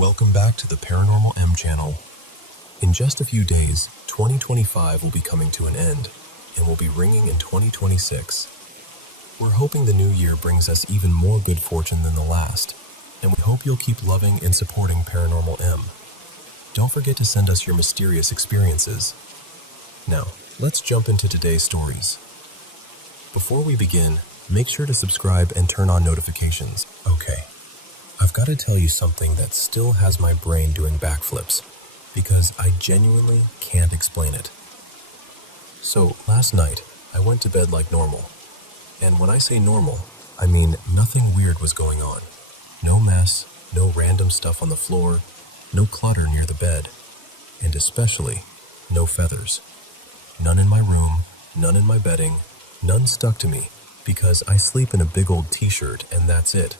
Welcome back to the Paranormal M channel. In just a few days, 2025 will be coming to an end, and will be ringing in 2026. We're hoping the new year brings us even more good fortune than the last, and we hope you'll keep loving and supporting Paranormal M. Don't forget to send us your mysterious experiences. Now, let's jump into today's stories. Before we begin, make sure to subscribe and turn on notifications. Okay, I've got to tell you something that still has my brain doing backflips, because I genuinely can't explain it. So, last night, I went to bed like normal. And when I say normal, I mean nothing weird was going on. No mess, no random stuff on the floor, no clutter near the bed, and especially, no feathers. None in my room, none in my bedding, none stuck to me, because I sleep in a big old t-shirt and that's it.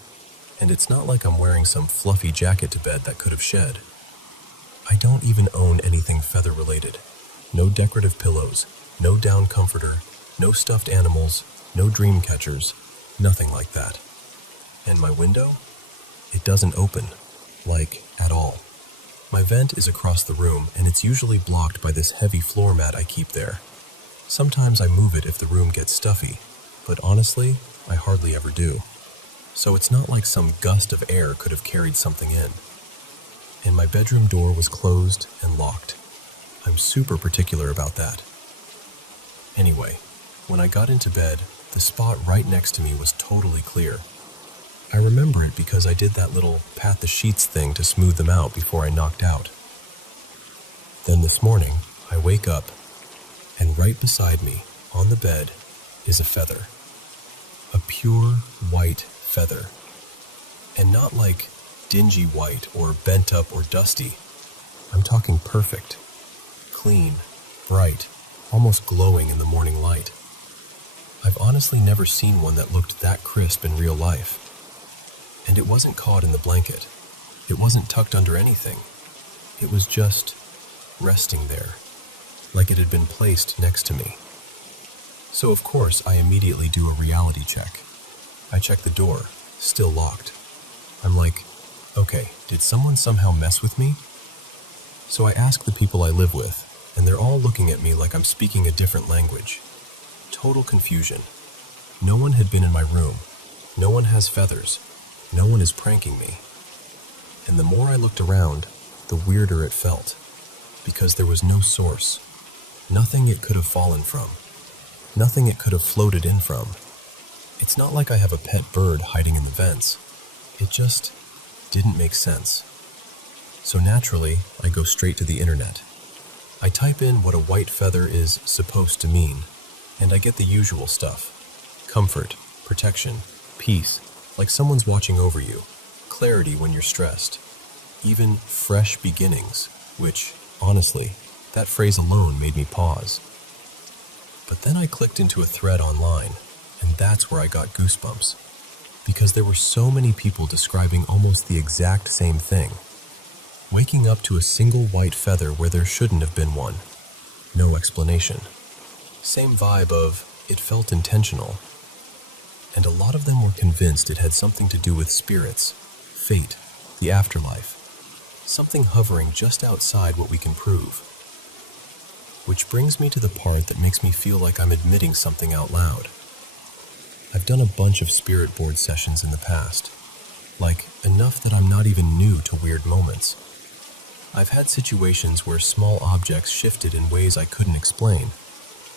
And it's not like I'm wearing some fluffy jacket to bed that could have shed. I don't even own anything feather-related. No decorative pillows, no down comforter, no stuffed animals, no dream catchers, nothing like that. And my window? It doesn't open, like, at all. My vent is across the room, and it's usually blocked by this heavy floor mat I keep there. Sometimes I move it if the room gets stuffy, but honestly, I hardly ever do. So it's not like some gust of air could have carried something in. And my bedroom door was closed and locked. I'm super particular about that. Anyway, when I got into bed, the spot right next to me was totally clear. I remember it because I did that little pat the sheets thing to smooth them out before I knocked out. Then this morning, I wake up, and right beside me, on the bed, is a feather. A pure white feather. And not like dingy white or bent up or dusty. I'm talking perfect, clean, bright, almost glowing in the morning light. I've honestly never seen one that looked that crisp in real life. And it wasn't caught in the blanket. It wasn't tucked under anything. It was just resting there, like it had been placed next to me. So of course I immediately do a reality check. I check the door, still locked. I'm like, okay, did someone somehow mess with me? So I ask the people I live with, and they're all looking at me like I'm speaking a different language. Total confusion. No one had been in my room. No one has feathers. No one is pranking me. And the more I looked around, the weirder it felt, because there was no source. Nothing it could have fallen from. Nothing it could have floated in from. It's not like I have a pet bird hiding in the vents. It just didn't make sense. So naturally, I go straight to the internet. I type in what a white feather is supposed to mean, and I get the usual stuff. Comfort, protection, peace, like someone's watching over you, clarity when you're stressed, even fresh beginnings, which, honestly, that phrase alone made me pause. But then I clicked into a thread online, and that's where I got goosebumps, because there were so many people describing almost the exact same thing. Waking up to a single white feather where there shouldn't have been one. No explanation. Same vibe of, it felt intentional. And a lot of them were convinced it had something to do with spirits, fate, the afterlife. Something hovering just outside what we can prove. Which brings me to the part that makes me feel like I'm admitting something out loud. I've done a bunch of spirit board sessions in the past. Like, enough that I'm not even new to weird moments. I've had situations where small objects shifted in ways I couldn't explain,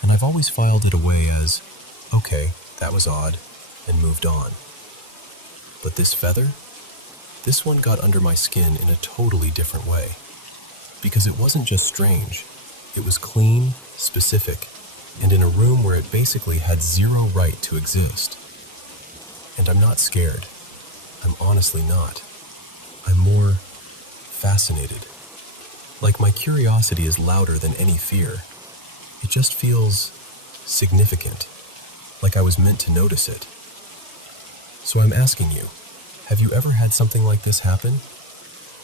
and I've always filed it away as, okay, that was odd, and moved on. But this feather? This one got under my skin in a totally different way. Because it wasn't just strange, it was clean, specific, and in a room where it basically had zero right to exist. And I'm not scared. I'm honestly not. I'm more fascinated. Like my curiosity is louder than any fear. It just feels significant, like I was meant to notice it. So I'm asking you, have you ever had something like this happen?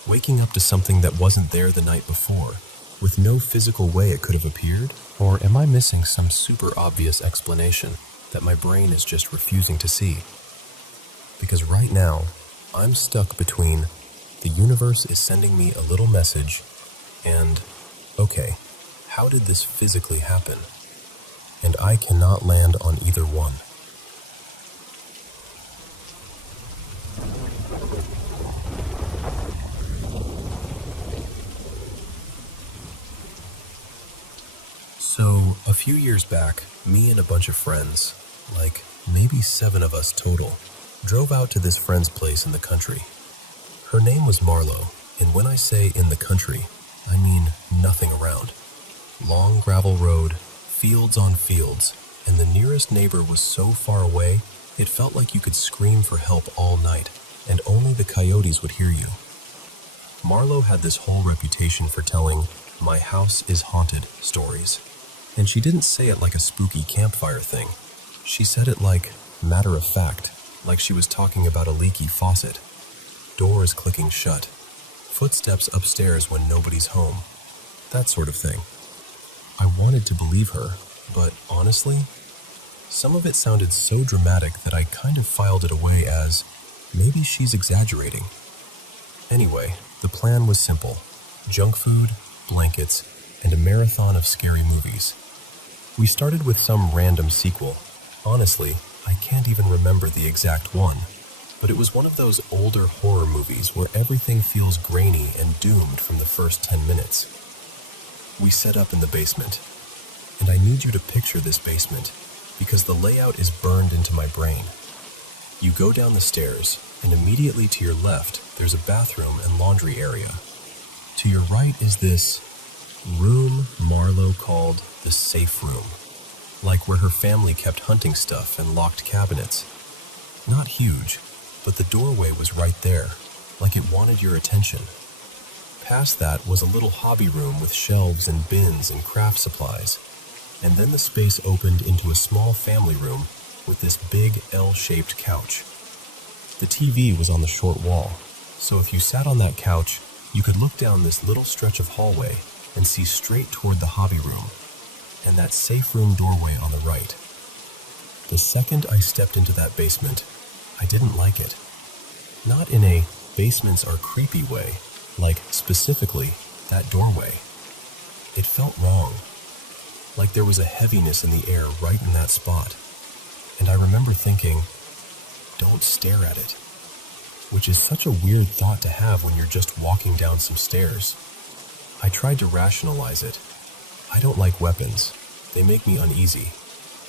Waking up to something that wasn't there the night before, with no physical way it could have appeared? Or am I missing some super obvious explanation that my brain is just refusing to see? Because right now, I'm stuck between The universe is sending me a little message, and, okay, how did this physically happen? And I cannot land on either one. So, a few years back, me and a bunch of friends, like maybe 7 of us total, drove out to this friend's place in the country. Her name was Marlo, and when I say in the country, I mean nothing around. Long gravel road, fields on fields, and the nearest neighbor was so far away, it felt like you could scream for help all night, and only the coyotes would hear you. Marlo had this whole reputation for telling "my house is haunted" stories. And she didn't say it like a spooky campfire thing. She said it like matter of fact, like she was talking about a leaky faucet. Doors clicking shut, footsteps upstairs when nobody's home, that sort of thing. I wanted to believe her, but honestly, some of it sounded so dramatic that I kind of filed it away as, maybe she's exaggerating. Anyway, the plan was simple: junk food, blankets, and a marathon of scary movies. We started with some random sequel. Honestly, I can't even remember the exact one, but it was one of those older horror movies where everything feels grainy and doomed from the first 10 minutes. We set up in the basement, and I need you to picture this basement because the layout is burned into my brain. You go down the stairs, and immediately to your left, there's a bathroom and laundry area. To your right is this room Marlo called the safe room, like where her family kept hunting stuff and locked cabinets. Not huge, but the doorway was right there, like it wanted your attention. Past that was a little hobby room with shelves and bins and craft supplies, and then the space opened into a small family room with this big L-shaped couch. The TV was on the short wall, so if you sat on that couch, you could look down this little stretch of hallway and see straight toward the hobby room, and that safe room doorway on the right. The second I stepped into that basement, I didn't like it. Not in a basements are creepy way, like specifically that doorway. It felt wrong, like there was a heaviness in the air right in that spot. And I remember thinking, don't stare at it, which is such a weird thought to have when you're just walking down some stairs. I tried to rationalize it. I don't like weapons. They make me uneasy.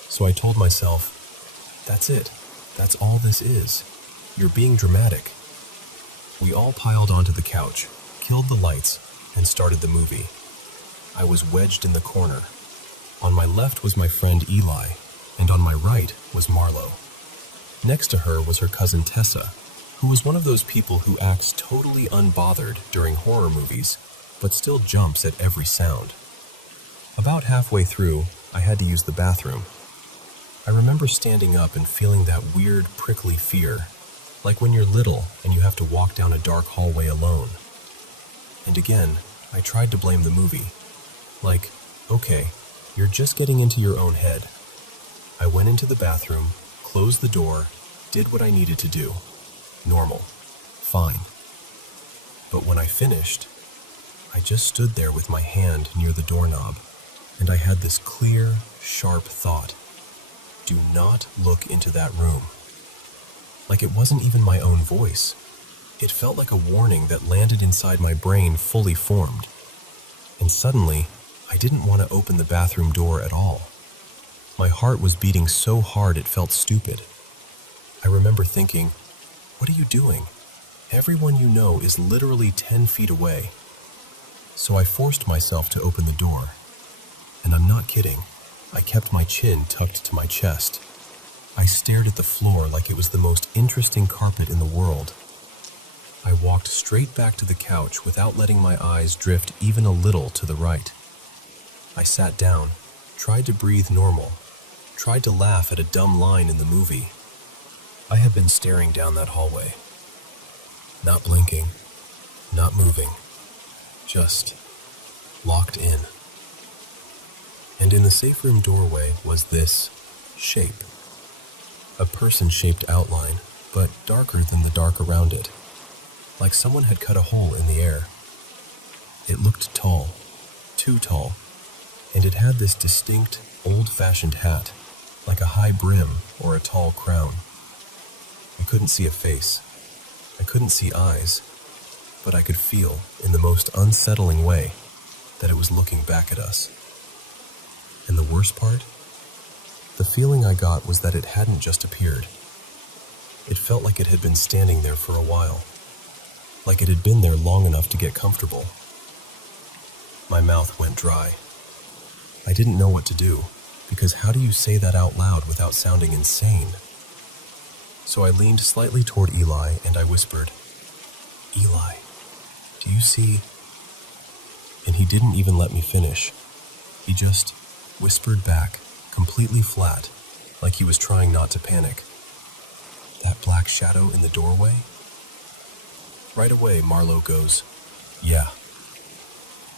So I told myself, that's it. That's all this is. You're being dramatic. We all piled onto the couch, killed the lights, and started the movie. I was wedged in the corner. On my left was my friend Eli, and on my right was Marlo. Next to her was her cousin Tessa, who was one of those people who acts totally unbothered during horror movies, but still jumps at every sound. About halfway through, I had to use the bathroom. I remember standing up and feeling that weird, prickly fear, like when you're little and you have to walk down a dark hallway alone. And again, I tried to blame the movie. Like, okay, you're just getting into your own head. I went into the bathroom, closed the door, did what I needed to do. Normal. Fine. But when I finished, I just stood there with my hand near the doorknob, and I had this clear, sharp thought. Do not look into that room. Like it wasn't even my own voice. It felt like a warning that landed inside my brain fully formed. And suddenly, I didn't want to open the bathroom door at all. My heart was beating so hard it felt stupid. I remember thinking, what are you doing? Everyone you know is literally 10 feet away. So I forced myself to open the door. And I'm not kidding. I kept my chin tucked to my chest. I stared at the floor like it was the most interesting carpet in the world. I walked straight back to the couch without letting my eyes drift even a little to the right. I sat down, tried to breathe normal, tried to laugh at a dumb line in the movie. I had been staring down that hallway. Not blinking, not moving, just locked in. And in the safe room doorway was this shape. A person-shaped outline, but darker than the dark around it. like someone had cut a hole in the air. It looked tall, too tall, and it had this distinct, old-fashioned hat, like a high brim or a tall crown. I couldn't see a face. I couldn't see eyes, but I could feel, in the most unsettling way, that it was looking back at us. And the worst part? The feeling I got was that it hadn't just appeared. It felt like it had been standing there for a while, like it had been there long enough to get comfortable. My mouth went dry. I didn't know what to do, because how do you say that out loud without sounding insane? So I leaned slightly toward Eli and I whispered, "Eli, do you see?" And he didn't even let me finish. He just whispered back, completely flat, like he was trying not to panic. "That black shadow in the doorway?" Right away, Marlo goes, "Yeah."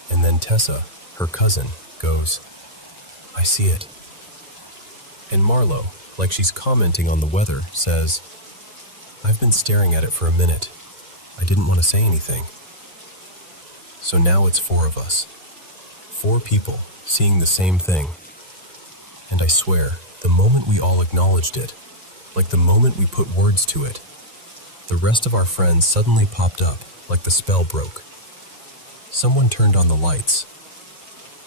And then Tessa, her cousin, goes, "I see it." And Marlo, like she's commenting on the weather, says, "I've been staring at it for a minute. I didn't want to say anything." So now it's 4 of us. 4 people seeing the same thing. And I swear, the moment we all acknowledged it, like the moment we put words to it, the rest of our friends suddenly popped up, like the spell broke. Someone turned on the lights.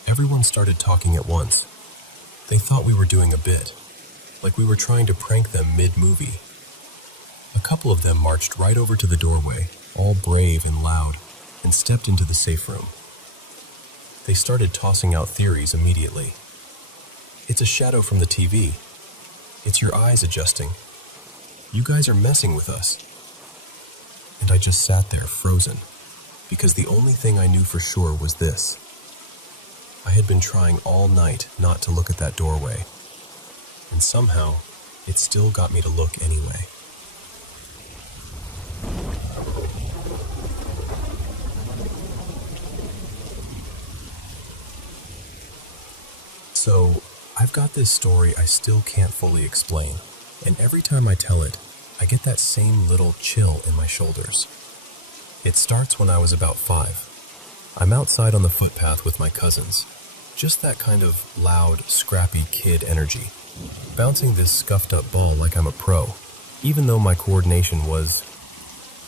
Everyone started talking at once. They thought we were doing a bit, like we were trying to prank them mid-movie. A couple of them marched right over to the doorway, all brave and loud, and stepped into the safe room. They started tossing out theories immediately. "It's a shadow from the TV. It's your eyes adjusting. You guys are messing with us." And I just sat there frozen, because the only thing I knew for sure was this. I had been trying all night not to look at that doorway, and somehow it still got me to look anyway. So, I've got this story I still can't fully explain, and every time I tell it, I get that same little chill in my shoulders. It starts when I was about 5. I'm outside on the footpath with my cousins. Just that kind of loud, scrappy kid energy, bouncing this scuffed-up ball like I'm a pro, even though my coordination was,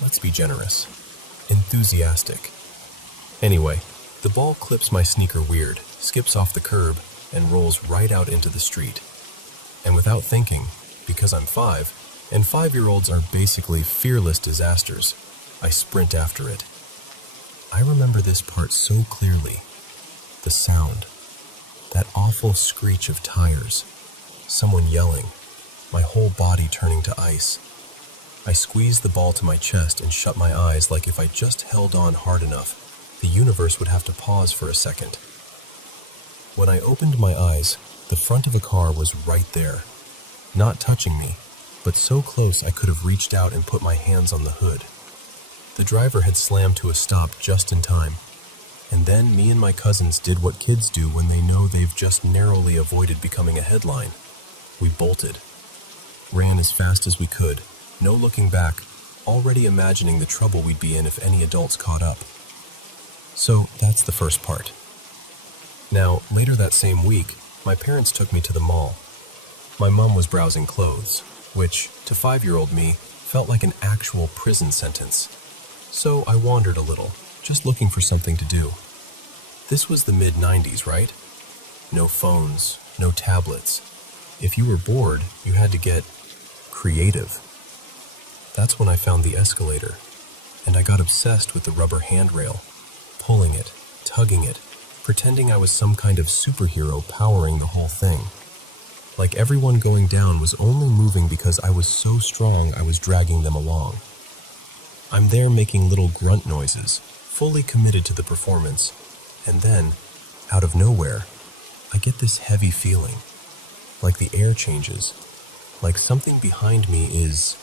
let's be generous, enthusiastic. Anyway, the ball clips my sneaker weird, skips off the curb, and rolls right out into the street. And without thinking, because I'm 5, and 5-year-olds are basically fearless disasters, I sprint after it. I remember this part so clearly. The sound. That awful screech of tires. Someone yelling. My whole body turning to ice. I squeezed the ball to my chest and shut my eyes like if I just held on hard enough, the universe would have to pause for a second. When I opened my eyes, the front of a car was right there. Not touching me, but so close I could have reached out and put my hands on the hood. The driver had slammed to a stop just in time. And then me and my cousins did what kids do when they know they've just narrowly avoided becoming a headline. We bolted. Ran as fast as we could, no looking back, already imagining the trouble we'd be in if any adults caught up. So that's the first part. Now, later that same week, my parents took me to the mall. My mom was browsing clothes, which, to 5-year-old me, felt like an actual prison sentence. So I wandered a little, just looking for something to do. This was the mid-90s, right? No phones, no tablets. If you were bored, you had to get creative. That's when I found the escalator, and I got obsessed with the rubber handrail, pulling it, tugging it, pretending I was some kind of superhero powering the whole thing. Like everyone going down was only moving because I was so strong I was dragging them along. I'm there making little grunt noises, fully committed to the performance, and then, out of nowhere, I get this heavy feeling, like the air changes, like something behind me is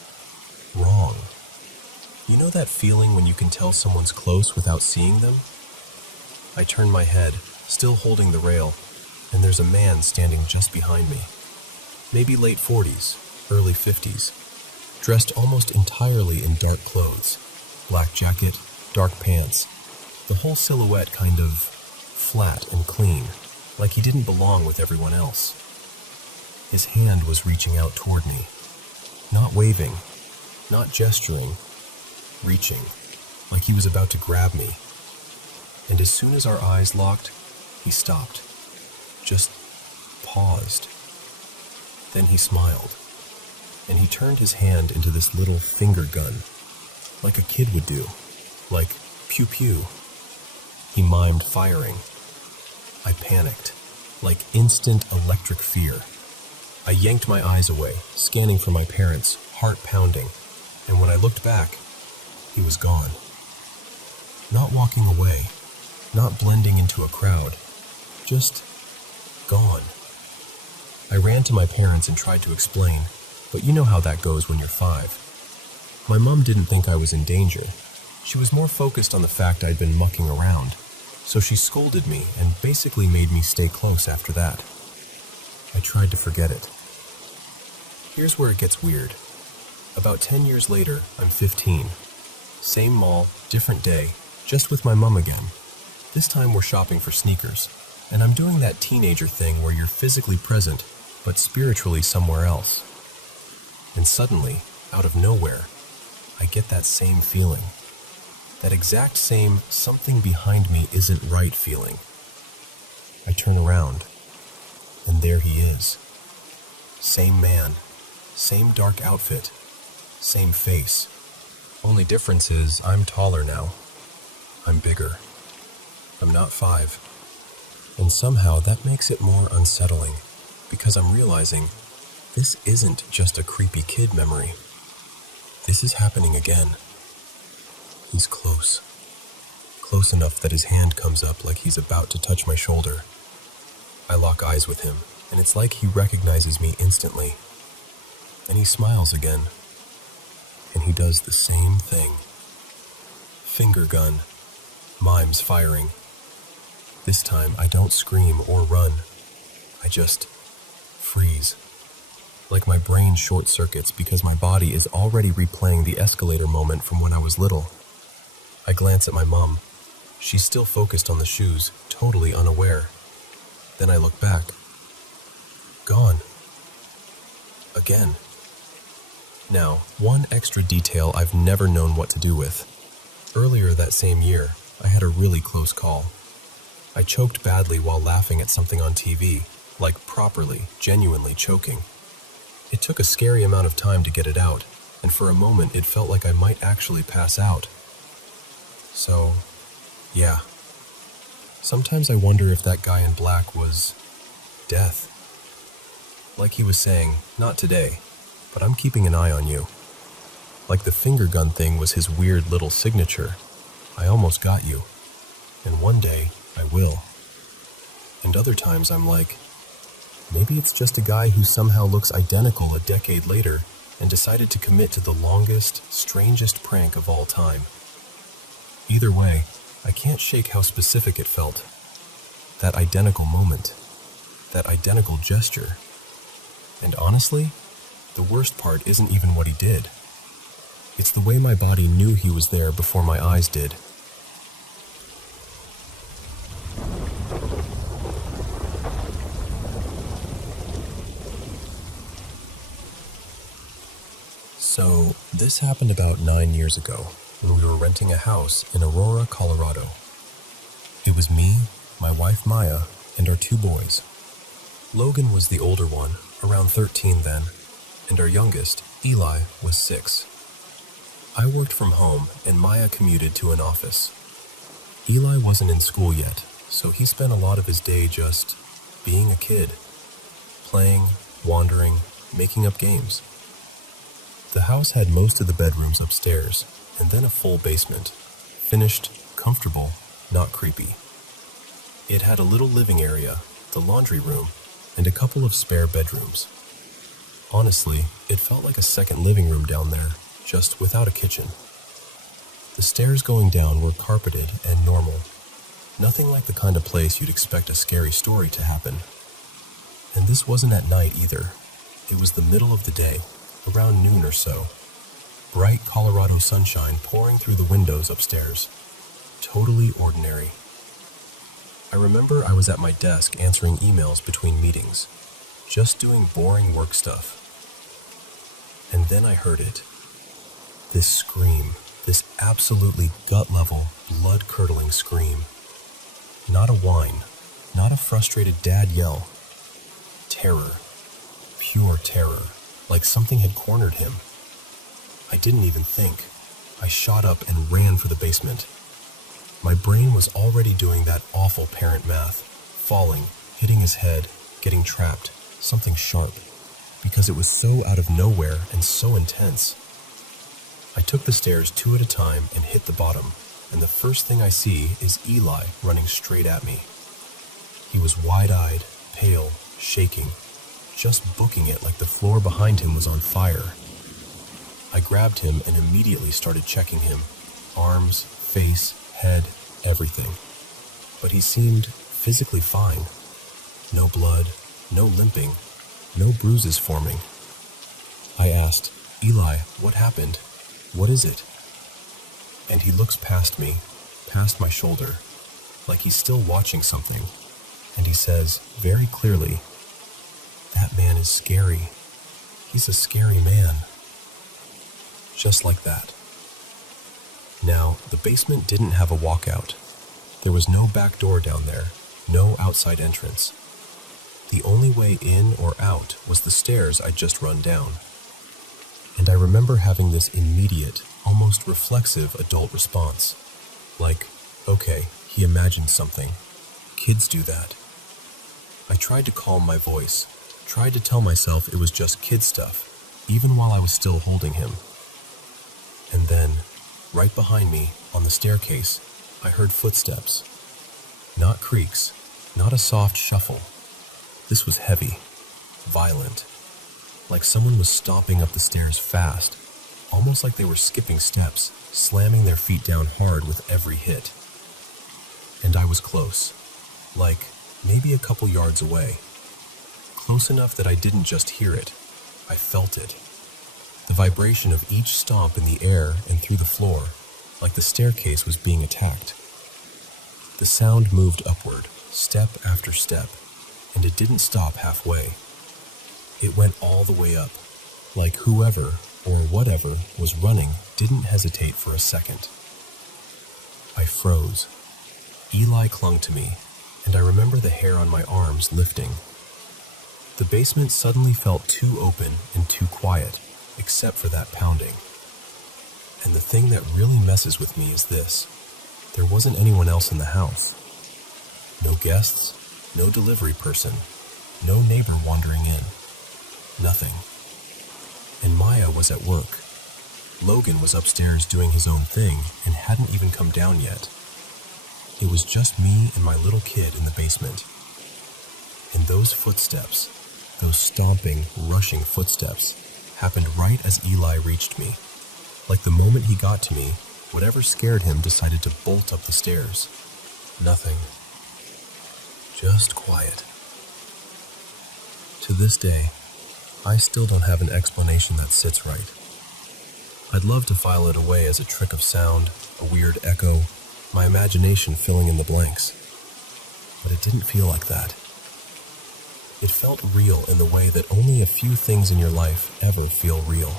wrong. You know that feeling when you can tell someone's close without seeing them? I turn my head, still holding the rail, and there's a man standing just behind me. Maybe late 40s, early 50s, dressed almost entirely in dark clothes. Black jacket, dark pants. The whole silhouette kind of flat and clean, like he didn't belong with everyone else. His hand was reaching out toward me. Not waving, not gesturing, reaching, like he was about to grab me. And as soon as our eyes locked, he stopped. Just paused. Then he smiled, and he turned his hand into this little finger gun, like a kid would do, like pew pew. He mimed firing. I panicked, like instant electric fear. I yanked my eyes away, scanning for my parents, heart pounding, and when I looked back, he was gone. Not walking away, not blending into a crowd, just gone. I ran to my parents and tried to explain, but you know how that goes when you're 5. My mom didn't think I was in danger. She was more focused on the fact I'd been mucking around, so she scolded me and basically made me stay close after that. I tried to forget it. Here's where it gets weird. About 10 years later, I'm 15. Same mall, different day, just with my mom again. This time we're shopping for sneakers, and I'm doing that teenager thing where you're physically present, but spiritually somewhere else. And suddenly, out of nowhere, I get that same feeling. That exact same something behind me isn't right feeling. I turn around, and there he is. Same man, same dark outfit, same face. Only difference is I'm taller now. I'm bigger. I'm not 5. And somehow that makes it more unsettling, because I'm realizing this isn't just a creepy kid memory. This is happening again. He's close. Close enough that his hand comes up like he's about to touch my shoulder. I lock eyes with him, and it's like he recognizes me instantly. And he smiles again. And he does the same thing. Finger gun. Mimes firing. This time I don't scream or run. I just freeze. Like my brain short circuits because my body is already replaying the escalator moment from when I was little. I glance at my mom. She's still focused on the shoes, totally unaware. Then I look back. Gone. Again. Now, one extra detail I've never known what to do with. Earlier that same year, I had a really close call. I choked badly while laughing at something on TV, like properly, genuinely choking. It took a scary amount of time to get it out, and for a moment it felt like I might actually pass out. So, yeah. Sometimes I wonder if that guy in black was death. Like he was saying, not today, but I'm keeping an eye on you. Like the finger gun thing was his weird little signature. I almost got you. And one day, I will. And other times I'm like, maybe it's just a guy who somehow looks identical a decade later and decided to commit to the longest, strangest prank of all time. Either way, I can't shake how specific it felt. That identical moment. That identical gesture. And honestly, the worst part isn't even what he did. It's the way my body knew he was there before my eyes did. So, this happened about 9 years ago, when we were renting a house in Aurora, Colorado. It was me, my wife Maya, and our 2 boys. Logan was the older one, around 13 then, and our youngest, Eli, was 6. I worked from home, and Maya commuted to an office. Eli wasn't in school yet, so he spent a lot of his day just being a kid. Playing, wandering, making up games. The house had most of the bedrooms upstairs, and then a full basement. Finished, comfortable, not creepy. It had a little living area, the laundry room, and a couple of spare bedrooms. Honestly, it felt like a second living room down there, just without a kitchen. The stairs going down were carpeted and normal. Nothing like the kind of place you'd expect a scary story to happen. And this wasn't at night either. It was the middle of the day, around noon or so. Bright Colorado sunshine pouring through the windows upstairs. Totally ordinary. I remember I was at my desk answering emails between meetings, just doing boring work stuff. And then I heard it. This scream, this absolutely gut-level, blood-curdling scream. Not a whine, not a frustrated dad yell. Terror, pure terror, like something had cornered him. I didn't even think. I shot up and ran for the basement. My brain was already doing that awful parent math, falling, hitting his head, getting trapped, something sharp, because it was so out of nowhere and so intense. I took the stairs 2 at a time and hit the bottom, and the first thing I see is Eli running straight at me. He was wide-eyed, pale, shaking, just booking it like the floor behind him was on fire. I grabbed him and immediately started checking him. Arms, face, head, everything. But he seemed physically fine. No blood, no limping, no bruises forming. I asked, "Eli, what happened? What is it?" And he looks past me, past my shoulder, like he's still watching something. And he says, very clearly, "That man is scary. He's a scary man." Just like that. Now, the basement didn't have a walkout. There was no back door down there, no outside entrance. The only way in or out was the stairs I'd just run down. And I remember having this immediate, almost reflexive adult response. Like, okay, he imagined something. Kids do that. I tried to calm my voice, tried to tell myself it was just kid stuff, even while I was still holding him. And then, right behind me, on the staircase, I heard footsteps. Not creaks, not a soft shuffle. This was heavy, violent, like someone was stomping up the stairs fast, almost like they were skipping steps, slamming their feet down hard with every hit. And I was close, like maybe a couple yards away. Close enough that I didn't just hear it, I felt it. The vibration of each stomp in the air and through the floor, like the staircase was being attacked. The sound moved upward, step after step, and it didn't stop halfway. It went all the way up, like whoever or whatever was running didn't hesitate for a second. I froze. Eli clung to me, and I remember the hair on my arms lifting. The basement suddenly felt too open and too quiet, except for that pounding. And the thing that really messes with me is this. There wasn't anyone else in the house. No guests, no delivery person, no neighbor wandering in. Nothing. And Maya was at work. Logan was upstairs doing his own thing and hadn't even come down yet. It was just me and my little kid in the basement. And those footsteps, those stomping, rushing footsteps, happened right as Eli reached me. Like the moment he got to me, whatever scared him decided to bolt up the stairs. Nothing. Just quiet. To this day, I still don't have an explanation that sits right. I'd love to file it away as a trick of sound, a weird echo, my imagination filling in the blanks. But it didn't feel like that. It felt real in the way that only a few things in your life ever feel real.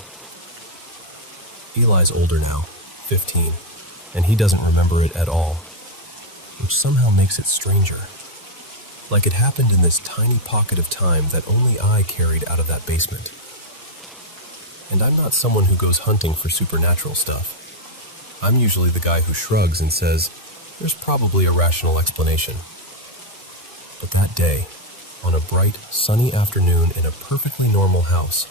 Eli's older now, 15, and he doesn't remember it at all, which somehow makes it stranger. Like it happened in this tiny pocket of time that only I carried out of that basement. And I'm not someone who goes hunting for supernatural stuff. I'm usually the guy who shrugs and says, there's probably a rational explanation. But that day, on a bright, sunny afternoon in a perfectly normal house,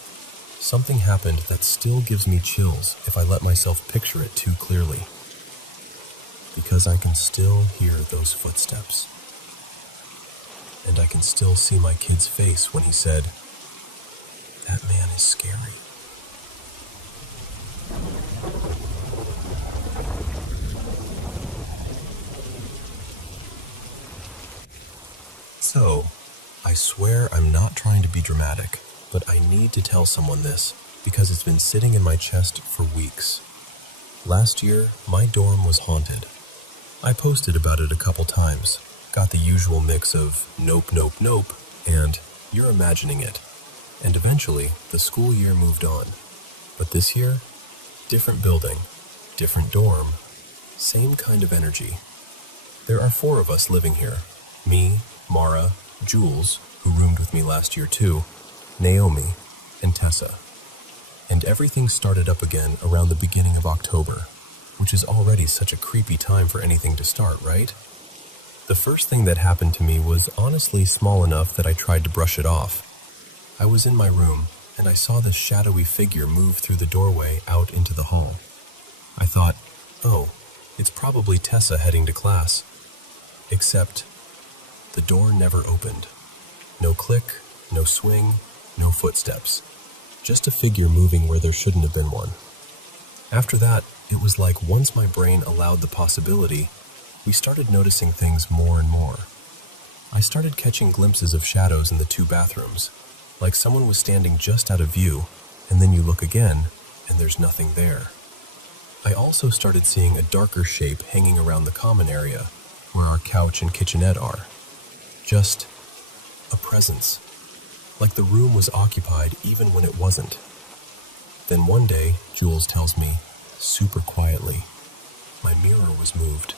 something happened that still gives me chills if I let myself picture it too clearly. Because I can still hear those footsteps. And I can still see my kid's face when he said, "That man is scary." So, I swear I'm not trying to be dramatic, but I need to tell someone this. because it's been sitting in my chest for weeks. Last year, my dorm was haunted. I posted about it a couple times, got the usual mix of nope, nope, nope, and you're imagining it. And eventually, the school year moved on. But this year, different building, different dorm, same kind of energy. There are 4 of us living here. Me, Mara, Jules, who roomed with me last year too, Naomi, and Tessa. And everything started up again around the beginning of October, which is already such a creepy time for anything to start, right? The first thing that happened to me was honestly small enough that I tried to brush it off. I was in my room, and I saw this shadowy figure move through the doorway out into the hall. I thought, oh, it's probably Tessa heading to class. Except, the door never opened. No click, no swing, no footsteps. Just a figure moving where there shouldn't have been one. After that, it was like once my brain allowed the possibility, we started noticing things more and more. I started catching glimpses of shadows in the 2 bathrooms, like someone was standing just out of view, and then you look again, and there's nothing there. I also started seeing a darker shape hanging around the common area, where our couch and kitchenette are. Just a presence, like the room was occupied even when it wasn't. Then one day, Jules tells me, super quietly, my mirror was moved.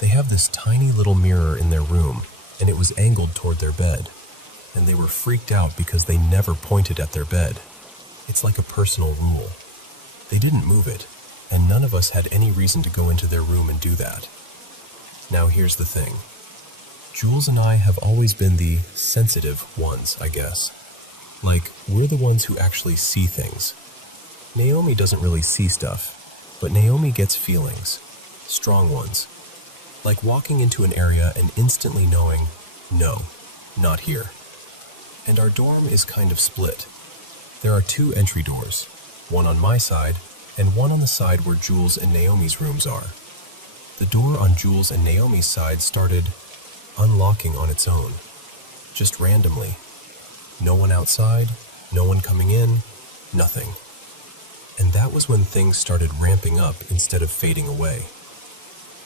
They have this tiny little mirror in their room, and it was angled toward their bed, and they were freaked out because they never pointed at their bed. It's like a personal rule. They didn't move it, and none of us had any reason to go into their room and do that. Now here's the thing. Jules and I have always been the sensitive ones, I guess. Like, we're the ones who actually see things. Naomi doesn't really see stuff, but Naomi gets feelings, strong ones. Like walking into an area and instantly knowing, no, not here. And our dorm is kind of split. There are 2 entry doors, one on my side and one on the side where Jules and Naomi's rooms are. The door on Jules and Naomi's side started unlocking on its own, just randomly. No one outside, no one coming in, nothing. And that was when things started ramping up instead of fading away.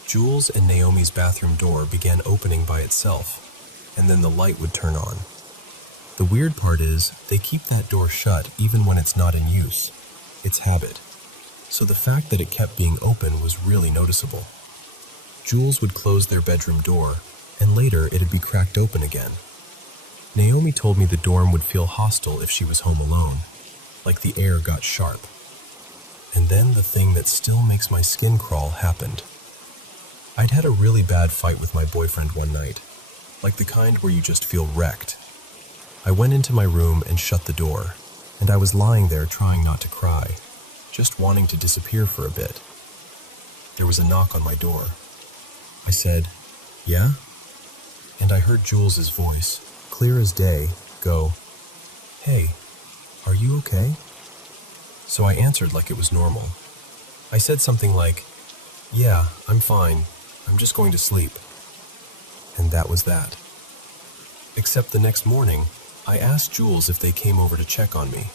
Jules and Naomi's bathroom door began opening by itself, and then the light would turn on. The weird part is, they keep that door shut even when it's not in use. It's habit. So the fact that it kept being open was really noticeable. Jules would close their bedroom door, and later it'd be cracked open again. Naomi told me the dorm would feel hostile if she was home alone, like the air got sharp. And then the thing that still makes my skin crawl happened. I'd had a really bad fight with my boyfriend one night, like the kind where you just feel wrecked. I went into my room and shut the door, and I was lying there trying not to cry, just wanting to disappear for a bit. There was a knock on my door. I said, "Yeah?" And I heard Jules's voice, clear as day, go, "Hey, are you okay?" So I answered like it was normal. I said something like, "Yeah, I'm fine. I'm just going to sleep." And that was that. Except the next morning, I asked Jules if they came over to check on me,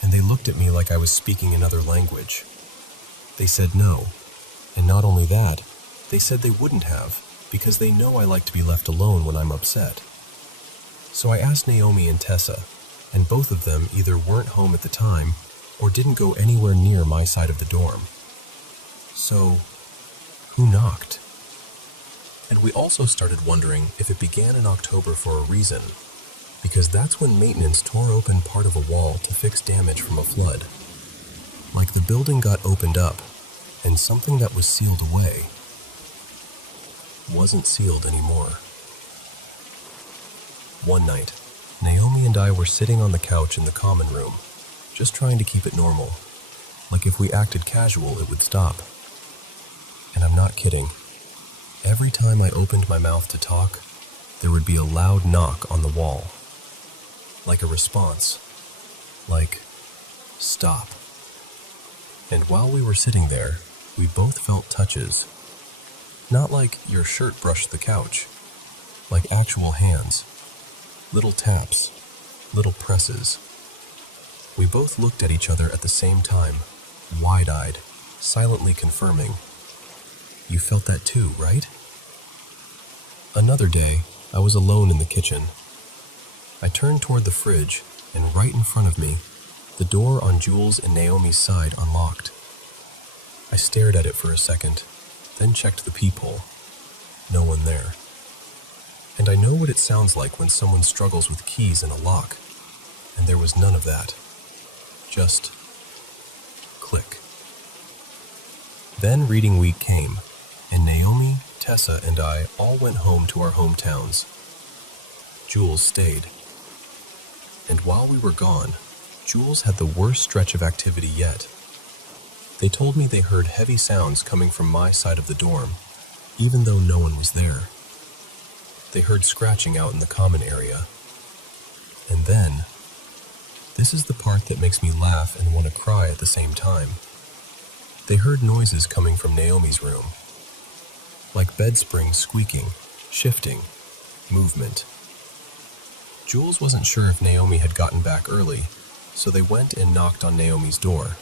and they looked at me like I was speaking another language. They said no, and not only that, they said they wouldn't have, because they know I like to be left alone when I'm upset. So I asked Naomi and Tessa, and both of them either weren't home at the time or didn't go anywhere near my side of the dorm. So, who knocked? And we also started wondering if it began in October for a reason, because that's when maintenance tore open part of a wall to fix damage from a flood. Like the building got opened up, and something that was sealed away wasn't sealed anymore. One night, Naomi and I were sitting on the couch in the common room, just trying to keep it normal. Like if we acted casual, it would stop. And I'm not kidding. Every time I opened my mouth to talk, there would be a loud knock on the wall. Like a response. Like, stop. And while we were sitting there, we both felt touches. Not like your shirt brushed the couch. Like actual hands. Little taps. Little presses. We both looked at each other at the same time, wide-eyed, silently confirming. You felt that too, right? Another day, I was alone in the kitchen. I turned toward the fridge, and right in front of me, the door on Jules and Naomi's side unlocked. I stared at it for a second, then checked the peephole. No one there. And I know what it sounds like when someone struggles with keys in a lock, and there was none of that. Just click. Then reading week came, and Naomi, Tessa, and I all went home to our hometowns. Jules stayed. And while we were gone, Jules had the worst stretch of activity yet. They told me they heard heavy sounds coming from my side of the dorm, even though no one was there. They heard scratching out in the common area. And then, this is the part that makes me laugh and want to cry at the same time. They heard noises coming from Naomi's room, like bed springs squeaking, shifting, movement. Jules wasn't sure if Naomi had gotten back early, so they went and knocked on Naomi's door.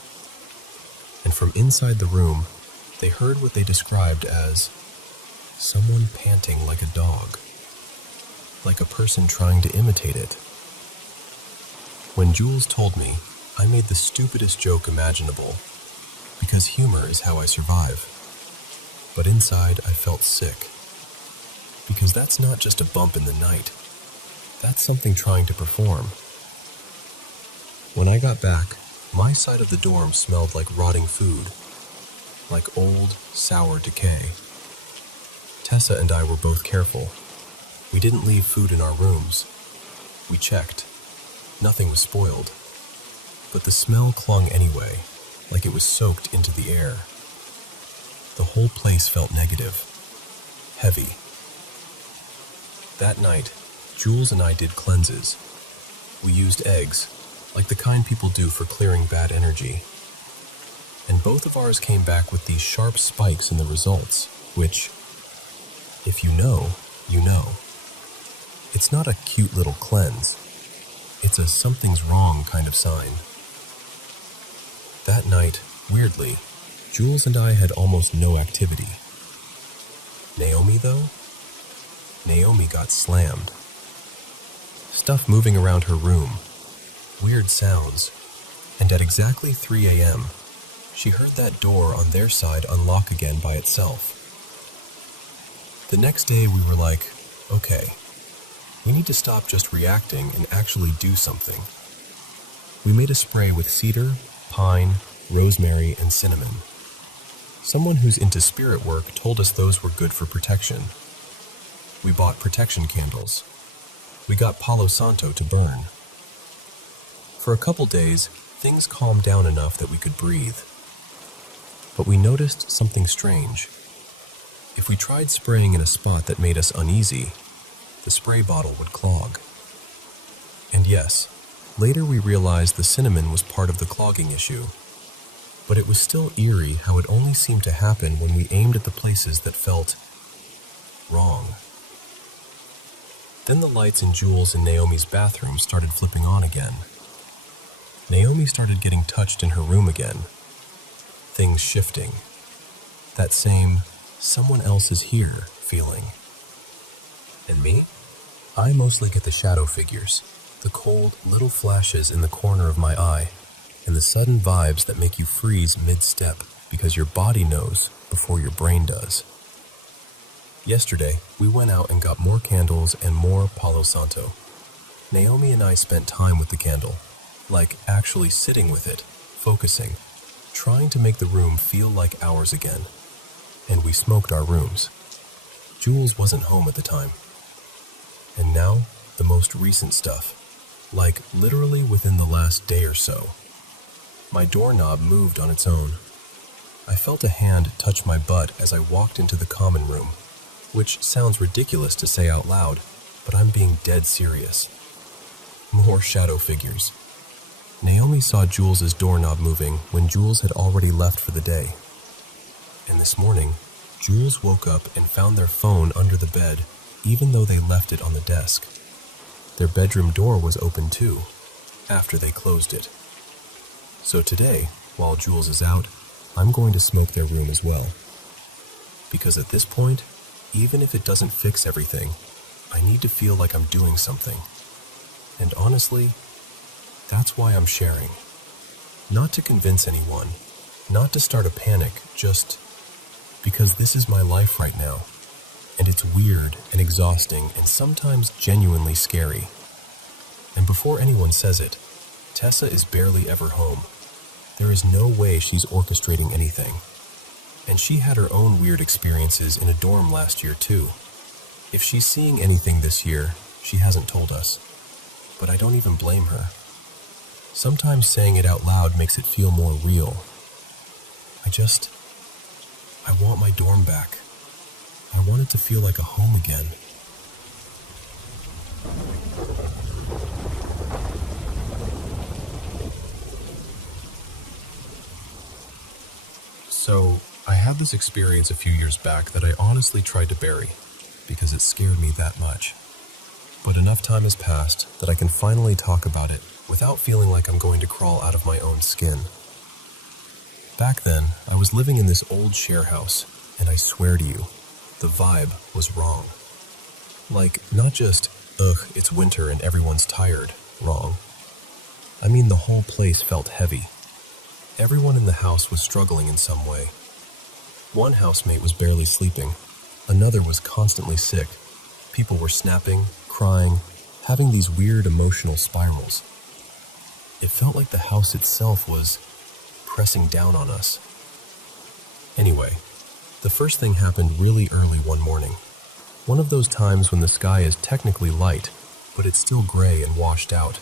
And from inside the room, they heard what they described as someone panting like a dog, like a person trying to imitate it. When Jules told me, I made the stupidest joke imaginable, because humor is how I survive. But inside, I felt sick, because that's not just a bump in the night. That's something trying to perform. When I got back, my side of the dorm smelled like rotting food, like old, sour decay. Tessa and I were both careful. We didn't leave food in our rooms. We checked. Nothing was spoiled. But the smell clung anyway, like it was soaked into the air. The whole place felt negative, heavy. That night, Jules and I did cleanses. We used eggs, like the kind people do for clearing bad energy. And both of ours came back with these sharp spikes in the results, which, if you know, you know. It's not a cute little cleanse. It's a something's wrong kind of sign. That night, weirdly, Jules and I had almost no activity. Naomi, though? Naomi got slammed. Stuff moving around her room, weird sounds, and at exactly 3 a.m., she heard that door on their side unlock again by itself. The next day we were like, okay, we need to stop just reacting and actually do something. We made a spray with cedar, pine, rosemary, and cinnamon. Someone who's into spirit work told us those were good for protection. We bought protection candles. We got Palo Santo to burn. For a couple days, things calmed down enough that we could breathe. But we noticed something strange. If we tried spraying in a spot that made us uneasy, the spray bottle would clog. And yes, later we realized the cinnamon was part of the clogging issue. But it was still eerie how it only seemed to happen when we aimed at the places that felt wrong. Then the lights in Jules and Naomi's bathroom started flipping on again. Naomi started getting touched in her room again. Things shifting. That same, someone else is here feeling. And me? I mostly get the shadow figures, the cold little flashes in the corner of my eye, and the sudden vibes that make you freeze mid-step because your body knows before your brain does. Yesterday, we went out and got more candles and more Palo Santo. Naomi and I spent time with the candle, like actually sitting with it, focusing, trying to make the room feel like ours again. And we smoked our rooms. Jules wasn't home at the time. And now, the most recent stuff, like literally within the last day or so. My doorknob moved on its own. I felt a hand touch my butt as I walked into the common room, which sounds ridiculous to say out loud, but I'm being dead serious. More shadow figures. Naomi saw Jules's doorknob moving when Jules had already left for the day. And this morning, Jules woke up and found their phone under the bed, even though they left it on the desk. Their bedroom door was open too, after they closed it. So today, while Jules is out, I'm going to smoke their room as well. Because at this point, even if it doesn't fix everything, I need to feel like I'm doing something. And honestly, that's why I'm sharing. Not to convince anyone, not to start a panic, just because this is my life right now. And it's weird and exhausting and sometimes genuinely scary. And before anyone says it, Tessa is barely ever home. There is no way she's orchestrating anything. And she had her own weird experiences in a dorm last year too. If she's seeing anything this year, she hasn't told us. But I don't even blame her. Sometimes saying it out loud makes it feel more real. I want my dorm back. I want it to feel like a home again. So, I had this experience a few years back that I honestly tried to bury, because it scared me that much. But enough time has passed that I can finally talk about it without feeling like I'm going to crawl out of my own skin. Back then, I was living in this old share house, and I swear to you, the vibe was wrong. Like, not just, ugh, it's winter and everyone's tired, wrong. I mean, the whole place felt heavy. Everyone in the house was struggling in some way. One housemate was barely sleeping. Another was constantly sick. People were snapping, crying, having these weird emotional spirals. It felt like the house itself was pressing down on us. Anyway, the first thing happened really early one morning. One of those times when the sky is technically light, but it's still gray and washed out,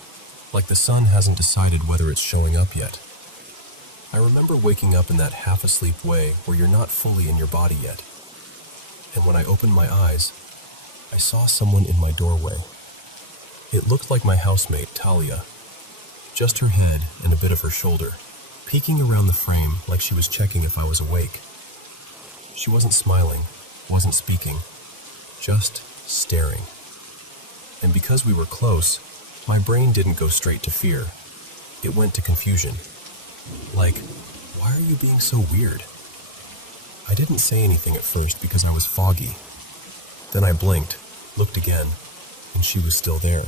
like the sun hasn't decided whether it's showing up yet. I remember waking up in that half-asleep way where you're not fully in your body yet. And when I opened my eyes, I saw someone in my doorway. It looked like my housemate, Talia. Just her head and a bit of her shoulder, peeking around the frame like she was checking if I was awake. She wasn't smiling, wasn't speaking, just staring. And because we were close, my brain didn't go straight to fear. It went to confusion. Like, why are you being so weird? I didn't say anything at first because I was foggy. Then I blinked, looked again, and she was still there.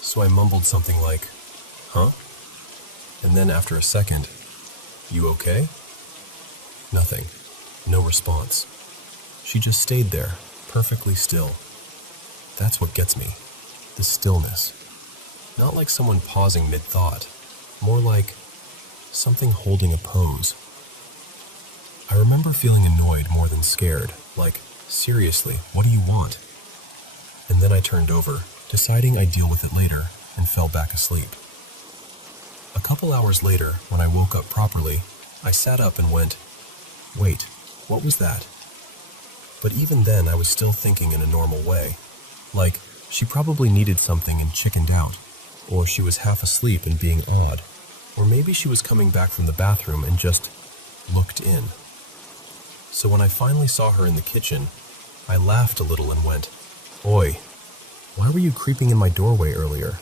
So I mumbled something like, huh? And then after a second, you okay? Nothing. No response. She just stayed there, perfectly still. That's what gets me. The stillness. Not like someone pausing mid-thought. More like something holding a pose. I remember feeling annoyed more than scared. Like, seriously, what do you want? And then I turned over, deciding I'd deal with it later, and fell back asleep. A couple hours later, when I woke up properly, I sat up and went, wait, what was that? But even then I was still thinking in a normal way. Like, she probably needed something and chickened out, or she was half asleep and being odd, or maybe she was coming back from the bathroom and just looked in. So when I finally saw her in the kitchen, I laughed a little and went, "Oi, why were you creeping in my doorway earlier?"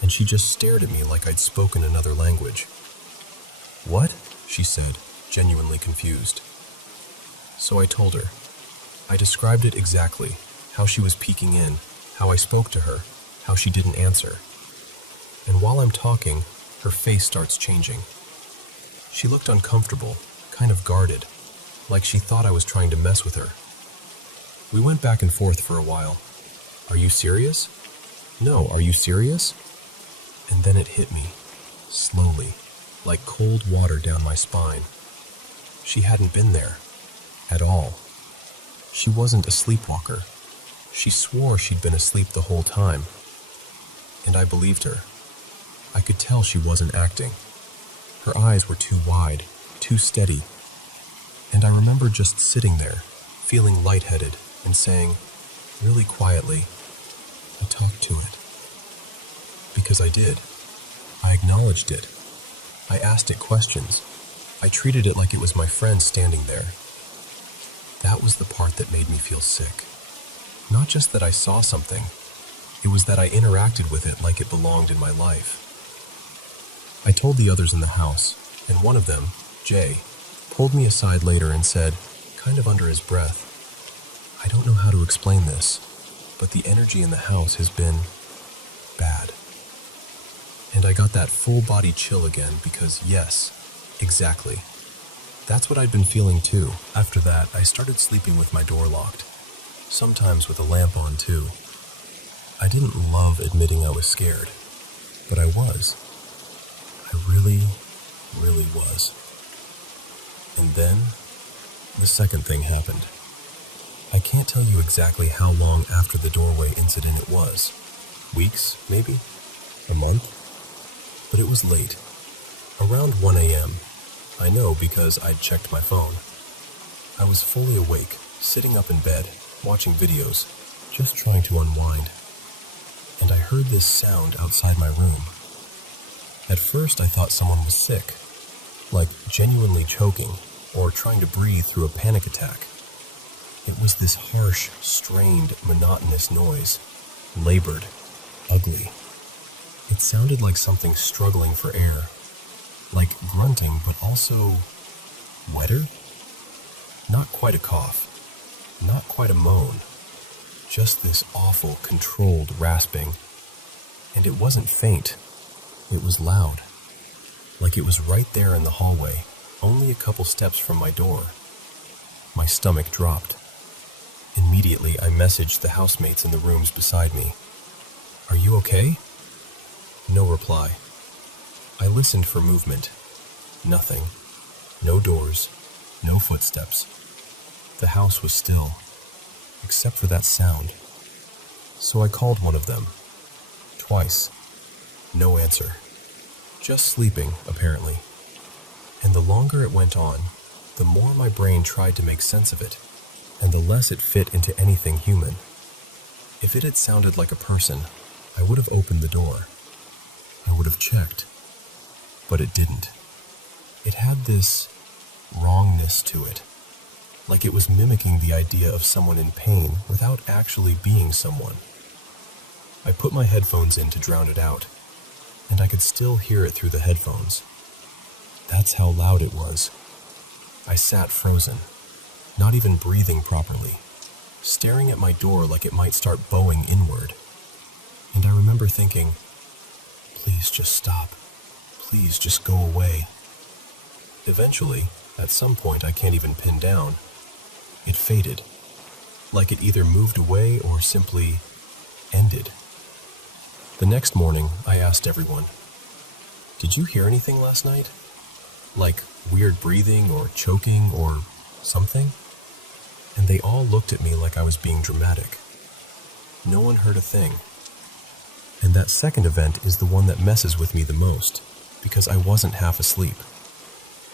And she just stared at me like I'd spoken another language. "What?" she said, genuinely confused. So I told her. I described it exactly, how she was peeking in, how I spoke to her, how she didn't answer. And while I'm talking, her face starts changing. She looked uncomfortable, kind of guarded, like she thought I was trying to mess with her. We went back and forth for a while. "Are you serious?" "No, are you serious?" And then it hit me, slowly, like cold water down my spine. She hadn't been there, at all. She wasn't a sleepwalker. She swore she'd been asleep the whole time. And I believed her. I could tell she wasn't acting. Her eyes were too wide, too steady. And I remember just sitting there, feeling lightheaded, and saying, really quietly, "I talked to it." Because I did. I acknowledged it. I asked it questions. I treated it like it was my friend standing there. That was the part that made me feel sick. Not just that I saw something. It was that I interacted with it like it belonged in my life. I told the others in the house, and one of them, Jay, pulled me aside later and said, kind of under his breath, "I don't know how to explain this, but the energy in the house has been bad." And I got that full-body chill again because, yes, exactly. That's what I'd been feeling too. After that, I started sleeping with my door locked, sometimes with a lamp on too. I didn't love admitting I was scared, but I was. I really, really was. And then, the second thing happened. I can't tell you exactly how long after the doorway incident it was. Weeks, maybe? A month? But it was late. Around 1 a.m. I know because I'd checked my phone. I was fully awake, sitting up in bed, watching videos, just trying to unwind. And I heard this sound outside my room. At first I thought someone was sick, like genuinely choking or trying to breathe through a panic attack. It was this harsh, strained, monotonous noise, labored, ugly. It sounded like something struggling for air, like grunting, but also wetter? Not quite a cough, not quite a moan, just this awful, controlled rasping. And it wasn't faint, it was loud, like it was right there in the hallway, only a couple steps from my door. My stomach dropped. Immediately, I messaged the housemates in the rooms beside me. "Are you okay?" No reply. I listened for movement. Nothing. No doors. No footsteps. The house was still, except for that sound. So I called one of them. Twice. No answer. Just sleeping, apparently. And the longer it went on, the more my brain tried to make sense of it, and the less it fit into anything human. If it had sounded like a person, I would have opened the door. I would have checked. But it didn't. It had this wrongness to it, like it was mimicking the idea of someone in pain without actually being someone. I put my headphones in to drown it out, and I could still hear it through the headphones. That's how loud it was. I sat frozen, not even breathing properly, staring at my door like it might start bowing inward. And I remember thinking, please just stop. Please just go away. Eventually, at some point I can't even pin down, it faded, like it either moved away or simply ended. The next morning, I asked everyone, "Did you hear anything last night? Like weird breathing or choking or something?" And they all looked at me like I was being dramatic. No one heard a thing. And that second event is the one that messes with me the most, because I wasn't half asleep.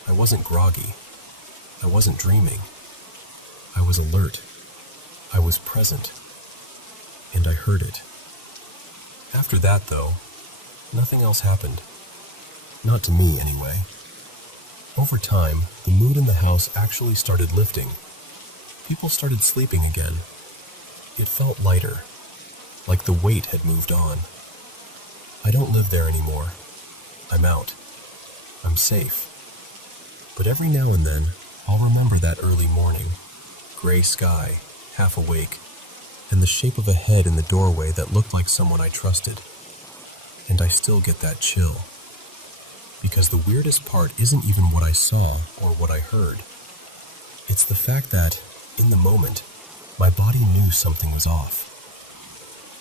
I wasn't groggy. I wasn't dreaming. I was alert. I was present. And I heard it. After that, though, nothing else happened. Not to me, anyway. Over time, the mood in the house actually started lifting. People started sleeping again. It felt lighter, like the weight had moved on. I don't live there anymore. I'm out. I'm safe. But every now and then, I'll remember that early morning, gray sky, half awake, and the shape of a head in the doorway that looked like someone I trusted. And I still get that chill. Because the weirdest part isn't even what I saw or what I heard. It's the fact that, in the moment, my body knew something was off.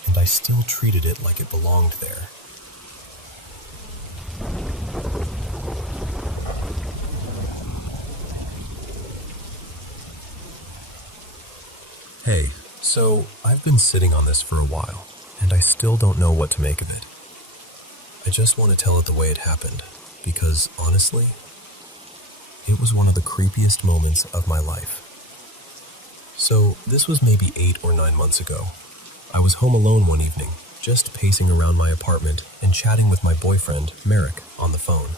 And I still treated it like it belonged there. Hey, so I've been sitting on this for a while, and I still don't know what to make of it. I just want to tell it the way it happened, because honestly, it was one of the creepiest moments of my life. So this was maybe 8 or 9 months ago. I was home alone one evening, just pacing around my apartment and chatting with my boyfriend, Merrick, on the phone.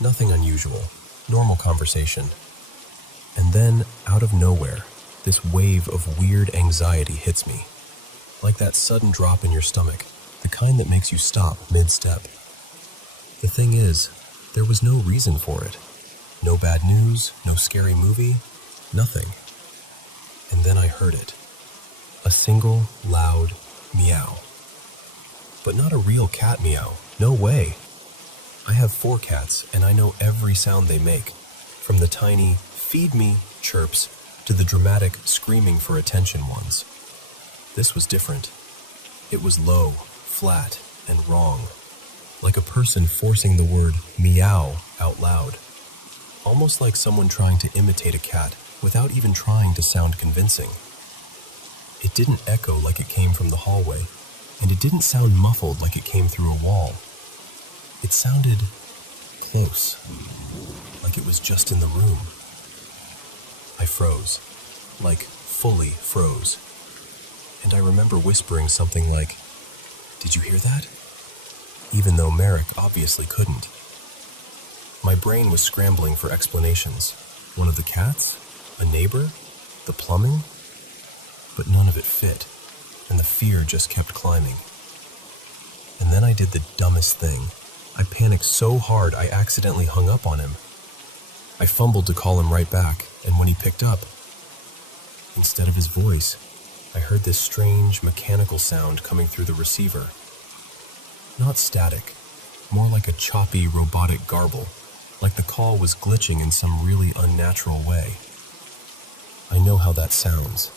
Nothing unusual, normal conversation. And then, out of nowhere, this wave of weird anxiety hits me. Like that sudden drop in your stomach, the kind that makes you stop mid-step. The thing is, there was no reason for it. No bad news, no scary movie, nothing. And then I heard it. A single, loud meow. But not a real cat meow. No way. I have 4 cats, and I know every sound they make, from the tiny "feed me" chirps to the dramatic screaming for attention ones. This was different. It was low, flat, and wrong, like a person forcing the word meow out loud. Almost like someone trying to imitate a cat without even trying to sound convincing. It didn't echo like it came from the hallway, and it didn't sound muffled like it came through a wall. It sounded close, like it was just in the room. I froze, like fully froze. And I remember whispering something like, "Did you hear that?" Even though Merrick obviously couldn't. My brain was scrambling for explanations. One of the cats? A neighbor? The plumbing? But none of it fit, and the fear just kept climbing. And then I did the dumbest thing. I panicked so hard I accidentally hung up on him. I fumbled to call him right back, and when he picked up, instead of his voice, I heard this strange mechanical sound coming through the receiver. Not static, more like a choppy robotic garble, like the call was glitching in some really unnatural way. I know how that sounds.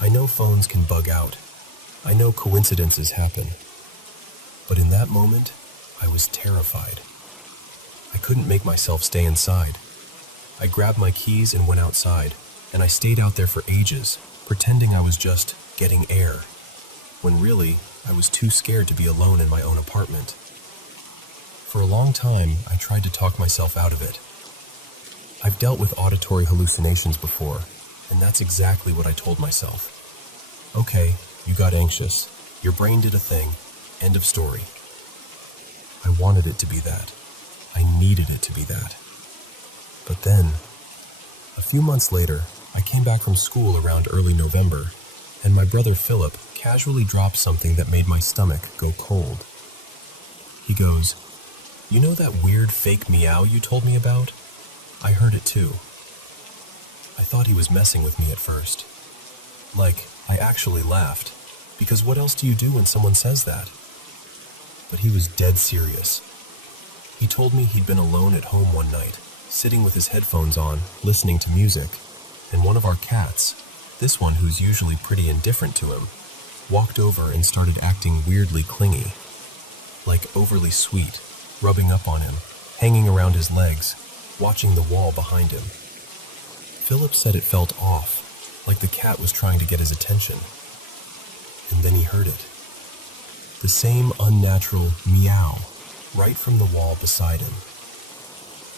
I know phones can bug out. I know coincidences happen. But in that moment, I was terrified. I couldn't make myself stay inside. I grabbed my keys and went outside, and I stayed out there for ages, pretending I was just getting air, when really, I was too scared to be alone in my own apartment. For a long time, I tried to talk myself out of it. I've dealt with auditory hallucinations before, and that's exactly what I told myself. Okay, you got anxious. Your brain did a thing. End of story. I wanted it to be that. I needed it to be that. But then, a few months later, I came back from school around early November, and my brother Philip casually dropped something that made my stomach go cold. He goes, "You know that weird fake meow you told me about? I heard it too." I thought he was messing with me at first. Like, I actually laughed, because what else do you do when someone says that? But he was dead serious. He told me he'd been alone at home one night, sitting with his headphones on, listening to music, and one of our cats, this one who's usually pretty indifferent to him, walked over and started acting weirdly clingy, like overly sweet, rubbing up on him, hanging around his legs, watching the wall behind him. Philip said it felt off, like the cat was trying to get his attention. And then he heard it. The same unnatural meow, right from the wall beside him.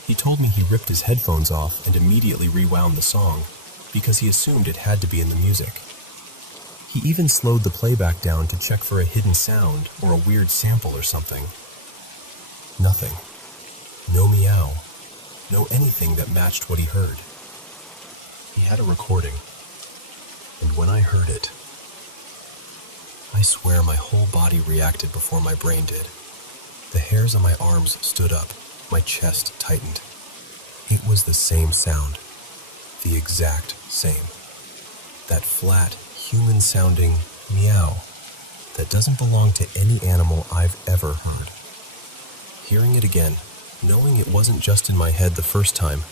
He told me he ripped his headphones off and immediately rewound the song, because he assumed it had to be in the music. He even slowed the playback down to check for a hidden sound or a weird sample or something. Nothing. No meow. No anything that matched what he heard. He had a recording, and when I heard it, I swear my whole body reacted before my brain did. The hairs on my arms stood up, my chest tightened. It was the same sound. The exact same. That flat, human-sounding meow that doesn't belong to any animal I've ever heard. Hearing it again, knowing it wasn't just in my head the first time,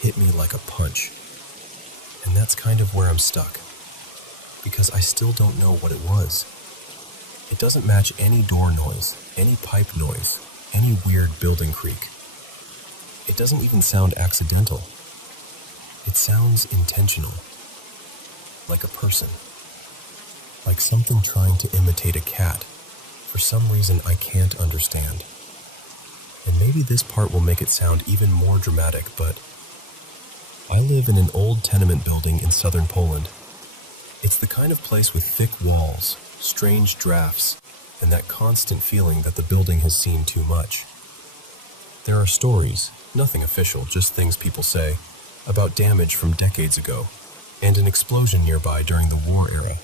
hit me like a punch. And that's kind of where I'm stuck, because I still don't know what it was. It doesn't match any door noise, any pipe noise, any weird building creak. It doesn't even sound accidental. It sounds intentional. Like a person. Like something trying to imitate a cat, for some reason I can't understand. And maybe this part will make it sound even more dramatic, but I live in an old tenement building in southern Poland. It's the kind of place with thick walls, strange drafts, and that constant feeling that the building has seen too much. There are stories, nothing official, just things people say, about damage from decades ago, and an explosion nearby during the war era.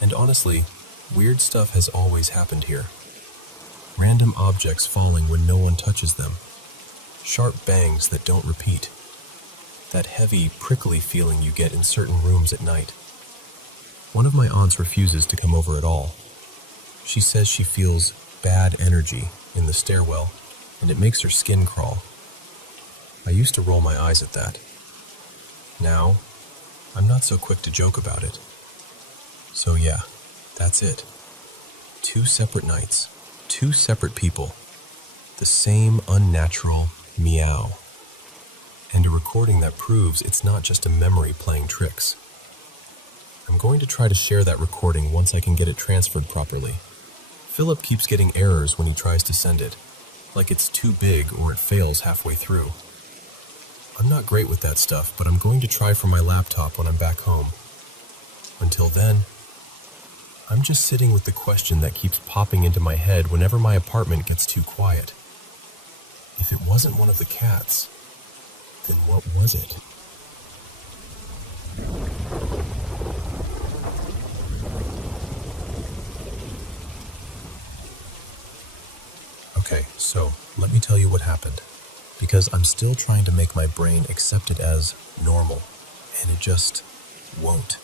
And honestly, weird stuff has always happened here. Random objects falling when no one touches them. Sharp bangs that don't repeat. That heavy, prickly feeling you get in certain rooms at night. One of my aunts refuses to come over at all. She says she feels bad energy in the stairwell, and it makes her skin crawl. I used to roll my eyes at that. Now, I'm not so quick to joke about it. So yeah, that's it. 2 separate nights, 2 separate people, the same unnatural meow. And a recording that proves it's not just a memory playing tricks. I'm going to try to share that recording once I can get it transferred properly. Philip keeps getting errors when he tries to send it, like it's too big or it fails halfway through. I'm not great with that stuff, but I'm going to try from my laptop when I'm back home. Until then, I'm just sitting with the question that keeps popping into my head whenever my apartment gets too quiet. If it wasn't one of the cats, then what was it? Okay, so let me tell you what happened, because I'm still trying to make my brain accept it as normal, and it just won't.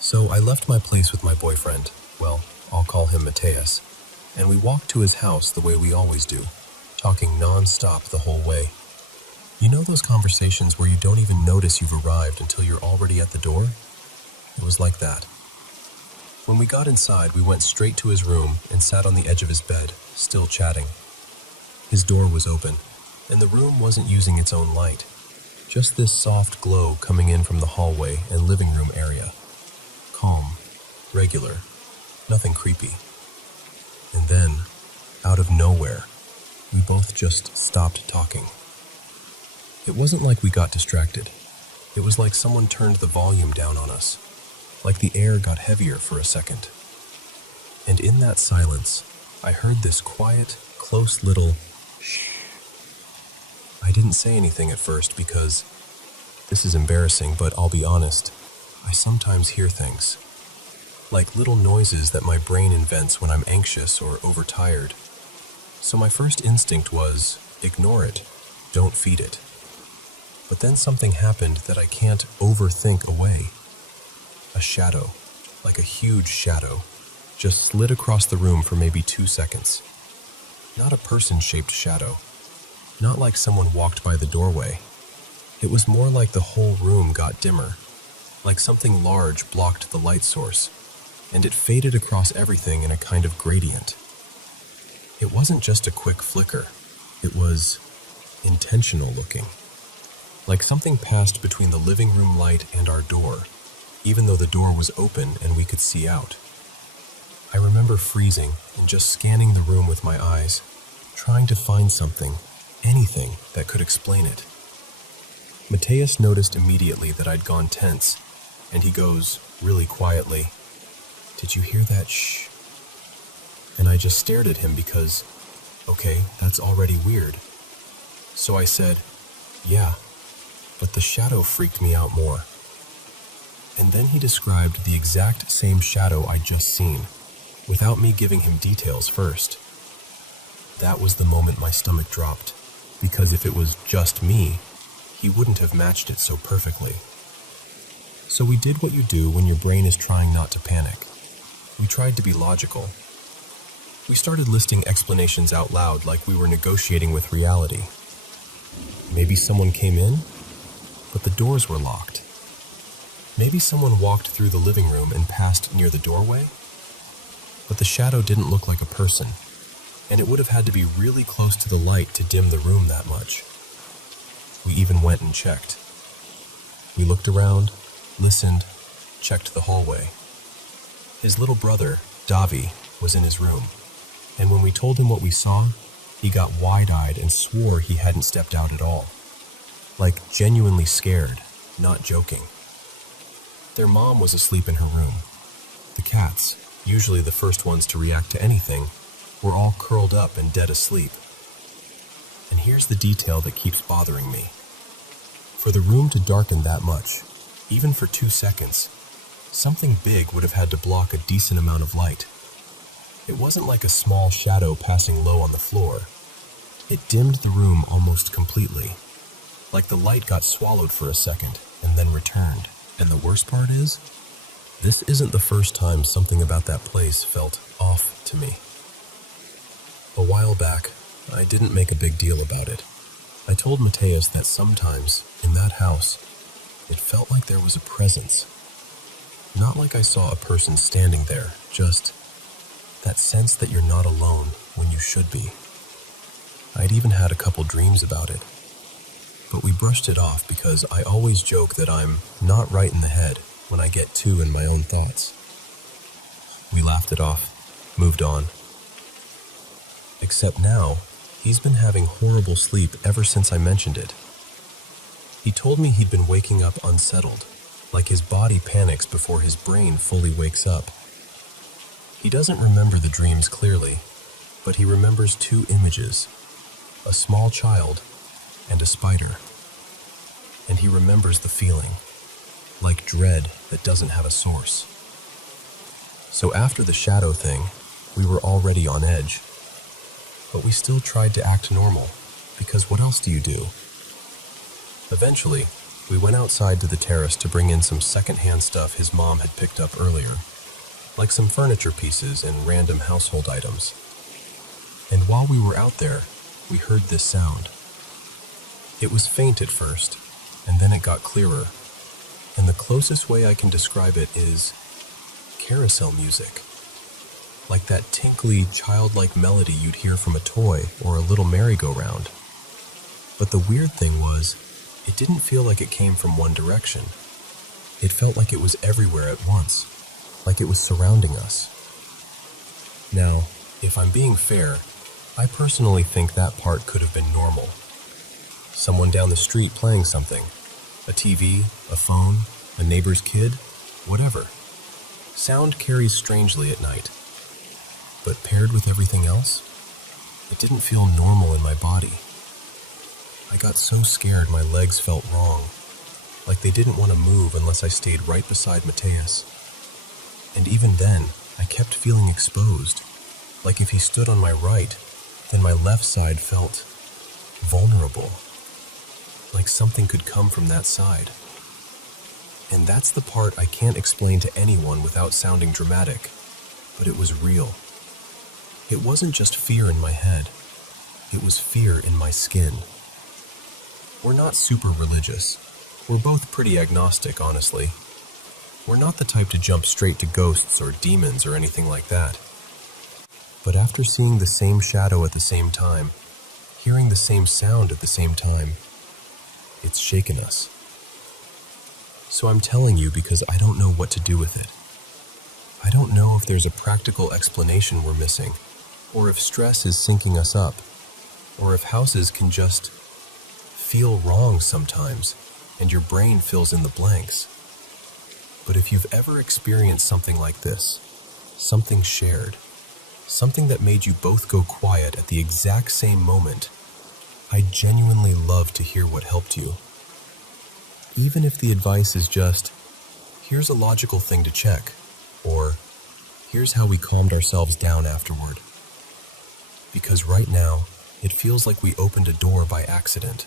So I left my place with my boyfriend, well, I'll call him Mateus, and we walked to his house the way we always do, talking non-stop the whole way. You know those conversations where you don't even notice you've arrived until you're already at the door? It was like that. When we got inside, we went straight to his room and sat on the edge of his bed, still chatting. His door was open, and the room wasn't using its own light, just this soft glow coming in from the hallway and living room area. Calm, regular, nothing creepy. And then, out of nowhere, we both just stopped talking. It wasn't like we got distracted. It was like someone turned the volume down on us, like the air got heavier for a second. And in that silence, I heard this quiet, close little shh. I didn't say anything at first because, this is embarrassing, but I'll be honest, I sometimes hear things, like little noises that my brain invents when I'm anxious or overtired. So my first instinct was, ignore it, don't feed it. But then something happened that I can't overthink away. A shadow, like a huge shadow, just slid across the room for maybe 2 seconds. Not a person-shaped shadow. Not like someone walked by the doorway. It was more like the whole room got dimmer, like something large blocked the light source, and it faded across everything in a kind of gradient. It wasn't just a quick flicker. It was intentional looking. Like something passed between the living room light and our door, even though the door was open and we could see out. I remember freezing and just scanning the room with my eyes, trying to find something, anything that could explain it. Mateus noticed immediately that I'd gone tense, and he goes, really quietly, "Did you hear that shh?" And I just stared at him because, okay, that's already weird. So I said, "Yeah, but the shadow freaked me out more." And then he described the exact same shadow I'd just seen, without me giving him details first. That was the moment my stomach dropped, because if it was just me, he wouldn't have matched it so perfectly. So we did what you do when your brain is trying not to panic. We tried to be logical. We started listing explanations out loud like we were negotiating with reality. Maybe someone came in, but the doors were locked. Maybe someone walked through the living room and passed near the doorway, but the shadow didn't look like a person, and it would have had to be really close to the light to dim the room that much. We even went and checked. We looked around, listened, checked the hallway. His little brother, Davi, was in his room, and when we told him what we saw, he got wide-eyed and swore he hadn't stepped out at all. Like genuinely scared, not joking. Their mom was asleep in her room. The cats, usually the first ones to react to anything, were all curled up and dead asleep. And here's the detail that keeps bothering me. For the room to darken that much, even for 2 seconds, something big would have had to block a decent amount of light. It wasn't like a small shadow passing low on the floor. It dimmed the room almost completely, like the light got swallowed for a second and then returned. And the worst part is, this isn't the first time something about that place felt off to me. A while back, I didn't make a big deal about it. I told Mateus that sometimes, in that house, it felt like there was a presence. Not like I saw a person standing there, just that sense that you're not alone when you should be. I'd even had a couple dreams about it, but we brushed it off because I always joke that I'm not right in the head when I get too in my own thoughts. We laughed it off, moved on. Except now, he's been having horrible sleep ever since I mentioned it. He told me he'd been waking up unsettled, like his body panics before his brain fully wakes up. He doesn't remember the dreams clearly, but he remembers two images, a small child and a spider. And he remembers the feeling, like dread that doesn't have a source. So after the shadow thing, we were already on edge. But we still tried to act normal, because what else do you do? Eventually, we went outside to the terrace to bring in some secondhand stuff his mom had picked up earlier, like some furniture pieces and random household items. And while we were out there, we heard this sound. It was faint at first, and then it got clearer, and the closest way I can describe it is carousel music. Like that tinkly, childlike melody you'd hear from a toy or a little merry-go-round. But the weird thing was, it didn't feel like it came from one direction. It felt like it was everywhere at once, like it was surrounding us. Now, if I'm being fair, I personally think that part could have been normal. Someone down the street playing something, a TV, a phone, a neighbor's kid, whatever. Sound carries strangely at night. But paired with everything else, it didn't feel normal in my body. I got so scared my legs felt wrong, like they didn't want to move unless I stayed right beside Mateus. And even then, I kept feeling exposed, like if he stood on my right, then my left side felt vulnerable, like something could come from that side. And that's the part I can't explain to anyone without sounding dramatic, but it was real. It wasn't just fear in my head, it was fear in my skin. We're not super religious. We're both pretty agnostic, honestly. We're not the type to jump straight to ghosts or demons or anything like that. But after seeing the same shadow at the same time, hearing the same sound at the same time, it's shaken us. So I'm telling you because I don't know what to do with it. I don't know if there's a practical explanation we're missing, or if stress is syncing us up, or if houses can just feel wrong sometimes, and your brain fills in the blanks. But if you've ever experienced something like this, something shared, something that made you both go quiet at the exact same moment, I'd genuinely love to hear what helped you. Even if the advice is just, here's a logical thing to check, or here's how we calmed ourselves down afterward. Because right now, it feels like we opened a door by accident,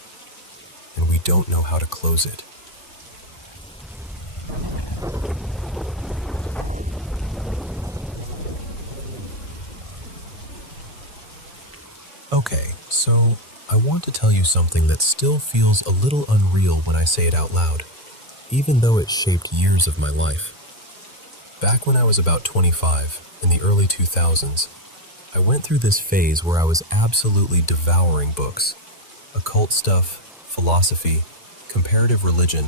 and we don't know how to close it. Okay, so I want to tell you something that still feels a little unreal when I say it out loud, even though it shaped years of my life. Back when I was about 25, in the early 2000s, I went through this phase where I was absolutely devouring books. Occult stuff, philosophy, comparative religion,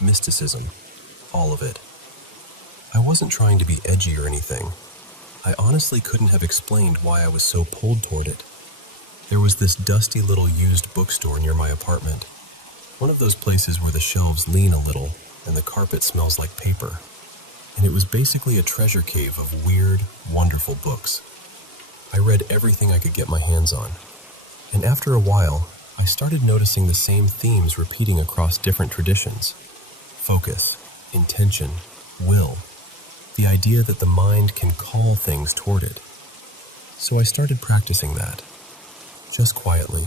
mysticism, all of it. I wasn't trying to be edgy or anything. I honestly couldn't have explained why I was so pulled toward it. There was this dusty little used bookstore near my apartment. One of those places where the shelves lean a little and the carpet smells like paper. And it was basically a treasure cave of weird, wonderful books. I read everything I could get my hands on. And after a while, I started noticing the same themes repeating across different traditions. Focus, intention, will. The idea that the mind can call things toward it. So I started practicing that, just quietly,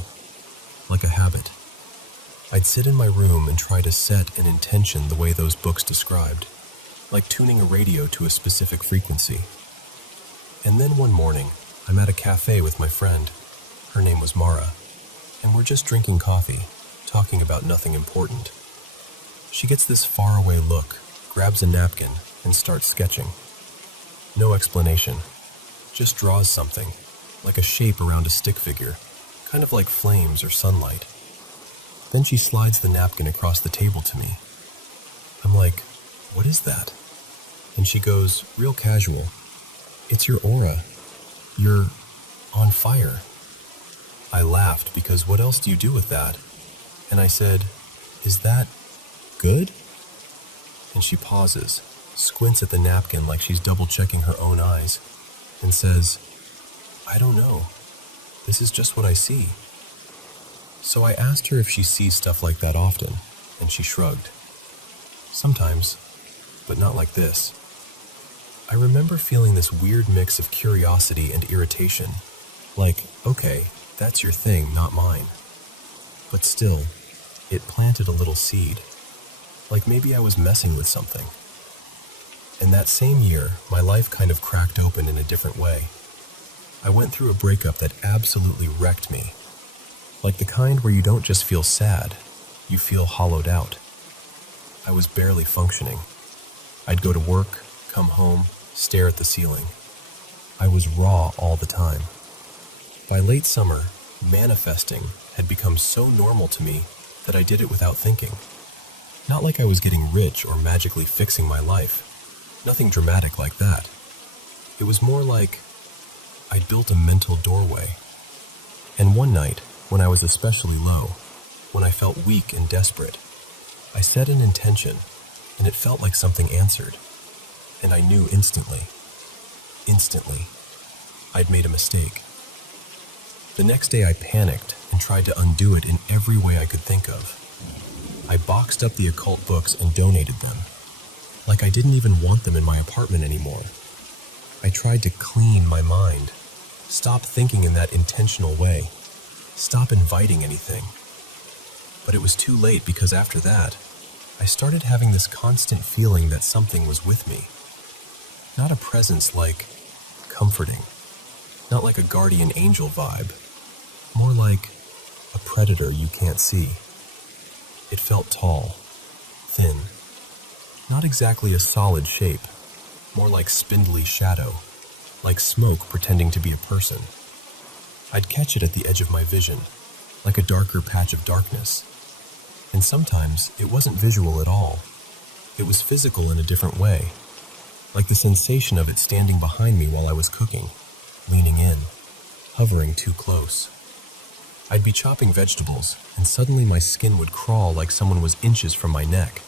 like a habit. I'd sit in my room and try to set an intention the way those books described, like tuning a radio to a specific frequency. And then one morning, I'm at a cafe with my friend. Her name was Mara, and we're just drinking coffee, talking about nothing important. She gets this faraway look, grabs a napkin, and starts sketching. No explanation, just draws something, like a shape around a stick figure, kind of like flames or sunlight. Then she slides the napkin across the table to me. I'm like, "What is that?" And she goes, real casual, "It's your aura. You're on fire." I laughed because what else do you do with that? And I said, "Is that good?" And she pauses, squints at the napkin like she's double-checking her own eyes, and says, "I don't know. This is just what I see." So I asked her if she sees stuff like that often, and she shrugged. "Sometimes, but not like this." I remember feeling this weird mix of curiosity and irritation, like, okay, that's your thing, not mine. But still, it planted a little seed, like maybe I was messing with something. And that same year, my life kind of cracked open in a different way. I went through a breakup that absolutely wrecked me. Like the kind where you don't just feel sad, you feel hollowed out. I was barely functioning. I'd go to work, come home, stare at the ceiling. I was raw all the time. By late summer, manifesting had become so normal to me that I did it without thinking. Not like I was getting rich or magically fixing my life. Nothing dramatic like that. It was more like I'd built a mental doorway. And one night, when I was especially low, when I felt weak and desperate, I set an intention, and it felt like something answered. And I knew instantly, I'd made a mistake. The next day I panicked and tried to undo it in every way I could think of. I boxed up the occult books and donated them, like I didn't even want them in my apartment anymore. I tried to clean my mind, stop thinking in that intentional way, stop inviting anything. But it was too late because after that, I started having this constant feeling that something was with me. Not a presence like comforting, not like a guardian angel vibe, more like a predator you can't see. It felt tall, thin, not exactly a solid shape, more like spindly shadow, like smoke pretending to be a person. I'd catch it at the edge of my vision, like a darker patch of darkness. And sometimes it wasn't visual at all. It was physical in a different way, like the sensation of it standing behind me while I was cooking, leaning in, hovering too close. I'd be chopping vegetables, and suddenly my skin would crawl like someone was inches from my neck.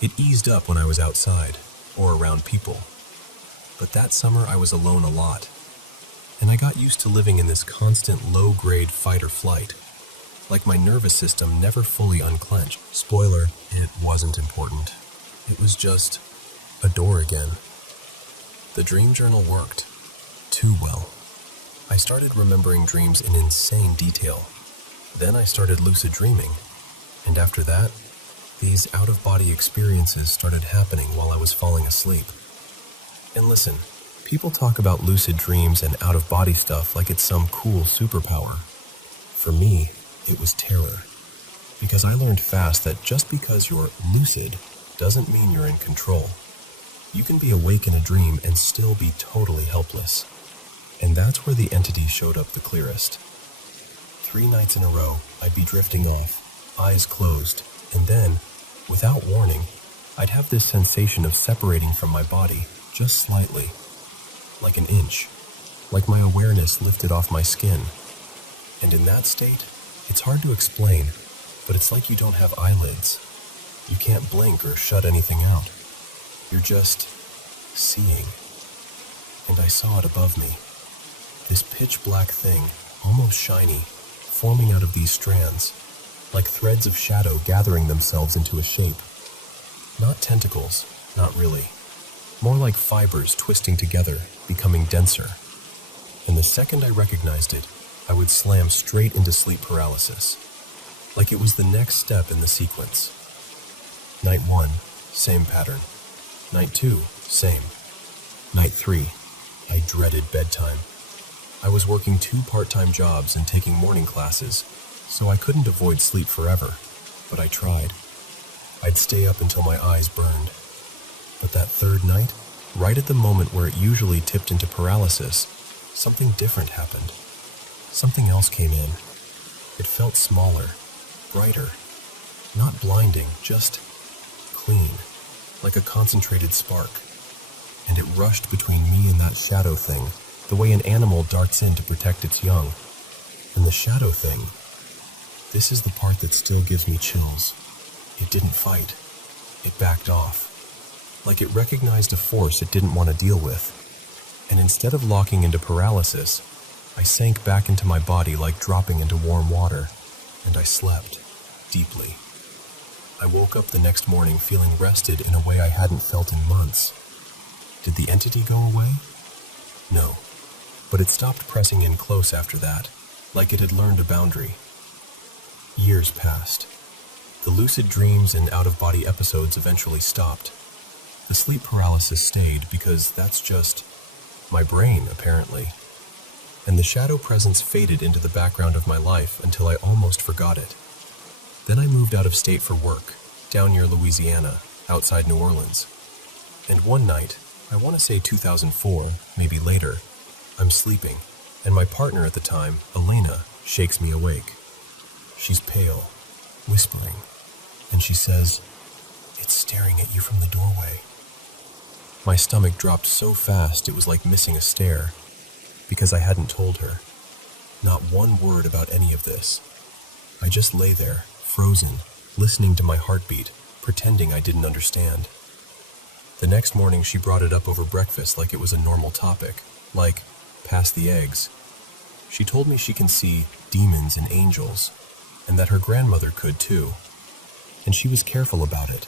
It eased up when I was outside, or around people. But that summer I was alone a lot, and I got used to living in this constant low-grade fight or flight, like my nervous system never fully unclenched. Spoiler, it wasn't important. It was just a door again. The dream journal worked. Too well. I started remembering dreams in insane detail. Then I started lucid dreaming, and after that, these out-of-body experiences started happening while I was falling asleep. And listen, people talk about lucid dreams and out-of-body stuff like it's some cool superpower. For me, it was terror, because I learned fast that just because you're lucid doesn't mean you're in control. You can be awake in a dream and still be totally helpless. And that's where the entity showed up the clearest. 3 nights in a row, I'd be drifting off, eyes closed, and then, without warning, I'd have this sensation of separating from my body, just slightly, like an inch, like my awareness lifted off my skin. And in that state, it's hard to explain, but it's like you don't have eyelids. You can't blink or shut anything out. You're just seeing. And I saw it above me. This pitch-black thing, almost shiny, forming out of these strands, like threads of shadow gathering themselves into a shape. Not tentacles, not really. More like fibers twisting together, becoming denser. and the second I recognized it, I would slam straight into sleep paralysis, like it was the next step in the sequence. Night 1, same pattern. Night 2, same. Night 3, I dreaded bedtime. I was working 2 part-time jobs and taking morning classes, so I couldn't avoid sleep forever, but I tried. I'd stay up until my eyes burned. But that third night, right at the moment where it usually tipped into paralysis, something different happened. Something else came in. It felt smaller, brighter, not blinding, just clean, like a concentrated spark. And it rushed between me and that shadow thing, the way an animal darts in to protect its young. And the shadow thing, this is the part that still gives me chills. It didn't fight. It backed off. Like it recognized a force it didn't want to deal with. And instead of locking into paralysis, I sank back into my body like dropping into warm water, and I slept deeply. I woke up the next morning feeling rested in a way I hadn't felt in months. Did the entity go away? No, but it stopped pressing in close after that, like it had learned a boundary. Years passed. The lucid dreams and out-of-body episodes eventually stopped. The sleep paralysis stayed because that's just my brain, apparently. And the shadow presence faded into the background of my life until I almost forgot it. Then I moved out of state for work, down near Louisiana, outside New Orleans. And one night, I want to say 2004, maybe later, I'm sleeping, and my partner at the time, Elena, shakes me awake. She's pale, whispering, and she says, "It's staring at you from the doorway." My stomach dropped so fast it was like missing a stair, because I hadn't told her. Not one word about any of this. I just lay there, frozen, listening to my heartbeat, pretending I didn't understand. The next morning she brought it up over breakfast like it was a normal topic, like, pass the eggs. She told me she can see demons and angels, and that her grandmother could too. And she was careful about it.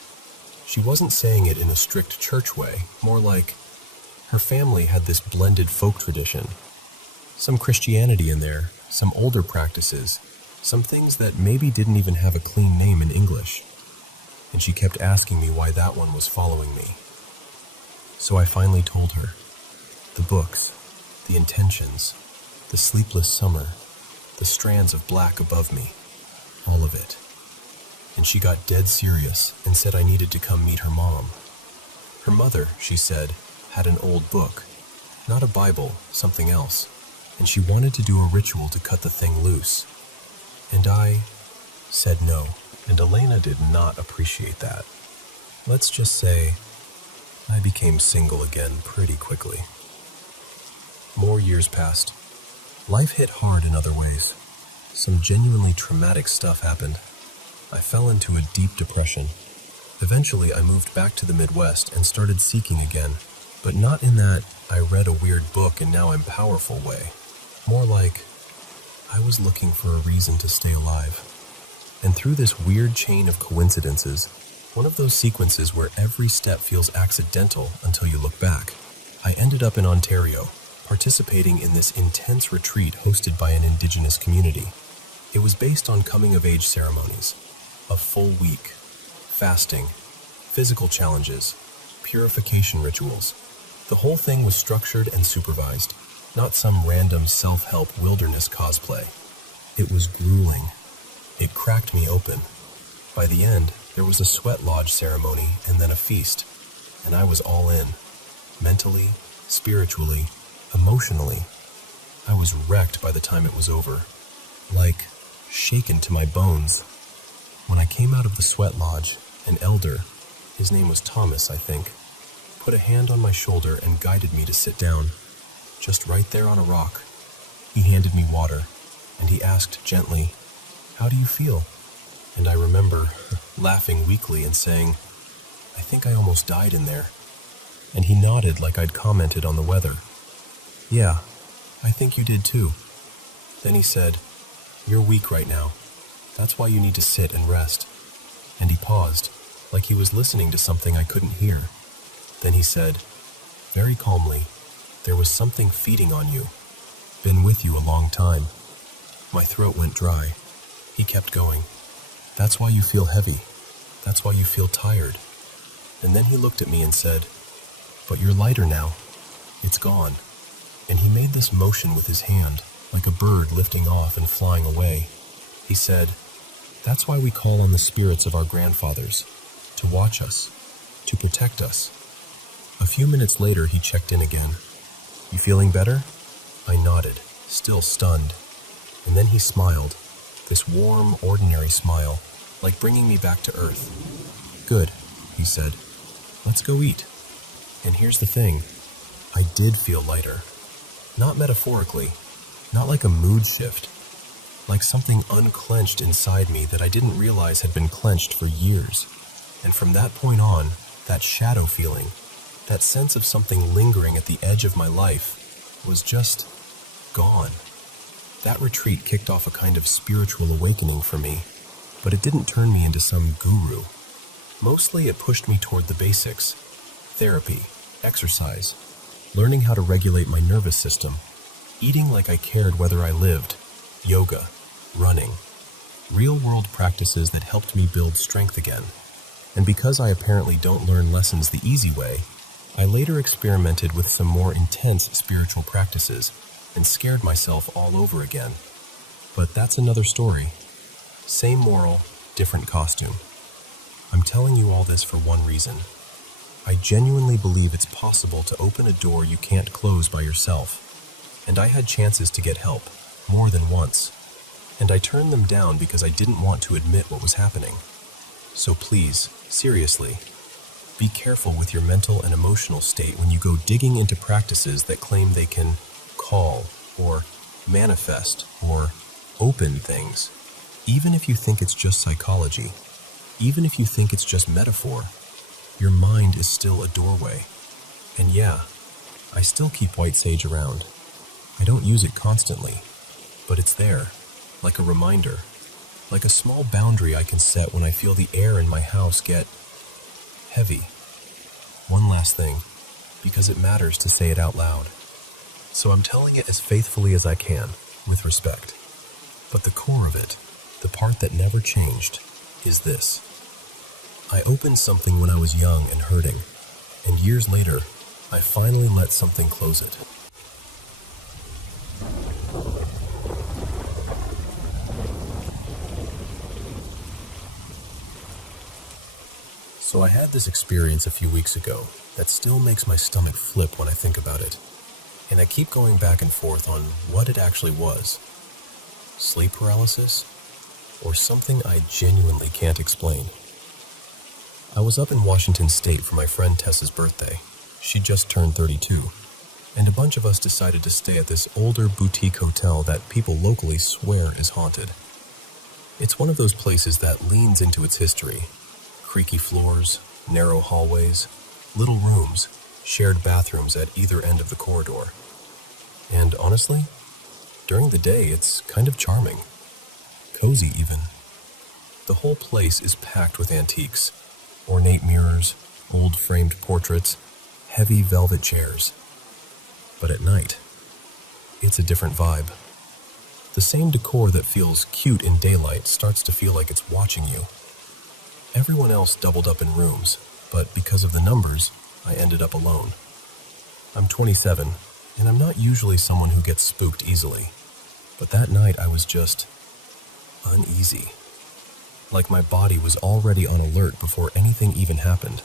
She wasn't saying it in a strict church way, more like her family had this blended folk tradition. Some Christianity in there, some older practices, some things that maybe didn't even have a clean name in English. And she kept asking me why that one was following me. So I finally told her. The books, the intentions, the sleepless summer, the strands of black above me, all of it. And she got dead serious and said I needed to come meet her mom. Her mother, she said, had an old book, not a Bible, something else, and she wanted to do a ritual to cut the thing loose. And I said no, and Elena did not appreciate that. Let's just say I became single again pretty quickly. More years passed. Life hit hard in other ways. Some genuinely traumatic stuff happened. I fell into a deep depression. Eventually, I moved back to the Midwest and started seeking again, but not in that I read a weird book and now I'm powerful way. More like I was looking for a reason to stay alive. And through this weird chain of coincidences, one of those sequences where every step feels accidental until you look back, I ended up in Ontario, participating in this intense retreat hosted by an Indigenous community. It was based on coming-of-age ceremonies, a full week, fasting, physical challenges, purification rituals. The whole thing was structured and supervised, not some random self-help wilderness cosplay. It was grueling. It cracked me open. By the end, there was a sweat lodge ceremony and then a feast, and I was all in. Mentally, spiritually, emotionally. I was wrecked by the time it was over, like shaken to my bones. When I came out of the sweat lodge, an elder, his name was Thomas, I think, put a hand on my shoulder and guided me to sit down, just right there on a rock. He handed me water, and he asked gently, "How do you feel?" And I remember laughing weakly and saying, "I think I almost died in there." And he nodded like I'd commented on the weather. "Yeah, I think you did too." Then he said, "You're weak right now. That's why you need to sit and rest." And he paused, like he was listening to something I couldn't hear. Then he said, very calmly, "There was something feeding on you. Been with you a long time." My throat went dry. He kept going. "That's why you feel heavy. That's why you feel tired." And then he looked at me and said, "But you're lighter now. It's gone." And he made this motion with his hand, like a bird lifting off and flying away. He said, "That's why we call on the spirits of our grandfathers, to watch us, to protect us." A few minutes later, he checked in again. "You feeling better?" I nodded, still stunned. And then he smiled, this warm, ordinary smile, like bringing me back to earth. "Good," he said. "Let's go eat." And here's the thing. I did feel lighter. Not metaphorically, not like a mood shift, like something unclenched inside me that I didn't realize had been clenched for years. And from that point on, that shadow feeling, that sense of something lingering at the edge of my life, was just gone. That retreat kicked off a kind of spiritual awakening for me, but it didn't turn me into some guru. Mostly it pushed me toward the basics: therapy, exercise, learning how to regulate my nervous system, eating like I cared whether I lived, yoga, running, real-world practices that helped me build strength again. And because I apparently don't learn lessons the easy way, I later experimented with some more intense spiritual practices and scared myself all over again. But that's another story. Same moral, different costume. I'm telling you all this for one reason. I genuinely believe it's possible to open a door you can't close by yourself. And I had chances to get help, more than once. And I turned them down because I didn't want to admit what was happening. So please, seriously, be careful with your mental and emotional state when you go digging into practices that claim they can call, or manifest, or open things. Even if you think it's just psychology, even if you think it's just metaphor, your mind is still a doorway. And yeah, I still keep white sage around. I don't use it constantly, but it's there, like a reminder, like a small boundary I can set when I feel the air in my house get heavy. One last thing, because it matters to say it out loud. So I'm telling it as faithfully as I can, with respect. But the core of it, the part that never changed, is this. I opened something when I was young and hurting, and years later, I finally let something close it. So I had this experience a few weeks ago that still makes my stomach flip when I think about it. And I keep going back and forth on what it actually was. Sleep paralysis? Or something I genuinely can't explain. I was up in Washington State for my friend Tessa's birthday. She just turned 32. And a bunch of us decided to stay at this older boutique hotel that people locally swear is haunted. It's one of those places that leans into its history. Creaky floors, narrow hallways, little rooms, shared bathrooms at either end of the corridor. And honestly, during the day it's kind of charming. Cozy even. The whole place is packed with antiques. Ornate mirrors, old framed portraits, heavy velvet chairs. But at night, it's a different vibe. The same decor that feels cute in daylight starts to feel like it's watching you. Everyone else doubled up in rooms, but because of the numbers, I ended up alone. I'm 27, and I'm not usually someone who gets spooked easily. But that night I was just uneasy. Like my body was already on alert before anything even happened.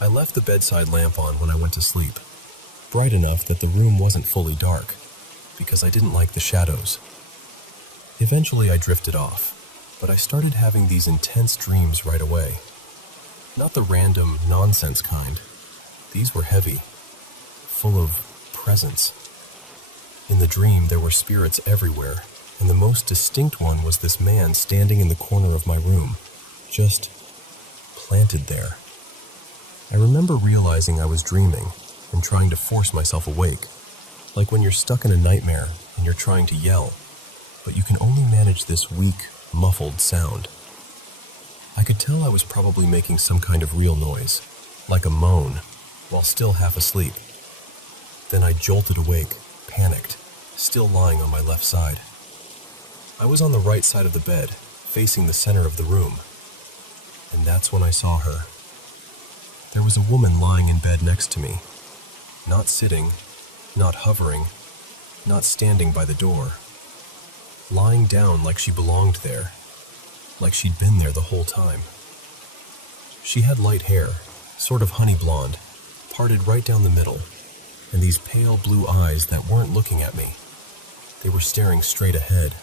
I left the bedside lamp on when I went to sleep, bright enough that the room wasn't fully dark, because I didn't like the shadows. Eventually I drifted off, but I started having these intense dreams right away. Not the random, nonsense kind. These were heavy, full of presence. In the dream, there were spirits everywhere, and the most distinct one was this man standing in the corner of my room, just planted there. I remember realizing I was dreaming and trying to force myself awake, like when you're stuck in a nightmare and you're trying to yell, but you can only manage this weak, muffled sound. I could tell I was probably making some kind of real noise, like a moan, while still half asleep. Then I jolted awake, panicked, still lying on my left side. I was on the right side of the bed, facing the center of the room, and that's when I saw her. There was a woman lying in bed next to me, not sitting, not hovering, not standing by the door, lying down like she belonged there, like she'd been there the whole time. She had light hair, sort of honey blonde, parted right down the middle, and these pale blue eyes that weren't looking at me. They were staring straight ahead,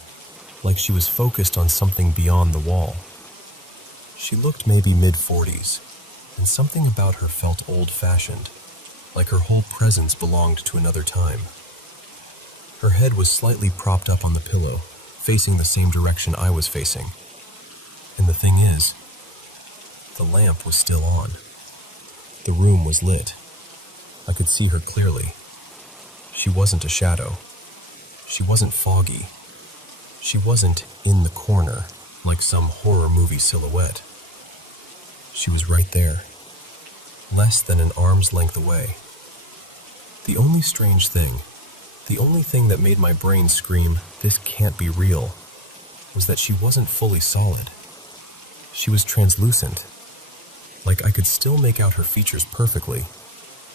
like she was focused on something beyond the wall. She looked maybe mid-40s, and something about her felt old-fashioned, like her whole presence belonged to another time. Her head was slightly propped up on the pillow, facing the same direction I was facing. And the thing is, the lamp was still on. The room was lit. I could see her clearly. She wasn't a shadow. She wasn't foggy. She wasn't in the corner, like some horror movie silhouette. She was right there, less than an arm's length away. The only strange thing, the only thing that made my brain scream, "This can't be real," was that she wasn't fully solid. She was translucent. Like I could still make out her features perfectly,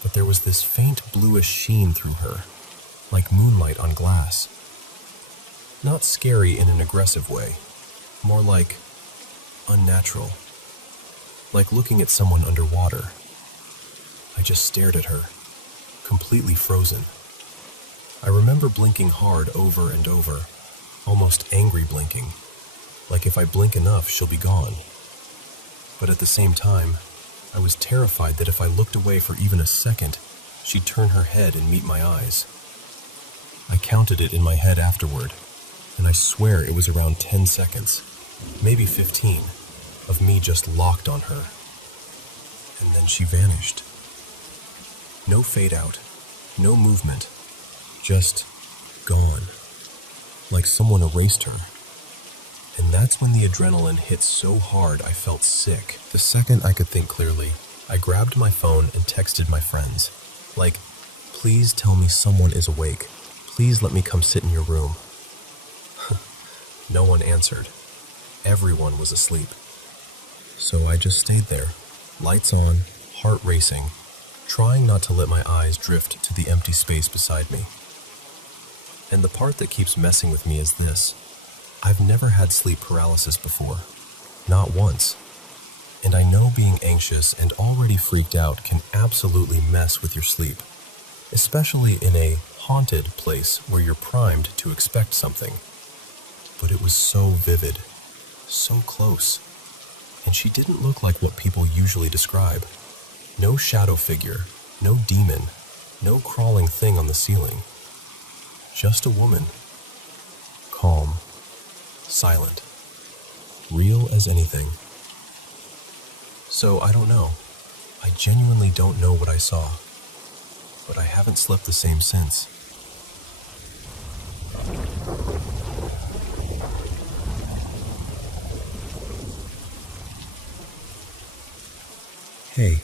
but there was this faint bluish sheen through her, like moonlight on glass. Not scary in an aggressive way, more like unnatural, like looking at someone underwater. I just stared at her, completely frozen. I remember blinking hard over and over, almost angry blinking, like if I blink enough, she'll be gone. But at the same time, I was terrified that if I looked away for even a second, she'd turn her head and meet my eyes. I counted it in my head afterward, and I swear it was around 10 seconds, maybe 15, of me just locked on her. And then she vanished. No fade out, no movement, just gone, like someone erased her. And that's when the adrenaline hit so hard I felt sick. The second I could think clearly, I grabbed my phone and texted my friends, like, "Please tell me someone is awake. Please let me come sit in your room." No one answered. Everyone was asleep. So I just stayed there, lights on, heart racing, trying not to let my eyes drift to the empty space beside me. And the part that keeps messing with me is this. I've never had sleep paralysis before, not once. And I know being anxious and already freaked out can absolutely mess with your sleep, especially in a haunted place where you're primed to expect something. But it was so vivid, so close, and she didn't look like what people usually describe. No shadow figure, no demon, no crawling thing on the ceiling. Just a woman, calm, silent, real as anything. So I don't know. I genuinely don't know what I saw, but I haven't slept the same since. Hey,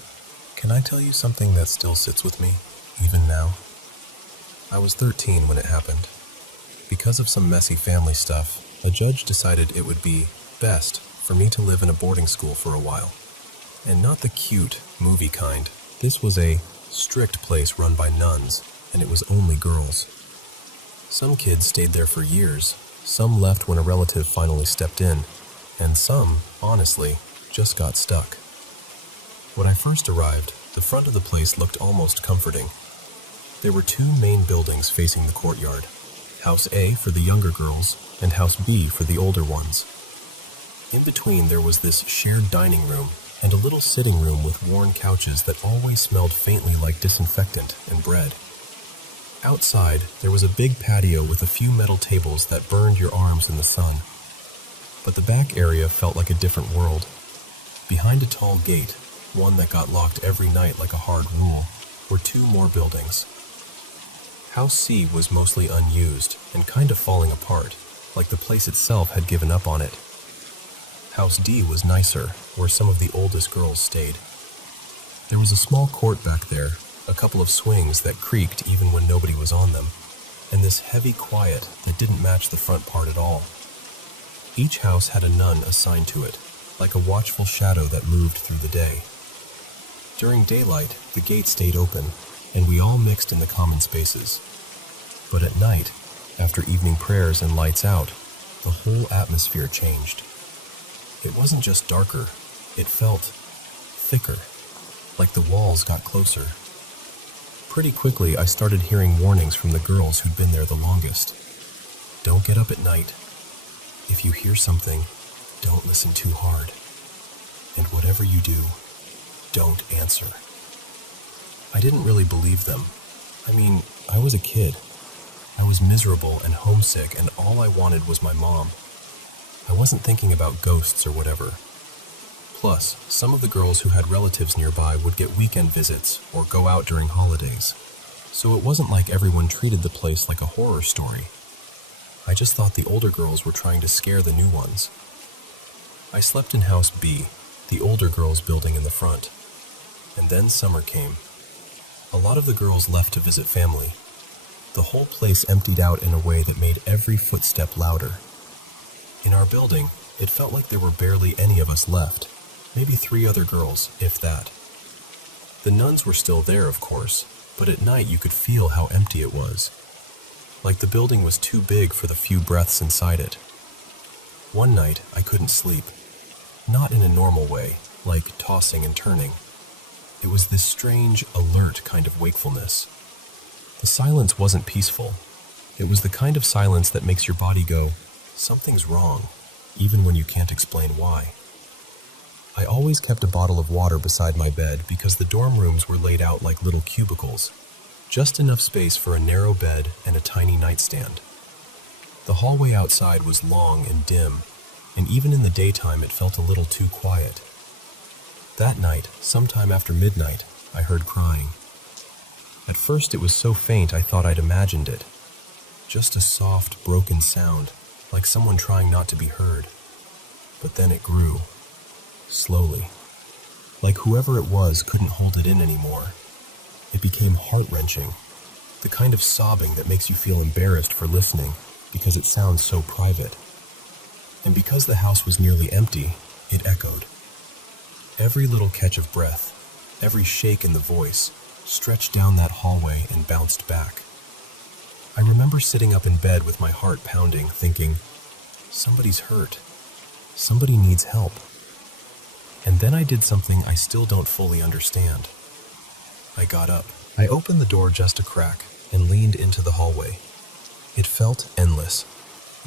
can I tell you something that still sits with me, even now? I was 13 when it happened. Because of some messy family stuff, a judge decided it would be best for me to live in a boarding school for a while. And not the cute, movie kind. This was a strict place run by nuns, and it was only girls. Some kids stayed there for years, some left when a relative finally stepped in, and some, honestly, just got stuck. When I first arrived, the front of the place looked almost comforting. There were two main buildings facing the courtyard. House A for the younger girls, and House B for the older ones. In between there was this shared dining room, and a little sitting room with worn couches that always smelled faintly like disinfectant and bread. Outside, there was a big patio with a few metal tables that burned your arms in the sun. But the back area felt like a different world. Behind a tall gate, one that got locked every night like a hard rule, were two more buildings. House C was mostly unused and kind of falling apart, like the place itself had given up on it. House D was nicer, where some of the oldest girls stayed. There was a small court back there, a couple of swings that creaked even when nobody was on them, and this heavy quiet that didn't match the front part at all. Each house had a nun assigned to it, like a watchful shadow that moved through the day. During daylight, the gate stayed open, and we all mixed in the common spaces. But at night, after evening prayers and lights out, the whole atmosphere changed. It wasn't just darker, it felt thicker, like the walls got closer. Pretty quickly, I started hearing warnings from the girls who'd been there the longest. Don't get up at night. If you hear something, don't listen too hard. And whatever you do, don't answer. I didn't really believe them. I mean, I was a kid. I was miserable and homesick, and all I wanted was my mom. I wasn't thinking about ghosts or whatever. Plus, some of the girls who had relatives nearby would get weekend visits or go out during holidays. So it wasn't like everyone treated the place like a horror story. I just thought the older girls were trying to scare the new ones. I slept in House B, the older girls' building in the front. And then summer came. A lot of the girls left to visit family. The whole place emptied out in a way that made every footstep louder. In our building, it felt like there were barely any of us left. Maybe 3 other girls, if that. The nuns were still there, of course, but at night you could feel how empty it was. Like the building was too big for the few breaths inside it. One night, I couldn't sleep. Not in a normal way, like tossing and turning. It was this strange, alert kind of wakefulness. The silence wasn't peaceful. It was the kind of silence that makes your body go, something's wrong, even when you can't explain why. I always kept a bottle of water beside my bed because the dorm rooms were laid out like little cubicles, just enough space for a narrow bed and a tiny nightstand. The hallway outside was long and dim, and even in the daytime it felt a little too quiet. That night, sometime after midnight, I heard crying. At first it was so faint I thought I'd imagined it. Just a soft, broken sound, like someone trying not to be heard. But then it grew. Slowly. Like whoever it was couldn't hold it in anymore. It became heart-wrenching, the kind of sobbing that makes you feel embarrassed for listening because it sounds so private. And because the house was nearly empty, it echoed. Every little catch of breath, every shake in the voice, stretched down that hallway and bounced back. I remember sitting up in bed with my heart pounding, thinking, somebody's hurt. Somebody needs help. And then I did something I still don't fully understand. I got up. I opened the door just a crack and leaned into the hallway. It felt endless.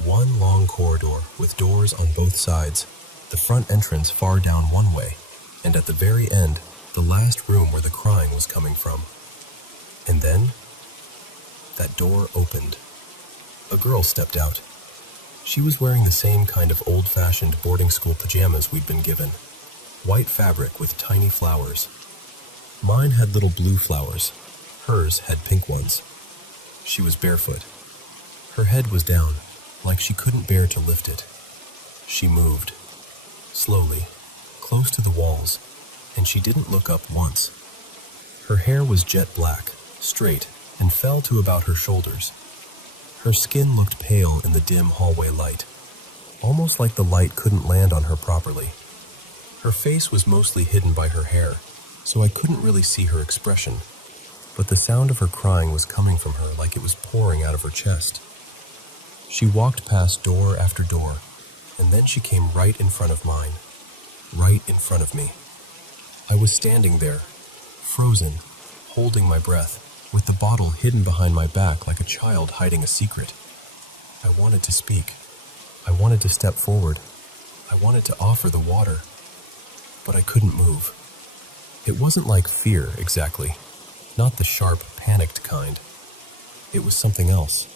One long corridor with doors on both sides, the front entrance far down one way, and at the very end, the last room where the crying was coming from. And then, that door opened. A girl stepped out. She was wearing the same kind of old-fashioned boarding school pajamas we'd been given. White fabric with tiny flowers. Mine had little blue flowers. Hers had pink ones. She was barefoot. Her head was down, like she couldn't bear to lift it. She moved. Slowly, close to the walls, and she didn't look up once. Her hair was jet black, straight, and fell to about her shoulders. Her skin looked pale in the dim hallway light, almost like the light couldn't land on her properly. Her face was mostly hidden by her hair, so I couldn't really see her expression, but the sound of her crying was coming from her like it was pouring out of her chest. She walked past door after door, and then she came right in front of mine, right in front of me. I was standing there, frozen, holding my breath, with the bottle hidden behind my back like a child hiding a secret. I wanted to speak. I wanted to step forward. I wanted to offer the water. But I couldn't move. It wasn't like fear, exactly. Not the sharp, panicked kind. It was something else.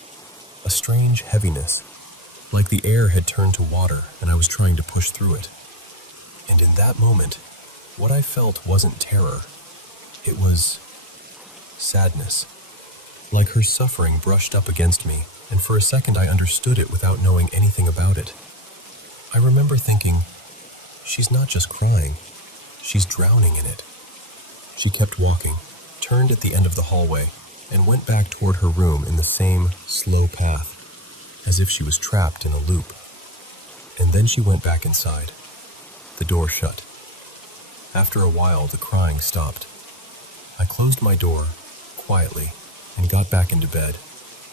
A strange heaviness. Like the air had turned to water and I was trying to push through it. And in that moment, what I felt wasn't terror. It was sadness. Like her suffering brushed up against me, and for a second I understood it without knowing anything about it. I remember thinking, she's not just crying, she's drowning in it. She kept walking, turned at the end of the hallway, and went back toward her room in the same slow path, as if she was trapped in a loop. And then she went back inside. The door shut. After a while, the crying stopped. I closed my door, quietly, and got back into bed,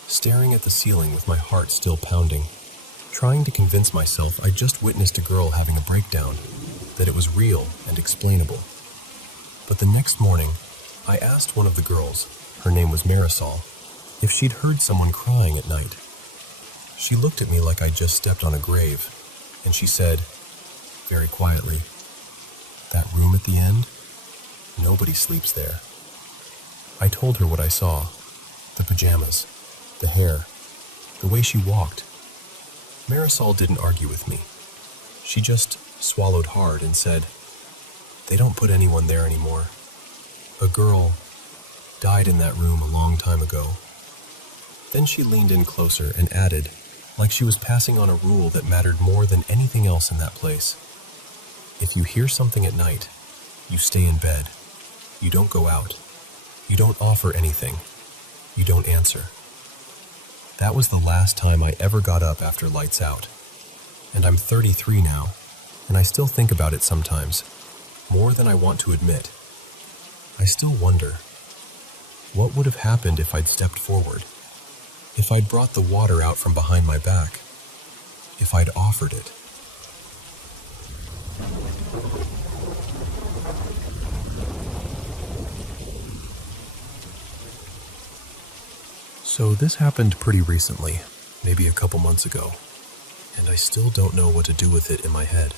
staring at the ceiling with my heart still pounding, trying to convince myself I just witnessed a girl having a breakdown, that it was real and explainable. But the next morning, I asked one of the girls, her name was Marisol, if she'd heard someone crying at night. She looked at me like I'd just stepped on a grave, and she said, very quietly, "That room at the end? Nobody sleeps there." I told her what I saw, the pajamas, the hair, the way she walked. Marisol didn't argue with me. She just swallowed hard and said, "They don't put anyone there anymore. A girl died in that room a long time ago." Then she leaned in closer and added, like she was passing on a rule that mattered more than anything else in that place, "If you hear something at night, you stay in bed. You don't go out. You don't offer anything. You don't answer." That was the last time I ever got up after lights out. And I'm 33 now, and I still think about it sometimes, more than I want to admit. I still wonder, what would have happened if I'd stepped forward? If I'd brought the water out from behind my back? If I'd offered it? So this happened pretty recently, maybe a couple months ago, and I still don't know what to do with it in my head.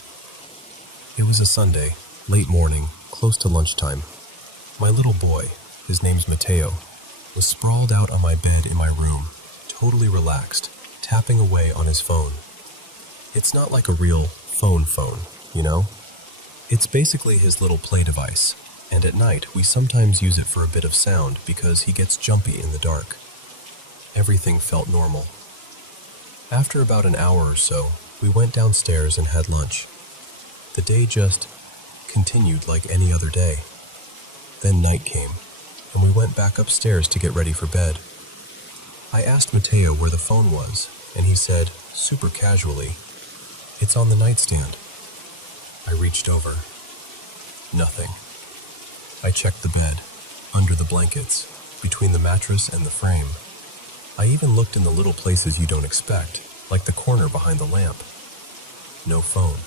It was a Sunday, late morning, close to lunchtime. My little boy, his name's Mateo, was sprawled out on my bed in my room, totally relaxed, tapping away on his phone. It's not like a real phone, you know? It's basically his little play device, and at night we sometimes use it for a bit of sound because he gets jumpy in the dark. Everything felt normal. After about an hour or so, we went downstairs and had lunch. The day just continued like any other day. Then night came, and we went back upstairs to get ready for bed. I asked Mateo where the phone was, and he said, super casually, "It's on the nightstand." I reached over. Nothing. I checked the bed, under the blankets, between the mattress and the frame. I even looked in the little places you don't expect, like the corner behind the lamp. No phone.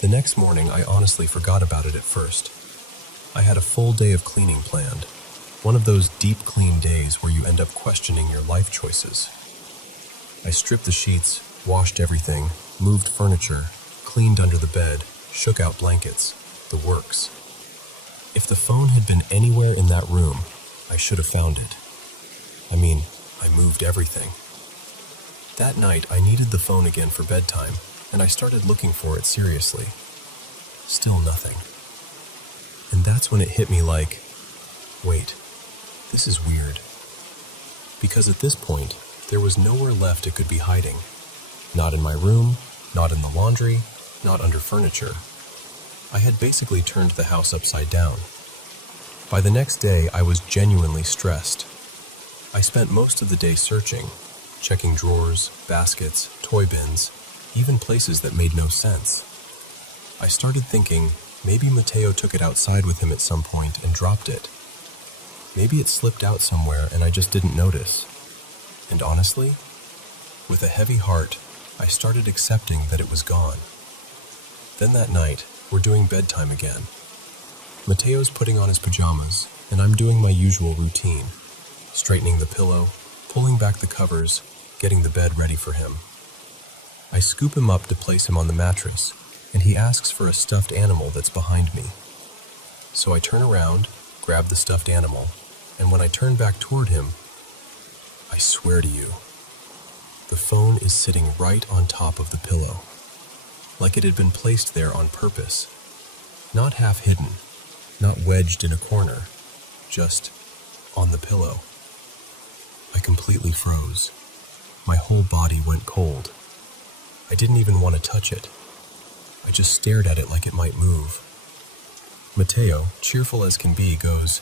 The next morning, I honestly forgot about it at first. I had a full day of cleaning planned, one of those deep clean days where you end up questioning your life choices. I stripped the sheets, washed everything, moved furniture, cleaned under the bed, shook out blankets, the works. If the phone had been anywhere in that room, I should have found it. I mean, I moved everything. That night, I needed the phone again for bedtime, and I started looking for it seriously. Still nothing. And that's when it hit me like, wait, this is weird. Because at this point, there was nowhere left it could be hiding. Not in my room, not in the laundry, not under furniture. I had basically turned the house upside down. By the next day, I was genuinely stressed. I spent most of the day searching, checking drawers, baskets, toy bins, even places that made no sense. I started thinking, maybe Mateo took it outside with him at some point and dropped it. Maybe it slipped out somewhere and I just didn't notice. And honestly, with a heavy heart, I started accepting that it was gone. Then that night, we're doing bedtime again. Mateo's putting on his pajamas, and I'm doing my usual routine, straightening the pillow, pulling back the covers, getting the bed ready for him. I scoop him up to place him on the mattress, and he asks for a stuffed animal that's behind me. So I turn around, grab the stuffed animal, and when I turn back toward him, I swear to you, the phone is sitting right on top of the pillow, like it had been placed there on purpose. Not half hidden, not wedged in a corner, just on the pillow. I completely froze. My whole body went cold. I didn't even want to touch it. I just stared at it like it might move. Mateo, cheerful as can be, goes,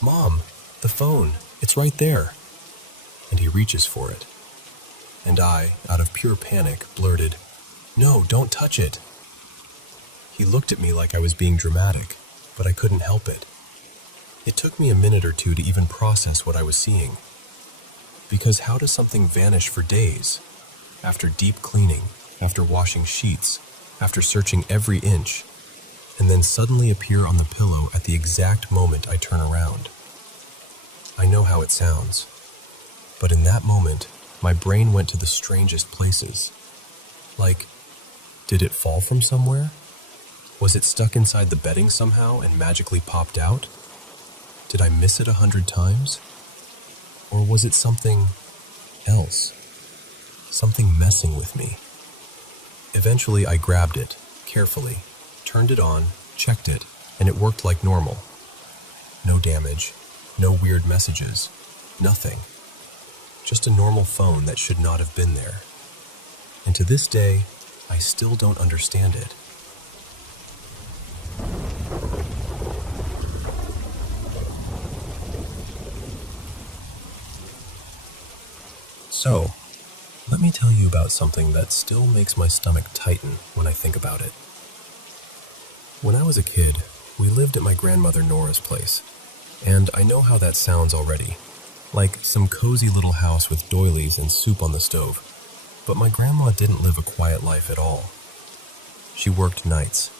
"Mom, the phone, It's right there." And he reaches for it. And I, out of pure panic, blurted, "No, don't touch it." He looked at me like I was being dramatic, but I couldn't help it. It took me a minute or two to even process what I was seeing. Because how does something vanish for days? After deep cleaning, after washing sheets, after searching every inch, and then suddenly appear on the pillow at the exact moment I turn around? I know how it sounds, but in that moment, my brain went to the strangest places. Like, did it fall from somewhere? Was it stuck inside the bedding somehow and magically popped out? Did I miss it 100 times? Or was it something else? Something messing with me? Eventually, I grabbed it, carefully, turned it on, checked it, and it worked like normal. No damage, no weird messages, nothing. Just a normal phone that should not have been there. And to this day, I still don't understand it. So, let me tell you about something that still makes my stomach tighten when I think about it. When I was a kid, we lived at my grandmother Nora's place, and I know how that sounds already, like some cozy little house with doilies and soup on the stove. But my grandma didn't live a quiet life at all. She worked nights,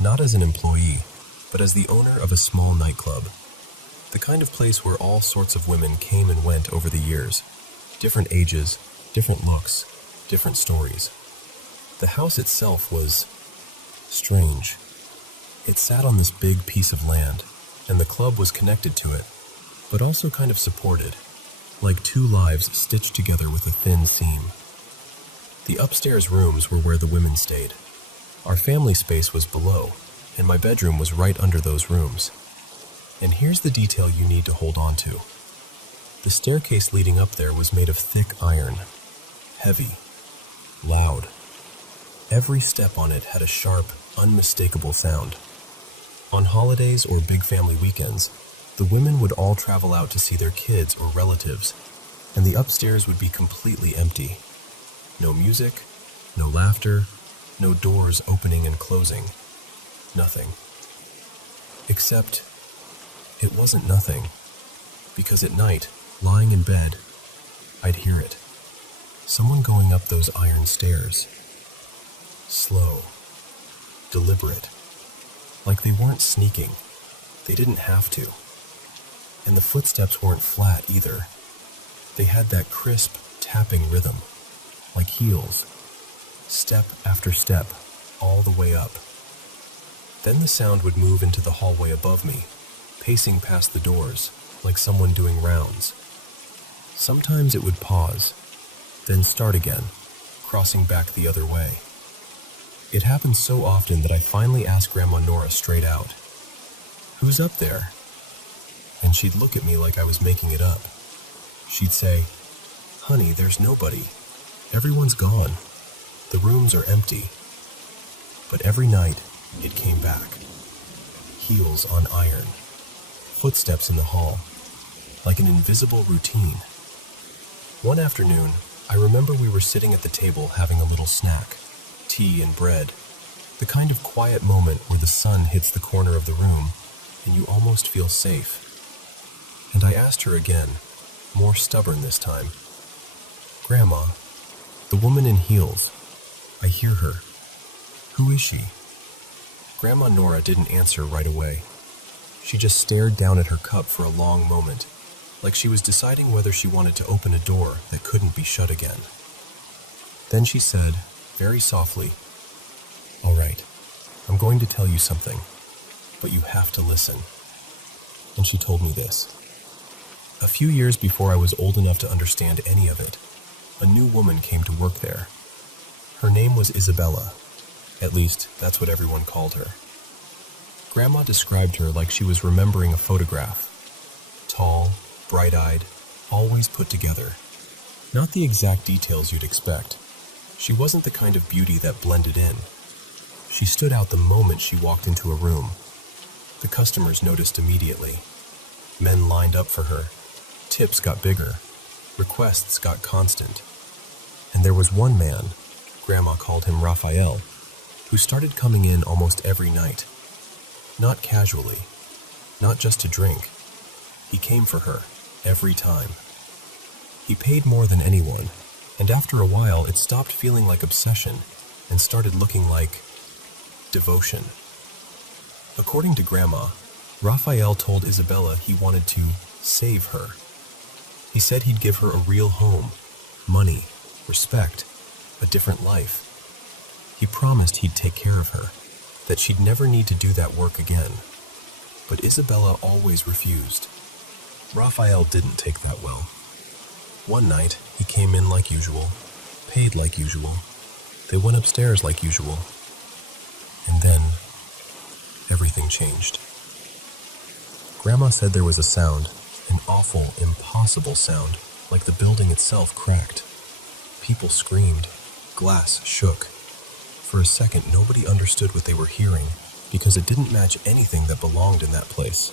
not as an employee, but as the owner of a small nightclub, the kind of place where all sorts of women came and went over the years. Different ages, different looks, different stories. The house itself was strange. It sat on this big piece of land, and the club was connected to it, but also kind of supported, like two lives stitched together with a thin seam. The upstairs rooms were where the women stayed. Our family space was below, and my bedroom was right under those rooms. And here's the detail you need to hold on to. The staircase leading up there was made of thick iron, heavy, loud. Every step on it had a sharp, unmistakable sound. On holidays or big family weekends, the women would all travel out to see their kids or relatives, and the upstairs would be completely empty. No music, no laughter, no doors opening and closing. Nothing. Except, it wasn't nothing, because at night, lying in bed, I'd hear it. Someone going up those iron stairs. Slow. Deliberate. Like they weren't sneaking. They didn't have to. And the footsteps weren't flat either. They had that crisp, tapping rhythm. Like heels. Step after step, all the way up. Then the sound would move into the hallway above me, pacing past the doors, like someone doing rounds. Sometimes it would pause, then start again, crossing back the other way. It happened so often that I finally asked Grandma Nora straight out, "Who's up there?" And she'd look at me like I was making it up. She'd say, "Honey, there's nobody. Everyone's gone. The rooms are empty." But every night, it came back. Heels on iron. Footsteps in the hall. Like an invisible routine. One afternoon, I remember we were sitting at the table having a little snack. Tea and bread. The kind of quiet moment where the sun hits the corner of the room and you almost feel safe. And I asked her again, more stubborn this time. "Grandma, the woman in heels. I hear her. Who is she?" Grandma Nora didn't answer right away. She just stared down at her cup for a long moment, like she was deciding whether she wanted to open a door that couldn't be shut again. Then she said, very softly, "All right, I'm going to tell you something, but you have to listen." And she told me this. A few years before I was old enough to understand any of it, a new woman came to work there. Her name was Isabella. At least, that's what everyone called her. Grandma described her like she was remembering a photograph. Tall, bright-eyed, always put together. Not the exact details you'd expect. She wasn't the kind of beauty that blended in. She stood out the moment she walked into a room. The customers noticed immediately. Men lined up for her. tips got bigger, requests got constant, and there was one man, Grandma called him Raphael, who started coming in almost every night. Not casually, not just to drink. He came for her, every time. He paid more than anyone, and after a while it stopped feeling like obsession and started looking like devotion. According to Grandma, Raphael told Isabella he wanted to save her. He said he'd give her a real home, money, respect, a different life. He promised he'd take care of her, that she'd never need to do that work again. But Isabella always refused. Raphael didn't take that well. One night, he came in like usual, paid like usual. They went upstairs like usual. And then, everything changed. Grandma said there was a sound, an awful, impossible sound, like the building itself cracked. People screamed. Glass shook. For a second, nobody understood what they were hearing, because it didn't match anything that belonged in that place.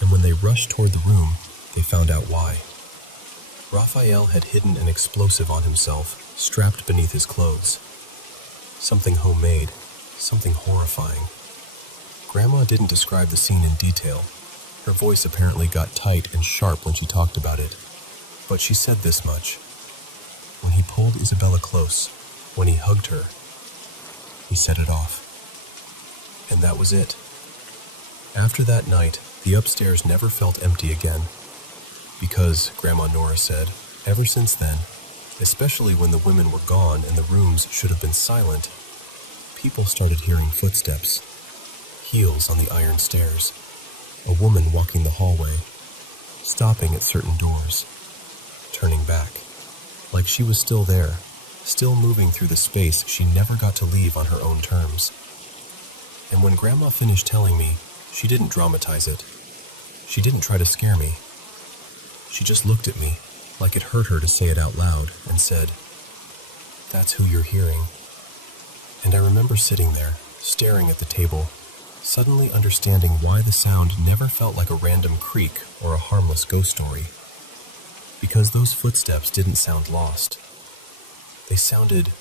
And when they rushed toward the room, they found out why. Raphael had hidden an explosive on himself, strapped beneath his clothes. Something homemade, something horrifying. Grandma didn't describe the scene in detail. Her voice apparently got tight and sharp when she talked about it. But she said this much. When he pulled Isabella close, when he hugged her, he set it off. And that was it. After that night, the upstairs never felt empty again. Because, Grandma Nora said, ever since then, especially when the women were gone and the rooms should have been silent, people started hearing footsteps, heels on the iron stairs, a woman walking the hallway, stopping at certain doors, turning back, like she was still there, still moving through the space she never got to leave on her own terms. And when Grandma finished telling me, she didn't dramatize it. She didn't try to scare me. She just looked at me, like it hurt her to say it out loud, and said, "That's who you're hearing." And I remember sitting there, staring at the table, suddenly understanding why the sound never felt like a random creak or a harmless ghost story. Because those footsteps didn't sound lost. They sounded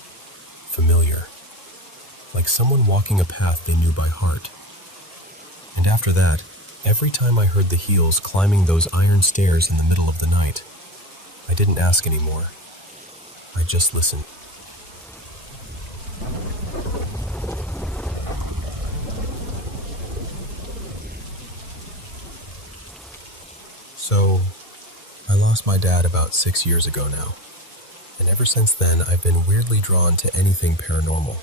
familiar, like someone walking a path they knew by heart. And after that, every time I heard the heels climbing those iron stairs in the middle of the night, I didn't ask anymore. I just listened. So, I lost my dad about 6 years ago now, and ever since then I've been weirdly drawn to anything paranormal.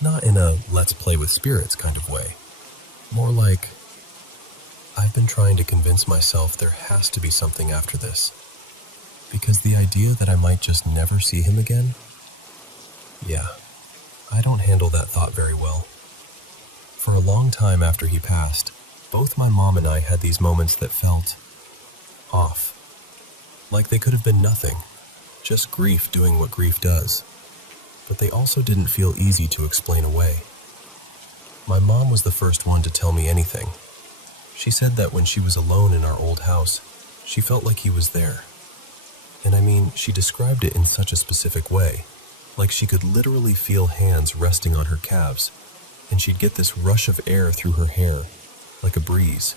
Not in a let's play with spirits kind of way. More like, I've been trying to convince myself there has to be something after this. Because the idea that I might just never see him again? Yeah, I don't handle that thought very well. For a long time after he passed, both my mom and I had these moments that felt off. Like they could have been nothing, just grief doing what grief does. But they also didn't feel easy to explain away. My mom was the first one to tell me anything. She said that when she was alone in our old house, she felt like he was there. And I mean, she described it in such a specific way, like she could literally feel hands resting on her calves, and she'd get this rush of air through her hair, like a breeze,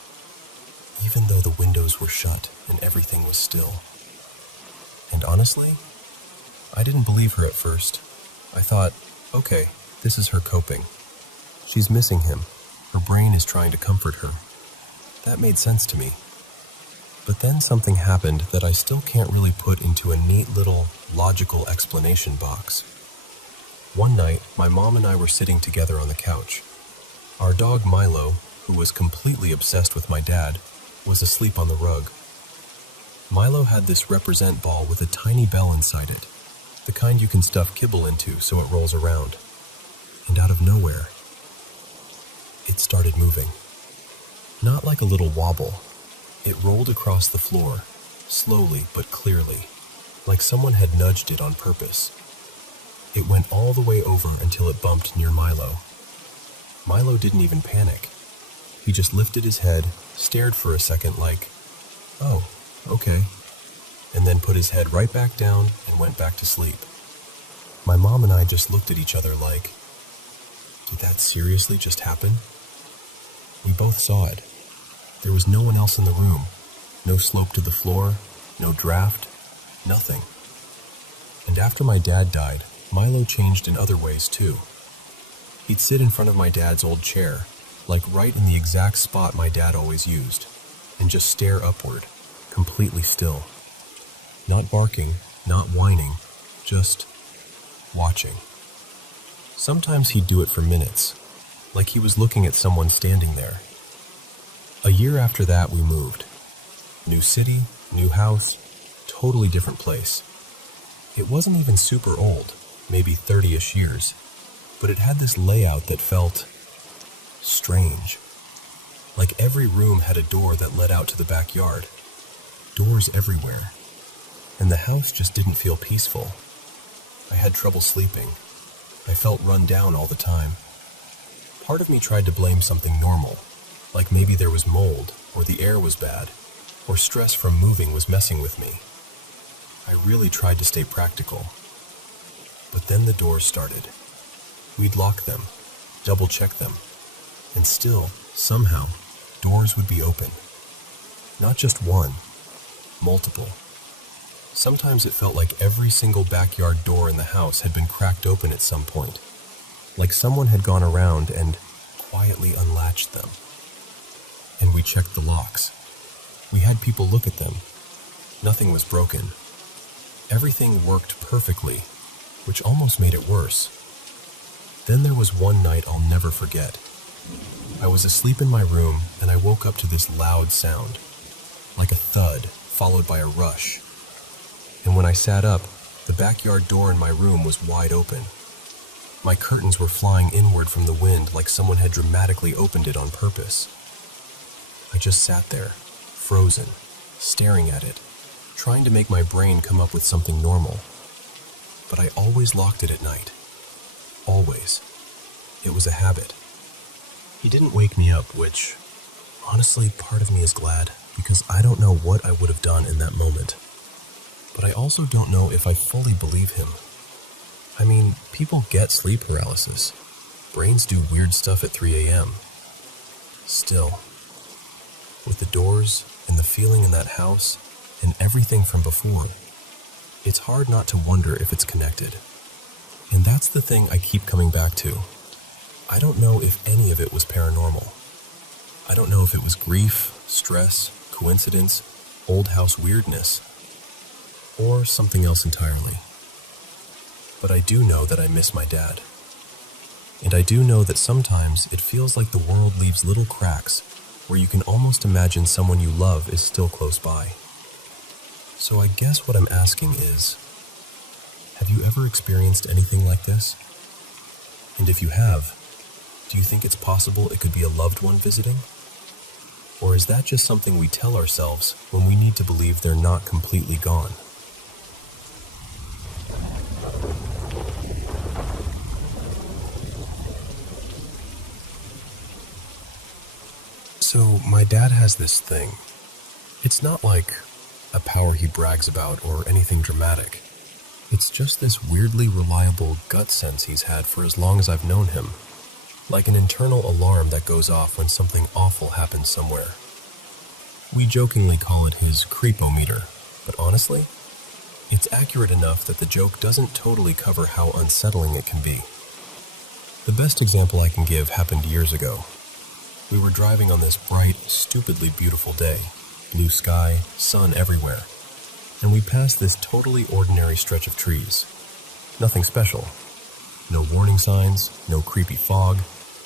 even though the windows were shut and everything was still. And honestly, I didn't believe her at first. I thought, okay, this is her coping. She's missing him. Her brain is trying to comfort her. That made sense to me. But then something happened that I still can't really put into a neat little logical explanation box. One night, my mom and I were sitting together on the couch. Our dog Milo, who was completely obsessed with my dad, was asleep on the rug. Milo had this represent ball with a tiny bell inside it, the kind you can stuff kibble into so it rolls around. And out of nowhere, it started moving. Not like a little wobble. It rolled across the floor, slowly but clearly, like someone had nudged it on purpose. It went all the way over until it bumped near Milo. Milo didn't even panic. He just lifted his head, stared for a second like, oh, okay, and then put his head right back down and went back to sleep. My mom and I just looked at each other like, did that seriously just happen? We both saw it. There was no one else in the room. No slope to the floor, no draft, nothing. And after my dad died, Milo changed in other ways too. He'd sit in front of my dad's old chair, like right in the exact spot my dad always used, and just stare upward, completely still. Not barking, not whining, just watching. Sometimes he'd do it for minutes, like he was looking at someone standing there. A year after that, we moved. New city, new house, totally different place. It wasn't even super old, maybe 30-ish years, but it had this layout that felt strange. Like every room had a door that led out to the backyard. Doors everywhere. And the house just didn't feel peaceful. I had trouble sleeping. I felt run down all the time. Part of me tried to blame something normal, like maybe there was mold, or the air was bad, or stress from moving was messing with me. I really tried to stay practical. But then the doors started. We'd lock them, double-check them, and still, somehow, doors would be open. Not just one, multiple. Sometimes it felt like every single backyard door in the house had been cracked open at some point, like someone had gone around and quietly unlatched them. And we checked the locks. We had people look at them. Nothing was broken. Everything worked perfectly, which almost made it worse. Then there was one night I'll never forget. I was asleep in my room and I woke up to this loud sound, like a thud followed by a rush. And when I sat up, the backyard door in my room was wide open. My curtains were flying inward from the wind like someone had dramatically opened it on purpose. I just sat there, frozen, staring at it, trying to make my brain come up with something normal. But I always locked it at night. Always. It was a habit. He didn't wake me up, which, honestly, part of me is glad, because I don't know what I would have done in that moment. But I also don't know if I fully believe him. I mean, people get sleep paralysis. Brains do weird stuff at 3 a.m. Still, with the doors and the feeling in that house and everything from before, it's hard not to wonder if it's connected. And that's the thing I keep coming back to. I don't know if any of it was paranormal. I don't know if it was grief, stress, coincidence, old house weirdness, or something else entirely. But I do know that I miss my dad. And I do know that sometimes it feels like the world leaves little cracks where you can almost imagine someone you love is still close by. So I guess what I'm asking is, have you ever experienced anything like this? And if you have, do you think it's possible it could be a loved one visiting? Or is that just something we tell ourselves when we need to believe they're not completely gone? So my dad has this thing. It's not like a power he brags about or anything dramatic. It's just this weirdly reliable gut sense he's had for as long as I've known him. Like an internal alarm that goes off when something awful happens somewhere. We jokingly call it his creepometer, but honestly, it's accurate enough that the joke doesn't totally cover how unsettling it can be. The best example I can give happened years ago. We were driving on this bright, stupidly beautiful day. Blue sky, sun everywhere. And we passed this totally ordinary stretch of trees. Nothing special. No warning signs, no creepy fog,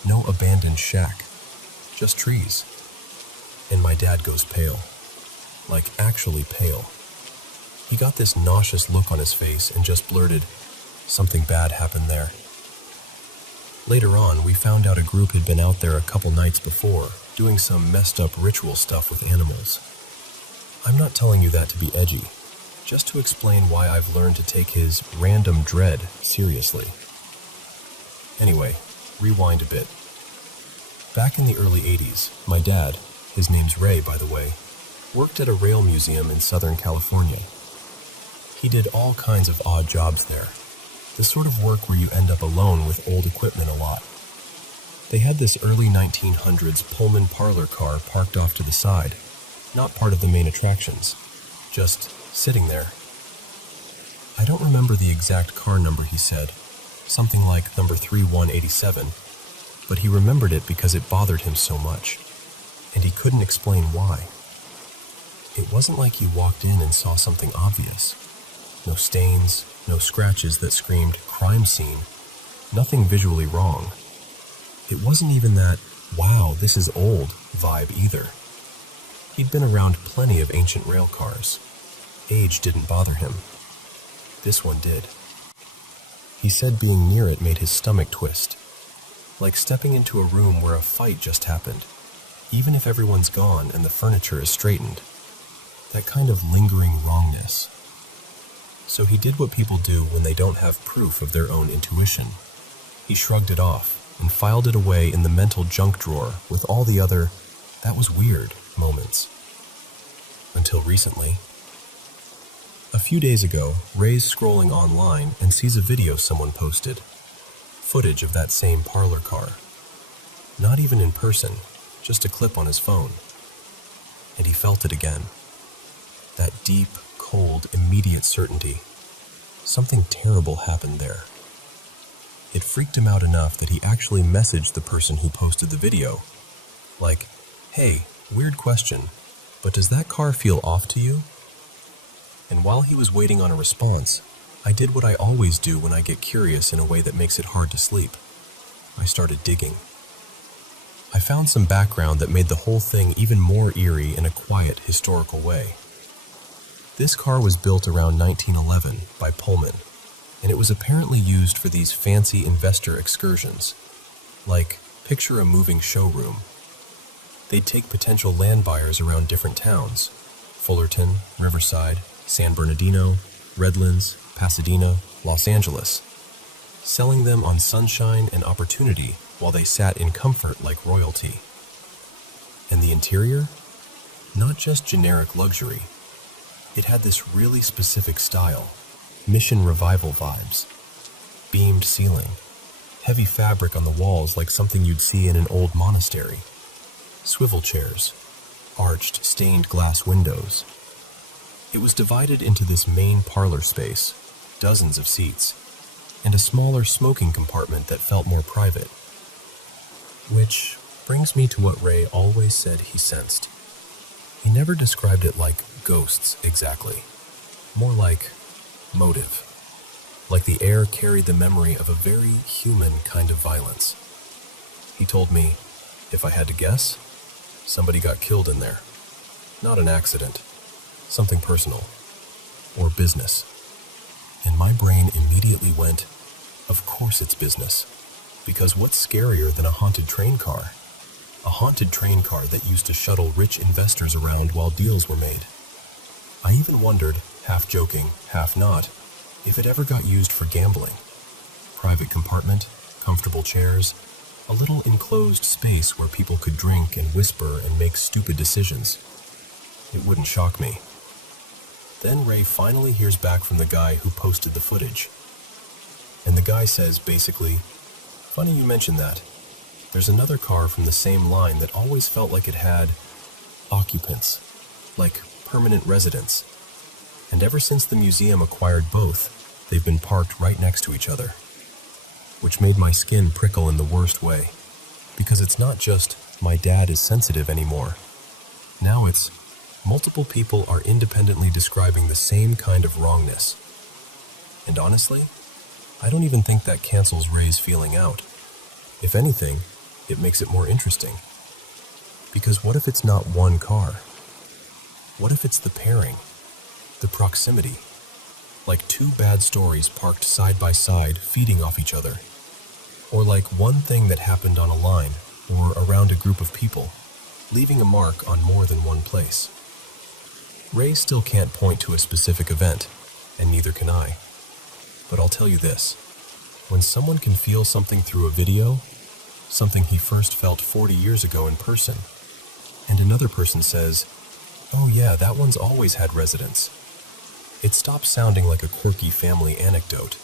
no abandoned shack. Just trees. And my dad goes pale. Like actually pale. He got this nauseous look on his face and just blurted, "Something bad happened there." Later on, we found out a group had been out there a couple nights before, doing some messed up ritual stuff with animals. I'm not telling you that to be edgy, just to explain why I've learned to take his random dread seriously. Anyway, rewind a bit. Back in the early 80s, my dad, his name's Ray by the way, worked at a rail museum in Southern California. He did all kinds of odd jobs there, the sort of work where you end up alone with old equipment a lot. They had this early 1900s Pullman parlor car parked off to the side, not part of the main attractions, just sitting there. I don't remember the exact car number he said, something like number 3187, but he remembered it because it bothered him so much, and he couldn't explain why. It wasn't like you walked in and saw something obvious. No stains, no scratches that screamed crime scene, nothing visually wrong. It wasn't even that, wow, this is old vibe either. He'd been around plenty of ancient rail cars. Age didn't bother him. This one did. He said being near it made his stomach twist, like stepping into a room where a fight just happened, even if everyone's gone and the furniture is straightened. That kind of lingering wrongness. So he did what people do when they don't have proof of their own intuition. He shrugged it off and filed it away in the mental junk drawer with all the other, that was weird, moments. Until recently. A few days ago, Ray's scrolling online and sees a video someone posted. Footage of that same parlor car. Not even in person, just a clip on his phone. And he felt it again. That deep, cold, immediate certainty. Something terrible happened there. It freaked him out enough that he actually messaged the person who posted the video. Like, hey, weird question, but does that car feel off to you? And while he was waiting on a response, I did what I always do when I get curious in a way that makes it hard to sleep. I started digging. I found some background that made the whole thing even more eerie in a quiet, historical way. This car was built around 1911 by Pullman, and it was apparently used for these fancy investor excursions. Like, picture a moving showroom. They'd take potential land buyers around different towns: Fullerton, Riverside, San Bernardino, Redlands, Pasadena, Los Angeles, selling them on sunshine and opportunity while they sat in comfort like royalty. And the interior? Not just generic luxury. It had this really specific style, Mission Revival vibes. Beamed ceiling, heavy fabric on the walls like something you'd see in an old monastery. Swivel chairs, arched stained glass windows. It was divided into this main parlor space, dozens of seats, and a smaller smoking compartment that felt more private. Which brings me to what Ray always said he sensed. He never described it like ghosts exactly, more like motive. Like the air carried the memory of a very human kind of violence. He told me, if I had to guess, somebody got killed in there. Not an accident. Something personal. Or business. And my brain immediately went, of course it's business. Because what's scarier than a haunted train car? A haunted train car that used to shuttle rich investors around while deals were made. I even wondered, half joking, half not, if it ever got used for gambling. Private compartment, comfortable chairs, a little enclosed space where people could drink and whisper and make stupid decisions. It wouldn't shock me. Then Ray finally hears back from the guy who posted the footage. And the guy says, basically, funny you mention that. There's another car from the same line that always felt like it had occupants, like permanent residents. And ever since the museum acquired both, they've been parked right next to each other. Which made my skin prickle in the worst way. Because it's not just, my dad is sensitive anymore. Now it's, multiple people are independently describing the same kind of wrongness. And honestly, I don't even think that cancels Ray's feeling out. If anything, it makes it more interesting. Because what if it's not one car? What if it's the pairing, the proximity? Like two bad stories parked side by side, feeding off each other. Or like one thing that happened on a line, or around a group of people, leaving a mark on more than one place. Ray still can't point to a specific event, and neither can I. But I'll tell you this, when someone can feel something through a video, something he first felt 40 years ago in person, and another person says, Oh yeah, that one's always had residents. It stops sounding like a quirky family anecdote.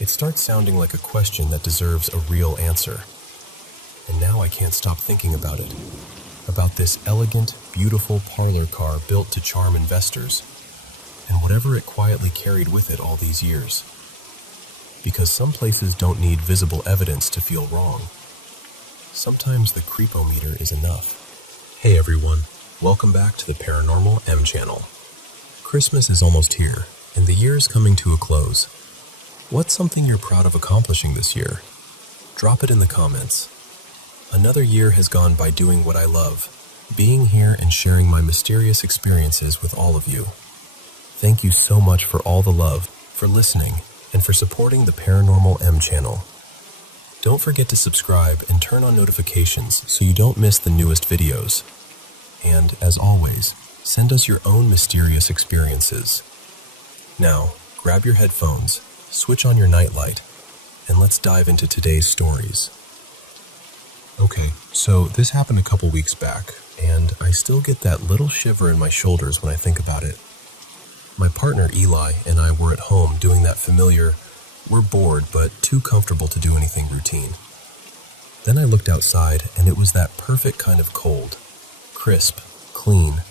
It starts sounding like a question that deserves a real answer. And now I can't stop thinking about it. About this elegant, beautiful parlor car built to charm investors, and whatever it quietly carried with it all these years. Because some places don't need visible evidence to feel wrong. Sometimes the creepometer is enough. Hey everyone, welcome back to the Paranormal M channel. Christmas is almost here, and the year is coming to a close. What's something you're proud of accomplishing this year? Drop it in the comments. Another year has gone by doing what I love, being here and sharing my mysterious experiences with all of you. Thank you so much for all the love, for listening, and for supporting the Paranormal M channel. Don't forget to subscribe and turn on notifications so you don't miss the newest videos. And, as always, send us your own mysterious experiences. Now, grab your headphones, switch on your nightlight, and let's dive into today's stories. Okay, so this happened a couple weeks back, and I still get that little shiver in my shoulders when I think about it. My partner Eli and I were at home doing that familiar, we're bored but too comfortable to do anything routine. Then I looked outside and it was that perfect kind of cold. Crisp, clean,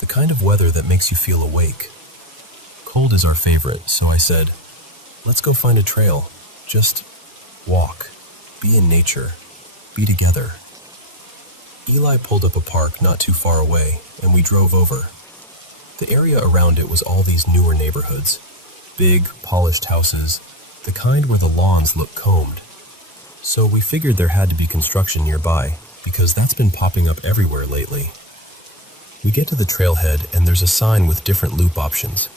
the kind of weather that makes you feel awake. Cold is our favorite, so I said, let's go find a trail. Just walk, be in nature, be together. Eli pulled up a park not too far away and we drove over. The area around it was all these newer neighborhoods. Big, polished houses, the kind where the lawns look combed. So we figured there had to be construction nearby, because that's been popping up everywhere lately. We get to the trailhead and there's a sign with different loop options.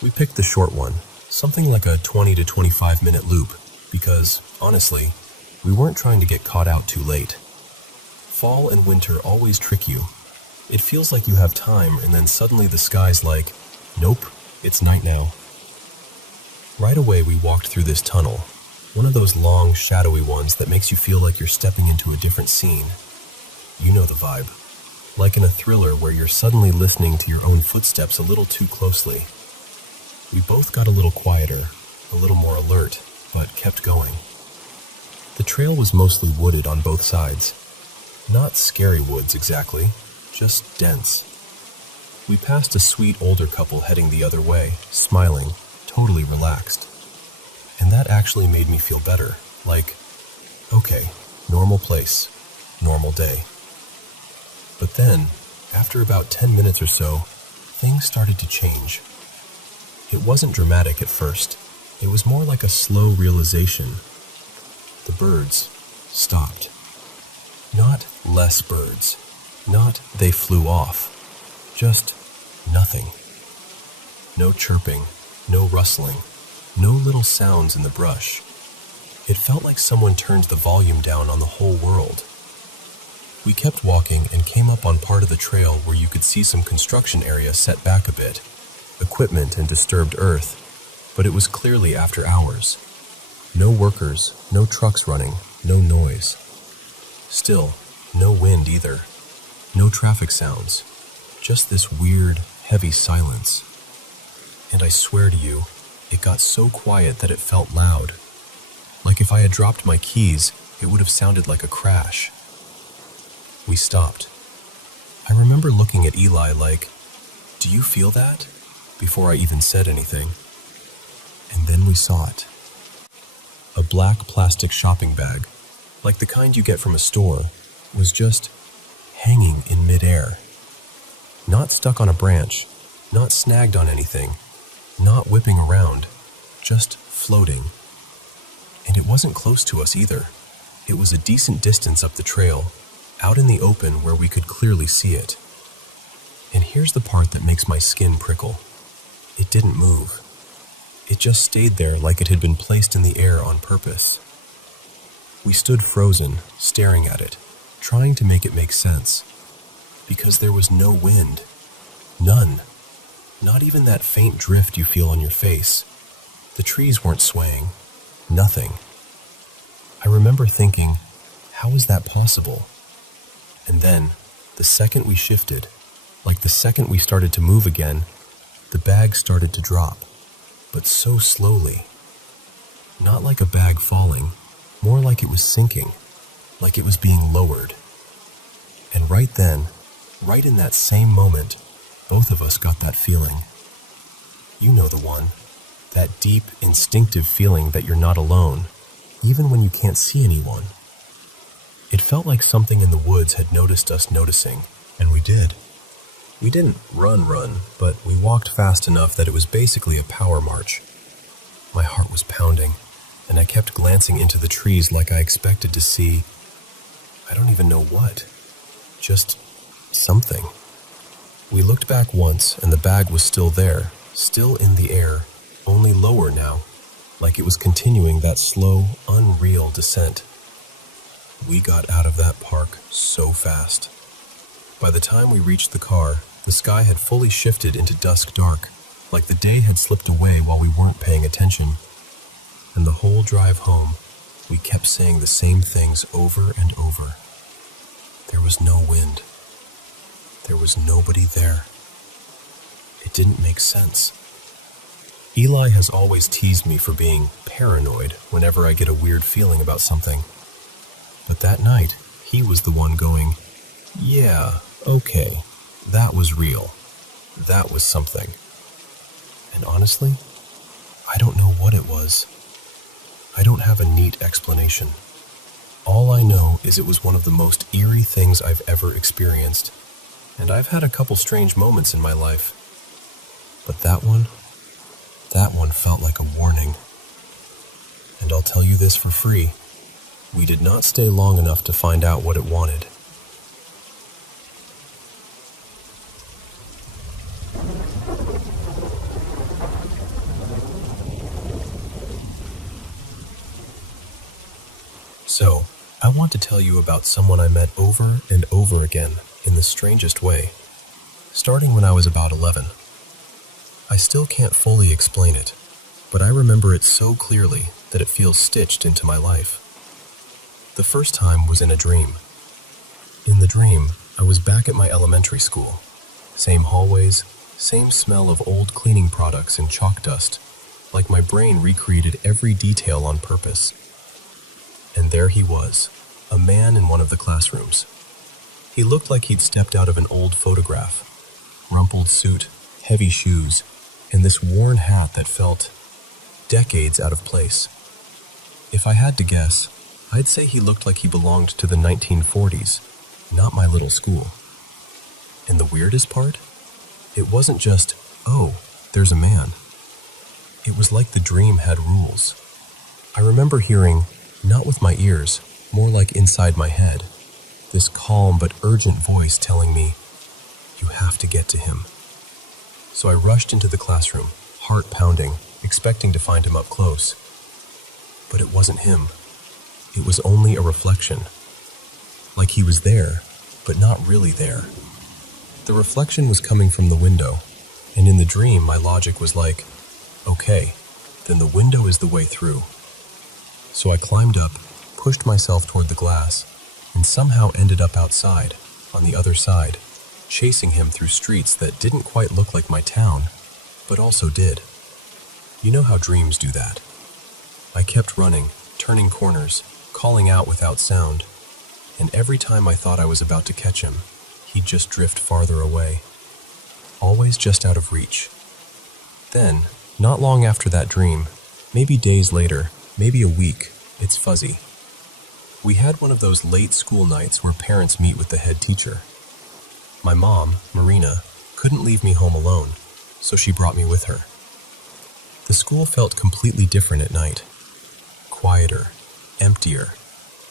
We picked the short one, something like a 20 to 25 minute loop, because, honestly, we weren't trying to get caught out too late. Fall and winter always trick you. It feels like you have time, and then suddenly the sky's like, nope, it's night now. Right away we walked through this tunnel, one of those long, shadowy ones that makes you feel like you're stepping into a different scene. You know the vibe. Like in a thriller where you're suddenly listening to your own footsteps a little too closely. We both got a little quieter, a little more alert, but kept going. The trail was mostly wooded on both sides. Not scary woods exactly, just dense. We passed a sweet older couple heading the other way, smiling, totally relaxed. And that actually made me feel better, like, okay, normal place, normal day. But then, after about 10 minutes or so, things started to change. It wasn't dramatic at first. It was more like a slow realization. The birds stopped. Not less birds. Not they flew off. Just nothing. No chirping, no rustling, no little sounds in the brush. It felt like someone turned the volume down on the whole world. We kept walking and came up on part of the trail where you could see some construction area set back a bit, equipment and disturbed earth, but it was clearly after hours. No workers, no trucks running, no noise. Still, no wind either. No traffic sounds, just this weird, heavy silence. And I swear to you, it got so quiet that it felt loud. Like if I had dropped my keys, it would have sounded like a crash. We stopped. I remember looking at Eli like, do you feel that? Before I even said anything. And then we saw it. A black plastic shopping bag, like the kind you get from a store, was just hanging in midair. Not stuck on a branch, not snagged on anything, not whipping around, just floating. And it wasn't close to us either. It was a decent distance up the trail, out in the open where we could clearly see it. And here's the part that makes my skin prickle. It didn't move. It just stayed there like it had been placed in the air on purpose. We stood frozen, staring at it, trying to make it make sense. Because there was no wind. None. Not even that faint drift you feel on your face. The trees weren't swaying. Nothing. I remember thinking, how is that possible? And then, the second we shifted, Like the second we started to move again, the bag started to drop, but so slowly. Not like a bag falling, more like it was sinking, like it was being lowered. And right then, right in that same moment, both of us got that feeling. You know the one. That deep, instinctive feeling that you're not alone, even when you can't see anyone. It felt like something in the woods had noticed us noticing, and we did. We didn't run, but we walked fast enough that it was basically a power march. My heart was pounding, and I kept glancing into the trees like I expected to see, I don't even know what, just something. We looked back once, and the bag was still there, still in the air, only lower now, like it was continuing that slow, unreal descent. We got out of that park so fast. By the time we reached the car, the sky had fully shifted into dusk dark, like the day had slipped away while we weren't paying attention. And the whole drive home, we kept saying the same things over and over. There was no wind. There was nobody there. It didn't make sense. Eli has always teased me for being paranoid whenever I get a weird feeling about something. But that night, he was the one going, yeah, okay, that was real. That was something. And honestly, I don't know what it was. I don't have a neat explanation. All I know is it was one of the most eerie things I've ever experienced, and I've had a couple strange moments in my life. But that one felt like a warning. And I'll tell you this for free, we did not stay long enough to find out what it wanted. So, I want to tell you about someone I met over and over again in the strangest way, starting when I was about 11. I still can't fully explain it, but I remember it so clearly that it feels stitched into my life. The first time was in a dream. In the dream, I was back at my elementary school. Same hallways, same smell of old cleaning products and chalk dust, like my brain recreated every detail on purpose. And there he was, a man in one of the classrooms. He looked like he'd stepped out of an old photograph. Rumpled suit, heavy shoes, and this worn hat that felt decades out of place. If I had to guess, I'd say he looked like he belonged to the 1940s, not my little school. And the weirdest part? It wasn't just, oh, there's a man. It was like the dream had rules. I remember hearing, not with my ears, more like inside my head, this calm but urgent voice telling me, you have to get to him. So I rushed into the classroom, heart pounding, expecting to find him up close. But it wasn't him. It was only a reflection. Like he was there, but not really there. The reflection was coming from the window, and in the dream my logic was like, okay, then the window is the way through. So I climbed up, pushed myself toward the glass, and somehow ended up outside, on the other side, chasing him through streets that didn't quite look like my town, but also did. You know how dreams do that. I kept running, turning corners, calling out without sound, and every time I thought I was about to catch him, he'd just drift farther away, always just out of reach. Then, not long after that dream, maybe days later, maybe a week, it's fuzzy. We had one of those late school nights where parents meet with the head teacher. My mom, Marina, couldn't leave me home alone, so she brought me with her. The school felt completely different at night. Quieter, emptier,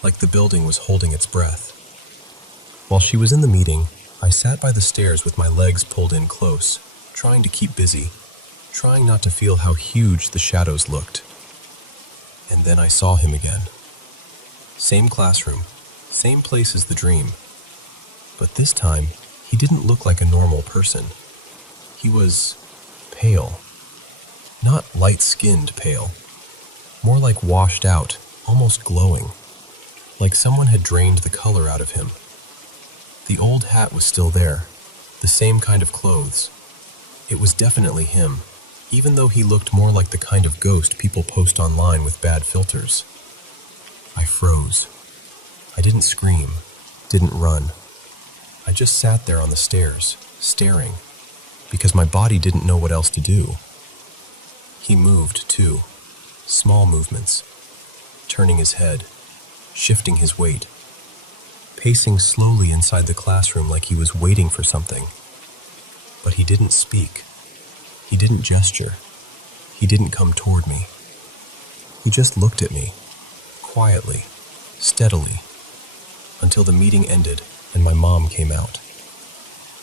like the building was holding its breath. While she was in the meeting, I sat by the stairs with my legs pulled in close, trying to keep busy, trying not to feel how huge the shadows looked. And then I saw him again. Same classroom, same place as the dream. But this time, he didn't look like a normal person. He was pale. Not light-skinned pale. More like washed out, almost glowing. Like someone had drained the color out of him. The old hat was still there, the same kind of clothes. It was definitely him, even though he looked more like the kind of ghost people post online with bad filters. I froze. I didn't scream, didn't run. I just sat there on the stairs, staring, because my body didn't know what else to do. He moved, too. Small movements. Turning his head, shifting his weight, pacing slowly inside the classroom like he was waiting for something. But he didn't speak. He didn't gesture. He didn't come toward me. He just looked at me, quietly, steadily, until the meeting ended and my mom came out.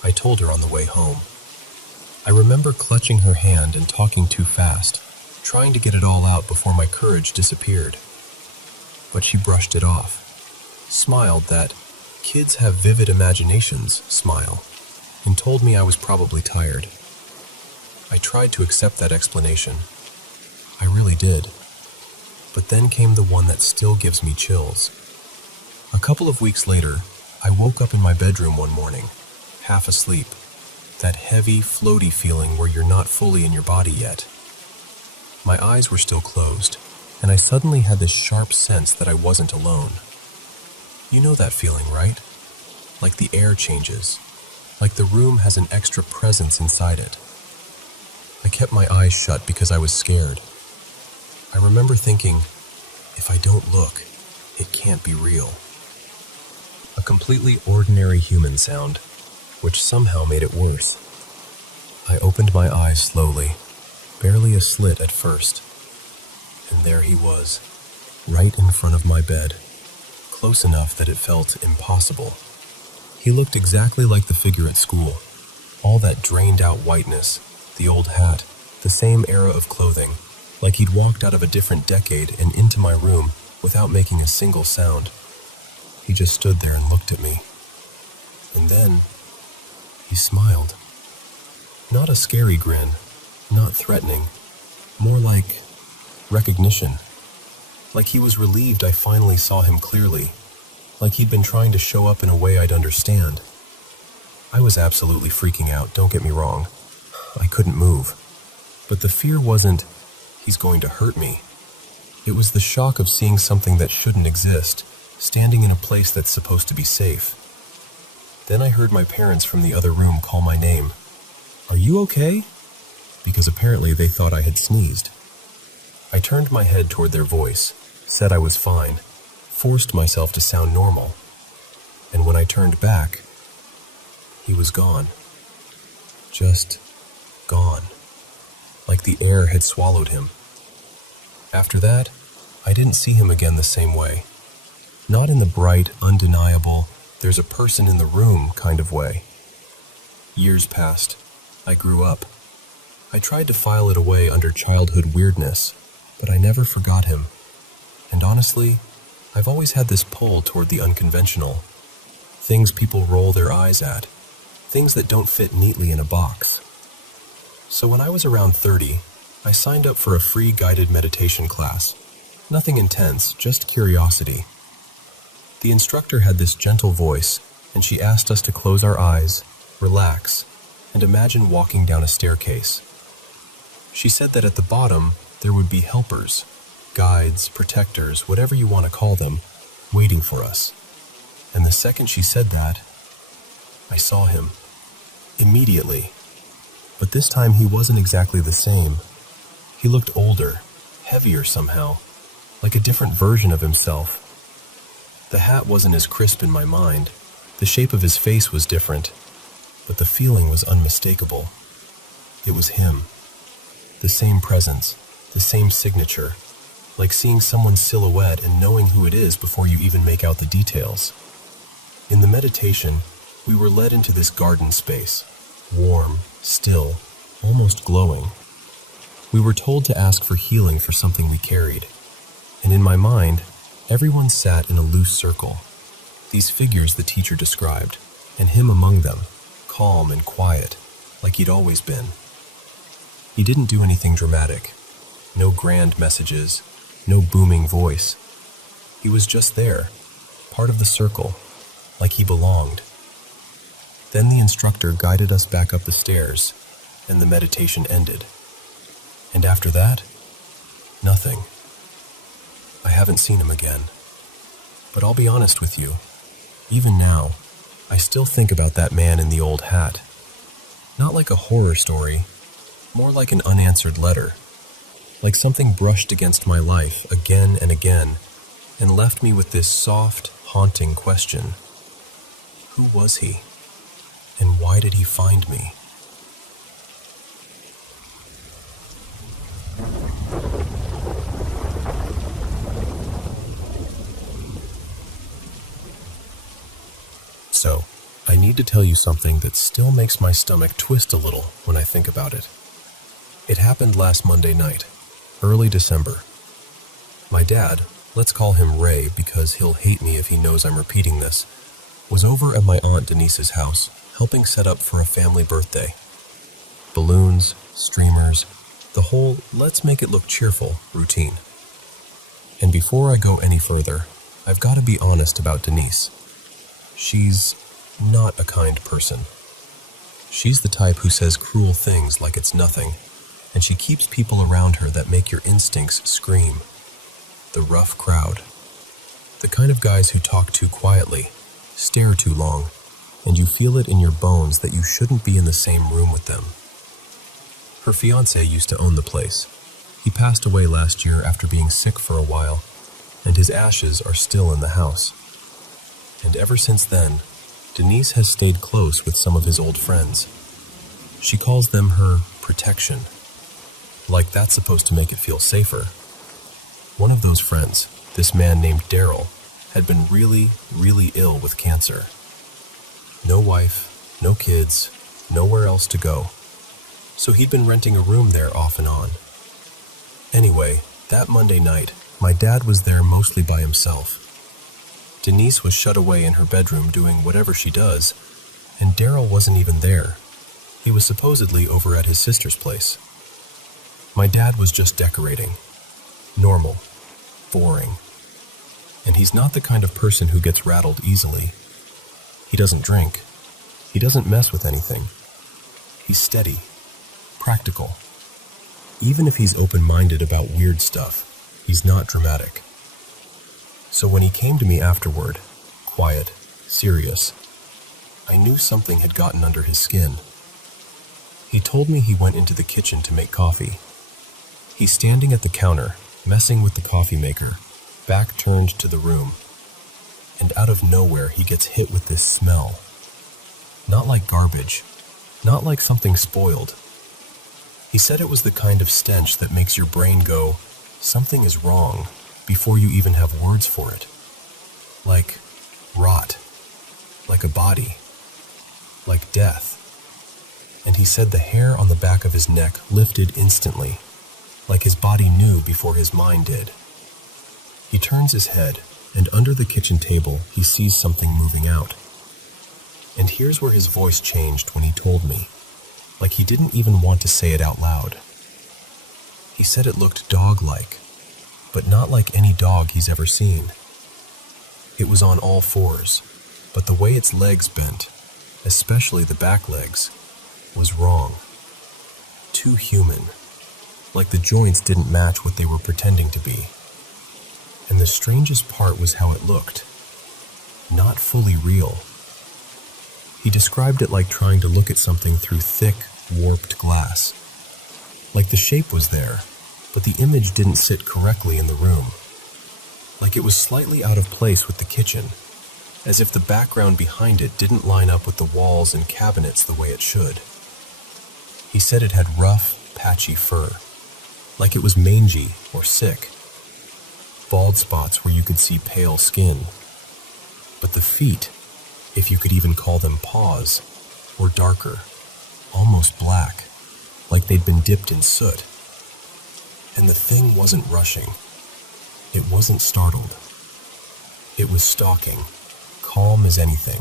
I told her on the way home. I remember clutching her hand and talking too fast, trying to get it all out before my courage disappeared. But she brushed it off, smiled that kids have vivid imaginations smile, and told me I was probably tired. I tried to accept that explanation. I really did. But then came the one that still gives me chills. A couple of weeks later, I woke up in my bedroom one morning, half asleep, that heavy, floaty feeling where you're not fully in your body yet. My eyes were still closed, and I suddenly had this sharp sense that I wasn't alone. You know that feeling, right? Like the air changes, like the room has an extra presence inside it. I kept my eyes shut because I was scared. I remember thinking, if I don't look, it can't be real. A completely ordinary human sound, which somehow made it worse. I opened my eyes slowly, barely a slit at first, and there he was, right in front of my bed, close enough that it felt impossible. He looked exactly like the figure at school, all that drained-out whiteness, the old hat, the same era of clothing, like he'd walked out of a different decade and into my room without making a single sound. He just stood there and looked at me. And then, he smiled. Not a scary grin, not threatening, more like recognition. Like he was relieved I finally saw him clearly, like he'd been trying to show up in a way I'd understand. I was absolutely freaking out, don't get me wrong. I couldn't move. But the fear wasn't, he's going to hurt me. It was the shock of seeing something that shouldn't exist, standing in a place that's supposed to be safe. Then I heard my parents from the other room call my name. "Are you okay?" Because apparently they thought I had sneezed. I turned my head toward their voice, said I was fine, forced myself to sound normal. And when I turned back, he was gone. Just gone. Like the air had swallowed him. After that, I didn't see him again the same way. Not in the bright, undeniable, there's a person in the room kind of way. Years passed. I grew up. I tried to file it away under childhood weirdness, but I never forgot him. And honestly, I've always had this pull toward the unconventional. Things people roll their eyes at. Things that don't fit neatly in a box. So when I was around 30, I signed up for a free guided meditation class. Nothing intense, just curiosity. The instructor had this gentle voice, and she asked us to close our eyes, relax, and imagine walking down a staircase. She said that at the bottom, there would be helpers, guides, protectors, whatever you want to call them, waiting for us. And the second she said that, I saw him. Immediately. But this time he wasn't exactly the same. He looked older, heavier somehow, like a different version of himself. The hat wasn't as crisp in my mind. The shape of his face was different, but the feeling was unmistakable. It was him. The same presence, the same signature, like seeing someone's silhouette and knowing who it is before you even make out the details. In the meditation, we were led into this garden space, warm, still, almost glowing. We were told to ask for healing for something we carried, and in my mind, everyone sat in a loose circle. These figures the teacher described, and him among them, calm and quiet, like he'd always been. He didn't do anything dramatic. No grand messages, no booming voice. He was just there, part of the circle, like he belonged. Then the instructor guided us back up the stairs, and the meditation ended. And after that, nothing. I haven't seen him again. But I'll be honest with you, even now, I still think about that man in the old hat. Not like a horror story, more like an unanswered letter. Like something brushed against my life again and again, and left me with this soft, haunting question. Who was he? And why did he find me? So, I need to tell you something that still makes my stomach twist a little when I think about it. It happened last Monday night, early December. My dad, let's call him Ray because he'll hate me if he knows I'm repeating this, was over at my Aunt Denise's house helping set up for a family birthday. Balloons, streamers, the whole let's make it look cheerful routine. And before I go any further, I've got to be honest about Denise. She's not a kind person. She's the type who says cruel things like it's nothing, and she keeps people around her that make your instincts scream. The rough crowd. The kind of guys who talk too quietly, stare too long, and you feel it in your bones that you shouldn't be in the same room with them. Her fiancé used to own the place. He passed away last year after being sick for a while, and his ashes are still in the house. And ever since then, Denise has stayed close with some of his old friends. She calls them her protection. Like that's supposed to make it feel safer. One of those friends, this man named Daryl, had been really, really ill with cancer. No wife, no kids, nowhere else to go. So he'd been renting a room there off and on. Anyway, that Monday night, my dad was there mostly by himself. Denise was shut away in her bedroom doing whatever she does, and Daryl wasn't even there. He was supposedly over at his sister's place. My dad was just decorating. Normal. Boring. And he's not the kind of person who gets rattled easily. He doesn't drink. He doesn't mess with anything. He's steady. Practical. Even if he's open-minded about weird stuff, he's not dramatic. So when he came to me afterward, quiet, serious, I knew something had gotten under his skin. He told me he went into the kitchen to make coffee. He's standing at the counter, messing with the coffee maker, back turned to the room, and out of nowhere he gets hit with this smell. Not like garbage, not like something spoiled. He said it was the kind of stench that makes your brain go, something is wrong, before you even have words for it. Like rot, like a body, like death. And he said the hair on the back of his neck lifted instantly, like his body knew before his mind did. He turns his head, and under the kitchen table he sees something moving out. And here's where his voice changed when he told me, like he didn't even want to say it out loud. He said it looked dog-like, but not like any dog he's ever seen. It was on all fours, but the way its legs bent, especially the back legs, was wrong. Too human, like the joints didn't match what they were pretending to be. And the strangest part was how it looked. Not fully real. He described it like trying to look at something through thick, warped glass. Like the shape was there, but the image didn't sit correctly in the room. Like it was slightly out of place with the kitchen, as if the background behind it didn't line up with the walls and cabinets the way it should. He said it had rough, patchy fur, like it was mangy or sick. Bald spots where you could see pale skin. But the feet, if you could even call them paws, were darker, almost black, like they'd been dipped in soot. And the thing wasn't rushing. It wasn't startled. It was stalking, calm as anything,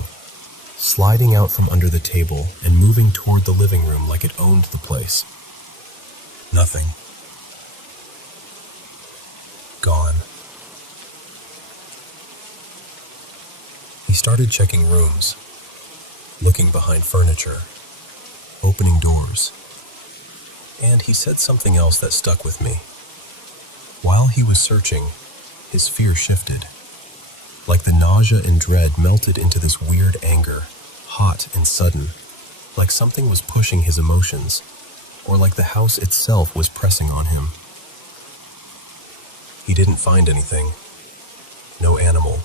sliding out from under the table and moving toward the living room like it owned the place. Nothing. Gone. He started checking rooms. looking behind furniture, opening doors. And he said something else that stuck with me. While he was searching, his fear shifted. Like the nausea and dread melted into this weird anger, hot and sudden, like something was pushing his emotions, or like the house itself was pressing on him. He didn't find anything. No animal.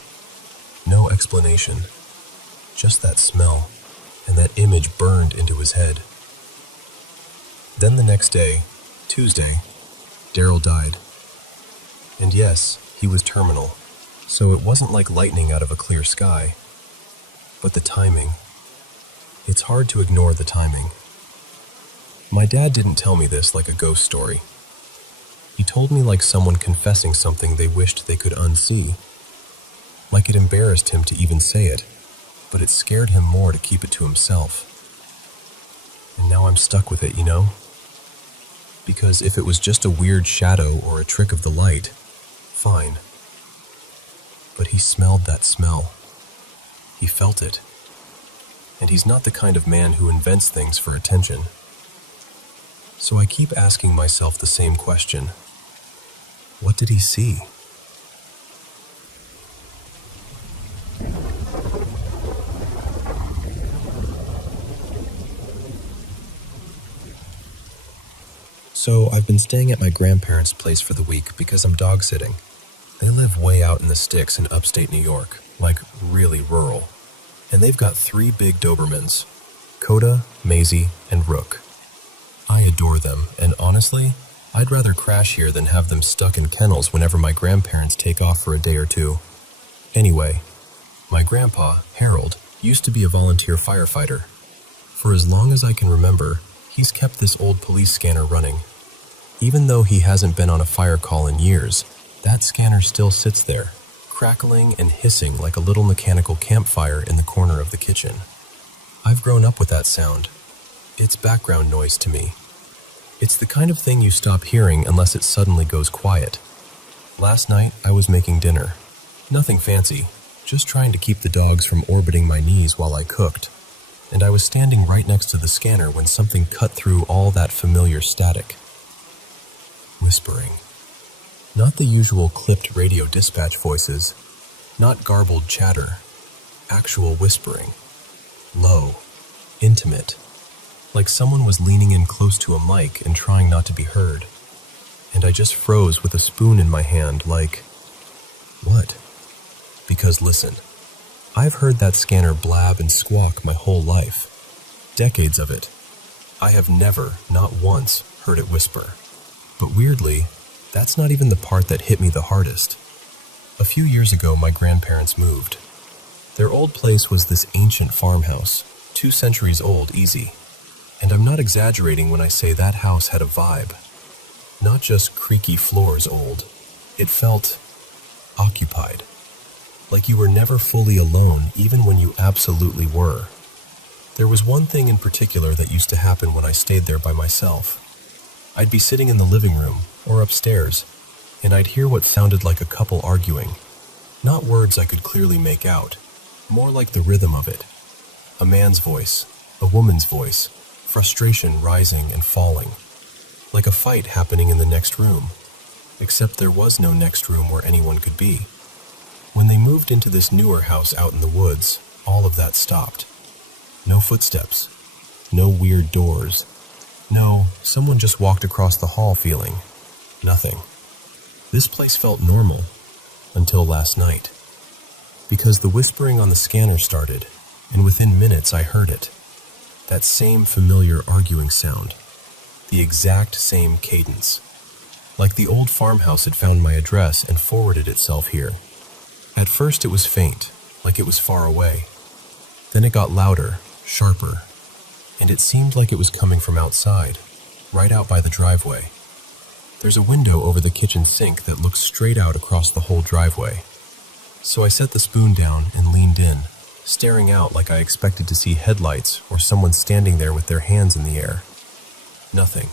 No explanation. Just that smell, and that image burned into his head. Then the next day, Tuesday, Daryl died. And yes, he was terminal, so it wasn't like lightning out of a clear sky. But the timing. It's hard to ignore the timing. My dad didn't tell me this like a ghost story. He told me like someone confessing something they wished they could unsee. Like it embarrassed him to even say it, but it scared him more to keep it to himself. And now I'm stuck with it, you know? Because if it was just a weird shadow or a trick of the light, fine. But he smelled that smell. He felt it. And he's not the kind of man who invents things for attention. So I keep asking myself the same question. What did he see? So I've been staying at my grandparents' place for the week because I'm dog sitting. They live way out in the sticks in upstate New York, like really rural. And they've got 3 big Dobermans, Coda, Maisie, and Rook. I adore them, and honestly, I'd rather crash here than have them stuck in kennels whenever my grandparents take off for a day or two. Anyway, my grandpa, Harold, used to be a volunteer firefighter. For as long as I can remember, he's kept this old police scanner running. Even though he hasn't been on a fire call in years, that scanner still sits there, crackling and hissing like a little mechanical campfire in the corner of the kitchen. I've grown up with that sound. It's background noise to me. It's the kind of thing you stop hearing unless it suddenly goes quiet. Last night, I was making dinner. Nothing fancy, just trying to keep the dogs from orbiting my knees while I cooked. And I was standing right next to the scanner when something cut through all that familiar static. Whispering. Not the usual clipped radio dispatch voices, not garbled chatter, actual whispering. Low, intimate, like someone was leaning in close to a mic and trying not to be heard. And I just froze with a spoon in my hand like, what? Because listen, I've heard that scanner blab and squawk my whole life. Decades of it. I have never, not once, heard it whisper. But weirdly, that's not even the part that hit me the hardest. A few years ago, my grandparents moved. Their old place was this ancient farmhouse, 2 centuries old easy. And I'm not exaggerating when I say that house had a vibe. Not just creaky floors old. It felt occupied. Like you were never fully alone, even when you absolutely were. There was one thing in particular that used to happen when I stayed there by myself. I'd be sitting in the living room, or upstairs, and I'd hear what sounded like a couple arguing. Not words I could clearly make out, more like the rhythm of it. A man's voice, a woman's voice, frustration rising and falling. Like a fight happening in the next room, except there was no next room where anyone could be. When they moved into this newer house out in the woods, all of that stopped. No footsteps, no weird doors. No, someone just walked across the hall feeling. Nothing. This place felt normal, until last night. Because the whispering on the scanner started, and within minutes I heard it. That same familiar arguing sound. The exact same cadence. Like the old farmhouse had found my address and forwarded itself here. At first it was faint, like it was far away. Then it got louder, sharper, and it seemed like it was coming from outside, right out by the driveway. There's a window over the kitchen sink that looks straight out across the whole driveway. So I set the spoon down and leaned in, staring out like I expected to see headlights or someone standing there with their hands in the air. Nothing.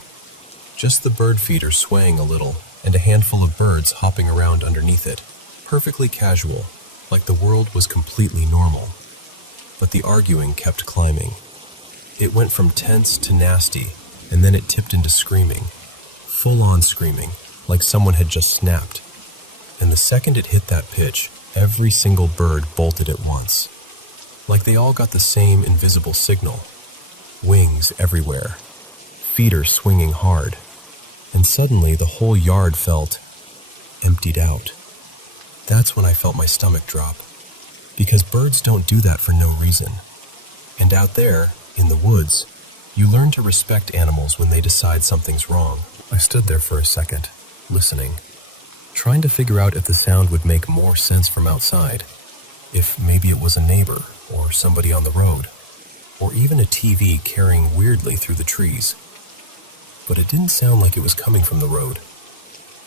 Just the bird feeder swaying a little and a handful of birds hopping around underneath it. Perfectly casual, like the world was completely normal. but the arguing kept climbing. It went from tense to nasty, and then it tipped into screaming. Full-on screaming, like someone had just snapped. And the second it hit that pitch, every single bird bolted at once. Like they all got the same invisible signal. Wings everywhere. Feet swinging hard. And suddenly the whole yard felt emptied out. That's when I felt my stomach drop. Because birds don't do that for no reason. And out there, in the woods, you learn to respect animals when they decide something's wrong. I stood there for a second, listening, trying to figure out if the sound would make more sense from outside. If maybe it was a neighbor, or somebody on the road, or even a TV carrying weirdly through the trees. But it didn't sound like it was coming from the road.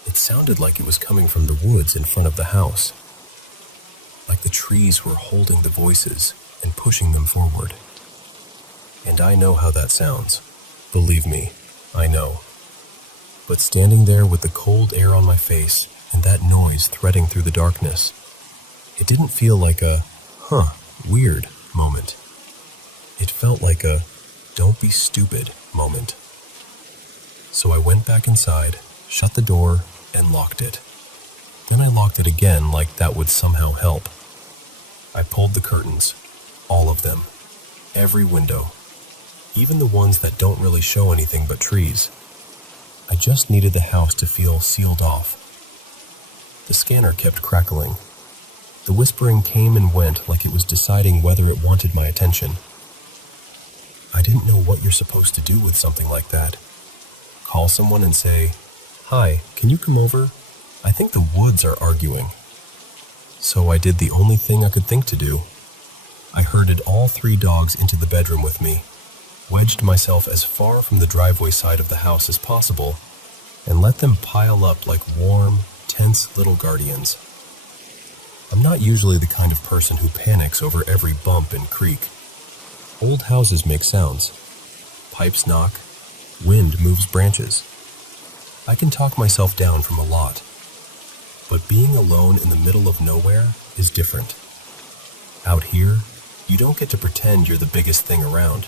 It sounded like it was coming from the woods in front of the house. Like the trees were holding the voices and pushing them forward. And I know how that sounds. Believe me, I know. But standing there with the cold air on my face and that noise threading through the darkness, it didn't feel like a, weird moment. It felt like a, don't be stupid moment. So I went back inside, shut the door, and locked it. Then I locked it again like that would somehow help. I pulled the curtains, all of them, every window, even the ones that don't really show anything but trees. I just needed the house to feel sealed off. The scanner kept crackling. The whispering came and went like it was deciding whether it wanted my attention. I didn't know what you're supposed to do with something like that. Call someone and say, "Hi, can you come over? I think the woods are arguing." So I did the only thing I could think to do. I herded all 3 dogs into the bedroom with me, wedged myself as far from the driveway side of the house as possible, and let them pile up like warm, tense little guardians. I'm not usually the kind of person who panics over every bump and creak. Old houses make sounds. Pipes knock. Wind moves branches. I can talk myself down from a lot. But being alone in the middle of nowhere is different. Out here, you don't get to pretend you're the biggest thing around.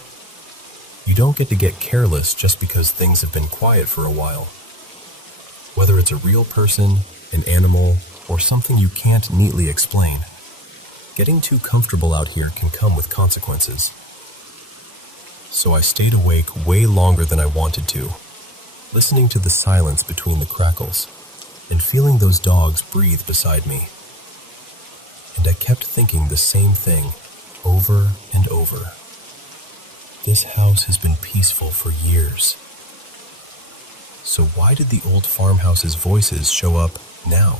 You don't get to get careless just because things have been quiet for a while. Whether it's a real person, an animal, or something you can't neatly explain, getting too comfortable out here can come with consequences. So I stayed awake way longer than I wanted to, listening to the silence between the crackles, and feeling those dogs breathe beside me. And I kept thinking the same thing, over and over. This house has been peaceful for years. So why did the old farmhouse's voices show up now?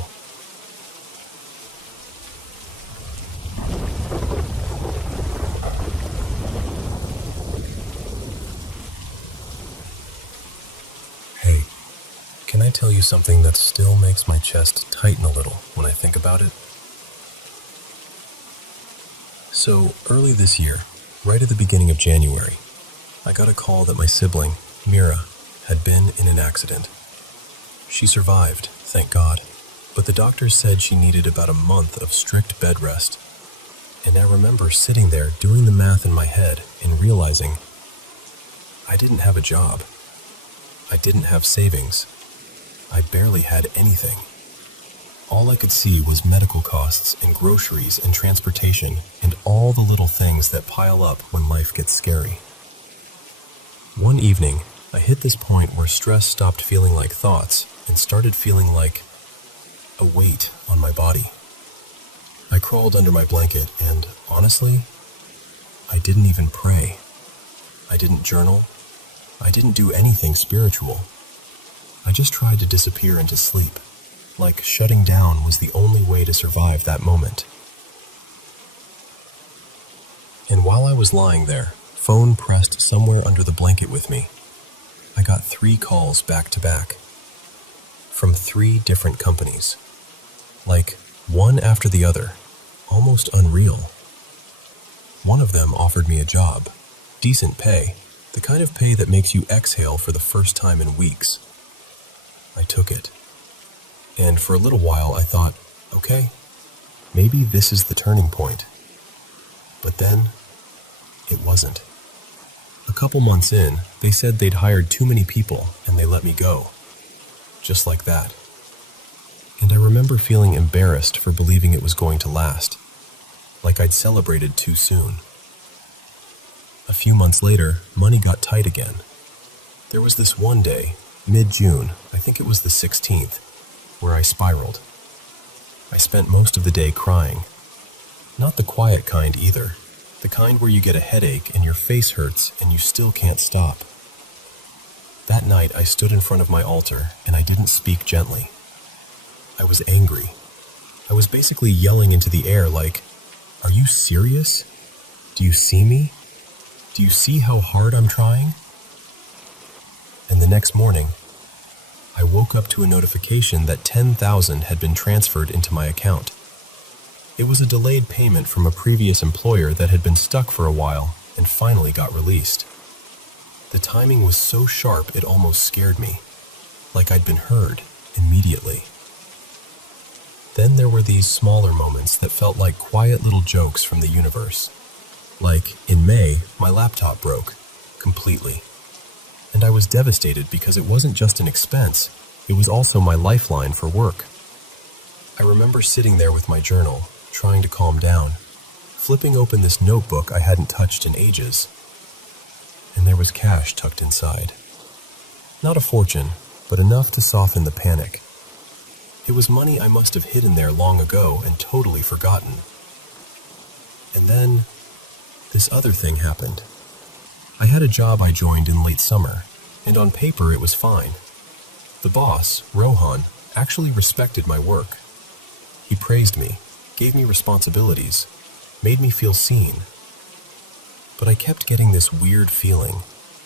Hey, can I tell you something that still makes my chest tighten a little when I think about it? So, early this year, right at the beginning of January, I got a call that my sibling, Mira, had been in an accident. She survived, thank God, but the doctors said she needed about a month of strict bed rest. And I remember sitting there doing the math in my head and realizing I didn't have a job. I didn't have savings. I barely had anything. All I could see was medical costs and groceries and transportation and all the little things that pile up when life gets scary. One evening, I hit this point where stress stopped feeling like thoughts and started feeling like a weight on my body. I crawled under my blanket and, honestly, I didn't even pray. I didn't journal. I didn't do anything spiritual. I just tried to disappear into sleep, like shutting down was the only way to survive that moment. And while I was lying there, phone pressed somewhere under the blanket with me, I got 3 calls back to back. From 3 different companies. Like, one after the other. Almost unreal. One of them offered me a job. Decent pay. The kind of pay that makes you exhale for the first time in weeks. I took it. And for a little while I thought, okay, maybe this is the turning point. But then, wasn't. A couple months in, they said they'd hired too many people and they let me go. Just like that. And I remember feeling embarrassed for believing it was going to last, like I'd celebrated too soon. A few months later, money got tight again. There was this one day, mid-June, I think it was the 16th, where I spiraled. I spent most of the day crying. Not the quiet kind either, the kind where you get a headache and your face hurts and you still can't stop. That night I stood in front of my altar and I didn't speak gently. I was angry. I was basically yelling into the air like, "Are you serious? Do you see me? Do you see how hard I'm trying?" And the next morning, I woke up to a notification that $10,000 had been transferred into my account. It was a delayed payment from a previous employer that had been stuck for a while and finally got released. The timing was so sharp it almost scared me, like I'd been heard immediately. Then there were these smaller moments that felt like quiet little jokes from the universe. Like, in May, my laptop broke, completely. And I was devastated because it wasn't just an expense, it was also my lifeline for work. I remember sitting there with my journal, trying to calm down, flipping open this notebook I hadn't touched in ages. And there was cash tucked inside. Not a fortune, but enough to soften the panic. It was money I must have hidden there long ago and totally forgotten. And then, this other thing happened. I had a job I joined in late summer, and on paper it was fine. The boss, Rohan, actually respected my work. He praised me, gave me responsibilities, made me feel seen. But I kept getting this weird feeling,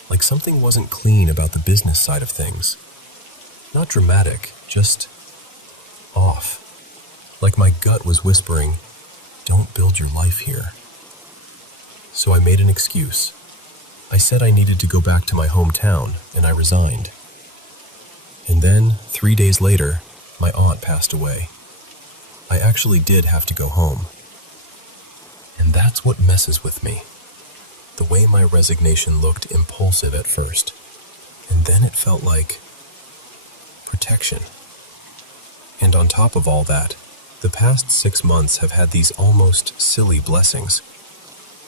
like something wasn't clean about the business side of things. Not dramatic, just off. Like my gut was whispering, "Don't build your life here." So I made an excuse. I said I needed to go back to my hometown, and I resigned. And then, 3 days later, my aunt passed away. I actually did have to go home. And that's what messes with me. The way my resignation looked impulsive at first, and then it felt like protection. And on top of all that, the past 6 months have had these almost silly blessings.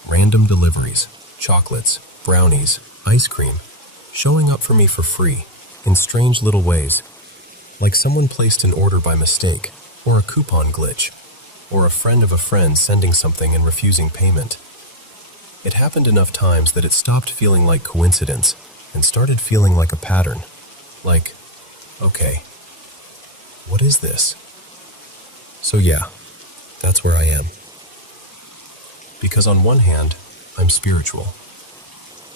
Random deliveries, chocolates, brownies, ice cream, showing up for me for free, in strange little ways, like someone placed an order by mistake, or a coupon glitch, or a friend of a friend sending something and refusing payment. It happened enough times that it stopped feeling like coincidence and started feeling like a pattern. Like, okay, what is this? So yeah, that's where I am. Because on one hand, I'm spiritual.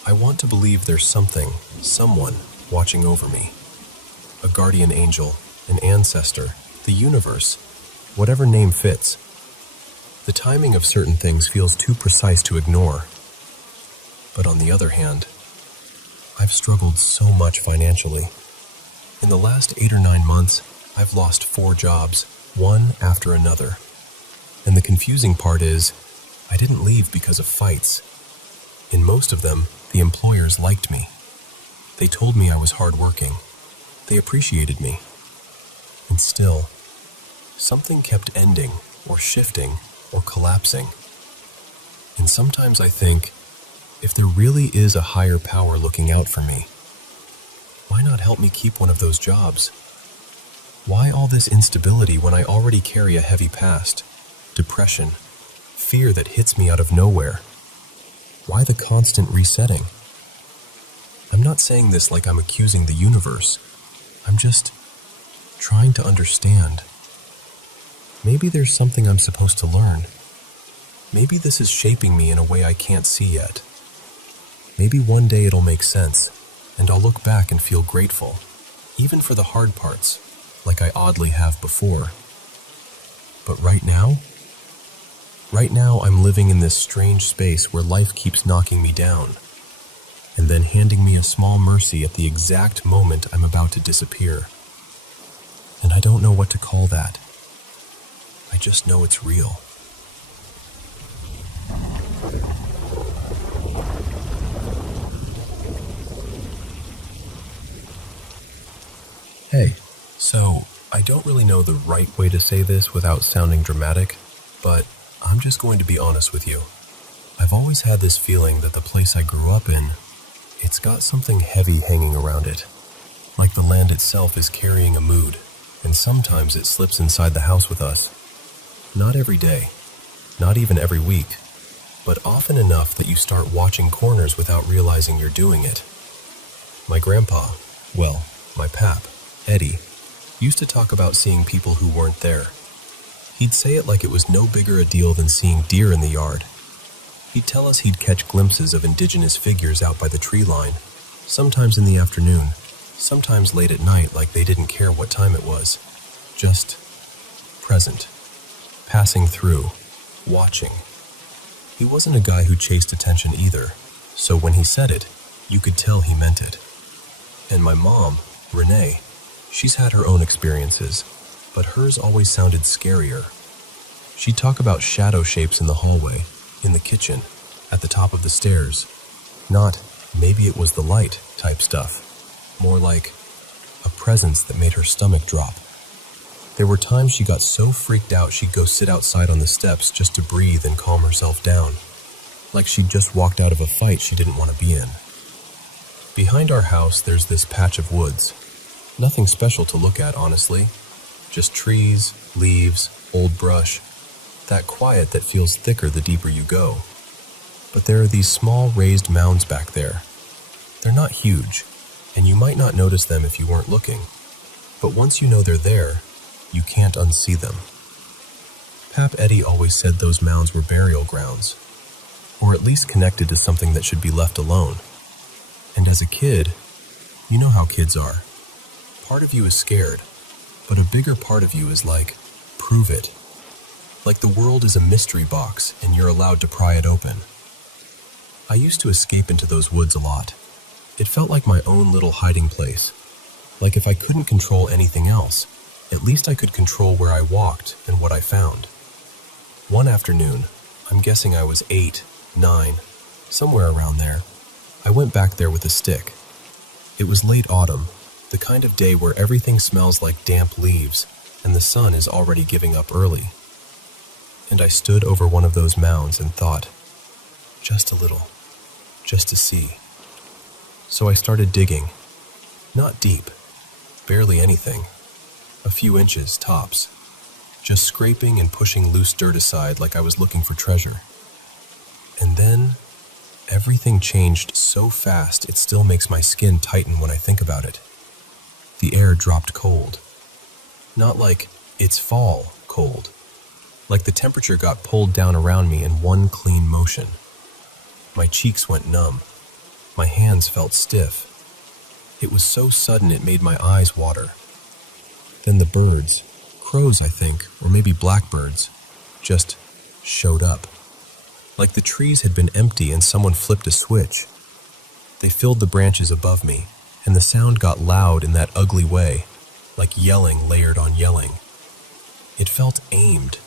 I want to believe there's something, someone, watching over me. A guardian angel, an ancestor, the universe, whatever name fits. The timing of certain things feels too precise to ignore. But on the other hand, I've struggled so much financially. In the last 8 or 9 months, I've lost 4 jobs, one after another. And the confusing part is, I didn't leave because of fights. In most of them, the employers liked me. They told me I was hardworking. They appreciated me. And still, something kept ending, or shifting, or collapsing. And sometimes I think, if there really is a higher power looking out for me, why not help me keep one of those jobs? Why all this instability when I already carry a heavy past? Depression, fear that hits me out of nowhere. Why the constant resetting? I'm not saying this like I'm accusing the universe. I'm just trying to understand. Maybe there's something I'm supposed to learn. Maybe this is shaping me in a way I can't see yet. Maybe one day it'll make sense, and I'll look back and feel grateful, even for the hard parts, like I oddly have before. But right now I'm living in this strange space where life keeps knocking me down, and then handing me a small mercy at the exact moment I'm about to disappear. And I don't know what to call that. I just know it's real. Hey, so I don't really know the right way to say this without sounding dramatic, but I'm just going to be honest with you. I've always had this feeling that the place I grew up in, it's got something heavy hanging around it. Like the land itself is carrying a mood, and sometimes it slips inside the house with us. Not every day, not even every week, but often enough that you start watching corners without realizing you're doing it. My grandpa, my pap, Eddie, used to talk about seeing people who weren't there. He'd say it like it was no bigger a deal than seeing deer in the yard. He'd tell us he'd catch glimpses of indigenous figures out by the tree line, sometimes in the afternoon, sometimes late at night like they didn't care what time it was. Just present, passing through, watching. He wasn't a guy who chased attention either, so when he said it, you could tell he meant it. And my mom, Renee, she's had her own experiences, but hers always sounded scarier. She'd talk about shadow shapes in the hallway, in the kitchen, at the top of the stairs. Not, maybe it was the light type stuff. More like a presence that made her stomach drop. There were times she got so freaked out she'd go sit outside on the steps just to breathe and calm herself down. Like she'd just walked out of a fight she didn't want to be in. Behind our house, there's this patch of woods. Nothing special to look at, honestly. Just trees, leaves, old brush. That quiet that feels thicker the deeper you go. But there are these small raised mounds back there. They're not huge, and you might not notice them if you weren't looking. But once you know they're there, you can't unsee them. Pap Eddie always said those mounds were burial grounds, or at least connected to something that should be left alone. And as a kid, you know how kids are. Part of you is scared, but a bigger part of you is like, prove it. Like the world is a mystery box and you're allowed to pry it open. I used to escape into those woods a lot. It felt like my own little hiding place. Like if I couldn't control anything else, at least I could control where I walked and what I found. One afternoon, I'm guessing I was 8, 9, somewhere around there, I went back there with a stick. It was late autumn, the kind of day where everything smells like damp leaves and the sun is already giving up early. And I stood over one of those mounds and thought, just a little, just to see. So I started digging. Not deep, barely anything. A few inches, tops. Just scraping and pushing loose dirt aside like I was looking for treasure. And then, everything changed so fast it still makes my skin tighten when I think about it. The air dropped cold. Not like it's fall cold. Like the temperature got pulled down around me in one clean motion. My cheeks went numb. My hands felt stiff. It was so sudden it made my eyes water. Then the birds, crows I think, or maybe blackbirds, just showed up. Like the trees had been empty and someone flipped a switch. They filled the branches above me, and the sound got loud in that ugly way, like yelling layered on yelling. It felt aimed.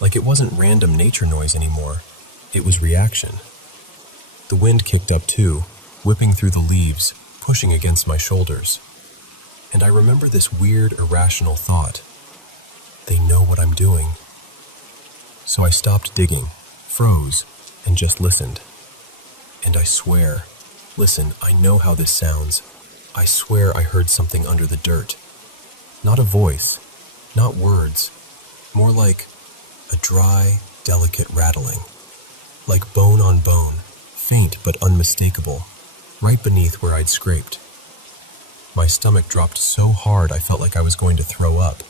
Like it wasn't random nature noise anymore, it was reaction. The wind kicked up too, whipping through the leaves, pushing against my shoulders. And I remember this weird, irrational thought. They know what I'm doing. So I stopped digging, froze, and just listened. And I swear, listen, I know how this sounds. I swear I heard something under the dirt. Not a voice, not words, more like a dry, delicate rattling, like bone on bone, faint but unmistakable, right beneath where I'd scraped. My stomach dropped so hard I felt like I was going to throw up.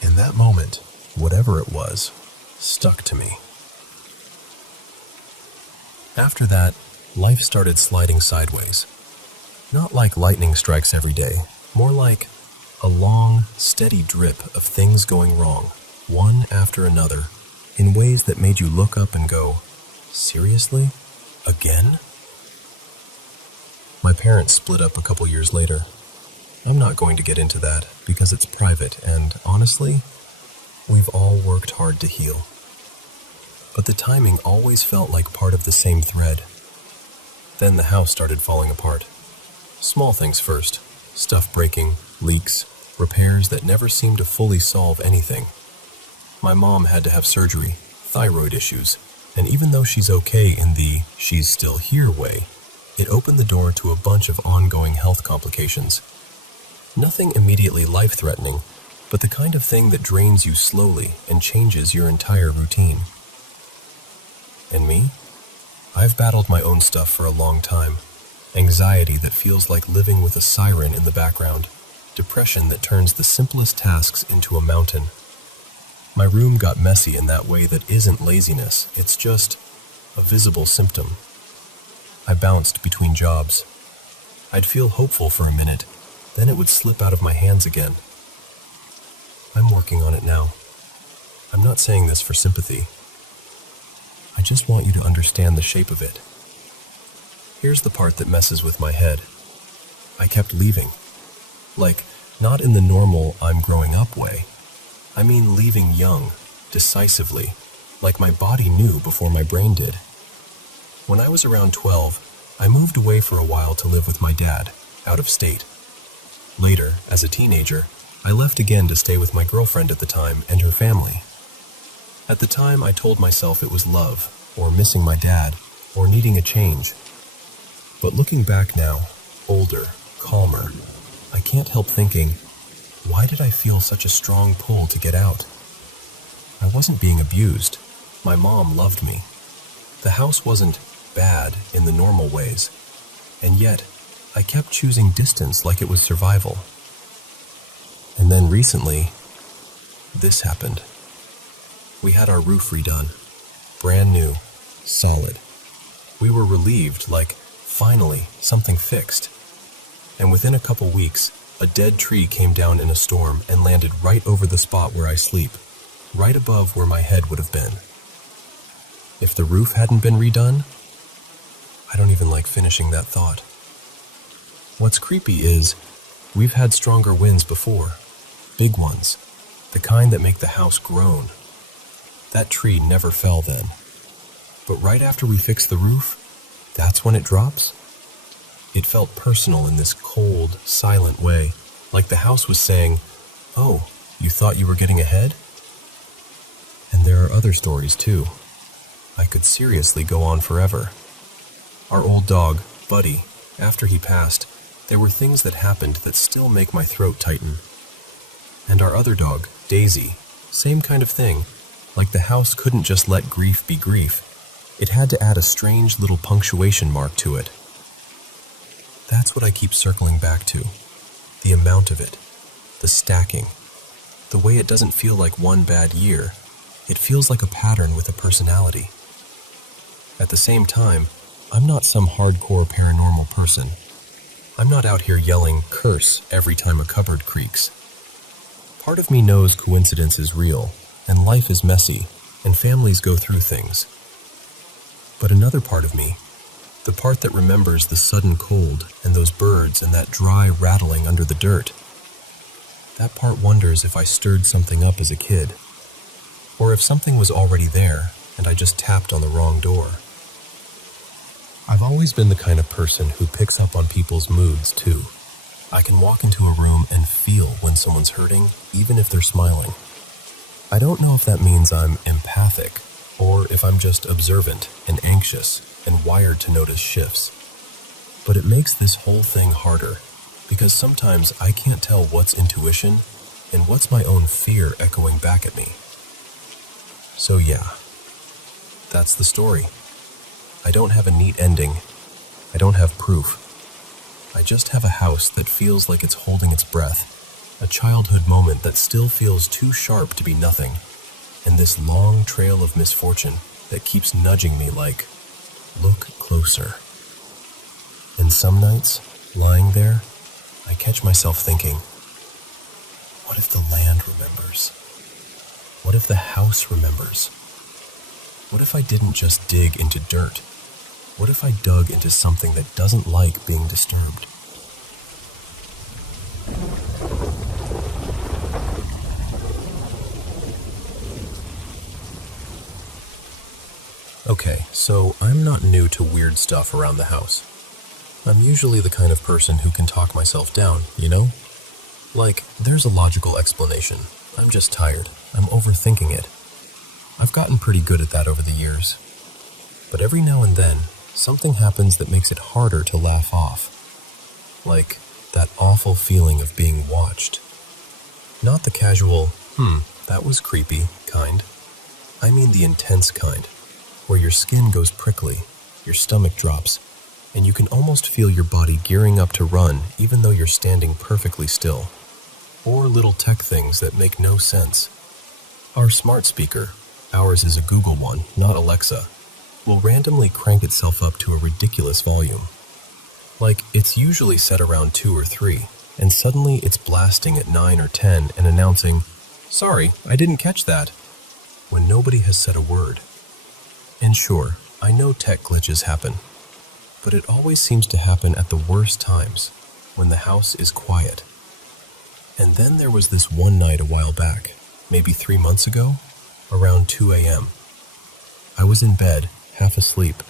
In that moment, whatever it was, stuck to me. After that, life started sliding sideways. Not like lightning strikes every day, more like a long, steady drip of things going wrong, one after another, in ways that made you look up and go, seriously? Again? My parents split up a couple years later. I'm not going to get into that because it's private and, honestly, we've all worked hard to heal. But the timing always felt like part of the same thread. Then the house started falling apart. Small things first, Stuff breaking, leaks, repairs that never seemed to fully solve anything. My mom had to have surgery, thyroid issues, and even though she's okay in the she's still here way, it opened the door to a bunch of ongoing health complications. Nothing immediately life-threatening, but the kind of thing that drains you slowly and changes your entire routine. And me? I've battled my own stuff for a long time. Anxiety that feels like living with a siren in the background. Depression that turns the simplest tasks into a mountain. My room got messy in that way that isn't laziness, it's just a visible symptom. I bounced between jobs. I'd feel hopeful for a minute, then it would slip out of my hands again. I'm working on it now. I'm not saying this for sympathy. I just want you to understand the shape of it. Here's the part that messes with my head. I kept leaving. Like, not in the normal I'm growing up way. I mean leaving young, decisively, like my body knew before my brain did. When I was around 12, I moved away for a while to live with my dad, out of state. Later, as a teenager, I left again to stay with my girlfriend at the time and her family. At the time, I told myself it was love, or missing my dad, or needing a change. But looking back now, older, calmer, I can't help thinking, why did I feel such a strong pull to get out? I wasn't being abused. My mom loved me. The house wasn't bad in the normal ways, and yet I kept choosing distance like it was survival. And then recently, this happened. We had our roof redone, brand new, solid. We were relieved, like, finally, something fixed. And within a couple weeks, a dead tree came down in a storm and landed right over the spot where I sleep, right above where my head would have been. If the roof hadn't been redone, I don't even like finishing that thought. What's creepy is, we've had stronger winds before, big ones, the kind that make the house groan. That tree never fell then. But right after we fixed the roof, that's when it drops. It felt personal in this cold, silent way, like the house was saying, "Oh, you thought you were getting ahead?" And there are other stories too. I could seriously go on forever. Our old dog, Buddy, after he passed, there were things that happened that still make my throat tighten. And our other dog, Daisy, same kind of thing. Like the house couldn't just let grief be grief. It had to add a strange little punctuation mark to it. That's what I keep circling back to. The amount of it. The stacking. The way it doesn't feel like one bad year. It feels like a pattern with a personality. At the same time, I'm not some hardcore paranormal person. I'm not out here yelling curse every time a cupboard creaks. Part of me knows coincidence is real, and life is messy, and families go through things. But another part of me, the part that remembers the sudden cold and those birds and that dry rattling under the dirt, that part wonders if I stirred something up as a kid, or if something was already there and I just tapped on the wrong door. I've always been the kind of person who picks up on people's moods too. I can walk into a room and feel when someone's hurting, even if they're smiling. I don't know if that means I'm empathic, or if I'm just observant and anxious and wired to notice shifts. But it makes this whole thing harder, because sometimes I can't tell what's intuition and what's my own fear echoing back at me. So yeah, that's the story. I don't have a neat ending. I don't have proof. I just have a house that feels like it's holding its breath, a childhood moment that still feels too sharp to be nothing, and this long trail of misfortune that keeps nudging me like, look closer. And some nights, lying there, I catch myself thinking, what if the land remembers? What if the house remembers? What if I didn't just dig into dirt? What if I dug into something that doesn't like being disturbed? Okay, so I'm not new to weird stuff around the house. I'm usually the kind of person who can talk myself down, you know? Like, there's a logical explanation. I'm just tired. I'm overthinking it. I've gotten pretty good at that over the years. But every now and then, something happens that makes it harder to laugh off. Like, that awful feeling of being watched. Not the casual, that was creepy kind. I mean the intense kind, where your skin goes prickly, your stomach drops, and you can almost feel your body gearing up to run even though you're standing perfectly still. Or little tech things that make no sense. Our smart speaker, ours is a Google one, not Alexa, will randomly crank itself up to a ridiculous volume. Like, it's usually set around 2 or 3, and suddenly it's blasting at 9 or 10 and announcing, "Sorry, I didn't catch that," when nobody has said a word. And sure, I know tech glitches happen, but it always seems to happen at the worst times, when the house is quiet. And then there was this one night a while back, maybe 3 months ago, around 2 a.m. I was in bed, half asleep,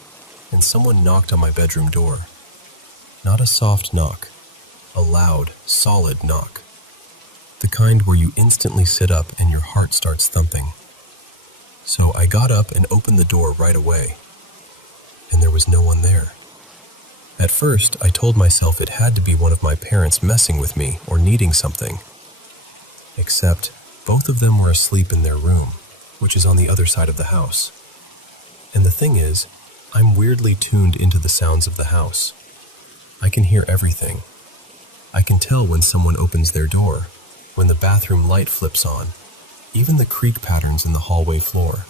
and someone knocked on my bedroom door. Not a soft knock, a loud, solid knock. The kind where you instantly sit up and your heart starts thumping. So I got up and opened the door right away, and there was no one there. At first, I told myself it had to be one of my parents messing with me or needing something. Except, both of them were asleep in their room, which is on the other side of the house. And the thing is, I'm weirdly tuned into the sounds of the house. I can hear everything. I can tell when someone opens their door, when the bathroom light flips on, even the creak patterns in the hallway floor.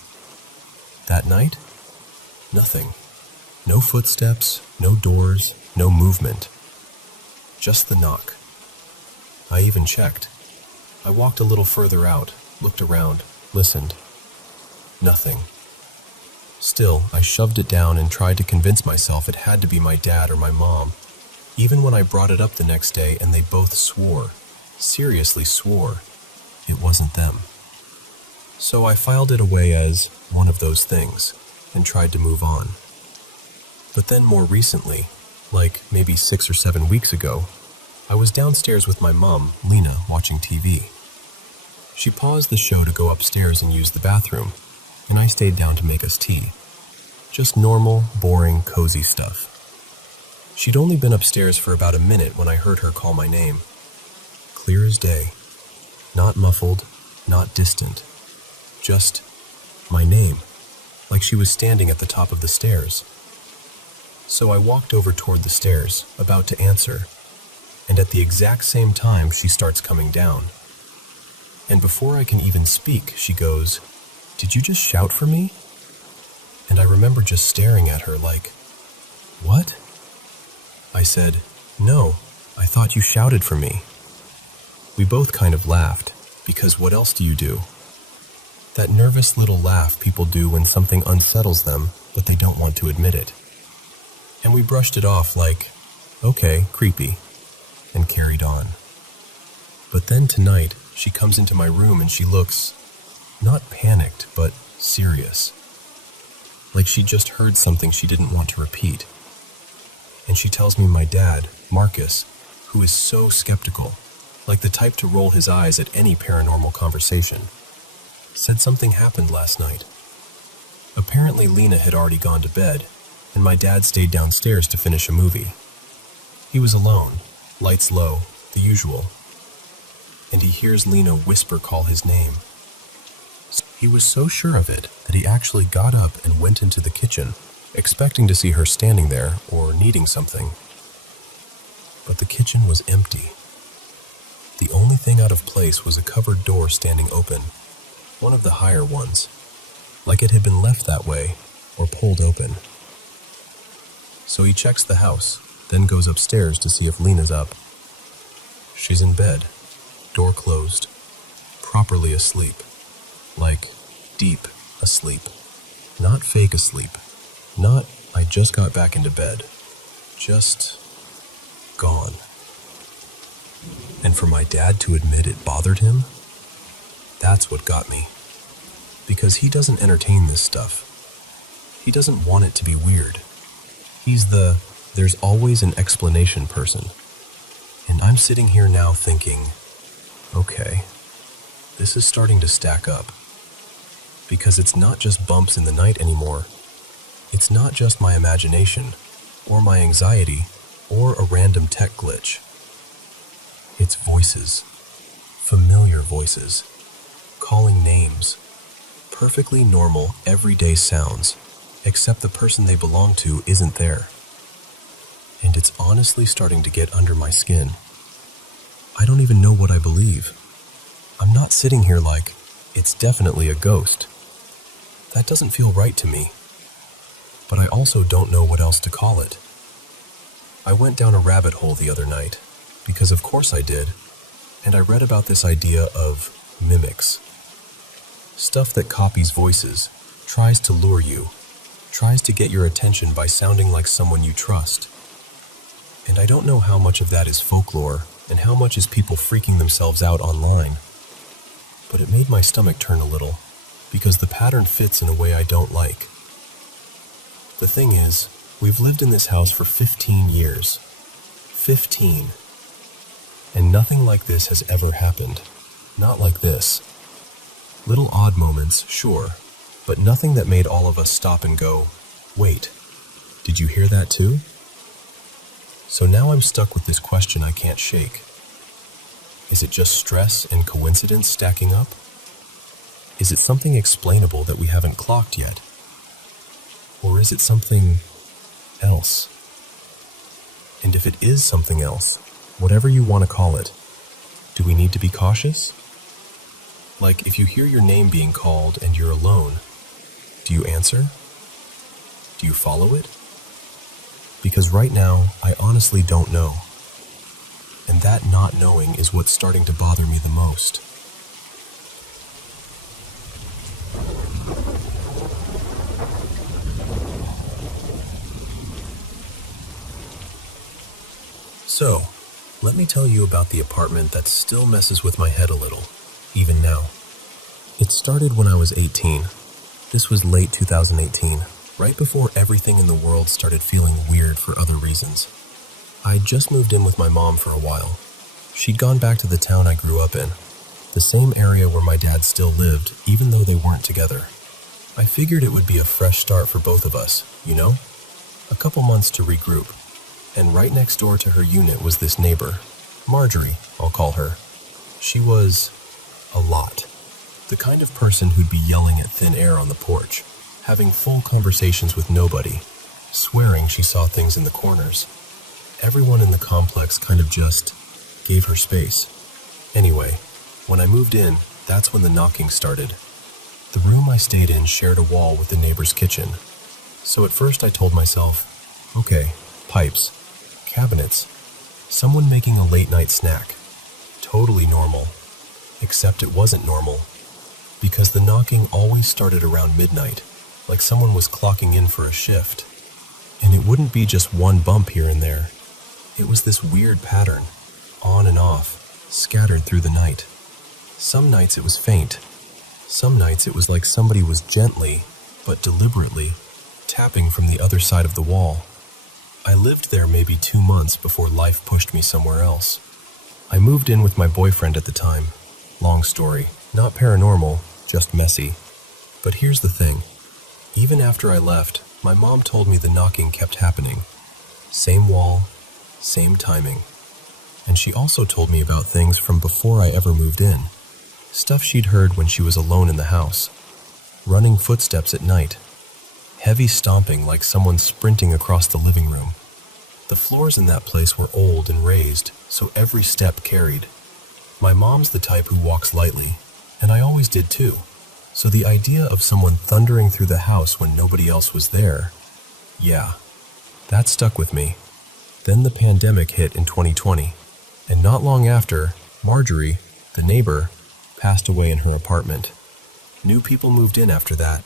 That night, nothing. No footsteps, no doors, no movement. Just the knock. I even checked. I walked a little further out, looked around, listened. Nothing. Still, I shoved it down and tried to convince myself it had to be my dad or my mom, even when I brought it up the next day and they both swore, seriously swore, it wasn't them. So I filed it away as one of those things and tried to move on. But then more recently, like maybe 6 or 7 weeks ago, I was downstairs with my mom, Lena, watching TV. She paused the show to go upstairs and use the bathroom, and I stayed down to make us tea. Just normal, boring, cozy stuff. She'd only been upstairs for about a minute when I heard her call my name. Clear as day. Not muffled, not distant. Just my name, like she was standing at the top of the stairs. So I walked over toward the stairs, about to answer, and at the exact same time she starts coming down. And before I can even speak, she goes, "Did you just shout for me?" And I remember just staring at her like, "What?" I said, "No, I thought you shouted for me." We both kind of laughed, because what else do you do? That nervous little laugh people do when something unsettles them, but they don't want to admit it. And we brushed it off like, okay, creepy, and carried on. But then tonight, she comes into my room and she looks, not panicked, but serious. Like she just heard something she didn't want to repeat. And she tells me my dad, Marcus, who is so skeptical, like the type to roll his eyes at any paranormal conversation, said something happened last night. Apparently Lena had already gone to bed, and my dad stayed downstairs to finish a movie. He was alone, lights low, the usual, and he hears Lena whisper call his name. He was so sure of it that he actually got up and went into the kitchen, expecting to see her standing there or needing something. But the kitchen was empty. The only thing out of place was a cupboard door standing open, one of the higher ones, like it had been left that way or pulled open. So he checks the house, then goes upstairs to see if Lena's up. She's in bed, door closed, properly asleep, like deep asleep, not fake asleep, not I just got back into bed, just gone. And for my dad to admit it bothered him, that's what got me. Because he doesn't entertain this stuff. He doesn't want it to be weird. He's the, there's always an explanation person. And I'm sitting here now thinking, okay, this is starting to stack up. Because it's not just bumps in the night anymore. It's not just my imagination, or my anxiety, or a random tech glitch. It's voices. Familiar voices. Calling names. Perfectly normal, everyday sounds, except the person they belong to isn't there. And it's honestly starting to get under my skin. I don't even know what I believe. I'm not sitting here like, it's definitely a ghost. That doesn't feel right to me. But I also don't know what else to call it. I went down a rabbit hole the other night, because of course I did, and I read about this idea of mimics. Stuff that copies voices, tries to lure you, tries to get your attention by sounding like someone you trust. And I don't know how much of that is folklore and how much is people freaking themselves out online. But it made my stomach turn a little, because the pattern fits in a way I don't like. The thing is, we've lived in this house for 15 years. 15. And nothing like this has ever happened. Not like this. Little odd moments, sure, but nothing that made all of us stop and go, wait, did you hear that too? So now I'm stuck with this question I can't shake. Is it just stress and coincidence stacking up? Is it something explainable that we haven't clocked yet? Or is it something else? And if it is something else, whatever you want to call it, do we need to be cautious? Like, if you hear your name being called and you're alone, do you answer? Do you follow it? Because right now, I honestly don't know. And that not knowing is what's starting to bother me the most. So, let me tell you about the apartment that still messes with my head a little, even now. It started when I was 18. This was late 2018. Right before everything in the world started feeling weird for other reasons. I'd just moved in with my mom for a while. She'd gone back to the town I grew up in, the same area where my dad still lived, even though they weren't together. I figured it would be a fresh start for both of us, you know? A couple months to regroup. And right next door to her unit was this neighbor, Marjorie, I'll call her. She was a lot. The kind of person who'd be yelling at thin air on the porch, having full conversations with nobody, swearing she saw things in the corners. Everyone in the complex kind of just gave her space. Anyway, when I moved in, that's when the knocking started. The room I stayed in shared a wall with the neighbor's kitchen. So at first I told myself, okay, pipes, cabinets, someone making a late-night snack. Totally normal. Except it wasn't normal. Because the knocking always started around midnight, like someone was clocking in for a shift. And it wouldn't be just one bump here and there. It was this weird pattern, on and off, scattered through the night. Some nights it was faint. Some nights it was like somebody was gently, but deliberately, tapping from the other side of the wall. I lived there maybe 2 months before life pushed me somewhere else. I moved in with my boyfriend at the time. Long story, not paranormal, just messy. But here's the thing. Even after I left, my mom told me the knocking kept happening. Same wall, same timing. And she also told me about things from before I ever moved in. Stuff she'd heard when she was alone in the house. Running footsteps at night. Heavy stomping like someone sprinting across the living room. The floors in that place were old and raised, so every step carried. My mom's the type who walks lightly, and I always did too. So the idea of someone thundering through the house when nobody else was there, yeah, that stuck with me. Then the pandemic hit in 2020, and not long after, Marjorie, the neighbor, passed away in her apartment. New people moved in after that.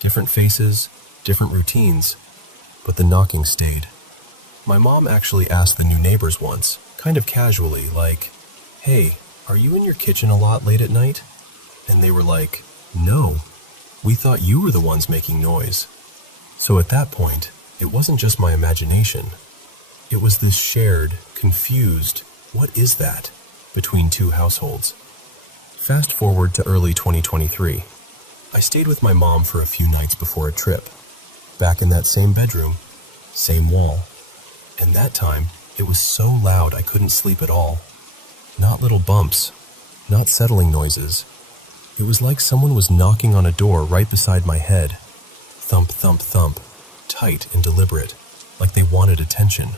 Different faces, different routines, but the knocking stayed. My mom actually asked the new neighbors once, kind of casually, like, "Hey, are you in your kitchen a lot late at night?" And they were like, "No, we thought you were the ones making noise." So at that point, it wasn't just my imagination. It was this shared, confused, what is that, between two households. Fast forward to early 2023. I stayed with my mom for a few nights before a trip. Back in that same bedroom, same wall. And that time, it was so loud I couldn't sleep at all. Not little bumps, not settling noises. It was like someone was knocking on a door right beside my head. Thump, thump, thump, tight and deliberate, like they wanted attention.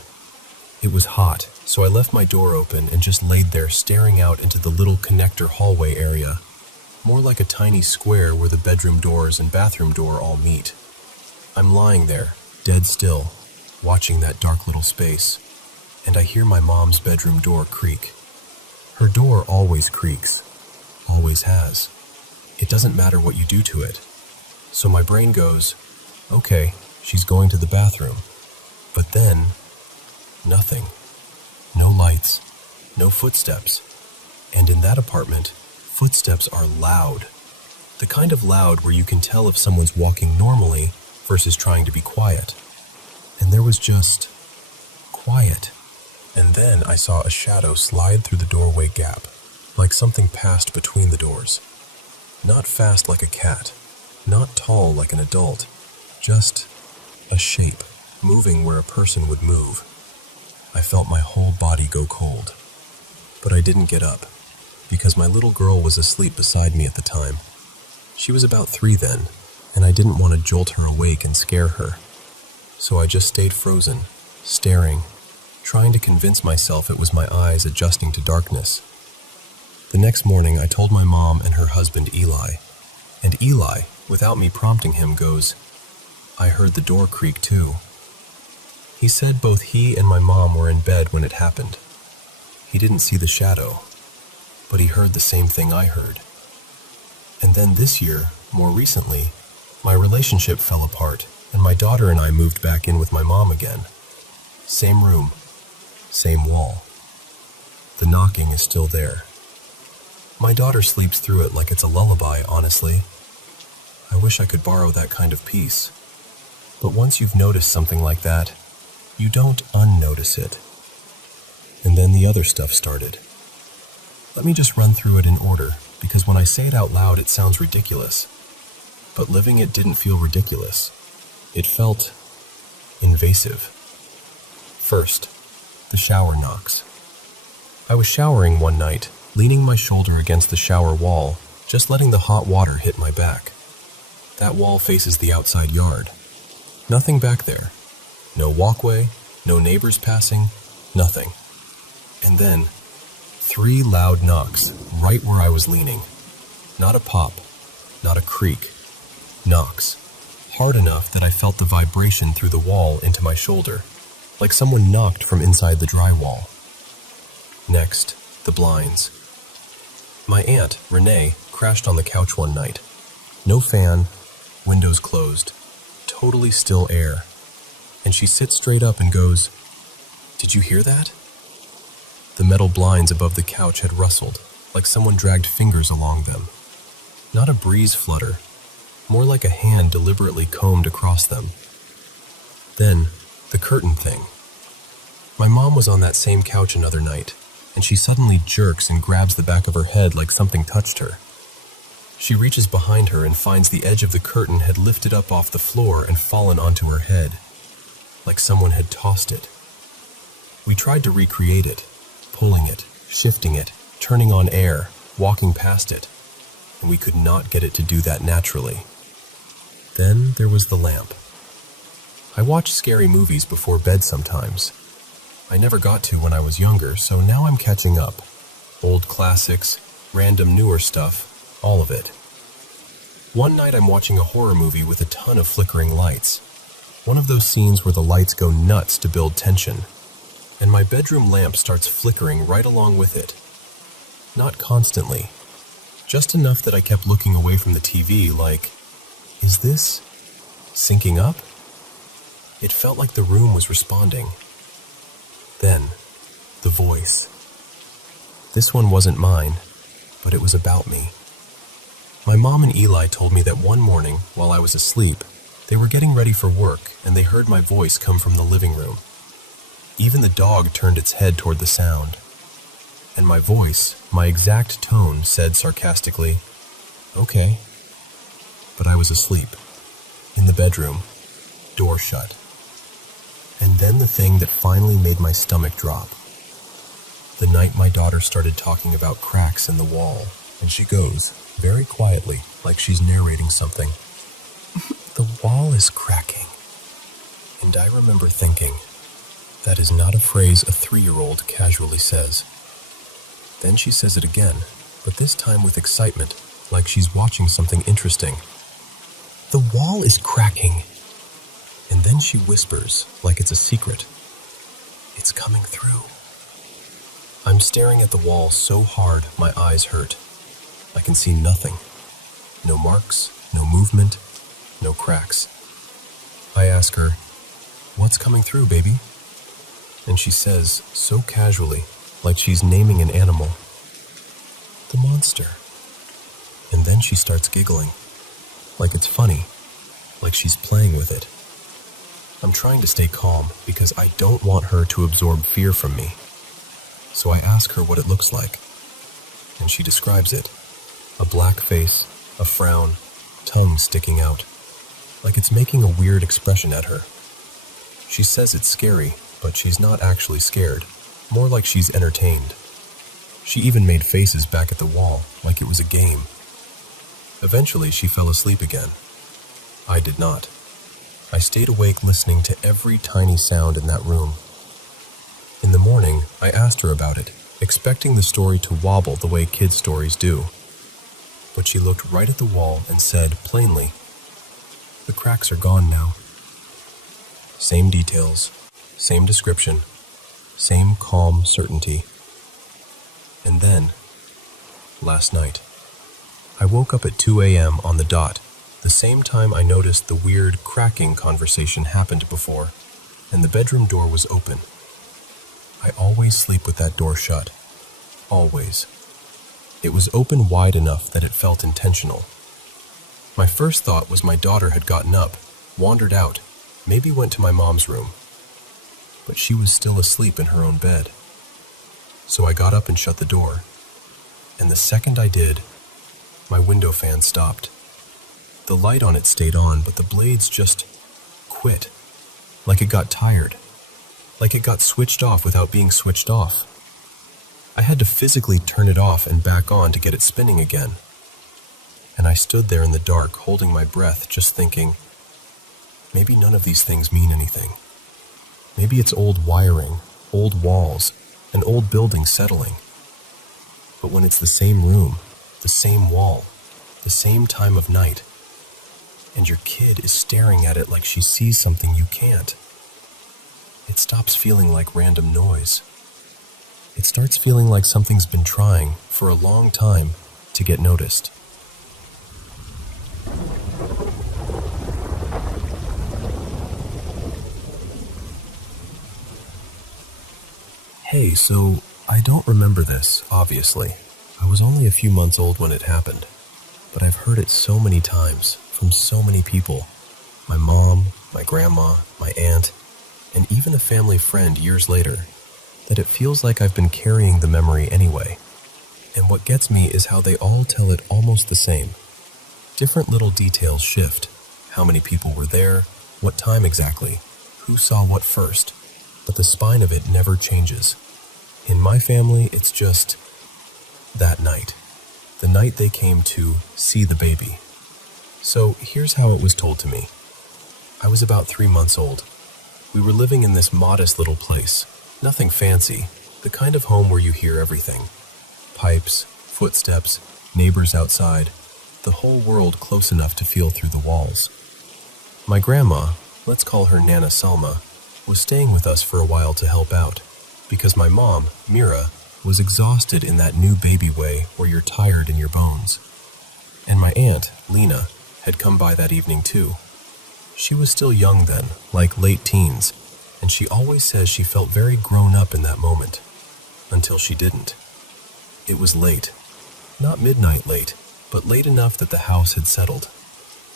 It was hot, so I left my door open and just laid there staring out into the little connector hallway area, more like a tiny square where the bedroom doors and bathroom door all meet. I'm lying there, dead still, watching that dark little space, and I hear my mom's bedroom door creak. Her door always creaks, always has. It doesn't matter what you do to it. So my brain goes, okay, she's going to the bathroom. But then, nothing. No lights, no footsteps. And in that apartment, footsteps are loud. The kind of loud where you can tell if someone's walking normally versus trying to be quiet. And there was just quiet. And then I saw a shadow slide through the doorway gap, like something passed between the doors. Not fast like a cat, not tall like an adult, just a shape, moving where a person would move. I felt my whole body go cold. But I didn't get up, because my little girl was asleep beside me at the time. She was about 3 then, and I didn't want to jolt her awake and scare her. So I just stayed frozen, staring, trying to convince myself it was my eyes adjusting to darkness. The next morning, I told my mom and her husband Eli, and Eli, without me prompting him, goes, I heard the door creak too. He said both he and my mom were in bed when it happened. He didn't see the shadow, but he heard the same thing I heard. And then this year, more recently, my relationship fell apart, and my daughter and I moved back in with my mom again. Same room, same wall. The knocking is still there. My daughter sleeps through it like it's a lullaby, honestly. I wish I could borrow that kind of peace. But once you've noticed something like that, you don't unnotice it. And then the other stuff started. Let me just run through it in order, because when I say it out loud, it sounds ridiculous. But living it didn't feel ridiculous. It felt invasive. First, the shower knocks. I was showering one night, leaning my shoulder against the shower wall, just letting the hot water hit my back. That wall faces the outside yard. Nothing back there. No walkway, no neighbors passing, nothing. And then, 3 loud knocks right where I was leaning. Not a pop, not a creak. Knocks. Hard enough that I felt the vibration through the wall into my shoulder, like someone knocked from inside the drywall. Next, the blinds. My aunt, Renee, crashed on the couch one night. No fan, windows closed, totally still air. And she sits straight up and goes, "Did you hear that?" The metal blinds above the couch had rustled, like someone dragged fingers along them. Not a breeze flutter, more like a hand deliberately combed across them. Then, the curtain thing. My mom was on that same couch another night, and she suddenly jerks and grabs the back of her head like something touched her. She reaches behind her and finds the edge of the curtain had lifted up off the floor and fallen onto her head, like someone had tossed it. We tried to recreate it, pulling it, shifting it, turning on air, walking past it, and we could not get it to do that naturally. Then there was the lamp. I watch scary movies before bed sometimes. I never got to when I was younger, so now I'm catching up. Old classics, random newer stuff, all of it. One night I'm watching a horror movie with a ton of flickering lights. One of those scenes where the lights go nuts to build tension, and my bedroom lamp starts flickering right along with it. Not constantly, just enough that I kept looking away from the TV like, is this syncing up? It felt like the room was responding. Then, the voice. This one wasn't mine, but it was about me. My mom and Eli told me that one morning, while I was asleep, they were getting ready for work and they heard my voice come from the living room. Even the dog turned its head toward the sound. And my voice, my exact tone, said sarcastically, "Okay." But I was asleep, in the bedroom, door shut. And then the thing that finally made my stomach drop. The night my daughter started talking about cracks in the wall, and she goes, very quietly, like she's narrating something, "The wall is cracking." And I remember thinking, that is not a phrase a 3-year-old casually says. Then she says it again, but this time with excitement, like she's watching something interesting. "The wall is cracking." And then she whispers, like it's a secret, "It's coming through." I'm staring at the wall so hard my eyes hurt. I can see nothing. No marks, no movement, no cracks. I ask her, "What's coming through, baby?" And she says, so casually, like she's naming an animal, "The monster." And then she starts giggling, like it's funny, like she's playing with it. I'm trying to stay calm because I don't want her to absorb fear from me. So I ask her what it looks like, and she describes it. A black face, a frown, tongue sticking out, like it's making a weird expression at her. She says it's scary, but she's not actually scared, more like she's entertained. She even made faces back at the wall, like it was a game. Eventually, she fell asleep again. I did not. I stayed awake listening to every tiny sound in that room. In the morning, I asked her about it, expecting the story to wobble the way kids' stories do. But she looked right at the wall and said plainly, "The cracks are gone now." Same details, same description, same calm certainty. And then, last night, I woke up at 2 a.m. on the dot, the same time I noticed the weird cracking conversation happened before, and the bedroom door was open. I always sleep with that door shut. Always. It was open wide enough that it felt intentional. My first thought was my daughter had gotten up, wandered out, maybe went to my mom's room. But she was still asleep in her own bed. So I got up and shut the door. And the second I did, my window fan stopped. The light on it stayed on, but the blades just quit. Like it got tired. Like it got switched off without being switched off. I had to physically turn it off and back on to get it spinning again. And I stood there in the dark, holding my breath, just thinking, maybe none of these things mean anything. Maybe it's old wiring, old walls, an old building settling. But when it's the same room, the same wall, the same time of night, and your kid is staring at it like she sees something you can't, it stops feeling like random noise. It starts feeling like something's been trying, for a long time, to get noticed. Hey, so I don't remember this, obviously. I was only a few months old when it happened, but I've heard it so many times, from so many people. My mom, my grandma, my aunt, and even a family friend years later, that it feels like I've been carrying the memory anyway. And what gets me is how they all tell it almost the same. Different little details shift. How many people were there, what time exactly, who saw what first, but the spine of it never changes. In my family, it's just that night. The night they came to see the baby. So here's how it was told to me. I was about 3 months old. We were living in this modest little place. Nothing fancy, the kind of home where you hear everything. Pipes, footsteps, neighbors outside, the whole world close enough to feel through the walls. My grandma, let's call her Nana Salma, was staying with us for a while to help out, because my mom, Mira, was exhausted in that new baby way where you're tired in your bones. And my aunt, Lena, had come by that evening too. She was still young then, like late teens, and she always says she felt very grown up in that moment, until she didn't. It was late. Not midnight late, but late enough that the house had settled.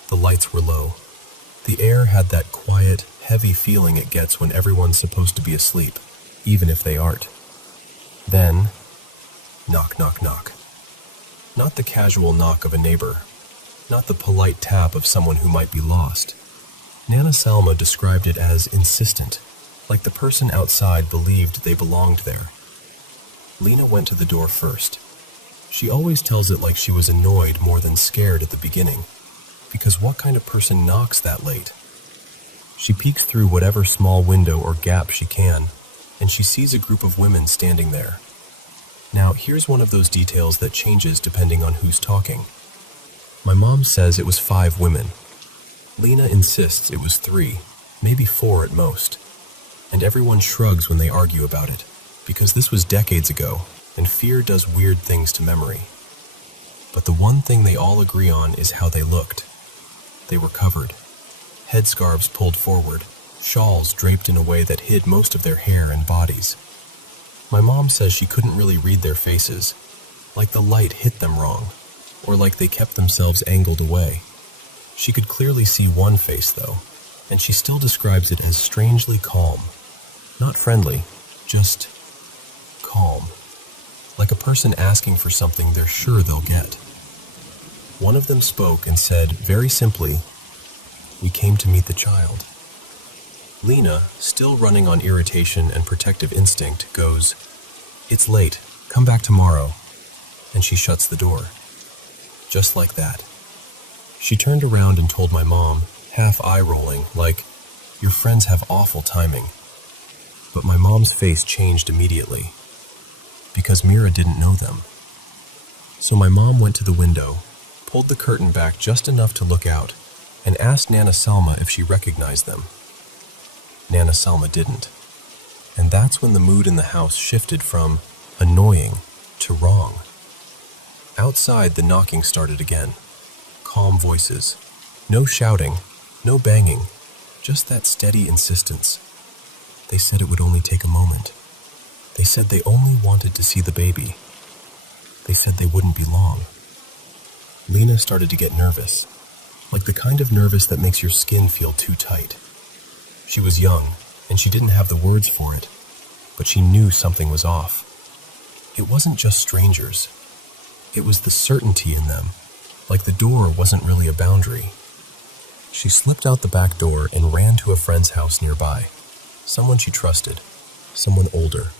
The lights were low. The air had that quiet, heavy feeling it gets when everyone's supposed to be asleep, even if they aren't. Then, knock, knock, knock. Not the casual knock of a neighbor, not the polite tap of someone who might be lost. Nana Salma described it as insistent, like the person outside believed they belonged there. Lena went to the door first. She always tells it like she was annoyed more than scared at the beginning, because what kind of person knocks that late? She peeks through whatever small window or gap she can, and she sees a group of women standing there. Now, here's one of those details that changes depending on who's talking. My mom says it was 5 women. Lena insists it was 3, maybe 4 at most. And everyone shrugs when they argue about it, because this was decades ago, and fear does weird things to memory. But the one thing they all agree on is how they looked. They were covered. Headscarves pulled forward, shawls draped in a way that hid most of their hair and bodies. My mom says she couldn't really read their faces, like the light hit them wrong, or like they kept themselves angled away. She could clearly see one face, though, and she still describes it as strangely calm. Not friendly, just calm. Like a person asking for something they're sure they'll get. One of them spoke and said, very simply, "We came to meet the child." Lena, still running on irritation and protective instinct, goes, "It's late, come back tomorrow," and she shuts the door. Just like that. She turned around and told my mom, half eye-rolling, like, "Your friends have awful timing." But my mom's face changed immediately, because Mira didn't know them. So my mom went to the window, pulled the curtain back just enough to look out, and asked Nana Salma if she recognized them. Nana Salma didn't. And that's when the mood in the house shifted from annoying to wrong. Outside, the knocking started again. Calm voices. No shouting, no banging, just that steady insistence. They said it would only take a moment. They said they only wanted to see the baby. They said they wouldn't be long. Lena started to get nervous, like the kind of nervous that makes your skin feel too tight. She was young, and she didn't have the words for it, but she knew something was off. It wasn't just strangers. It was the certainty in them, like the door wasn't really a boundary. She slipped out the back door and ran to a friend's house nearby. Someone she trusted, someone older,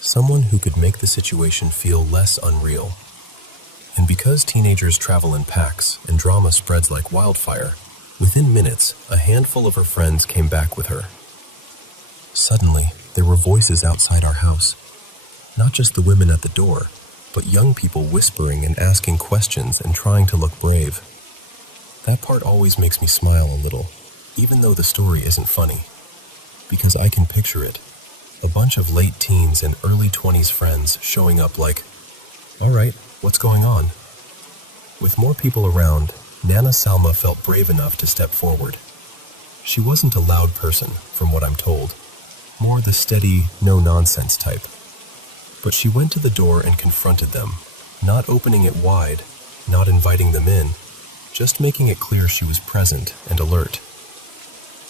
someone who could make the situation feel less unreal. And because teenagers travel in packs and drama spreads like wildfire, within minutes, a handful of her friends came back with her. Suddenly, there were voices outside our house. Not just the women at the door, but young people whispering and asking questions and trying to look brave. That part always makes me smile a little, even though the story isn't funny. Because I can picture it. A bunch of late teens and early 20s friends showing up like, "All right, what's going on?" With more people around, Nana Salma felt brave enough to step forward. She wasn't a loud person, from what I'm told, more the steady, no-nonsense type. But she went to the door and confronted them, not opening it wide, not inviting them in, just making it clear she was present and alert.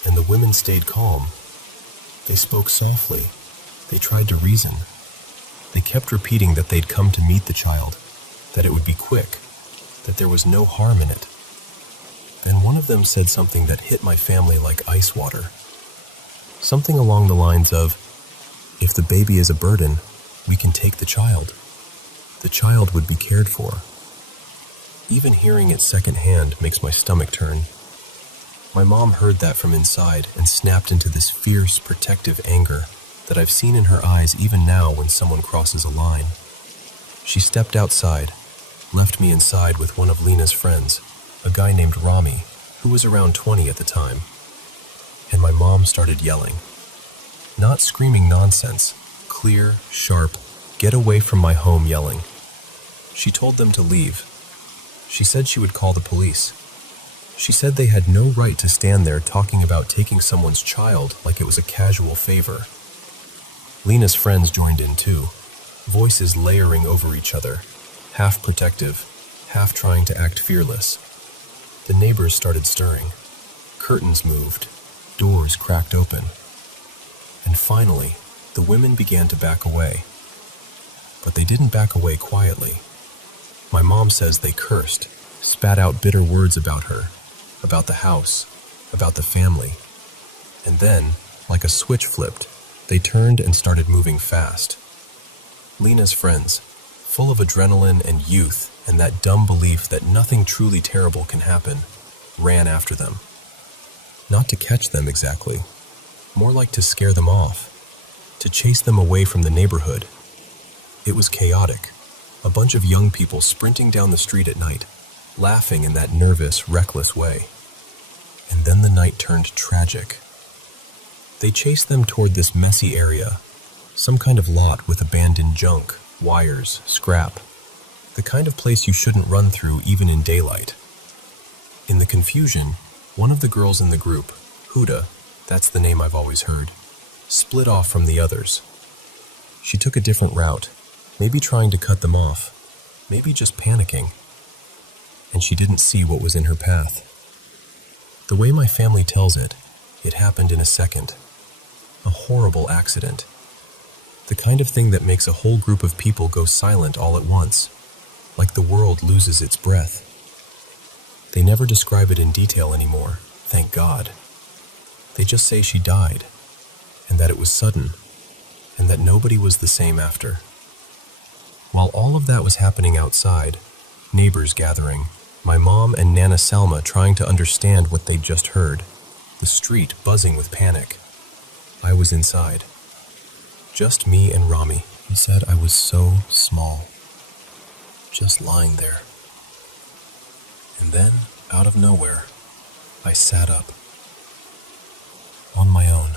And the women stayed calm. They spoke softly. They tried to reason. They kept repeating that they'd come to meet the child, that it would be quick, that there was no harm in it. Then one of them said something that hit my family like ice water. Something along the lines of, "If the baby is a burden, we can take the child. The child would be cared for." Even hearing it secondhand makes my stomach turn. My mom heard that from inside and snapped into this fierce, protective anger that I've seen in her eyes even now when someone crosses a line. She stepped outside, left me inside with one of Lena's friends, a guy named Rami, who was around 20 at the time. And my mom started yelling. Not screaming nonsense, clear, sharp, get away from my home yelling. She told them to leave. She said she would call the police. She said they had no right to stand there talking about taking someone's child like it was a casual favor. Lena's friends joined in too, voices layering over each other, half protective, half trying to act fearless. The neighbors started stirring. Curtains moved, doors cracked open. And finally, The women began to back away. But they didn't back away quietly. My mom says they cursed, spat out bitter words about her, about the house, about the family. And then, like a switch flipped, they turned and started moving fast. Lena's friends, full of adrenaline and youth and that dumb belief that nothing truly terrible can happen, ran after them. Not to catch them exactly, more like to scare them off, to chase them away from the neighborhood. It was chaotic, a bunch of young people sprinting down the street at night, laughing in that nervous, reckless way. And then the night turned tragic. They chased them toward this messy area, some kind of lot with abandoned junk, wires, scrap, the kind of place you shouldn't run through even in daylight. In the confusion, one of the girls in the group, Huda, that's the name I've always heard, split off from the others. She took a different route, maybe trying to cut them off, maybe just panicking. And she didn't see what was in her path. The way my family tells it, it happened in a second. A horrible accident. The kind of thing that makes a whole group of people go silent all at once, like the world loses its breath. They never describe it in detail anymore, thank God. They just say she died, and that it was sudden, and that nobody was the same after. While all of that was happening outside, neighbors gathering, my mom and Nana Salma trying to understand what they'd just heard, the street buzzing with panic. I was inside. Just me and Rami. He said I was so small. Just lying there. And then, out of nowhere, I sat up. On my own.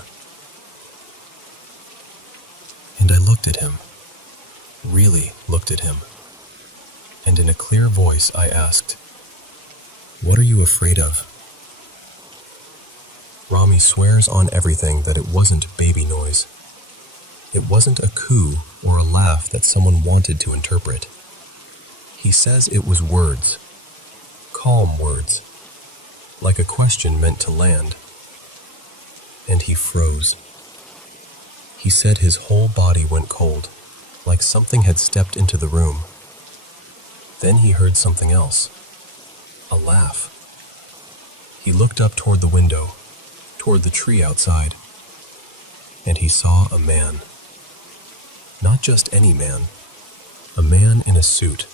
And I looked at him. Really looked at him. And in a clear voice I asked, "What are you afraid of?" Rami swears on everything that it wasn't baby noise. It wasn't a coo or a laugh that someone wanted to interpret. He says it was words. Calm words. Like a question meant to land. And he froze. He said his whole body went cold, like something had stepped into the room. Then he heard something else. A laugh. He looked up toward the window, toward the tree outside, and he saw a man. Not just any man. A man in a suit,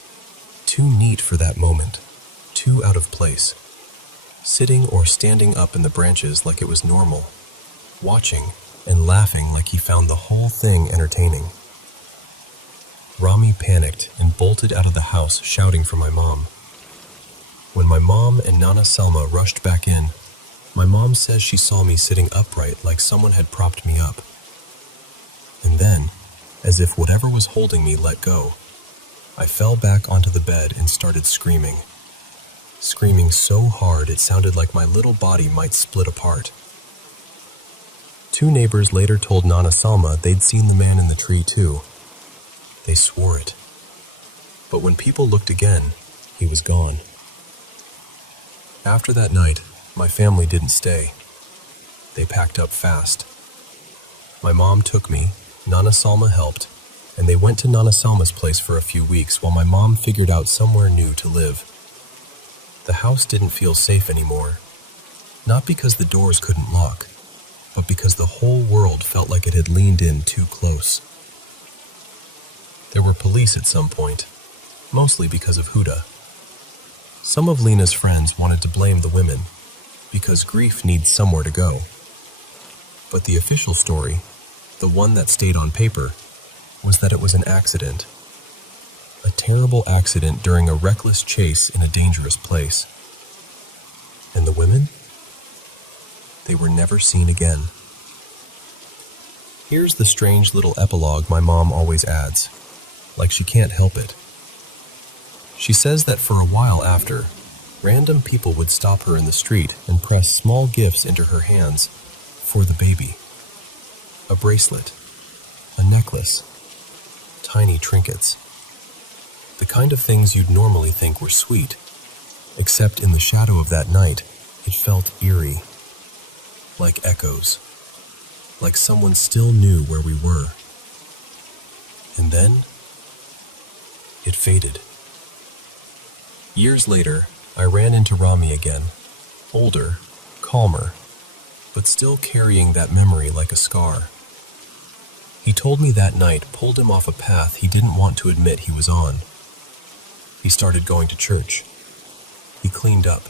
too neat for that moment, too out of place, sitting or standing up in the branches like it was normal, watching and laughing like he found the whole thing entertaining. Rami panicked and bolted out of the house shouting for my mom. When my mom and Nana Salma rushed back in, my mom says she saw me sitting upright like someone had propped me up. And then, as if whatever was holding me let go, I fell back onto the bed and started screaming. Screaming so hard it sounded like my little body might split apart. 2 neighbors later told Nana Salma they'd seen the man in the tree too. They swore it. But when people looked again, he was gone. After that night, my family didn't stay. They packed up fast. My mom took me, Nana Salma helped, and they went to Nana Salma's place for a few weeks while my mom figured out somewhere new to live. The house didn't feel safe anymore. Not because the doors couldn't lock, but because the whole world felt like it had leaned in too close. There were police at some point, mostly because of Huda. Some of Lena's friends wanted to blame the women, because grief needs somewhere to go. But the official story, the one that stayed on paper, was that it was an accident. A terrible accident during a reckless chase in a dangerous place. And the women? They were never seen again. Here's the strange little epilogue my mom always adds, like she can't help it. She says that for a while after, random people would stop her in the street and press small gifts into her hands for the baby. A bracelet, a necklace, tiny trinkets. The kind of things you'd normally think were sweet, except in the shadow of that night, it felt eerie, like echoes, like someone still knew where we were. And then, it faded. Years later, I ran into Rami again, older, calmer, but still carrying that memory like a scar. He told me that night pulled him off a path he didn't want to admit he was on. He started going to church. He cleaned up.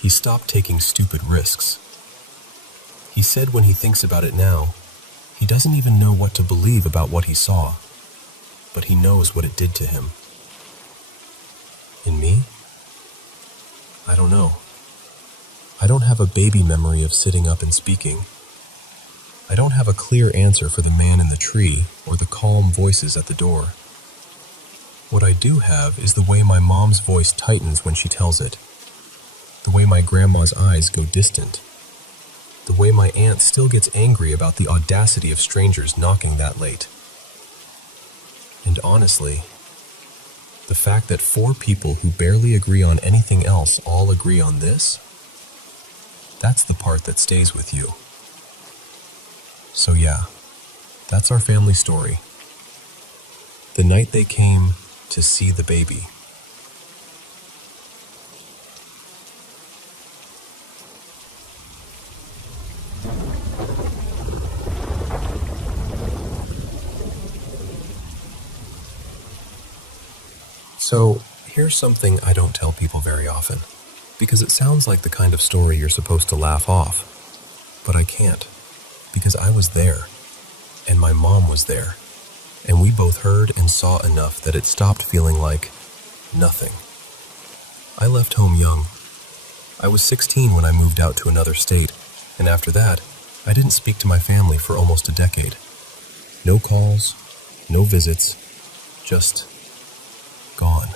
He stopped taking stupid risks. He said when he thinks about it now, he doesn't even know what to believe about what he saw, but he knows what it did to him. In me? I don't know. I don't have a baby memory of sitting up and speaking. I don't have a clear answer for the man in the tree or the calm voices at the door. What I do have is the way my mom's voice tightens when she tells it, the way my grandma's eyes go distant, the way my aunt still gets angry about the audacity of strangers knocking that late. And honestly, the fact that 4 people who barely agree on anything else all agree on this, that's the part that stays with you. So yeah, that's our family story. The night they came to see the baby. So, here's something I don't tell people very often, because it sounds like the kind of story you're supposed to laugh off. But I can't, because I was there, and my mom was there, and we both heard and saw enough that it stopped feeling like nothing. I left home young. I was 16 when I moved out to another state, and after that, I didn't speak to my family for almost a decade. No calls, no visits, just gone.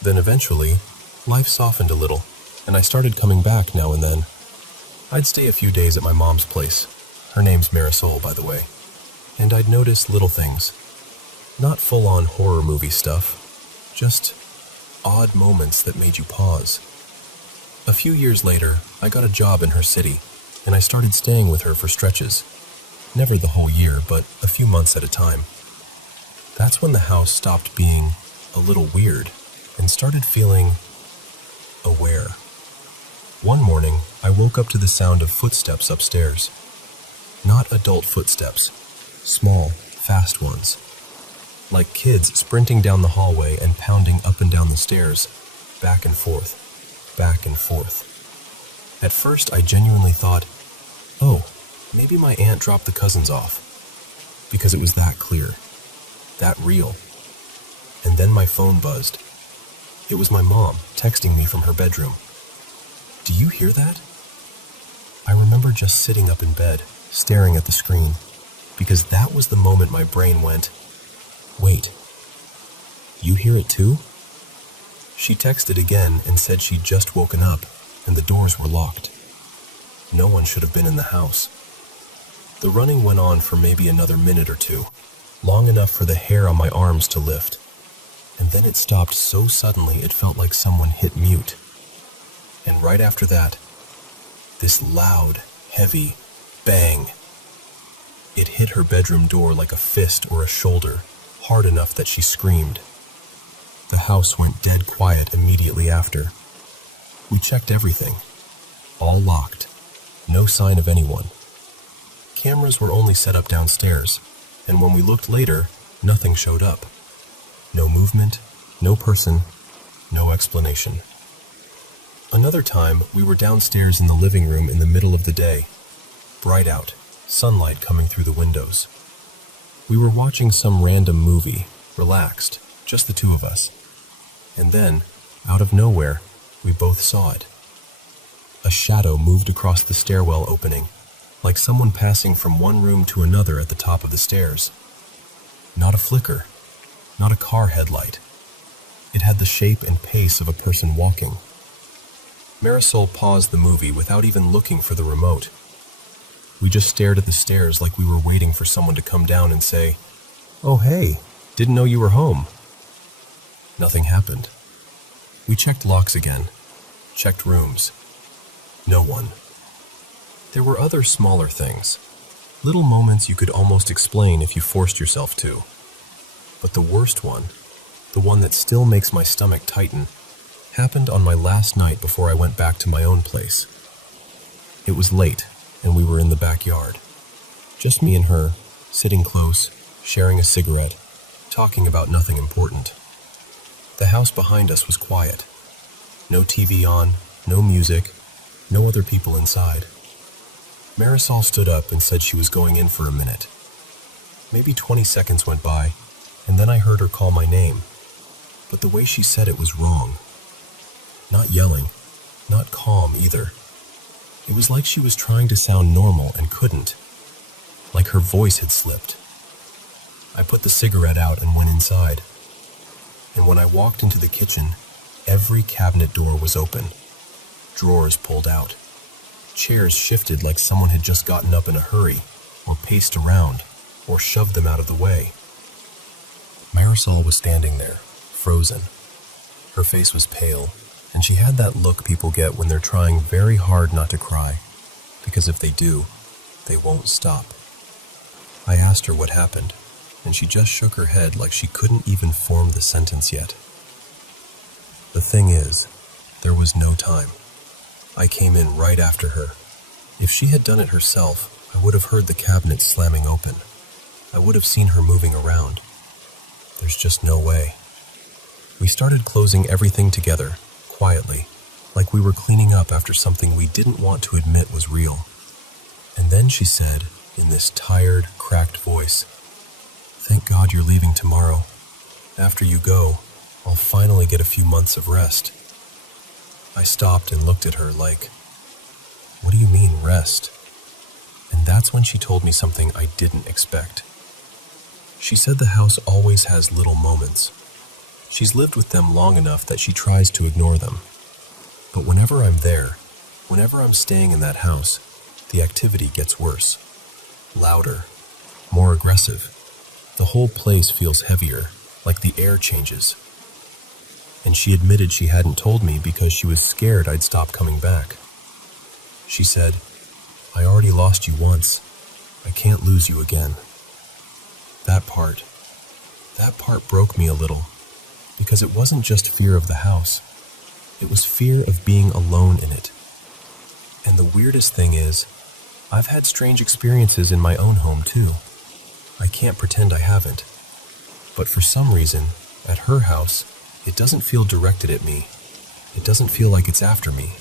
Then eventually, life softened a little, and I started coming back now and then. I'd stay a few days at my mom's place. Her name's Marisol, by the way. And I'd notice little things. Not full-on horror movie stuff, just odd moments that made you pause. A few years later, I got a job in her city, and I started staying with her for stretches. Never the whole year, but a few months at a time. That's when the house stopped being a little weird and started feeling aware. One morning, I woke up to the sound of footsteps upstairs. Not adult footsteps, small, fast ones. Like kids sprinting down the hallway and pounding up and down the stairs, back and forth, back and forth. At first, I genuinely thought, oh, maybe my aunt dropped the cousins off, because it was that clear, that real. And then my phone buzzed. It was my mom texting me from her bedroom. Do you hear that? I remember just sitting up in bed, staring at the screen, because that was the moment my brain went, wait, you hear it too? She texted again and said she'd just woken up and the doors were locked. No one should have been in the house. The running went on for maybe another minute or two, long enough for the hair on my arms to lift. And then it stopped so suddenly it felt like someone hit mute. And right after that, this loud, heavy bang. It hit her bedroom door like a fist or a shoulder, hard enough that she screamed. The house went dead quiet immediately after. We checked everything. All locked. No sign of anyone. Cameras were only set up downstairs, and when we looked later, nothing showed up. No movement, no person, no explanation. Another time, we were downstairs in the living room in the middle of the day. Bright out, sunlight coming through the windows. We were watching some random movie, relaxed, just the two of us. And then, out of nowhere, we both saw it. A shadow moved across the stairwell opening, like someone passing from one room to another at the top of the stairs. Not a flicker, not a car headlight. It had the shape and pace of a person walking. Marisol paused the movie without even looking for the remote. We just stared at the stairs like we were waiting for someone to come down and say, "Oh hey, didn't know you were home." Nothing happened. We checked locks again, checked rooms. No one. There were other smaller things, Little moments you could almost explain if you forced yourself to. But the worst one, the one that still makes my stomach tighten, happened on my last night before I went back to my own place. It was late, and we were in the backyard. Just me and her, sitting close, sharing a cigarette, talking about nothing important. The house behind us was quiet. No TV on, no music, no other people inside. Marisol stood up and said she was going in for a minute. Maybe 20 seconds went by, and then I heard her call my name. But the way she said it was wrong. Not yelling, not calm either. It was like she was trying to sound normal and couldn't. Like her voice had slipped. I put the cigarette out and went inside. And when I walked into the kitchen, every cabinet door was open. Drawers pulled out. Chairs shifted like someone had just gotten up in a hurry, or paced around, or shoved them out of the way. Marisol was standing there, frozen. Her face was pale, and she had that look people get when they're trying very hard not to cry, because if they do, they won't stop. I asked her what happened, and she just shook her head like she couldn't even form the sentence yet. The thing is, there was no time. I came in right after her. If she had done it herself, I would have heard the cabinet slamming open. I would have seen her moving around. There's just no way. We started closing everything together, quietly, like we were cleaning up after something we didn't want to admit was real. And then she said, in this tired, cracked voice, "Thank God you're leaving tomorrow. After you go, I'll finally get a few months of rest." I stopped and looked at her like, "What do you mean, rest?" And that's when she told me something I didn't expect. She said the house always has little moments. She's lived with them long enough that she tries to ignore them. But whenever I'm there, whenever I'm staying in that house, the activity gets worse. Louder, more aggressive. The whole place feels heavier, like the air changes. And she admitted she hadn't told me because she was scared I'd stop coming back. She said, "I already lost you once. I can't lose you again." That part broke me a little, because it wasn't just fear of the house. It was fear of being alone in it. And the weirdest thing is, I've had strange experiences in my own home too. I can't pretend I haven't. But for some reason, at her house, it doesn't feel directed at me. It doesn't feel like it's after me.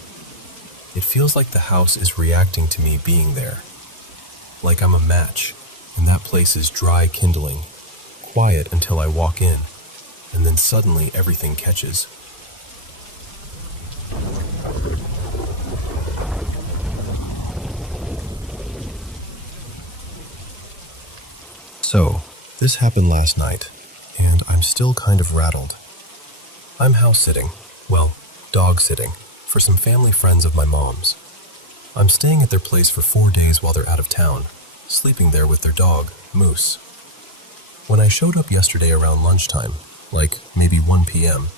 It feels like the house is reacting to me being there. Like I'm a match, and that place is dry kindling, quiet until I walk in, and then suddenly everything catches. So, this happened last night, and I'm still kind of rattled. I'm house sitting, well, dog sitting, for some family friends of my mom's. I'm staying at their place for 4 days while they're out of town, sleeping there with their dog, Moose. When I showed up yesterday around lunchtime, like maybe 1 p.m.,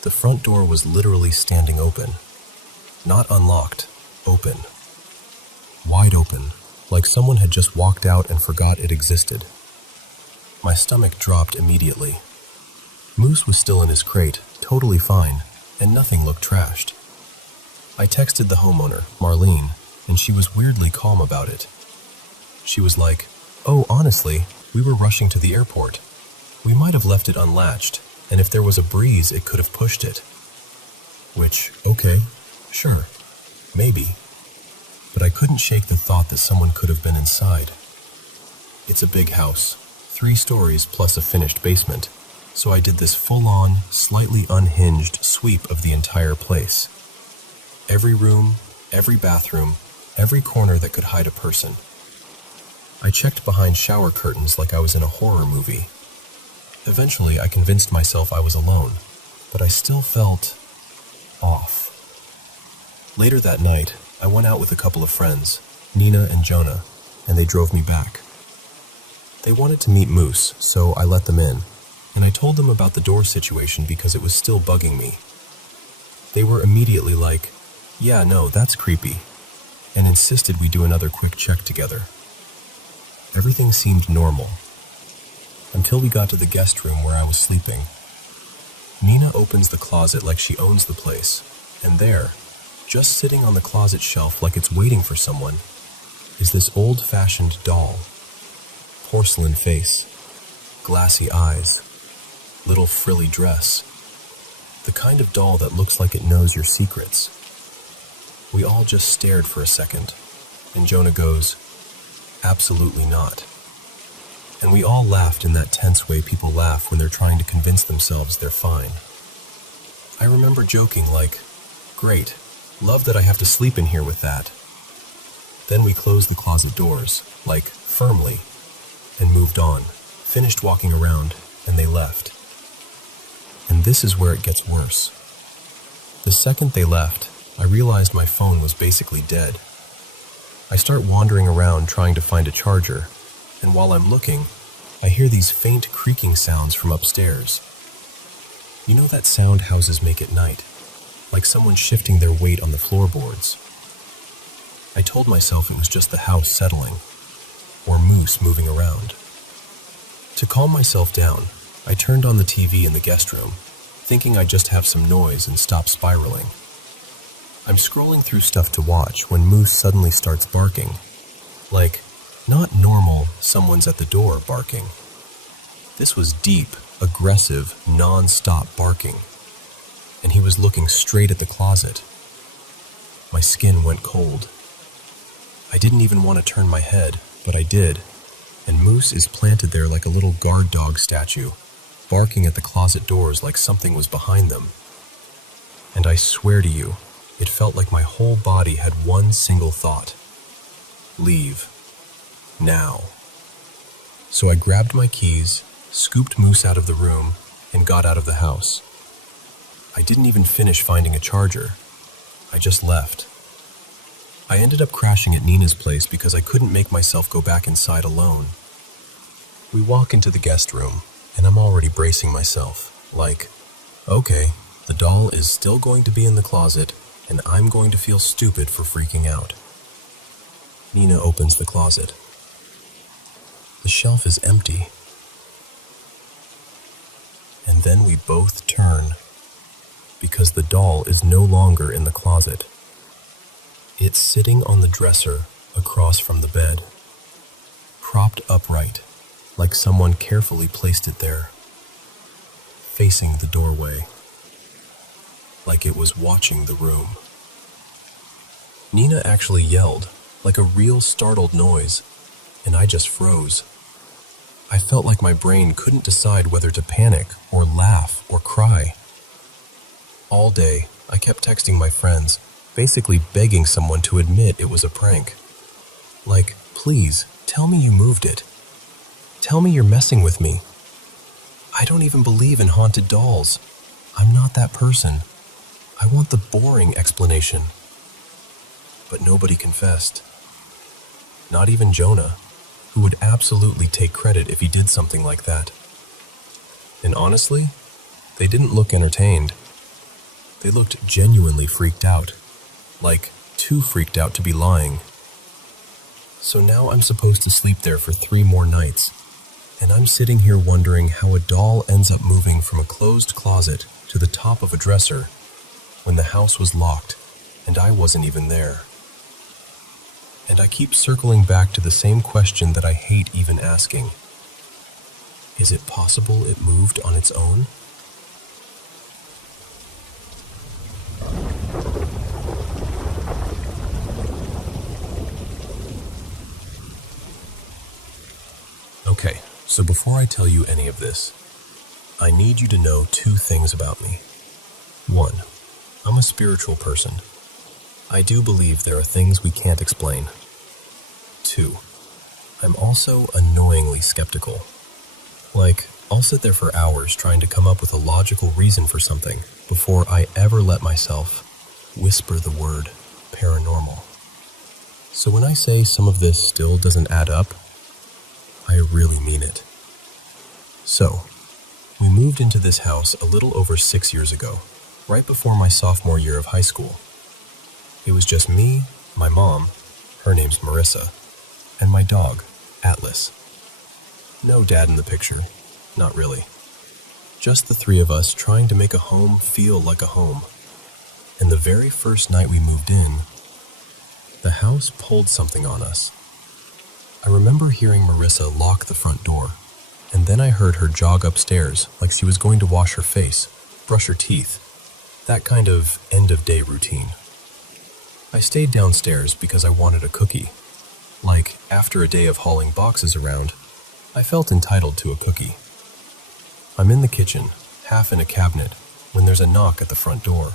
the front door was literally standing open. Not unlocked, open. Wide open, like someone had just walked out and forgot it existed. My stomach dropped immediately. Moose was still in his crate, totally fine, and nothing looked trashed. I texted the homeowner, Marlene, and she was weirdly calm about it. She was like, "Oh, honestly, we were rushing to the airport. We might have left it unlatched, and if there was a breeze, it could have pushed it." Which, okay, sure, maybe. But I couldn't shake the thought that someone could have been inside. It's a big house, 3 stories plus a finished basement, so I did this full-on, slightly unhinged sweep of the entire place. Every room, every bathroom, every corner that could hide a person. I checked behind shower curtains like I was in a horror movie. Eventually, I convinced myself I was alone, but I still felt off. Later that night, I went out with a couple of friends, Nina and Jonah, and they drove me back. They wanted to meet Moose, so I let them in, and I told them about the door situation because it was still bugging me. They were immediately like, "Yeah, no, that's creepy," and insisted we do another quick check together. Everything seemed normal, until we got to the guest room where I was sleeping. Nina opens the closet like she owns the place, and there, just sitting on the closet shelf like it's waiting for someone, is this old-fashioned doll. Porcelain face, glassy eyes, little frilly dress. The kind of doll that looks like it knows your secrets. We all just stared for a second, and Jonah goes, "Absolutely not." And we all laughed in that tense way people laugh when they're trying to convince themselves they're fine. I remember joking like, "Great, love that I have to sleep in here with that." Then we closed the closet doors, like, firmly, and moved on, finished walking around, and they left. And this is where it gets worse. The second they left, I realized my phone was basically dead. I start wandering around trying to find a charger, and while I'm looking, I hear these faint creaking sounds from upstairs. You know that sound houses make at night, like someone shifting their weight on the floorboards. I told myself it was just the house settling, or Moose moving around. To calm myself down, I turned on the TV in the guest room, thinking I'd just have some noise and stop spiraling. I'm scrolling through stuff to watch when Moose suddenly starts barking. Like, not normal, someone's at the door barking. This was deep, aggressive, non-stop barking. And he was looking straight at the closet. My skin went cold. I didn't even want to turn my head, but I did. And Moose is planted there like a little guard dog statue, barking at the closet doors like something was behind them. And I swear to you, it felt like my whole body had one single thought. Leave. Now. So I grabbed my keys, scooped Moose out of the room, and got out of the house. I didn't even finish finding a charger. I just left. I ended up crashing at Nina's place because I couldn't make myself go back inside alone. We walk into the guest room, and I'm already bracing myself, like, okay, the doll is still going to be in the closet, and I'm going to feel stupid for freaking out. Nina opens the closet. The shelf is empty. And then we both turn, because the doll is no longer in the closet. It's sitting on the dresser across from the bed, propped upright, like someone carefully placed it there, facing the doorway, like it was watching the room. Nina actually yelled, like a real startled noise, and I just froze. I felt like my brain couldn't decide whether to panic or laugh or cry. All day, I kept texting my friends, basically begging someone to admit it was a prank. Like, please, tell me you moved it. Tell me you're messing with me. I don't even believe in haunted dolls. I'm not that person. I want the boring explanation. But nobody confessed. Not even Jonah, who would absolutely take credit if he did something like that. And honestly, they didn't look entertained. They looked genuinely freaked out. Like, too freaked out to be lying. So now I'm supposed to sleep there for 3 more nights, and I'm sitting here wondering how a doll ends up moving from a closed closet to the top of a dresser when the house was locked and I wasn't even there. And I keep circling back to the same question that I hate even asking. Is it possible it moved on its own? Okay, so before I tell you any of this, I need you to know 2 things about me. 1, I'm a spiritual person. I do believe there are things we can't explain. 2, I'm also annoyingly skeptical. Like, I'll sit there for hours trying to come up with a logical reason for something before I ever let myself whisper the word paranormal. So when I say some of this still doesn't add up, I really mean it. So, we moved into this house a little over 6 years ago, right before my sophomore year of high school. It was just me, my mom, her name's Marissa, and my dog, Atlas. No dad in the picture. Not really. Just the three of us trying to make a home feel like a home. And the very first night we moved in, the house pulled something on us. I remember hearing Marissa lock the front door, and then I heard her jog upstairs like she was going to wash her face, brush her teeth, that kind of end-of-day routine. I stayed downstairs because I wanted a cookie. Like, after a day of hauling boxes around, I felt entitled to a cookie. I'm in the kitchen, half in a cabinet, when there's a knock at the front door.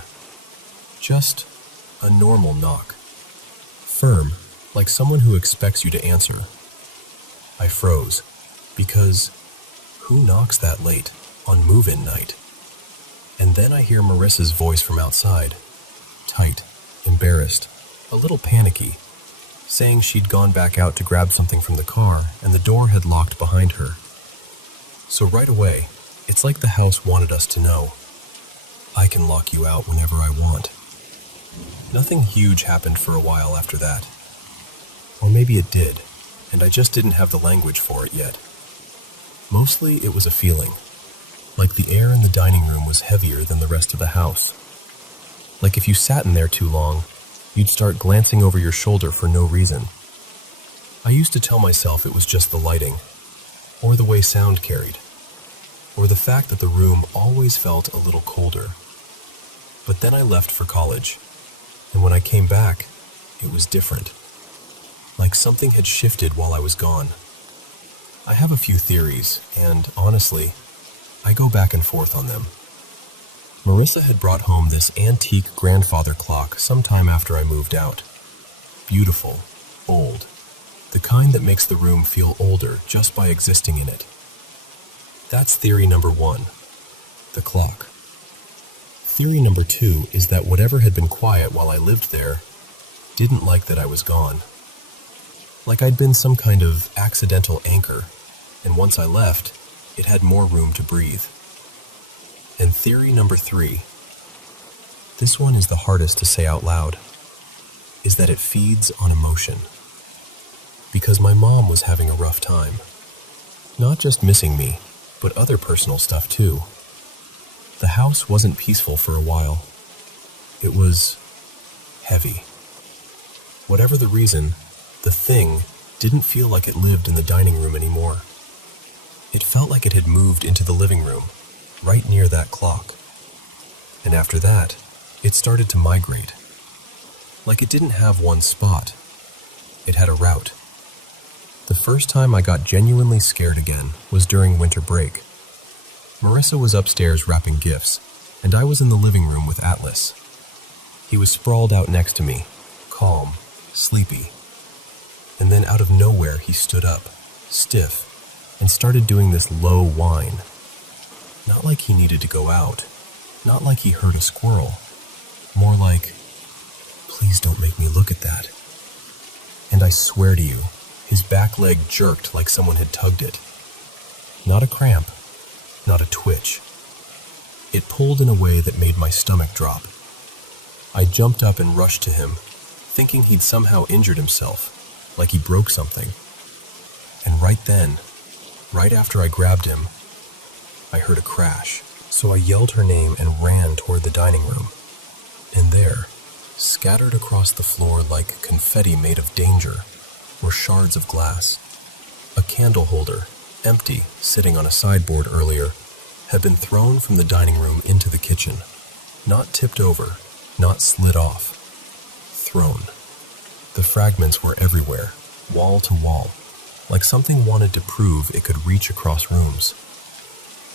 Just a normal knock. Firm, like someone who expects you to answer. I froze, because who knocks that late on move-in night? And then I hear Marissa's voice from outside, tight, embarrassed, a little panicky, saying she'd gone back out to grab something from the car and the door had locked behind her. So right away, it's like the house wanted us to know. I can lock you out whenever I want. Nothing huge happened for a while after that. Or maybe it did, and I just didn't have the language for it yet. Mostly it was a feeling, like the air in the dining room was heavier than the rest of the house. Like if you sat in there too long, you'd start glancing over your shoulder for no reason. I used to tell myself it was just the lighting, or the way sound carried, or the fact that the room always felt a little colder. But then I left for college, and when I came back, it was different. Like something had shifted while I was gone. I have a few theories, and honestly, I go back and forth on them. Marissa had brought home this antique grandfather clock sometime after I moved out. Beautiful, old, the kind that makes the room feel older just by existing in it. That's theory number one, the clock. Theory number two is that whatever had been quiet while I lived there didn't like that I was gone. Like I'd been some kind of accidental anchor, and once I left, it had more room to breathe. And theory number three, this one is the hardest to say out loud, is that it feeds on emotion. Because my mom was having a rough time. Not just missing me, but other personal stuff too. The house wasn't peaceful for a while. It was heavy. Whatever the reason, the thing didn't feel like it lived in the dining room anymore. It felt like it had moved into the living room, right near that clock. And after that, it started to migrate. Like it didn't have one spot. It had a route. The first time I got genuinely scared again was during winter break. Marissa was upstairs wrapping gifts, and I was in the living room with Atlas. He was sprawled out next to me, calm, sleepy. And then out of nowhere he stood up, stiff, and started doing this low whine. Not like he needed to go out, not like he heard a squirrel, more like, please don't make me look at that. And I swear to you, his back leg jerked like someone had tugged it. Not a cramp, not a twitch. It pulled in a way that made my stomach drop. I jumped up and rushed to him, thinking he'd somehow injured himself, like he broke something. And right then, right after I grabbed him, I heard a crash. So I yelled her name and ran toward the dining room. And there, scattered across the floor like confetti made of danger, were shards of glass. A candle holder, empty, sitting on a sideboard earlier, had been thrown from the dining room into the kitchen. Not tipped over, not slid off. Thrown. The fragments were everywhere, wall to wall, like something wanted to prove it could reach across rooms.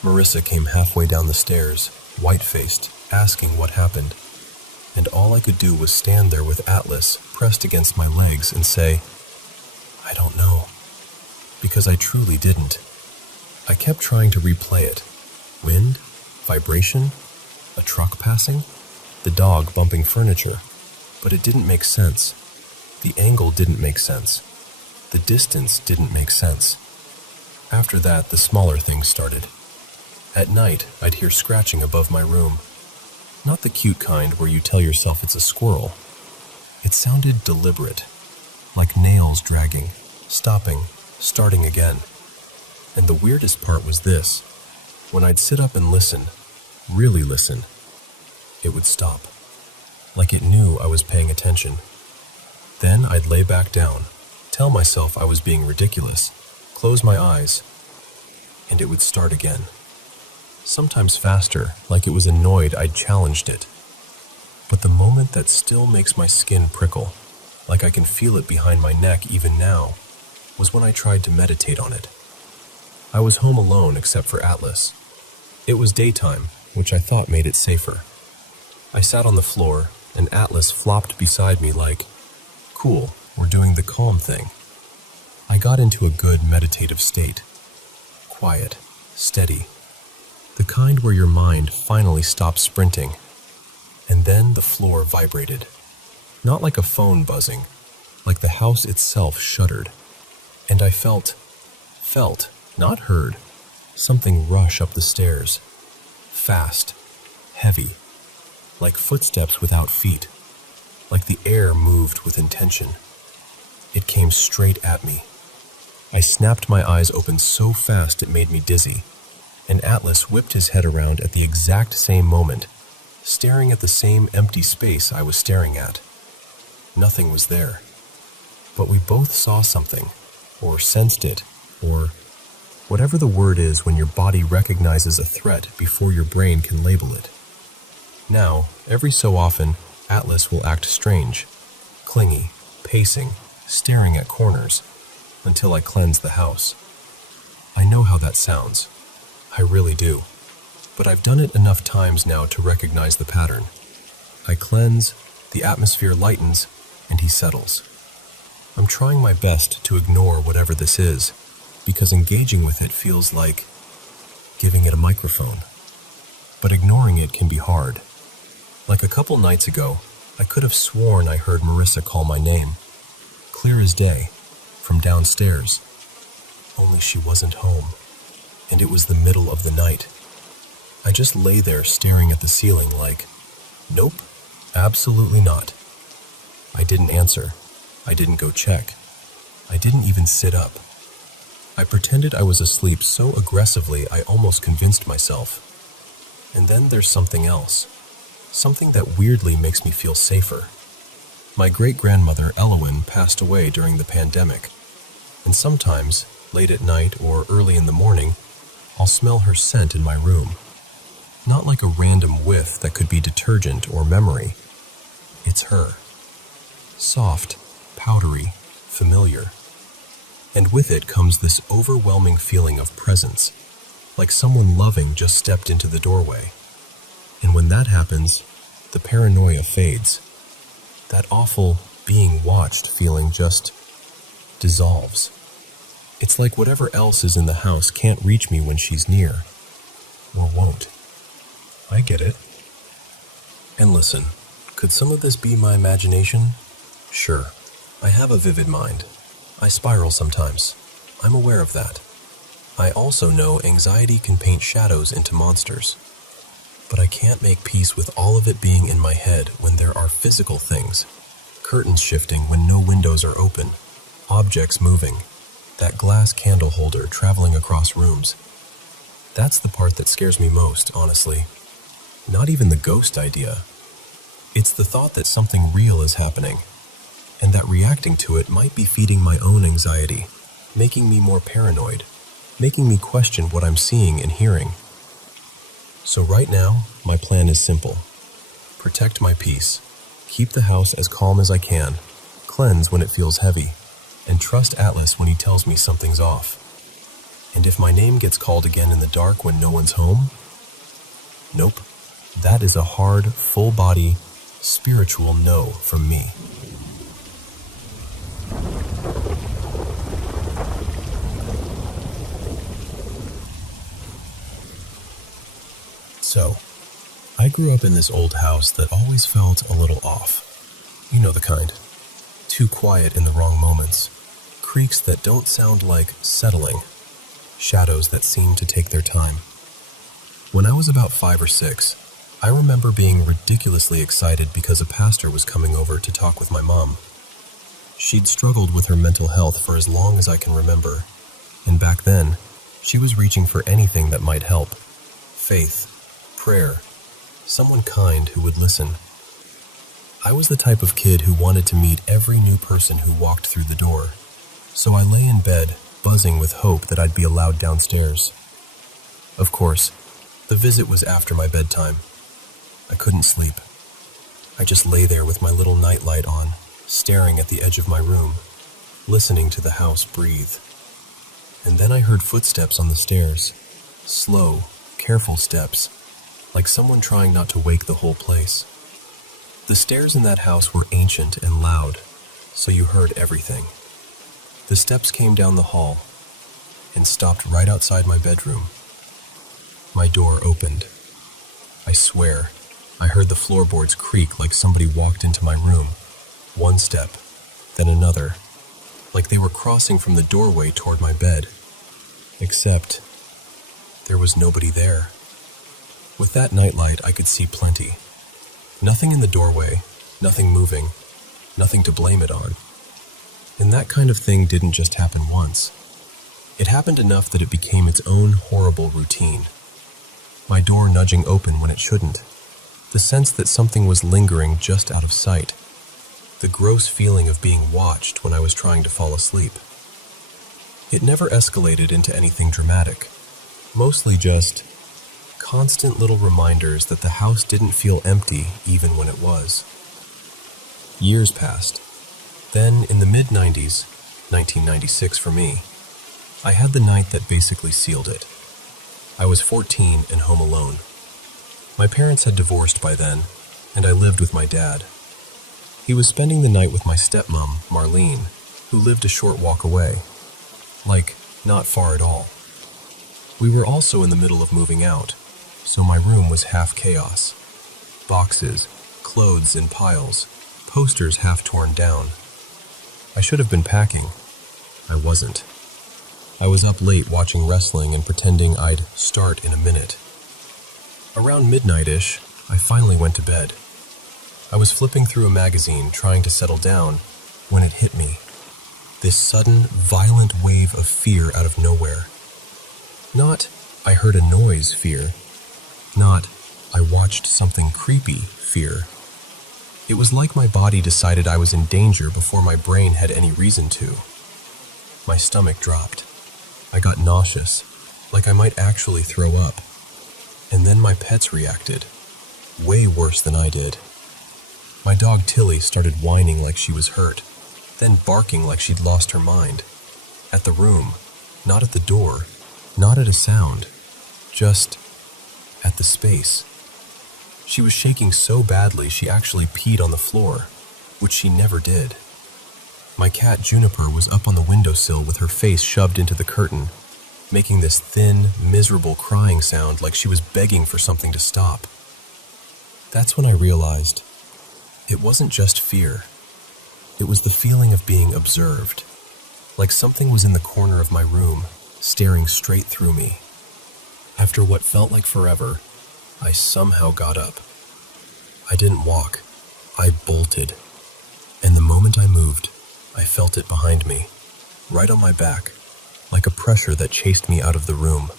Marissa came halfway down the stairs, white-faced, asking what happened, and all I could do was stand there with Atlas pressed against my legs and say, I don't know, because I truly didn't. I kept trying to replay it. Wind? Vibration? A truck passing? The dog bumping furniture? But it didn't make sense. The angle didn't make sense. The distance didn't make sense. After that, the smaller things started. At night, I'd hear scratching above my room. Not the cute kind where you tell yourself it's a squirrel. It sounded deliberate, like nails dragging, stopping, starting again. And the weirdest part was this. When I'd sit up and listen, really listen, it would stop. Like it knew I was paying attention. Then I'd lay back down, tell myself I was being ridiculous, close my eyes, and it would start again. Sometimes faster, like it was annoyed I'd challenged it. But the moment that still makes my skin prickle, like I can feel it behind my neck even now, was when I tried to meditate on it. I was home alone except for Atlas. It was daytime, which I thought made it safer. I sat on the floor, and Atlas flopped beside me like, "Cool, we're doing the calm thing." I got into a good meditative state. Quiet, steady. The kind where your mind finally stops sprinting. And then the floor vibrated. Not like a phone buzzing, like the house itself shuddered. And I felt, not heard, something rush up the stairs. Fast, heavy, like footsteps without feet, like the air moved with intention. It came straight at me. I snapped my eyes open so fast it made me dizzy, and Atlas whipped his head around at the exact same moment, staring at the same empty space I was staring at. Nothing was there. But we both saw something, or sensed it, or whatever the word is when your body recognizes a threat before your brain can label it. Now, every so often, Atlas will act strange, clingy, pacing, staring at corners, until I cleanse the house. I know how that sounds. I really do. But I've done it enough times now to recognize the pattern. I cleanse, the atmosphere lightens, and he settles. I'm trying my best to ignore whatever this is, because engaging with it feels like giving it a microphone. But ignoring it can be hard. Like a couple nights ago, I could have sworn I heard Marissa call my name. Clear as day, from downstairs. Only she wasn't home, and it was the middle of the night. I just lay there staring at the ceiling like, nope, absolutely not. I didn't answer. I didn't go check. I didn't even sit up. I pretended I was asleep so aggressively I almost convinced myself. And then there's something else. Something that weirdly makes me feel safer. My great-grandmother Elowen passed away during the pandemic, and sometimes, late at night or early in the morning, I'll smell her scent in my room. Not like a random whiff that could be detergent or memory. It's her. Soft, powdery, familiar. And with it comes this overwhelming feeling of presence, like someone loving just stepped into the doorway. And when that happens, the paranoia fades. That awful being watched feeling just dissolves. It's like whatever else is in the house can't reach me when she's near, or won't. I get it. And listen, could some of this be my imagination? Sure, I have a vivid mind. I spiral sometimes. I'm aware of that. I also know anxiety can paint shadows into monsters. But I can't make peace with all of it being in my head when there are physical things. Curtains shifting when no windows are open. Objects moving. That glass candle holder traveling across rooms. That's the part that scares me most, honestly. Not even the ghost idea. It's the thought that something real is happening, and that reacting to it might be feeding my own anxiety, making me more paranoid, making me question what I'm seeing and hearing. So right now, my plan is simple. Protect my peace, keep the house as calm as I can, cleanse when it feels heavy, and trust Atlas when he tells me something's off. And if my name gets called again in the dark when no one's home? Nope. That is a hard, full-body, spiritual no from me. So, I grew up in this old house that always felt a little off. You know the kind. Too quiet in the wrong moments. Creaks that don't sound like settling. Shadows that seem to take their time. When I was about 5 or 6, I remember being ridiculously excited because a pastor was coming over to talk with my mom. She'd struggled with her mental health for as long as I can remember, And back then, she was reaching for anything that might help. Faith, prayer, someone kind who would listen. I was the type of kid who wanted to meet every new person who walked through the door, so I lay in bed, buzzing with hope that I'd be allowed downstairs. Of course, the visit was after my bedtime. I couldn't sleep. I just lay there with my little nightlight on, staring at the edge of my room, listening to the house breathe. And then I heard footsteps on the stairs, slow, careful steps, like someone trying not to wake the whole place. The stairs in that house were ancient and loud, so you heard everything. The steps came down the hall and stopped right outside my bedroom. My door opened. I swear, I heard the floorboards creak like somebody walked into my room. One step, then another, like they were crossing from the doorway toward my bed. Except, there was nobody there. With that nightlight, I could see plenty. Nothing in the doorway, nothing moving, nothing to blame it on. And that kind of thing didn't just happen once. It happened enough that it became its own horrible routine. My door nudging open when it shouldn't. The sense that something was lingering just out of sight. The gross feeling of being watched when I was trying to fall asleep. It never escalated into anything dramatic. Mostly just constant little reminders that the house didn't feel empty even when it was. Years passed. Then, in the mid-90s, 1996 for me, I had the night that basically sealed it. I was 14 and home alone. My parents had divorced by then, and I lived with my dad. He was spending the night with my stepmom, Marlene, who lived a short walk away. Like, not far at all. We were also in the middle of moving out, so my room was half chaos. Boxes, clothes in piles, posters half torn down. I should have been packing. I wasn't. I was up late watching wrestling and pretending I'd start in a minute. Around midnight-ish, I finally went to bed. I was flipping through a magazine trying to settle down when it hit me. This sudden, violent wave of fear out of nowhere. Not, I heard a noise fear. Not, I watched something creepy fear. It was like my body decided I was in danger before my brain had any reason to. My stomach dropped. I got nauseous, like I might actually throw up. And then my pets reacted, way worse than I did. My dog Tilly started whining like she was hurt, then barking like she'd lost her mind. At the room, not at the door, not at a sound, just at the space. She was shaking so badly she actually peed on the floor, which she never did. My cat Juniper was up on the windowsill with her face shoved into the curtain, making this thin, miserable crying sound like she was begging for something to stop. That's when I realized it wasn't just fear. It was the feeling of being observed, like something was in the corner of my room, staring straight through me. After what felt like forever, I somehow got up. I didn't walk. I bolted. And the moment I moved, I felt it behind me, right on my back, like a pressure that chased me out of the room.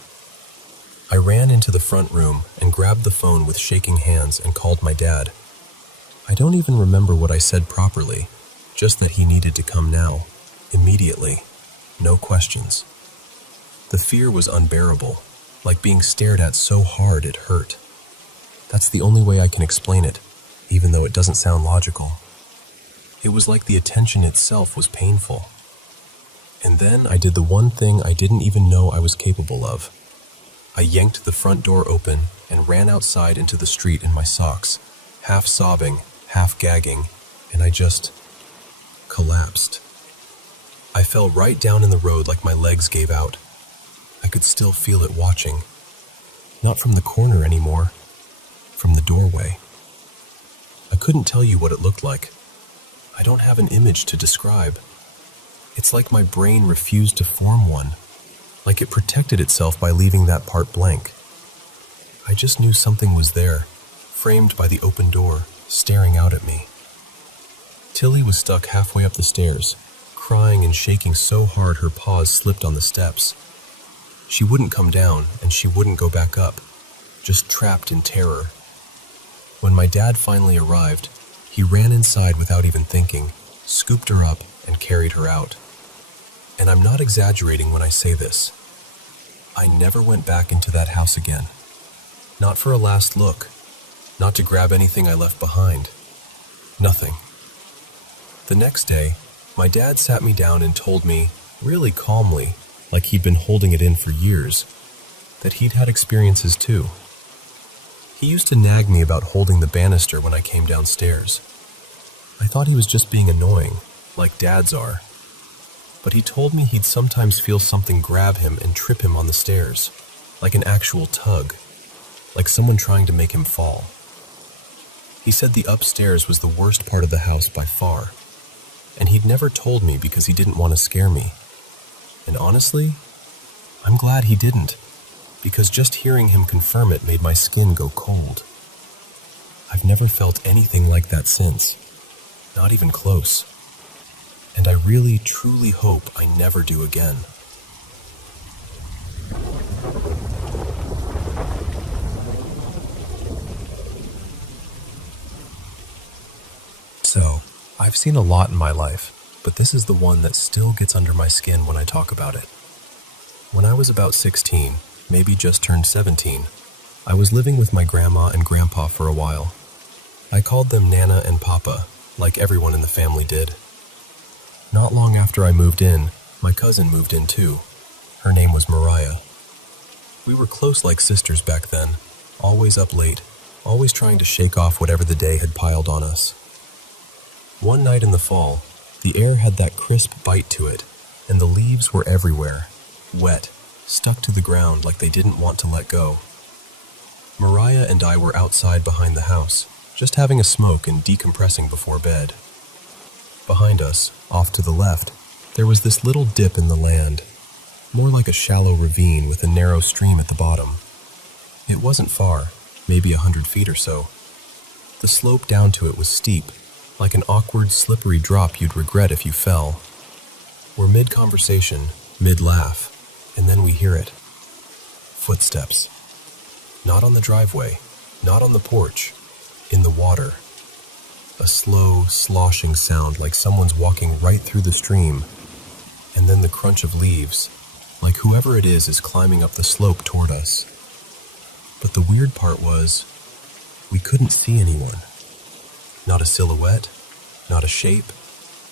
I ran into the front room and grabbed the phone with shaking hands and called my dad. I don't even remember what I said properly, just that he needed to come now, immediately, no questions. The fear was unbearable, like being stared at so hard it hurt. That's the only way I can explain it, even though it doesn't sound logical. It was like the attention itself was painful. And then I did the one thing I didn't even know I was capable of. I yanked the front door open and ran outside into the street in my socks, half sobbing, half gagging, and I just collapsed. I fell right down in the road like my legs gave out. I could still feel it watching. Not from the corner anymore, from the doorway. I couldn't tell you what it looked like. I don't have an image to describe. It's like my brain refused to form one, like it protected itself by leaving that part blank. I just knew something was there, framed by the open door, staring out at me. Tilly was stuck halfway up the stairs, crying and shaking so hard her paws slipped on the steps. She wouldn't come down, and she wouldn't go back up, just trapped in terror. When my dad finally arrived, he ran inside without even thinking, scooped her up, and carried her out. And I'm not exaggerating when I say this. I never went back into that house again. Not for a last look. Not to grab anything I left behind. Nothing. The next day, my dad sat me down and told me, really calmly, like he'd been holding it in for years, that he'd had experiences too. He used to nag me about holding the banister when I came downstairs. I thought he was just being annoying, like dads are. But he told me he'd sometimes feel something grab him and trip him on the stairs, like an actual tug, like someone trying to make him fall. He said the upstairs was the worst part of the house by far, and he'd never told me because he didn't want to scare me. And honestly, I'm glad he didn't, because just hearing him confirm it made my skin go cold. I've never felt anything like that since, not even close. And I really, truly hope I never do again. So, I've seen a lot in my life, but this is the one that still gets under my skin when I talk about it. When I was about 16, maybe just turned 17, I was living with my grandma and grandpa for a while. I called them Nana and Papa, like everyone in the family did. Not long after I moved in, my cousin moved in too. Her name was Mariah. We were close like sisters back then, always up late, always trying to shake off whatever the day had piled on us. One night in the fall, the air had that crisp bite to it, and the leaves were everywhere, wet, stuck to the ground like they didn't want to let go. Mariah and I were outside behind the house, just having a smoke and decompressing before bed. Behind us, off to the left, there was this little dip in the land, more like a shallow ravine with a narrow stream at the bottom. It wasn't far, maybe 100 feet or so. The slope down to it was steep, like an awkward, slippery drop you'd regret if you fell. We're mid-conversation, mid-laugh, and then we hear it. Footsteps. Not on the driveway, not on the porch, in the water. A slow, sloshing sound like someone's walking right through the stream, and then the crunch of leaves, like whoever it is climbing up the slope toward us. But the weird part was, we couldn't see anyone. Not a silhouette, not a shape,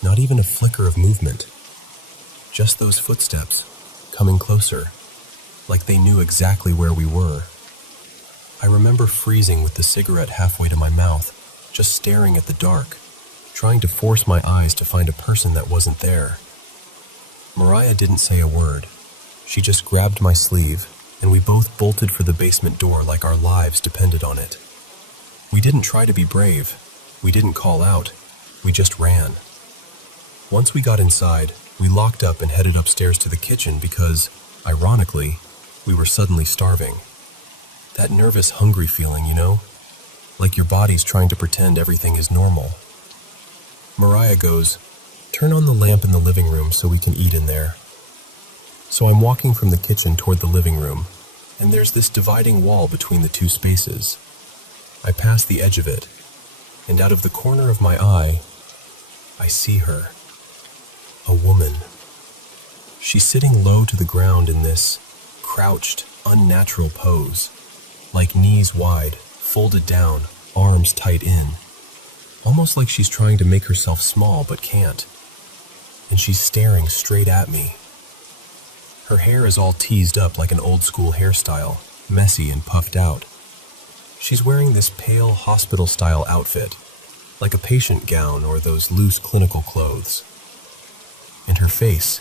not even a flicker of movement. Just those footsteps, coming closer, like they knew exactly where we were. I remember freezing with the cigarette halfway to my mouth, just staring at the dark, trying to force my eyes to find a person that wasn't there. Mariah didn't say a word. She just grabbed my sleeve, and we both bolted for the basement door like our lives depended on it. We didn't try to be brave. We didn't call out. We just ran. Once we got inside, we locked up and headed upstairs to the kitchen because, ironically, we were suddenly starving. That nervous, hungry feeling, you know? Like your body's trying to pretend everything is normal. Mariah goes, "Turn on the lamp in the living room so we can eat in there." So I'm walking from the kitchen toward the living room, and there's this dividing wall between the two spaces. I pass the edge of it, and out of the corner of my eye, I see her. A woman. She's sitting low to the ground in this crouched, unnatural pose, like knees wide, folded down, arms tight in. Almost like she's trying to make herself small but can't. And she's staring straight at me. Her hair is all teased up like an old-school hairstyle, messy and puffed out. She's wearing this pale hospital-style outfit, like a patient gown or those loose clinical clothes. And her face,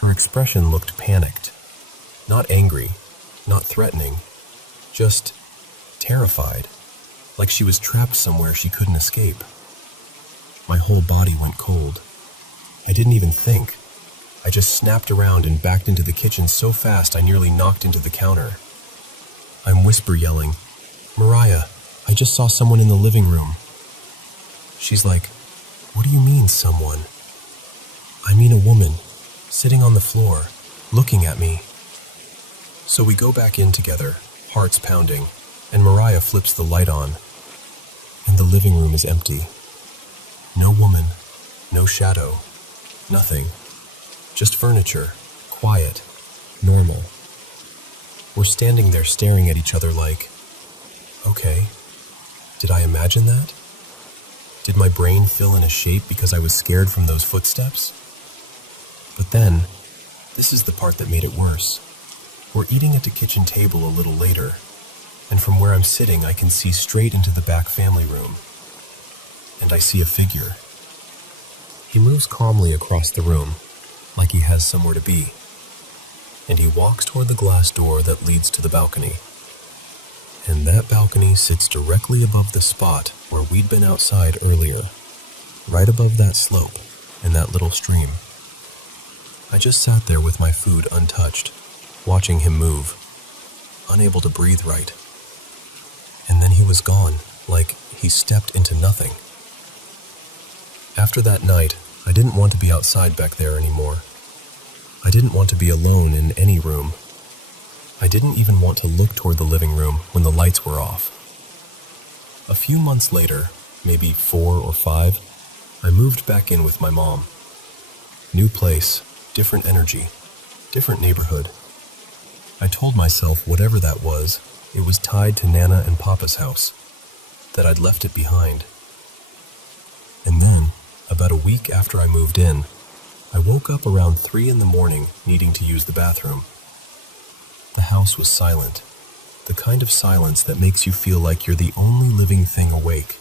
her expression looked panicked. Not angry, not threatening, just terrified, like she was trapped somewhere she couldn't escape. My whole body went cold. I didn't even think. I just snapped around and backed into the kitchen so fast I nearly knocked into the counter. I'm whisper yelling, "Mariah, I just saw someone in the living room." She's like, "What do you mean, someone?" I mean a woman, sitting on the floor, looking at me. So we go back in together, hearts pounding, and Mariah flips the light on, and the living room is empty. No woman, no shadow, nothing. Just furniture, quiet, normal. We're standing there staring at each other like, okay, did I imagine that? Did my brain fill in a shape because I was scared from those footsteps? But then, this is the part that made it worse. We're eating at the kitchen table a little later, and from where I'm sitting I can see straight into the back family room. And I see a figure. He moves calmly across the room, like he has somewhere to be. And he walks toward the glass door that leads to the balcony. And that balcony sits directly above the spot where we'd been outside earlier, right above that slope and that little stream. I just sat there with my food untouched, watching him move, unable to breathe right. And then he was gone, like he stepped into nothing. After that night, I didn't want to be outside back there anymore. I didn't want to be alone in any room. I didn't even want to look toward the living room when the lights were off. A few months later, maybe 4 or 5, I moved back in with my mom. New place, different energy, different neighborhood. I told myself whatever that was, it was tied to Nana and Papa's house, that I'd left it behind. And then, about a week after I moved in, I woke up around 3 in the morning needing to use the bathroom. The house was silent, the kind of silence that makes you feel like you're the only living thing awake.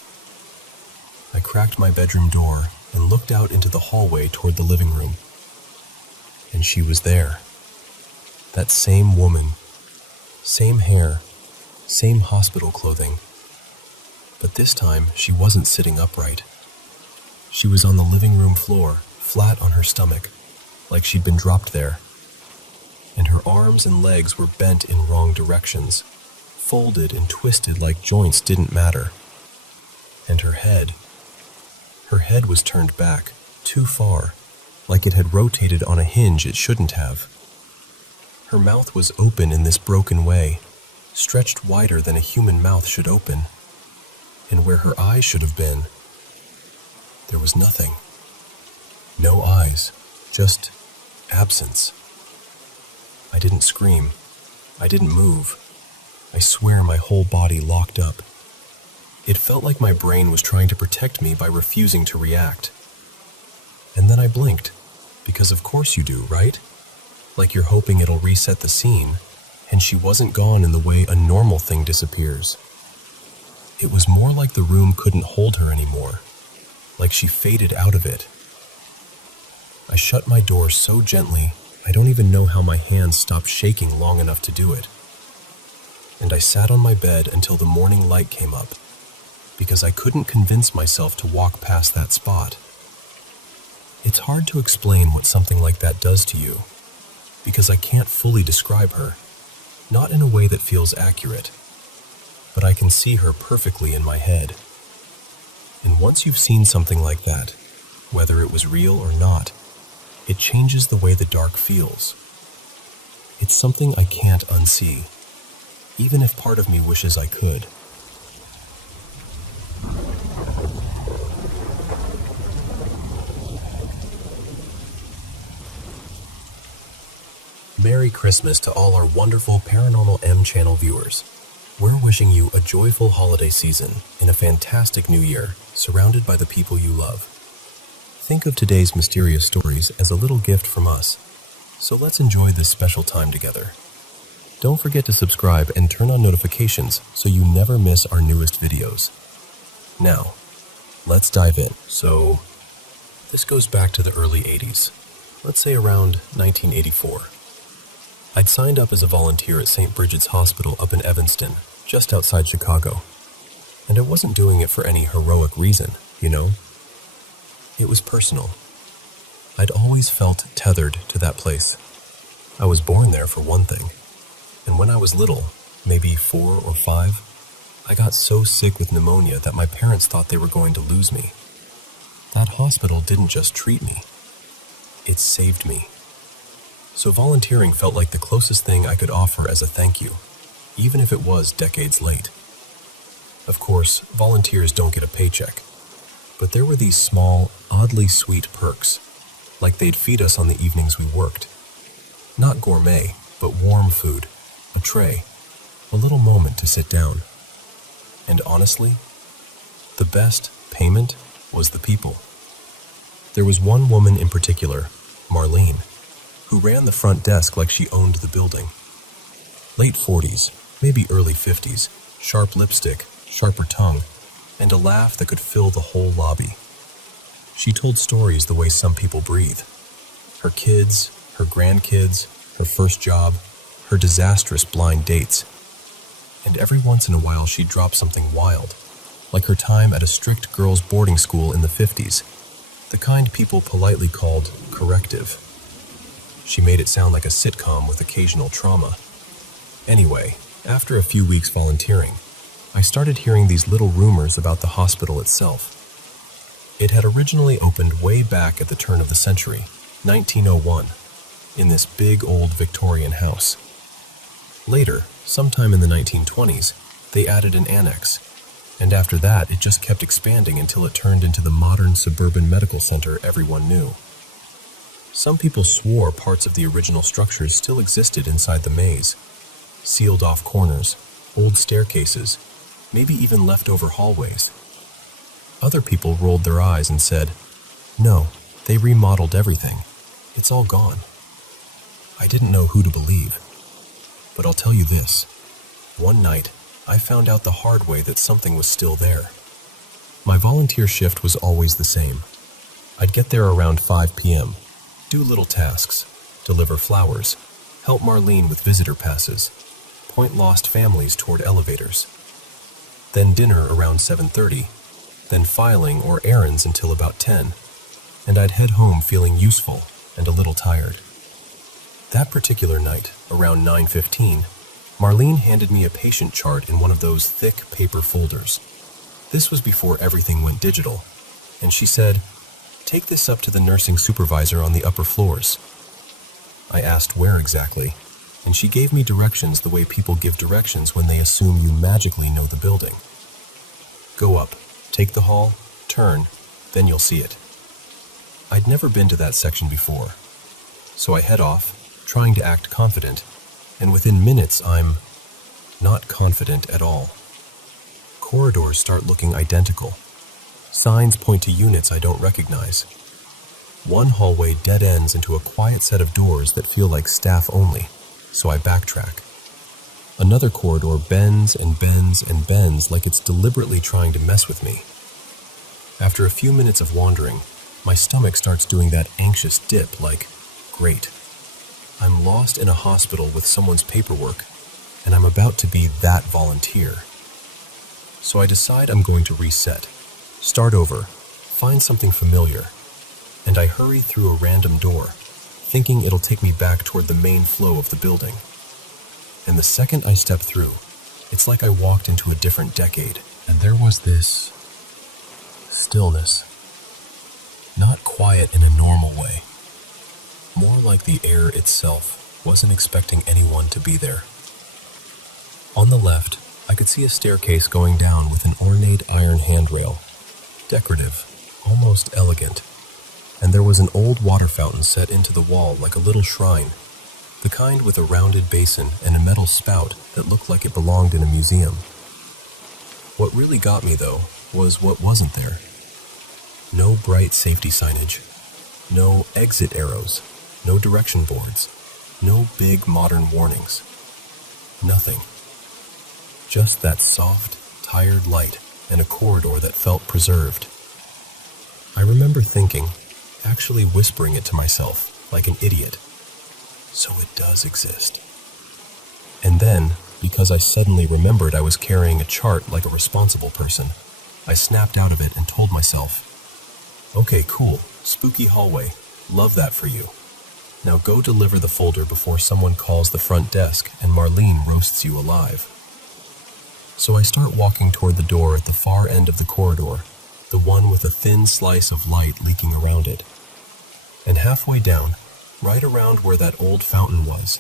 I cracked my bedroom door and looked out into the hallway toward the living room. And she was there. That same woman, same hair, same hospital clothing. But this time, she wasn't sitting upright. She was on the living room floor, flat on her stomach, like she'd been dropped there. And her arms and legs were bent in wrong directions, folded and twisted like joints didn't matter. And her head was turned back, too far, like it had rotated on a hinge it shouldn't have. Her mouth was open in this broken way, stretched wider than a human mouth should open. And where her eyes should have been, there was nothing. No eyes, just absence. I didn't scream. I didn't move. I swear my whole body locked up. It felt like my brain was trying to protect me by refusing to react. And then I blinked, because of course you do, right? Like you're hoping it'll reset the scene, and she wasn't gone in the way a normal thing disappears. It was more like the room couldn't hold her anymore, like she faded out of it. I shut my door so gently, I don't even know how my hands stopped shaking long enough to do it. And I sat on my bed until the morning light came up, because I couldn't convince myself to walk past that spot. It's hard to explain what something like that does to you, because I can't fully describe her, not in a way that feels accurate, but I can see her perfectly in my head. And once you've seen something like that, whether it was real or not, it changes the way the dark feels. It's something I can't unsee, even if part of me wishes I could. Merry Christmas to all our wonderful Paranormal M channel viewers. We're wishing you a joyful holiday season and a fantastic new year, surrounded by the people you love. Think of today's mysterious stories as a little gift from us, so let's enjoy this special time together. Don't forget to subscribe and turn on notifications so you never miss our newest videos. Now, let's dive in. So, this goes back to the early 80s, let's say around 1984. I'd signed up as a volunteer at St. Bridget's Hospital up in Evanston, just outside Chicago. And I wasn't doing it for any heroic reason, you know? It was personal. I'd always felt tethered to that place. I was born there for one thing. And when I was little, maybe 4 or 5, I got so sick with pneumonia that my parents thought they were going to lose me. That hospital didn't just treat me. It saved me. So volunteering felt like the closest thing I could offer as a thank you, even if it was decades late. Of course, volunteers don't get a paycheck, but there were these small, oddly sweet perks, like they'd feed us on the evenings we worked. Not gourmet, but warm food, a tray, a little moment to sit down. And honestly, the best payment was the people. There was one woman in particular, Marlene, who ran the front desk like she owned the building. Late 40s, maybe early 50s, sharp lipstick, sharper tongue, and a laugh that could fill the whole lobby. She told stories the way some people breathe. Her kids, her grandkids, her first job, her disastrous blind dates. And every once in a while she'd drop something wild, like her time at a strict girls' boarding school in the 50s, the kind people politely called corrective. She made it sound like a sitcom with occasional trauma. Anyway, after a few weeks volunteering, I started hearing these little rumors about the hospital itself. It had originally opened way back at the turn of the century, 1901, in this big old Victorian house. Later, sometime in the 1920s, they added an annex, and after that it just kept expanding until it turned into the modern suburban medical center everyone knew. Some people swore parts of the original structures still existed inside the maze. Sealed off corners, old staircases, maybe even leftover hallways. Other people rolled their eyes and said, "No, they remodeled everything. It's all gone." I didn't know who to believe. But I'll tell you this. One night, I found out the hard way that something was still there. My volunteer shift was always the same. I'd get there around 5 p.m., do little tasks, deliver flowers, help Marlene with visitor passes, point lost families toward elevators. Then dinner around 7:30, then filing or errands until about 10, and I'd head home feeling useful and a little tired. That particular night, around 9:15, Marlene handed me a patient chart in one of those thick paper folders. This was before everything went digital, and she said, "Take this up to the nursing supervisor on the upper floors." I asked where exactly, and she gave me directions the way people give directions when they assume you magically know the building. "Go up, take the hall, turn, then you'll see it." I'd never been to that section before, so I head off, trying to act confident, and within minutes I'm not confident at all. Corridors start looking identical. Signs point to units I don't recognize. One hallway dead ends into a quiet set of doors that feel like staff only, so I backtrack. Another corridor bends and bends and bends like it's deliberately trying to mess with me. After a few minutes of wandering, my stomach starts doing that anxious dip like, great. I'm lost in a hospital with someone's paperwork, and I'm about to be that volunteer. So I decide I'm going to reset, start over, find something familiar, and I hurry through a random door, thinking it'll take me back toward the main flow of the building. And the second I step through, it's like I walked into a different decade, and there was this stillness. Not quiet in a normal way. More like the air itself wasn't expecting anyone to be there. On the left, I could see a staircase going down with an ornate iron handrail. Decorative, almost elegant. And there was an old water fountain set into the wall like a little shrine, the kind with a rounded basin and a metal spout that looked like it belonged in a museum. What really got me, though, was what wasn't there. No bright safety signage, no exit arrows, no direction boards, no big modern warnings. Nothing. Just that soft, tired light and a corridor that felt preserved. I remember thinking, actually whispering it to myself like an idiot. So it does exist. And then, because I suddenly remembered I was carrying a chart like a responsible person, I snapped out of it and told myself, "Okay, cool, spooky hallway, love that for you. Now go deliver the folder before someone calls the front desk and Marlene roasts you alive." So I start walking toward the door at the far end of the corridor, the one with a thin slice of light leaking around it. and halfway down, right around where that old fountain was,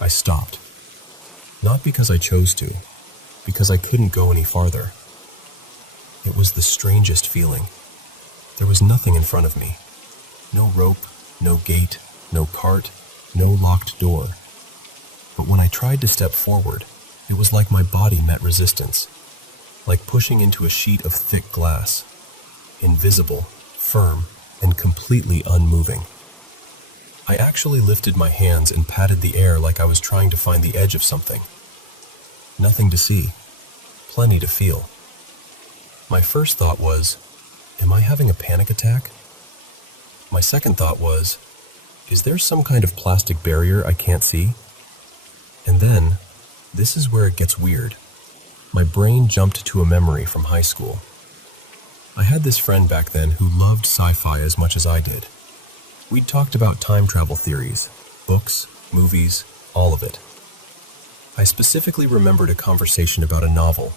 I stopped. Not because I chose to, because I couldn't go any farther. It was the strangest feeling. There was nothing in front of me. No rope, no gate, no cart, no locked door. But when I tried to step forward, it was like my body met resistance, like pushing into a sheet of thick glass, invisible, firm, and completely unmoving. I actually lifted my hands and patted the air like I was trying to find the edge of something. Nothing to see, plenty to feel. My first thought was, am I having a panic attack? My second thought was, is there some kind of plastic barrier I can't see? And then, this is where it gets weird. My brain jumped to a memory from high school. I had this friend back then who loved sci-fi as much as I did. We'd talked about time travel theories, books, movies, all of it. I specifically remembered a conversation about a novel,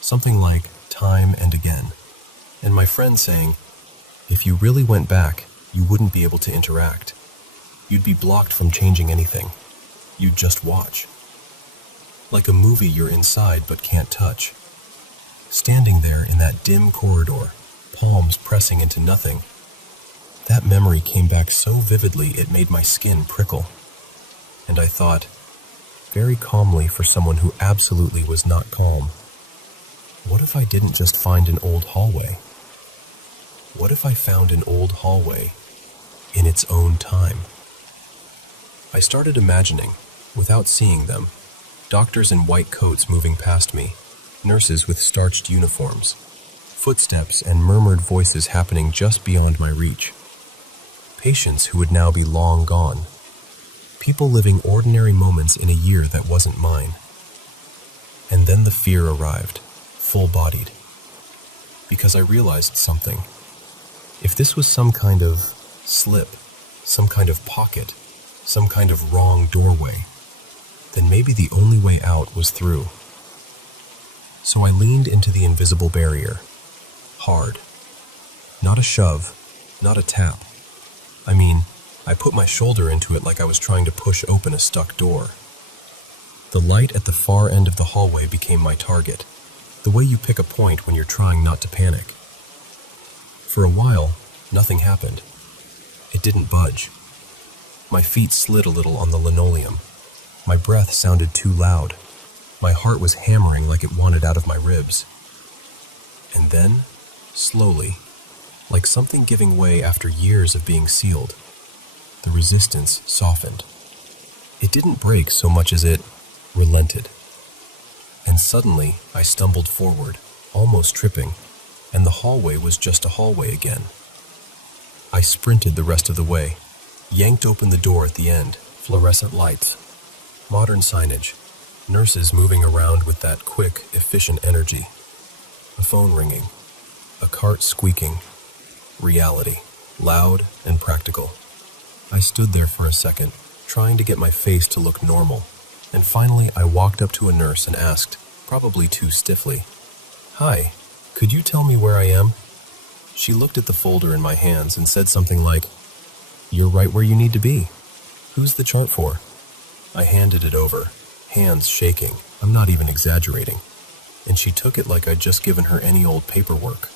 something like Time and Again, and my friend saying, if you really went back, you wouldn't be able to interact. You'd be blocked from changing anything. You'd just watch. Like a movie you're inside but can't touch. Standing there in that dim corridor, palms pressing into nothing. That memory came back so vividly it made my skin prickle. And I thought, very calmly for someone who absolutely was not calm, what if I didn't just find an old hallway? What if I found an old hallway in its own time? I started imagining, without seeing them, doctors in white coats moving past me, nurses with starched uniforms, footsteps and murmured voices happening just beyond my reach. Patients who would now be long gone. People living ordinary moments in a year that wasn't mine. And then the fear arrived, full-bodied. Because I realized something. If this was some kind of slip, some kind of pocket, some kind of wrong doorway, then maybe the only way out was through. So I leaned into the invisible barrier. Hard. Not a shove, not a tap. I mean, I put my shoulder into it like I was trying to push open a stuck door. The light at the far end of the hallway became my target, the way you pick a point when you're trying not to panic. For a while, nothing happened. It didn't budge. My feet slid a little on the linoleum. My breath sounded too loud. My heart was hammering like it wanted out of my ribs. And then, slowly, like something giving way after years of being sealed, the resistance softened. It didn't break so much as it relented. And suddenly, I stumbled forward, almost tripping, and the hallway was just a hallway again. I sprinted the rest of the way, yanked open the door at the end, fluorescent lights, modern signage, nurses moving around with that quick, efficient energy, a phone ringing, a cart squeaking, reality, loud and practical. I stood there for a second, trying to get my face to look normal, and finally I walked up to a nurse and asked, probably too stiffly, "Hi, could you tell me where I am?" She looked at the folder in my hands and said something like, "You're right where you need to be. Who's the chart for?" I handed it over, hands shaking, I'm not even exaggerating, and she took it like I'd just given her any old paperwork.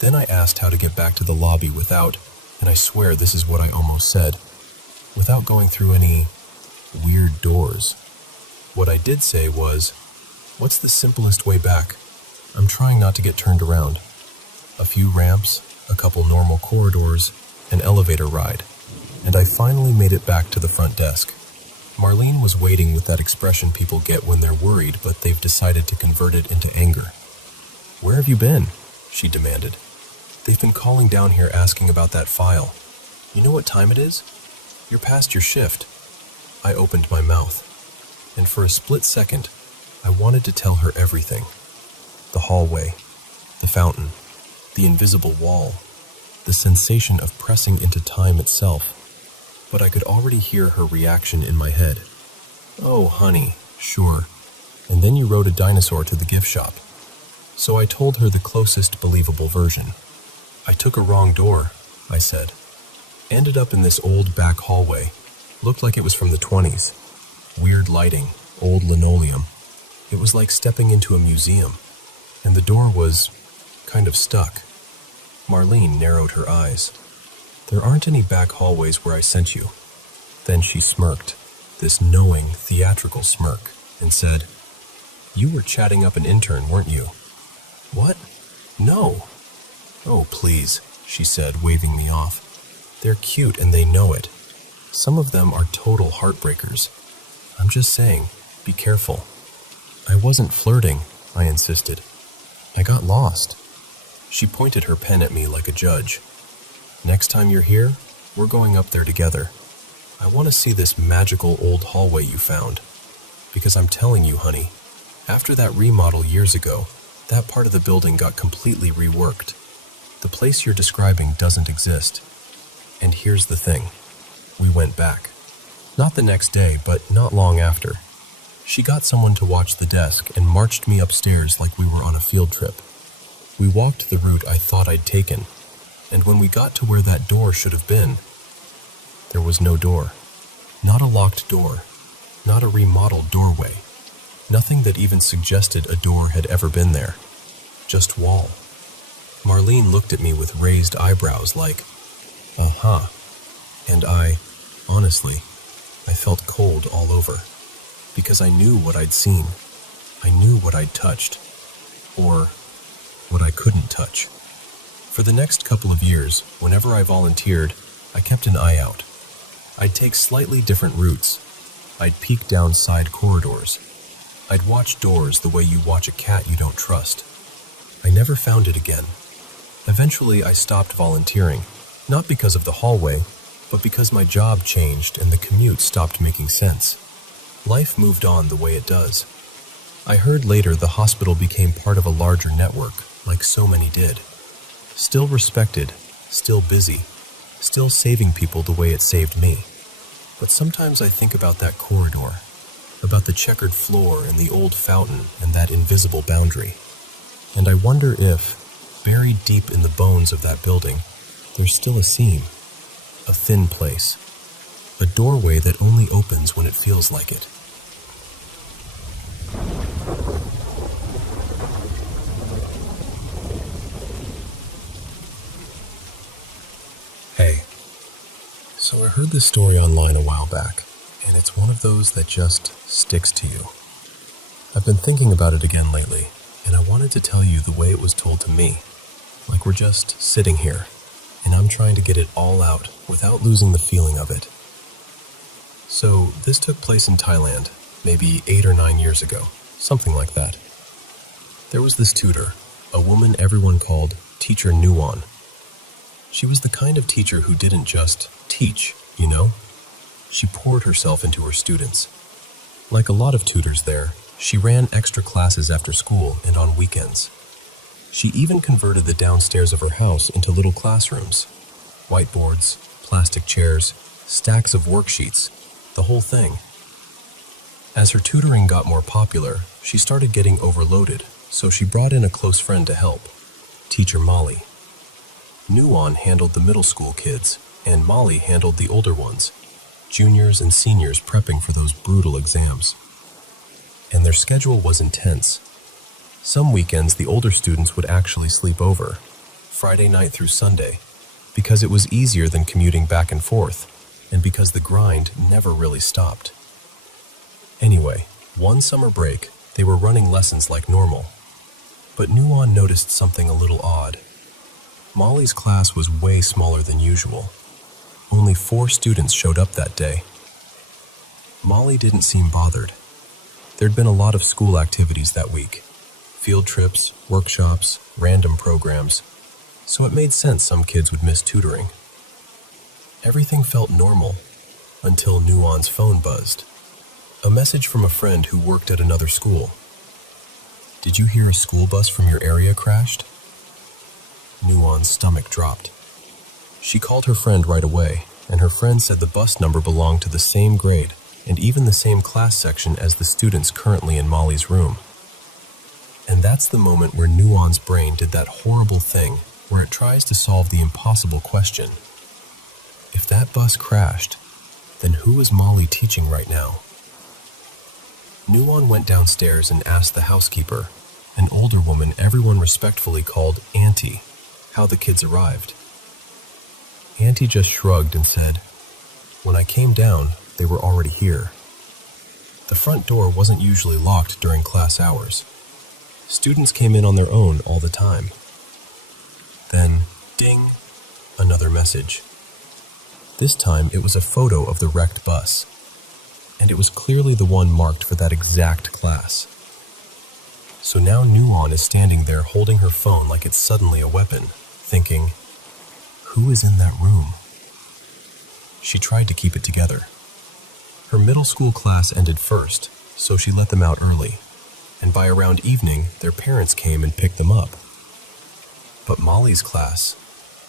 Then I asked how to get back to the lobby without, and I swear this is what I almost said, without going through any weird doors. What I did say was, "What's the simplest way back? I'm trying not to get turned around." A few ramps, a couple normal corridors, an elevator ride, and I finally made it back to the front desk. Marlene was waiting with that expression people get when they're worried, but they've decided to convert it into anger. "Where have you been?" she demanded. "They've been calling down here asking about that file. You know what time it is? You're past your shift." I opened my mouth, and for a split second, I wanted to tell her everything. The hallway, the fountain, the invisible wall, the sensation of pressing into time itself. But I could already hear her reaction in my head. "Oh, honey, sure. And then you rode a dinosaur to the gift shop." So I told her the closest believable version. "I took a wrong door," I said. Ended up in this old back hallway. Looked like it was from the 20s. Weird lighting, old linoleum. It was like stepping into a museum. And the door was kind of stuck. Marlene narrowed her eyes. There aren't any back hallways where I sent you. Then she smirked, this knowing, theatrical smirk, and said, "You were chatting up an intern, weren't you?" "What? No." "Oh, please," she said, waving me off. "They're cute and they know it. Some of them are total heartbreakers. I'm just saying, be careful." "I wasn't flirting," I insisted. "I got lost." She pointed her pen at me like a judge. "Next time you're here, we're going up there together. I want to see this magical old hallway you found. Because I'm telling you, honey, after that remodel years ago, that part of the building got completely reworked. The place you're describing doesn't exist. And here's the thing. We went back. Not the next day, but not long after. She got someone to watch the desk and marched me upstairs like we were on a field trip. We walked the route I thought I'd taken, and when we got to where that door should have been, there was no door. Not a locked door. Not a remodeled doorway. Nothing that even suggested a door had ever been there. Just wall. Marlene looked at me with raised eyebrows like, "Uh-huh." And honestly, I felt cold all over. Because I knew what I'd seen. I knew what I'd touched. Or what I couldn't touch. For the next couple of years, whenever I volunteered, I kept an eye out. I'd take slightly different routes. I'd peek down side corridors. I'd watch doors the way you watch a cat you don't trust. I never found it again. Eventually, I stopped volunteering, not because of the hallway, but because my job changed and the commute stopped making sense. Life moved on the way it does. I heard later the hospital became part of a larger network, like so many did. Still respected, still busy, still saving people the way it saved me. But sometimes I think about that corridor, about the checkered floor and the old fountain and that invisible boundary. And I wonder if, buried deep in the bones of that building, there's still a seam, a thin place, a doorway that only opens when it feels like it. Hey, so I heard this story online a while back, and it's one of those that just sticks to you. I've been thinking about it again lately, and I wanted to tell you the way it was told to me, like we're just sitting here, and I'm trying to get it all out without losing the feeling of it. So this took place in Thailand, maybe 8 or 9 years ago, something like that. There was this tutor, a woman everyone called Teacher Nuon. She was the kind of teacher who didn't just teach, you know? She poured herself into her students. Like a lot of tutors there, she ran extra classes after school and on weekends. She even converted the downstairs of her house into little classrooms. Whiteboards, plastic chairs, stacks of worksheets, the whole thing. As her tutoring got more popular, she started getting overloaded, so she brought in a close friend to help, Teacher Molly. Nuon handled the middle school kids, and Molly handled the older ones, juniors and seniors prepping for those brutal exams. And their schedule was intense. Some weekends the older students would actually sleep over, Friday night through Sunday, because it was easier than commuting back and forth, and because the grind never really stopped. Anyway, one summer break, they were running lessons like normal. But Nuon noticed something a little odd. Molly's class was way smaller than usual. Only 4 students showed up that day. Molly didn't seem bothered. There'd been a lot of school activities that week. Field trips, workshops, random programs. So it made sense some kids would miss tutoring. Everything felt normal, until Nuon's phone buzzed. A message from a friend who worked at another school. "Did you hear a school bus from your area crashed?" Nuon's stomach dropped. She called her friend right away, and her friend said the bus number belonged to the same grade and even the same class section as the students currently in Molly's room. And that's the moment where Nuon's brain did that horrible thing where it tries to solve the impossible question. If that bus crashed, then who is Molly teaching right now? Nuon went downstairs and asked the housekeeper, an older woman everyone respectfully called Auntie, how the kids arrived. Auntie just shrugged and said, "When I came down, they were already here. The front door wasn't usually locked during class hours. Students came in on their own all the time." Then, ding, another message. This time it was a photo of the wrecked bus, and it was clearly the one marked for that exact class. So now Nuon is standing there holding her phone like it's suddenly a weapon, thinking, who is in that room? She tried to keep it together. Her middle school class ended first, so she let them out early, and by around evening, their parents came and picked them up. But Molly's class,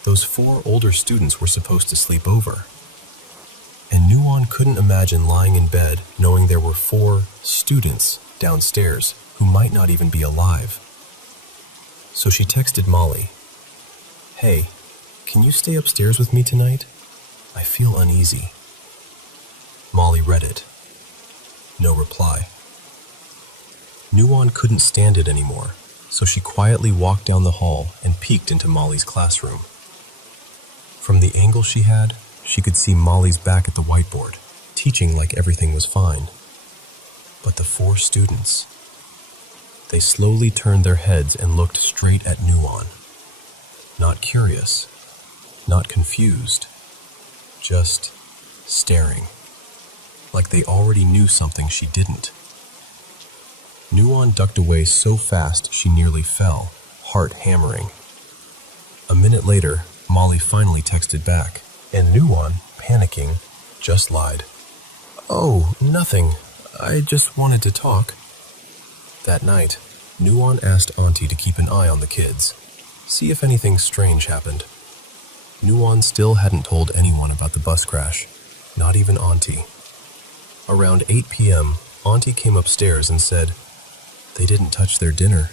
those 4 older students were supposed to sleep over. And Nuon couldn't imagine lying in bed knowing there were 4 students downstairs who might not even be alive. So she texted Molly, "Hey, can you stay upstairs with me tonight? I feel uneasy." Molly read it. No reply. Nuon couldn't stand it anymore, so she quietly walked down the hall and peeked into Molly's classroom. From the angle she had, she could see Molly's back at the whiteboard, teaching like everything was fine. But the 4 students, they slowly turned their heads and looked straight at Nuon. Not curious, not confused, just staring, like they already knew something she didn't. Nuon ducked away so fast she nearly fell, heart hammering. A minute later, Molly finally texted back, and Nuon, panicking, just lied. "Oh, nothing. I just wanted to talk." That night, Nuon asked Auntie to keep an eye on the kids, see if anything strange happened. Nuon still hadn't told anyone about the bus crash, not even Auntie. Around 8 p.m., Auntie came upstairs and said, "They didn't touch their dinner.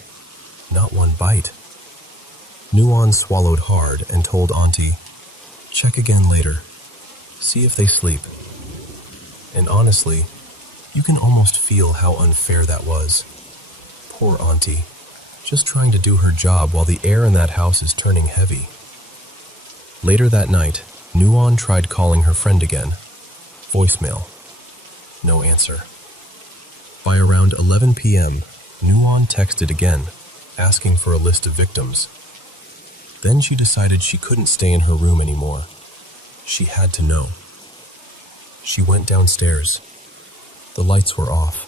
Not one bite." Nuon swallowed hard and told Auntie, "Check again later. See if they sleep." And honestly, you can almost feel how unfair that was. Poor Auntie, just trying to do her job while the air in that house is turning heavy. Later that night, Nuon tried calling her friend again. Voicemail. No answer. By around 11 p.m., Nuon texted again, asking for a list of victims. Then she decided she couldn't stay in her room anymore. She had to know. She went downstairs. The lights were off,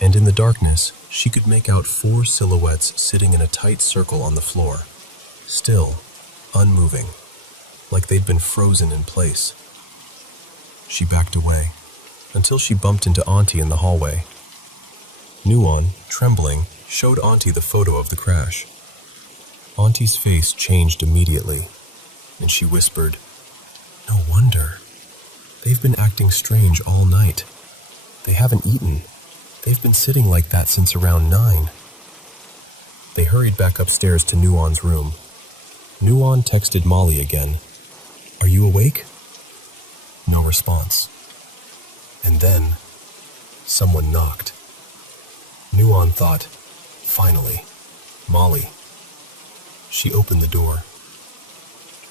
and in the darkness, she could make out 4 silhouettes sitting in a tight circle on the floor, still, unmoving, like they'd been frozen in place. She backed away, until she bumped into Auntie in the hallway. Nuon, trembling, showed Auntie the photo of the crash. Auntie's face changed immediately, and she whispered, "No wonder. They've been acting strange all night. They haven't eaten. They've been sitting like that since around 9. They hurried back upstairs to Nuon's room. Nuon texted Molly again, "Are you awake?" No response. And then, someone knocked. Nuon thought, finally, Molly. She opened the door.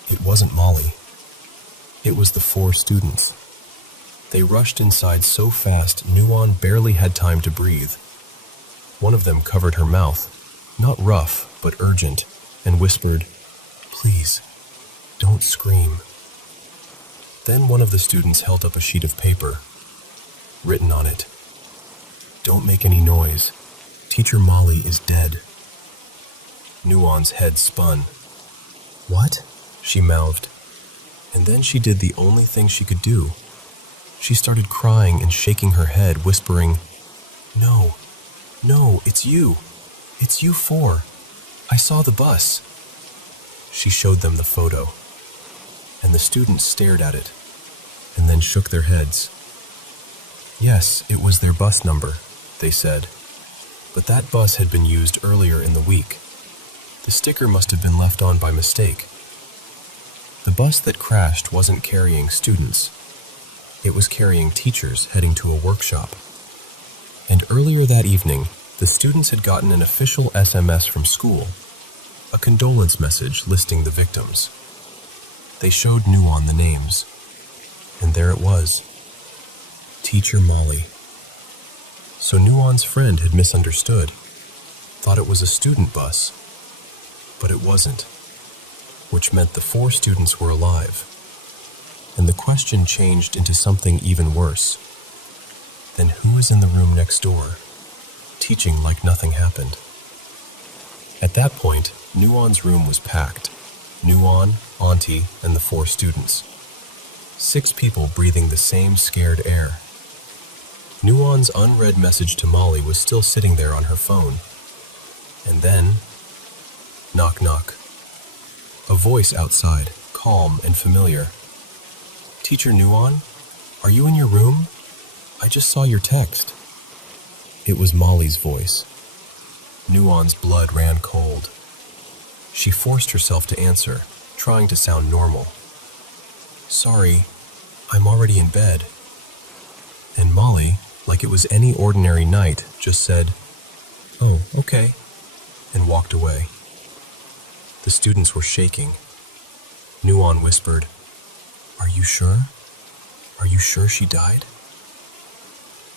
It wasn't Molly. It was the 4 students. They rushed inside so fast, Nuon barely had time to breathe. One of them covered her mouth, not rough, but urgent, and whispered, "Please, don't scream." Then one of the students held up a sheet of paper. Written on it, "Don't make any noise. Teacher Molly is dead." Nuon's head spun. "What?" she mouthed. And then she did the only thing she could do. She started crying and shaking her head, whispering, "No, no, it's you. It's you 4. I saw the bus." She showed them the photo, and the students stared at it, and then shook their heads. Yes, it was their bus number, they said, but that bus had been used earlier in the week. The sticker must have been left on by mistake. The bus that crashed wasn't carrying students. It was carrying teachers heading to a workshop. And earlier that evening, the students had gotten an official SMS from school, a condolence message listing the victims. They showed Nuon the names, and there it was, Teacher Molly. So Nuon's friend had misunderstood, thought it was a student bus, but it wasn't, which meant the 4 students were alive. And the question changed into something even worse. Then who is in the room next door, teaching like nothing happened? At that point, Nuon's room was packed. Nuon, Auntie, and the 4 students. 6 people breathing the same scared air. Nuon's unread message to Molly was still sitting there on her phone. And then, knock knock. A voice outside, calm and familiar. Teacher Nuon, are you in your room? I just saw your text. It was Molly's voice. Nuon's blood ran cold. She forced herself to answer, trying to sound normal. Sorry, I'm already in bed. And Molly, like it was any ordinary night, just said, Oh, okay, and walked away. The students were shaking. Nuon whispered, Are you sure? Are you sure she died?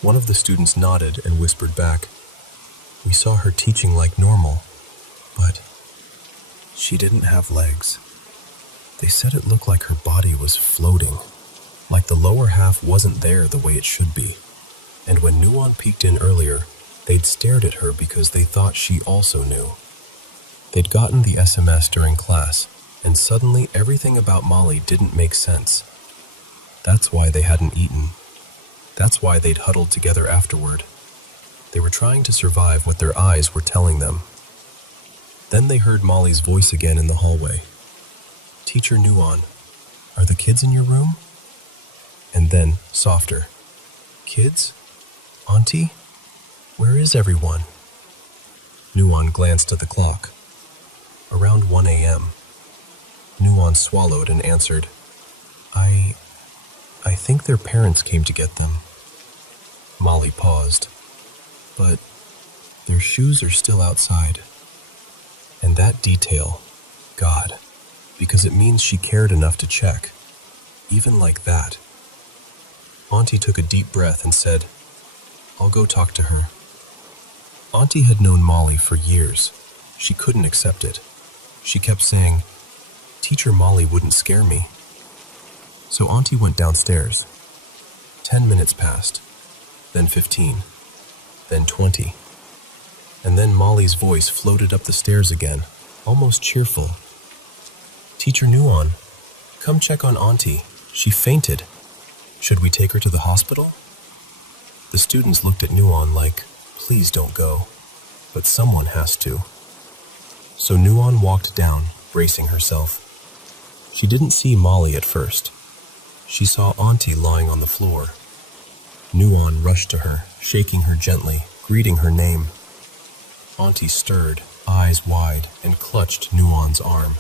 One of the students nodded and whispered back, We saw her teaching like normal, but she didn't have legs. They said it looked like her body was floating, like the lower half wasn't there the way it should be. And when Nuon peeked in earlier, they'd stared at her because they thought she also knew. They'd gotten the SMS during class, and suddenly everything about Molly didn't make sense. That's why they hadn't eaten. That's why they'd huddled together afterward. They were trying to survive what their eyes were telling them. Then they heard Molly's voice again in the hallway. Teacher Nuon, are the kids in your room? And then, softer. Kids? Auntie? Where is everyone? Nuon glanced at the clock. Around 1 a.m. Nuon swallowed and answered, I think their parents came to get them. Molly paused. But their shoes are still outside. And that detail, God, because it means she cared enough to check, even like that. Auntie took a deep breath and said, I'll go talk to her. Auntie had known Molly for years. She couldn't accept it. She kept saying, Teacher Molly wouldn't scare me. So Auntie went downstairs. 10 minutes passed, then 15, then 20. And then Molly's voice floated up the stairs again, almost cheerful. Teacher Nuon, come check on Auntie. She fainted. Should we take her to the hospital? The students looked at Nuon like, please don't go. But someone has to. So Nuon walked down, bracing herself. She didn't see Molly at first. She saw Auntie lying on the floor. Nuon rushed to her, shaking her gently, greeting her name. Auntie stirred, eyes wide, and clutched Nuon's arm.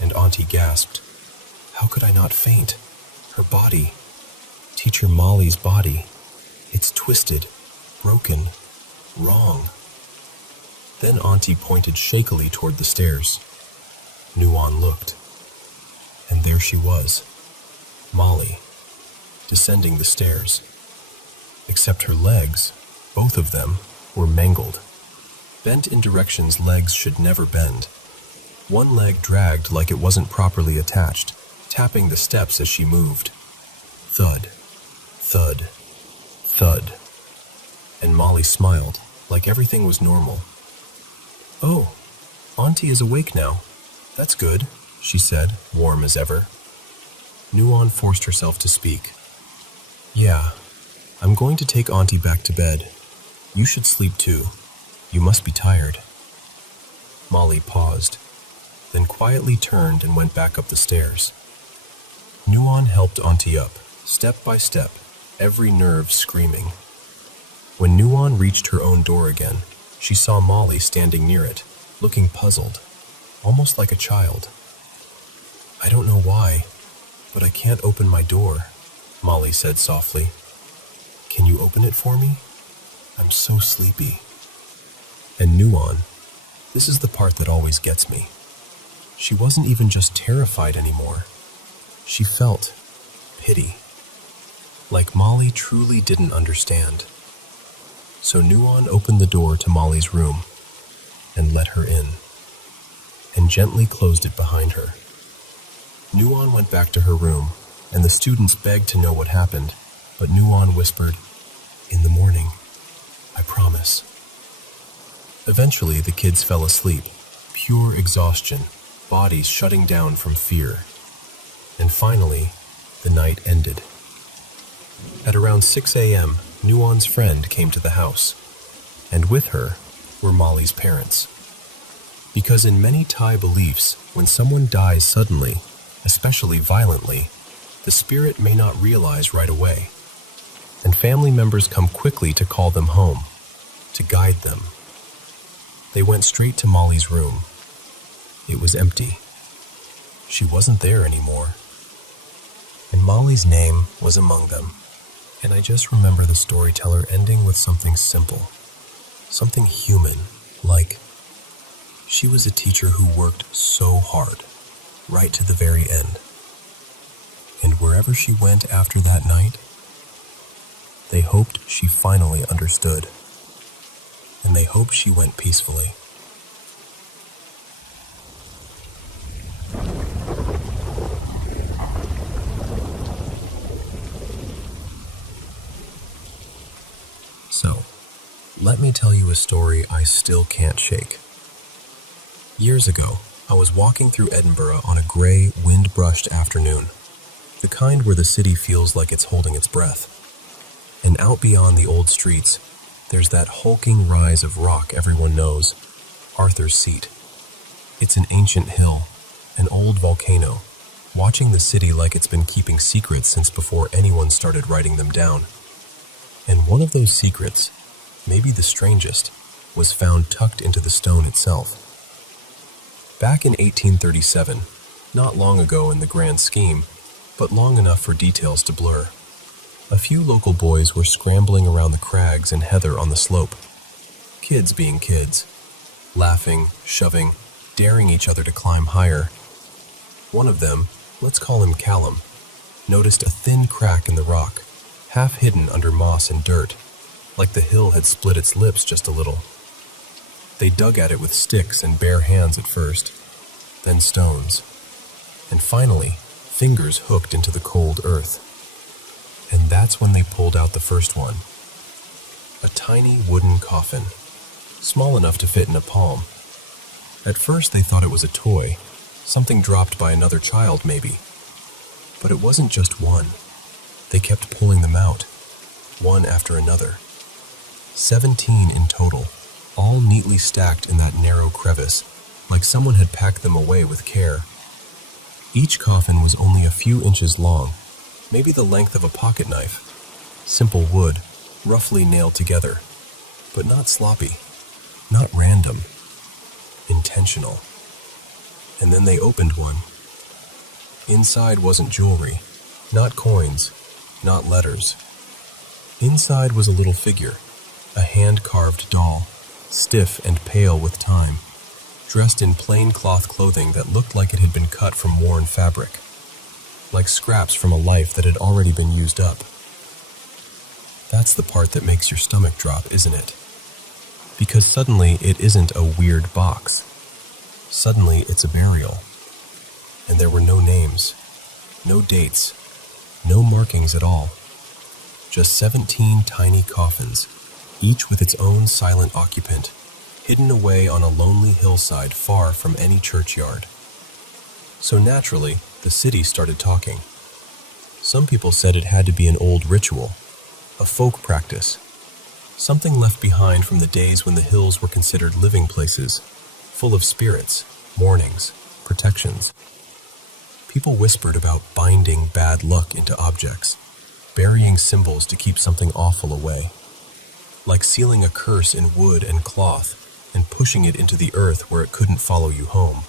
And Auntie gasped, How could I not faint? Her body, Teacher Molly's body, it's twisted, broken, wrong. Then Auntie pointed shakily toward the stairs. Nuon looked, and there she was, Molly, descending the stairs. Except her legs, both of them, were mangled. Bent in directions legs should never bend. One leg dragged like it wasn't properly attached, tapping the steps as she moved. Thud, thud, thud. And Molly smiled, like everything was normal. Oh, Auntie is awake now. That's good, she said, warm as ever. Nuon forced herself to speak. Yeah, I'm going to take Auntie back to bed. You should sleep too. You must be tired. Molly paused, then quietly turned and went back up the stairs. Nuon helped Auntie up, step by step, every nerve screaming. When Nuon reached her own door again, she saw Molly standing near it, looking puzzled, almost like a child. "I don't know why, but I can't open my door," Molly said softly. "Can you open it for me? I'm so sleepy." And Nuon, this is the part that always gets me. She wasn't even just terrified anymore. She felt pity. Like Molly truly didn't understand. So Nuon opened the door to Molly's room and let her in, and gently closed it behind her. Nuon went back to her room, and the students begged to know what happened, but Nuon whispered, "In the morning, I promise." Eventually, the kids fell asleep, pure exhaustion, bodies shutting down from fear. And finally, the night ended. At around 6 a.m., Nuon's friend came to the house, and with her were Molly's parents. Because in many Thai beliefs, when someone dies suddenly, especially violently, the spirit may not realize right away, and family members come quickly to call them home, to guide them. They went straight to Molly's room. It was empty. She wasn't there anymore. And Molly's name was among them. And I just remember the storyteller ending with something simple, something human, like, she was a teacher who worked so hard, right to the very end. And wherever she went after that night, they hoped she finally understood. And they hoped she went peacefully. So, let me tell you a story I still can't shake. Years ago, I was walking through Edinburgh on a gray, wind-brushed afternoon, the kind where the city feels like it's holding its breath. And out beyond the old streets, there's that hulking rise of rock everyone knows, Arthur's Seat. It's an ancient hill, an old volcano, watching the city like it's been keeping secrets since before anyone started writing them down. And one of those secrets, maybe the strangest, was found tucked into the stone itself. Back in 1837, not long ago in the grand scheme, but long enough for details to blur, a few local boys were scrambling around the crags and heather on the slope. Kids being kids, laughing, shoving, daring each other to climb higher. One of them, let's call him Callum, noticed a thin crack in the rock, half hidden under moss and dirt, like the hill had split its lips just a little. They dug at it with sticks and bare hands at first, then stones, and finally, fingers hooked into the cold earth. And that's when they pulled out the first one. A tiny wooden coffin, small enough to fit in a palm. At first they thought it was a toy, something dropped by another child maybe. But it wasn't just one. They kept pulling them out, one after another. 17 in total, all neatly stacked in that narrow crevice, like someone had packed them away with care. Each coffin was only a few inches long, maybe the length of a pocket knife. Simple wood, roughly nailed together, but not sloppy, not random, intentional. And then they opened one. Inside wasn't jewelry, not coins, not letters. Inside was a little figure, a hand-carved doll, stiff and pale with time, dressed in plain cloth clothing that looked like it had been cut from worn fabric, like scraps from a life that had already been used up. That's the part that makes your stomach drop, isn't it? Because suddenly it isn't a weird box. Suddenly it's a burial. And there were no names, no dates, no markings at all. Just 17 tiny coffins, each with its own silent occupant, hidden away on a lonely hillside far from any churchyard. So naturally, the city started talking. Some people said it had to be an old ritual, a folk practice, something left behind from the days when the hills were considered living places, full of spirits, mournings, protections. People whispered about binding bad luck into objects, burying symbols to keep something awful away, like sealing a curse in wood and cloth and pushing it into the earth where it couldn't follow you home.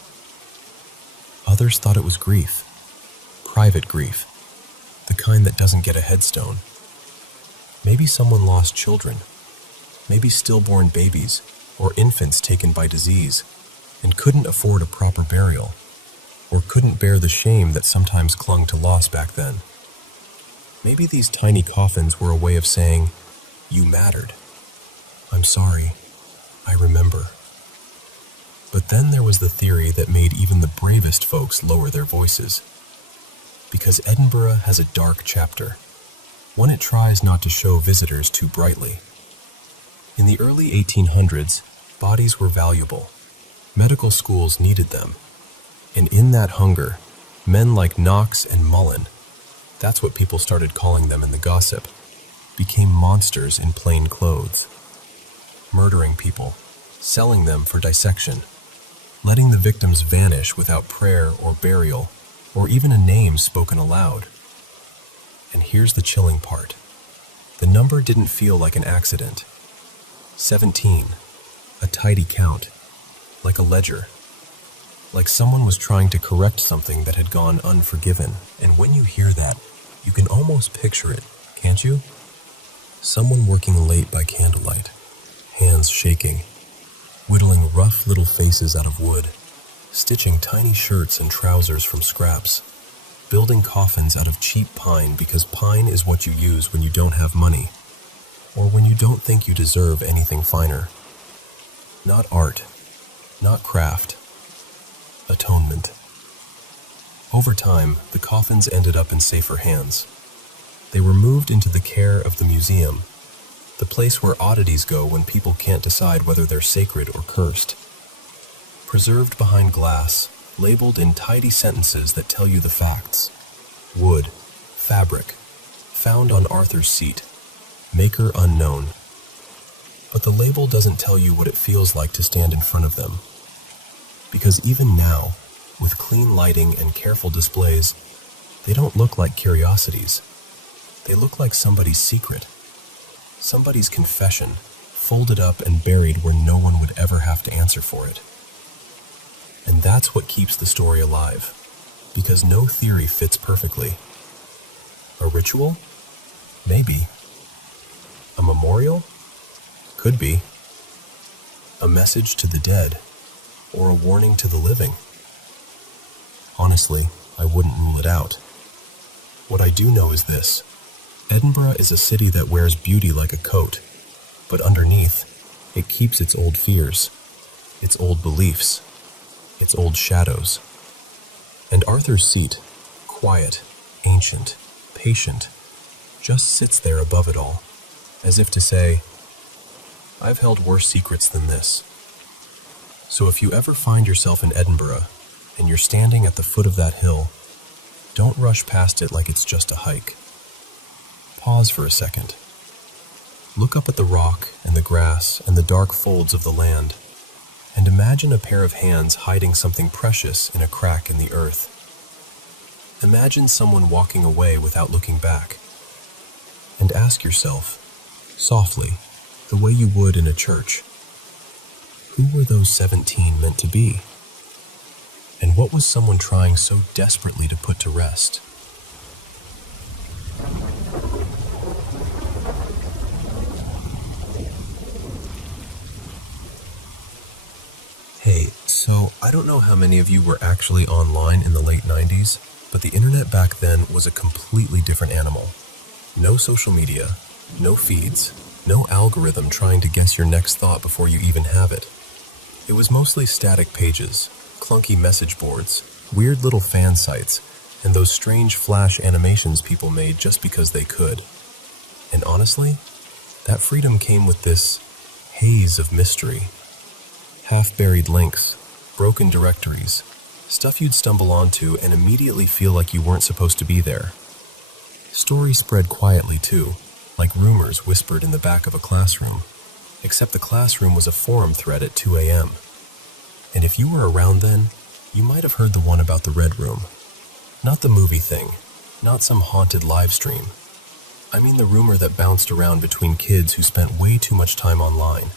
Others thought it was grief. Private grief. The kind that doesn't get a headstone. Maybe someone lost children. Maybe stillborn babies or infants taken by disease and couldn't afford a proper burial, or couldn't bear the shame that sometimes clung to loss back then. Maybe these tiny coffins were a way of saying, "You mattered. I'm sorry. I remember." But then there was the theory that made even the bravest folks lower their voices. Because Edinburgh has a dark chapter, one it tries not to show visitors too brightly. In the early 1800s, bodies were valuable. Medical schools needed them. And in that hunger, men like Knox and Mullen, that's what people started calling them in the gossip, became monsters in plain clothes, murdering people, selling them for dissection, letting the victims vanish without prayer or burial, or even a name spoken aloud. And here's the chilling part. The number didn't feel like an accident. 17, a tidy count, like a ledger. Like someone was trying to correct something that had gone unforgiven. And when you hear that, you can almost picture it, can't you? Someone working late by candlelight, hands shaking, whittling rough little faces out of wood, stitching tiny shirts and trousers from scraps, building coffins out of cheap pine because pine is what you use when you don't have money, or when you don't think you deserve anything finer. Not art, not craft, atonement. Over time, the coffins ended up in safer hands. They were moved into the care of the museum, the place where oddities go when people can't decide whether they're sacred or cursed. Preserved behind glass, labeled in tidy sentences that tell you the facts. Wood, fabric, found on Arthur's seat, maker unknown. But the label doesn't tell you what it feels like to stand in front of them. Because even now, with clean lighting and careful displays, they don't look like curiosities. They look like somebody's secret. Somebody's confession, folded up and buried where no one would ever have to answer for it. And that's what keeps the story alive, because no theory fits perfectly. A ritual? Maybe. A memorial? Could be. A message to the dead, or a warning to the living. Honestly, I wouldn't rule it out. What I do know is this. Edinburgh is a city that wears beauty like a coat, but underneath, it keeps its old fears, its old beliefs, its old shadows. And Arthur's seat, quiet, ancient, patient, just sits there above it all, as if to say, I've held worse secrets than this. So if you ever find yourself in Edinburgh, and you're standing at the foot of that hill, don't rush past it like it's just a hike. Pause for a second. Look up at the rock and the grass and the dark folds of the land, and imagine a pair of hands hiding something precious in a crack in the earth. Imagine someone walking away without looking back. And ask yourself, softly, the way you would in a church, who were those 17 meant to be? And what was someone trying so desperately to put to rest? Hey, so I don't know how many of you were actually online in the late 90s, but the internet back then was a completely different animal. No social media, no feeds, no algorithm trying to guess your next thought before you even have it. It was mostly static pages, clunky message boards, weird little fan sites, and those strange flash animations people made just because they could. And honestly, that freedom came with this haze of mystery. Half-buried links, broken directories, stuff you'd stumble onto and immediately feel like you weren't supposed to be there. Stories spread quietly too, like rumors whispered in the back of a classroom, except the classroom was a forum thread at 2 a.m. And if you were around then, you might have heard the one about the Red Room. Not the movie thing, not some haunted live stream. I mean the rumor that bounced around between kids who spent way too much time online.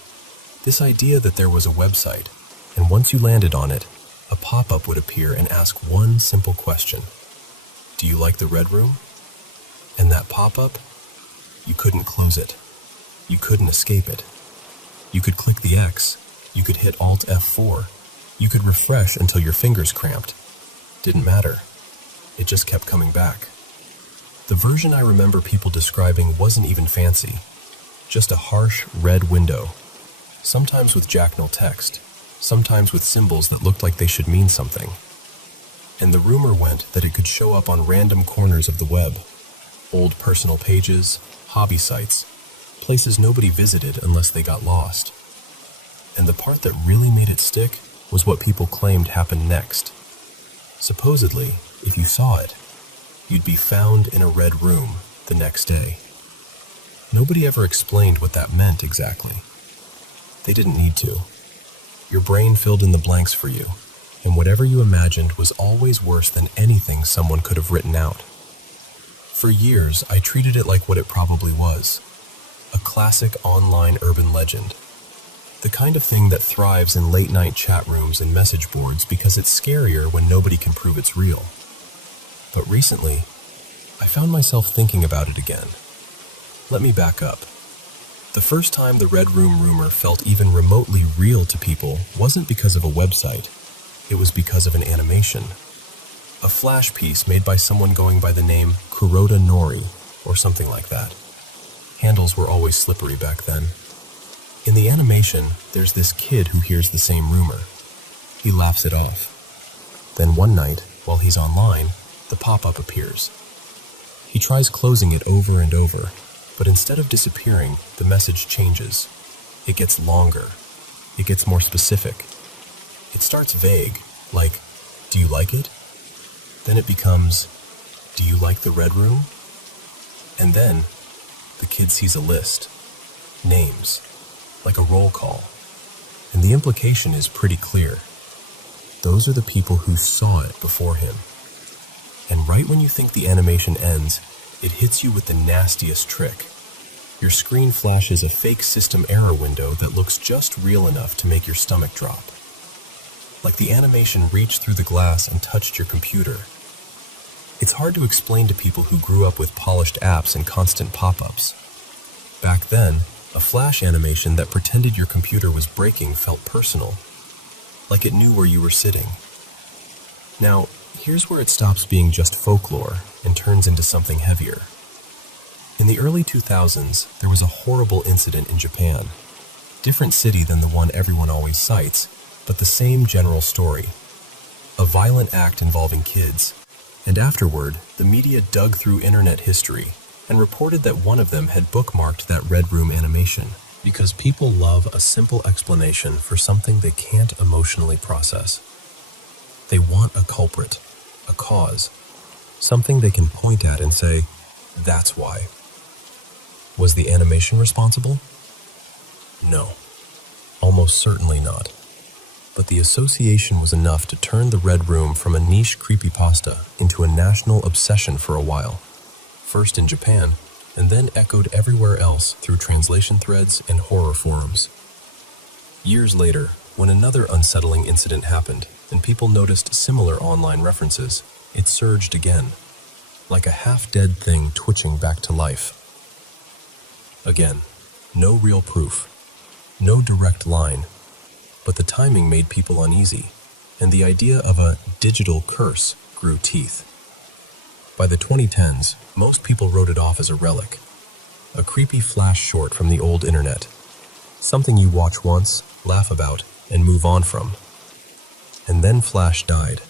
This idea that there was a website, and once you landed on it, a pop-up would appear and ask one simple question. Do you like the red room? And that pop-up, you couldn't close it. You couldn't escape it. You could click the X. You could hit Alt F4. You could refresh until your fingers cramped. Didn't matter. It just kept coming back. The version I remember people describing wasn't even fancy. Just a harsh red window. Sometimes with jackknife text. Sometimes with symbols that looked like they should mean something. And the rumor went that it could show up on random corners of the web. Old personal pages, hobby sites, places nobody visited unless they got lost. And the part that really made it stick was what people claimed happened next. Supposedly, if you saw it, you'd be found in a red room the next day. Nobody ever explained what that meant exactly. They didn't need to. Your brain filled in the blanks for you, and whatever you imagined was always worse than anything someone could have written out. For years, I treated it like what it probably was, a classic online urban legend. The kind of thing that thrives in late-night chat rooms and message boards because it's scarier when nobody can prove it's real. But recently, I found myself thinking about it again. Let me back up. The first time the Red Room rumor felt even remotely real to people wasn't because of a website. It was because of an animation. A flash piece made by someone going by the name Kuroda Nori, or something like that. Handles were always slippery back then. In the animation, there's this kid who hears the same rumor. He laughs it off. Then one night, while he's online, the pop-up appears. He tries closing it over and over, but instead of disappearing, the message changes. It gets longer. It gets more specific. It starts vague, like, do you like it? Then it becomes, do you like the red room? And then, the kid sees a list. Names. Like a roll call. And the implication is pretty clear. Those are the people who saw it before him. And right when you think the animation ends, it hits you with the nastiest trick. Your screen flashes a fake system error window that looks just real enough to make your stomach drop. Like the animation reached through the glass and touched your computer. It's hard to explain to people who grew up with polished apps and constant pop-ups. Back then, a flash animation that pretended your computer was breaking felt personal, like it knew where you were sitting. Now, here's where it stops being just folklore and turns into something heavier. In the early 2000s, there was a horrible incident in Japan. Different city than the one everyone always cites, but the same general story. A violent act involving kids, and afterward, the media dug through internet history and reported that one of them had bookmarked that Red Room animation because people love a simple explanation for something they can't emotionally process. They want a culprit, a cause, something they can point at and say, that's why. Was the animation responsible? No, almost certainly not. But the association was enough to turn the Red Room from a niche creepypasta into a national obsession for a while. First in Japan, and then echoed everywhere else through translation threads and horror forums. Years later, when another unsettling incident happened and people noticed similar online references, it surged again, like a half-dead thing twitching back to life. Again, no real proof, no direct line, but the timing made people uneasy, and the idea of a digital curse grew teeth. By the 2010s, most people wrote it off as a relic, a creepy flash short from the old internet, something you watch once, laugh about, and move on from. And then Flash died.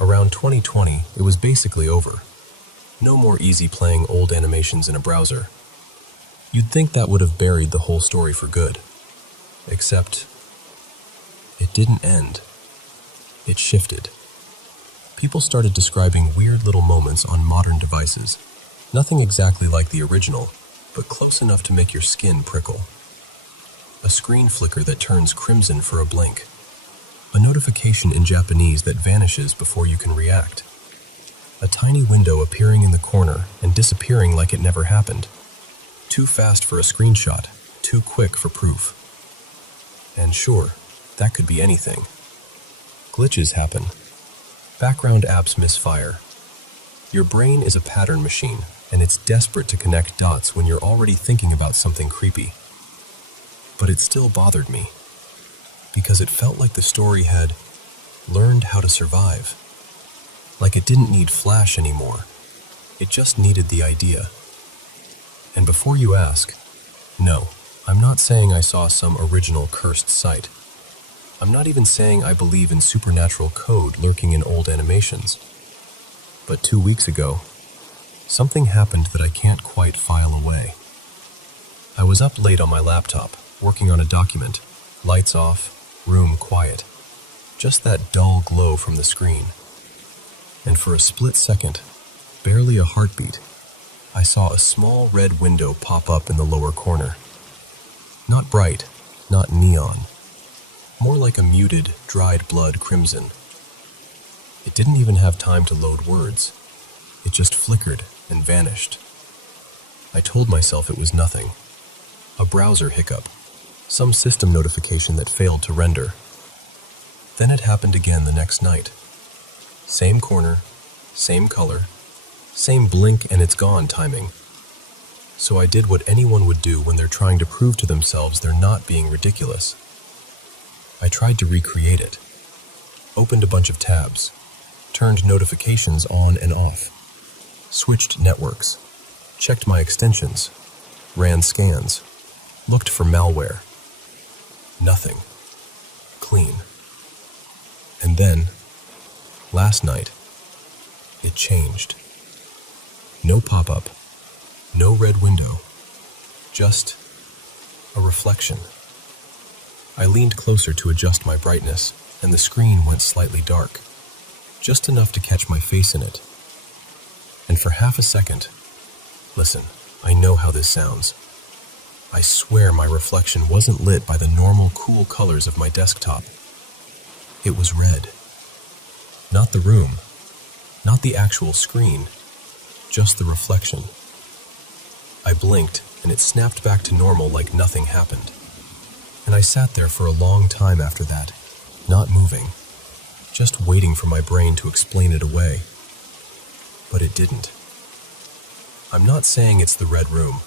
Around 2020, it was basically over. No more easy playing old animations in a browser. You'd think that would have buried the whole story for good. Except, it didn't end. It shifted. People started describing weird little moments on modern devices. Nothing exactly like the original, but close enough to make your skin prickle. A screen flicker that turns crimson for a blink. A notification in Japanese that vanishes before you can react. A tiny window appearing in the corner and disappearing like it never happened. Too fast for a screenshot, too quick for proof. And sure, that could be anything. Glitches happen. Background apps misfire. Your brain is a pattern machine, and it's desperate to connect dots when you're already thinking about something creepy. But it still bothered me, because it felt like the story had learned how to survive. Like it didn't need flash anymore. It just needed the idea. And before you ask, no, I'm not saying I saw some original cursed sight. I'm not even saying I believe in supernatural code lurking in old animations. But 2 weeks ago, something happened that I can't quite file away. I was up late on my laptop, working on a document, lights off, room quiet, just that dull glow from the screen. And for a split second, barely a heartbeat, I saw a small red window pop up in the lower corner. Not bright, not neon, more like a muted, dried blood crimson. It didn't even have time to load words. It just flickered and vanished. I told myself it was nothing. A browser hiccup, some system notification that failed to render. Then it happened again the next night. Same corner, same color, same blink and it's gone timing. So I did what anyone would do when they're trying to prove to themselves they're not being ridiculous. I tried to recreate it. Opened a bunch of tabs, turned notifications on and off, switched networks, checked my extensions, ran scans, looked for malware. Nothing. Clean. And then, last night, it changed. No pop-up, no red window, just a reflection. I leaned closer to adjust my brightness, and the screen went slightly dark, just enough to catch my face in it. And for half a second, listen, I know how this sounds. I swear my reflection wasn't lit by the normal cool colors of my desktop. It was red. Not the room, not the actual screen, just the reflection. I blinked, and it snapped back to normal like nothing happened. And I sat there for a long time after that, not moving, just waiting for my brain to explain it away. But it didn't. I'm not saying it's the red room.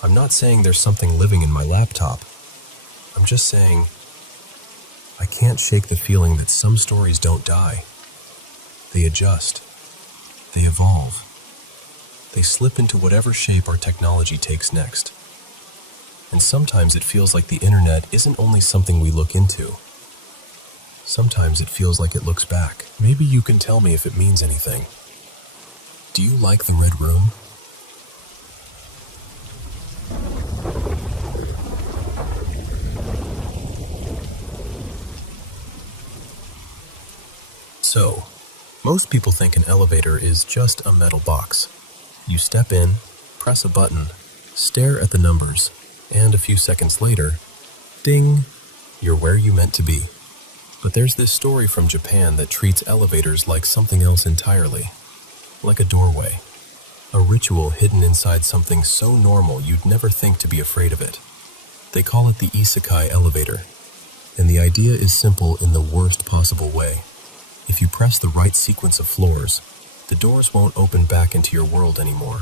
I'm not saying there's something living in my laptop. I'm just saying I can't shake the feeling that some stories don't die. They adjust. They evolve. They slip into whatever shape our technology takes next. And sometimes it feels like the internet isn't only something we look into. Sometimes it feels like it looks back. Maybe you can tell me if it means anything. Do you like the red room? So, most people think an elevator is just a metal box. You step in, press a button, stare at the numbers, and a few seconds later, ding, you're where you meant to be. But there's this story from Japan that treats elevators like something else entirely. Like a doorway. A ritual hidden inside something so normal you'd never think to be afraid of it. They call it the isekai elevator. And the idea is simple in the worst possible way. If you press the right sequence of floors, the doors won't open back into your world anymore.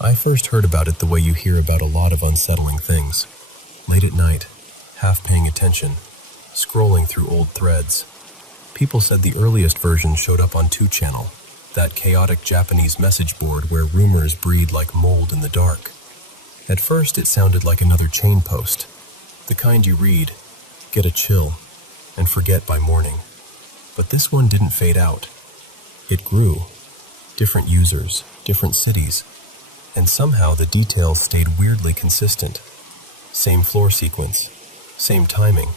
I first heard about it the way you hear about a lot of unsettling things. Late at night, half paying attention, scrolling through old threads. People said the earliest version showed up on 2channel, that chaotic Japanese message board where rumors breed like mold in the dark. At first it sounded like another chain post, the kind you read, get a chill, and forget by morning. But this one didn't fade out. It grew. Different users, different cities, and somehow the details stayed weirdly consistent. Same floor sequence, same timing,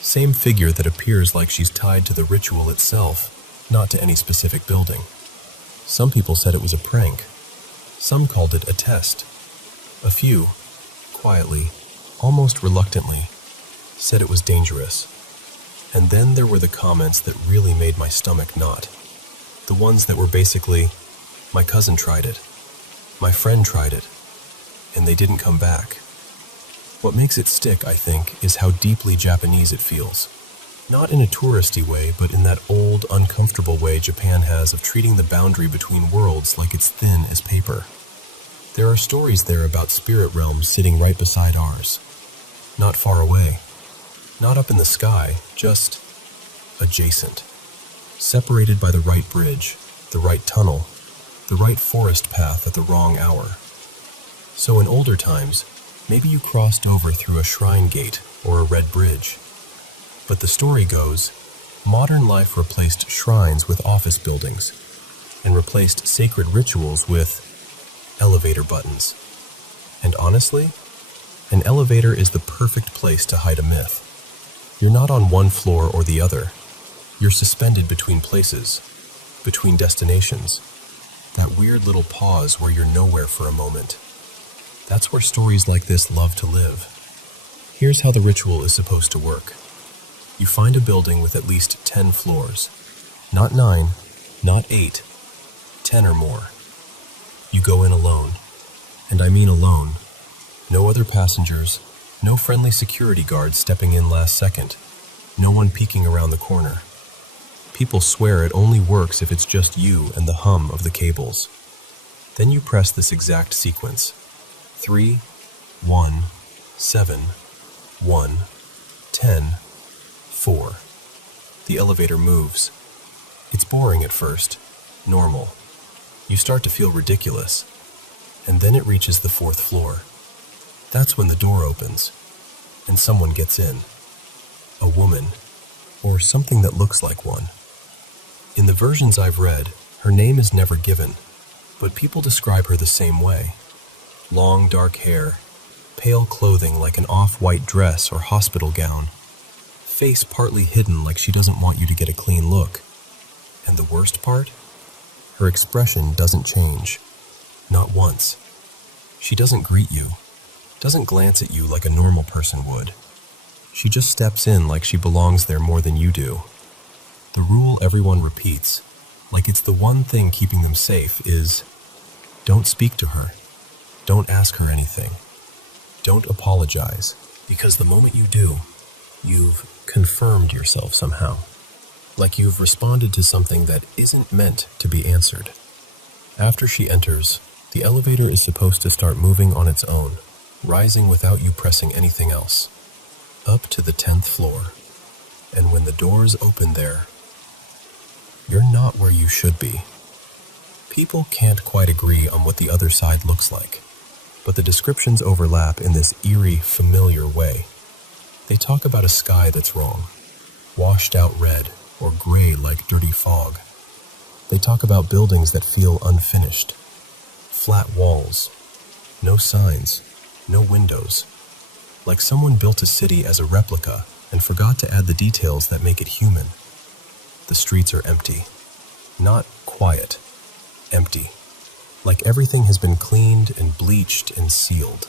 same figure that appears like she's tied to the ritual itself, not to any specific building. Some people said it was a prank. Some called it a test. A few, quietly, almost reluctantly, said it was dangerous. And then there were the comments that really made my stomach knot. The ones that were basically, my cousin tried it, my friend tried it, and they didn't come back. What makes it stick, I think, is how deeply Japanese it feels. Not in a touristy way, but in that old, uncomfortable way Japan has of treating the boundary between worlds like it's thin as paper. There are stories there about spirit realms sitting right beside ours. Not far away. Not up in the sky, just adjacent. Separated by the right bridge, the right tunnel, the right forest path at the wrong hour. So in older times, maybe you crossed over through a shrine gate or a red bridge. But the story goes, modern life replaced shrines with office buildings and replaced sacred rituals with elevator buttons. And honestly, an elevator is the perfect place to hide a myth. You're not on one floor or the other. You're suspended between places, between destinations. That weird little pause where you're nowhere for a moment. That's where stories like this love to live. Here's how the ritual is supposed to work. You find a building with at least 10 floors. Not 9, not 8, 10 or more. You go in alone. And I mean alone. No other passengers, no friendly security guards stepping in last second, no one peeking around the corner. People swear it only works if it's just you and the hum of the cables. Then you press this exact sequence. 3, 1, 7, 1, 10, 4. The elevator moves. It's boring at first, normal. You start to feel ridiculous. And then it reaches the 4th floor. That's when the door opens, and someone gets in. A woman, or something that looks like one. In the versions I've read, her name is never given, but people describe her the same way. Long dark hair, pale clothing like an off-white dress or hospital gown, face partly hidden like she doesn't want you to get a clean look. And the worst part? Her expression doesn't change. Not once. She doesn't greet you. Doesn't glance at you like a normal person would. She just steps in like she belongs there more than you do. The rule everyone repeats, like it's the one thing keeping them safe, is don't speak to her. Don't ask her anything. Don't apologize, because the moment you do, you've confirmed yourself somehow. Like you've responded to something that isn't meant to be answered. After she enters, the elevator is supposed to start moving on its own, rising without you pressing anything else, up to the 10th floor. And when the doors open there, you're not where you should be. People can't quite agree on what the other side looks like, but the descriptions overlap in this eerie, familiar way. They talk about a sky that's wrong, washed out red or gray like dirty fog. They talk about buildings that feel unfinished, flat walls, no signs, no windows, like someone built a city as a replica and forgot to add the details that make it human. The streets are empty. Not quiet. Empty. Like everything has been cleaned and bleached and sealed.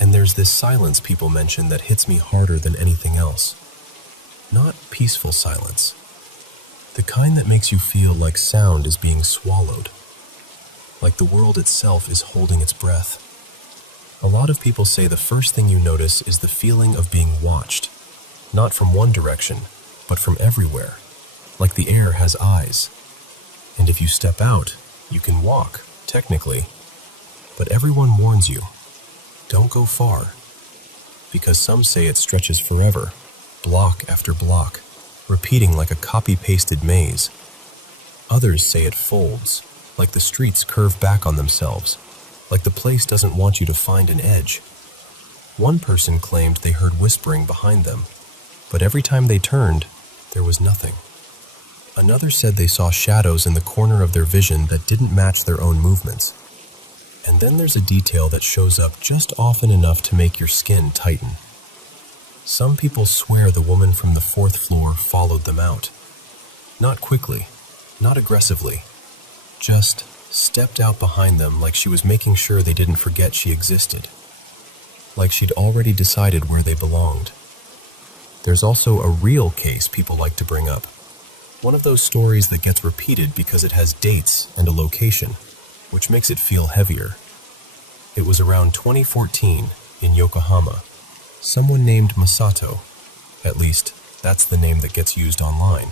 And there's this silence people mention that hits me harder than anything else. Not peaceful silence. The kind that makes you feel like sound is being swallowed. Like the world itself is holding its breath. A lot of people say the first thing you notice is the feeling of being watched. Not from one direction, but from everywhere. Like the air has eyes. And if you step out, you can walk, technically. But everyone warns you, don't go far. Because some say it stretches forever, block after block, repeating like a copy-pasted maze. Others say it folds, like the streets curve back on themselves, like the place doesn't want you to find an edge. One person claimed they heard whispering behind them, but every time they turned, there was nothing. Another said they saw shadows in the corner of their vision that didn't match their own movements. And then there's a detail that shows up just often enough to make your skin tighten. Some people swear the woman from the 4th floor followed them out. Not quickly, not aggressively, just stepped out behind them like she was making sure they didn't forget she existed. Like she'd already decided where they belonged. There's also a real case people like to bring up. One of those stories that gets repeated because it has dates and a location, which makes it feel heavier. It was around 2014 in Yokohama. Someone named Masato, at least That's the name that gets used online,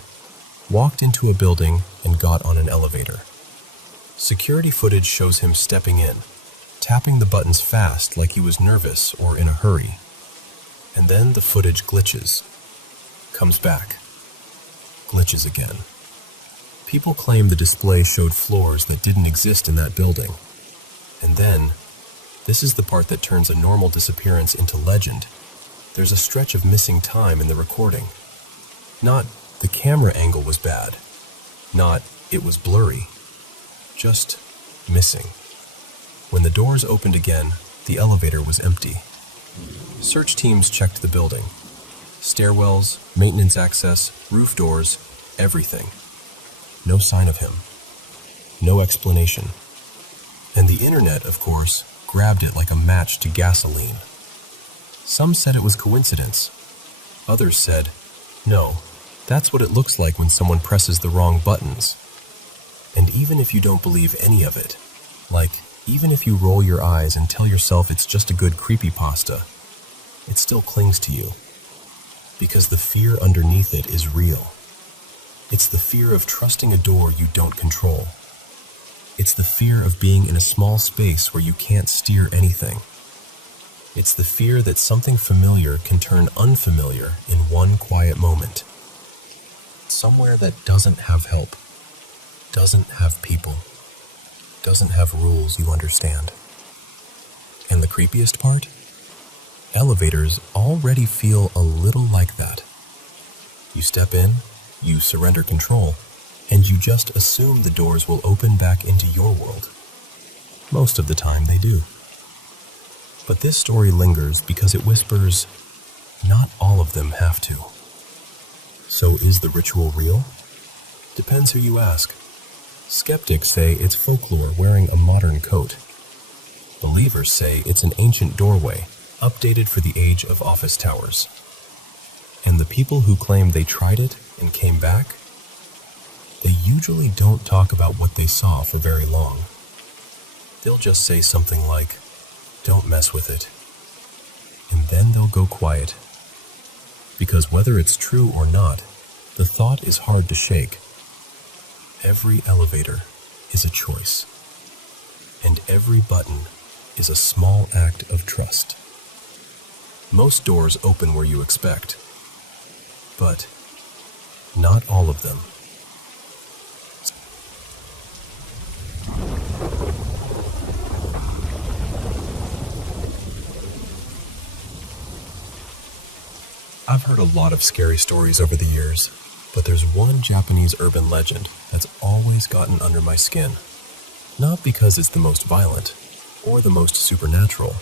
walked into a building and got on an elevator. Security footage shows him stepping in, tapping the buttons fast like he was nervous or in a hurry. And then the footage glitches, comes back, glitches again. People claim the display showed floors that didn't exist in that building. And then, this is the part that turns a normal disappearance into legend. There's a stretch of missing time in the recording. Not the camera angle was bad, not it was blurry, just missing. When the doors opened again, the elevator was empty. Search teams checked the building. Stairwells, maintenance access, roof doors, everything. No sign of him. No explanation. And the internet, of course, grabbed it like a match to gasoline. Some said it was coincidence. Others said, no, that's what it looks like when someone presses the wrong buttons. And even if you don't believe any of it, like even if you roll your eyes and tell yourself it's just a good creepypasta, it still clings to you. Because the fear underneath it is real. It's the fear of trusting a door you don't control. It's the fear of being in a small space where you can't steer anything. It's the fear that something familiar can turn unfamiliar in one quiet moment. Somewhere that doesn't have help, doesn't have people, doesn't have rules you understand. And the creepiest part? Elevators already feel a little like that. You step in, you surrender control, and you just assume the doors will open back into your world. Most of the time they do. But this story lingers because it whispers, not all of them have to. So is the ritual real? Depends who you ask. Skeptics say it's folklore wearing a modern coat. Believers say it's an ancient doorway, updated for the age of office towers. And the people who claim they tried it and came back, they usually don't talk about what they saw for very long. They'll just say something like, don't mess with it. And then they'll go quiet. Because whether it's true or not, the thought is hard to shake. Every elevator is a choice. And every button is a small act of trust. Most doors open where you expect. But not all of them. I've heard a lot of scary stories over the years, but there's one Japanese urban legend that's always gotten under my skin. Not because it's the most violent or the most supernatural,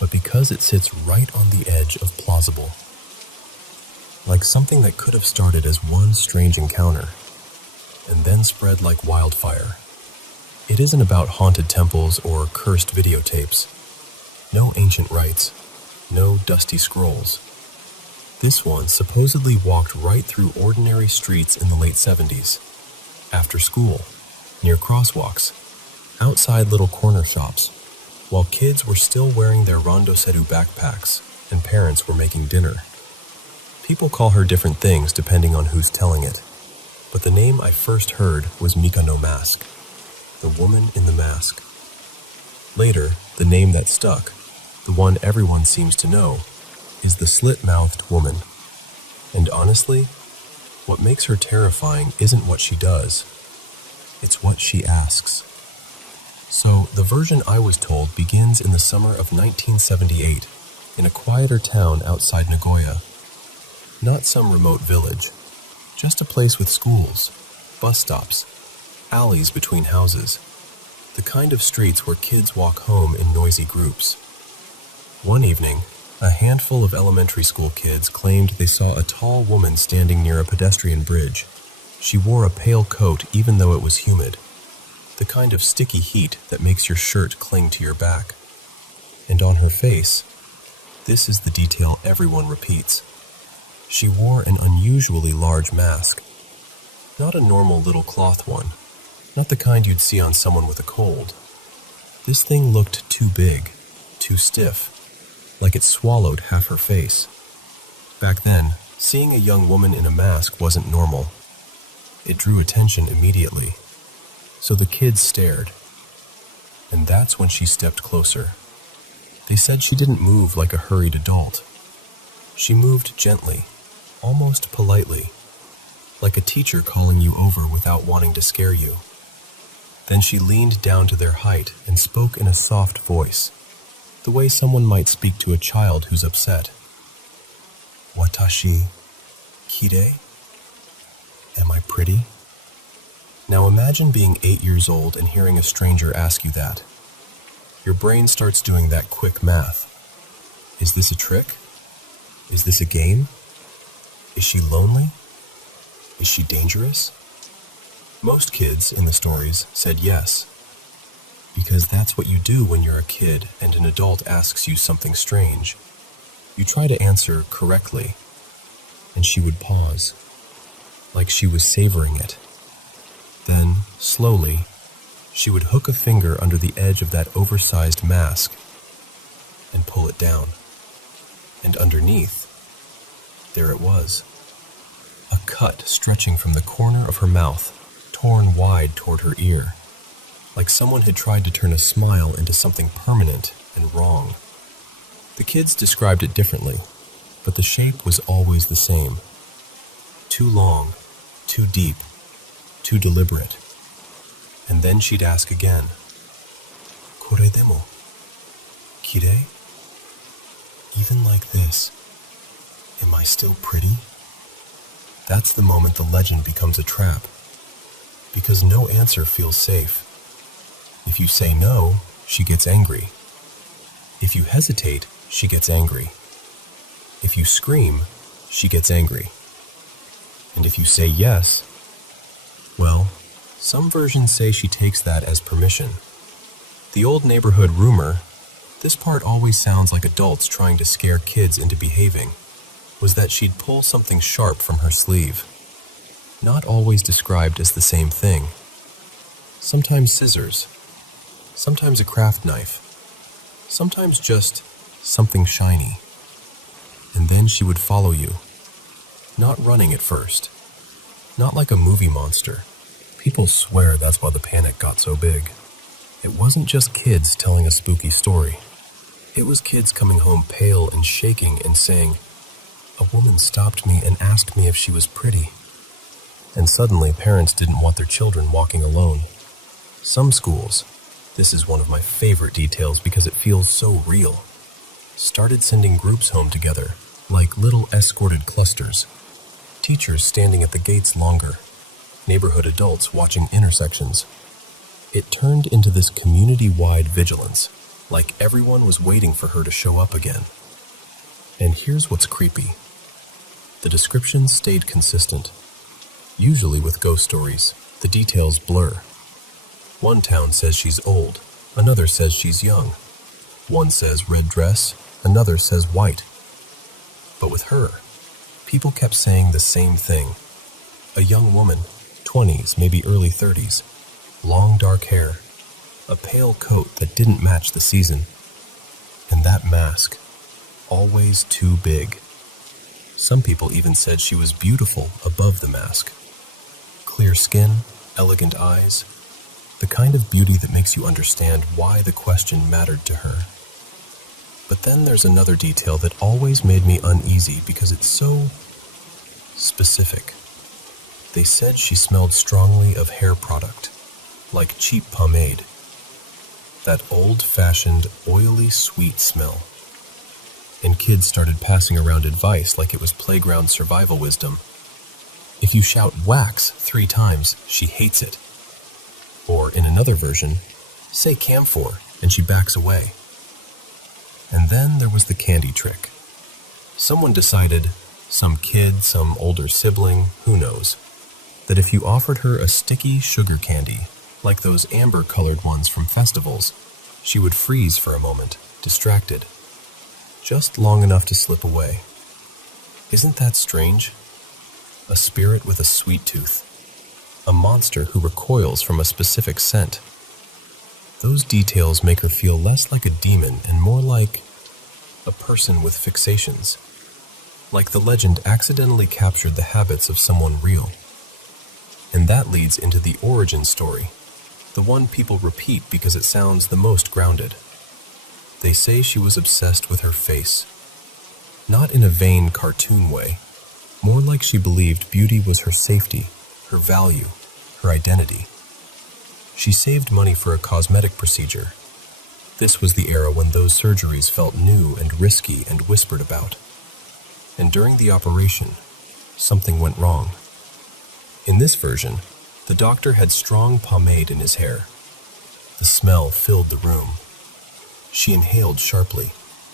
but because it sits right on the edge of plausible. Like something that could have started as one strange encounter and then spread like wildfire. It isn't about haunted temples or cursed videotapes. No ancient rites, no dusty scrolls. This one supposedly walked right through ordinary streets in the late 70s, after school, near crosswalks, outside little corner shops, while kids were still wearing their randoseru backpacks and parents were making dinner. People call her different things depending on who's telling it, but the name I first heard was Mika no Mask, the woman in the mask. Later, the name that stuck, the one everyone seems to know, is the slit-mouthed woman. And honestly, what makes her terrifying isn't what she does, it's what she asks. So, the version I was told begins in the summer of 1978, in a quieter town outside Nagoya. Not some remote village, just a place with schools, bus stops, alleys between houses, the kind of streets where kids walk home in noisy groups. One evening, a handful of elementary school kids claimed they saw a tall woman standing near a pedestrian bridge. She wore a pale coat even though it was humid, the kind of sticky heat that makes your shirt cling to your back. And on her face, this is the detail everyone repeats. She wore an unusually large mask. Not a normal little cloth one, not the kind you'd see on someone with a cold. This thing looked too big, too stiff, like it swallowed half her face. Back then, Seeing a young woman in a mask wasn't normal. It drew attention immediately. So the kids stared. And that's when she stepped closer. They said she didn't move like a hurried adult. She moved gently, almost politely, like a teacher calling you over without wanting to scare you. Then she leaned down to their height and spoke in a soft voice, the way someone might speak to a child who's upset. Watashi kirei? Am I pretty? Now imagine being 8 years old and hearing a stranger ask you that. Your brain starts doing that quick math. Is this a trick? Is this a game? Is she lonely? Is she dangerous? Most kids in the stories said yes, because that's what you do when you're a kid and an adult asks you something strange. You try to answer correctly, and she would pause, like she was savoring it. Then, slowly, she would hook a finger under the edge of that oversized mask and pull it down. And underneath, there it was. A cut stretching from the corner of her mouth, torn wide toward her ear, like someone had tried to turn a smile into something permanent and wrong. The kids described it differently, but the shape was always the same. Too long, too deep, too deliberate. And then she'd ask again, "Kore demo kirei? Even like this, am I still pretty?" That's the moment the legend becomes a trap, because no answer feels safe. If you say no, she gets angry. If you hesitate, she gets angry. If you scream, she gets angry. And if you say yes, well, some versions say she takes that as permission. The old neighborhood rumor, this part always sounds like adults trying to scare kids into behaving, was that she'd pull something sharp from her sleeve. Not always described as the same thing. Sometimes scissors, sometimes a craft knife, sometimes just something shiny. And then she would follow you, not running at first, not like a movie monster. People swear that's why the panic got so big. It wasn't just kids telling a spooky story. It was kids coming home pale and shaking and saying, "A woman stopped me and asked me if she was pretty." And suddenly parents didn't want their children walking alone. Some schools, this is one of my favorite details because it feels so real, started sending groups home together, like little escorted clusters. Teachers standing at the gates longer, neighborhood adults watching intersections. It turned into this community-wide vigilance, like everyone was waiting for her to show up again. And here's what's creepy. The descriptions stayed consistent. Usually with ghost stories, the details blur. One town says she's old, another says she's young. One says red dress, another says white. But with her, people kept saying the same thing. A young woman, 20s, maybe early 30s, long dark hair, a pale coat that didn't match the season, and that mask, always too big. Some people even said she was beautiful above the mask. Clear skin, elegant eyes, the kind of beauty that makes you understand why the question mattered to her. But then there's another detail that always made me uneasy because it's so specific. They said she smelled strongly of hair product, like cheap pomade. That old-fashioned, oily, sweet smell. And kids started passing around advice like it was playground survival wisdom. If you shout wax 3 times, she hates it. Or in another version, say camphor, and she backs away. And then there was the candy trick. Someone decided, some kid, some older sibling, who knows, that if you offered her a sticky sugar candy, like those amber-colored ones from festivals, she would freeze for a moment, distracted, just long enough to slip away. Isn't that strange? A spirit with a sweet tooth, a monster who recoils from a specific scent. Those details make her feel less like a demon and more like a person with fixations, like the legend accidentally captured the habits of someone real. And that leads into the origin story, the one people repeat because it sounds the most grounded. They say she was obsessed with her face, not in a vain cartoon way, more like she believed beauty was her safety, her value, her identity. She saved money for a cosmetic procedure. This was the era when those surgeries felt new and risky and whispered about. And during the operation, something went wrong. In this version, the doctor had strong pomade in his hair. The smell filled the room. She inhaled sharply,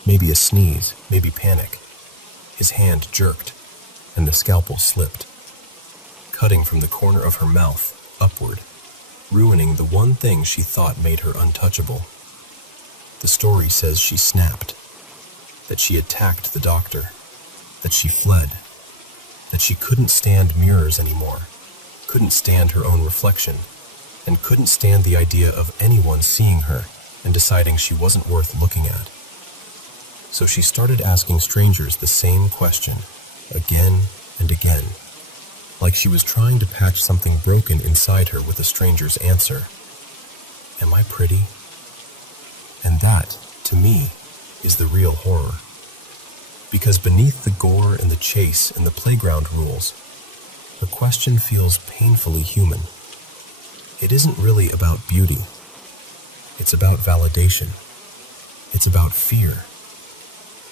maybe a sneeze, maybe panic. His hand jerked, and the scalpel slipped, cutting from the corner of her mouth upward, ruining the one thing she thought made her untouchable. The story says she snapped, that she attacked the doctor, that she fled, that she couldn't stand mirrors anymore, couldn't stand her own reflection, and couldn't stand the idea of anyone seeing her and deciding she wasn't worth looking at. So she started asking strangers the same question, again and again, like she was trying to patch something broken inside her with a stranger's answer. Am I pretty? And that, to me, is the real horror. Because beneath the gore and the chase and the playground rules, the question feels painfully human. It isn't really about beauty. It's about validation. It's about fear.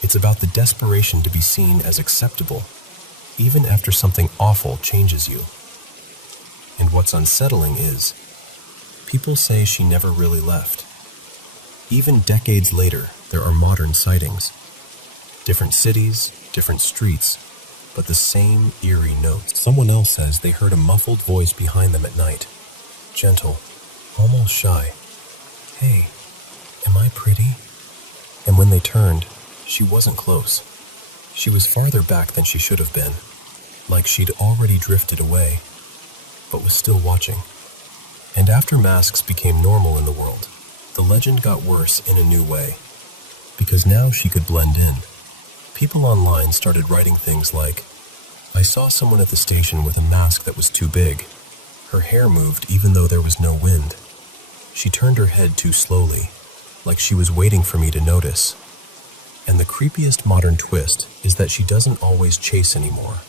It's about the desperation to be seen as acceptable, even after something awful changes you. And what's unsettling is, people say she never really left. Even decades later, there are modern sightings. Different cities, different streets, but the same eerie notes. Someone else says they heard a muffled voice behind them at night. Gentle, almost shy. Hey, am I pretty? And when they turned, she wasn't close. She was farther back than she should have been, like she'd already drifted away, but was still watching. And after masks became normal in the world, the legend got worse in a new way, because now she could blend in. People online started writing things like, I saw someone at the station with a mask that was too big. Her hair moved even though there was no wind. She turned her head too slowly, like she was waiting for me to notice. And the creepiest modern twist is that she doesn't always chase anymore.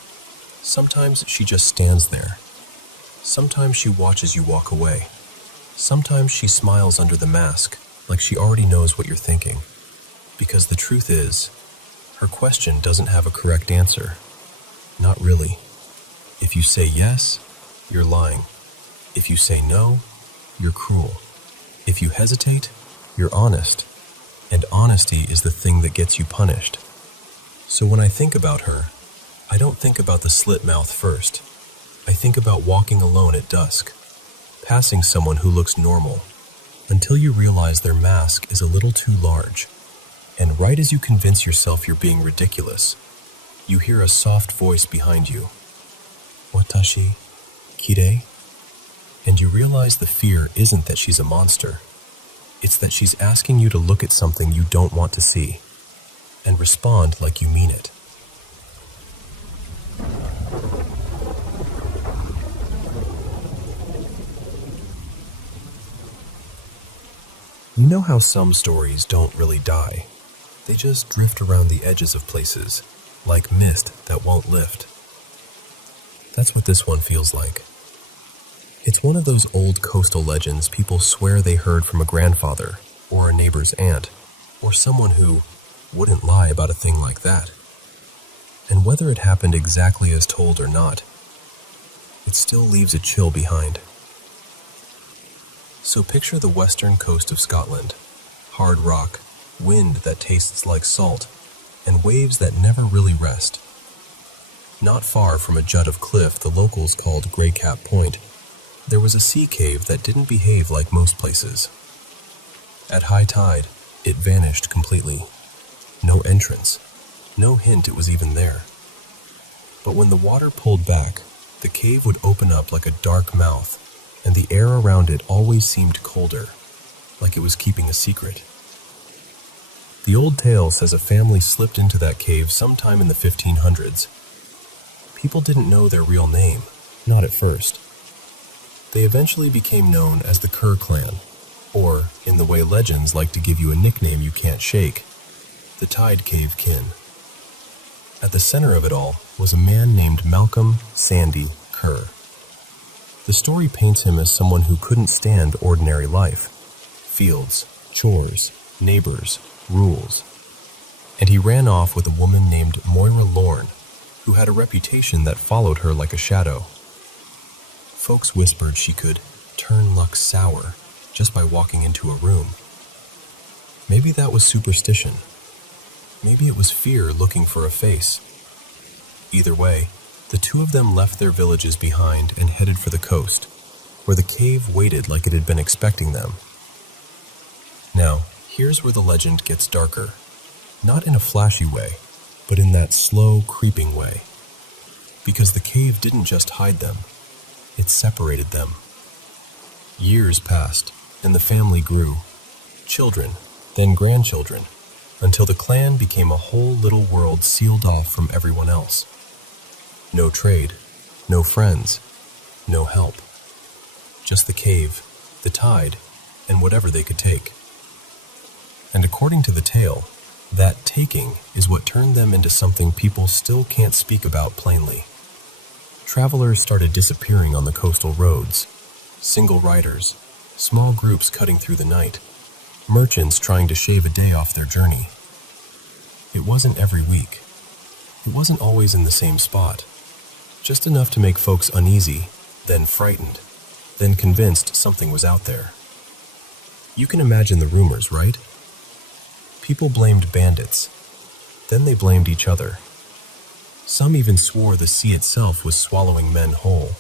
Sometimes she just stands there. Sometimes she watches you walk away. Sometimes she smiles under the mask, like she already knows what you're thinking. Because the truth is, her question doesn't have a correct answer. Not really. If you say yes, you're lying. If you say no, you're cruel. If you hesitate, you're honest. And honesty is the thing that gets you punished. So when I think about her, I don't think about the slit mouth first. I think about walking alone at dusk, passing someone who looks normal, until you realize their mask is a little too large. And right as you convince yourself you're being ridiculous, you hear a soft voice behind you. Watashi, kirei? And you realize the fear isn't that she's a monster. It's that she's asking you to look at something you don't want to see, and respond like you mean it. You know how some stories don't really die? They just drift around the edges of places, like mist that won't lift. That's what this one feels like. It's one of those old coastal legends people swear they heard from a grandfather, or a neighbor's aunt, or someone who wouldn't lie about a thing like that. And whether it happened exactly as told or not, it still leaves a chill behind. So picture the western coast of Scotland, hard rock, wind that tastes like salt, and waves that never really rest. Not far from a jut of cliff the locals called Grey Cap Point, there was a sea cave that didn't behave like most places. At high tide, it vanished completely. No entrance, no hint it was even there. But when the water pulled back, the cave would open up like a dark mouth, and the air around it always seemed colder, like it was keeping a secret. The old tale says a family slipped into that cave sometime in the 1500s. People didn't know their real name, not at first. They eventually became known as the Kerr clan, or, in the way legends like to give you a nickname you can't shake, the Tide Cave Kin. At the center of it all was a man named Malcolm Sandy Kerr. The story paints him as someone who couldn't stand ordinary life. Fields, chores, neighbors, rules. And he ran off with a woman named Moira Lorne, who had a reputation that followed her like a shadow. Folks whispered she could turn luck sour just by walking into a room. Maybe that was superstition. Maybe it was fear looking for a face. Either way, the two of them left their villages behind and headed for the coast, where the cave waited like it had been expecting them. Now, here's where the legend gets darker. Not in a flashy way, but in that slow, creeping way. Because the cave didn't just hide them, it separated them. Years passed, and the family grew. Children, then grandchildren, until the clan became a whole little world sealed off from everyone else. No trade, no friends, no help. Just the cave, the tide, and whatever they could take. And according to the tale, that taking is what turned them into something people still can't speak about plainly. Travelers started disappearing on the coastal roads. Single riders, small groups cutting through the night, merchants trying to shave a day off their journey. It wasn't every week. It wasn't always in the same spot. Just enough to make folks uneasy, then frightened, then convinced something was out there. You can imagine the rumors, right? People blamed bandits. Then they blamed each other. Some even swore the sea itself was swallowing men whole.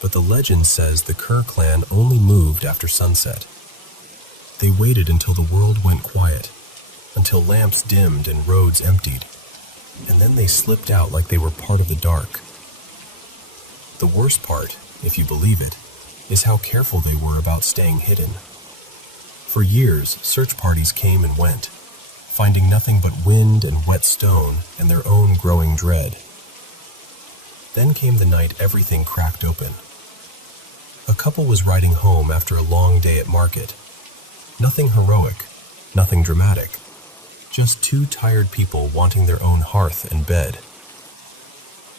But the legend says the Kerr clan only moved after sunset. They waited until the world went quiet, until lamps dimmed and roads emptied, and then they slipped out like they were part of the dark. The worst part, if you believe it, is how careful they were about staying hidden. For years, search parties came and went, finding nothing but wind and wet stone and their own growing dread. Then came the night everything cracked open. A couple was riding home after a long day at market. Nothing heroic, nothing dramatic. Just two tired people wanting their own hearth and bed.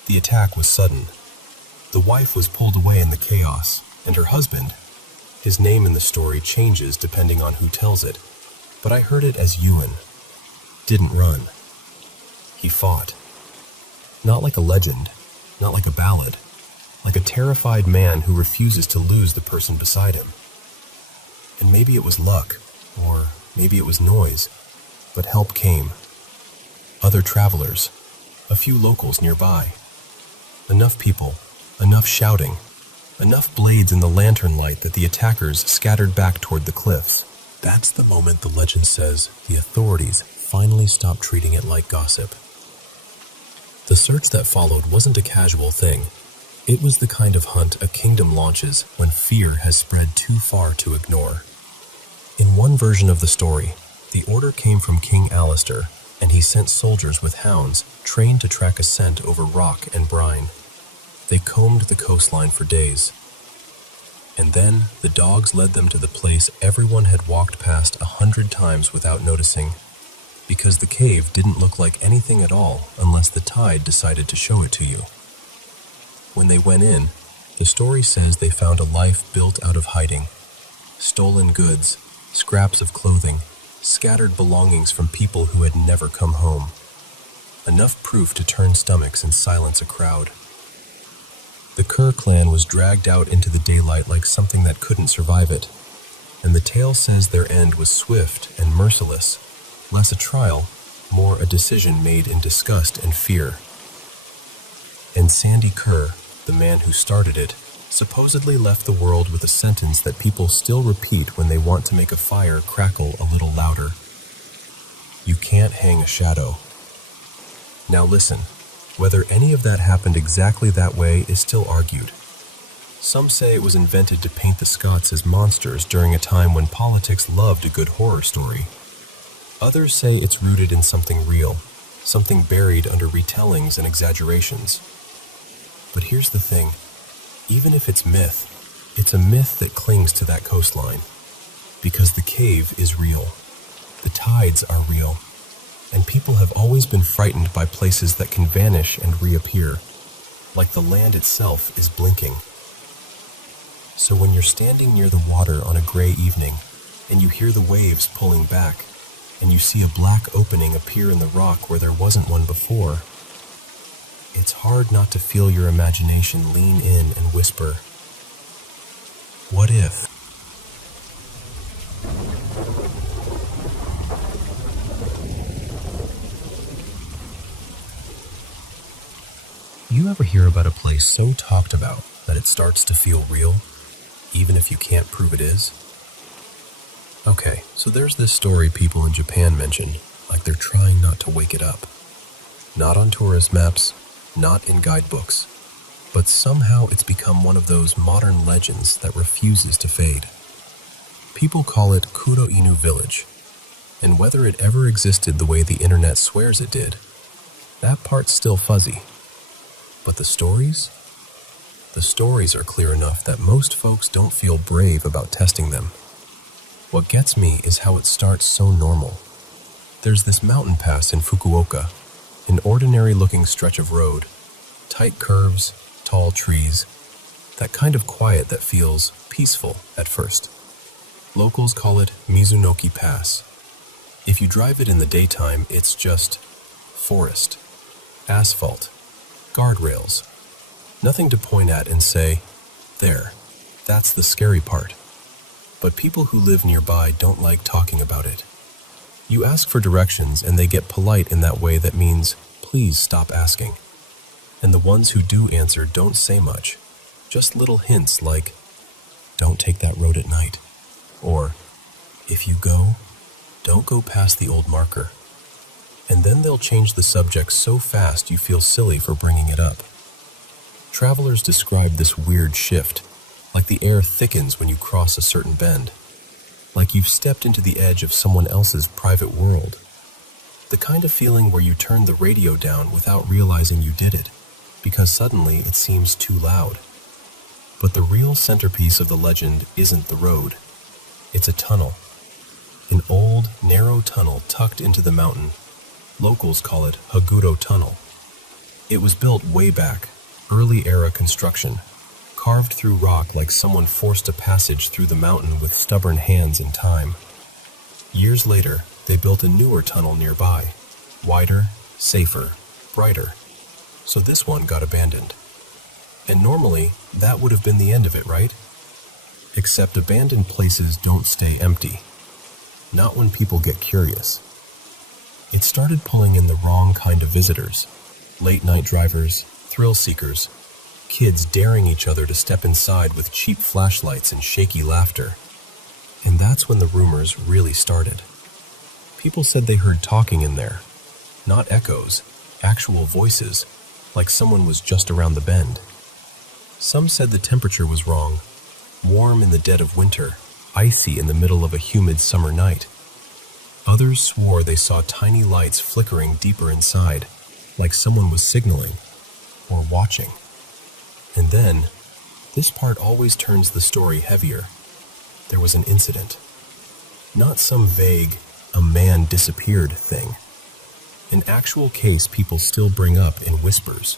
The attack was sudden. The wife was pulled away in the chaos, and her husband, his name in the story changes depending on who tells it, but I heard it as Ewan, didn't run. He fought. Not like a legend, not like a ballad, like a terrified man who refuses to lose the person beside him. And maybe it was luck, or maybe it was noise, but help came. Other travelers, a few locals nearby. Enough people, enough shouting, enough blades in the lantern light that the attackers scattered back toward the cliffs. That's the moment the legend says the authorities finally stopped treating it like gossip. The search that followed wasn't a casual thing. It was the kind of hunt a kingdom launches when fear has spread too far to ignore. In one version of the story, the order came from King Alistair, and he sent soldiers with hounds trained to track a scent over rock and brine. They combed the coastline for days. And then the dogs led them to the place everyone had walked past 100 times without noticing, because the cave didn't look like anything at all unless the tide decided to show it to you. When they went in, the story says they found a life built out of hiding. Stolen goods, scraps of clothing, scattered belongings from people who had never come home. Enough proof to turn stomachs and silence a crowd. The Kerr clan was dragged out into the daylight like something that couldn't survive it, and the tale says their end was swift and merciless, less a trial, more a decision made in disgust and fear. And Sandy Kerr, the man who started it, supposedly left the world with a sentence that people still repeat when they want to make a fire crackle a little louder. You can't hang a shadow. Now listen, whether any of that happened exactly that way is still argued. Some say it was invented to paint the Scots as monsters during a time when politics loved a good horror story. Others say it's rooted in something real, something buried under retellings and exaggerations. But here's the thing, even if it's myth, it's a myth that clings to that coastline. Because the cave is real, the tides are real, and people have always been frightened by places that can vanish and reappear, like the land itself is blinking. So when you're standing near the water on a gray evening, and you hear the waves pulling back, and you see a black opening appear in the rock where there wasn't one before, it's hard not to feel your imagination lean in and whisper, "What if?" You ever hear about a place so talked about that it starts to feel real, even if you can't prove it is? Okay, so there's this story people in Japan mention, like they're trying not to wake it up. Not on tourist maps, not in guidebooks, but somehow it's become one of those modern legends that refuses to fade. People call it Kuro Inu Village, and whether it ever existed the way the internet swears it did, that part's still fuzzy. But the stories? The stories are clear enough that most folks don't feel brave about testing them. What gets me is how it starts so normal. There's this mountain pass in Fukuoka, an ordinary-looking stretch of road, tight curves, tall trees, that kind of quiet that feels peaceful at first. Locals call it Mizunoki Pass. If you drive it in the daytime, it's just forest, asphalt, guardrails. Nothing to point at and say, "There, that's the scary part." But people who live nearby don't like talking about it. You ask for directions and they get polite in that way that means, "Please stop asking." And the ones who do answer don't say much, just little hints like, "Don't take that road at night," or, "If you go, don't go past the old marker." And then they'll change the subject so fast you feel silly for bringing it up. Travelers describe this weird shift, like the air thickens when you cross a certain bend, like you've stepped into the edge of someone else's private world. The kind of feeling where you turn the radio down without realizing you did it, because suddenly it seems too loud. But the real centerpiece of the legend isn't the road. It's a tunnel. An old, narrow tunnel tucked into the mountain. Locals call it Haguro Tunnel. It was built way back, early-era construction, carved through rock like someone forced a passage through the mountain with stubborn hands in time. Years later, they built a newer tunnel nearby, wider, safer, brighter. So this one got abandoned. And normally, that would have been the end of it, right? Except abandoned places don't stay empty. Not when people get curious. It started pulling in the wrong kind of visitors. Late-night drivers, thrill seekers, kids daring each other to step inside with cheap flashlights and shaky laughter. And that's when the rumors really started. People said they heard talking in there. Not echoes, actual voices, like someone was just around the bend. Some said the temperature was wrong, warm in the dead of winter, icy in the middle of a humid summer night. Others swore they saw tiny lights flickering deeper inside, like someone was signaling or watching. And then, this part always turns the story heavier. There was an incident. Not some vague, "a man disappeared" thing. An actual case people still bring up in whispers.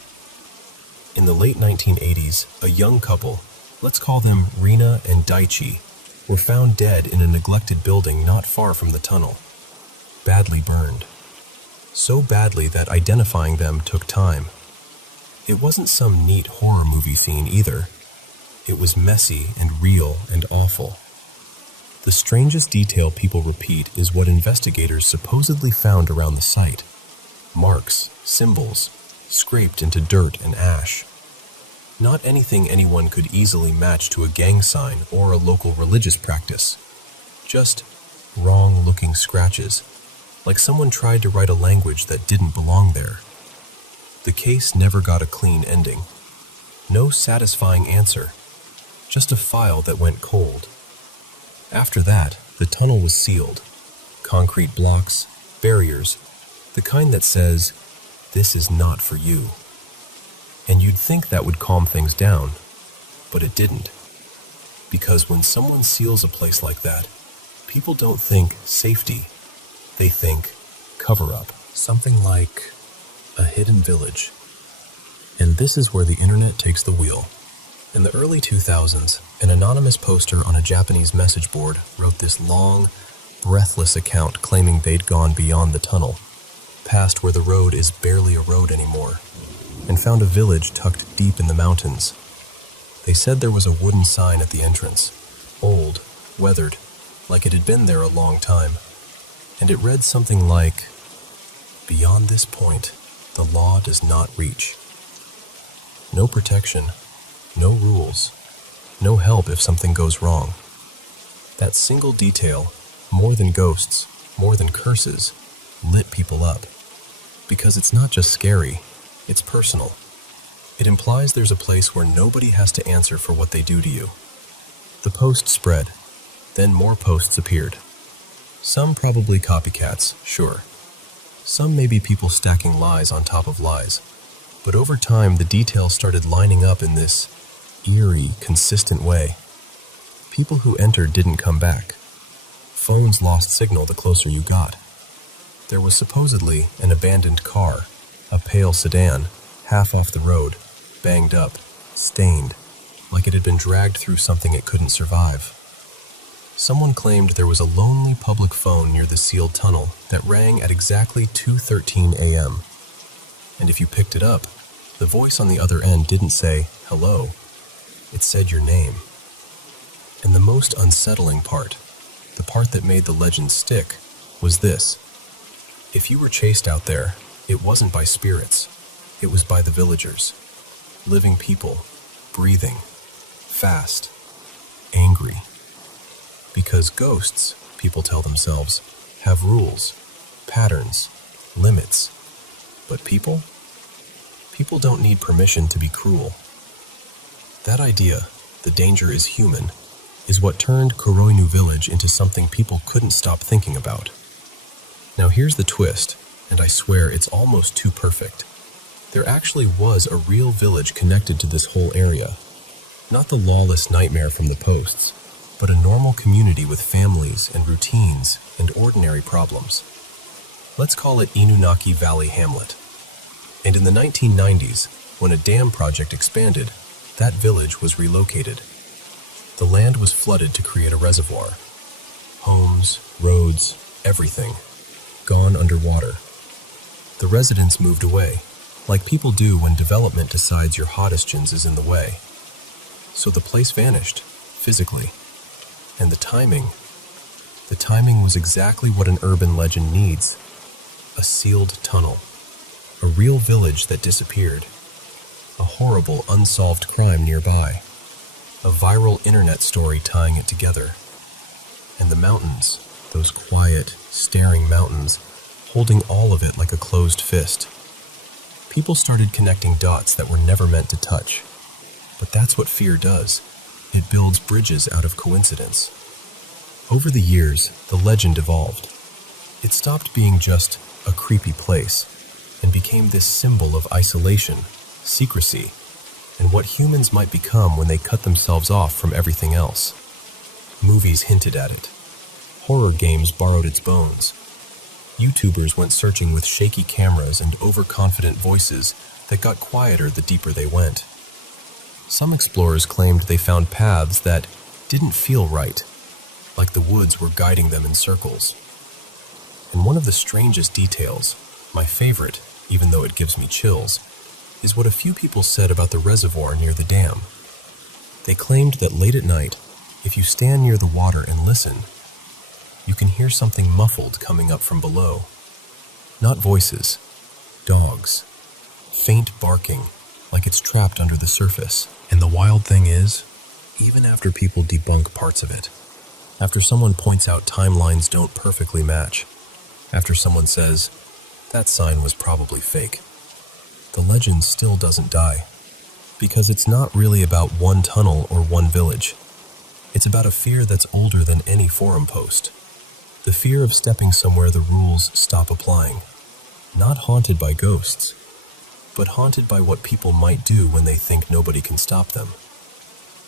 In the late 1980s, a young couple, let's call them Rina and Daichi, were found dead in a neglected building not far from the tunnel. Badly burned. So badly that identifying them took time. It wasn't some neat horror movie scene either. It was messy and real and awful. The strangest detail people repeat is what investigators supposedly found around the site. Marks, symbols, scraped into dirt and ash. Not anything anyone could easily match to a gang sign or a local religious practice. Just wrong-looking scratches, like someone tried to write a language that didn't belong there. The case never got a clean ending. No satisfying answer, just a file that went cold. After that, the tunnel was sealed. Concrete blocks, Barriers, the kind that says, "This is not for you." And you'd think that would calm things down, but it didn't. Because when someone seals a place like that, people don't think safety. They think cover-up. Something like a hidden village. And this is where the internet takes the wheel. In the early 2000s, an anonymous poster on a Japanese message board wrote this long, breathless account claiming they'd gone beyond the tunnel, past where the road is barely a road anymore, and found a village tucked deep in the mountains. They said there was a wooden sign at the entrance, old, weathered, like it had been there a long time, and it read something like, "Beyond this point, the law does not reach." No protection, no rules, no help if something goes wrong. That single detail, more than ghosts, more than curses, lit people up. Because it's not just scary, it's personal. It implies there's a place where nobody has to answer for what they do to you. The post spread, then more posts appeared. Some probably copycats, sure. Some maybe people stacking lies on top of lies. But over time, the details started lining up in this eerie, consistent way. People who entered didn't come back. Phones lost signal the closer you got. There was supposedly an abandoned car, a pale sedan, half off the road, banged up, stained, like it had been dragged through something it couldn't survive. Someone claimed there was a lonely public phone near the sealed tunnel that rang at exactly 2:13 a.m. And if you picked it up, the voice on the other end didn't say, "Hello." It said your name. And the most unsettling part, the part that made the legend stick, was this. If you were chased out there, it wasn't by spirits. It was by the villagers. Living people, breathing, fast, angry. Because ghosts, people tell themselves, have rules, patterns, limits. But people? People don't need permission to be cruel. That idea, the danger is human, is what turned Koroinu Village into something people couldn't stop thinking about. Now here's the twist, and I swear it's almost too perfect. There actually was a real village connected to this whole area. Not the lawless nightmare from the posts, but a normal community with families and routines and ordinary problems. Let's call it Inunaki Valley Hamlet. And in the 1990s, when a dam project expanded, that village was relocated. The land was flooded to create a reservoir. Homes, roads, everything, gone underwater. The residents moved away, like people do when development decides your hottesgens is in the way. So the place vanished, physically. And the timing was exactly what an urban legend needs. A sealed tunnel. A real village that disappeared. A horrible, unsolved crime nearby. A viral internet story tying it together. And the mountains, those quiet, staring mountains, holding all of it like a closed fist. People started connecting dots that were never meant to touch. But that's what fear does. It builds bridges out of coincidence. Over the years, the legend evolved. It stopped being just a creepy place and became this symbol of isolation, secrecy, and what humans might become when they cut themselves off from everything else. Movies hinted at it. Horror games borrowed its bones. YouTubers went searching with shaky cameras and overconfident voices that got quieter the deeper they went. Some explorers claimed they found paths that didn't feel right, like the woods were guiding them in circles. And one of the strangest details, my favorite, even though it gives me chills, is what a few people said about the reservoir near the dam. They claimed that late at night, if you stand near the water and listen, you can hear something muffled coming up from below. Not voices, dogs, faint barking, like it's trapped under the surface. And the wild thing is, even after people debunk parts of it, after someone points out timelines don't perfectly match, after someone says, that sign was probably fake, the legend still doesn't die. Because it's not really about one tunnel or one village. It's about a fear that's older than any forum post. The fear of stepping somewhere the rules stop applying. Not haunted by ghosts, but haunted by what people might do when they think nobody can stop them.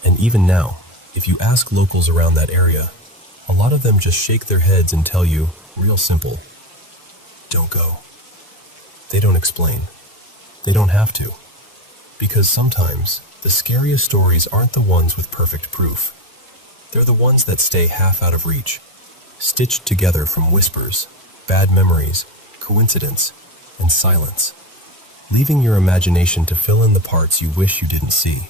And even now, if you ask locals around that area, a lot of them just shake their heads and tell you, real simple, don't go. They don't explain. They don't have to. Because sometimes, the scariest stories aren't the ones with perfect proof. They're the ones that stay half out of reach, stitched together from whispers, bad memories, coincidence, and silence, leaving your imagination to fill in the parts you wish you didn't see.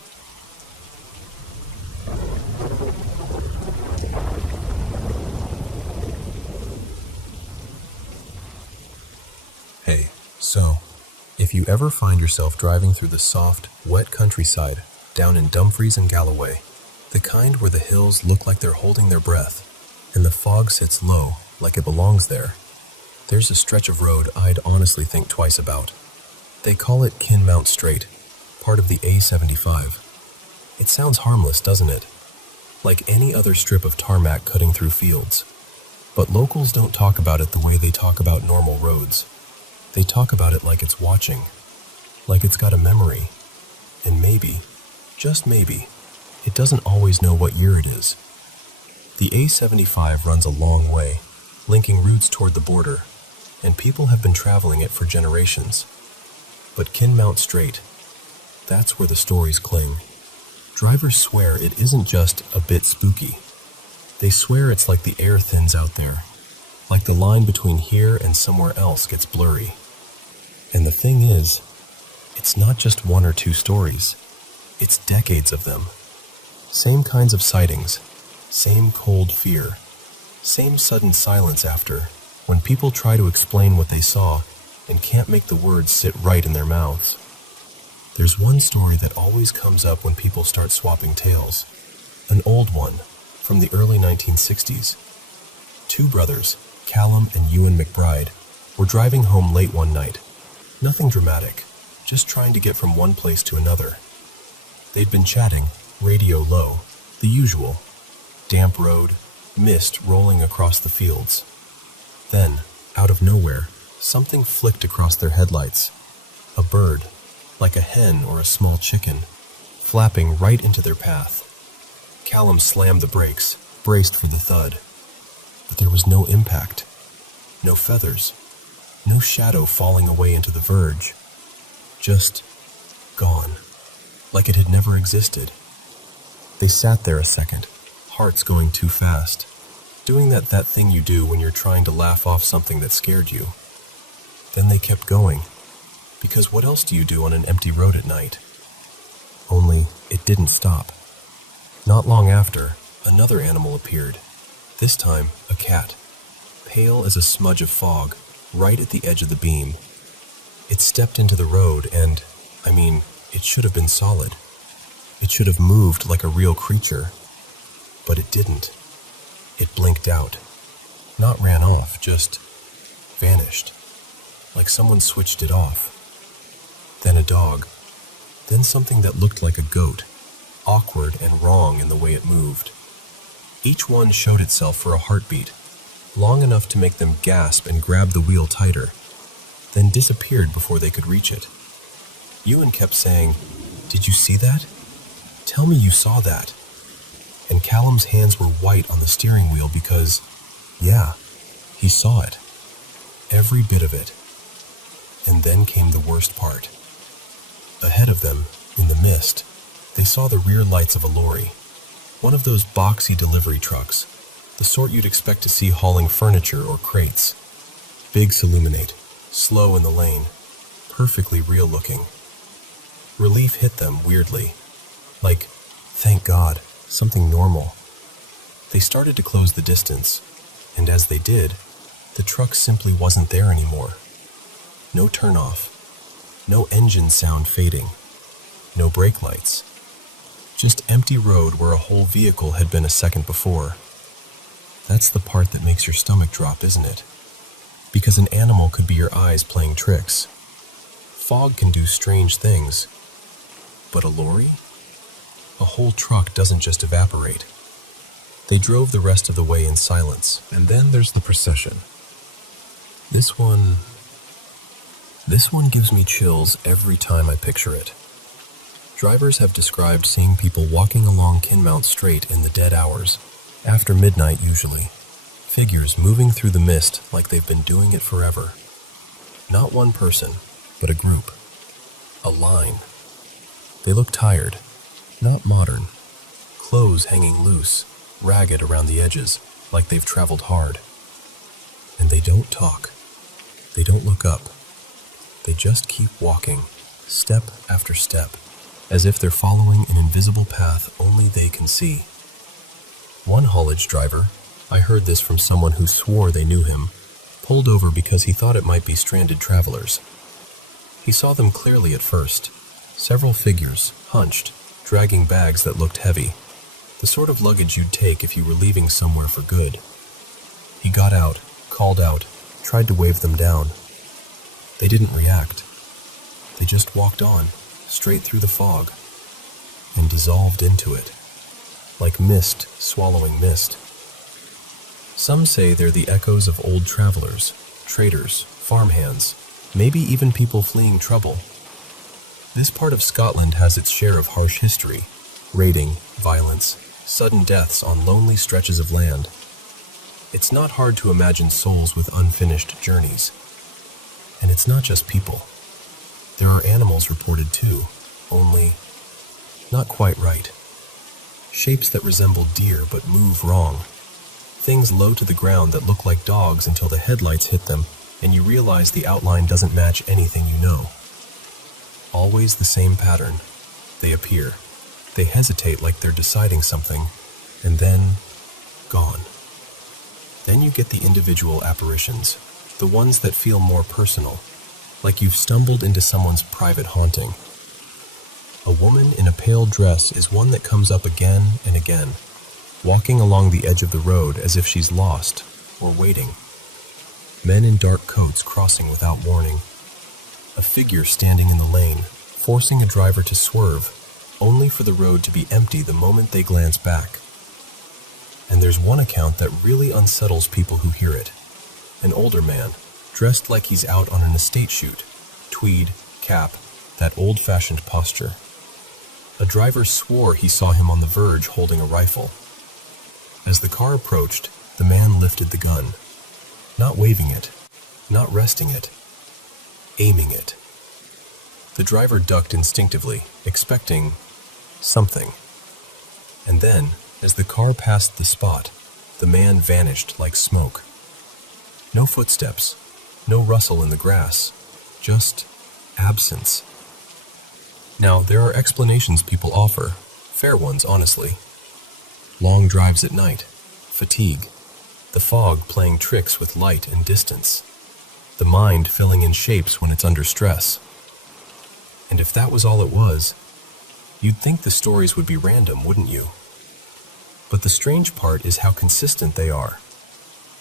Hey, so, if you ever find yourself driving through the soft, wet countryside down in Dumfries and Galloway, the kind where the hills look like they're holding their breath, and the fog sits low like it belongs there, there's a stretch of road I'd honestly think twice about. They call it Kinmount Strait, part of the A75. It sounds harmless, doesn't it? Like any other strip of tarmac cutting through fields. But locals don't talk about it the way they talk about normal roads. They talk about it like it's watching, like it's got a memory, and maybe, just maybe, it doesn't always know what year it is. The A75 runs a long way, linking routes toward the border, and people have been traveling it for generations. But Kinmount Strait, that's where the stories cling. Drivers swear it isn't just a bit spooky. They swear it's like the air thins out there, like the line between here and somewhere else gets blurry. And the thing is, it's not just one or two stories. It's decades of them. Same kinds of sightings, same cold fear, same sudden silence after, when people try to explain what they saw and can't make the words sit right in their mouths. There's one story that always comes up when people start swapping tales. An old one, from the early 1960s. Two brothers, Callum and Ewan McBride, were driving home late one night. Nothing dramatic, just trying to get from one place to another. They'd been chatting, radio low, the usual. Damp road, mist rolling across the fields. Then, out of nowhere, something flicked across their headlights. A bird, like a hen or a small chicken, flapping right into their path. Callum slammed the brakes, braced for the thud. But there was no impact, no feathers, no shadow falling away into the verge. Just gone, like it had never existed. They sat there a second, hearts going too fast, doing that thing you do when you're trying to laugh off something that scared you. Then they kept going, because what else do you do on an empty road at night? Only it didn't stop. Not long after, another animal appeared, this time a cat, pale as a smudge of fog, right at the edge of the beam. It stepped into the road and, it should have been solid. It should have moved like a real creature. But it didn't. It blinked out. Not ran off, just vanished. Like someone switched it off. Then a dog. Then something that looked like a goat, awkward and wrong in the way it moved. Each one showed itself for a heartbeat, long enough to make them gasp and grab the wheel tighter, then disappeared before they could reach it. Ewan kept saying, "Did you see that? Tell me you saw that." And Callum's hands were white on the steering wheel because, yeah, he saw it. Every bit of it. And then came the worst part. Ahead of them, in the mist, they saw the rear lights of a lorry. One of those boxy delivery trucks, the sort you'd expect to see hauling furniture or crates. Big illuminate, slow in the lane, perfectly real looking. Relief hit them weirdly. Like, thank God, something normal. They started to close the distance, and as they did, the truck simply wasn't there anymore. No turnoff, no engine sound fading, no brake lights. Just empty road where a whole vehicle had been a second before. That's the part that makes your stomach drop, isn't it? Because an animal could be your eyes playing tricks. Fog can do strange things. But a lorry? A whole truck doesn't just evaporate. They drove the rest of the way in silence, and then there's the procession. This one gives me chills every time I picture it. Drivers have described seeing people walking along Kinmount Straight in the dead hours, after midnight usually. Figures moving through the mist like they've been doing it forever. Not one person, but a group. A line. They look tired, not modern. Clothes hanging loose, ragged around the edges, like they've traveled hard. And they don't talk. They don't look up. They just keep walking, step after step, as if they're following an invisible path only they can see. One haulage driver, I heard this from someone who swore they knew him, pulled over because he thought it might be stranded travelers. He saw them clearly at first. Several figures, hunched, dragging bags that looked heavy. The sort of luggage you'd take if you were leaving somewhere for good. He got out, called out, tried to wave them down. They didn't react. They just walked on, straight through the fog, and dissolved into it, like mist swallowing mist. Some say they're the echoes of old travelers, traders, farmhands, maybe even people fleeing trouble. This part of Scotland has its share of harsh history, raiding, violence, sudden deaths on lonely stretches of land. It's not hard to imagine souls with unfinished journeys. And it's not just people. There are animals reported too, only not quite right. Shapes that resemble deer but move wrong. Things low to the ground that look like dogs until the headlights hit them and you realize the outline doesn't match anything you know. Always the same pattern. They appear. They hesitate like they're deciding something, and then gone. Then you get the individual apparitions, the ones that feel more personal, like you've stumbled into someone's private haunting. A woman in a pale dress is one that comes up again and again, walking along the edge of the road as if she's lost or waiting. Men in dark coats crossing without warning. A figure standing in the lane, forcing a driver to swerve, only for the road to be empty the moment they glance back. And there's one account that really unsettles people who hear it. An older man, dressed like he's out on an estate shoot, tweed, cap, that old-fashioned posture. A driver swore he saw him on the verge holding a rifle. As the car approached, the man lifted the gun, not waving it, not resting it, aiming it. The driver ducked instinctively, expecting something. And then, as the car passed the spot, the man vanished like smoke. No footsteps, no rustle in the grass, just absence. Now, there are explanations people offer, fair ones, honestly. Long drives at night, fatigue, the fog playing tricks with light and distance, the mind filling in shapes when it's under stress. And if that was all it was, you'd think the stories would be random, wouldn't you? But the strange part is how consistent they are.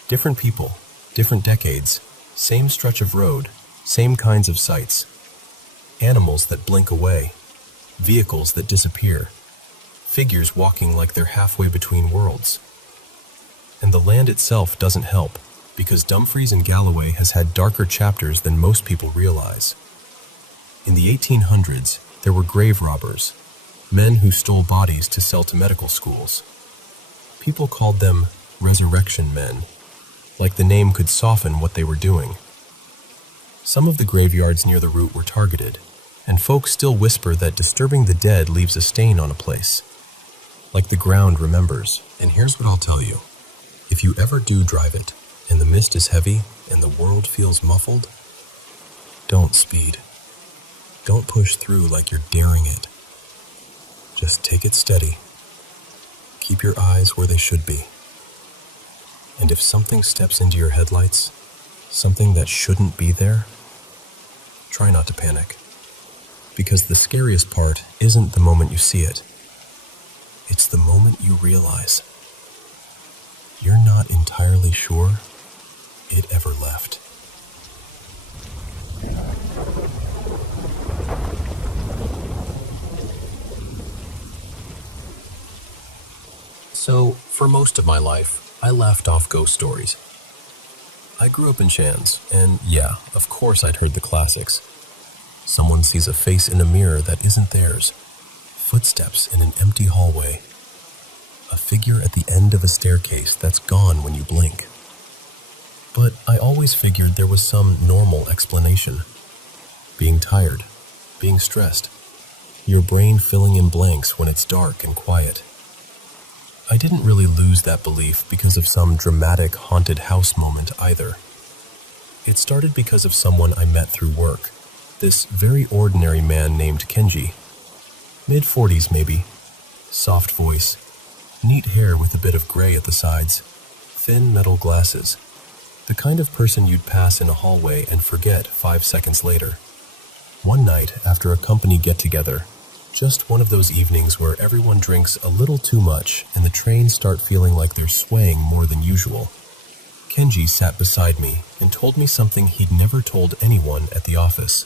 Different people, different decades, same stretch of road, same kinds of sights. Animals that blink away, vehicles that disappear, figures walking like they're halfway between worlds. And the land itself doesn't help, because Dumfries and Galloway has had darker chapters than most people realize. In the 1800s, there were grave robbers, men who stole bodies to sell to medical schools. People called them resurrection men, like the name could soften what they were doing. Some of the graveyards near the route were targeted, and folks still whisper that disturbing the dead leaves a stain on a place, like the ground remembers. And here's what I'll tell you. If you ever do drive it, and the mist is heavy, and the world feels muffled, don't speed. Don't push through like you're daring it. Just take it steady. Keep your eyes where they should be. And if something steps into your headlights, something that shouldn't be there, try not to panic. Because the scariest part isn't the moment you see it. It's the moment you realize you're not entirely sure it ever left. So, for most of my life, I laughed off ghost stories. I grew up in Shands, and yeah, of course I'd heard the classics. Someone sees a face in a mirror that isn't theirs. Footsteps in an empty hallway. A figure at the end of a staircase that's gone when you blink. But I always figured there was some normal explanation. Being tired, being stressed, your brain filling in blanks when it's dark and quiet. I didn't really lose that belief because of some dramatic haunted house moment either. It started because of someone I met through work, this very ordinary man named Kenji. Mid-40s maybe, soft voice, neat hair with a bit of gray at the sides, thin metal glasses, the kind of person you'd pass in a hallway and forget 5 seconds later. One night after a company get-together, just one of those evenings where everyone drinks a little too much and the trains start feeling like they're swaying more than usual, Kenji sat beside me and told me something he'd never told anyone at the office.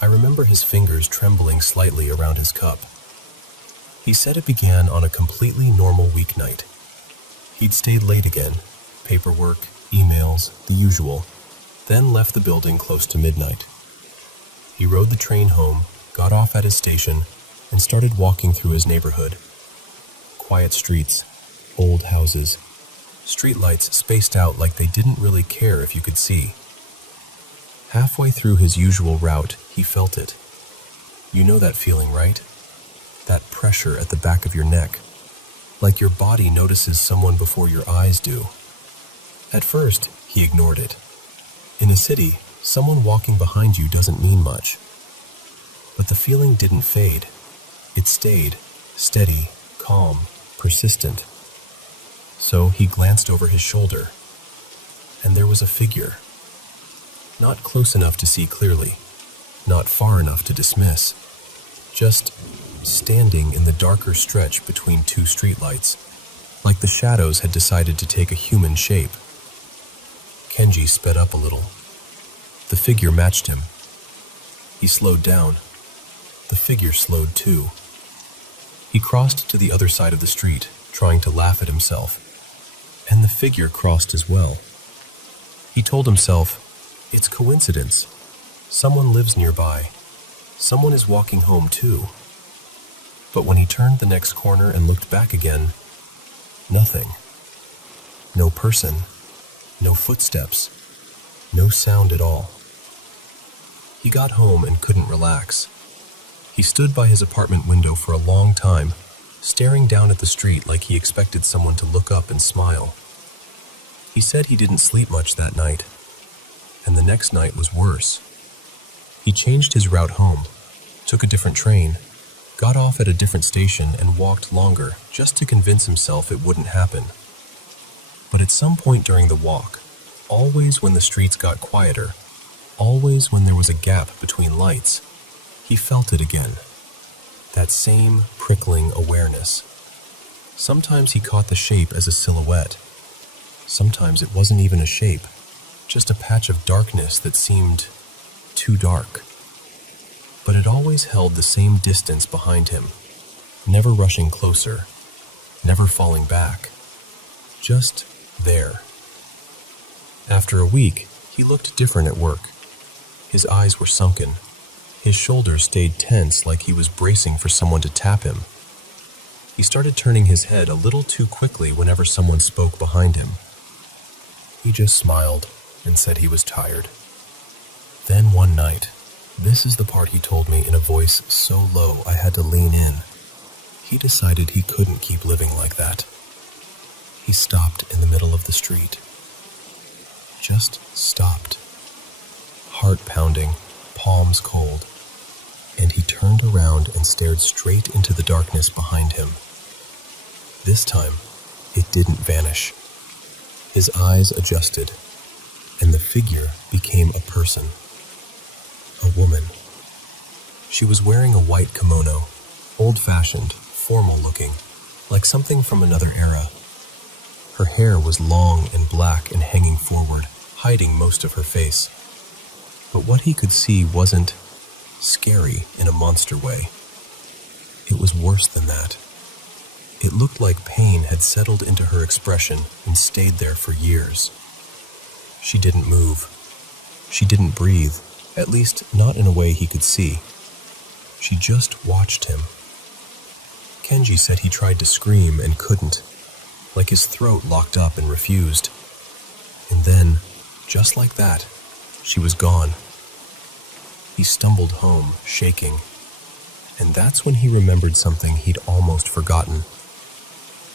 I remember his fingers trembling slightly around his cup. He said it began on a completely normal weeknight. He'd stayed late again, paperwork, emails, the usual, then left the building close to midnight. He rode the train home, got off at his station, and started walking through his neighborhood. Quiet streets, old houses, streetlights spaced out like they didn't really care if you could see. Halfway through his usual route, he felt it. You know that feeling, right? That pressure at the back of your neck, like your body notices someone before your eyes do. At first, he ignored it. In a city, someone walking behind you doesn't mean much. But the feeling didn't fade. It stayed, steady, calm, persistent. So he glanced over his shoulder, and there was a figure. Not close enough to see clearly, not far enough to dismiss, just standing in the darker stretch between two streetlights, like the shadows had decided to take a human shape. Kenji sped up a little. The figure matched him. He slowed down. The figure slowed too. He crossed to the other side of the street, trying to laugh at himself, and the figure crossed as well. He told himself, it's coincidence. Someone lives nearby. Someone is walking home too. But when he turned the next corner and looked back again, nothing. No person, no footsteps, no sound at all. He got home and couldn't relax. He stood by his apartment window for a long time, staring down at the street like he expected someone to look up and smile. He said he didn't sleep much that night, and the next night was worse. He changed his route home, took a different train, got off at a different station and walked longer just to convince himself it wouldn't happen. But at some point during the walk, always when the streets got quieter, always when there was a gap between lights, he felt it again. That same prickling awareness. Sometimes he caught the shape as a silhouette. Sometimes it wasn't even a shape, just a patch of darkness that seemed too dark. But it always held the same distance behind him, never rushing closer, never falling back, just there. After a week, he looked different at work. His eyes were sunken. His shoulders stayed tense like he was bracing for someone to tap him. He started turning his head a little too quickly whenever someone spoke behind him. He just smiled and said he was tired. Then one night, this is the part he told me in a voice so low I had to lean in, he decided he couldn't keep living like that. He stopped in the middle of the street. Just stopped. Heart pounding, palms cold, and he turned around and stared straight into the darkness behind him. This time, it didn't vanish. His eyes adjusted, and the figure became a person. A woman. She was wearing a white kimono, old-fashioned, formal-looking, like something from another era. Her hair was long and black and hanging forward, hiding most of her face. But what he could see wasn't scary in a monster way. It was worse than that. It looked like pain had settled into her expression and stayed there for years. She didn't move. She didn't breathe, at least not in a way he could see. She just watched him. Kenji said he tried to scream and couldn't, like his throat locked up and refused. And then, just like that, she was gone. He stumbled home, shaking, and that's when he remembered something he'd almost forgotten.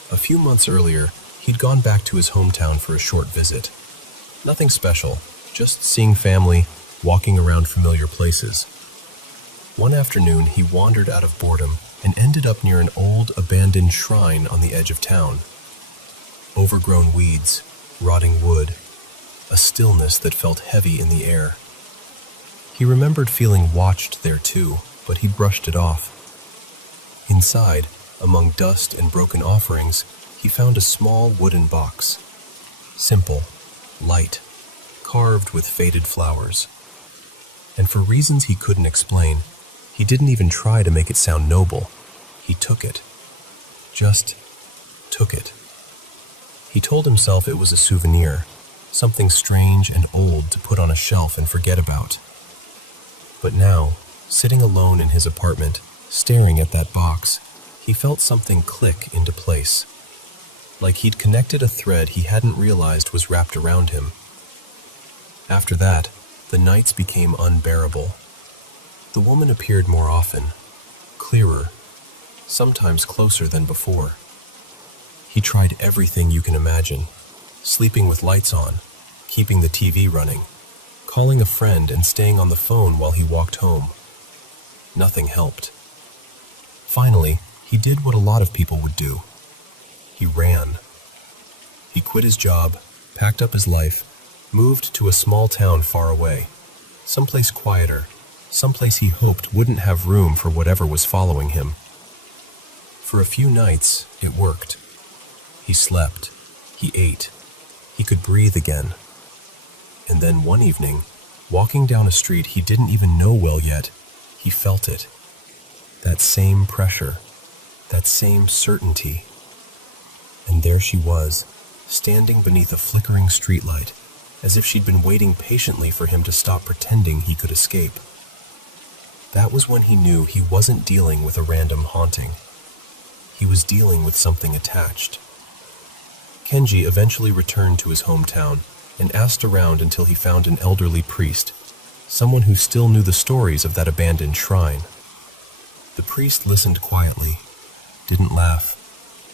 A few months earlier, he'd gone back to his hometown for a short visit. Nothing special, just seeing family, walking around familiar places. One afternoon, he wandered out of boredom and ended up near an old, abandoned shrine on the edge of town. Overgrown weeds, rotting wood, a stillness that felt heavy in the air. He remembered feeling watched there too, but he brushed it off. Inside, among dust and broken offerings, he found a small wooden box. Simple, light, carved with faded flowers. And for reasons he couldn't explain, he didn't even try to make it sound noble. He took it. Just took it. He told himself it was a souvenir, something strange and old to put on a shelf and forget about. But now, sitting alone in his apartment, staring at that box, he felt something click into place. Like he'd connected a thread he hadn't realized was wrapped around him. After that, the nights became unbearable. The woman appeared more often, clearer, sometimes closer than before. He tried everything you can imagine, sleeping with lights on, keeping the TV running, calling a friend and staying on the phone while he walked home. Nothing helped. Finally, he did what a lot of people would do. He ran. He quit his job, packed up his life, moved to a small town far away, someplace quieter, someplace he hoped wouldn't have room for whatever was following him. For a few nights, it worked. He slept. He ate. He could breathe again. And then one evening, walking down a street he didn't even know well yet, he felt it. That same pressure, that same certainty. And there she was, standing beneath a flickering streetlight, as if she'd been waiting patiently for him to stop pretending he could escape. That was when he knew he wasn't dealing with a random haunting. He was dealing with something attached. Kenji eventually returned to his hometown and asked around until he found an elderly priest, someone who still knew the stories of that abandoned shrine. The priest listened quietly, didn't laugh,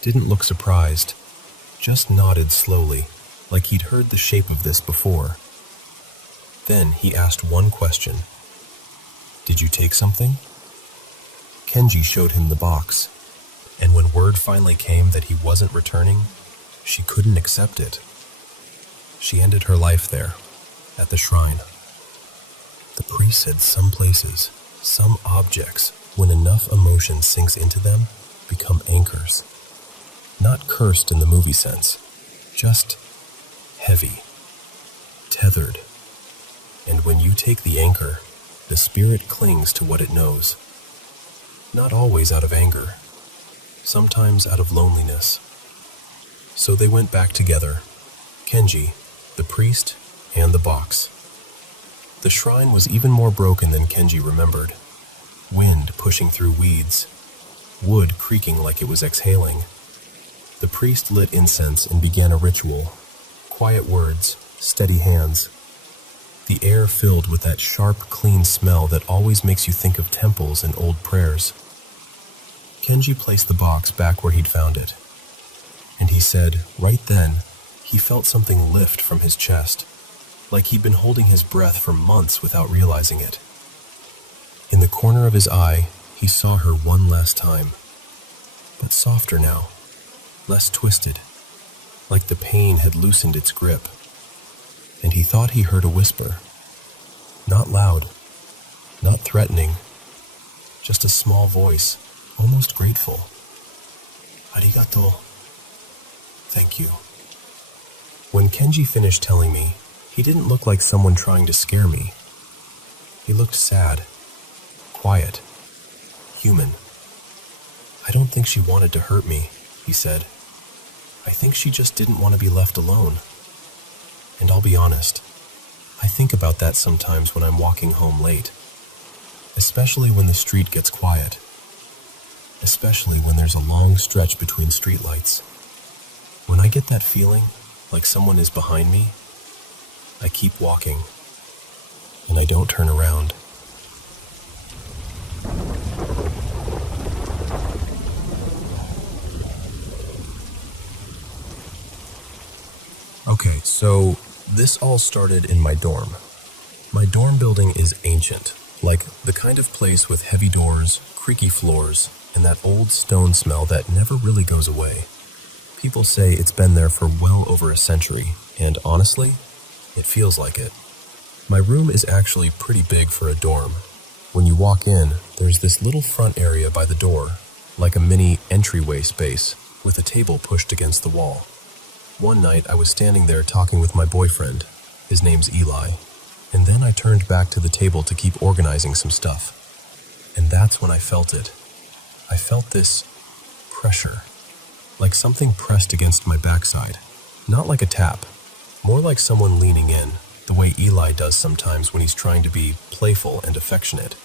didn't look surprised, just nodded slowly, like he'd heard the shape of this before. Then he asked one question. "Did you take something?" Kenji showed him the box, and when word finally came that he wasn't returning, she couldn't accept it. She ended her life there, at the shrine. The priest said some places, some objects, when enough emotion sinks into them, become anchors. Not cursed in the movie sense, just heavy, tethered. And when you take the anchor, the spirit clings to what it knows. Not always out of anger, sometimes out of loneliness. So they went back together, Kenji, the priest, and the box. The shrine was even more broken than Kenji remembered. Wind pushing through weeds, wood creaking like it was exhaling. The priest lit incense and began a ritual. Quiet words, steady hands. The air filled with that sharp, clean smell that always makes you think of temples and old prayers. Kenji placed the box back where he'd found it. And he said, right then, he felt something lift from his chest, like he'd been holding his breath for months without realizing it. In the corner of his eye, he saw her one last time, but softer now, less twisted, like the pain had loosened its grip. And he thought he heard a whisper. Not loud, not threatening, just a small voice, almost grateful. "Arigato." Thank you. When Kenji finished telling me, he didn't look like someone trying to scare me. He looked sad, quiet, human. I don't think she wanted to hurt me, he said. "I think she just didn't want to be left alone." And I'll be honest, I think about that sometimes when I'm walking home late, especially when the street gets quiet, especially when there's a long stretch between streetlights. When I get that feeling like someone is behind me, I keep walking, and I don't turn around. Okay, so this all started in my dorm. My dorm building is ancient, like the kind of place with heavy doors, creaky floors, and that old stone smell that never really goes away. People say it's been there for well over a century, and honestly, it feels like it. My room is actually pretty big for a dorm. When you walk in, there's this little front area by the door, like a mini entryway space, with a table pushed against the wall. One night, I was standing there talking with my boyfriend. His name's Eli. And then I turned back to the table to keep organizing some stuff. And that's when I felt it. I felt this pressure, like something pressed against my backside. Not like a tap, more like someone leaning in, the way Eli does sometimes when he's trying to be playful and affectionate.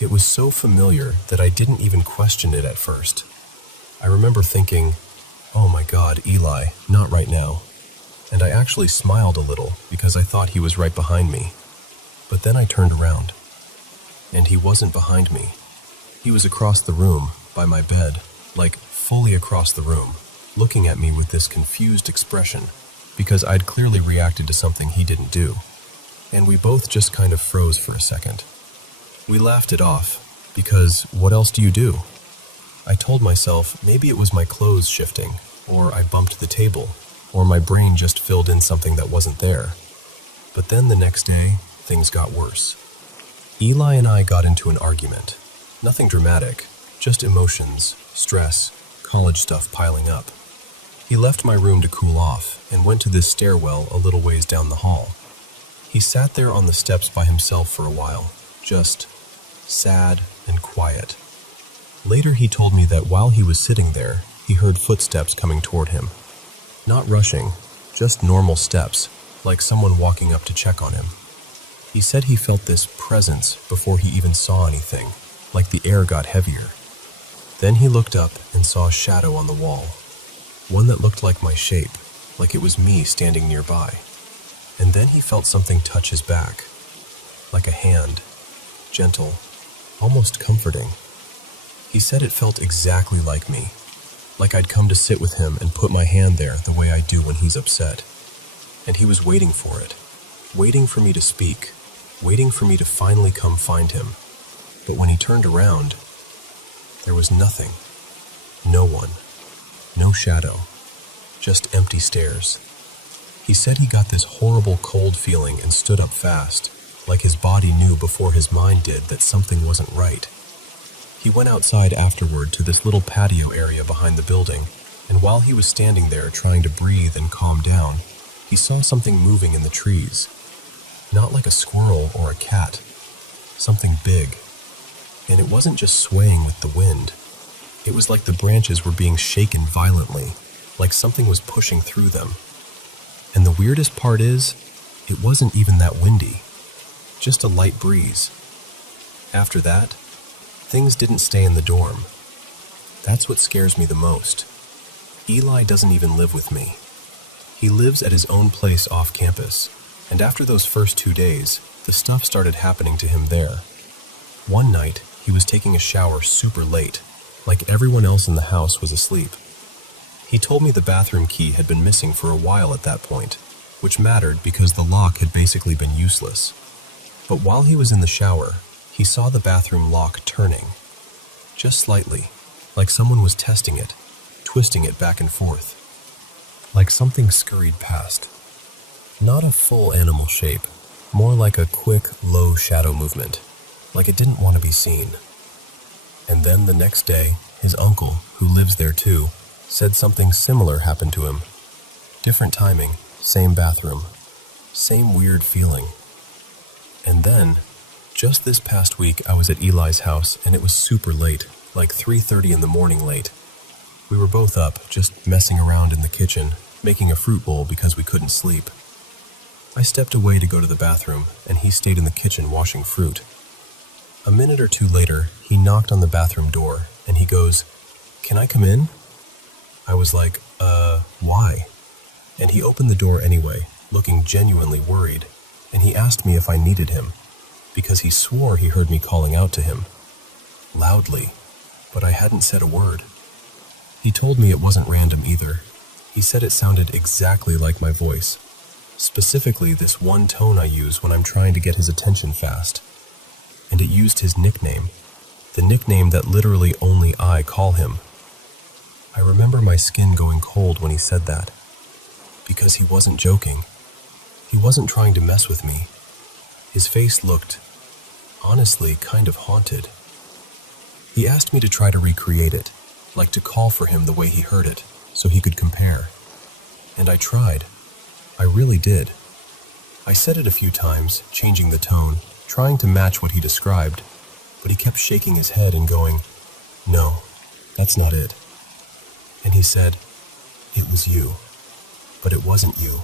It was so familiar that I didn't even question it at first. I remember thinking, "Oh my God, Eli, not right now." And I actually smiled a little because I thought he was right behind me. But then I turned around, and he wasn't behind me. He was across the room, by my bed, like fully across the room, looking at me with this confused expression, because I'd clearly reacted to something he didn't do. And we both just kind of froze for a second. We laughed it off, because what else do you do? I told myself maybe it was my clothes shifting, or I bumped the table, or my brain just filled in something that wasn't there. But then the next day, things got worse. Eli and I got into an argument. Nothing dramatic, just emotions, stress, college stuff piling up. He left my room to cool off and went to this stairwell a little ways down the hall. He sat there on the steps by himself for a while, just sad and quiet. Later he told me that while he was sitting there, he heard footsteps coming toward him. Not rushing, just normal steps, like someone walking up to check on him. He said he felt this presence before he even saw anything, like the air got heavier. Then he looked up and saw a shadow on the wall, one that looked like my shape, like it was me standing nearby. And then he felt something touch his back, like a hand, gentle, almost comforting. He said it felt exactly like me, like I'd come to sit with him and put my hand there the way I do when he's upset. And he was waiting for it, waiting for me to speak, waiting for me to finally come find him. But when he turned around, there was nothing, no one, no shadow, just empty stairs. He said he got this horrible cold feeling and stood up fast, like his body knew before his mind did that something wasn't right. He went outside afterward to this little patio area behind the building, and while he was standing there trying to breathe and calm down, he saw something moving in the trees. Not like a squirrel or a cat, something big. And it wasn't just swaying with the wind. It was like the branches were being shaken violently, like something was pushing through them. And the weirdest part is, it wasn't even that windy, just a light breeze. After that, things didn't stay in the dorm. That's what scares me the most. Eli doesn't even live with me. He lives at his own place off campus, and after those first 2 days, the stuff started happening to him there. One night, he was taking a shower super late, like everyone else in the house was asleep. He told me the bathroom key had been missing for a while at that point, which mattered because the lock had basically been useless. But while he was in the shower, he saw the bathroom lock turning, just slightly, like someone was testing it, twisting it back and forth. Like something scurried past. Not a full animal shape, more like a quick, low shadow movement, like it didn't want to be seen. And then the next day, his uncle, who lives there too, said something similar happened to him. Different timing, same bathroom, same weird feeling. And then, just this past week, I was at Eli's house and it was super late, like 3:30 in the morning late. We were both up, just messing around in the kitchen, making a fruit bowl because we couldn't sleep. I stepped away to go to the bathroom, and he stayed in the kitchen washing fruit. A minute or two later, he knocked on the bathroom door, and he goes, "Can I come in?" I was like, why? And he opened the door anyway, looking genuinely worried, and he asked me if I needed him, because he swore he heard me calling out to him. Loudly, but I hadn't said a word. He told me it wasn't random either. He said it sounded exactly like my voice, specifically this one tone I use when I'm trying to get his attention fast. And it used his nickname, the nickname that literally only I call him. I remember my skin going cold when he said that, because he wasn't joking. He wasn't trying to mess with me. His face looked, honestly, kind of haunted. He asked me to try to recreate it, like to call for him the way he heard it, so he could compare. And I tried. I really did. I said it a few times, changing the tone, trying to match what he described, but he kept shaking his head and going, "No, that's not it." And he said, "It was you, but it wasn't you."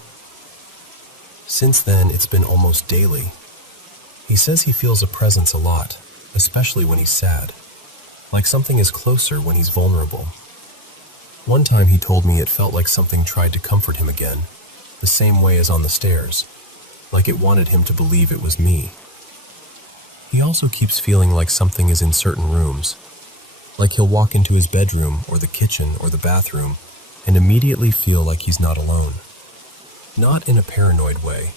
Since then, it's been almost daily. He says he feels a presence a lot, especially when he's sad, like something is closer when he's vulnerable. One time he told me it felt like something tried to comfort him again, the same way as on the stairs, like it wanted him to believe it was me. He also keeps feeling like something is in certain rooms, like he'll walk into his bedroom or the kitchen or the bathroom and immediately feel like he's not alone. Not in a paranoid way,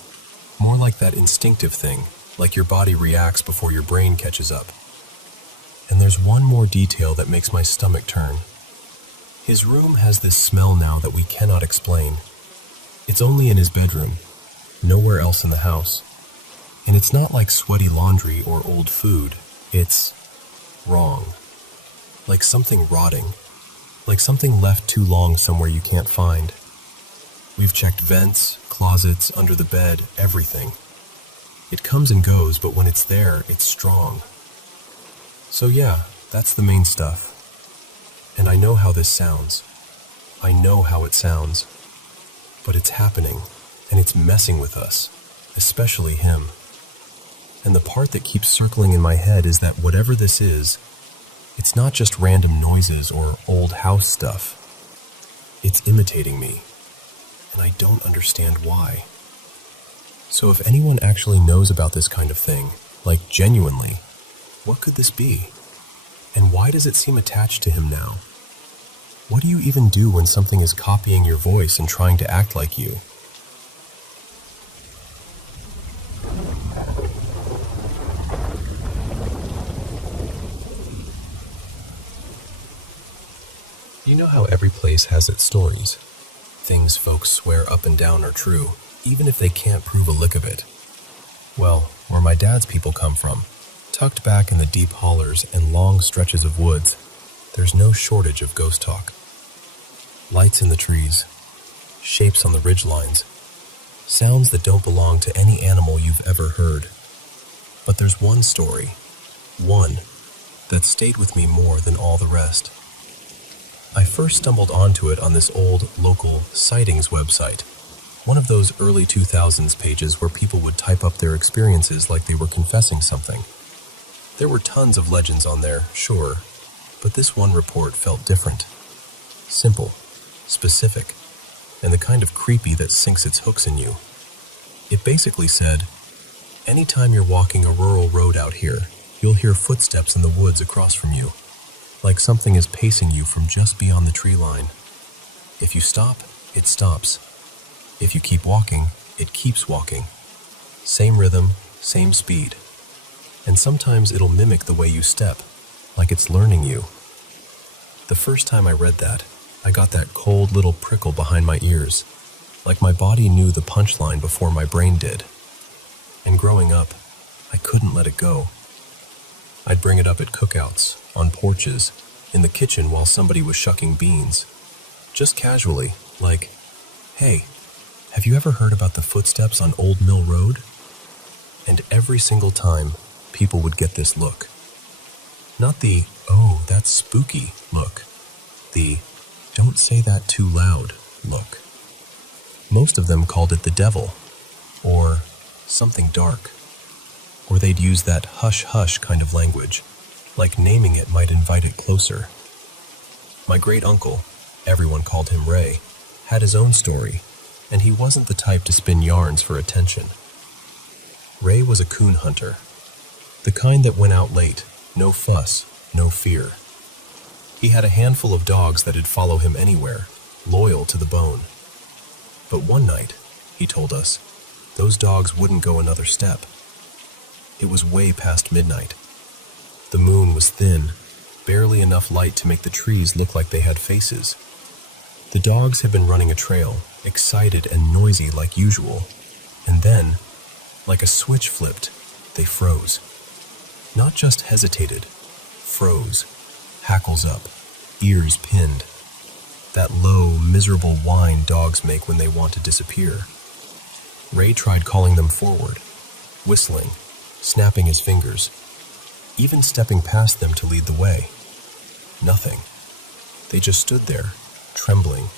more like that instinctive thing, like your body reacts before your brain catches up. And there's one more detail that makes my stomach turn. His room has this smell now that we cannot explain. It's only in his bedroom, nowhere else in the house. And it's not like sweaty laundry or old food. It's wrong. Like something rotting. Like something left too long somewhere you can't find. We've checked vents, closets, under the bed, everything. It comes and goes, but when it's there, it's strong. So yeah, that's the main stuff. And I know how this sounds. I know how it sounds. But it's happening, and it's messing with us, especially him. And the part that keeps circling in my head is that whatever this is, it's not just random noises or old house stuff. It's imitating me, and I don't understand why. So if anyone actually knows about this kind of thing, like genuinely, what could this be? And why does it seem attached to him now? What do you even do when something is copying your voice and trying to act like you? You know how every place has its stories? Things folks swear up and down are true, even if they can't prove a lick of it. Well, where my dad's people come from, tucked back in the deep hollers and long stretches of woods, there's no shortage of ghost talk. Lights in the trees, shapes on the ridgelines, sounds that don't belong to any animal you've ever heard. But there's one story, one, that stayed with me more than all the rest. I first stumbled onto it on this old, local sightings website, one of those early 2000s pages where people would type up their experiences like they were confessing something. There were tons of legends on there, sure, but this one report felt different. Simple, specific, and the kind of creepy that sinks its hooks in you. It basically said, anytime you're walking a rural road out here, you'll hear footsteps in the woods across from you, like something is pacing you from just beyond the tree line. If you stop, it stops. If you keep walking, it keeps walking. Same rhythm, same speed. And sometimes it'll mimic the way you step, like it's learning you. The first time I read that, I got that cold little prickle behind my ears, like my body knew the punchline before my brain did. And growing up, I couldn't let it go. I'd bring it up at cookouts, on porches, in the kitchen while somebody was shucking beans. Just casually, like, "Hey, have you ever heard about the footsteps on Old Mill Road?" And every single time, people would get this look. Not the, "oh, that's spooky" look. The, "Don't say that too loud, look." Most of them called it the devil, or something dark, or they'd use that hush-hush kind of language, like naming it might invite it closer. My great-uncle, everyone called him Ray, had his own story, and he wasn't the type to spin yarns for attention. Ray was a coon hunter, the kind that went out late, no fuss, no fear. He had a handful of dogs that'd follow him anywhere, loyal to the bone. But one night, he told us, those dogs wouldn't go another step. It was way past midnight. The moon was thin, barely enough light to make the trees look like they had faces. The dogs had been running a trail, excited and noisy like usual, and then, like a switch flipped, they froze. Not just hesitated, froze, hackles up, ears pinned. That low, miserable whine dogs make when they want to disappear. Ray tried calling them forward, whistling, snapping his fingers, even stepping past them to lead the way. Nothing. They just stood there, trembling,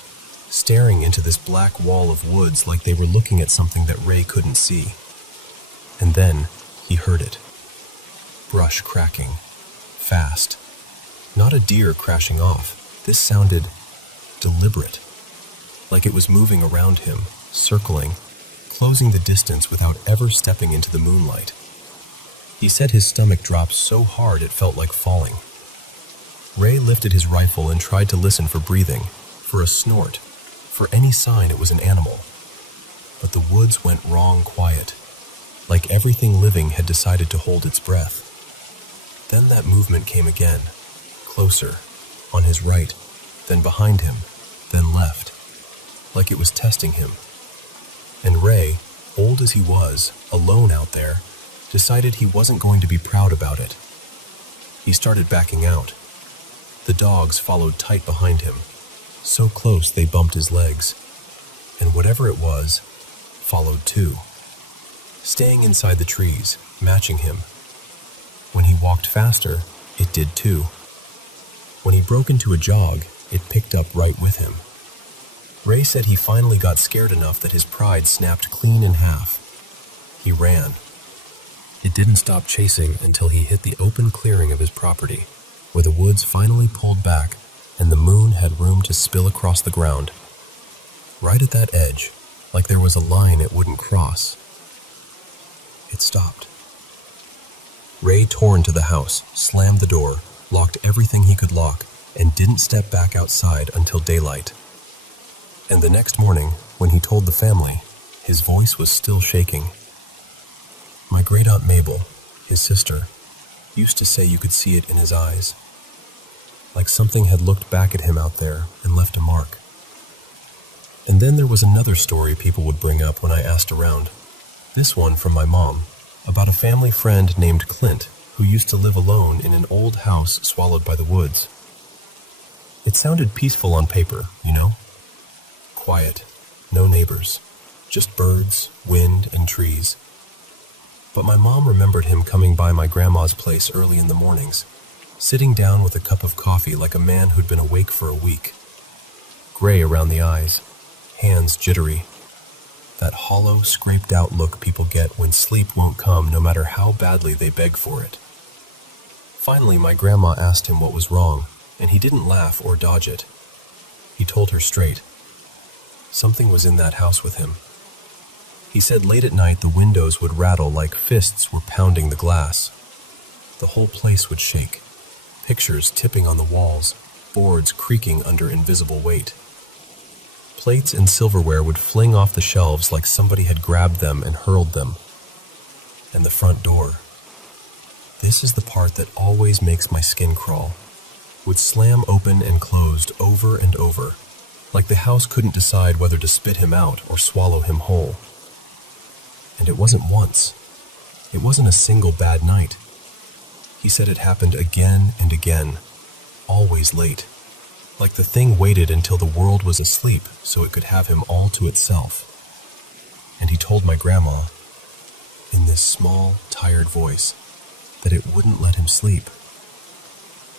staring into this black wall of woods like they were looking at something that Ray couldn't see. And then he heard it. Brush cracking. Fast. Not a deer crashing off. This sounded deliberate. Like it was moving around him, circling, closing the distance without ever stepping into the moonlight. He said his stomach dropped so hard it felt like falling. Ray lifted his rifle and tried to listen for breathing, for a snort, for any sign it was an animal. But the woods went wrong quiet, like everything living had decided to hold its breath. Then that movement came again, closer, on his right, then behind him, then left, like it was testing him. And Ray, old as he was, alone out there, decided he wasn't going to be proud about it. He started backing out. The dogs followed tight behind him, so close they bumped his legs, and whatever it was, followed too, staying inside the trees, matching him. When he walked faster, it did too. When he broke into a jog, it picked up right with him. Ray said he finally got scared enough that his pride snapped clean in half. He ran. It didn't stop chasing until he hit the open clearing of his property, where the woods finally pulled back and the moon had room to spill across the ground. Right at that edge, like there was a line it wouldn't cross, it stopped. Ray tore into the house, slammed the door, locked everything he could lock, and didn't step back outside until daylight. And the next morning, when he told the family, his voice was still shaking. My great-aunt Mabel, his sister, used to say you could see it in his eyes, like something had looked back at him out there and left a mark. And then there was another story people would bring up when I asked around. This one from my mom, about a family friend named Clint, who used to live alone in an old house swallowed by the woods. It sounded peaceful on paper, you know? Quiet, no neighbors, just birds, wind, and trees. But my mom remembered him coming by my grandma's place early in the mornings, sitting down with a cup of coffee like a man who'd been awake for a week. Gray around the eyes, hands jittery. That hollow, scraped-out look people get when sleep won't come no matter how badly they beg for it. Finally, my grandma asked him what was wrong, and he didn't laugh or dodge it. He told her straight. Something was in that house with him. He said late at night the windows would rattle like fists were pounding the glass. The whole place would shake, pictures tipping on the walls, boards creaking under invisible weight. Plates and silverware would fling off the shelves like somebody had grabbed them and hurled them. And the front door. This is the part that always makes my skin crawl. Would slam open and closed over and over, like the house couldn't decide whether to spit him out or swallow him whole. And it wasn't once. It wasn't a single bad night. He said it happened again and again, always late. Like the thing waited until the world was asleep so it could have him all to itself. And he told my grandma, in this small, tired voice, that it wouldn't let him sleep.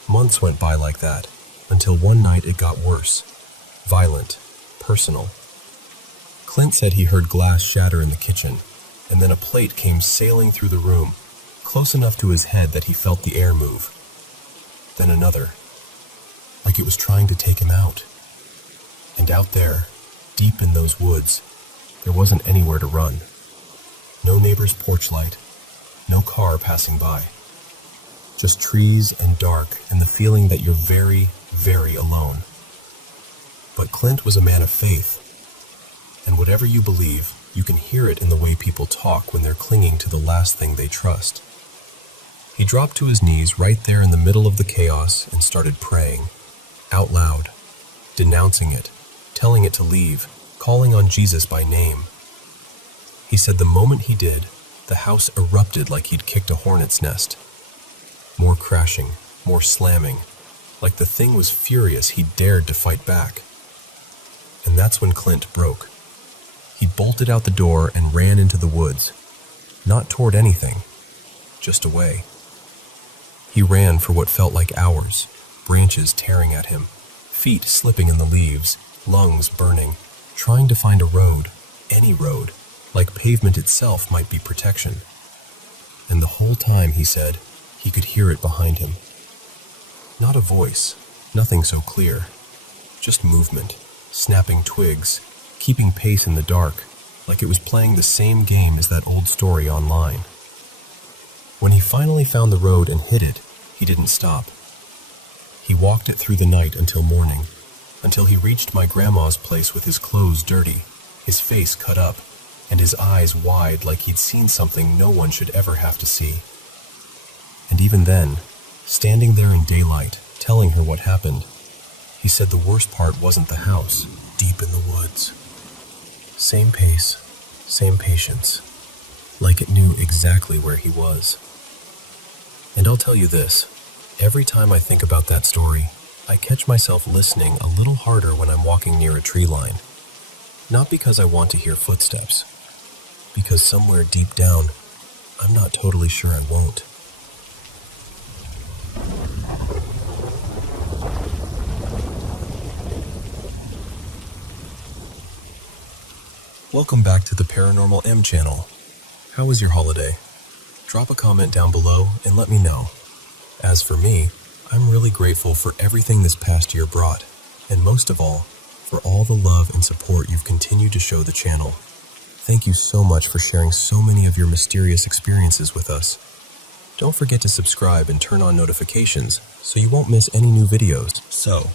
Months went by like that, until one night it got worse. violent, personal. Clint said he heard glass shatter in the kitchen, and then a plate came sailing through the room, close enough to his head that he felt the air move. Then another, like it was trying to take him out. And out there, deep in those woods, there wasn't anywhere to run. No neighbor's porch light, no car passing by. Just trees and dark and the feeling that you're very, very alone. But Clint was a man of faith, and whatever you believe, you can hear it in the way people talk when they're clinging to the last thing they trust. He dropped to his knees right there in the middle of the chaos and started praying, out loud, denouncing it, telling it to leave, calling on Jesus by name. He said the moment he did, the house erupted like he'd kicked a hornet's nest. More crashing, more slamming, like the thing was furious he dared to fight back. And that's when Clint broke. He bolted out the door and ran into the woods, not toward anything, just away. He ran for what felt like hours, branches tearing at him, feet slipping in the leaves, lungs burning, trying to find a road, any road, like pavement itself might be protection. And the whole time, he said, he could hear it behind him. Not a voice, nothing so clear, just movement, snapping twigs, keeping pace in the dark, like it was playing the same game as that old story online. When he finally found the road and hit it, he didn't stop. He walked it through the night until morning, until he reached my grandma's place with his clothes dirty, his face cut up, and his eyes wide like he'd seen something no one should ever have to see. And even then, standing there in daylight, telling her what happened, he said the worst part wasn't the house, deep in the woods. Same pace, same patience, like it knew exactly where he was. And I'll tell you this, every time I think about that story, I catch myself listening a little harder when I'm walking near a tree line. Not because I want to hear footsteps, because somewhere deep down, I'm not totally sure I won't. Welcome back to the Paranormal M channel. How was your holiday? Drop a comment down below and let me know. As for me, I'm really grateful for everything this past year brought, and most of all, for all the love and support you've continued to show the channel. Thank you so much for sharing so many of your mysterious experiences with us. Don't forget to subscribe and turn on notifications so you won't miss any new videos. So,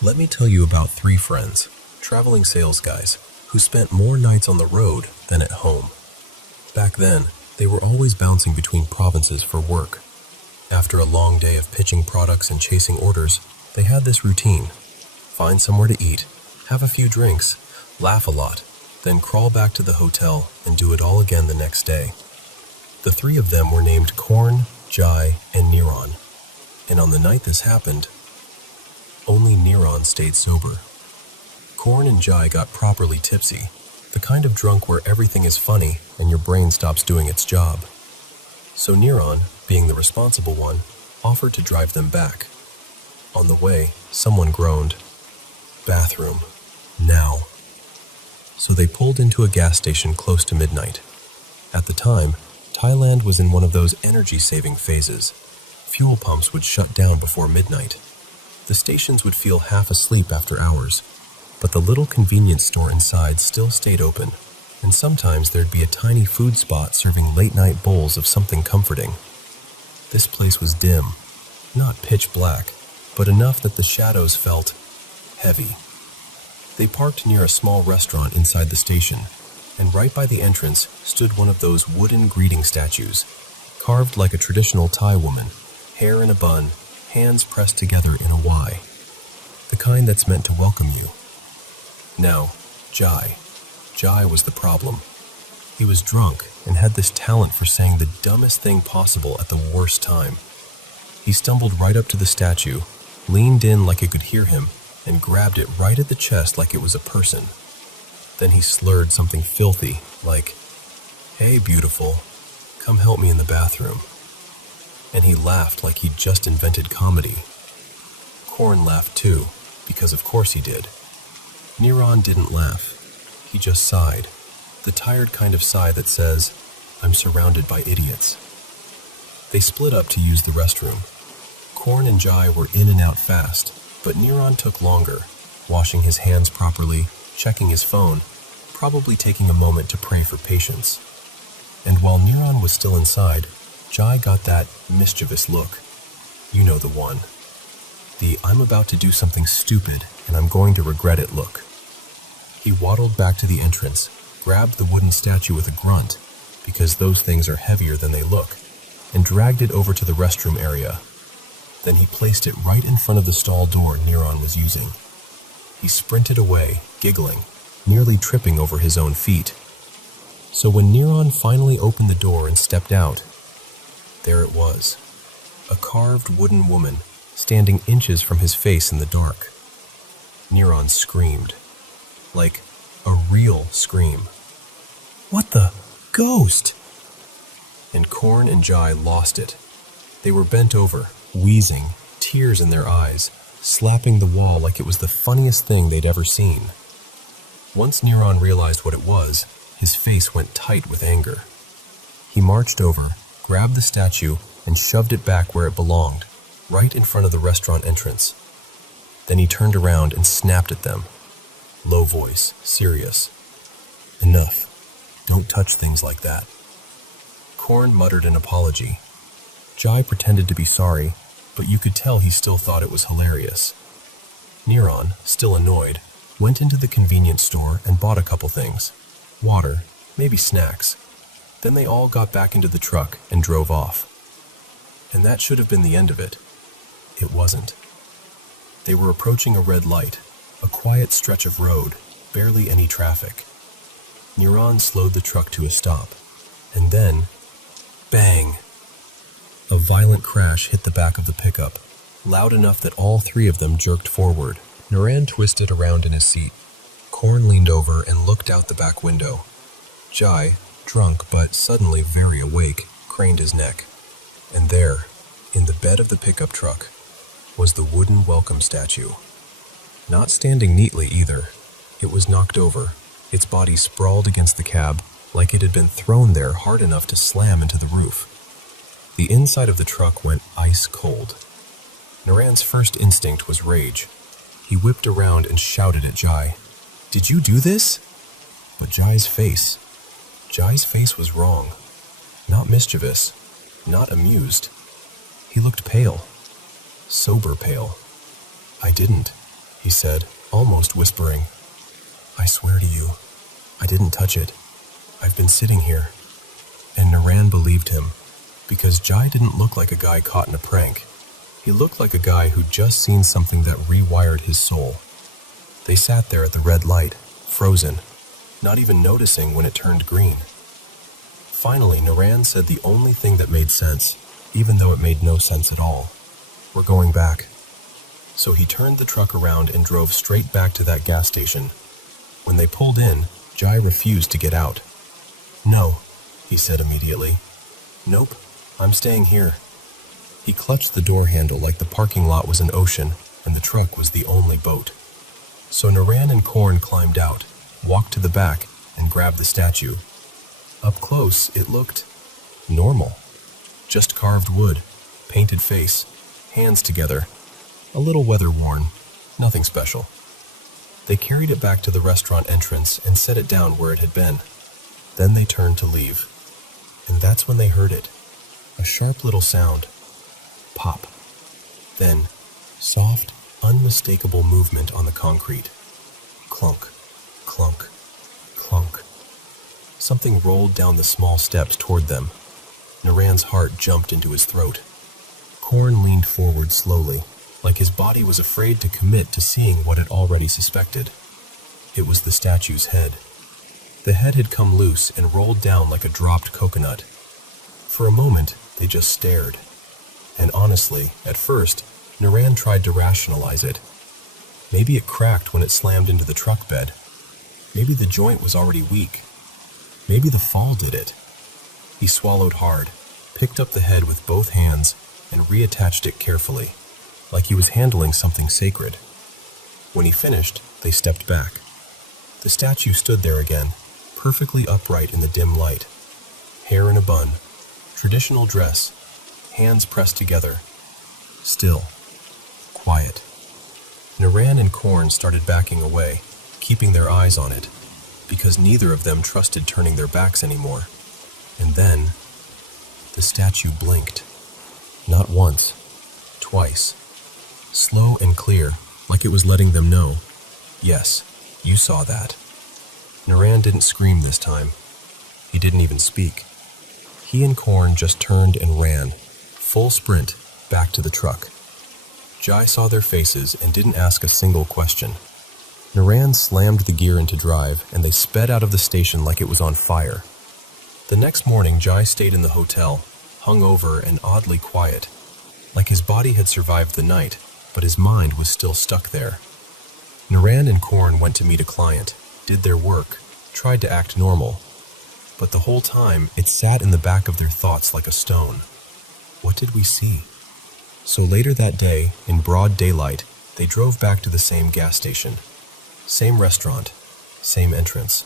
let me tell you about 3 friends, traveling sales guys, who spent more nights on the road than at home. Back then, they were always bouncing between provinces for work. After a long day of pitching products and chasing orders, they had this routine: find somewhere to eat, have a few drinks, laugh a lot, then crawl back to the hotel and do it all again the next day. The 3 of them were named Korn, Jai, and Neron. And on the night this happened, only Neron stayed sober. Korn and Jai got properly tipsy, the kind of drunk where everything is funny and your brain stops doing its job. So Neron, being the responsible one, offered to drive them back. On the way, someone groaned, "Bathroom, now." So they pulled into a gas station close to midnight. At the time, Thailand was in one of those energy-saving phases. Fuel pumps would shut down before midnight. The stations would feel half asleep after hours, but the little convenience store inside still stayed open, and sometimes there'd be a tiny food spot serving late-night bowls of something comforting. This place was dim, not pitch black, but enough that the shadows felt heavy. They parked near a small restaurant inside the station, and right by the entrance stood one of those wooden greeting statues, carved like a traditional Thai woman, hair in a bun, hands pressed together in a Y, the kind that's meant to welcome you. Now, Jai was the problem. He was drunk and had this talent for saying the dumbest thing possible at the worst time. He stumbled right up to the statue, leaned in like it could hear him, and grabbed it right at the chest like it was a person. Then he slurred something filthy, like, "Hey, beautiful, come help me in the bathroom." And he laughed like he'd just invented comedy. Korn laughed too, because of course he did. Neron didn't laugh. He just sighed, the tired kind of sigh that says, "I'm surrounded by idiots." They split up to use the restroom. Korn and Jai were in and out fast, but Neron took longer, washing his hands properly, checking his phone, probably taking a moment to pray for patience. And while Neron was still inside, Jai got that mischievous look. You know the one. The "I'm about to do something stupid and I'm going to regret it" look. He waddled back to the entrance, grabbed the wooden statue with a grunt, because those things are heavier than they look, and dragged it over to the restroom area. Then he placed it right in front of the stall door Neron was using. He sprinted away, giggling, nearly tripping over his own feet. So when Neron finally opened the door and stepped out, there it was, a carved wooden woman standing inches from his face in the dark. Neron screamed, like a real scream. "What the? Ghost!" And Korn and Jai lost it. They were bent over, wheezing, tears in their eyes, slapping the wall like it was the funniest thing they'd ever seen. Once Neron realized what it was, his face went tight with anger. He marched over, grabbed the statue, and shoved it back where it belonged, right in front of the restaurant entrance. Then he turned around and snapped at them. Low voice, serious. "Enough. Don't touch things like that." Korn muttered an apology. Jai pretended to be sorry, but you could tell he still thought it was hilarious. Neron, still annoyed, went into the convenience store and bought a couple things. Water, maybe snacks. Then they all got back into the truck and drove off. And that should have been the end of it. It wasn't. They were approaching a red light, a quiet stretch of road, barely any traffic. Neron slowed the truck to a stop, and then, bang! A violent crash hit the back of the pickup, loud enough that all three of them jerked forward. Neron twisted around in his seat. Korn leaned over and looked out the back window. Jai, drunk but suddenly very awake, craned his neck. And there, in the bed of the pickup truck, was the wooden welcome statue. Not standing neatly either. It was knocked over, its body sprawled against the cab like it had been thrown there hard enough to slam into the roof. The inside of the truck went ice cold. Neran's first instinct was rage. He whipped around and shouted at Jai, "Did you do this?" But Jai's face was wrong. Not mischievous, not amused. He looked pale, sober pale. "I didn't," he said, almost whispering. "I swear to you, I didn't touch it. I've been sitting here." And Neran believed him, because Jai didn't look like a guy caught in a prank. He looked like a guy who'd just seen something that rewired his soul. They sat there at the red light, frozen, not even noticing when it turned green. Finally, Neran said the only thing that made sense, even though it made no sense at all. "We're going back." So he turned the truck around and drove straight back to that gas station. When they pulled in, Jai refused to get out. "No," he said immediately. "Nope, I'm staying here." He clutched the door handle like the parking lot was an ocean and the truck was the only boat. So Neran and Korn climbed out, walked to the back, and grabbed the statue. Up close, it looked normal. Just carved wood, painted face, hands together, a little weather-worn, nothing special. They carried it back to the restaurant entrance and set it down where it had been. Then they turned to leave. And that's when they heard it. A sharp little sound. Pop. Then, soft, unmistakable movement on the concrete. Clunk, clunk, clunk. Something rolled down the small steps toward them. Neran's heart jumped into his throat. Korn leaned forward slowly, like his body was afraid to commit to seeing what it already suspected. It was the statue's head. The head had come loose and rolled down like a dropped coconut. For a moment, they just stared. And honestly, at first, Neran tried to rationalize it. Maybe it cracked when it slammed into the truck bed. Maybe the joint was already weak. Maybe the fall did it. He swallowed hard, picked up the head with both hands, and reattached it carefully, like he was handling something sacred. When he finished, they stepped back. The statue stood there again, perfectly upright in the dim light. Hair in a bun, traditional dress, hands pressed together. Still. Quiet. Naran and Korn started backing away, keeping their eyes on it, because neither of them trusted turning their backs anymore. And then, the statue blinked. Not once, twice. Slow and clear, like it was letting them know. Yes, you saw that. Naran didn't scream this time. He didn't even speak. He and Korn just turned and ran, full sprint, back to the truck. Jai saw their faces and didn't ask a single question. Naran slammed the gear into drive, and they sped out of the station like it was on fire. The next morning, Jai stayed in the hotel, hungover and oddly quiet, like his body had survived the night, but his mind was still stuck there. Naran and Korn went to meet a client, did their work, tried to act normal, but the whole time it sat in the back of their thoughts like a stone. What did we see? So later that day, in broad daylight, they drove back to the same gas station. Same restaurant, same entrance,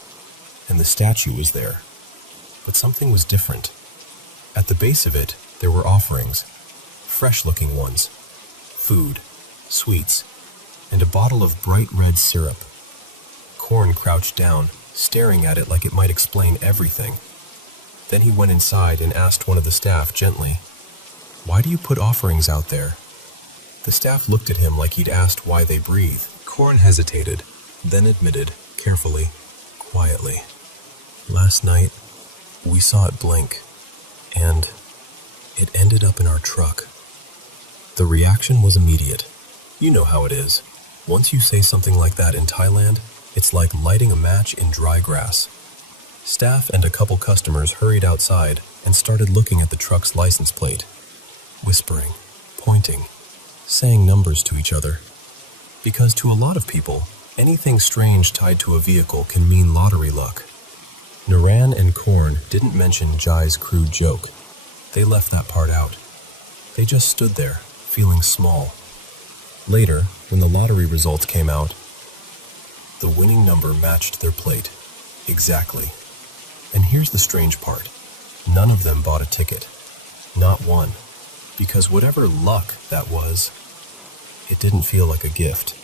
and the statue was there. But something was different. At the base of it, there were offerings, fresh-looking ones, food, sweets, and a bottle of bright red syrup. Korn crouched down, staring at it like it might explain everything. Then he went inside and asked one of the staff gently, "Why do you put offerings out there?" The staff looked at him like he'd asked why they breathe. Korn hesitated, then admitted, carefully, quietly, "Last night, we saw it blink, and it ended up in our truck." The reaction was immediate. You know how it is. Once you say something like that in Thailand, it's like lighting a match in dry grass. Staff and a couple customers hurried outside and started looking at the truck's license plate, whispering, pointing, saying numbers to each other. Because to a lot of people, anything strange tied to a vehicle can mean lottery luck. Naran and Korn didn't mention Jai's crude joke. They left that part out. They just stood there, feeling small. Later, when the lottery results came out, the winning number matched their plate. Exactly. And here's the strange part. None of them bought a ticket. Not one. Because whatever luck that was, it didn't feel like a gift.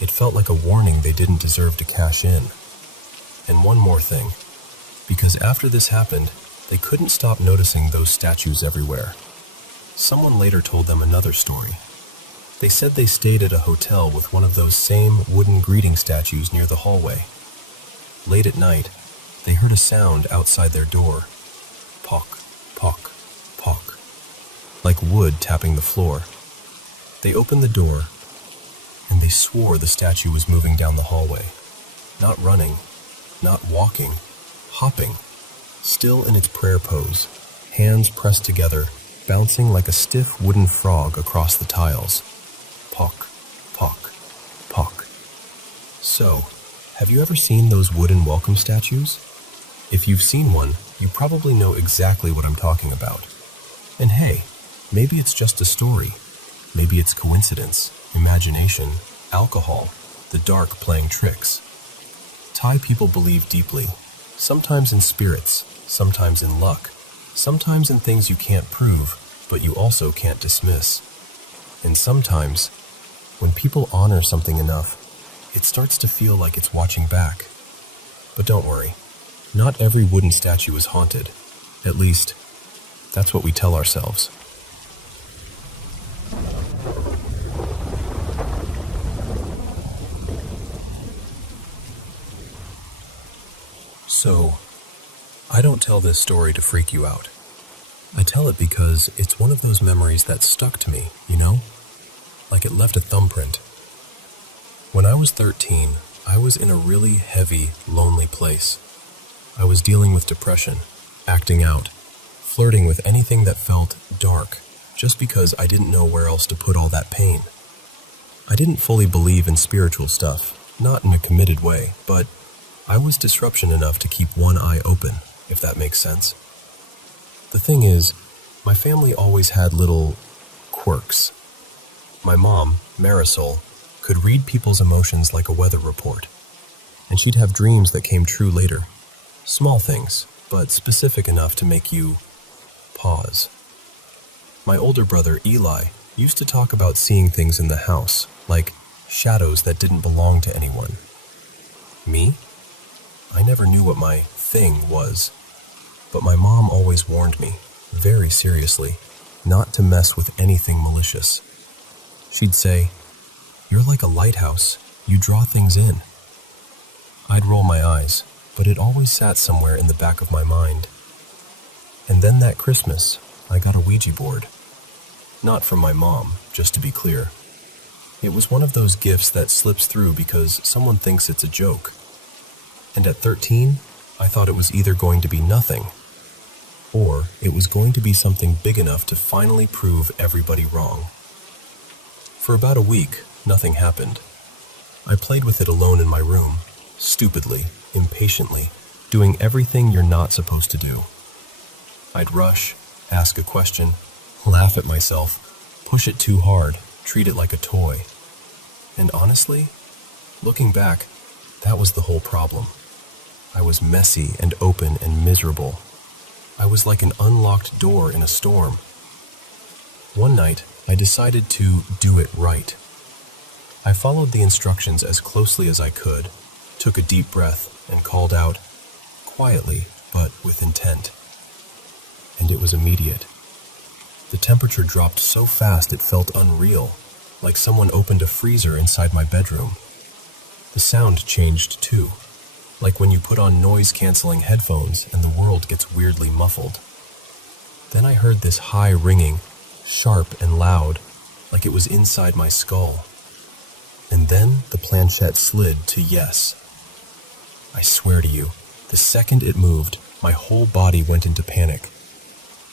It felt like a warning they didn't deserve to cash in. And one more thing. Because after this happened, they couldn't stop noticing those statues everywhere. Someone later told them another story. They said they stayed at a hotel with one of those same wooden greeting statues near the hallway. Late at night, they heard a sound outside their door. Pock, pock, pock. Like wood tapping the floor. They opened the door, and they swore the statue was moving down the hallway. Not running, not walking, hopping, still in its prayer pose, hands pressed together, bouncing like a stiff wooden frog across the tiles. Pock, pock, pock. So, have you ever seen those wooden welcome statues? If you've seen one, you probably know exactly what I'm talking about. And hey, maybe it's just a story. Maybe it's coincidence, imagination, alcohol, the dark playing tricks. Thai people believe deeply, sometimes in spirits, sometimes in luck, sometimes in things you can't prove, but you also can't dismiss. And sometimes, when people honor something enough, it starts to feel like it's watching back. But don't worry, not every wooden statue is haunted. At least, that's what we tell ourselves. So, I don't tell this story to freak you out. I tell it because it's one of those memories that stuck to me, you know? Like it left a thumbprint. When I was 13, I was in a really heavy, lonely place. I was dealing with depression, acting out, flirting with anything that felt dark, just because I didn't know where else to put all that pain. I didn't fully believe in spiritual stuff, not in a committed way, but I was disruption enough to keep one eye open, if that makes sense. The thing is, my family always had little quirks. My mom, Marisol, could read people's emotions like a weather report. and she'd have dreams that came true later. Small things, but specific enough to make you pause. My older brother, Eli, used to talk about seeing things in the house, like shadows that didn't belong to anyone. Me? I never knew what my thing was, but my mom always warned me, very seriously, not to mess with anything malicious. She'd say, "You're like a lighthouse, you draw things in." I'd roll my eyes, but it always sat somewhere in the back of my mind. And then that Christmas, I got a Ouija board. Not from my mom, just to be clear. It was one of those gifts that slips through because someone thinks it's a joke. And at 13, I thought it was either going to be nothing, or it was going to be something big enough to finally prove everybody wrong. For about a week, nothing happened. I played with it alone in my room, stupidly, impatiently, doing everything you're not supposed to do. I'd rush, ask a question, laugh at myself, push it too hard, treat it like a toy. And honestly, looking back, that was the whole problem. I was messy and open and miserable. I was like an unlocked door in a storm. One night, I decided to do it right. I followed the instructions as closely as I could, took a deep breath, and called out, quietly but with intent. And it was immediate. The temperature dropped so fast it felt unreal, like someone opened a freezer inside my bedroom. The sound changed too, like when you put on noise-canceling headphones and the world gets weirdly muffled. Then I heard this high ringing, sharp and loud, like it was inside my skull. And then the planchette slid to yes. I swear to you, the second it moved, my whole body went into panic.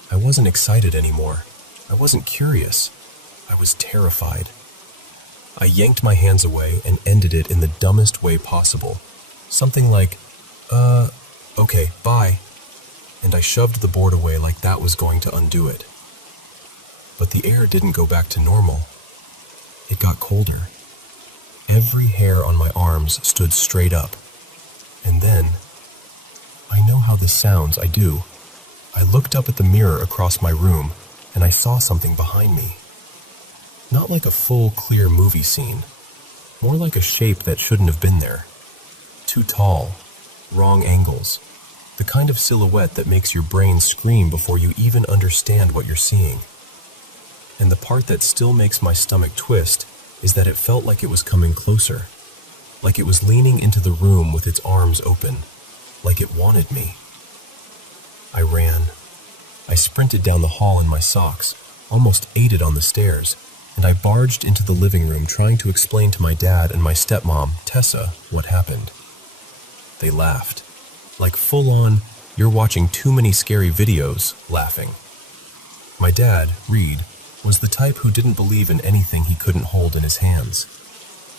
I wasn't excited anymore. I wasn't curious. I was terrified. I yanked my hands away and ended it in the dumbest way possible. Something like, okay, bye. And I shoved the board away like that was going to undo it. But the air didn't go back to normal. It got colder. Every hair on my arms stood straight up. And then, I know how this sounds, I do. I looked up at the mirror across my room, and I saw something behind me. Not like a full, clear movie scene. More like a shape that shouldn't have been there. Too tall, wrong angles. The kind of silhouette that makes your brain scream before you even understand what you're seeing. And the part that still makes my stomach twist is that it felt like it was coming closer. Like it was leaning into the room with its arms open. Like it wanted me. I ran. I sprinted down the hall in my socks, almost ate it on the stairs, and I barged into the living room trying to explain to my dad and my stepmom, Tessa, what happened. They laughed. Like full-on, "You're watching too many scary videos," laughing. My dad, Reed, was the type who didn't believe in anything he couldn't hold in his hands.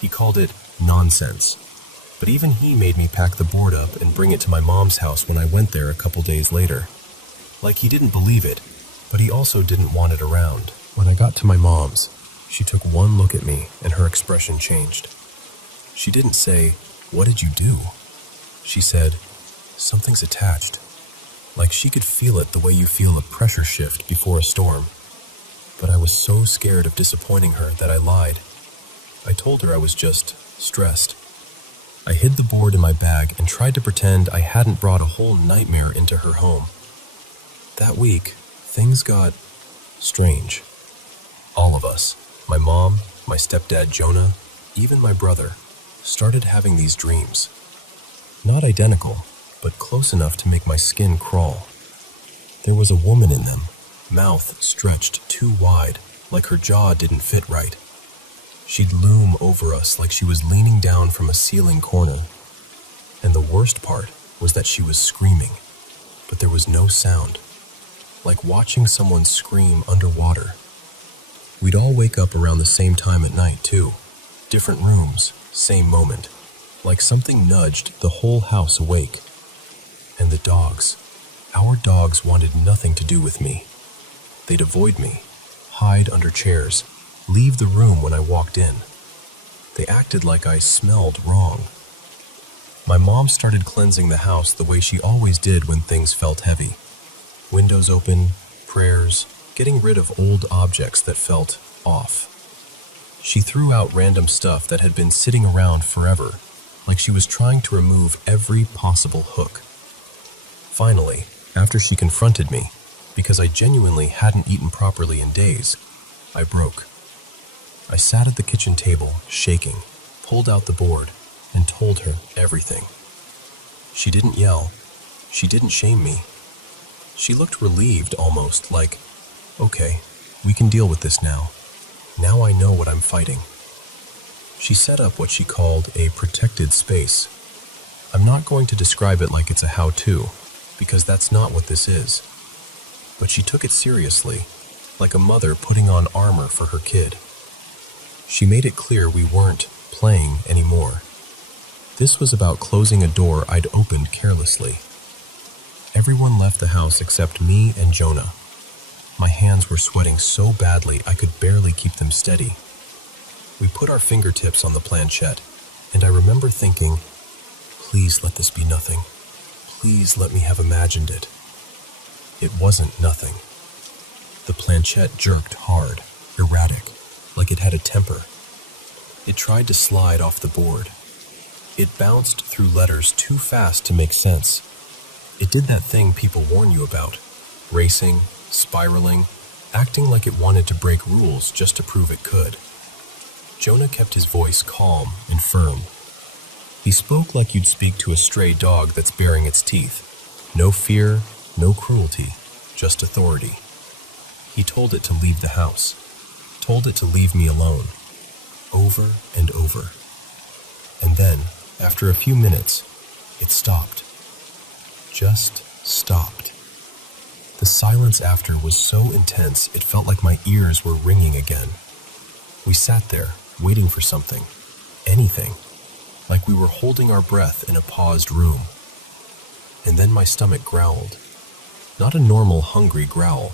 He called it nonsense. But even he made me pack the board up and bring it to my mom's house when I went there a couple days later. Like he didn't believe it, but he also didn't want it around. When I got to my mom's, she took one look at me and her expression changed. She didn't say, "What did you do?" She said, "Something's attached." Like she could feel it the way you feel a pressure shift before a storm. But I was so scared of disappointing her that I lied. I told her I was just stressed. I hid the board in my bag and tried to pretend I hadn't brought a whole nightmare into her home. That week, things got strange. All of us, my mom, my stepdad Jonah, even my brother, started having these dreams. Not identical, but close enough to make my skin crawl. There was a woman in them, mouth stretched too wide, like her jaw didn't fit right. She'd loom over us like she was leaning down from a ceiling corner. And the worst part was that she was screaming, but there was no sound. Like watching someone scream underwater. We'd all wake up around the same time at night, too. Different rooms, same moment. Like something nudged the whole house awake. And the dogs. Our dogs wanted nothing to do with me. They'd avoid me, hide under chairs, leave the room when I walked in. They acted like I smelled wrong. My mom started cleansing the house the way she always did when things felt heavy. Windows open, prayers, getting rid of old objects that felt off. She threw out random stuff that had been sitting around forever, like she was trying to remove every possible hook. Finally, after she confronted me, because I genuinely hadn't eaten properly in days, I broke. I sat at the kitchen table, shaking, pulled out the board, and told her everything. She didn't yell. She didn't shame me. She looked relieved almost, like, okay, we can deal with this now. Now I know what I'm fighting. She set up what she called a protected space. I'm not going to describe it like it's a how-to, because that's not what this is. But she took it seriously, like a mother putting on armor for her kid. She made it clear we weren't playing anymore. This was about closing a door I'd opened carelessly. Everyone left the house except me and Jonah. My hands were sweating so badly I could barely keep them steady. We put our fingertips on the planchette, and I remember thinking, please let this be nothing. Please let me have imagined it. It wasn't nothing. The planchette jerked hard, erratic, like it had a temper. It tried to slide off the board. It bounced through letters too fast to make sense. It did that thing people warn you about, racing, spiraling, acting like it wanted to break rules just to prove it could. Jonah kept his voice calm and firm. He spoke like you'd speak to a stray dog that's baring its teeth. No fear, no cruelty, just authority. He told it to leave the house, told it to leave me alone, over and over. And then, after a few minutes, it stopped. Just stopped. The silence after was so intense it felt like my ears were ringing again. We sat there, waiting for something, anything, like we were holding our breath in a paused room. And then my stomach growled. Not a normal hungry growl,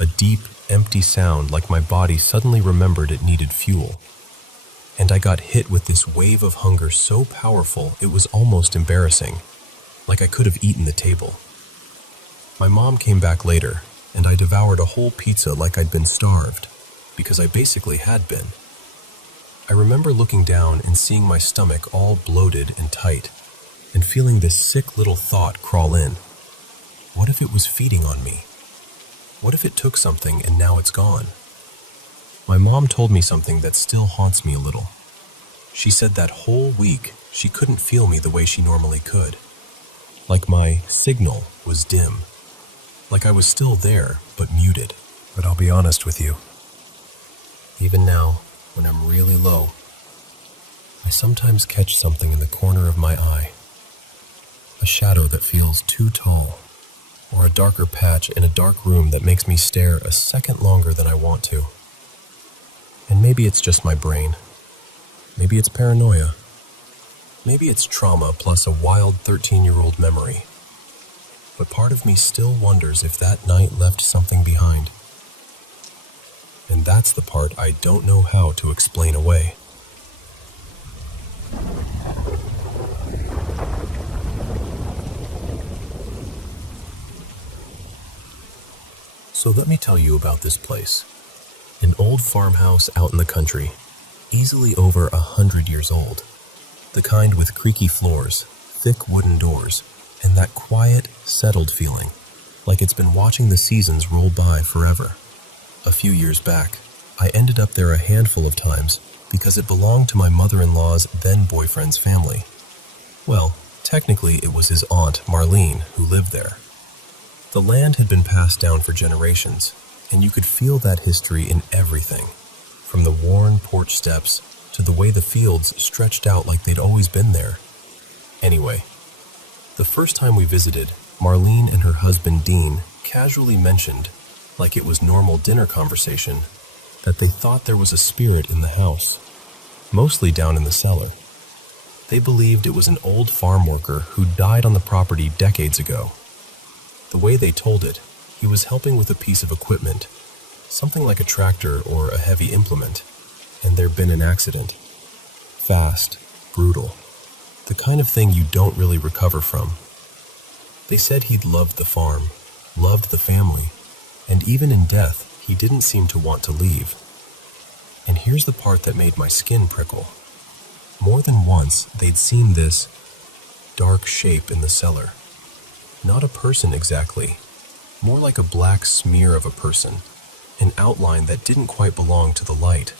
a deep, empty sound like my body suddenly remembered it needed fuel. And I got hit with this wave of hunger so powerful it was almost embarrassing, like I could have eaten the table. My mom came back later, and I devoured a whole pizza like I'd been starved, because I basically had been. I remember looking down and seeing my stomach all bloated and tight, and feeling this sick little thought crawl in. What if it was feeding on me? What if it took something and now it's gone? My mom told me something that still haunts me a little. She said that whole week she couldn't feel me the way she normally could. Like my signal was dim. Like I was still there, but muted. But I'll be honest with you. Even now, when I'm really low, I sometimes catch something in the corner of my eye. A shadow that feels too tall, or a darker patch in a dark room that makes me stare a second longer than I want to. And maybe it's just my brain. Maybe it's paranoia. Maybe it's trauma plus a wild 13-year-old memory. But part of me still wonders if that night left something behind. And that's the part I don't know how to explain away. So let me tell you about this place. An old farmhouse out in the country, easily over 100 years old. The kind with creaky floors, thick wooden doors, and that quiet, settled feeling, like it's been watching the seasons roll by forever. A few years back, I ended up there a handful of times because it belonged to my mother-in-law's then-boyfriend's family. Well, technically it was his aunt, Marlene, who lived there. The land had been passed down for generations, and you could feel that history in everything, from the worn porch steps to the way the fields stretched out like they'd always been there. Anyway, the first time we visited, Marlene and her husband Dean casually mentioned, like it was normal dinner conversation, that they thought there was a spirit in the house, mostly down in the cellar. They believed it was an old farm worker who died on the property decades ago. The way they told it, he was helping with a piece of equipment, something like a tractor or a heavy implement, and there'd been an accident. Fast, brutal. The kind of thing you don't really recover from. They said he'd loved the farm, loved the family, and even in death, he didn't seem to want to leave. And here's the part that made my skin prickle. More than once, they'd seen this dark shape in the cellar. Not a person exactly, more like a black smear of a person, an outline that didn't quite belong to the light.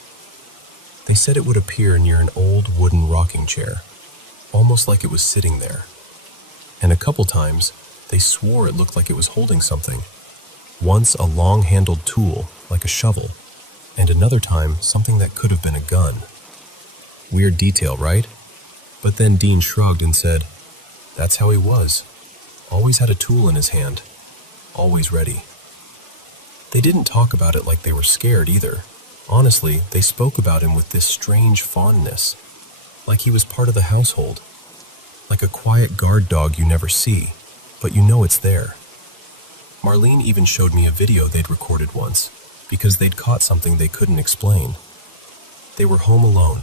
They said it would appear near an old wooden rocking chair, almost like it was sitting there. And a couple times, they swore it looked like it was holding something. Once a long-handled tool, like a shovel, and another time something that could have been a gun. Weird detail, right? But then Dean shrugged and said, "That's how he was. Always had a tool in his hand. Always ready." They didn't talk about it like they were scared either. Honestly, they spoke about him with this strange fondness, like he was part of the household, like a quiet guard dog you never see, but you know it's there. Marlene even showed me a video they'd recorded once, because they'd caught something they couldn't explain. They were home alone,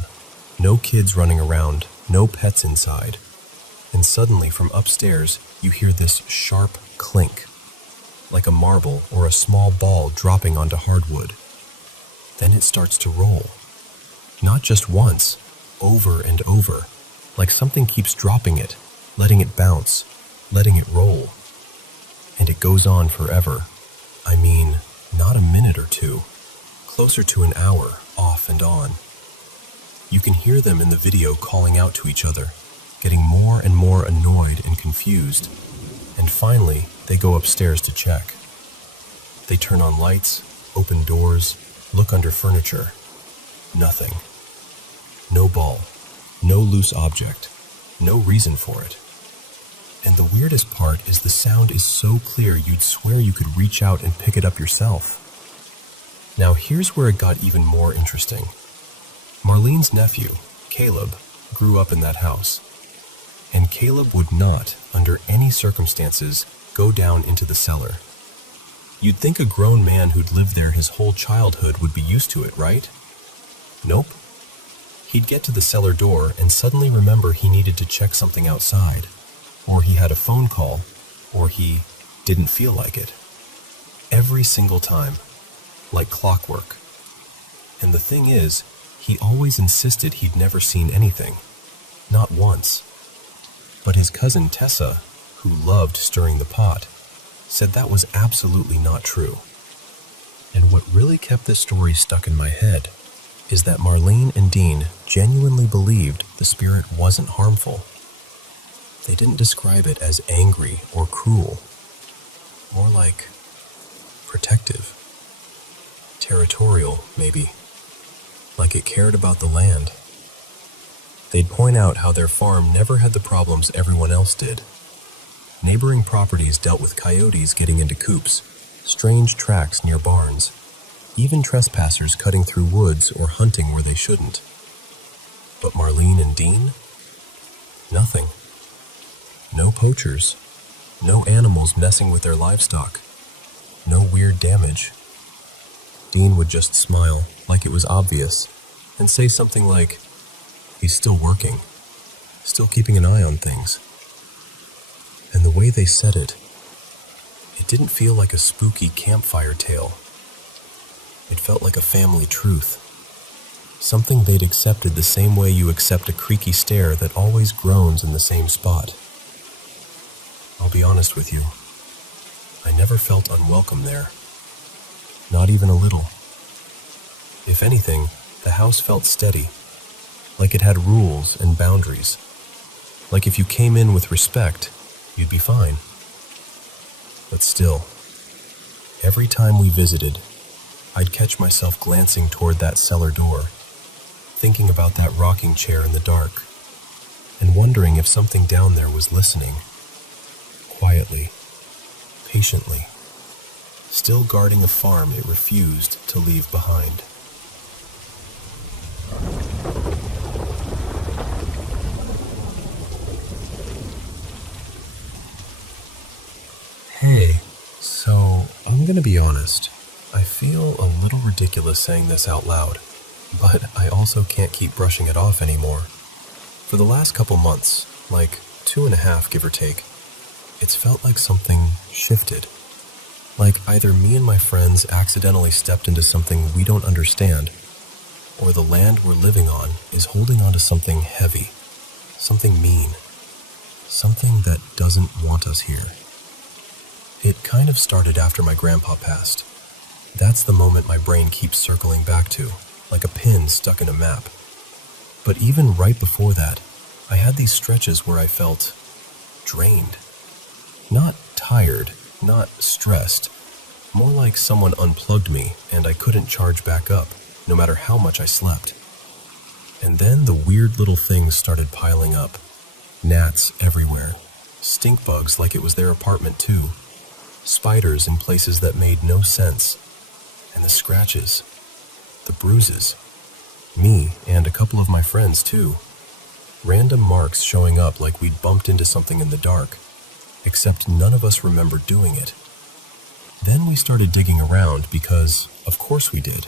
no kids running around, no pets inside, and suddenly from upstairs you hear this sharp clink, like a marble or a small ball dropping onto hardwood. Then it starts to roll. Not just once, over and over, like something keeps dropping it, letting it bounce, letting it roll. And it goes on forever. I mean, not a minute or two, closer to an hour, off and on. You can hear them in the video calling out to each other, getting more and more annoyed and confused. And finally, they go upstairs to check. They turn on lights, open doors, look under furniture. Nothing. No ball, no loose object, no reason for it. And the weirdest part is the sound is so clear you'd swear you could reach out and pick it up yourself. Now here's where it got even more interesting. Marlene's nephew, Caleb, grew up in that house. And Caleb would not, under any circumstances, go down into the cellar. You'd think a grown man who'd lived there his whole childhood would be used to it, right? Nope. He'd get to the cellar door and suddenly remember he needed to check something outside, or he had a phone call, or he didn't feel like it. Every single time, like clockwork. And the thing is, he always insisted he'd never seen anything, not once. But his cousin Tessa, who loved stirring the pot, said that was absolutely not true. And what really kept this story stuck in my head is that Marlene and Dean genuinely believed the spirit wasn't harmful. They didn't describe it as angry or cruel, more like protective, territorial maybe, like it cared about the land. They'd point out how their farm never had the problems everyone else did. Neighboring properties dealt with coyotes getting into coops, strange tracks near barns, even trespassers cutting through woods or hunting where they shouldn't. But Marlene and Dean? Nothing. No poachers. No animals messing with their livestock. No weird damage. Dean would just smile, like it was obvious, and say something like, "He's still working, still keeping an eye on things." And the way they said it didn't feel like a spooky campfire tale. It felt like a family truth. Something they'd accepted the same way you accept a creaky stair that always groans in the same spot. I'll be honest with you. I never felt unwelcome there. Not even a little. If anything, the house felt steady, like it had rules and boundaries. Like if you came in with respect, you'd be fine. But still, every time we visited, I'd catch myself glancing toward that cellar door, thinking about that rocking chair in the dark, and wondering if something down there was listening, quietly, patiently, still guarding a farm it refused to leave behind. Hey, so I'm gonna be honest. I feel a little ridiculous saying this out loud, but I also can't keep brushing it off anymore. For the last couple months, like 2.5, give or take, it's felt like something shifted. Like either me and my friends accidentally stepped into something we don't understand, or the land we're living on is holding on to something heavy, something mean, something that doesn't want us here. It kind of started after my grandpa passed. That's the moment my brain keeps circling back to, like a pin stuck in a map. But even right before that, I had these stretches where I felt drained. Not tired, not stressed, more like someone unplugged me and I couldn't charge back up, no matter how much I slept. And then the weird little things started piling up. Gnats everywhere, stink bugs like it was their apartment too, spiders in places that made no sense, and the scratches, the bruises, me and a couple of my friends too. Random marks showing up like we'd bumped into something in the dark, except none of us remembered doing it. Then we started digging around because, of course we did.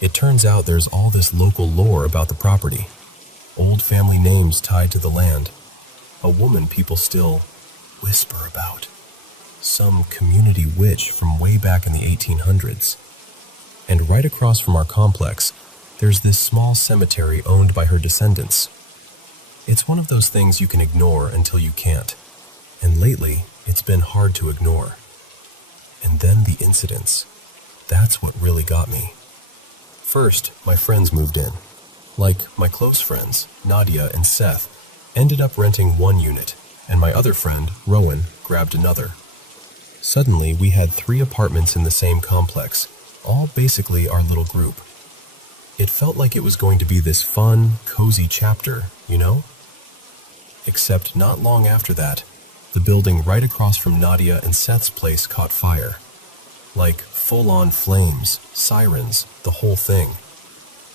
It turns out there's all this local lore about the property, old family names tied to the land, a woman people still whisper about, some community witch from way back in the 1800s. And right across from our complex, there's this small cemetery owned by her descendants. It's one of those things you can ignore until you can't, and lately it's been hard to ignore. And then the incidents. That's what really got me. First, my friends moved in. Like my close friends, Nadia and Seth, ended up renting one unit, and my other friend, Rowan, grabbed another. Suddenly, we had 3 apartments in the same complex, all basically our little group. It felt like it was going to be this fun, cozy chapter, you know? Except not long after that, the building right across from Nadia and Seth's place caught fire. Like full-on flames, sirens, the whole thing.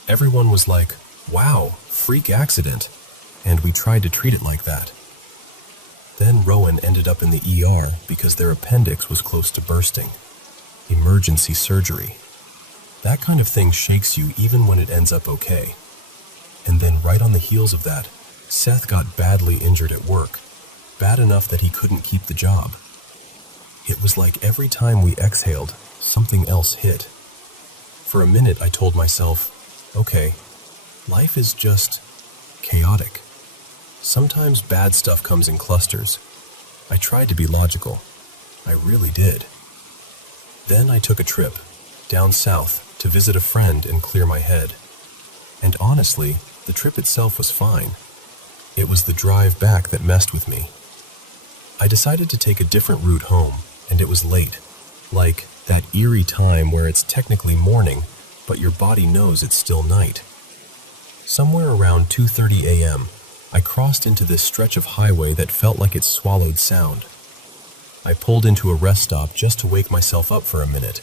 Everyone was like, wow, freak accident, and we tried to treat it like that. Then Rowan ended up in the ER because their appendix was close to bursting. Emergency surgery. That kind of thing shakes you even when it ends up okay. And then right on the heels of that, Seth got badly injured at work, bad enough that he couldn't keep the job. It was like every time we exhaled, something else hit. For a minute I told myself, okay, life is just chaotic. Sometimes bad stuff comes in clusters. I tried to be logical. I really did. Then I took a trip, down south, to visit a friend and clear my head. And honestly, the trip itself was fine. It was the drive back that messed with me. I decided to take a different route home, and it was late. Like that eerie time where it's technically morning, but your body knows it's still night. Somewhere around 2:30 a.m., I crossed into this stretch of highway that felt like it swallowed sound. I pulled into a rest stop just to wake myself up for a minute,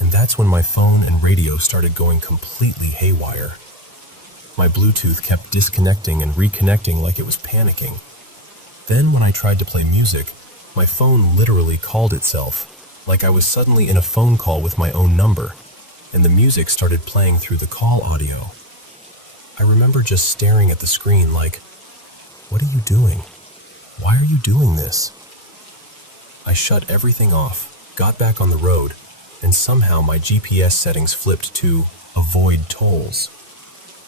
and that's when my phone and radio started going completely haywire. My Bluetooth kept disconnecting and reconnecting like it was panicking. Then when I tried to play music, my phone literally called itself, like I was suddenly in a phone call with my own number, and the music started playing through the call audio. I remember just staring at the screen like, what are you doing? Why are you doing this? I shut everything off, got back on the road, and somehow my GPS settings flipped to avoid tolls.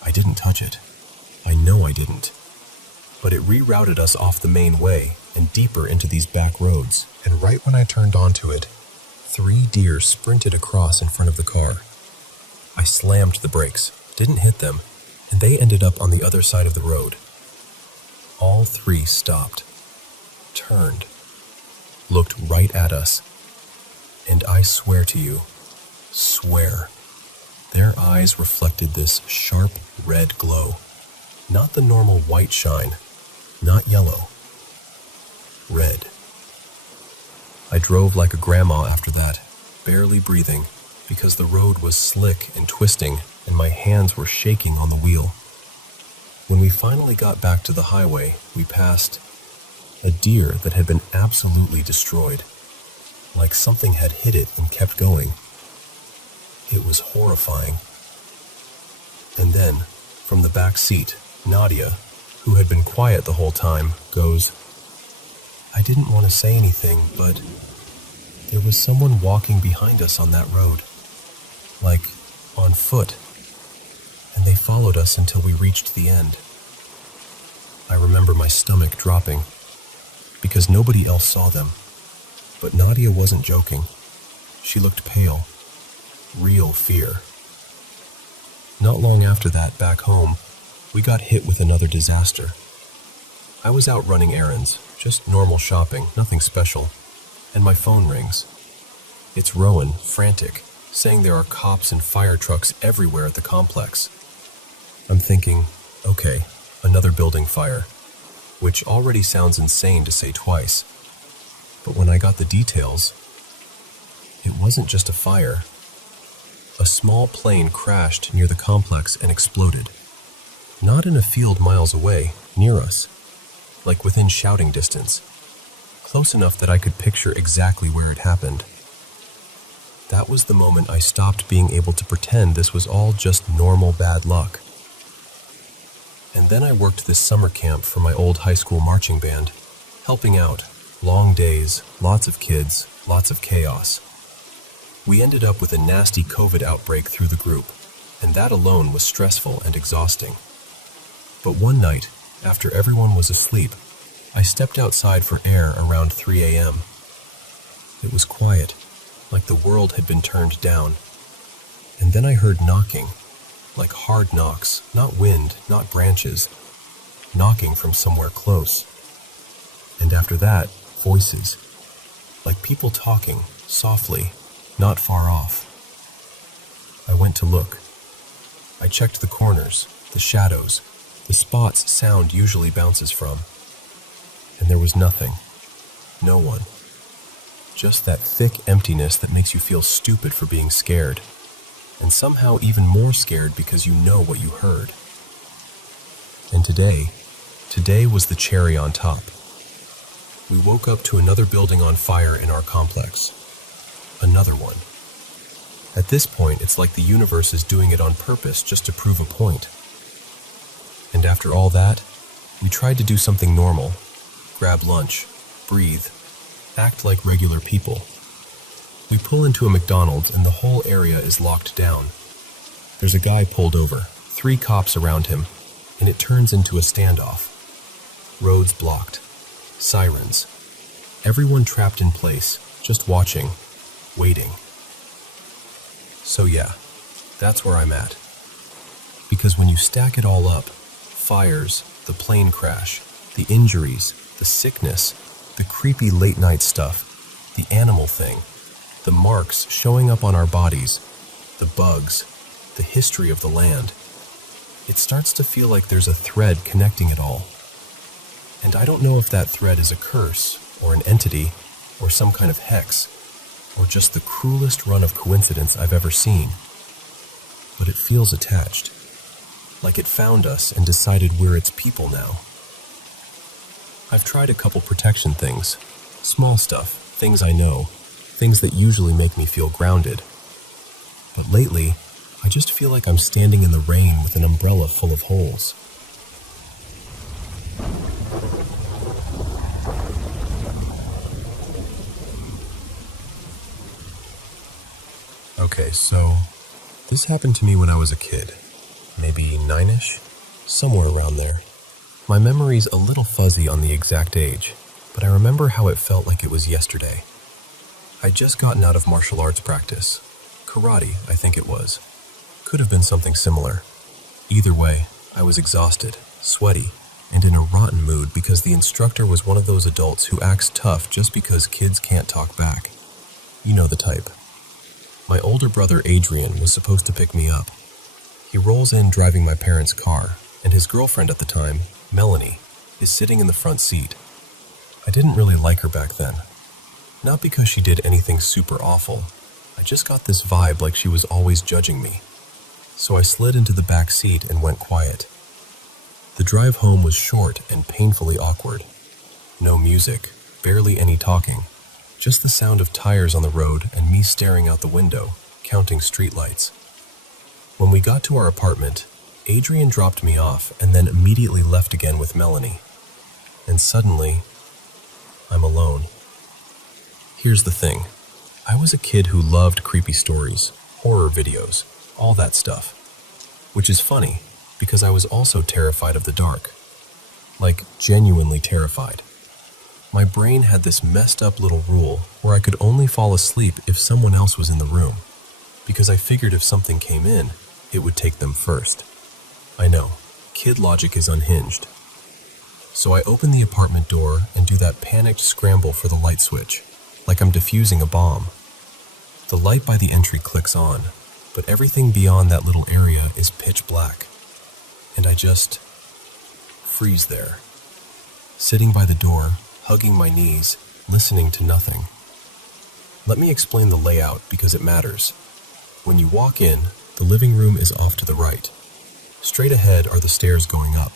I didn't touch it. I know I didn't. But it rerouted us off the main way and deeper into these back roads, and right when I turned onto it, 3 deer sprinted across in front of the car. I slammed the brakes, didn't hit them, and they ended up on the other side of the road. All 3 stopped, turned, looked right at us, and I swear to you, swear, their eyes reflected this sharp red glow, not the normal white shine, not yellow, red. I drove like a grandma after that, barely breathing, because the road was slick and twisting, and my hands were shaking on the wheel. When we finally got back to the highway, we passed a deer that had been absolutely destroyed, like something had hit it and kept going. It was horrifying. And then, from the back seat, Nadia, who had been quiet the whole time, goes, "I didn't want to say anything, but there was someone walking behind us on that road, like on foot, and they followed us until we reached the end." I remember my stomach dropping, because nobody else saw them. But Nadia wasn't joking. She looked pale. Real fear. Not long after that, back home, we got hit with another disaster. I was out running errands, just normal shopping, nothing special, and my phone rings. It's Rowan, frantic, saying there are cops and fire trucks everywhere at the complex. I'm thinking, okay, another building fire, which already sounds insane to say twice. But when I got the details, it wasn't just a fire. A small plane crashed near the complex and exploded. Not in a field miles away, near us, like within shouting distance, close enough that I could picture exactly where it happened. That was the moment I stopped being able to pretend this was all just normal bad luck. And then I worked this summer camp for my old high school marching band, helping out, long days, lots of kids, lots of chaos. We ended up with a nasty COVID outbreak through the group, and that alone was stressful and exhausting. But one night, after everyone was asleep, I stepped outside for air around 3 a.m. It was quiet, like the world had been turned down. And then I heard knocking, like hard knocks, not wind, not branches, knocking from somewhere close. And after that, voices, like people talking, softly, not far off. I went to look. I checked the corners, the shadows, the spots sound usually bounces from. And there was nothing. No one. Just that thick emptiness that makes you feel stupid for being scared. And somehow even more scared because you know what you heard. And today was the cherry on top. We woke up to another building on fire in our complex. Another one. At this point, it's like the universe is doing it on purpose just to prove a point. And after all that, we tried to do something normal. Grab lunch, breathe, act like regular people. We pull into a McDonald's and the whole area is locked down. There's a guy pulled over, 3 cops around him, and it turns into a standoff. Roads blocked. Sirens. Everyone trapped in place, just watching, waiting. So yeah, that's where I'm at. Because when you stack it all up, fires, the plane crash, the injuries, the sickness, the creepy late night stuff, the animal thing, the marks showing up on our bodies, the bugs, the history of the land, it starts to feel like there's a thread connecting it all. And I don't know if that thread is a curse, or an entity, or some kind of hex, or just the cruelest run of coincidence I've ever seen. But it feels attached, like it found us and decided we're its people now. I've tried a couple protection things, small stuff, things I know, things that usually make me feel grounded. But lately, I just feel like I'm standing in the rain with an umbrella full of holes. Okay, so this happened to me when I was a kid, maybe 9-ish, somewhere around there. My memory's a little fuzzy on the exact age, but I remember how it felt like it was yesterday. I'd just gotten out of martial arts practice. Karate, I think it was. Could have been something similar. Either way, I was exhausted, sweaty, and in a rotten mood because the instructor was one of those adults who acts tough just because kids can't talk back. You know the type. My older brother Adrian was supposed to pick me up. He rolls in driving my parents' car, and his girlfriend at the time, Melanie, is sitting in the front seat. I didn't really like her back then. Not because she did anything super awful. I just got this vibe like she was always judging me. So I slid into the back seat and went quiet. The drive home was short and painfully awkward. No music, barely any talking. Just the sound of tires on the road and me staring out the window, counting streetlights. When we got to our apartment, Adrian dropped me off and then immediately left again with Melanie. And suddenly, I'm alone. Here's the thing. I was a kid who loved creepy stories, horror videos, all that stuff. Which is funny, because I was also terrified of the dark. Like, genuinely terrified. My brain had this messed up little rule where I could only fall asleep if someone else was in the room, because I figured if something came in, it would take them first. I know, kid logic is unhinged. So I open the apartment door and do that panicked scramble for the light switch, like I'm defusing a bomb. The light by the entry clicks on, but everything beyond that little area is pitch black. And I just freeze there, sitting by the door, hugging my knees, listening to nothing. Let me explain the layout because it matters. When you walk in, the living room is off to the right. Straight ahead are the stairs going up.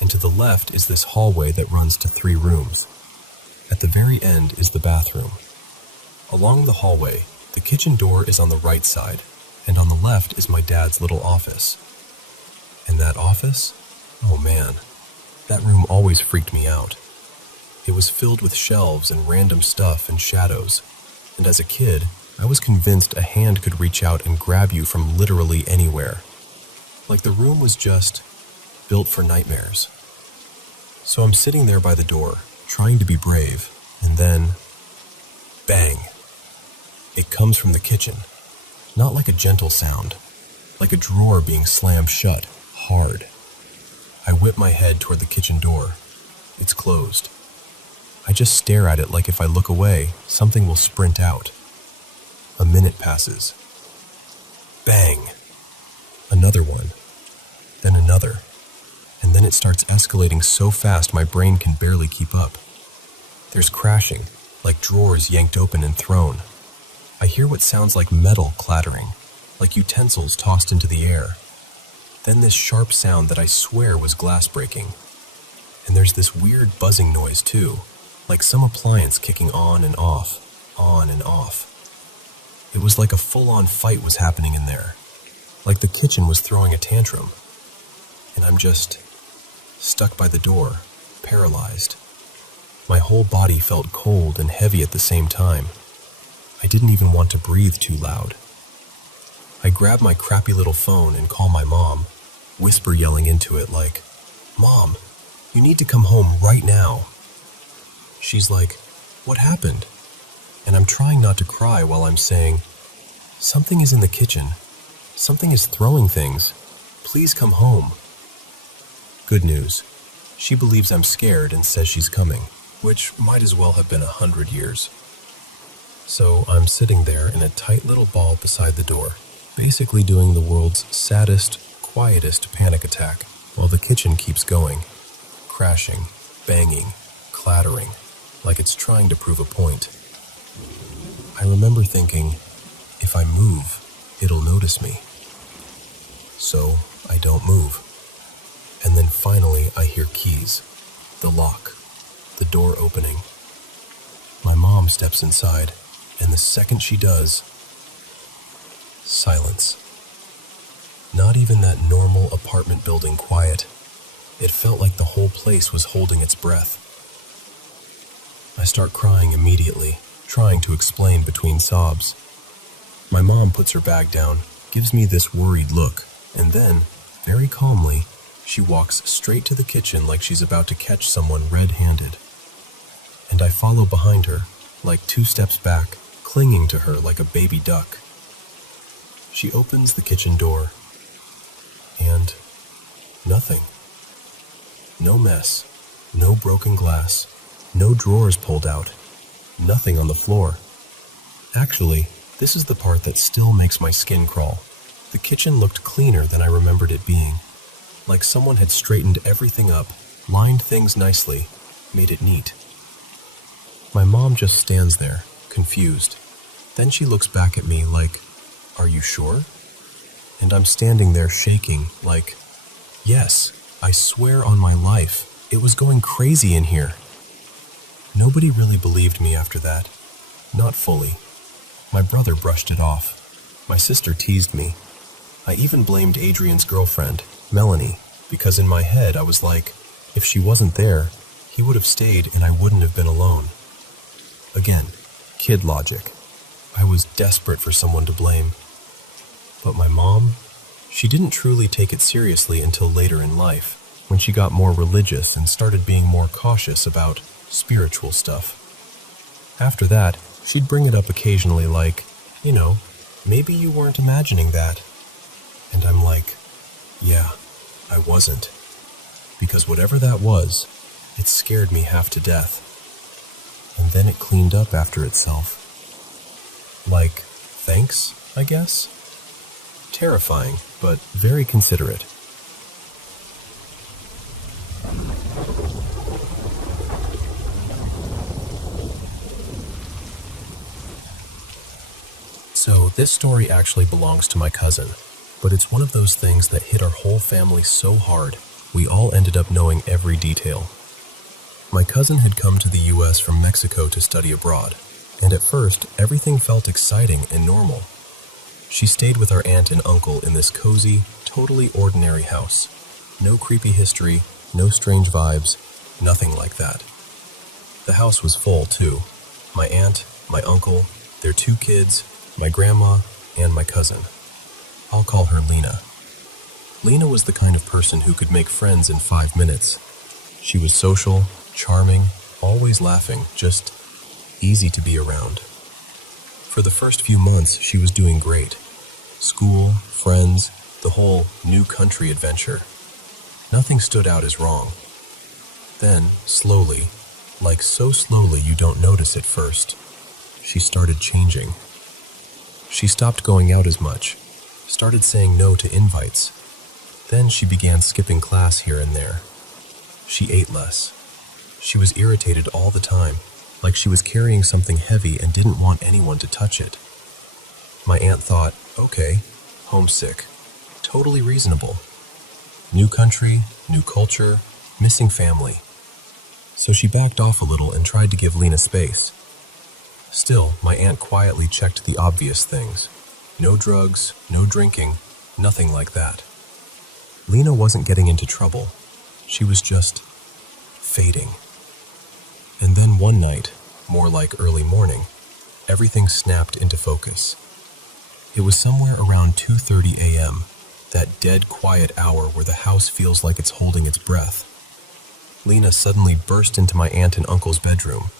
And to the left is this hallway that runs to 3 rooms. At the very end is the bathroom. Along the hallway, the kitchen door is on the right side, and on the left is my dad's little office. And that office? Oh man, that room always freaked me out. It was filled with shelves and random stuff and shadows, and as a kid, I was convinced a hand could reach out and grab you from literally anywhere. Like the room was just built for nightmares. So I'm sitting there by the door, trying to be brave, and then, bang. It comes from the kitchen. Not like a gentle sound, like a drawer being slammed shut, hard. I whip my head toward the kitchen door. It's closed. I just stare at it like if I look away, something will sprint out. A minute passes. Bang! Another one. Then another. And then it starts escalating so fast my brain can barely keep up. There's crashing, like drawers yanked open and thrown. I hear what sounds like metal clattering, like utensils tossed into the air. Then this sharp sound that I swear was glass breaking. And there's this weird buzzing noise too, like some appliance kicking on and off, on and off. It was like a full-on fight was happening in there, like the kitchen was throwing a tantrum. And I'm just stuck by the door, paralyzed. My whole body felt cold and heavy at the same time. I didn't even want to breathe too loud. I grab my crappy little phone and call my mom, whisper yelling into it like, "Mom, you need to come home right now." She's like, "What happened?" And I'm trying not to cry while I'm saying, "Something is in the kitchen. Something is throwing things. Please come home." Good news. She believes I'm scared and says she's coming, which might as well have been 100 years. So I'm sitting there in a tight little ball beside the door, basically doing the world's saddest, quietest panic attack, while the kitchen keeps going, crashing, banging, clattering, like it's trying to prove a point. I remember thinking, if I move, it'll notice me. So I don't move. And then finally I hear keys, the lock, the door opening. My mom steps inside, and the second she does, silence. Not even that normal apartment building quiet. It felt like the whole place was holding its breath. I start crying immediately, trying to explain between sobs. My mom puts her bag down, gives me this worried look, and then, very calmly, she walks straight to the kitchen like she's about to catch someone red-handed. And I follow behind her, like 2 steps back, clinging to her like a baby duck. She opens the kitchen door, and nothing. No mess, no broken glass, no drawers pulled out, nothing on the floor. Actually, this is the part that still makes my skin crawl. The kitchen looked cleaner than I remembered it being. Like someone had straightened everything up, lined things nicely, made it neat. My mom just stands there, confused. Then she looks back at me like, "Are you sure?" And I'm standing there shaking, like, "Yes, I swear on my life, it was going crazy in here." Nobody really believed me after that. Not fully. My brother brushed it off. My sister teased me. I even blamed Adrian's girlfriend, Melanie, because in my head I was like, if she wasn't there, he would have stayed and I wouldn't have been alone. Again, kid logic. I was desperate for someone to blame. But my mom, she didn't truly take it seriously until later in life, when she got more religious and started being more cautious about spiritual stuff. After that, she'd bring it up occasionally like, maybe you weren't imagining that. And I'm like, yeah, I wasn't. Because whatever that was, it scared me half to death. And then it cleaned up after itself. Like, thanks, I guess? Terrifying, but very considerate. So, this story actually belongs to my cousin, but it's one of those things that hit our whole family so hard, we all ended up knowing every detail. My cousin had come to the US from Mexico to study abroad, and at first, everything felt exciting and normal. She stayed with our aunt and uncle in this cozy, totally ordinary house. No creepy history, no strange vibes, nothing like that. The house was full, too. My aunt, my uncle, their 2 kids, my grandma, and my cousin. I'll call her Lena. Lena was the kind of person who could make friends in 5 minutes. She was social, charming, always laughing, just easy to be around. For the first few months, she was doing great. School, friends, the whole new country adventure. Nothing stood out as wrong. Then, slowly, like so slowly you don't notice at first, she started changing. She stopped going out as much, started saying no to invites. Then she began skipping class here and there. She ate less. She was irritated all the time, like she was carrying something heavy and didn't want anyone to touch it. My aunt thought, okay, homesick. Totally reasonable. New country, new culture, missing family. So she backed off a little and tried to give Lena space. Still, my aunt quietly checked the obvious things. No drugs, no drinking, nothing like that. Lena wasn't getting into trouble. She was just fading. And then one night, more like early morning, everything snapped into focus. It was somewhere around 2:30 a.m., that dead quiet hour where the house feels like it's holding its breath. Lena suddenly burst into my aunt and uncle's bedroom.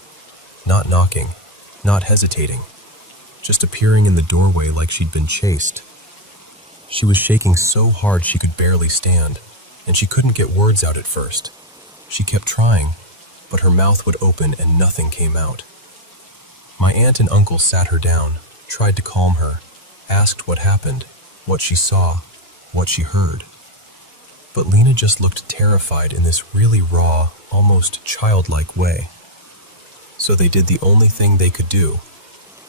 Not knocking, not hesitating, just appearing in the doorway like she'd been chased. She was shaking so hard she could barely stand, and she couldn't get words out at first. She kept trying, but her mouth would open and nothing came out. My aunt and uncle sat her down, tried to calm her, asked what happened, what she saw, what she heard. But Lena just looked terrified in this really raw, almost childlike way. So they did the only thing they could do.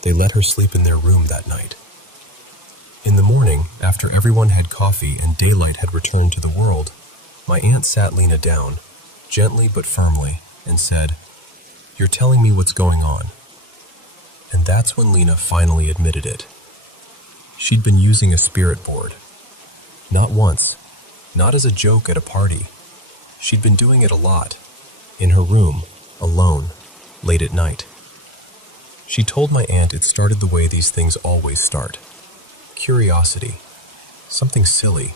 They let her sleep in their room that night. In the morning, after everyone had coffee and daylight had returned to the world, my aunt sat Lena down, gently but firmly, and said, "You're telling me what's going on." And that's when Lena finally admitted it. She'd been using a spirit board. Not once, not as a joke at a party. She'd been doing it a lot, in her room, alone, late at night. She told my aunt it started the way these things always start. Curiosity. Something silly.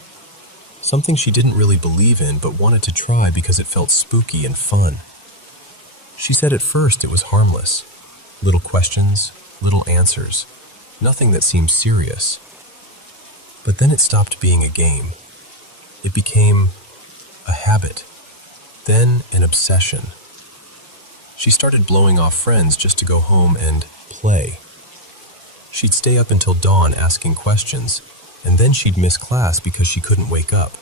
Something she didn't really believe in but wanted to try because it felt spooky and fun. She said at first it was harmless. Little questions, little answers. Nothing that seemed serious. But then it stopped being a game. It became a habit. Then an obsession. She started blowing off friends just to go home and play. She'd stay up until dawn asking questions, and then she'd miss class because she couldn't wake up.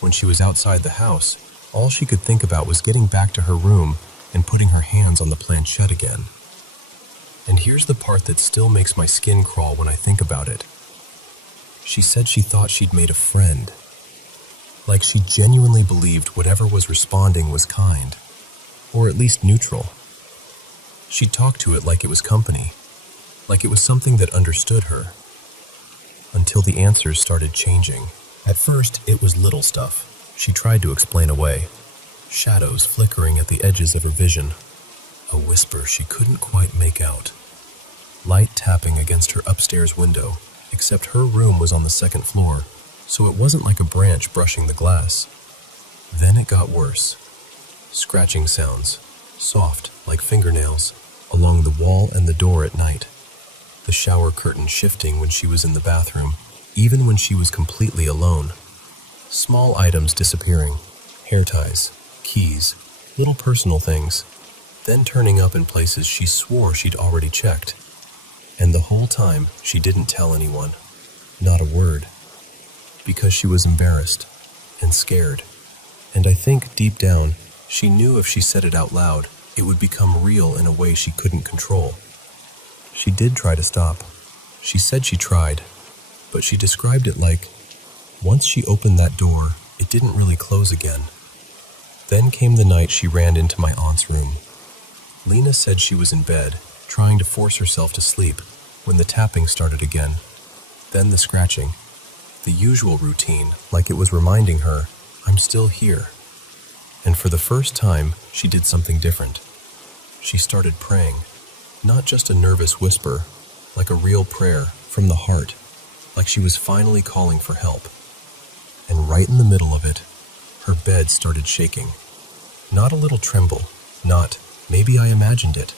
When she was outside the house, all she could think about was getting back to her room and putting her hands on the planchette again. And here's the part that still makes my skin crawl when I think about it. She said she thought she'd made a friend. Like she genuinely believed whatever was responding was kind, or at least neutral. She'd talk to it like it was company, like it was something that understood her. Until the answers started changing, At first, it was little stuff she tried to explain away. Shadows flickering at the edges of her vision. A whisper she couldn't quite make out. Light tapping against her upstairs window, except her room was on the second floor, so it wasn't like a branch brushing the glass. Then it got worse. Scratching sounds, soft like fingernails, along the wall and the door at night. The shower curtain shifting when she was in the bathroom, even when she was completely alone. Small items disappearing, hair ties, keys, little personal things, then turning up in places she swore she'd already checked. And the whole time, she didn't tell anyone. Not a word. Because she was embarrassed and scared. And I think deep down, she knew if she said it out loud, it would become real in a way she couldn't control. She did try to stop. She said she tried, but she described it like, once she opened that door, it didn't really close again. Then came the night she ran into my aunt's room. Lena said she was in bed, trying to force herself to sleep, when the tapping started again. Then the scratching. The usual routine, like it was reminding her, I'm still here. And for the first time, she did something different. She started praying. Not just a nervous whisper, like a real prayer from the heart, like she was finally calling for help. And right in the middle of it, her bed started shaking. Not a little tremble, not, maybe I imagined it.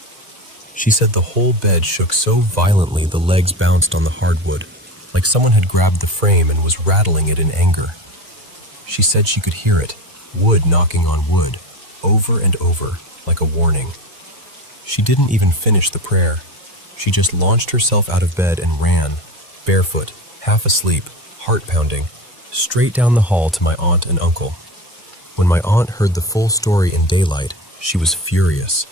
She said the whole bed shook so violently the legs bounced on the hardwood, like someone had grabbed the frame and was rattling it in anger. She said she could hear it, wood knocking on wood, over and over, like a warning. She didn't even finish the prayer. She just launched herself out of bed and ran, barefoot, half asleep, heart pounding, straight down the hall to my aunt and uncle. When my aunt heard the full story in daylight, she was furious,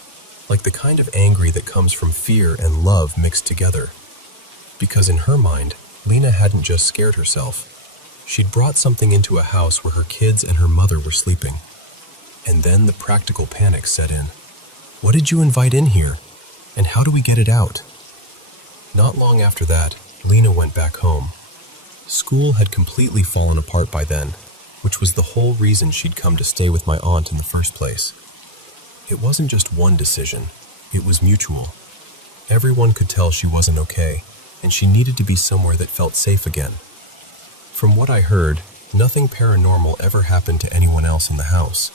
like the kind of angry that comes from fear and love mixed together. Because in her mind, Lena hadn't just scared herself. She'd brought something into a house where her kids and her mother were sleeping. And then the practical panic set in. What did you invite in here? And how do we get it out? Not long after that, Lena went back home. School had completely fallen apart by then, which was the whole reason she'd come to stay with my aunt in the first place. It wasn't just one decision, it was mutual. Everyone could tell she wasn't okay, and she needed to be somewhere that felt safe again. From what I heard, nothing paranormal ever happened to anyone else in the house.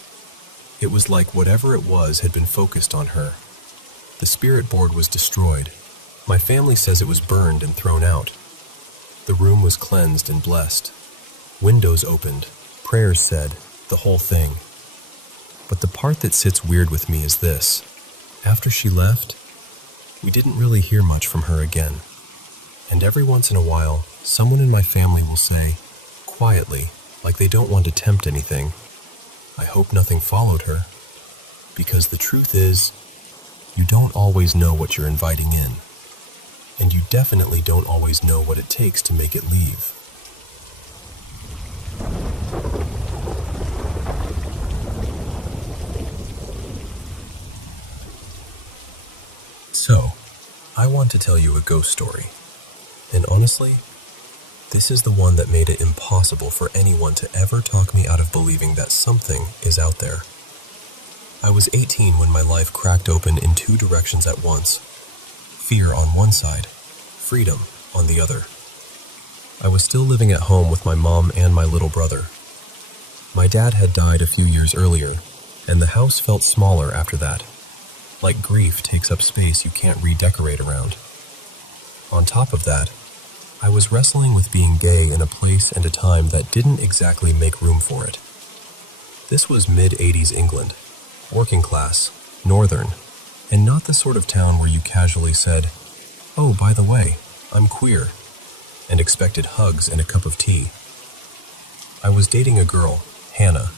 It was like whatever it was had been focused on her. The spirit board was destroyed. My family says it was burned and thrown out. The room was cleansed and blessed. Windows opened, prayers said, the whole thing. But the part that sits weird with me is this. After she left, we didn't really hear much from her again. And every once in a while, someone in my family will say, quietly, like they don't want to tempt anything, I hope nothing followed her. Because the truth is, you don't always know what you're inviting in. And you definitely don't always know what it takes to make it leave. So, I want to tell you a ghost story. And honestly, this is the one that made it impossible for anyone to ever talk me out of believing that something is out there. I was 18 when my life cracked open in two directions at once. Fear on one side, freedom on the other. I was still living at home with my mom and my little brother. My dad had died a few years earlier, and the house felt smaller after that. Like grief takes up space you can't redecorate around. On top of that, I was wrestling with being gay in a place and a time that didn't exactly make room for it. This was mid-80s England, working class, northern, and not the sort of town where you casually said, "Oh, by the way, I'm queer," and expected hugs and a cup of tea. I was dating a girl, Hannah,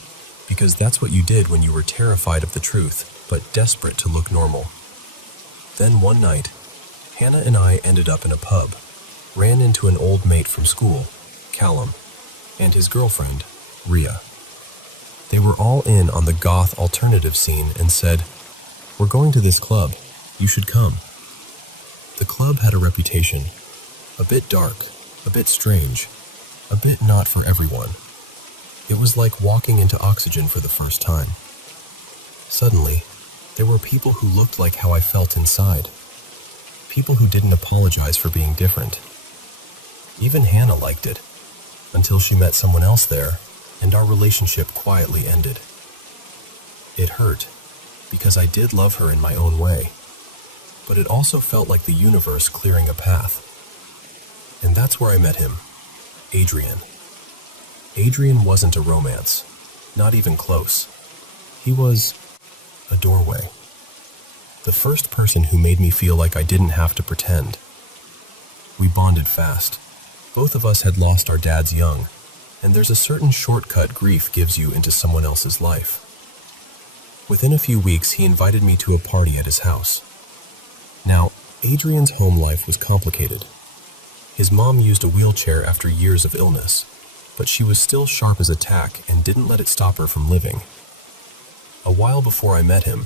because that's what you did when you were terrified of the truth, but desperate to look normal. Then one night, Hannah and I ended up in a pub, ran into an old mate from school, Callum, and his girlfriend, Rhea. They were all in on the goth alternative scene and said, "We're going to this club. You should come." The club had a reputation. A bit dark, a bit strange, a bit not for everyone. It was like walking into oxygen for the first time. Suddenly, there were people who looked like how I felt inside. People who didn't apologize for being different. Even Hannah liked it, until she met someone else there, and our relationship quietly ended. It hurt, because I did love her in my own way, but it also felt like the universe clearing a path. And that's where I met him, Adrian. Adrian wasn't a romance, not even close. He was a doorway. The first person who made me feel like I didn't have to pretend. We bonded fast. Both of us had lost our dads young, and there's a certain shortcut grief gives you into someone else's life. Within a few weeks, he invited me to a party at his house. Now, Adrian's home life was complicated. His mom used a wheelchair after years of illness, but she was still sharp as a tack and didn't let it stop her from living. A while before I met him,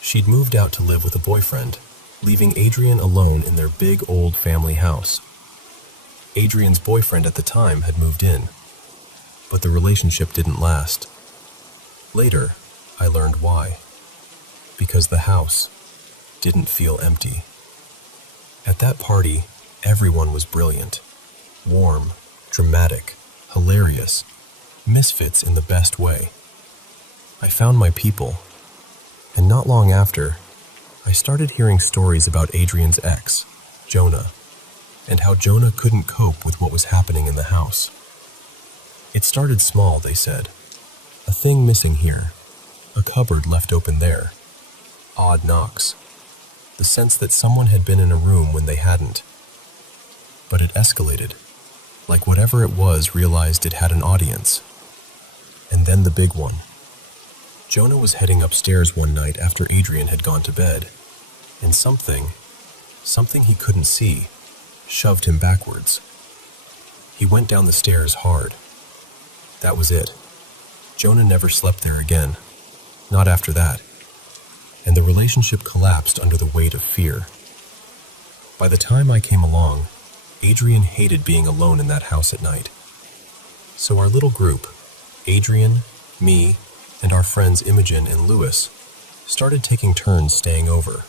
she'd moved out to live with a boyfriend, leaving Adrian alone in their big old family house. Adrian's boyfriend at the time had moved in, but the relationship didn't last. Later, I learned why. Because the house didn't feel empty. At that party, everyone was brilliant, warm, dramatic, hilarious, misfits in the best way. I found my people, and not long after, I started hearing stories about Adrian's ex, Jonah, and how Jonah couldn't cope with what was happening in the house. It started small, they said. A thing missing here, a cupboard left open there, odd knocks, the sense that someone had been in a room when they hadn't. But it escalated, like whatever it was realized it had an audience. And then the big one. Jonah was heading upstairs one night after Adrian had gone to bed, and something he couldn't see, shoved him backwards. He went down the stairs hard. That was it. Jonah never slept there again. Not after that. And the relationship collapsed under the weight of fear. By the time I came along, Adrian hated being alone in that house at night. So our little group, Adrian, me, and our friends Imogen and Lewis, started taking turns staying over.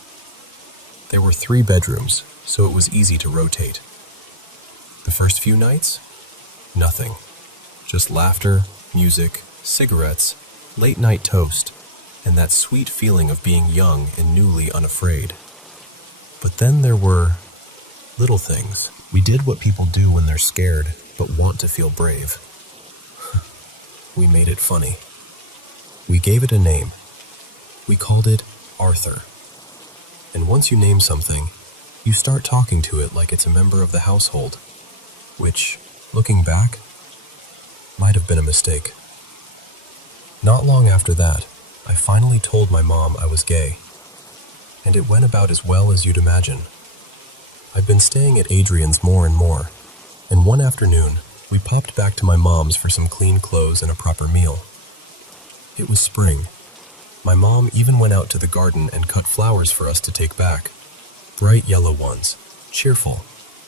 There were 3 bedrooms, so it was easy to rotate. The first few nights? Nothing. Just laughter, music, cigarettes, late-night toast, and that sweet feeling of being young and newly unafraid. But then there were little things. We did what people do when they're scared, but want to feel brave. We made it funny. We gave it a name. We called it Arthur. And once you name something, you start talking to it like it's a member of the household, which, looking back, might have been a mistake. Not long after that, I finally told my mom I was gay, and it went about as well as you'd imagine. I'd been staying at Adrian's more and more, and one afternoon, we popped back to my mom's for some clean clothes and a proper meal. It was spring. My mom even went out to the garden and cut flowers for us to take back. Bright yellow ones, cheerful,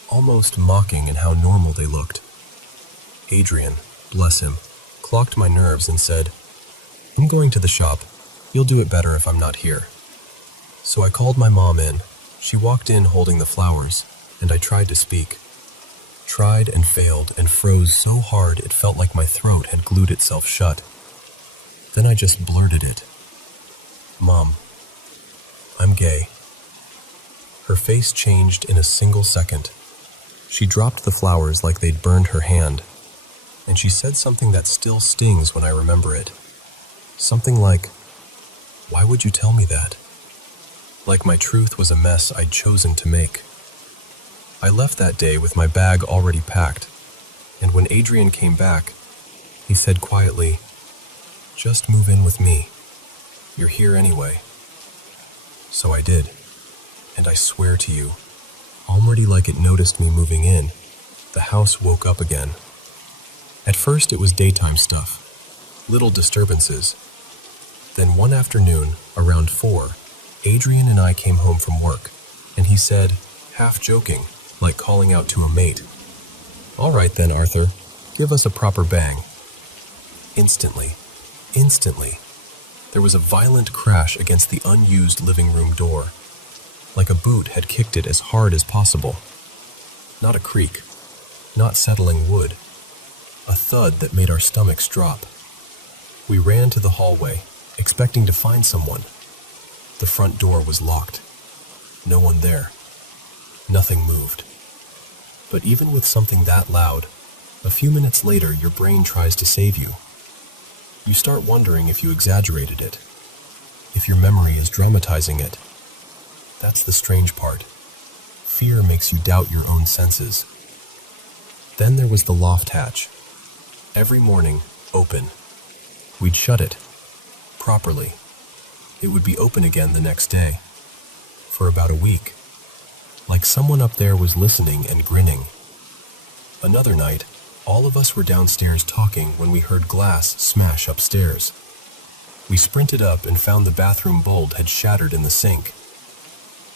almost mocking in how normal they looked. Adrian, bless him, clocked my nerves and said, "I'm going to the shop. You'll do it better if I'm not here." So I called my mom in. She walked in holding the flowers, and I tried to speak. Tried and failed and froze so hard it felt like my throat had glued itself shut. Then I just blurted it. "Mom, I'm gay." Her face changed in a single second. She dropped the flowers like they'd burned her hand, and she said something that still stings when I remember it. Something like, "Why would you tell me that?" Like my truth was a mess I'd chosen to make. I left that day with my bag already packed, and when Adrian came back, he said quietly, "Just move in with me. You're here anyway." So I did, and I swear to you, already like it noticed me moving in, the house woke up again. At first it was daytime stuff, little disturbances. Then one afternoon, around 4, Adrian and I came home from work, and he said, half joking, like calling out to a mate, "All right then, Arthur, Give us a proper bang." Instantly, there was a violent crash against the unused living room door, like a boot had kicked it as hard as possible. Not a creak, not settling wood, a thud that made our stomachs drop. We ran to the hallway, expecting to find someone. The front door was locked. No one there. Nothing moved. But even with something that loud, a few minutes later your brain tries to save you. You start wondering if you exaggerated it, if your memory is dramatizing it. That's the strange part. Fear makes you doubt your own senses. Then there was the loft hatch. Every morning, open. We'd shut it. Properly. It would be open again the next day. For about a week. Like someone up there was listening and grinning. Another night, all of us were downstairs talking when we heard glass smash upstairs. We sprinted up and found the bathroom bulb had shattered in the sink.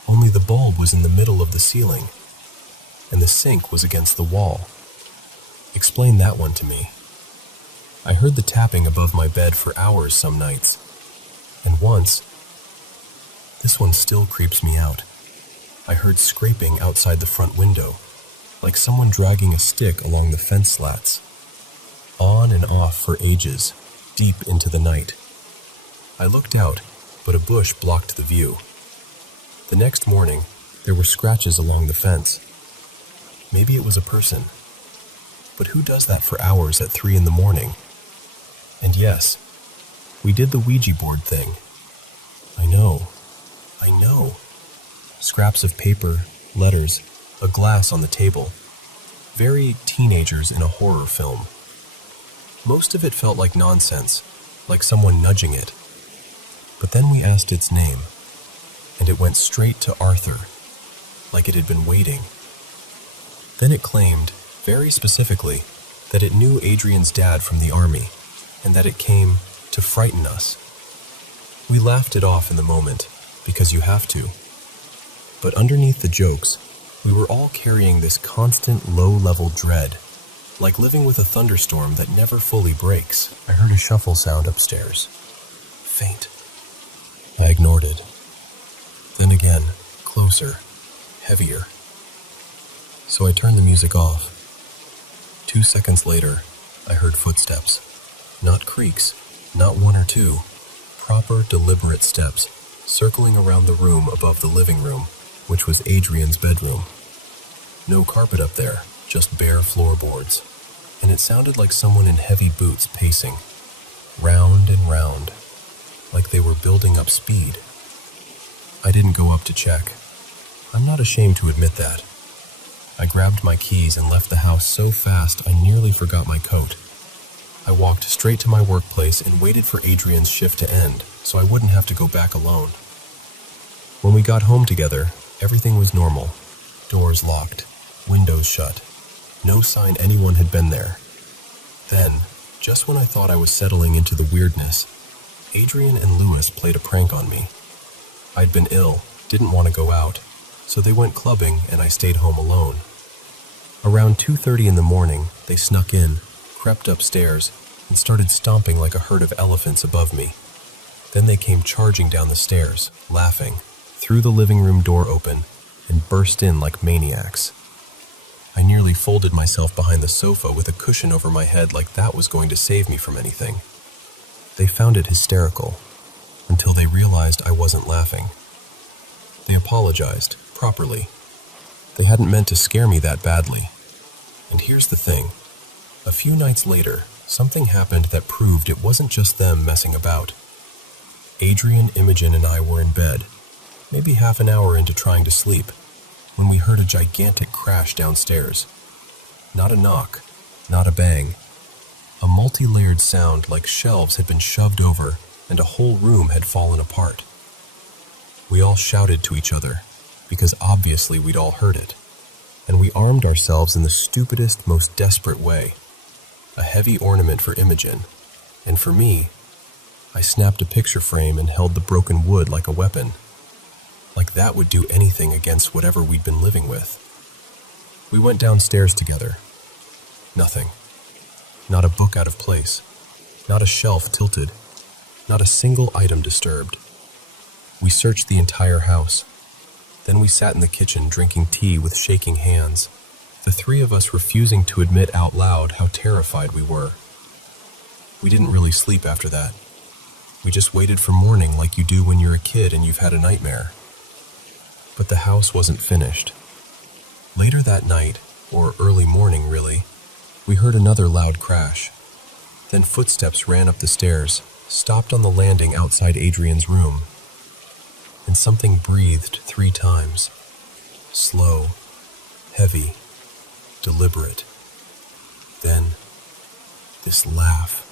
Only the bulb was in the middle of the ceiling, and the sink was against the wall. Explain that one to me. I heard the tapping above my bed for hours some nights, and once, this one still creeps me out. I heard scraping outside the front window, like someone dragging a stick along the fence slats. On and off for ages, deep into the night. I looked out, but a bush blocked the view. The next morning, there were scratches along the fence. Maybe it was a person. But who does that for hours at 3 a.m? And yes, we did the Ouija board thing. I know. Scraps of paper, letters, a glass on the table. Very teenagers in a horror film. Most of it felt like nonsense, like someone nudging it. But then we asked its name, and it went straight to Arthur, like it had been waiting. Then it claimed, very specifically, that it knew Adrian's dad from the army, and that it came to frighten us. We laughed it off in the moment, because you have to. But underneath the jokes, we were all carrying this constant low-level dread, like living with a thunderstorm that never fully breaks. I heard a shuffle sound upstairs. Faint. I ignored it. Then again, closer, heavier. So I turned the music off. 2 seconds later, I heard footsteps. Not creaks, not one or two. Proper, deliberate steps, circling around the room above the living room, which was Adrian's bedroom. No carpet up there, just bare floorboards. And it sounded like someone in heavy boots pacing, round and round, like they were building up speed. I didn't go up to check. I'm not ashamed to admit that. I grabbed my keys and left the house so fast I nearly forgot my coat. I walked straight to my workplace and waited for Adrian's shift to end so I wouldn't have to go back alone. When we got home together, everything was normal. Doors locked, windows shut. No sign anyone had been there. Then, just when I thought I was settling into the weirdness, Adrian and Lewis played a prank on me. I'd been ill, didn't want to go out, so they went clubbing and I stayed home alone. Around 2:30 in the morning, they snuck in, crept upstairs, and started stomping like a herd of elephants above me. Then they came charging down the stairs, laughing, threw the living room door open, and burst in like maniacs. I nearly folded myself behind the sofa with a cushion over my head like that was going to save me from anything. They found it hysterical, until they realized I wasn't laughing. They apologized, properly. They hadn't meant to scare me that badly. And here's the thing. A few nights later, something happened that proved it wasn't just them messing about. Adrian, Imogen, and I were in bed, maybe half an hour into trying to sleep, when we heard a gigantic crash downstairs. Not a knock, not a bang. A multi-layered sound like shelves had been shoved over and a whole room had fallen apart. We all shouted to each other, because obviously we'd all heard it, and we armed ourselves in the stupidest, most desperate way. A heavy ornament for Imogen, and for me, I snapped a picture frame and held the broken wood like a weapon. Like that would do anything against whatever we'd been living with. We went downstairs together. Nothing. Not a book out of place. Not a shelf tilted. Not a single item disturbed. We searched the entire house. Then we sat in the kitchen drinking tea with shaking hands, the three of us refusing to admit out loud how terrified we were. We didn't really sleep after that. We just waited for morning like you do when you're a kid and you've had a nightmare. But the house wasn't finished. Later that night, or early morning really, we heard another loud crash. Then footsteps ran up the stairs, stopped on the landing outside Adrian's room. And something breathed 3 times. Slow, heavy, deliberate. Then, this laugh.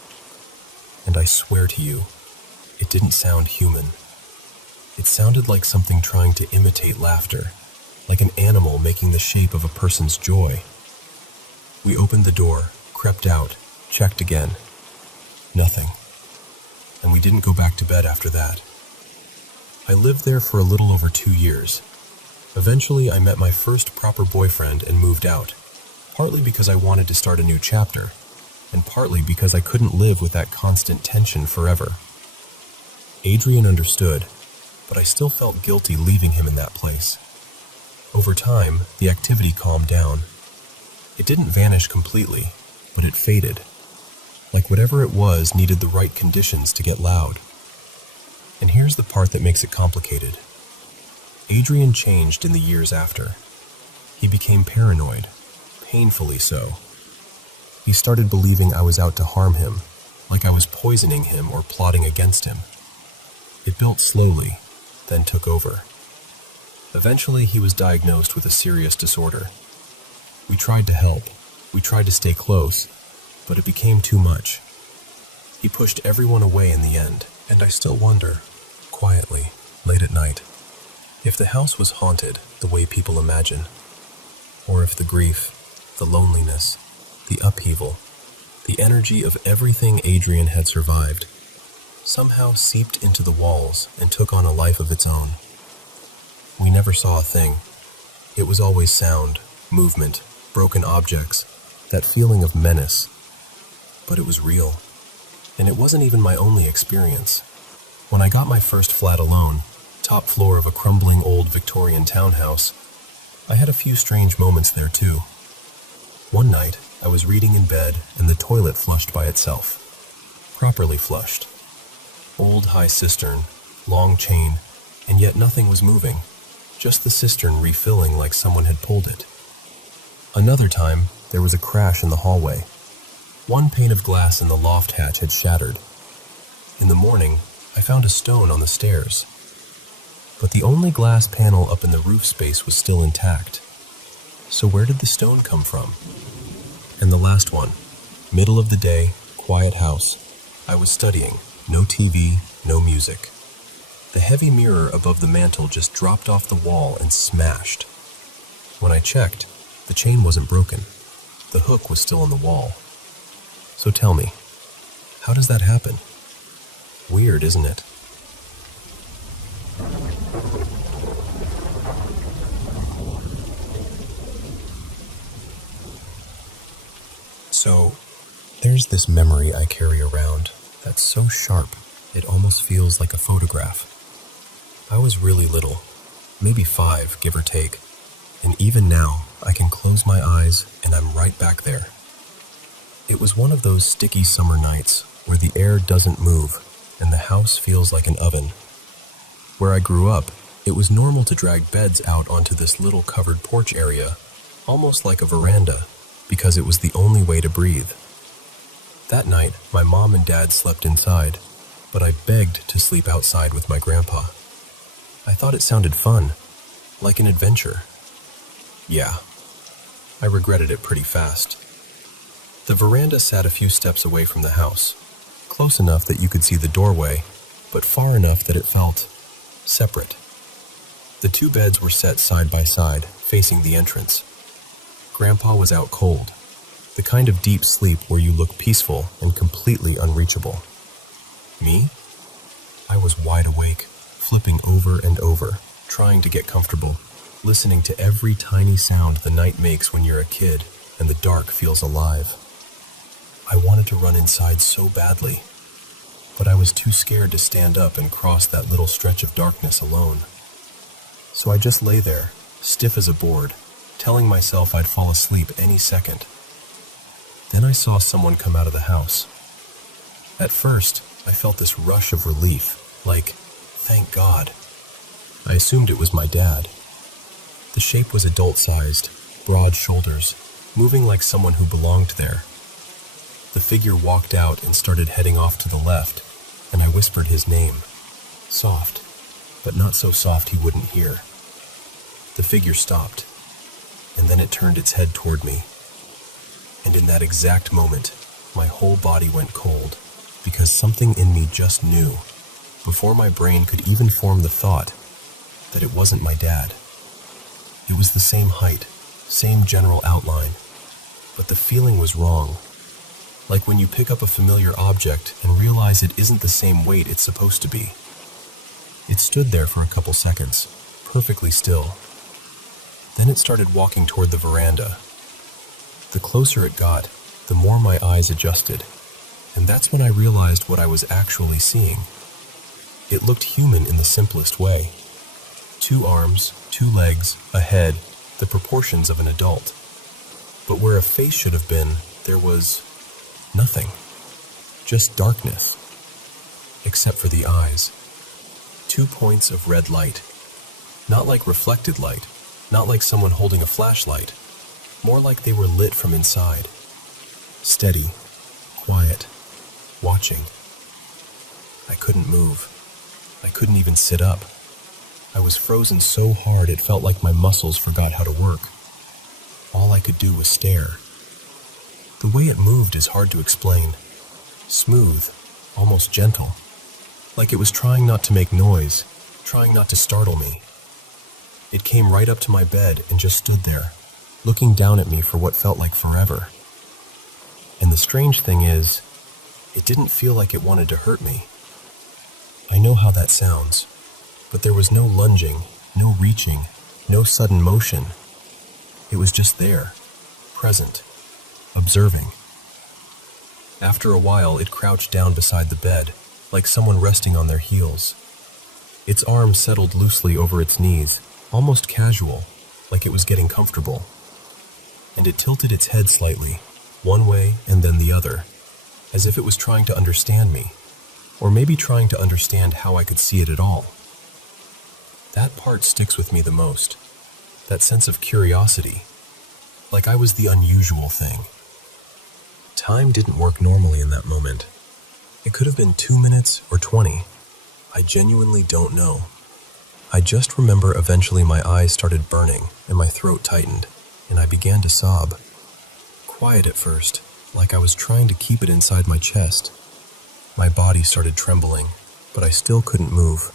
And I swear to you, it didn't sound human. It sounded like something trying to imitate laughter, like an animal making the shape of a person's joy. We opened the door, crept out, checked again. Nothing. And we didn't go back to bed after that. I lived there for a little over 2 years. Eventually, I met my first proper boyfriend and moved out, partly because I wanted to start a new chapter, and partly because I couldn't live with that constant tension forever. Adrian understood, but I still felt guilty leaving him in that place. Over time, the activity calmed down. It didn't vanish completely, but it faded. Like whatever it was needed the right conditions to get loud. And here's the part that makes it complicated. Adrian changed in the years after. He became paranoid, painfully so. He started believing I was out to harm him, like I was poisoning him or plotting against him. It built slowly, then took over. Eventually, he was diagnosed with a serious disorder. We tried to help. We tried to stay close, but it became too much. He pushed everyone away in the end, and I still wonder, quietly, late at night, if the house was haunted the way people imagine, or if the grief, the loneliness, the upheaval, the energy of everything Adrian had survived, somehow seeped into the walls and took on a life of its own. We never saw a thing. It was always sound, movement, broken objects, that feeling of menace. But it was real. And it wasn't even my only experience. When I got my first flat alone, top floor of a crumbling old Victorian townhouse, I had a few strange moments there too. One night, I was reading in bed and the toilet flushed by itself. Properly flushed. Old high cistern, long chain, and yet nothing was moving. Just the cistern refilling like someone had pulled it. Another time, there was a crash in the hallway. One pane of glass in the loft hatch had shattered. In the morning, I found a stone on the stairs. But the only glass panel up in the roof space was still intact. So where did the stone come from? And the last one, middle of the day, quiet house. I was studying, no TV, no music. The heavy mirror above the mantel just dropped off the wall and smashed. When I checked, the chain wasn't broken. The hook was still on the wall. So tell me, how does that happen? Weird, isn't it? So, there's this memory I carry around that's so sharp, it almost feels like a photograph. I was really little, maybe 5, give or take, and even now, I can close my eyes and I'm right back there. It was one of those sticky summer nights where the air doesn't move and the house feels like an oven. Where I grew up, it was normal to drag beds out onto this little covered porch area, almost like a veranda, because it was the only way to breathe. That night, my mom and dad slept inside, but I begged to sleep outside with my grandpa. I thought it sounded fun, like an adventure. Yeah, I regretted it pretty fast. The veranda sat a few steps away from the house, close enough that you could see the doorway, but far enough that it felt separate. The 2 beds were set side by side, facing the entrance. Grandpa was out cold, the kind of deep sleep where you look peaceful and completely unreachable. Me? I was wide awake, flipping over and over, trying to get comfortable, listening to every tiny sound the night makes when you're a kid and the dark feels alive. I wanted to run inside so badly, but I was too scared to stand up and cross that little stretch of darkness alone. So I just lay there, stiff as a board, telling myself I'd fall asleep any second. Then I saw someone come out of the house. At first, I felt this rush of relief, like, thank God. I assumed it was my dad. The shape was adult-sized, broad shoulders, moving like someone who belonged there. The figure walked out and started heading off to the left, and I whispered his name, soft, but not so soft he wouldn't hear. The figure stopped, and then it turned its head toward me. And in that exact moment, my whole body went cold, because something in me just knew, before my brain could even form the thought, that it wasn't my dad. It was the same height, same general outline, but the feeling was wrong. Like when you pick up a familiar object and realize it isn't the same weight it's supposed to be. It stood there for a couple seconds, perfectly still. Then it started walking toward the veranda. The closer it got, the more my eyes adjusted, and that's when I realized what I was actually seeing. It looked human in the simplest way. 2 arms, 2 legs, a head, the proportions of an adult. But where a face should have been, there was nothing. Just darkness. Except for the eyes. 2 points of red light. Not like reflected light, not like someone holding a flashlight. More like they were lit from inside. Steady, quiet, watching. I couldn't move. I couldn't even sit up. I was frozen so hard it felt like my muscles forgot how to work. All I could do was stare. The way it moved is hard to explain. Smooth, almost gentle. Like it was trying not to make noise, trying not to startle me. It came right up to my bed and just stood there, looking down at me for what felt like forever. And the strange thing is, it didn't feel like it wanted to hurt me. I know how that sounds, but there was no lunging, no reaching, no sudden motion. It was just there, present, observing. After a while, it crouched down beside the bed, like someone resting on their heels. Its arms settled loosely over its knees, almost casual, like it was getting comfortable. And it tilted its head slightly, one way and then the other, as if it was trying to understand me, or maybe trying to understand how I could see it at all. That part sticks with me the most, that sense of curiosity, like I was the unusual thing. Time didn't work normally in that moment. It could have been 2 minutes or 20. I genuinely don't know. I just remember eventually my eyes started burning and my throat tightened, and I began to sob. Quiet at first, like I was trying to keep it inside my chest. My body started trembling, but I still couldn't move.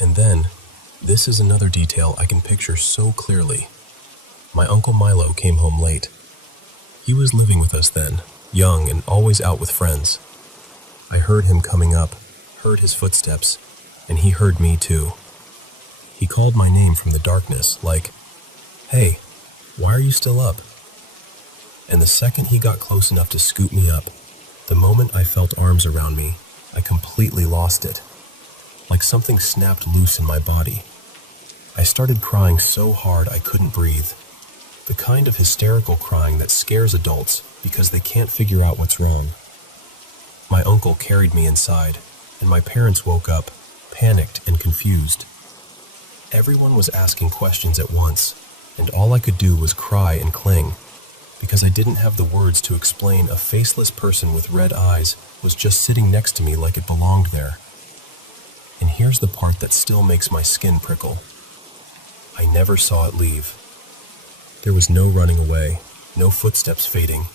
And then, this is another detail I can picture so clearly. My Uncle Milo came home late. He was living with us then, young and always out with friends. I heard him coming up, heard his footsteps, and he heard me too. He called my name from the darkness, like, "Hey, why are you still up?" And the second he got close enough to scoop me up, the moment I felt arms around me, I completely lost it. Like something snapped loose in my body. I started crying so hard I couldn't breathe. The kind of hysterical crying that scares adults because they can't figure out what's wrong. My uncle carried me inside, and my parents woke up, panicked and confused. Everyone was asking questions at once, and all I could do was cry and cling, because I didn't have the words to explain a faceless person with red eyes was just sitting next to me like it belonged there. And here's the part that still makes my skin prickle. I never saw it leave. There was no running away, no footsteps fading.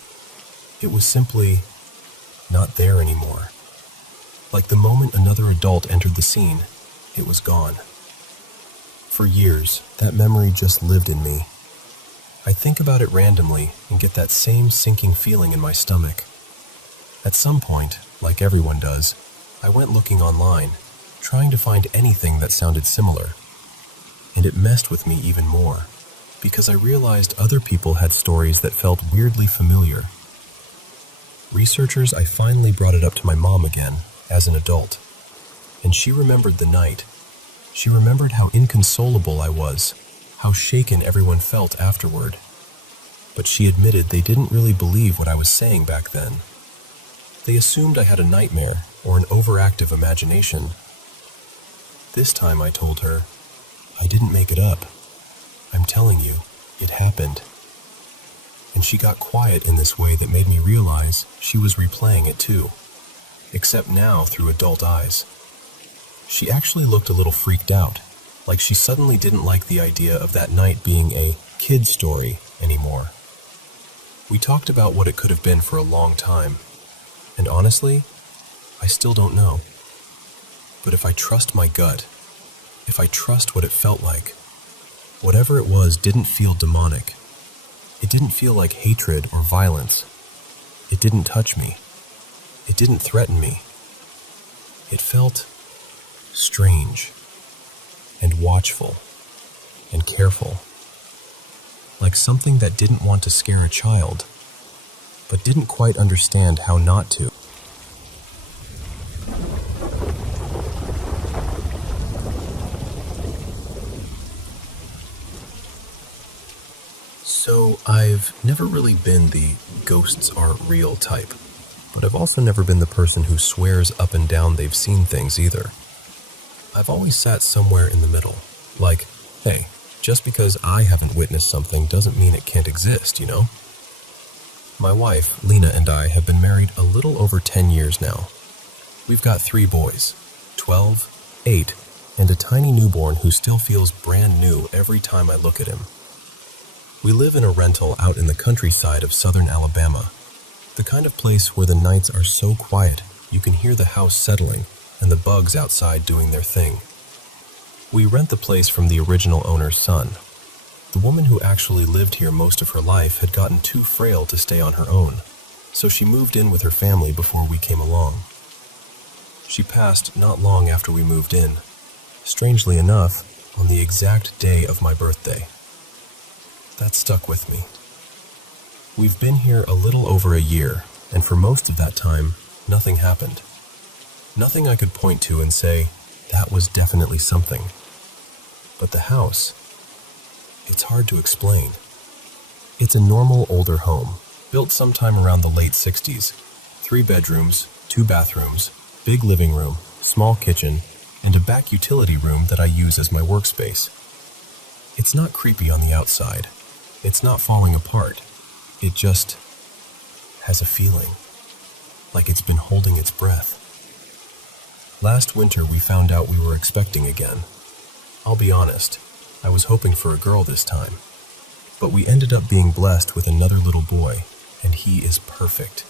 It was simply not there anymore. Like the moment another adult entered the scene, it was gone. For years, that memory just lived in me. I think about it randomly and get that same sinking feeling in my stomach. At some point, like everyone does, I went looking online, trying to find anything that sounded similar. And it messed with me even more, because I realized other people had stories that felt weirdly familiar. researchers, I finally brought it up to my mom again, as an adult. And she remembered the night. She remembered how inconsolable I was, how shaken everyone felt afterward. But she admitted they didn't really believe what I was saying back then. They assumed I had a nightmare or an overactive imagination. This time I told her, I didn't make it up. I'm telling you, it happened. And she got quiet in this way that made me realize she was replaying it too, except now through adult eyes. She actually looked a little freaked out, like she suddenly didn't like the idea of that night being a kid story anymore. We talked about what it could have been for a long time, and honestly, I still don't know. But if I trust my gut, if I trust what it felt like, whatever it was didn't feel demonic. It didn't feel like hatred or violence. It didn't touch me. It didn't threaten me. It felt strange and watchful and careful, like something that didn't want to scare a child, but didn't quite understand how not to. So, I've never really been the ghosts are real type, but I've also never been the person who swears up and down they've seen things either. I've always sat somewhere in the middle, like, hey, just because I haven't witnessed something doesn't mean it can't exist, you know? My wife, Lena, and I have been married a little over 10 years now. We've got 3 boys, 12, 8, and a tiny newborn who still feels brand new every time I look at him. We live in a rental out in the countryside of southern Alabama, the kind of place where the nights are so quiet you can hear the house settling and the bugs outside doing their thing. We rent the place from the original owner's son. The woman who actually lived here most of her life had gotten too frail to stay on her own, so she moved in with her family before we came along. She passed not long after we moved in, strangely enough, on the exact day of my birthday. That stuck with me. We've been here a little over a year, and for most of that time, nothing happened. Nothing I could point to and say, that was definitely something. But the house, it's hard to explain. It's a normal older home, built sometime around the late 60s. 3 bedrooms, 2 bathrooms, big living room, small kitchen, and a back utility room that I use as my workspace. It's not creepy on the outside. It's not falling apart. It just has a feeling, like it's been holding its breath. Last winter we found out we were expecting again. I'll be honest, I was hoping for a girl this time. But we ended up being blessed with another little boy, and he is perfect.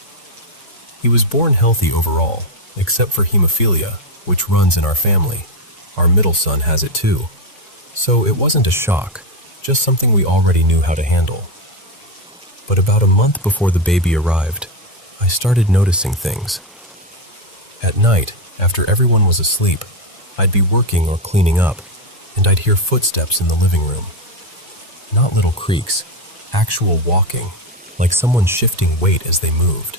He was born healthy overall, except for hemophilia, which runs in our family. Our middle son has it too. So it wasn't a shock, just something we already knew how to handle. But about a month before the baby arrived, I started noticing things. At night, after everyone was asleep, I'd be working or cleaning up, and I'd hear footsteps in the living room. Not little creaks, actual walking, like someone shifting weight as they moved.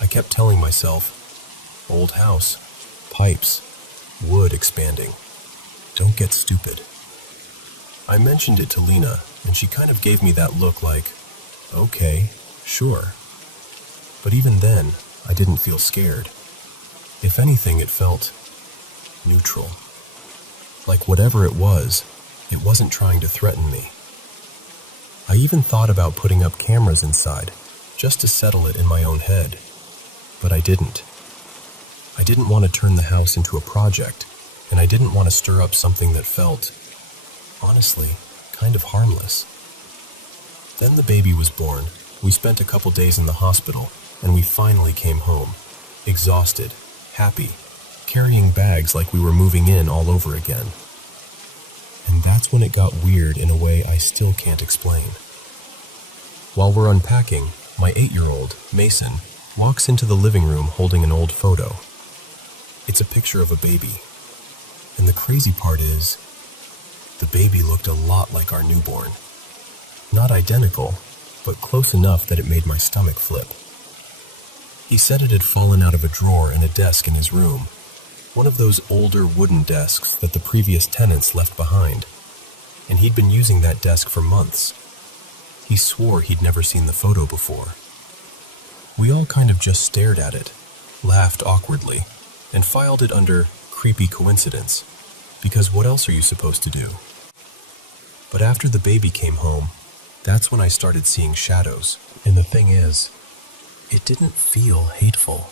I kept telling myself, old house, pipes, wood expanding. Don't get stupid. I mentioned it to Lena, and she kind of gave me that look like, okay, sure. But even then, I didn't feel scared. If anything, it felt neutral. Like whatever it wasn't trying to threaten me. I even thought about putting up cameras inside, just to settle it in my own head. But I didn't. I didn't want to turn the house into a project, and I didn't want to stir up something that felt, honestly, kind of harmless. Then the baby was born. We spent a couple days in the hospital, and we finally came home, exhausted, happy, carrying bags like we were moving in all over again. And that's when it got weird in a way I still can't explain. While we're unpacking, my 8-year-old, Mason, walks into the living room holding an old photo. It's a picture of a baby. And the crazy part is, the baby looked a lot like our newborn. Not identical, but close enough that it made my stomach flip. He said it had fallen out of a drawer in a desk in his room, one of those older wooden desks that the previous tenants left behind, and he'd been using that desk for months. He swore he'd never seen the photo before. We all kind of just stared at it, laughed awkwardly, and filed it under creepy coincidence, because what else are you supposed to do? But after the baby came home, that's when I started seeing shadows. And the thing is, it didn't feel hateful.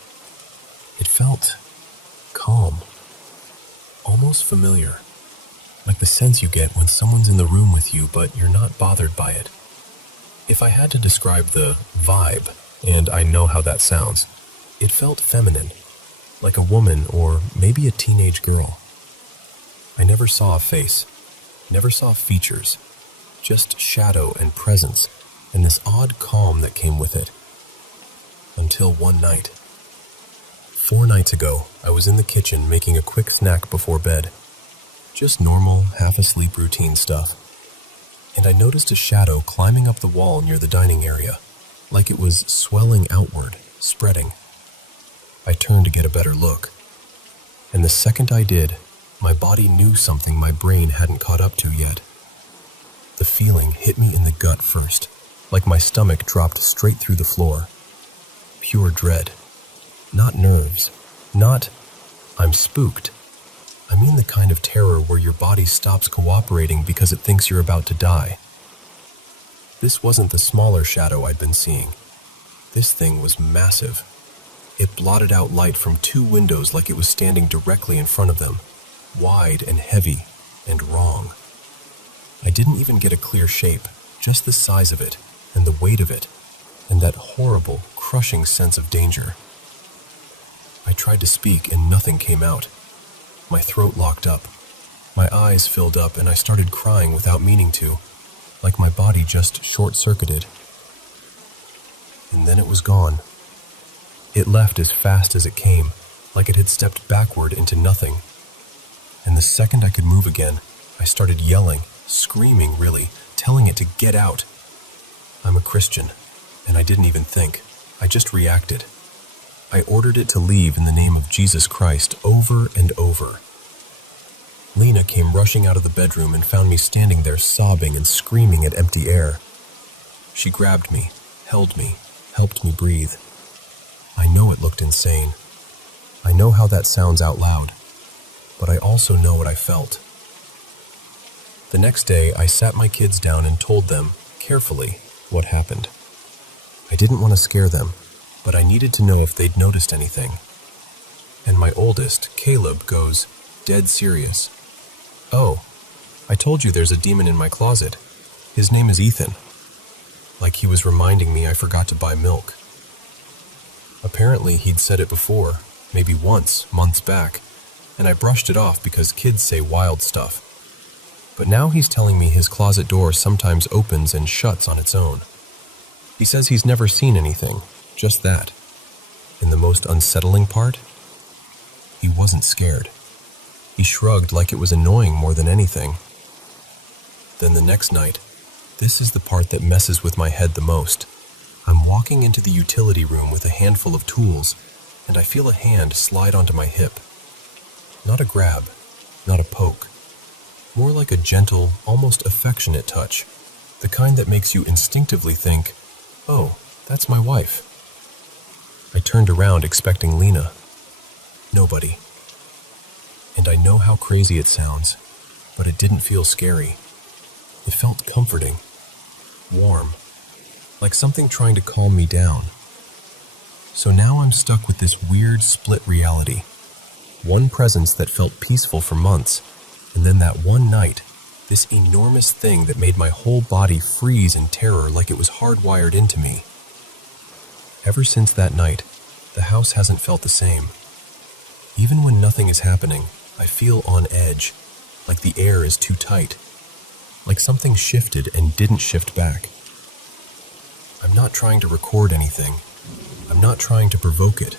It felt calm, almost familiar, like the sense you get when someone's in the room with you but you're not bothered by it. If I had to describe the vibe, and I know how that sounds, it felt feminine, like a woman or maybe a teenage girl. I never saw a face, never saw features, just shadow and presence and this odd calm that came with it. Until one night. 4 nights ago, I was in the kitchen making a quick snack before bed. Just normal, half-asleep routine stuff. And I noticed a shadow climbing up the wall near the dining area, like it was swelling outward, spreading. I turned to get a better look. And the second I did, my body knew something my brain hadn't caught up to yet. The feeling hit me in the gut first, like my stomach dropped straight through the floor. Pure dread. Not nerves. Not, I'm spooked. I mean the kind of terror where your body stops cooperating because it thinks you're about to die. This wasn't the smaller shadow I'd been seeing. This thing was massive. It blotted out light from 2 windows like it was standing directly in front of them, wide and heavy and wrong. I didn't even get a clear shape, just the size of it and the weight of it, and that horrible, crushing sense of danger. I tried to speak and nothing came out. My throat locked up. My eyes filled up and I started crying without meaning to, like my body just short-circuited. And then it was gone. It left as fast as it came, like it had stepped backward into nothing. And the second I could move again, I started yelling, screaming really, telling it to get out. I'm a Christian, and I didn't even think. I just reacted. I ordered it to leave in the name of Jesus Christ over and over. Lena came rushing out of the bedroom and found me standing there sobbing and screaming at empty air. She grabbed me, held me, helped me breathe. I know it looked insane. I know how that sounds out loud, but I also know what I felt. The next day, I sat my kids down and told them, carefully, what happened. I didn't want to scare them, but I needed to know if they'd noticed anything. And my oldest, Caleb, goes, dead serious. Oh, I told you there's a demon in my closet. His name is Ethan. Like he was reminding me I forgot to buy milk. Apparently he'd said it before, maybe once, months back, and I brushed it off because kids say wild stuff. But now he's telling me his closet door sometimes opens and shuts on its own. He says he's never seen anything, just that. And the most unsettling part? He wasn't scared. He shrugged like it was annoying more than anything. Then the next night, this is the part that messes with my head the most. I'm walking into the utility room with a handful of tools, and I feel a hand slide onto my hip. Not a grab, not a poke. More like a gentle, almost affectionate touch, the kind that makes you instinctively think, oh, that's my wife. I turned around expecting Lena. Nobody. And I know how crazy it sounds, but it didn't feel scary. It felt comforting, warm, like something trying to calm me down. So now I'm stuck with this weird split reality. One presence that felt peaceful for months, and then that one night, this enormous thing that made my whole body freeze in terror like it was hardwired into me. Ever since that night, the house hasn't felt the same. Even when nothing is happening, I feel on edge, like the air is too tight, like something shifted and didn't shift back. I'm not trying to record anything. I'm not trying to provoke it.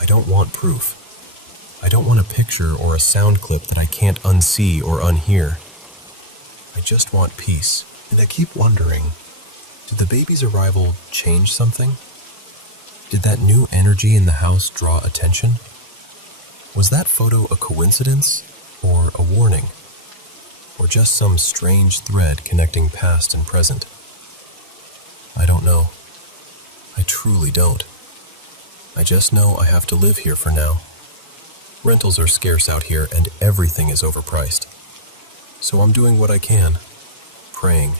I don't want proof. I don't want a picture or a sound clip that I can't unsee or unhear. I just want peace. And I keep wondering, did the baby's arrival change something? Did that new energy in the house draw attention? Was that photo a coincidence or a warning? Or just some strange thread connecting past and present? I don't know. I truly don't. I just know I have to live here for now. Rentals are scarce out here and everything is overpriced. So I'm doing what I can. Praying,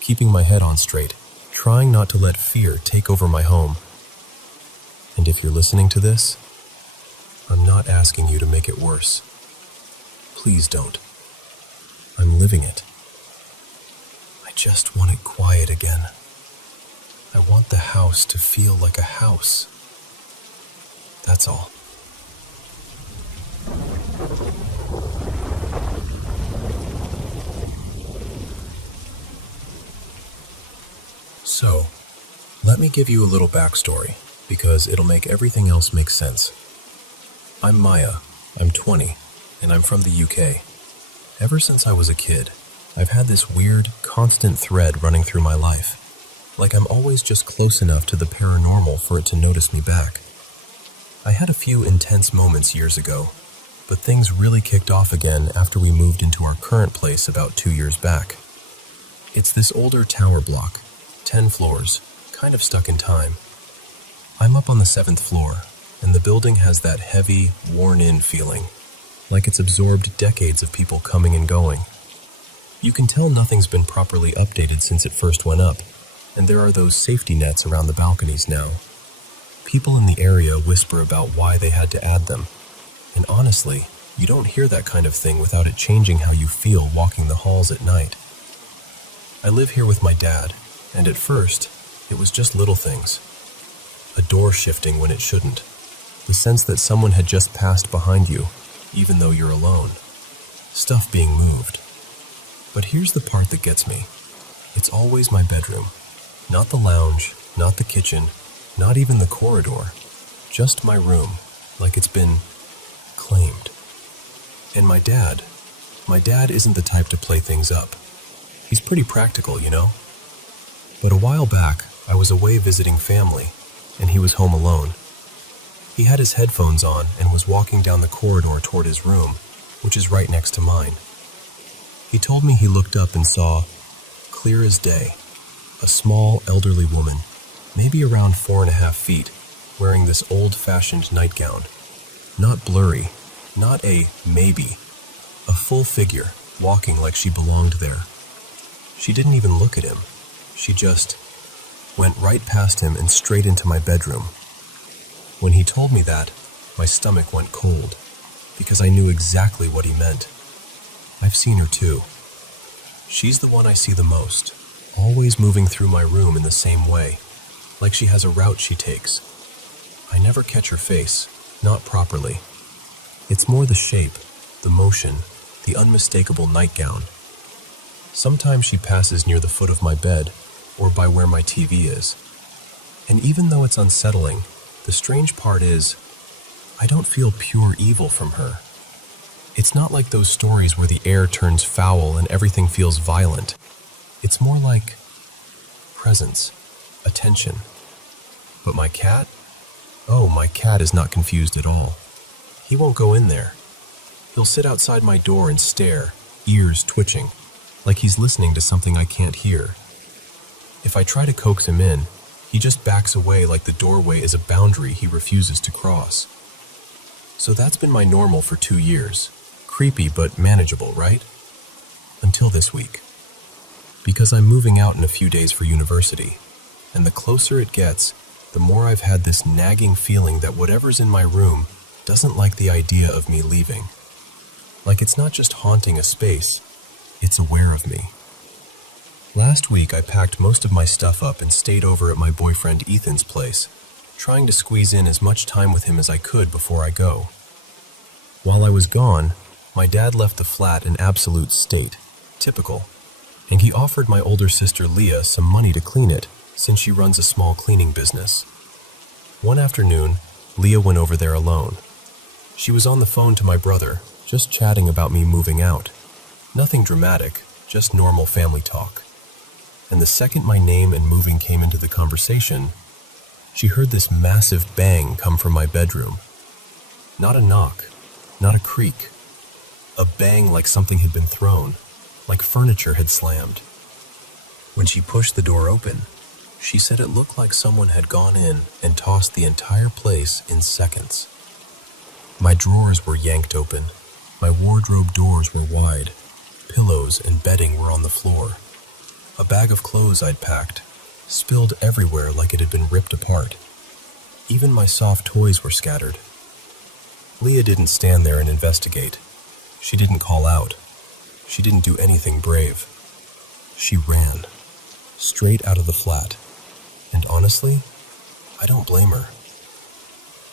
keeping my head on straight, trying not to let fear take over my home. And if you're listening to this, I'm not asking you to make it worse. Please don't. I'm living it. I just want it quiet again. I want the house to feel like a house. That's all. So, let me give you a little backstory, because it'll make everything else make sense. I'm Maya, I'm 20, and I'm from the UK. Ever since I was a kid, I've had this weird, constant thread running through my life. Like I'm always just close enough to the paranormal for it to notice me back. I had a few intense moments years ago, but things really kicked off again after we moved into our current place about 2 years back. It's this older tower block, 10 floors, kind of stuck in time. I'm up on the 7th floor, and the building has that heavy, worn-in feeling, like it's absorbed decades of people coming and going. You can tell nothing's been properly updated since it first went up, and there are those safety nets around the balconies now. People in the area whisper about why they had to add them, and honestly, you don't hear that kind of thing without it changing how you feel walking the halls at night. I live here with my dad, and at first, it was just little things. A door shifting when it shouldn't. The sense that someone had just passed behind you, even though you're alone. Stuff being moved. But here's the part that gets me. It's always my bedroom. Not the lounge, not the kitchen, not even the corridor. Just my room, like it's been claimed. And my dad isn't the type to play things up. He's pretty practical, you know? But a while back, I was away visiting family, and he was home alone. He had his headphones on and was walking down the corridor toward his room, which is right next to mine. He told me he looked up and saw, clear as day, a small elderly woman, maybe around 4.5 feet, wearing this old-fashioned nightgown. Not blurry, not a maybe, a full figure, walking like she belonged there. She didn't even look at him. She just went right past him and straight into my bedroom. When he told me that, my stomach went cold, because I knew exactly what he meant. I've seen her too. She's the one I see the most, always moving through my room in the same way, like she has a route she takes. I never catch her face, not properly. It's more the shape, the motion, the unmistakable nightgown. Sometimes she passes near the foot of my bed, or by where my TV is. And even though it's unsettling, the strange part is, I don't feel pure evil from her. It's not like those stories where the air turns foul and everything feels violent. It's more like presence, attention. But my cat? Oh, my cat is not confused at all. He won't go in there. He'll sit outside my door and stare, ears twitching, like he's listening to something I can't hear. If I try to coax him in, he just backs away like the doorway is a boundary he refuses to cross. So that's been my normal for 2 years. Creepy but manageable, right? Until this week. Because I'm moving out in a few days for university, and the closer it gets, the more I've had this nagging feeling that whatever's in my room doesn't like the idea of me leaving. Like it's not just haunting a space, it's aware of me. Last week I packed most of my stuff up and stayed over at my boyfriend Ethan's place, trying to squeeze in as much time with him as I could before I go. While I was gone, my dad left the flat in absolute state, typical, and he offered my older sister Leah some money to clean it, since she runs a small cleaning business. One afternoon, Leah went over there alone. She was on the phone to my brother, just chatting about me moving out. Nothing dramatic, just normal family talk. And the second my name and moving came into the conversation, she heard this massive bang come from my bedroom. Not a knock, not a creak. A bang like something had been thrown, like furniture had slammed. When she pushed the door open, she said it looked like someone had gone in and tossed the entire place in seconds. My drawers were yanked open. My wardrobe doors were wide. Pillows and bedding were on the floor. A bag of clothes I'd packed, spilled everywhere like it had been ripped apart. Even my soft toys were scattered. Leah didn't stand there and investigate. She didn't call out. She didn't do anything brave. She ran, straight out of the flat. And honestly, I don't blame her.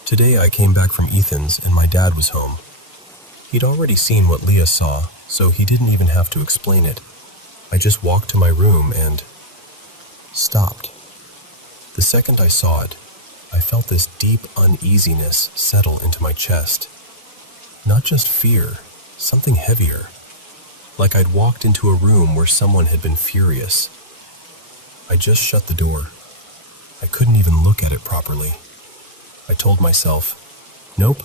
Today I came back from Ethan's and my dad was home. He'd already seen what Leah saw, so he didn't even have to explain it. I just walked to my room and stopped. The second I saw it, I felt this deep uneasiness settle into my chest. Not just fear, something heavier. Like I'd walked into a room where someone had been furious. I just shut the door. I couldn't even look at it properly. I told myself, nope,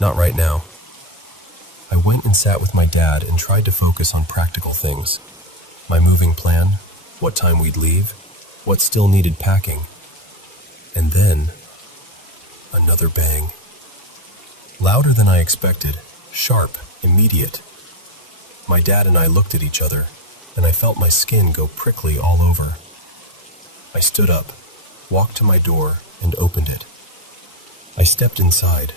not right now. I went and sat with my dad and tried to focus on practical things. My moving plan, what time we'd leave, what still needed packing. And then, another bang. Louder than I expected, sharp, immediate. My dad and I looked at each other, and I felt my skin go prickly all over. I stood up, walked to my door, and opened it. I stepped inside,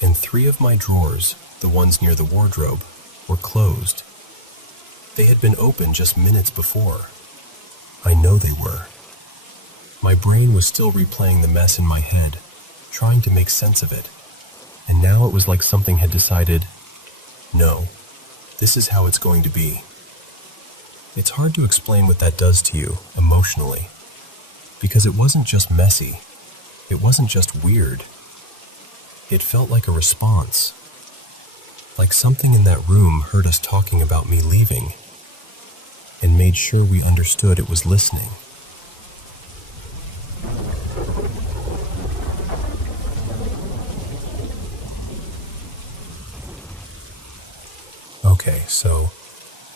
and 3 of my drawers, the ones near the wardrobe, were closed. They had been open just minutes before. I know they were. My brain was still replaying the mess in my head, trying to make sense of it. And now it was like something had decided, no, this is how it's going to be. It's hard to explain what that does to you emotionally, because it wasn't just messy. It wasn't just weird. It felt like a response. Like something in that room heard us talking about me leaving and made sure we understood it was listening. Okay, so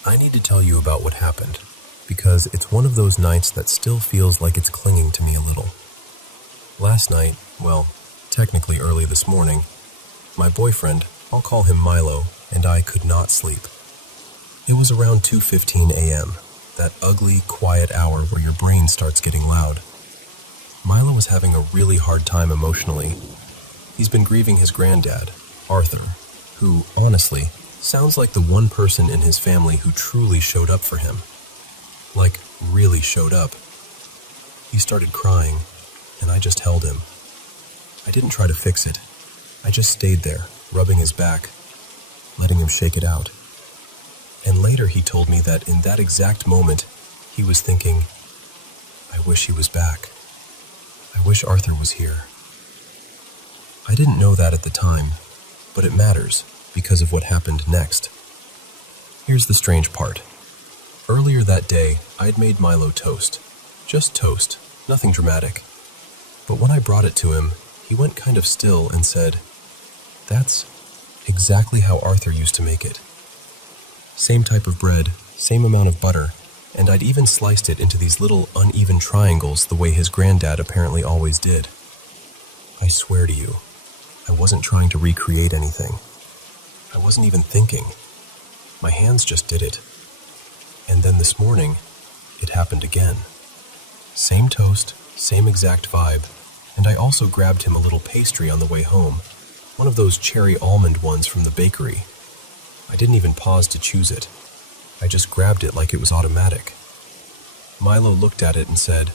I need to tell you about what happened, because it's one of those nights that still feels like it's clinging to me a little. Last night, well, technically early this morning, my boyfriend, I'll call him Milo, and I could not sleep. It was around 2:15 a.m., that ugly, quiet hour where your brain starts getting loud. Milo was having a really hard time emotionally. He's been grieving his granddad, Arthur, who, honestly, sounds like the one person in his family who truly showed up for him. Like, really showed up. He started crying, and I just held him. I didn't try to fix it. I just stayed there, rubbing his back, letting him shake it out. And later he told me that in that exact moment, he was thinking, I wish he was back. I wish Arthur was here. I didn't know that at the time, but it matters because of what happened next. Here's the strange part. Earlier that day, I'd made Milo toast. Just toast, nothing dramatic. But when I brought it to him, he went kind of still and said, "That's exactly how Arthur used to make it. Same type of bread, same amount of butter, and I'd even sliced it into these little uneven triangles the way his granddad apparently always did. I swear to you, I wasn't trying to recreate anything. I wasn't even thinking. My hands just did it. And then this morning, it happened again. Same toast, same exact vibe, and I also grabbed him a little pastry on the way home, one of those cherry almond ones from the bakery. I didn't even pause to choose it. I just grabbed it like it was automatic. Milo looked at it and said,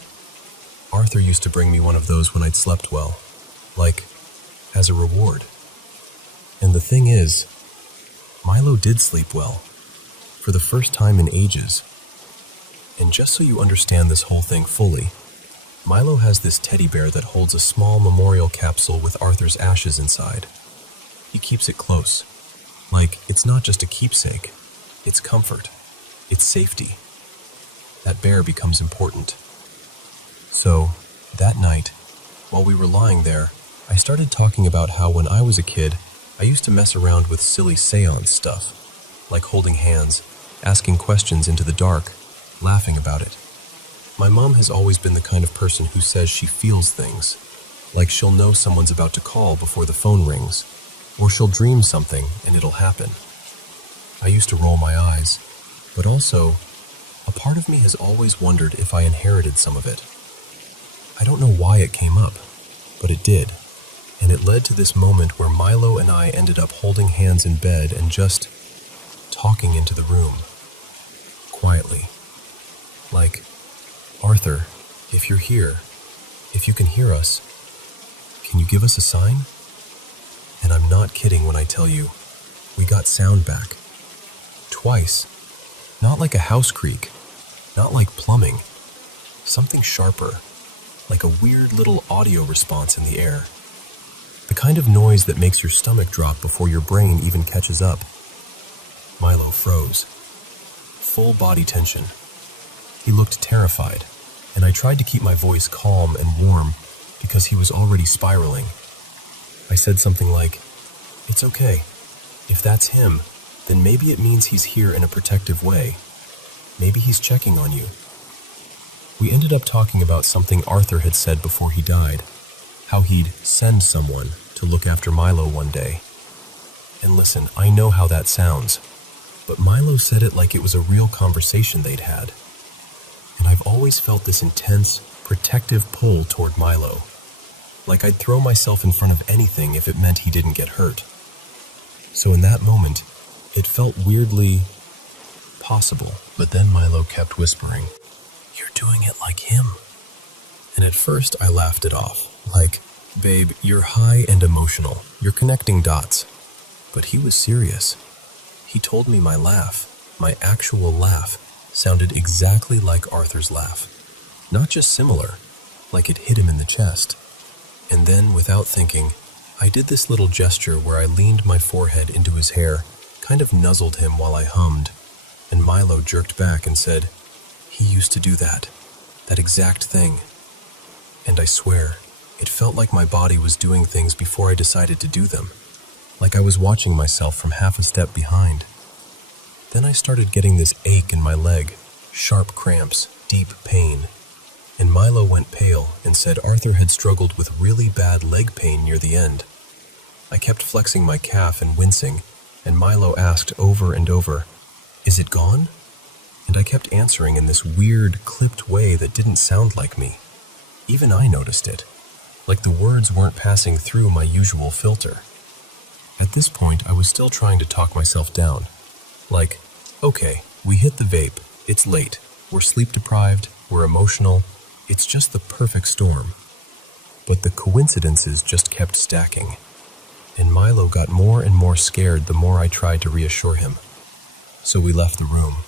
Arthur used to bring me one of those when I'd slept well, like, as a reward. And the thing is, Milo did sleep well, for the first time in ages. And just so you understand this whole thing fully, Milo has this teddy bear that holds a small memorial capsule with Arthur's ashes inside. He keeps it close. Like, it's not just a keepsake. It's comfort. It's safety. That bear becomes important. So, that night, While we were lying there, I started talking about how when I was a kid, I used to mess around with silly seance stuff, like holding hands, asking questions into the dark, laughing about it. My mom has always been the kind of person who says she feels things, like she'll know someone's about to call before the phone rings, or she'll dream something and it'll happen. I used to roll my eyes, but also, a part of me has always wondered if I inherited some of it. I don't know why it came up, but it did, and it led to this moment where Milo and I ended up holding hands in bed and just talking into the room, quietly. Like, "Arthur, if you're here, if you can hear us, can you give us a sign?" And I'm not kidding when I tell you, we got sound back. Twice. Not like a house creak, not like plumbing. Something sharper, like a weird little audio response in the air. The kind of noise that makes your stomach drop before your brain even catches up. Milo froze. Full body tension. He looked terrified, and I tried to keep my voice calm and warm because he was already spiraling. I said something like, "It's okay. If that's him, then maybe it means he's here in a protective way. Maybe he's checking on you." We ended up talking about something Arthur had said before he died, how he'd send someone to look after Milo one day. And listen, I know how that sounds, but Milo said it like it was a real conversation they'd had. And I've always felt this intense, protective pull toward Milo, like I'd throw myself in front of anything if it meant he didn't get hurt. So in that moment, it felt weirdly possible. But then Milo kept whispering, "You're doing it like him." And at first I laughed it off, like, "Babe, you're high and emotional. You're connecting dots." But he was serious. He told me my laugh, my actual laugh, sounded exactly like Arthur's laugh. Not just similar, like it hit him in the chest. And then, without thinking, I did this little gesture where I leaned my forehead into his hair, kind of nuzzled him while I hummed, and Milo jerked back and said, "He used to do that exact thing." And I swear, it felt like my body was doing things before I decided to do them, like I was watching myself from half a step behind. Then I started getting this ache in my leg, sharp cramps, deep pain, and Milo went pale and said Arthur had struggled with really bad leg pain near the end. I kept flexing my calf and wincing, and Milo asked over and over, "Is it gone?" And I kept answering in this weird, clipped way that didn't sound like me. Even I noticed it, like the words weren't passing through my usual filter. At this point, I was still trying to talk myself down. Like, okay, we hit the vape, it's late, we're sleep-deprived, we're emotional, it's just the perfect storm. But the coincidences just kept stacking, and Milo got more and more scared the more I tried to reassure him. So we left the room.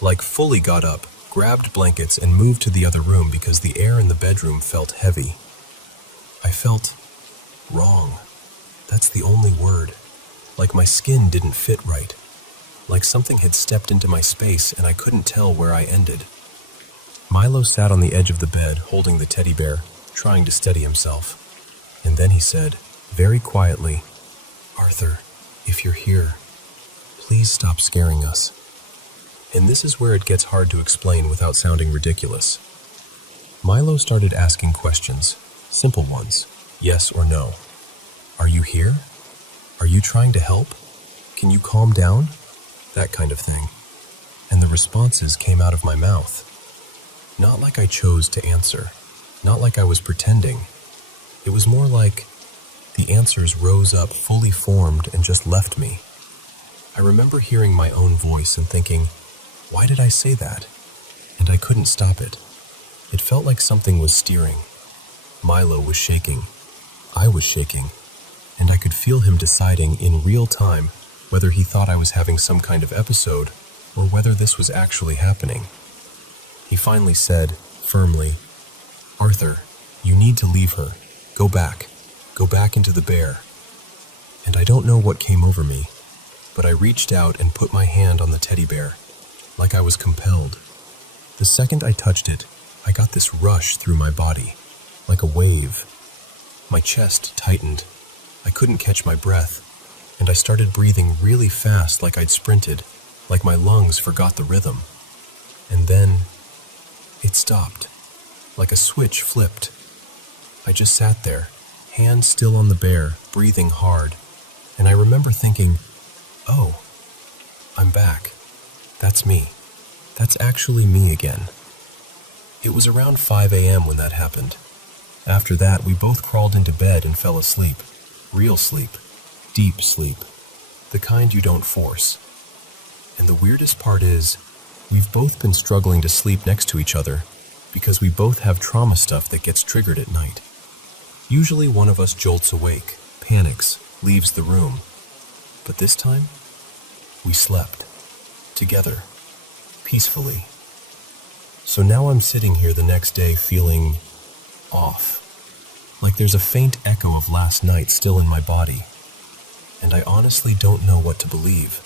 Like, fully got up, grabbed blankets, and moved to the other room because the air in the bedroom felt heavy. I felt wrong. That's the only word. Like my skin didn't fit right. Like something had stepped into my space and I couldn't tell where I ended. Milo sat on the edge of the bed, holding the teddy bear, trying to steady himself. And then he said, very quietly, "Arthur, if you're here, please stop scaring us." And this is where it gets hard to explain without sounding ridiculous. Milo started asking questions, simple ones, yes or no. Are you here? Are you trying to help? Can you calm down? That kind of thing. And the responses came out of my mouth. Not like I chose to answer, not like I was pretending. It was more like the answers rose up fully formed and just left me. I remember hearing my own voice and thinking, why did I say that? And I couldn't stop it. It felt like something was steering. Milo was shaking. I was shaking. And I could feel him deciding in real time whether he thought I was having some kind of episode or whether this was actually happening. He finally said, firmly, "Arthur, you need to leave her. Go back. Go back into the bear." And I don't know what came over me, but I reached out and put my hand on the teddy bear, like I was compelled. The second I touched it, I got this rush through my body, like a wave, My chest tightened. I couldn't catch my breath, and I started breathing really fast like I'd sprinted, like my lungs forgot the rhythm. And then it stopped, like a switch flipped. I just sat there, hands still on the bear, breathing hard, and I remember thinking, oh, I'm back. That's me. That's actually me again. It was around 5 a.m. when that happened. After that, we both crawled into bed and fell asleep. Real sleep. Deep sleep. The kind you don't force. And the weirdest part is, we've both been struggling to sleep next to each other because we both have trauma stuff that gets triggered at night. Usually one of us jolts awake, panics, leaves the room. But this time, we slept. Together. Peacefully. So now I'm sitting here the next day feeling off. Like there's a faint echo of last night still in my body. And I honestly don't know what to believe.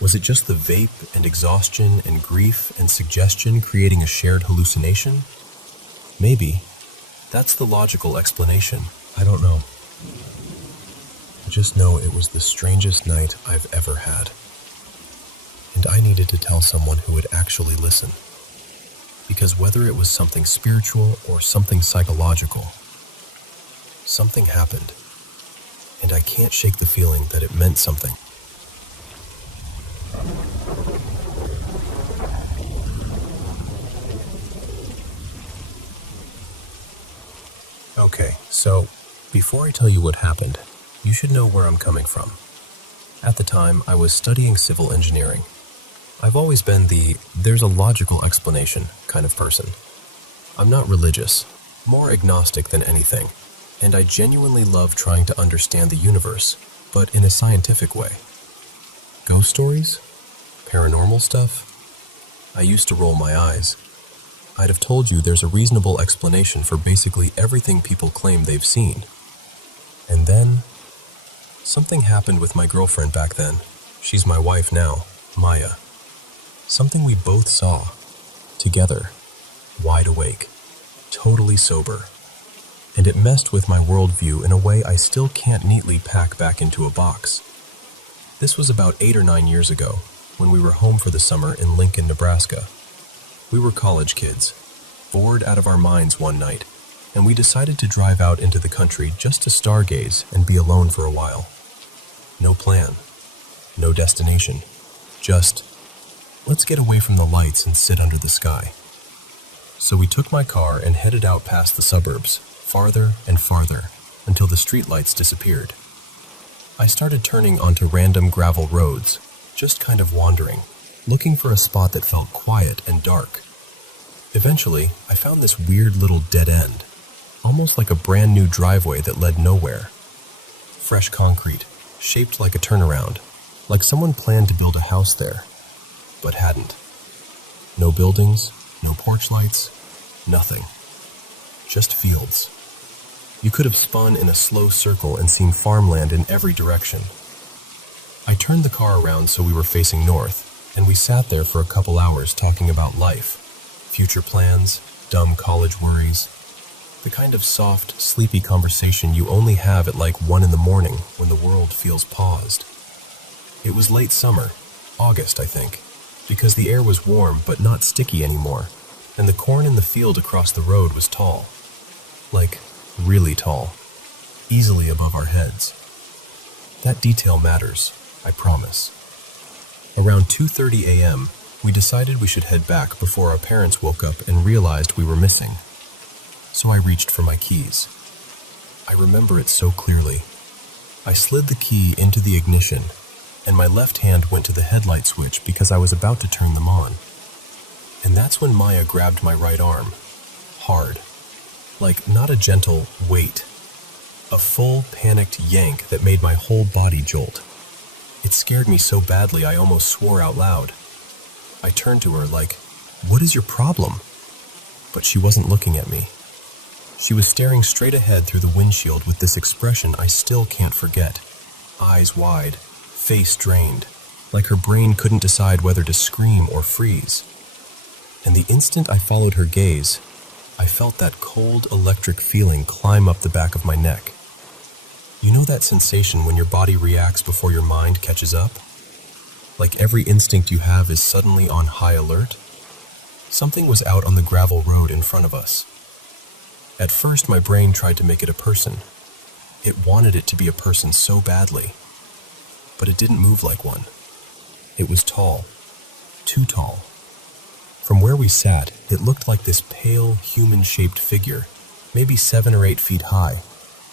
Was it just the vape and exhaustion and grief and suggestion creating a shared hallucination? Maybe. That's the logical explanation. I don't know. I just know it was the strangest night I've ever had. And I needed to tell someone who would actually listen. Because whether it was something spiritual or something psychological, something happened. And I can't shake the feeling that it meant something. Okay, so before I tell you what happened, you should know where I'm coming from. At the time, I was studying civil engineering. I've always been the there's a logical explanation kind of person. I'm not religious, more agnostic than anything, and I genuinely love trying to understand the universe, but in a scientific way. Ghost stories? Paranormal stuff? I used to roll my eyes. I'd have told you there's a reasonable explanation for basically everything people claim they've seen. And then, something happened with my girlfriend back then. She's my wife now, Maya. Something we both saw, together, wide awake, totally sober. And it messed with my worldview in a way I still can't neatly pack back into a box. This was about 8 or 9 years ago, when we were home for the summer in Lincoln, Nebraska. We were college kids, bored out of our minds one night, and we decided to drive out into the country just to stargaze and be alone for a while. No plan, no destination, just, let's get away from the lights and sit under the sky. So we took my car and headed out past the suburbs, farther and farther, until the streetlights disappeared. I started turning onto random gravel roads, just kind of wandering, looking for a spot that felt quiet and dark. Eventually, I found this weird little dead end, almost like a brand new driveway that led nowhere. Fresh concrete, shaped like a turnaround, like someone planned to build a house there, but hadn't. No buildings, no porch lights, nothing. Just fields. You could have spun in a slow circle and seen farmland in every direction. I turned the car around so we were facing north, and we sat there for a couple hours talking about life, future plans, dumb college worries, the kind of soft, sleepy conversation you only have at like 1 in the morning when the world feels paused. It was late summer, August, I think, because the air was warm but not sticky anymore, and the corn in the field across the road was tall. Like, really tall, easily above our heads. That detail matters, I promise. Around 2:30 a.m., we decided we should head back before our parents woke up and realized we were missing. So I reached for my keys. I remember it so clearly. I slid the key into the ignition, and my left hand went to the headlight switch because I was about to turn them on. And that's when Maya grabbed my right arm, hard. Like, not a gentle wait, a full panicked yank that made my whole body jolt. It scared me so badly I almost swore out loud. I turned to her like, "What is your problem?" But she wasn't looking at me. She was staring straight ahead through the windshield with this expression I still can't forget. Eyes wide, face drained, like her brain couldn't decide whether to scream or freeze. And the instant I followed her gaze, I felt that cold, electric feeling climb up the back of my neck. You know that sensation when your body reacts before your mind catches up? Like every instinct you have is suddenly on high alert? Something was out on the gravel road in front of us. At first, my brain tried to make it a person. It wanted it to be a person so badly. But it didn't move like one. It was tall. Too tall. From where we sat, it looked like this pale, human-shaped figure, maybe 7 or 8 feet high,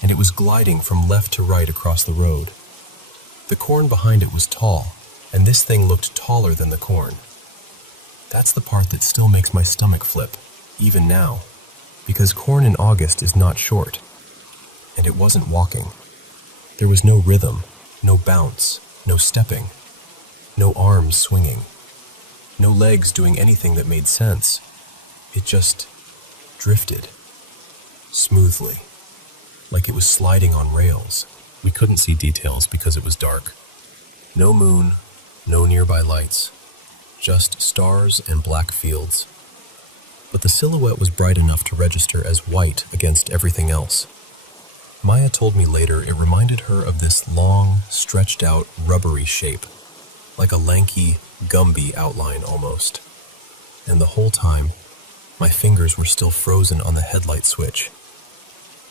and it was gliding from left to right across the road. The corn behind it was tall, and this thing looked taller than the corn. That's the part that still makes my stomach flip, even now, because corn in August is not short. And it wasn't walking. There was no rhythm, no bounce, no stepping, no arms swinging, no legs doing anything that made sense. It just drifted, smoothly, like it was sliding on rails. We couldn't see details because it was dark. No moon, no nearby lights, just stars and black fields. But the silhouette was bright enough to register as white against everything else. Maya told me later it reminded her of this long, stretched-out, rubbery shape, like a lanky, Gumby outline almost. And the whole time, my fingers were still frozen on the headlight switch.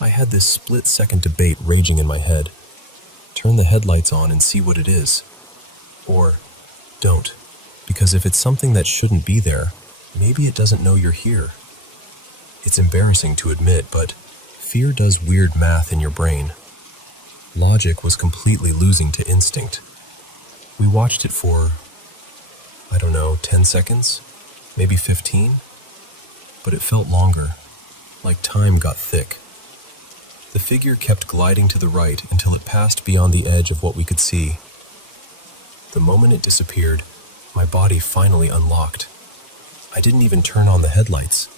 I had this split-second debate raging in my head. Turn the headlights on and see what it is. Or don't, because if it's something that shouldn't be there, maybe it doesn't know you're here. It's embarrassing to admit, but fear does weird math in your brain. Logic was completely losing to instinct. We watched it for, 10 seconds? Maybe 15? But it felt longer, like time got thick. The figure kept gliding to the right until it passed beyond the edge of what we could see. The moment it disappeared, my body finally unlocked. I didn't even turn on the headlights.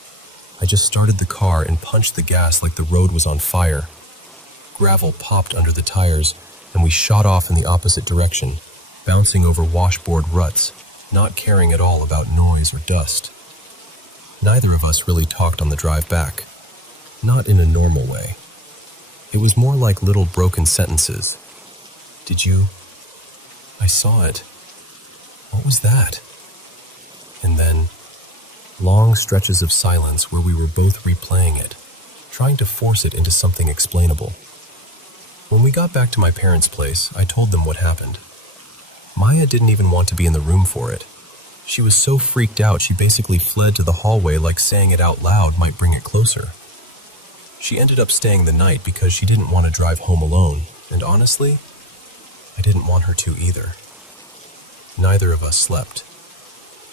I just started the car and punched the gas like the road was on fire. Gravel popped under the tires, and we shot off in the opposite direction, bouncing over washboard ruts, not caring at all about noise or dust. Neither of us really talked on the drive back. Not in a normal way. It was more like little broken sentences. Did you? I saw it. What was that? And then, long stretches of silence where we were both replaying it, trying to force it into something explainable. When we got back to my parents' place, I told them what happened. Maya didn't even want to be in the room for it. She was so freaked out she basically fled to the hallway like saying it out loud might bring it closer. She ended up staying the night because she didn't want to drive home alone, and honestly, I didn't want her to either. Neither of us slept.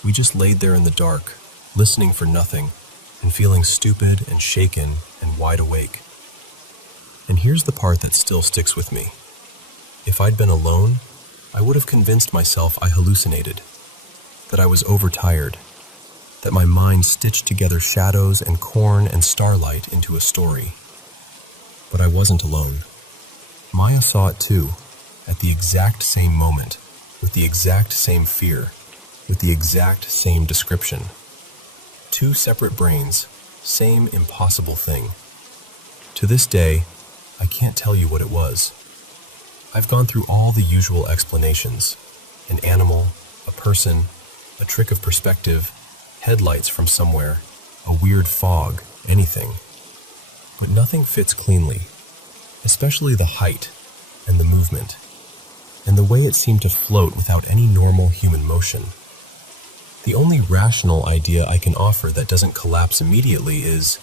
We just laid there in the dark, listening for nothing, and feeling stupid and shaken and wide awake. And here's the part that still sticks with me. If I'd been alone, I would have convinced myself I hallucinated, that I was overtired, that my mind stitched together shadows and corn and starlight into a story. But I wasn't alone. Maya saw it too, at the exact same moment, with the exact same fear, with the exact same description. 2 separate brains, same impossible thing. To this day, I can't tell you what it was. I've gone through all the usual explanations. An animal, a person, a trick of perspective, headlights from somewhere, a weird fog, anything. But nothing fits cleanly, especially the height and the movement, and the way it seemed to float without any normal human motion. The only rational idea I can offer that doesn't collapse immediately is,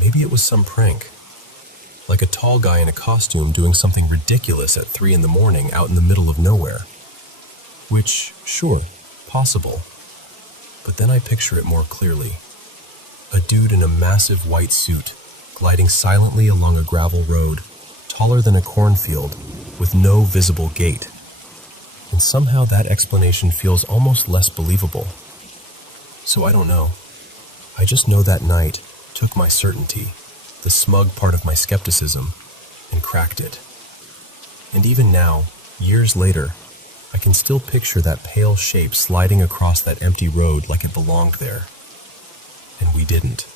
maybe it was some prank. Like a tall guy in a costume doing something ridiculous at 3 in the morning out in the middle of nowhere. Which, sure, possible. But then I picture it more clearly. A dude in a massive white suit, gliding silently along a gravel road, taller than a cornfield, with no visible gait. And somehow that explanation feels almost less believable. So I don't know. I just know that night took my certainty, the smug part of my skepticism, and cracked it. And even now, years later, I can still picture that pale shape sliding across that empty road like it belonged there. And we didn't.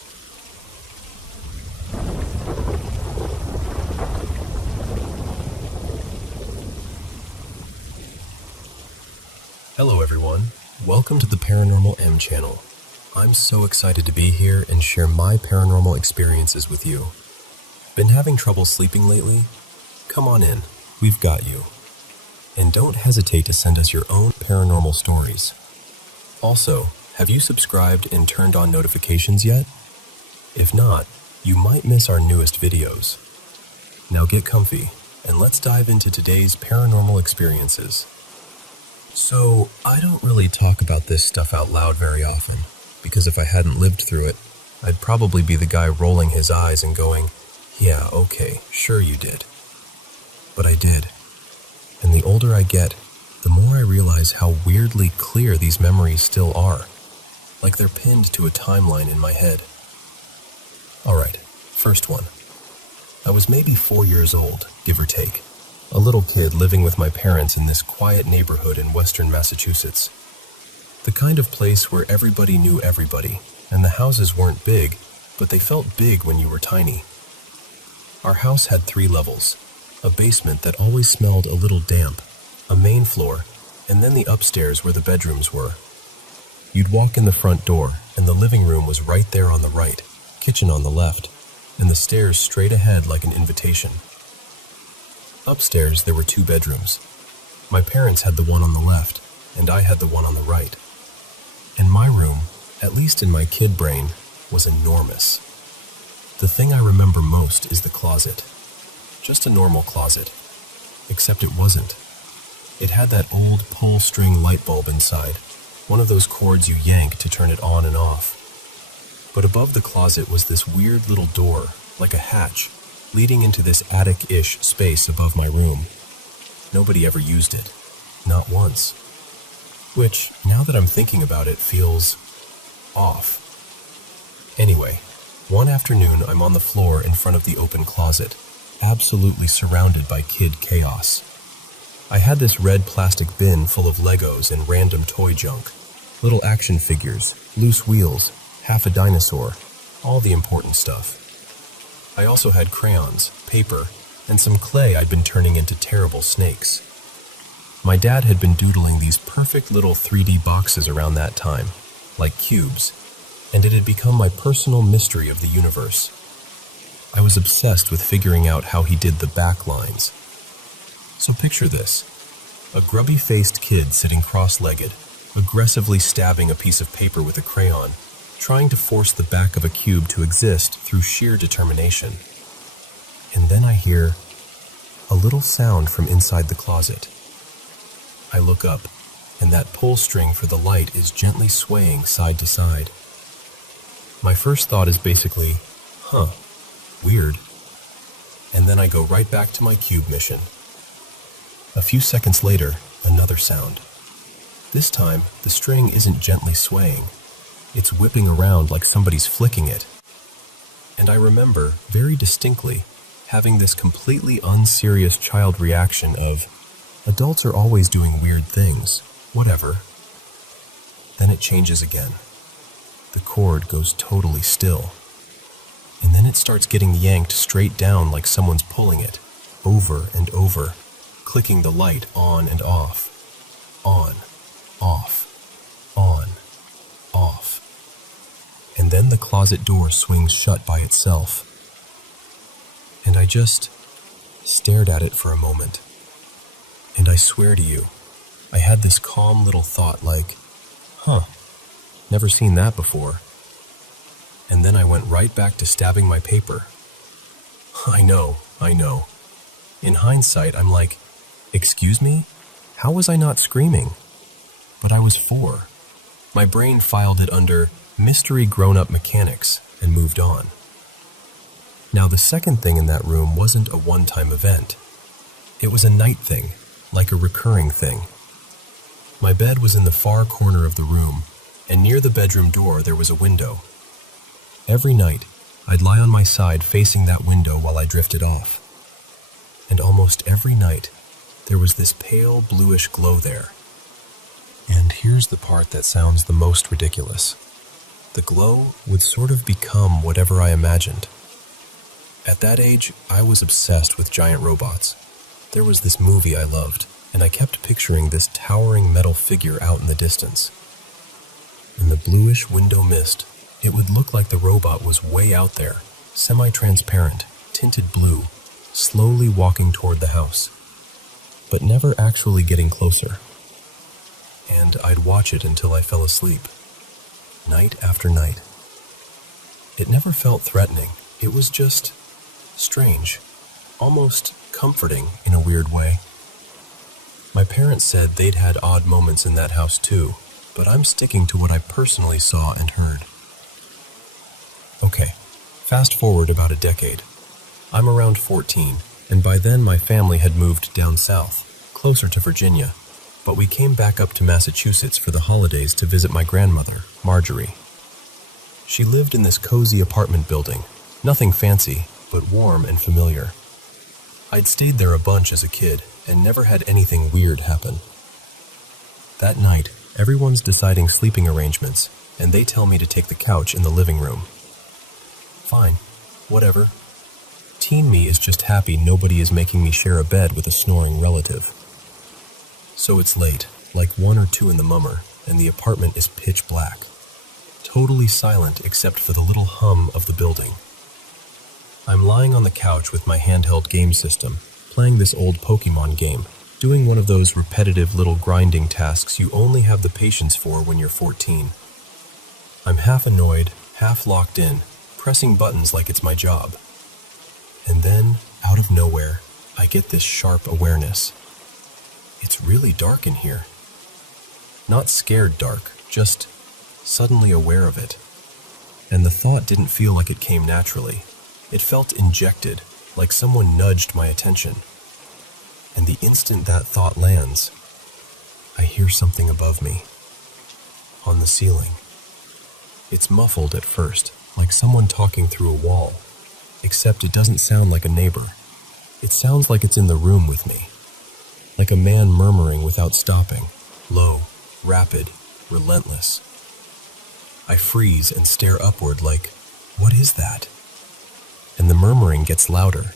Hello everyone, welcome to the Paranormal M channel. I'm so excited to be here and share my paranormal experiences with you. Been having trouble sleeping lately? Come on in, we've got you. And don't hesitate to send us your own paranormal stories. Also, have you subscribed and turned on notifications yet? If not, you might miss our newest videos. Now get comfy, and let's dive into today's paranormal experiences. So, I don't really talk about this stuff out loud very often, because if I hadn't lived through it, I'd probably be the guy rolling his eyes and going, yeah, okay, sure you did. But I did. And the older I get, the more I realize how weirdly clear these memories still are, like they're pinned to a timeline in my head. Alright, first one. I was maybe 4 years old, give or take. A little kid living with my parents in this quiet neighborhood in western Massachusetts. The kind of place where everybody knew everybody, and the houses weren't big, but they felt big when you were tiny. Our house had 3 levels, a basement that always smelled a little damp, a main floor, and then the upstairs where the bedrooms were. You'd walk in the front door, and the living room was right there on the right, kitchen on the left, and the stairs straight ahead like an invitation. Upstairs, there were 2 bedrooms. My parents had the one on the left, and I had the one on the right. And my room, at least in my kid brain, was enormous. The thing I remember most is the closet. Just a normal closet. Except it wasn't. It had that old pull-string light bulb inside, one of those cords you yank to turn it on and off. But above the closet was this weird little door, like a hatch, leading into this attic-ish space above my room. Nobody ever used it. Not once. Which, now that I'm thinking about it, feels off. Anyway, one afternoon I'm on the floor in front of the open closet, absolutely surrounded by kid chaos. I had this red plastic bin full of Legos and random toy junk, little action figures, loose wheels, half a dinosaur, all the important stuff. I also had crayons, paper, and some clay I'd been turning into terrible snakes. My dad had been doodling these perfect little 3D boxes around that time, like cubes, and it had become my personal mystery of the universe. I was obsessed with figuring out how he did the back lines. So picture this, a grubby-faced kid sitting cross-legged, aggressively stabbing a piece of paper with a crayon, trying to force the back of a cube to exist through sheer determination. And then I hear a little sound from inside the closet. I look up, and that pull string for the light is gently swaying side to side. My first thought is basically, weird. And then I go right back to my cube mission. A few seconds later, another sound. This time, the string isn't gently swaying. It's whipping around like somebody's flicking it. And I remember, very distinctly, having this completely unserious child reaction of, adults are always doing weird things, whatever. Then it changes again. The cord goes totally still. And then it starts getting yanked straight down like someone's pulling it, over and over, clicking the light on and off, on, off, on, off. And then the closet door swings shut by itself. And I just stared at it for a moment. And I swear to you, I had this calm little thought like, never seen that before. And then I went right back to stabbing my paper. I know. In hindsight, I'm like, excuse me? How was I not screaming? But I was 4. My brain filed it under mystery grown-up mechanics and moved on. Now, the second thing in that room wasn't a one-time event. It was a night thing, like a recurring thing. My bed was in the far corner of the room, and near the bedroom door there was a window. Every night, I'd lie on my side facing that window while I drifted off. And almost every night, there was this pale bluish glow there. And here's the part that sounds the most ridiculous. The glow would sort of become whatever I imagined. At that age, I was obsessed with giant robots. There was this movie I loved, and I kept picturing this towering metal figure out in the distance. In the bluish window mist, it would look like the robot was way out there, semi-transparent, tinted blue, slowly walking toward the house, but never actually getting closer. And I'd watch it until I fell asleep, night after night. It never felt threatening. It was just strange, almost comforting in a weird way. My parents said they'd had odd moments in that house too, but I'm sticking to what I personally saw and heard. Okay, fast forward about a decade. I'm around 14, and by then my family had moved down south, closer to Virginia, but we came back up to Massachusetts for the holidays to visit my grandmother, Marjorie. She lived in this cozy apartment building, nothing fancy, but warm and familiar. I'd stayed there a bunch as a kid and never had anything weird happen. That night, everyone's deciding sleeping arrangements, and they tell me to take the couch in the living room. Fine, whatever. Teen me is just happy nobody is making me share a bed with a snoring relative. So it's late, like 1 or 2 in the mummer, and the apartment is pitch black. Totally silent except for the little hum of the building. I'm lying on the couch with my handheld game system, playing this old Pokemon game, doing one of those repetitive little grinding tasks you only have the patience for when you're 14. I'm half annoyed, half locked in, pressing buttons like it's my job. And then, out of nowhere, I get this sharp awareness. It's really dark in here. Not scared dark, just suddenly aware of it. And the thought didn't feel like it came naturally. It felt injected, like someone nudged my attention. And the instant that thought lands, I hear something above me, on the ceiling. It's muffled at first, like someone talking through a wall, except it doesn't sound like a neighbor. It sounds like it's in the room with me, like a man murmuring without stopping, low, rapid, relentless. I freeze and stare upward like, what is that? And the murmuring gets louder,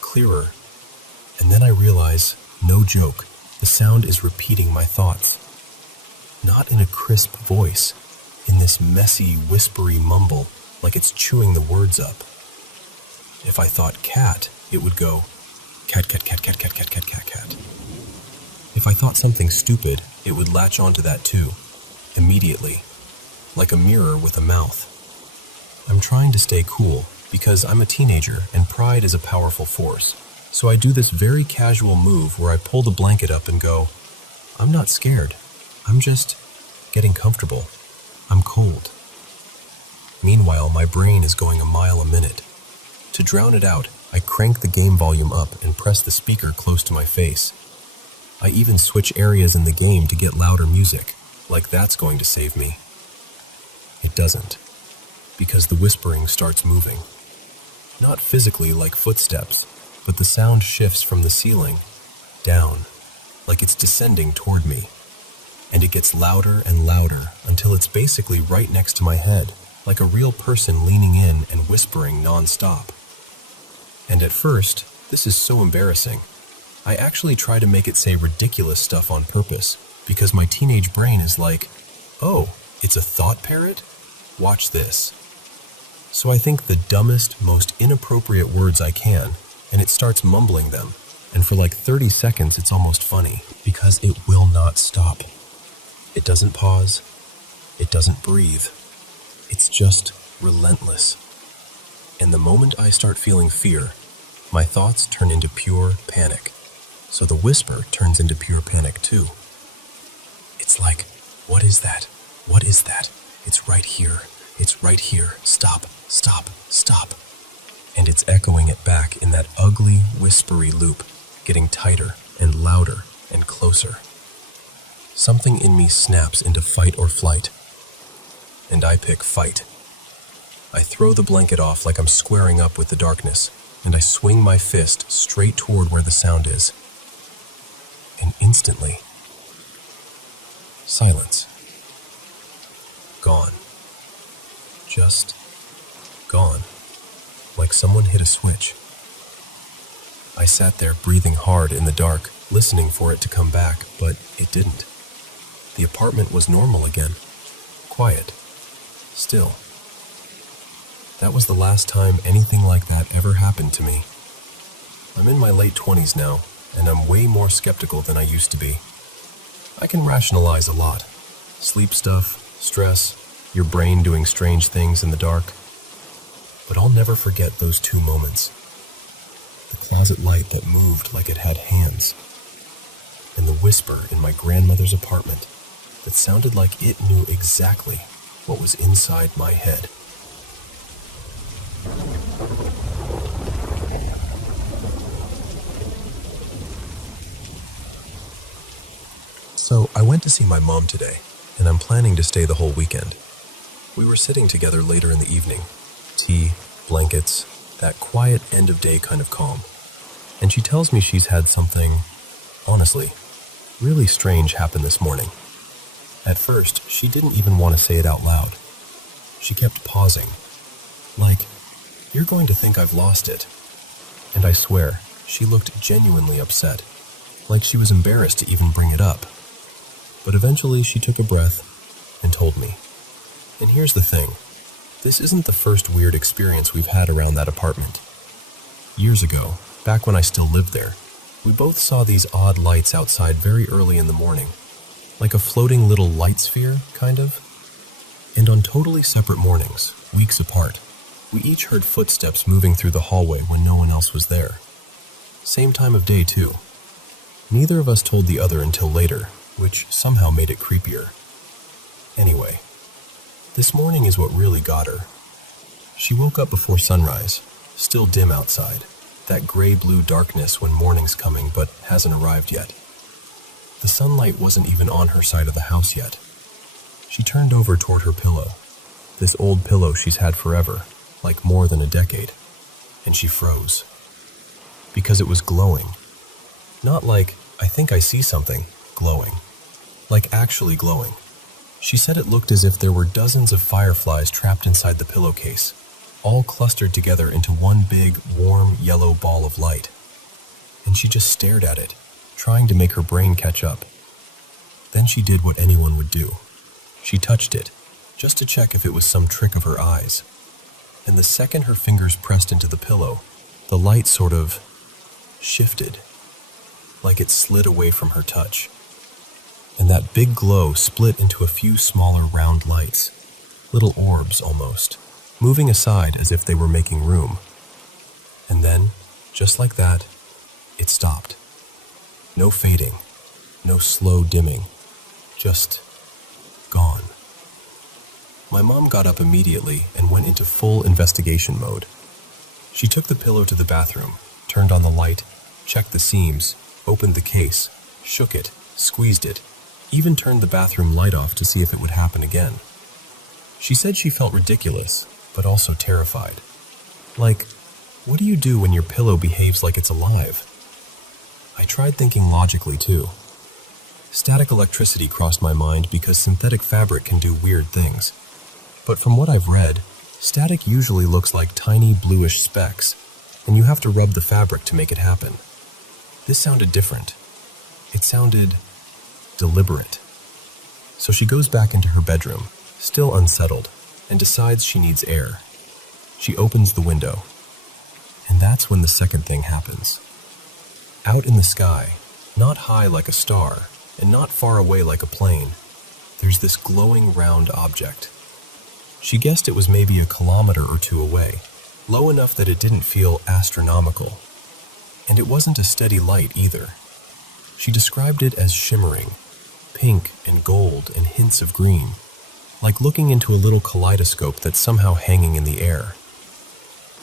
clearer, and then I realize, no joke, the sound is repeating my thoughts. Not in a crisp voice, in this messy, whispery mumble, like it's chewing the words up. If I thought cat, it would go, cat, cat, cat, cat, cat, cat, cat, cat, cat. If I thought something stupid, it would latch onto that too, immediately, like a mirror with a mouth. I'm trying to stay cool, because I'm a teenager and pride is a powerful force. So I do this very casual move where I pull the blanket up and go, I'm not scared. I'm just getting comfortable. I'm cold. Meanwhile, my brain is going a mile a minute. To drown it out, I crank the game volume up and press the speaker close to my face. I even switch areas in the game to get louder music, like that's going to save me. It doesn't, because the whispering starts moving. Not physically like footsteps, but the sound shifts from the ceiling, down, like it's descending toward me. And it gets louder and louder until it's basically right next to my head, like a real person leaning in and whispering non-stop. And at first, this is so embarrassing. I actually try to make it say ridiculous stuff on purpose, because my teenage brain is like, oh, it's a thought parrot? Watch this. So I think the dumbest, most inappropriate words I can, and it starts mumbling them. And for like 30 seconds, it's almost funny, because it will not stop. It doesn't pause. It doesn't breathe. It's just relentless. And the moment I start feeling fear, my thoughts turn into pure panic. So the whisper turns into pure panic too. It's like, what is that? What is that? It's right here. It's right here. Stop, stop, stop. And it's echoing it back in that ugly, whispery loop, getting tighter and louder and closer. Something in me snaps into fight or flight. And I pick fight. I throw the blanket off like I'm squaring up with the darkness, and I swing my fist straight toward where the sound is. And instantly, silence. Gone. Just gone. Like someone hit a switch. I sat there breathing hard in the dark, listening for it to come back, but it didn't. The apartment was normal again. Quiet. Still. That was the last time anything like that ever happened to me. I'm in my late 20s now, and I'm way more skeptical than I used to be. I can rationalize a lot. Sleep stuff, stress, your brain doing strange things in the dark. But I'll never forget those 2 moments. The closet light that moved like it had hands, and the whisper in my grandmother's apartment that sounded like it knew exactly what was inside my head. So I went to see my mom today, and I'm planning to stay the whole weekend. We were sitting together later in the evening. Tea, blankets, that quiet end-of-day kind of calm. And she tells me she's had something, honestly, really strange happen this morning. At first, she didn't even want to say it out loud. She kept pausing, like, "You're going to think I've lost it." And I swear, she looked genuinely upset, like she was embarrassed to even bring it up. But eventually she took a breath and told me. And here's the thing. This isn't the first weird experience we've had around that apartment. Years ago, back when I still lived there, we both saw these odd lights outside very early in the morning. Like a floating little light sphere, kind of. And on totally separate mornings, weeks apart, we each heard footsteps moving through the hallway when no one else was there. Same time of day, too. Neither of us told the other until later, which somehow made it creepier. Anyway, this morning is what really got her. She woke up before sunrise, still dim outside, that gray-blue darkness when morning's coming but hasn't arrived yet. The sunlight wasn't even on her side of the house yet. She turned over toward her pillow, this old pillow she's had forever, like more than a decade, and she froze. Because it was glowing. Not like, "I think I see something," glowing. Like actually glowing. She said it looked as if there were dozens of fireflies trapped inside the pillowcase, all clustered together into one big, warm, yellow ball of light. And she just stared at it, trying to make her brain catch up. Then she did what anyone would do. She touched it, just to check if it was some trick of her eyes. And the second her fingers pressed into the pillow, the light sort of shifted, like it slid away from her touch. And that big glow split into a few smaller round lights, little orbs almost, moving aside as if they were making room. And then, just like that, it stopped. No fading, no slow dimming, just gone. My mom got up immediately and went into full investigation mode. She took the pillow to the bathroom, turned on the light, checked the seams, opened the case, shook it, squeezed it, even turned the bathroom light off to see if it would happen again. She said she felt ridiculous, but also terrified. Like, what do you do when your pillow behaves like it's alive? I tried thinking logically too. Static electricity crossed my mind because synthetic fabric can do weird things. But from what I've read, static usually looks like tiny bluish specks, and you have to rub the fabric to make it happen. This sounded different. It sounded deliberate. So she goes back into her bedroom, still unsettled, and decides she needs air. She opens the window. And that's when the second thing happens. Out in the sky, not high like a star, and not far away like a plane, there's this glowing round object. She guessed it was maybe a kilometer or two away, low enough that it didn't feel astronomical. And it wasn't a steady light either. She described it as shimmering, pink and gold and hints of green, like looking into a little kaleidoscope that's somehow hanging in the air.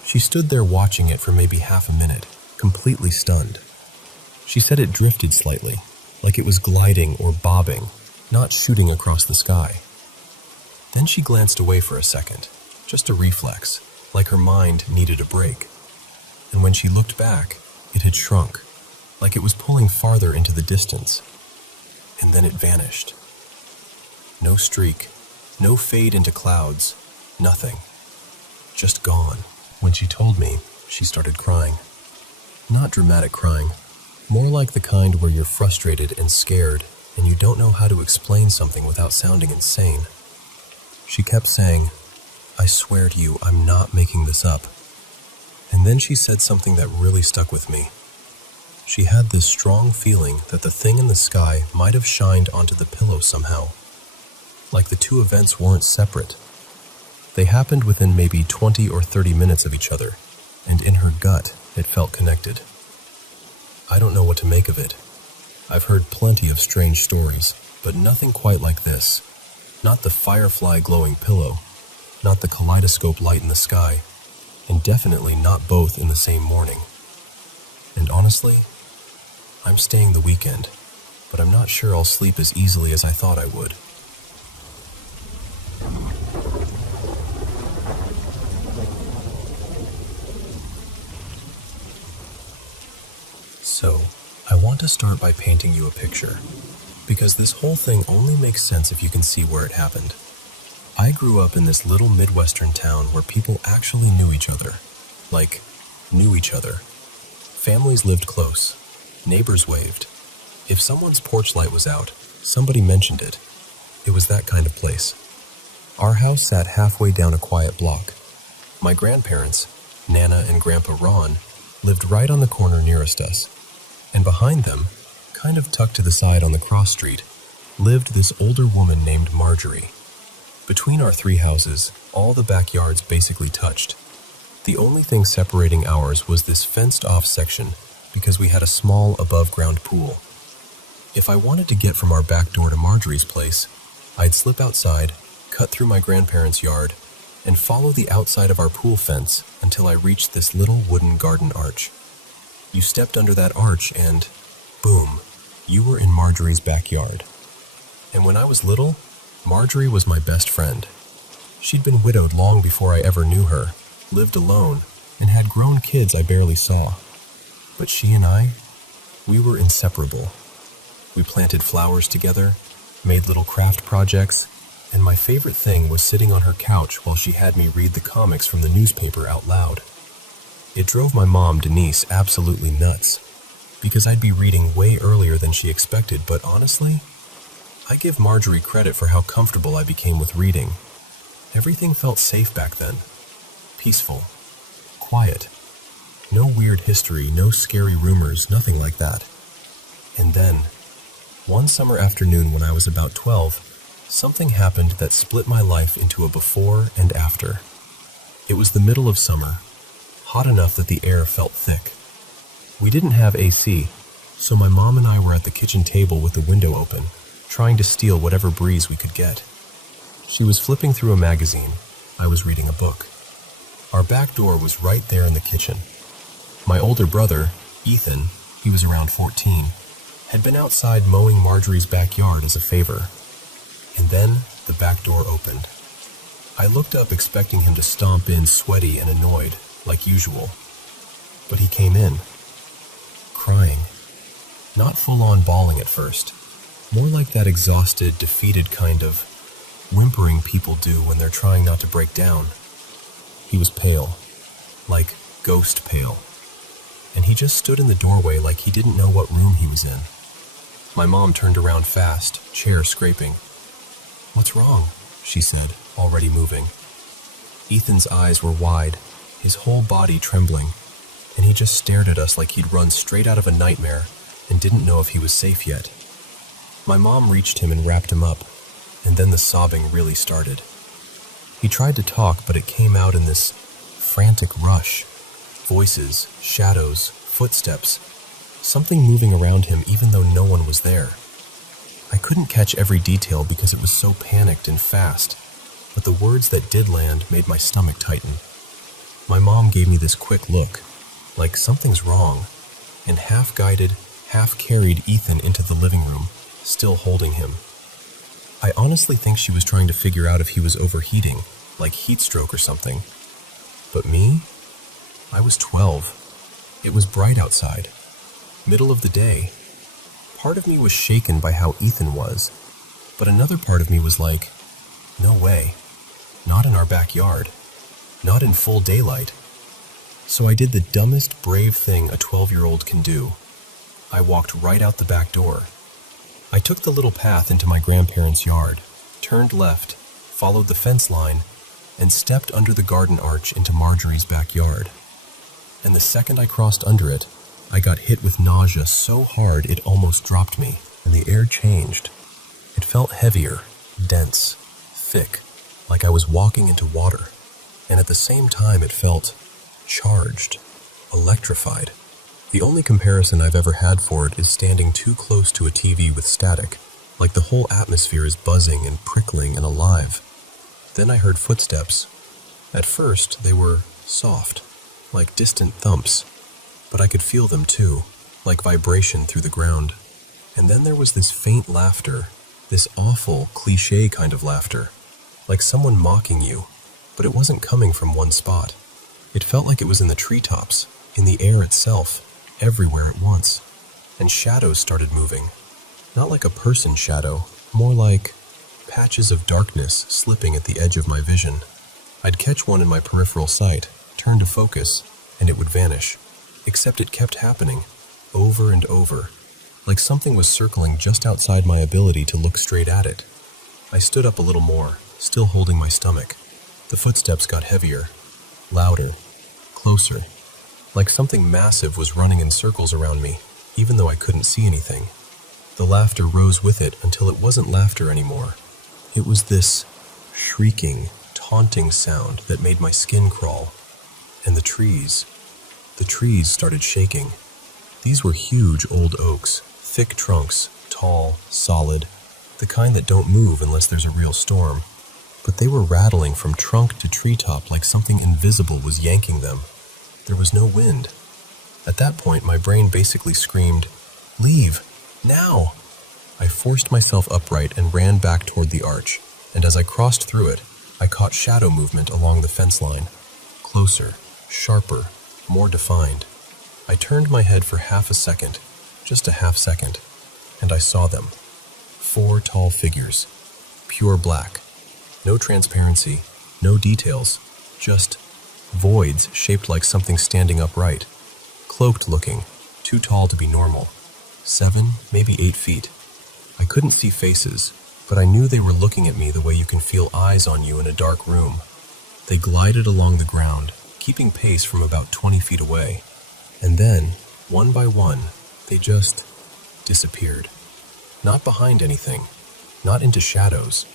She stood there watching it for maybe half a minute, completely stunned. She said it drifted slightly, like it was gliding or bobbing, not shooting across the sky. Then she glanced away for a second, just a reflex, like her mind needed a break. And when she looked back, it had shrunk, like it was pulling farther into the distance. And then it vanished. No streak, no fade into clouds, nothing. Just gone. When she told me, she started crying. Not dramatic crying, more like the kind where you're frustrated and scared and you don't know how to explain something without sounding insane. She kept saying, "I swear to you, I'm not making this up." And then she said something that really stuck with me. She had this strong feeling that the thing in the sky might have shined onto the pillow somehow. Like the two events weren't separate. They happened within maybe 20 or 30 minutes of each other, and in her gut, it felt connected. I don't know what to make of it. I've heard plenty of strange stories, but nothing quite like this. Not the firefly glowing pillow, not the kaleidoscope light in the sky, and definitely not both in the same morning. And honestly, I'm staying the weekend, but I'm not sure I'll sleep as easily as I thought I would. So, I want to start by painting you a picture, because this whole thing only makes sense if you can see where it happened. I grew up in this little Midwestern town where people actually knew each other. Like, knew each other. Families lived close. Neighbors waved. If someone's porch light was out, somebody mentioned it. It was that kind of place. Our house sat halfway down a quiet block. My grandparents, Nana and Grandpa Ron, lived right on the corner nearest us. And behind them, kind of tucked to the side on the cross street, lived this older woman named Marjorie. Between our three houses, all the backyards basically touched. The only thing separating ours was this fenced-off section because we had a small above-ground pool. If I wanted to get from our back door to Marjorie's place, I'd slip outside, cut through my grandparents' yard, and follow the outside of our pool fence until I reached this little wooden garden arch. You stepped under that arch and, boom, you were in Marjorie's backyard. And when I was little, Marjorie was my best friend. She'd been widowed long before I ever knew her, lived alone, and had grown kids I barely saw. But she and I, we were inseparable. We planted flowers together, made little craft projects, and my favorite thing was sitting on her couch while she had me read the comics from the newspaper out loud. It drove my mom, Denise, absolutely nuts, because I'd be reading way earlier than she expected, but honestly, I give Marjorie credit for how comfortable I became with reading. Everything felt safe back then. Peaceful. Quiet. No weird history, no scary rumors, nothing like that. And then, one summer afternoon when I was about 12, something happened that split my life into a before and after. It was the middle of summer, hot enough that the air felt thick. We didn't have AC, so my mom and I were at the kitchen table with the window open, trying to steal whatever breeze we could get. She was flipping through a magazine. I was reading a book. Our back door was right there in the kitchen. My older brother, Ethan, he was around 14, had been outside mowing Marjorie's backyard as a favor. And then the back door opened. I looked up expecting him to stomp in sweaty and annoyed, like usual. But he came in, crying. Not full-on bawling at first, more like that exhausted, defeated kind of whimpering people do when they're trying not to break down. He was pale, like ghost pale, and he just stood in the doorway like he didn't know what room he was in. My mom turned around fast, chair scraping. "What's wrong?" she said, already moving. Ethan's eyes were wide, his whole body trembling, and he just stared at us like he'd run straight out of a nightmare and didn't know if he was safe yet. My mom reached him and wrapped him up, and then the sobbing really started. He tried to talk, but it came out in this frantic rush. Voices, shadows, footsteps, something moving around him even though no one was there. I couldn't catch every detail because it was so panicked and fast, but the words that did land made my stomach tighten. My mom gave me this quick look, like something's wrong, and half-guided, half-carried Ethan into the living room, still holding him. I honestly think she was trying to figure out if he was overheating, like heat stroke or something. But me? I was 12. It was bright outside. Middle of the day. Part of me was shaken by how Ethan was, but another part of me was like, no way. Not in our backyard. Not in full daylight. So I did the dumbest, brave thing a 12-year-old can do. I walked right out the back door. I took the little path into my grandparents' yard, turned left, followed the fence line, and stepped under the garden arch into Marjorie's backyard. And the second I crossed under it, I got hit with nausea so hard it almost dropped me, and the air changed. It felt heavier, dense, thick, like I was walking into water. And at the same time it felt charged, electrified. The only comparison I've ever had for it is standing too close to a TV with static, like the whole atmosphere is buzzing and prickling and alive. Then I heard footsteps. At first, they were soft, like distant thumps, but I could feel them too, like vibration through the ground. And then there was this faint laughter, this awful, cliché kind of laughter, like someone mocking you, but it wasn't coming from one spot. It felt like it was in the treetops, in the air itself, everywhere at once. And shadows started moving. Not like a person shadow, more like patches of darkness slipping at the edge of my vision. I'd catch one in my peripheral sight, turn to focus, and it would vanish. Except it kept happening, over and over, like something was circling just outside my ability to look straight at it. I stood up a little more, still holding my stomach. The footsteps got heavier, louder, closer, like something massive was running in circles around me, even though I couldn't see anything. The laughter rose with it until it wasn't laughter anymore. It was this shrieking, taunting sound that made my skin crawl. And the trees started shaking. These were huge old oaks, thick trunks, tall, solid, the kind that don't move unless there's a real storm. But they were rattling from trunk to treetop like something invisible was yanking them. There was no wind. At that point, my brain basically screamed, "Leave! Now!" I forced myself upright and ran back toward the arch, and as I crossed through it, I caught shadow movement along the fence line. Closer, sharper, more defined. I turned my head for half a second, just a half second, and I saw them. 4 tall figures, pure black. No transparency, no details, just voids shaped like something standing upright. Cloaked looking, too tall to be normal. 7, maybe 8 feet. I couldn't see faces, but I knew they were looking at me the way you can feel eyes on you in a dark room. They glided along the ground, keeping pace from about 20 feet away. And then, one by one, they just disappeared. Not behind anything, not into shadows,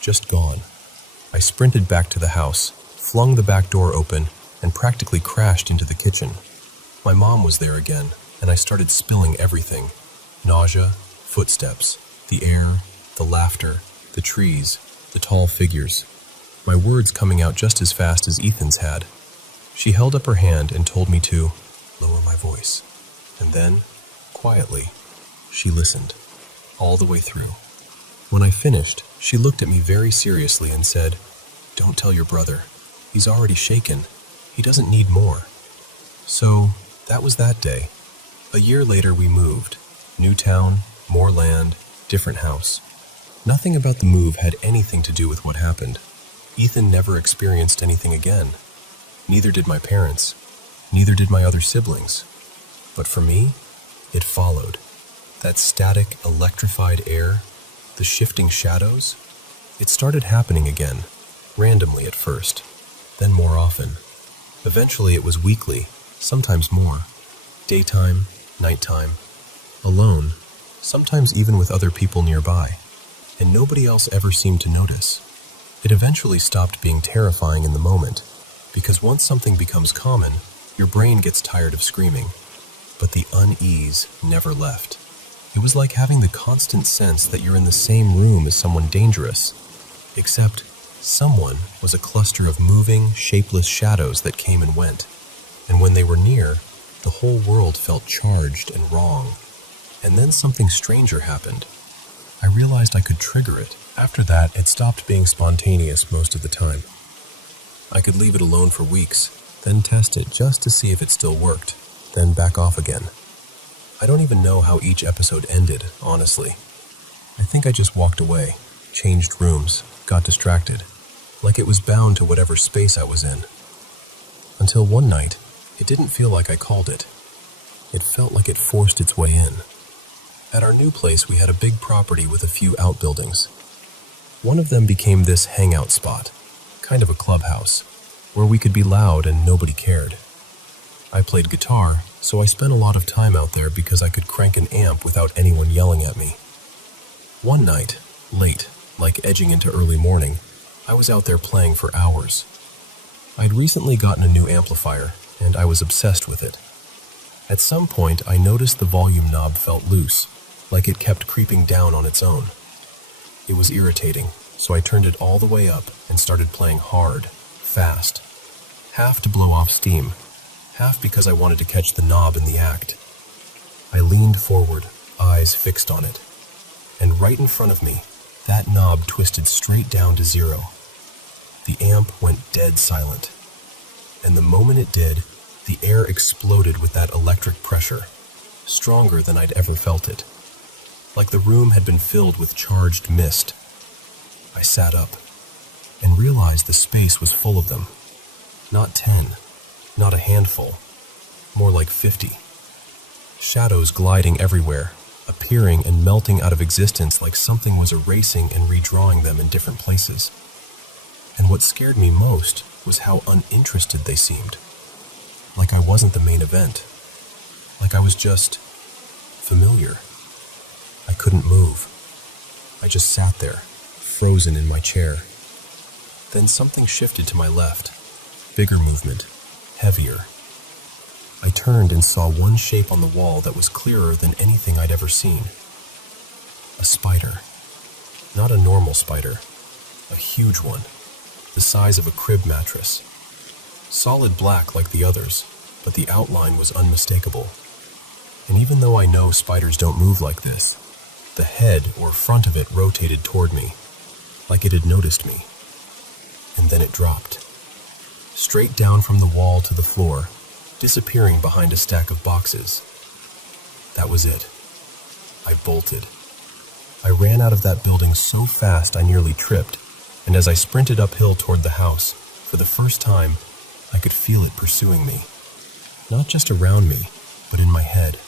just gone. I sprinted back to the house, flung the back door open, and practically crashed into the kitchen. My mom was there again, and I started spilling everything. Nausea, footsteps, the air, the laughter, the trees, the tall figures. My words coming out just as fast as Ethan's had. She held up her hand and told me to lower my voice. And then, quietly, she listened, all the way through. When I finished, she looked at me very seriously and said, "Don't tell your brother. He's already shaken. He doesn't need more." So, that was that day. A year later we moved. New town, more land, different house. Nothing about the move had anything to do with what happened. Ethan never experienced anything again. Neither did my parents. Neither did my other siblings. But for me, it followed. That static, electrified air, the shifting shadows, it started happening again, randomly at first, then more often. Eventually it was weekly, sometimes more. Daytime, nighttime, alone, sometimes even with other people nearby, and nobody else ever seemed to notice. It eventually stopped being terrifying in the moment, because once something becomes common, your brain gets tired of screaming. But the unease never left. It was like having the constant sense that you're in the same room as someone dangerous, except someone was a cluster of moving, shapeless shadows that came and went, and when they were near, the whole world felt charged and wrong. And then something stranger happened. I realized I could trigger it. After that, it stopped being spontaneous most of the time. I could leave it alone for weeks, then test it just to see if it still worked, then back off again. I don't even know how each episode ended, honestly. I think I just walked away, changed rooms, got distracted, like it was bound to whatever space I was in. Until one night, It didn't feel like I called it. It felt like it forced its way in. At our new place, we had a big property with a few outbuildings. One of them became this hangout spot, kind of a clubhouse, where we could be loud and nobody cared. I played guitar, so I spent a lot of time out there because I could crank an amp without anyone yelling at me. One night, late, like edging into early morning, I was out there playing for hours. I'd recently gotten a new amplifier, and I was obsessed with it. At some point, I noticed the volume knob felt loose, like it kept creeping down on its own. It was irritating, so I turned it all the way up and started playing hard, fast, half to blow off steam, half because I wanted to catch the knob in the act. I leaned forward, eyes fixed on it, and right in front of me, that knob twisted straight down to 0. The amp went dead silent, and the moment it did, the air exploded with that electric pressure, stronger than I'd ever felt it, like the room had been filled with charged mist. I sat up and realized the space was full of them. Not 10, not a handful, more like 50. Shadows gliding everywhere, appearing and melting out of existence like something was erasing and redrawing them in different places. And what scared me most was how uninterested they seemed. Like I wasn't the main event. Like I was just familiar. I couldn't move. I just sat there, frozen in my chair. Then something shifted to my left. Bigger movement, heavier. I turned and saw one shape on the wall that was clearer than anything I'd ever seen. A spider. Not a normal spider. A huge one, the size of a crib mattress. Solid black like the others, but the outline was unmistakable. And even though I know spiders don't move like this, the head or front of it rotated toward me, like it had noticed me. And then it dropped. Straight down from the wall to the floor, disappearing behind a stack of boxes. That was it. I bolted. I ran out of that building so fast I nearly tripped, and as I sprinted uphill toward the house, for the first time, I could feel it pursuing me. Not just around me, but in my head.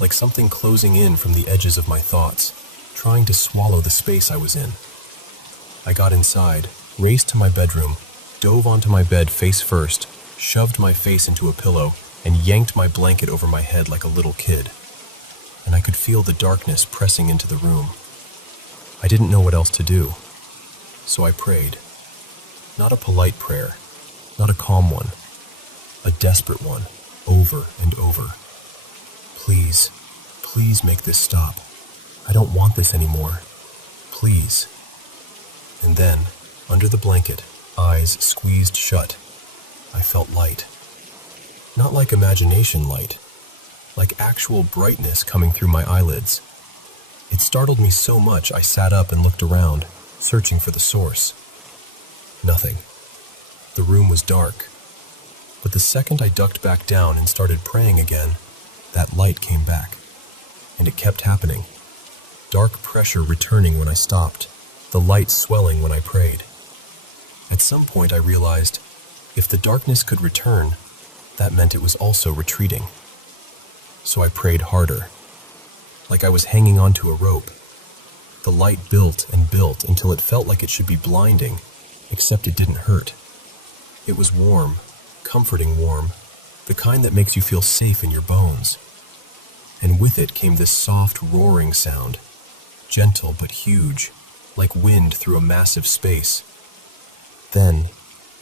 Like something closing in from the edges of my thoughts, trying to swallow the space I was in. I got inside, raced to my bedroom, dove onto my bed face first, shoved my face into a pillow, and yanked my blanket over my head like a little kid. And I could feel the darkness pressing into the room. I didn't know what else to do. So I prayed. Not a polite prayer, not a calm one, a desperate one, over and over. Please, please make this stop. I don't want this anymore. Please. And then, under the blanket, eyes squeezed shut, I felt light. Not like imagination light, like actual brightness coming through my eyelids. It startled me so much I sat up and looked around, searching for the source. Nothing. The room was dark. But the second I ducked back down and started praying again, that light came back. And it kept happening. Dark pressure returning when I stopped, the light swelling when I prayed. At some point I realized, if the darkness could return, that meant it was also retreating. So I prayed harder, like I was hanging onto a rope. The light built and built until it felt like it should be blinding, except it didn't hurt. It was warm, comforting warm, the kind that makes you feel safe in your bones. And with it came this soft roaring sound, gentle but huge, like wind through a massive space. Then,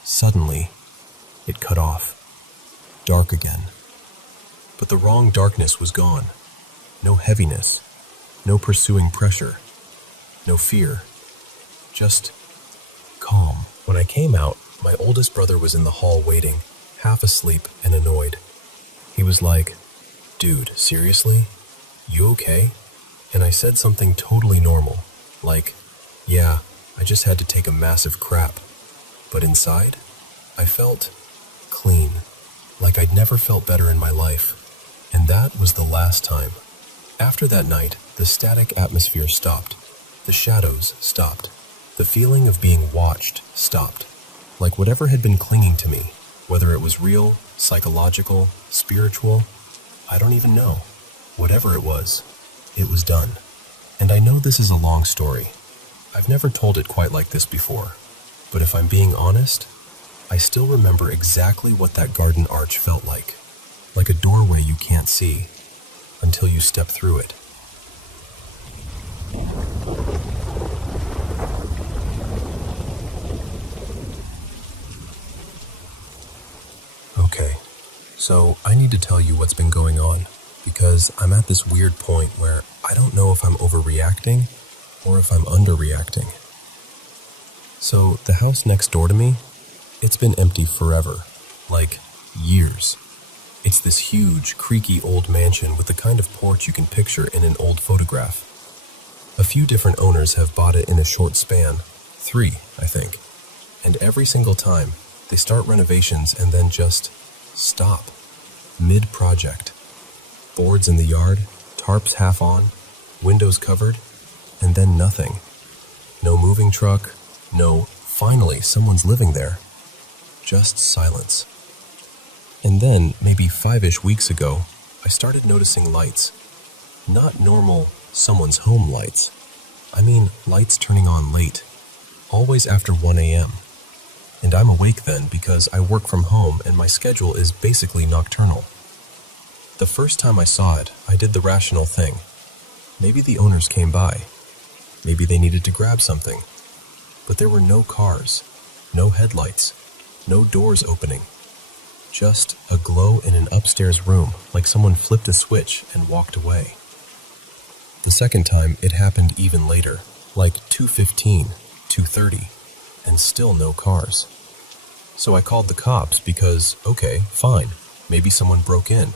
suddenly, it cut off. Dark again. But the wrong darkness was gone. No heaviness, no pursuing pressure, no fear, just calm. When I came out, my oldest brother was in the hall waiting, half asleep and annoyed. He was like, "Dude, seriously? You okay?" And I said something totally normal, like, "Yeah, I just had to take a massive crap." But inside, I felt clean, like I'd never felt better in my life. And that was the last time. After that night, the static atmosphere stopped. The shadows stopped. The feeling of being watched stopped. Like whatever had been clinging to me, Whether it was real, psychological, spiritual, I don't even know. Whatever it was done. And I know this is a long story. I've never told it quite like this before. But if I'm being honest, I still remember exactly what that garden arch felt like. Like a doorway you can't see until you step through it. Okay, so I need to tell you what's been going on, because I'm at this weird point where I don't know if I'm overreacting or if I'm underreacting. So the house next door to me, it's been empty forever, like years. It's this huge, creaky old mansion with the kind of porch you can picture in an old photograph. A few different owners have bought it in a short span, 3, I think. And every single time, they start renovations and then just stop, mid-project. Boards in the yard, tarps half on, windows covered, and then nothing. No moving truck, no, finally, someone's living there. Just silence. And then, maybe 5-ish weeks ago, I started noticing lights. Not normal, someone's home lights. I mean, lights turning on late, always after 1 a.m. And I'm awake then because I work from home and my schedule is basically nocturnal. The first time I saw it, I did the rational thing. Maybe the owners came by. Maybe they needed to grab something. But there were no cars, no headlights, no doors opening. Just a glow in an upstairs room, like someone flipped a switch and walked away. The second time, it happened even later, like 2:15, 2:30, and still no cars. So I called the cops because, okay, fine, maybe someone broke in.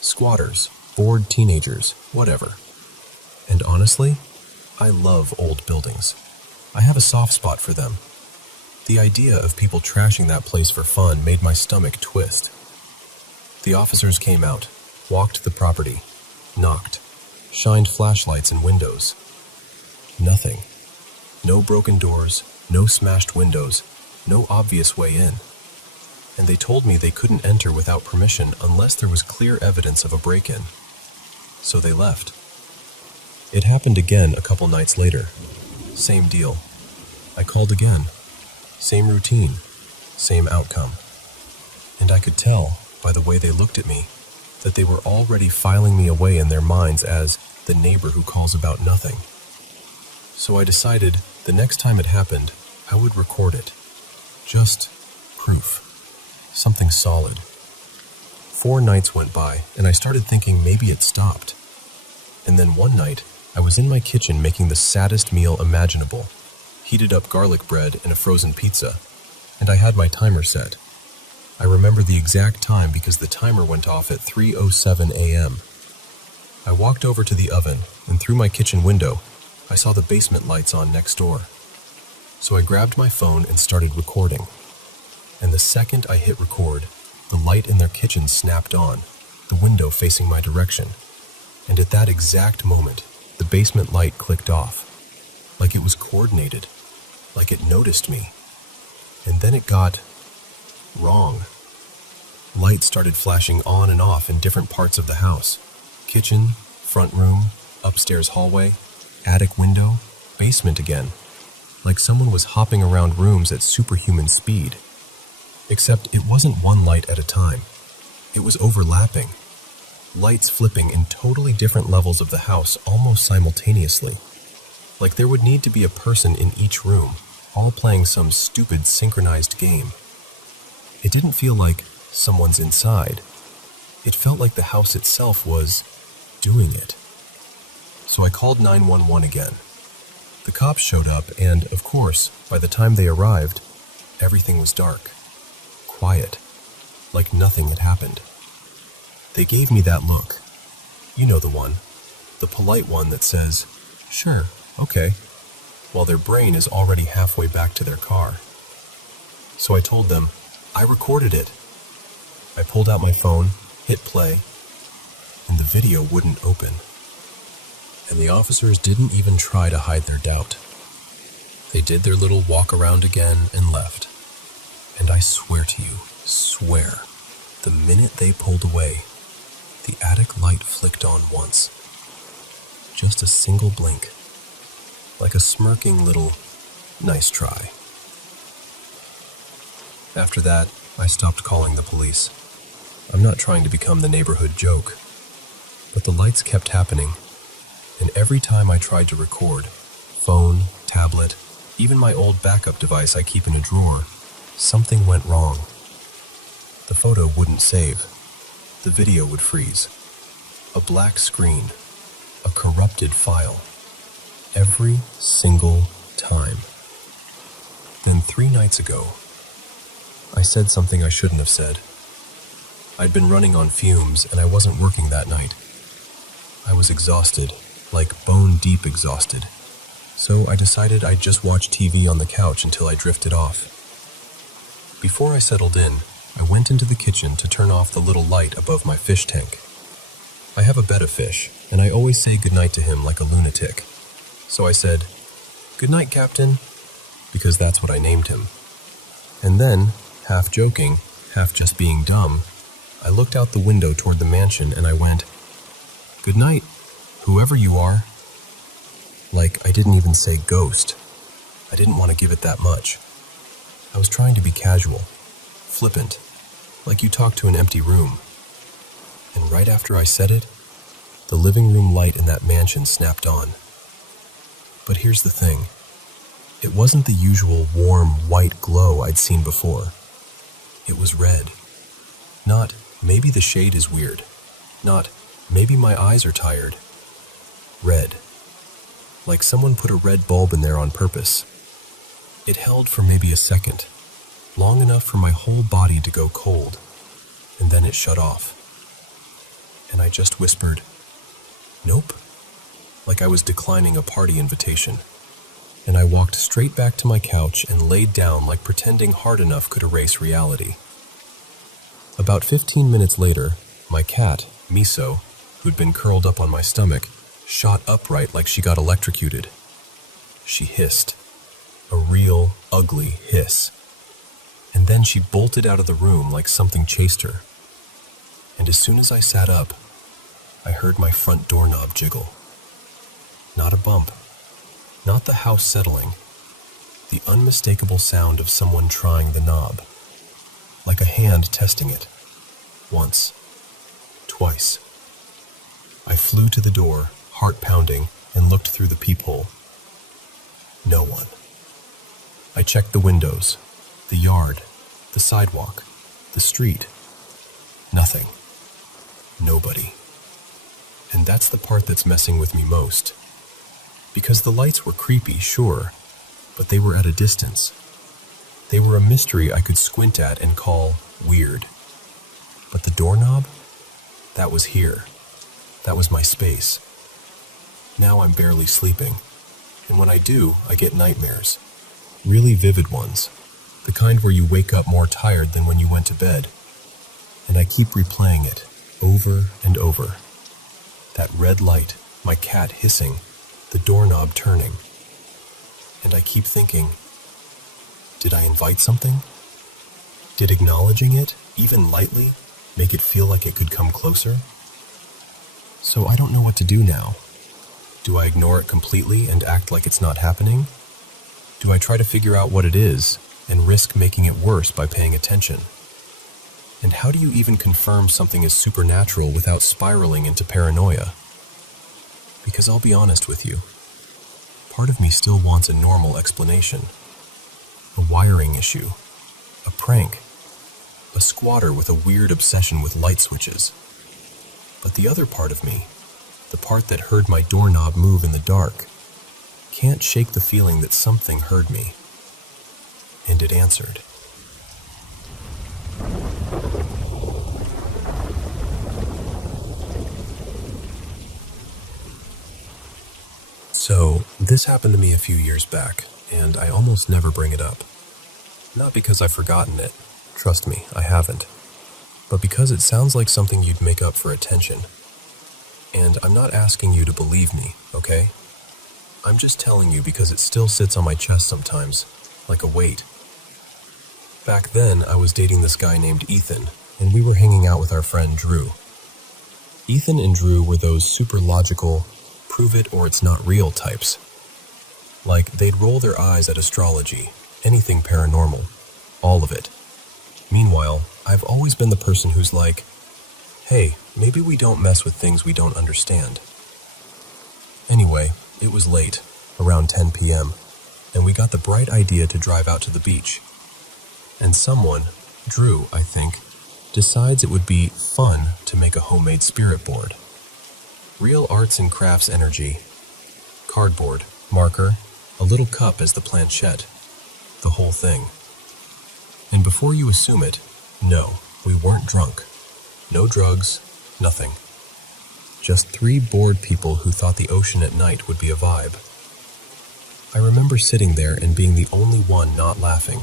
Squatters, bored teenagers, whatever. And honestly, I love old buildings. I have a soft spot for them. The idea of people trashing that place for fun made my stomach twist. The officers came out, walked the property, knocked, shined flashlights in windows. Nothing. No broken doors, no smashed windows, no obvious way in. And they told me they couldn't enter without permission unless there was clear evidence of a break-in. So they left. It happened again a couple nights later. Same deal. I called again. Same routine, same outcome. And I could tell, by the way they looked at me, that they were already filing me away in their minds as the neighbor who calls about nothing. So I decided the next time it happened, I would record it. Just proof. Something solid. 4 nights went by, and I started thinking maybe it stopped. And then one night, I was in my kitchen making the saddest meal imaginable. Heated up garlic bread and a frozen pizza, and I had my timer set. I remember the exact time because the timer went off at 3:07 a.m. I walked over to the oven, and through my kitchen window, I saw the basement lights on next door. So I grabbed my phone and started recording. And the second I hit record, the light in their kitchen snapped on, the window facing my direction. And at that exact moment, the basement light clicked off, like it was coordinated, like it noticed me. And then it got wrong. Lights started flashing on and off in different parts of the house. Kitchen, front room, upstairs hallway, attic window, basement again. Like someone was hopping around rooms at superhuman speed. Except it wasn't one light at a time. It was overlapping. Lights flipping in totally different levels of the house almost simultaneously. Like there would need to be a person in each room, all playing some stupid synchronized game. It didn't feel like someone's inside. It felt like the house itself was doing it. So I called 911 again. The cops showed up and, of course, by the time they arrived, everything was dark, quiet, like nothing had happened. They gave me that look. You know the one. The polite one that says, "Sure, okay," while their brain is already halfway back to their car. So I told them, I recorded it. I pulled out my phone, hit play, and the video wouldn't open. And the officers didn't even try to hide their doubt. They did their little walk around again and left. And I swear to you, Swear, the minute they pulled away, the attic light flicked on once. Just a single blink, like a smirking little, "Nice try." After that, I stopped calling the police. I'm not trying to become the neighborhood joke, but the lights kept happening, and every time I tried to record, phone, tablet, even my old backup device I keep in a drawer, something went wrong. The photo wouldn't save. The video would freeze. A black screen, a corrupted file, every single time. Then 3 nights ago, I said something I shouldn't have said. I'd been running on fumes and I wasn't working that night. I was exhausted, like bone-deep exhausted. So I decided I'd just watch TV on the couch until I drifted off. Before I settled in, I went into the kitchen to turn off the little light above my fish tank. I have a bed of fish, and I always say goodnight to him like a lunatic. So I said, "Good night, Captain," because that's what I named him. And then, half joking, half just being dumb, I looked out the window toward the mansion and I went, "Good night, whoever you are." Like, I didn't even say ghost. I didn't want to give it that much. I was trying to be casual, flippant, like you talk to an empty room. And right after I said it, the living room light in that mansion snapped on. But here's the thing. It wasn't the usual warm white glow I'd seen before. It was red. Not, maybe the shade is weird. Not, maybe my eyes are tired. Red. Like someone put a red bulb in there on purpose. It held for maybe a second, long enough for my whole body to go cold, and then it shut off. And I just whispered, "Nope," like I was declining a party invitation. And I walked straight back to my couch and laid down like pretending hard enough could erase reality. About 15 minutes later, my cat, Miso, who'd been curled up on my stomach, shot upright like she got electrocuted. She hissed. A real, ugly hiss. And then she bolted out of the room like something chased her. And as soon as I sat up, I heard my front doorknob jiggle. Not a bump. Not the house settling. The unmistakable sound of someone trying the knob. Like a hand testing it. Once. Twice. I flew to the door, heart pounding, and looked through the peephole. No one. I checked the windows, the yard, the sidewalk, the street. Nothing. Nobody. And that's the part that's messing with me most. Because the lights were creepy, sure, but they were at a distance. They were a mystery I could squint at and call weird. But the doorknob? That was here. That was my space. Now I'm barely sleeping. And when I do, I get nightmares. Really vivid ones. The kind where you wake up more tired than when you went to bed. And I keep replaying it, over and over. That red light, my cat hissing, the doorknob turning. And I keep thinking, did I invite something? Did acknowledging it, even lightly, make it feel like it could come closer? So I don't know what to do now. Do I ignore it completely and act like it's not happening? Do I try to figure out what it is and risk making it worse by paying attention? And how do you even confirm something is supernatural without spiraling into paranoia? Because I'll be honest with you, part of me still wants a normal explanation. A wiring issue, a prank, a squatter with a weird obsession with light switches. But the other part of me, the part that heard my doorknob move in the dark, can't shake the feeling that something heard me. And it answered. So, this happened to me a few years back, and I almost never bring it up. Not because I've forgotten it, trust me, I haven't, but because it sounds like something you'd make up for attention. And I'm not asking you to believe me, okay? I'm just telling you because it still sits on my chest sometimes, like a weight. Back then, I was dating this guy named Ethan, and we were hanging out with our friend Drew. Ethan and Drew were those super logical, prove it or it's not real types. Like, they'd roll their eyes at astrology, anything paranormal, all of it. Meanwhile, I've always been the person who's like, hey, maybe we don't mess with things we don't understand. Anyway, it was late, around 10 p.m., and we got the bright idea to drive out to the beach. And someone, Drew, I think, decides it would be fun to make a homemade spirit board. Real arts and crafts energy. Cardboard, marker, a little cup as the planchette. The whole thing. And before you assume it, no, we weren't drunk. No drugs, nothing. Just 3 bored people who thought the ocean at night would be a vibe. I remember sitting there and being the only one not laughing.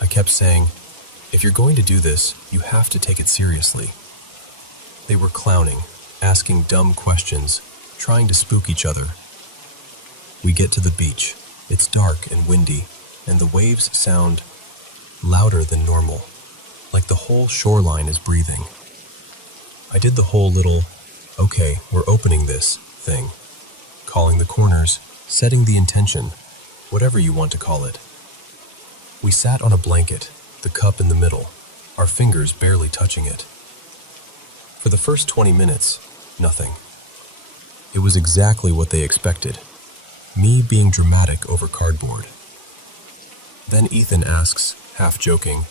I kept saying, if you're going to do this, you have to take it seriously. They were clowning, asking dumb questions, trying to spook each other. We get to the beach. It's dark and windy, and the waves sound louder than normal, like the whole shoreline is breathing. I did the whole little, okay, we're opening this thing, calling the corners, setting the intention, whatever you want to call it. We sat on a blanket, the cup in the middle, our fingers barely touching it. For the first 20 minutes, nothing. It was exactly what they expected, me being dramatic over cardboard. Then Ethan asks, half joking,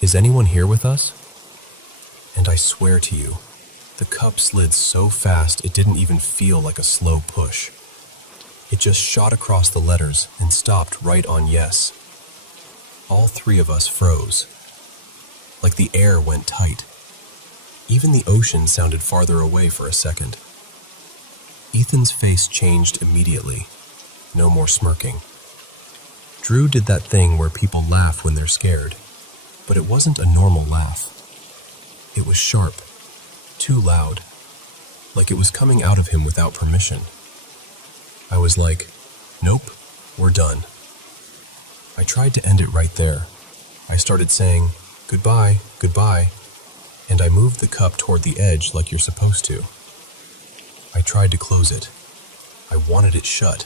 is anyone here with us? And I swear to you, the cup slid so fast it didn't even feel like a slow push. It just shot across the letters and stopped right on yes. All 3 of us froze. Like the air went tight. Even the ocean sounded farther away for a second. Ethan's face changed immediately. No more smirking. Drew did that thing where people laugh when they're scared, but it wasn't a normal laugh. It was sharp, too loud, like it was coming out of him without permission. I was like, nope, we're done. I tried to end it right there. I started saying, goodbye, goodbye, and I moved the cup toward the edge like you're supposed to. I tried to close it. I wanted it shut.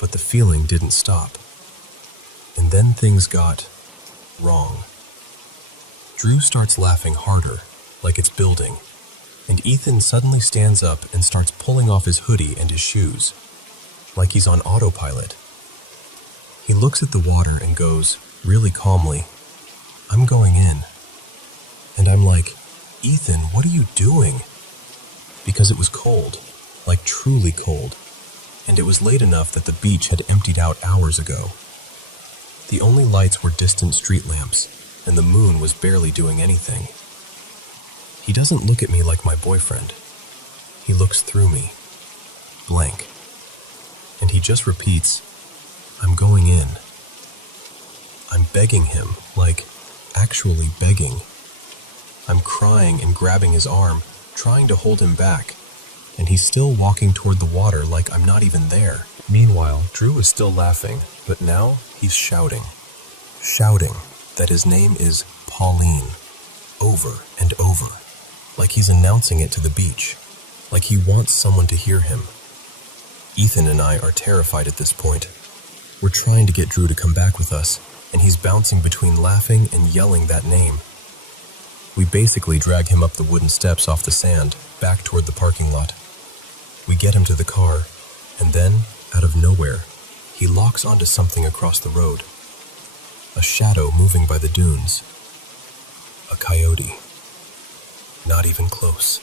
But the feeling didn't stop. And then things got wrong. Drew starts laughing harder, like it's building, and Ethan suddenly stands up and starts pulling off his hoodie and his shoes, like he's on autopilot. He looks at the water and goes, really calmly, I'm going in. And I'm like, Ethan, what are you doing? Because it was cold, like truly cold, and it was late enough that the beach had emptied out hours ago. The only lights were distant street lamps, and the moon was barely doing anything. He doesn't look at me like my boyfriend. He looks through me, blank. And he just repeats, I'm going in. I'm begging him, like, actually begging. I'm crying and grabbing his arm, trying to hold him back, and he's still walking toward the water like I'm not even there. Meanwhile, Drew is still laughing, but now he's shouting that his name is Pauline, over and over, like he's announcing it to the beach, like he wants someone to hear him. Ethan and I are terrified at this point. We're trying to get Drew to come back with us, and he's bouncing between laughing and yelling that name. We basically drag him up the wooden steps off the sand, back toward the parking lot. We get him to the car, and then, out of nowhere, he locks onto something across the road. A shadow moving by the dunes. A coyote. Not even close.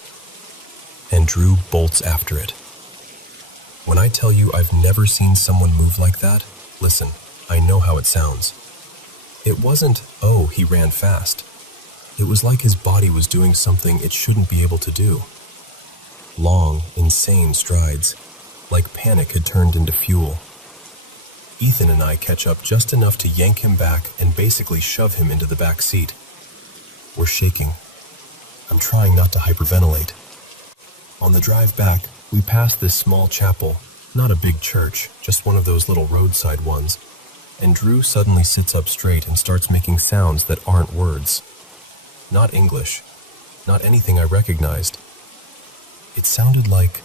And Drew bolts after it. When I tell you I've never seen someone move like that, listen, I know how it sounds. It wasn't, oh, he ran fast. It was like his body was doing something it shouldn't be able to do. Long, insane strides, like panic had turned into fuel. Ethan and I catch up just enough to yank him back and basically shove him into the back seat. We're shaking. I'm trying not to hyperventilate. On the drive back, we pass this small chapel, not a big church, just one of those little roadside ones, and Drew suddenly sits up straight and starts making sounds that aren't words. Not English, not anything I recognized. It sounded like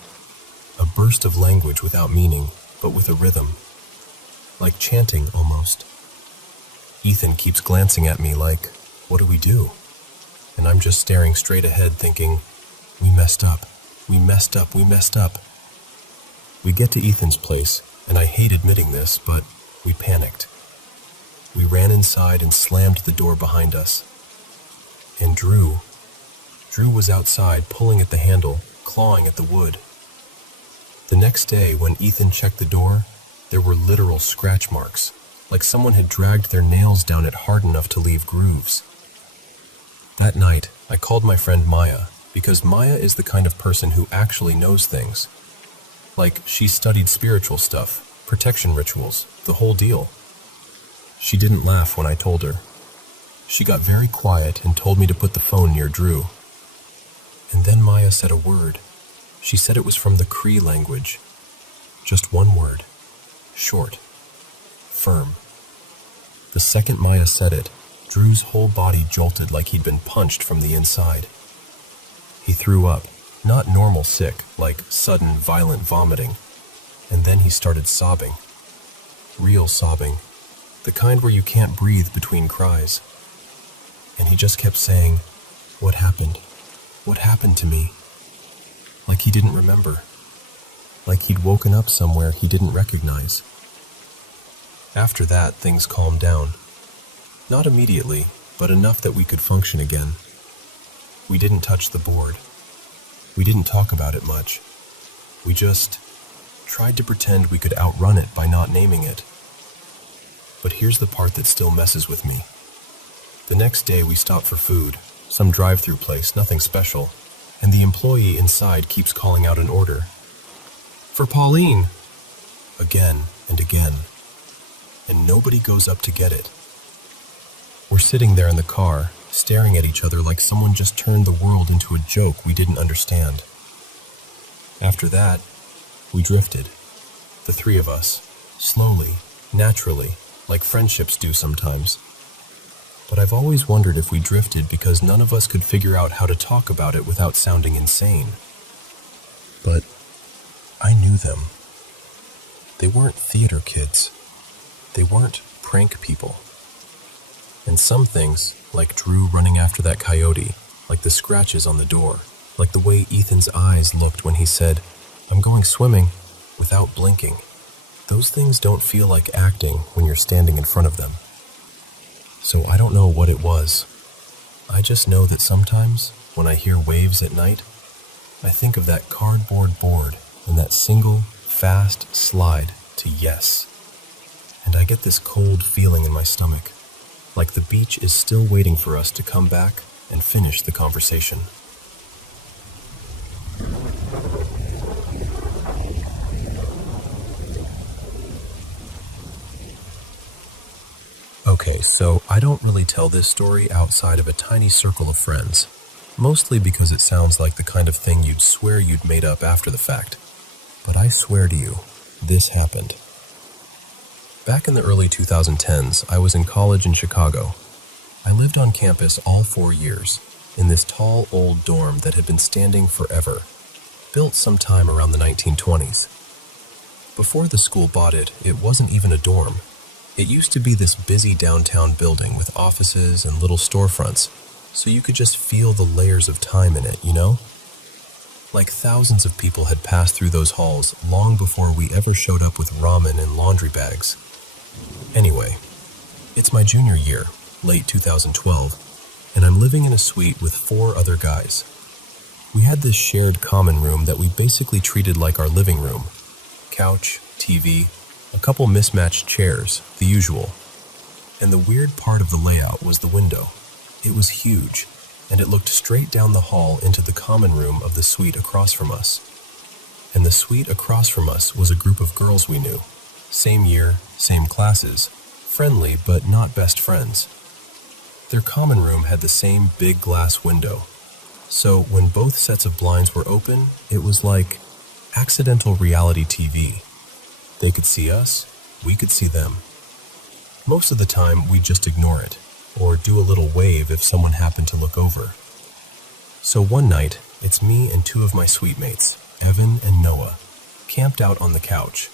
a burst of language without meaning, but with a rhythm. Like chanting, almost. Ethan keeps glancing at me like, what do we do? And I'm just staring straight ahead thinking, we messed up, we messed up, we messed up. We get to Ethan's place, and I hate admitting this, but we panicked. We ran inside and slammed the door behind us. And Drew was outside, pulling at the handle, clawing at the wood. The next day, when Ethan checked the door, there were literal scratch marks, like someone had dragged their nails down it hard enough to leave grooves. That night, I called my friend Maya, because Maya is the kind of person who actually knows things. Like, she studied spiritual stuff, protection rituals, the whole deal. She didn't laugh when I told her. She got very quiet and told me to put the phone near Drew. And then Maya said a word. She said it was from the Cree language. Just one word. Short. Firm. The second Maya said it, Drew's whole body jolted like he'd been punched from the inside. He threw up, not normal sick, like sudden violent vomiting. And then he started sobbing. Real sobbing. The kind where you can't breathe between cries. And he just kept saying, "What happened? What happened to me?" Like he didn't remember. Like he'd woken up somewhere he didn't recognize. After that, things calmed down. Not immediately, but enough that we could function again. We didn't touch the board. We didn't talk about it much. We just tried to pretend we could outrun it by not naming it. But here's the part that still messes with me. The next day we stop for food, some drive-through place, nothing special, and the employee inside keeps calling out an order. "For Pauline!" Again and again. And nobody goes up to get it. We're sitting there in the car, staring at each other like someone just turned the world into a joke we didn't understand. After that, we drifted. The three of us, slowly, naturally, like friendships do sometimes. But I've always wondered if we drifted because none of us could figure out how to talk about it without sounding insane. But I knew them. They weren't theater kids. They weren't prank people. And some things, like Drew running after that coyote, like the scratches on the door, like the way Ethan's eyes looked when he said, "I'm going swimming," without blinking. Those things don't feel like acting when you're standing in front of them. So I don't know what it was. I just know that sometimes, when I hear waves at night, I think of that cardboard board and that single, fast slide to yes. And I get this cold feeling in my stomach, like the beach is still waiting for us to come back and finish the conversation. Okay, so I don't really tell this story outside of a tiny circle of friends, mostly because it sounds like the kind of thing you'd swear you'd made up after the fact. But I swear to you, this happened. Back in the early 2010s, I was in college in Chicago. I lived on campus all 4 years, in this tall old dorm that had been standing forever, built sometime around the 1920s. Before the school bought it, it wasn't even a dorm. It used to be this busy downtown building with offices and little storefronts, so you could just feel the layers of time in it, you know? Like thousands of people had passed through those halls long before we ever showed up with ramen and laundry bags. Anyway, it's my junior year, late 2012, and I'm living in a suite with 4 other guys. We had this shared common room that we basically treated like our living room. Couch, TV, a couple mismatched chairs, the usual. And the weird part of the layout was the window. It was huge, and it looked straight down the hall into the common room of the suite across from us. And the suite across from us was a group of girls we knew. Same year, same classes, friendly but not best friends. Their common room had the same big glass window. So when both sets of blinds were open, it was like accidental reality TV. They could see us, we could see them. Most of the time, we'd just ignore it, or do a little wave if someone happened to look over. So one night, it's me and two of my suite mates, Evan and Noah, camped out on the couch.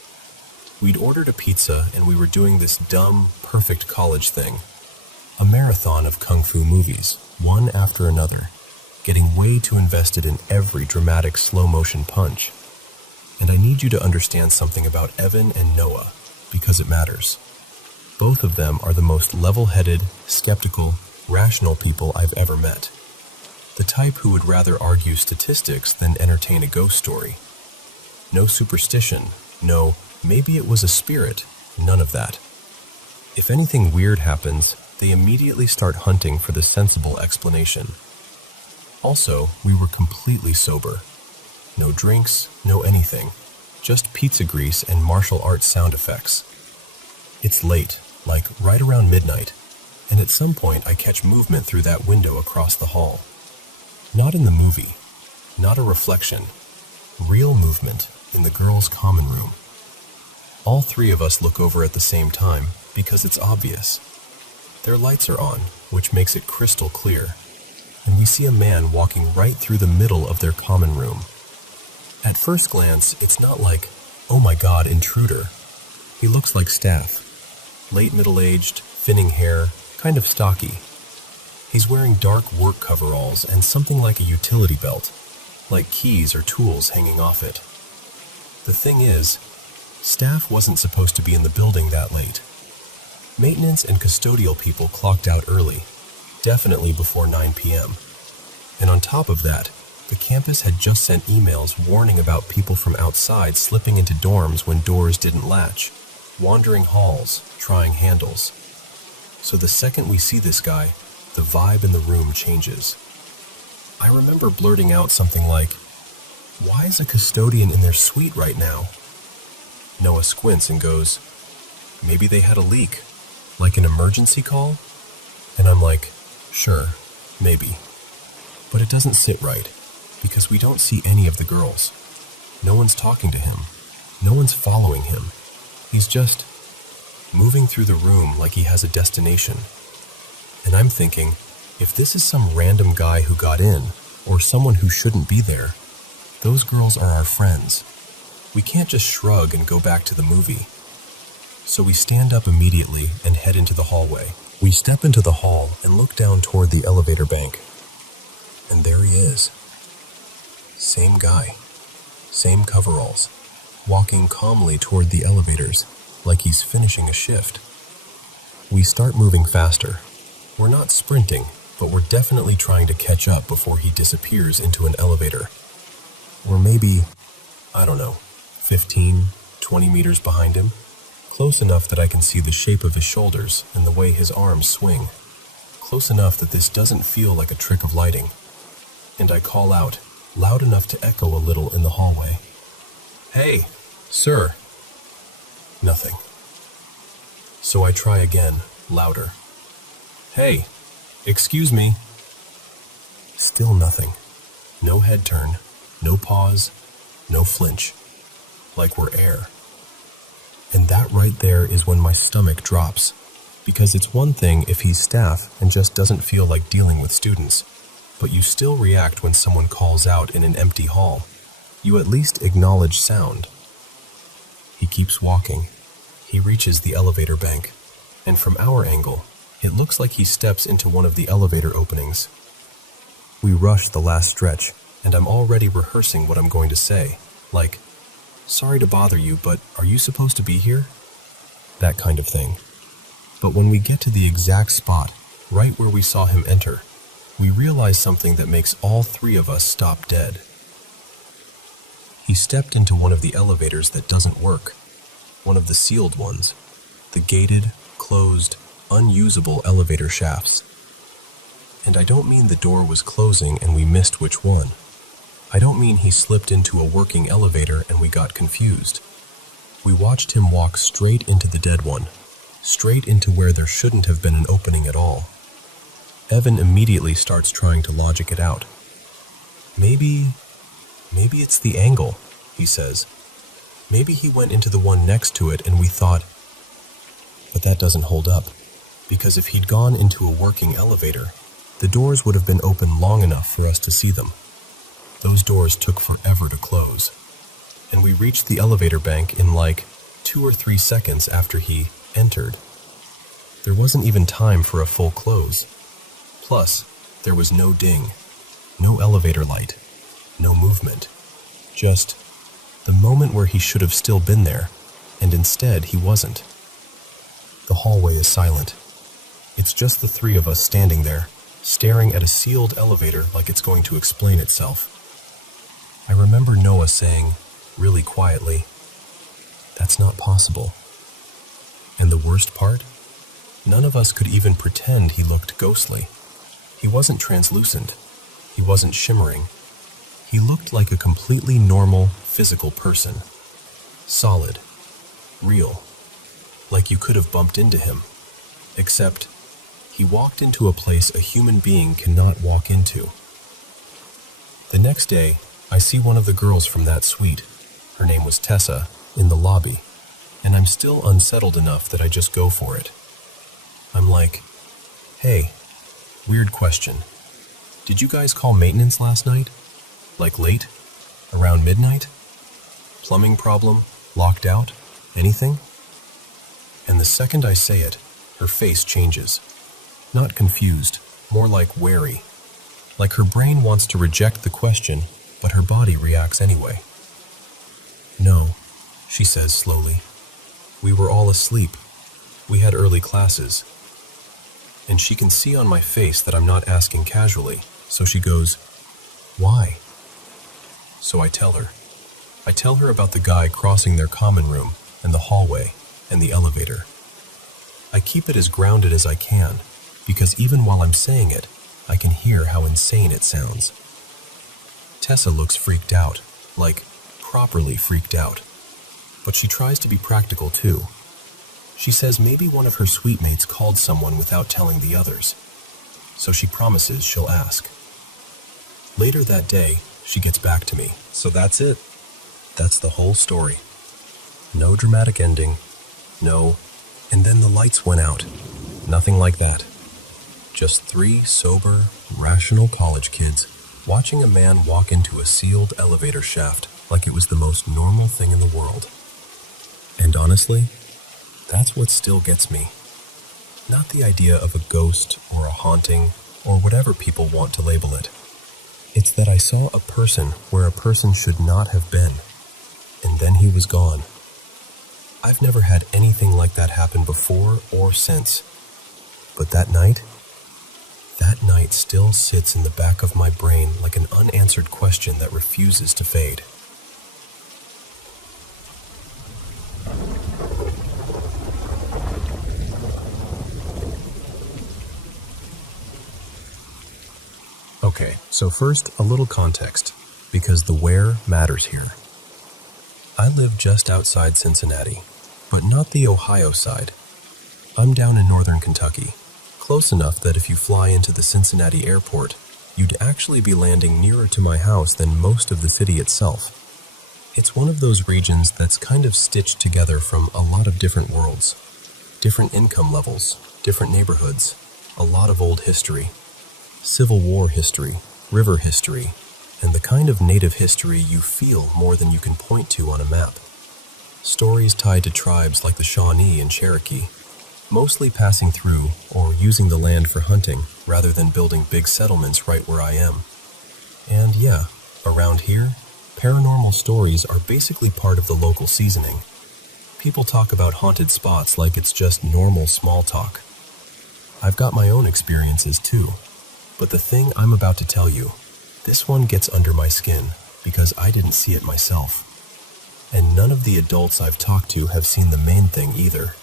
We'd ordered a pizza and we were doing this dumb, perfect college thing. A marathon of kung fu movies, one after another, getting way too invested in every dramatic slow-motion punch. And I need you to understand something about Evan and Noah, because it matters. Both of them are the most level-headed, skeptical, rational people I've ever met. The type who would rather argue statistics than entertain a ghost story. No superstition, no, maybe it was a spirit, none of that. If anything weird happens, they immediately start hunting for the sensible explanation. Also, we were completely sober. No drinks, no anything. Just pizza grease and martial arts sound effects. It's late, like right around midnight, and at some point I catch movement through that window across the hall. Not in the movie, not a reflection, real movement in the girls' common room. All three of us look over at the same time because it's obvious. Their lights are on, which makes it crystal clear, and we see a man walking right through the middle of their common room. At first glance, it's not like, oh my god, intruder. He looks like Staff. Late middle-aged, thinning hair, kind of stocky. He's wearing dark work coveralls and something like a utility belt, like keys or tools hanging off it. The thing is, Staff wasn't supposed to be in the building that late. Maintenance and custodial people clocked out early, definitely before 9 p.m. And on top of that, the campus had just sent emails warning about people from outside slipping into dorms when doors didn't latch, wandering halls, trying handles. So the second we see this guy, the vibe in the room changes. I remember blurting out something like, "Why is a custodian in their suite right now?" Noah squints and goes, "Maybe they had a leak, like an emergency call?" And I'm like, sure, maybe. But it doesn't sit right, because we don't see any of the girls. No one's talking to him. No one's following him. He's just moving through the room like he has a destination. And I'm thinking, if this is some random guy who got in, or someone who shouldn't be there, those girls are our friends. We can't just shrug and go back to the movie. So we stand up immediately and head into the hallway. We step into the hall and look down toward the elevator bank. And there he is. Same guy. Same coveralls. Walking calmly toward the elevators, like he's finishing a shift. We start moving faster. We're not sprinting, but we're definitely trying to catch up before he disappears into an elevator. We're maybe, I don't know, 15, 20 meters behind him. Close enough that I can see the shape of his shoulders and the way his arms swing. Close enough that this doesn't feel like a trick of lighting. And I call out, loud enough to echo a little in the hallway. "Hey, sir." Nothing. So I try again, louder. "Hey, excuse me." Still nothing. No head turn, no pause, no flinch. Like we're air. And that right there is when my stomach drops, because it's one thing if he's Staff and just doesn't feel like dealing with students, but you still react when someone calls out in an empty hall. You at least acknowledge sound. He keeps walking. He reaches the elevator bank, and from our angle, it looks like he steps into one of the elevator openings. We rush the last stretch, and I'm already rehearsing what I'm going to say, like, "Sorry to bother you, but are you supposed to be here?" That kind of thing. But when we get to the exact spot, right where we saw him enter, we realize something that makes all three of us stop dead. He stepped into one of the elevators that doesn't work, one of the sealed ones, the gated, closed, unusable elevator shafts. And I don't mean the door was closing and we missed which one. I don't mean he slipped into a working elevator and we got confused. We watched him walk straight into the dead one, straight into where there shouldn't have been an opening at all. Evan immediately starts trying to logic it out. Maybe it's the angle, he says. Maybe he went into the one next to it and we thought, But that doesn't hold up, because if he'd gone into a working elevator, the doors would have been open long enough for us to see them. Those doors took forever to close, and we reached the elevator bank in like 2 or 3 seconds after he entered. There wasn't even time for a full close. Plus, there was no ding, no elevator light, no movement. Just the moment where he should have still been there, and instead he wasn't. The hallway is silent. It's just the 3 of us standing there, staring at a sealed elevator like it's going to explain itself. I remember Noah saying, really quietly, "That's not possible." And the worst part? None of us could even pretend he looked ghostly. He wasn't translucent. He wasn't shimmering. He looked like a completely normal, physical person. Solid. Real. Like you could have bumped into him. Except, he walked into a place a human being cannot walk into. The next day, I see one of the girls from that suite, her name was Tessa, in the lobby, and I'm still unsettled enough that I just go for it. I'm like, "Hey, weird question. Did you guys call maintenance last night? Like late? Around midnight? Plumbing problem? Locked out? Anything?" And the second I say it, her face changes. Not confused, more like wary. Like her brain wants to reject the question, but her body reacts anyway. "No," she says slowly. "We were all asleep. We had early classes." And she can see on my face that I'm not asking casually, so she goes, "Why?" So I tell her. I tell her about the guy crossing their common room, and the hallway, and the elevator. I keep it as grounded as I can, because even while I'm saying it, I can hear how insane it sounds. Tessa looks freaked out, like properly freaked out. But she tries to be practical too. She says maybe one of her suite mates called someone without telling the others. So she promises she'll ask. Later that day, she gets back to me. "So that's it. That's the whole story. No dramatic ending. No, and then the lights went out. Nothing like that. Just 3 sober, rational college kids watching a man walk into a sealed elevator shaft like it was the most normal thing in the world." And honestly, that's what still gets me. Not the idea of a ghost or a haunting or whatever people want to label it. It's that I saw a person where a person should not have been, and then he was gone. I've never had anything like that happen before or since. But that night still sits in the back of my brain like an unanswered question that refuses to fade. Okay, so first, a little context, because the where matters here. I live just outside Cincinnati, but not the Ohio side. I'm down in northern Kentucky, close enough that if you fly into the Cincinnati airport, you'd actually be landing nearer to my house than most of the city itself. It's one of those regions that's kind of stitched together from a lot of different worlds, different income levels, different neighborhoods, a lot of old history. Civil War history, river history, and the kind of native history you feel more than you can point to on a map. Stories tied to tribes like the Shawnee and Cherokee, mostly passing through or using the land for hunting rather than building big settlements right where I am. And yeah, around here, paranormal stories are basically part of the local seasoning. People talk about haunted spots like it's just normal small talk. I've got my own experiences too. But the thing I'm about to tell you, this one gets under my skin because I didn't see it myself. And none of the adults I've talked to have seen the main thing either.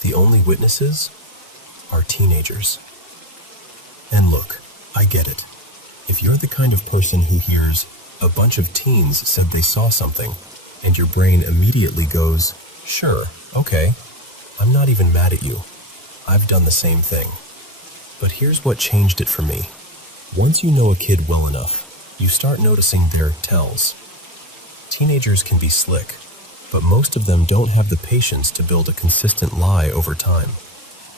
The only witnesses are teenagers. And look, I get it. If you're the kind of person who hears a bunch of teens said they saw something, and your brain immediately goes, "Sure, okay, I'm not even mad at you. I've done the same thing." But here's what changed it for me. Once you know a kid well enough, you start noticing their tells. Teenagers can be slick. but most of them don't have the patience to build a consistent lie over time,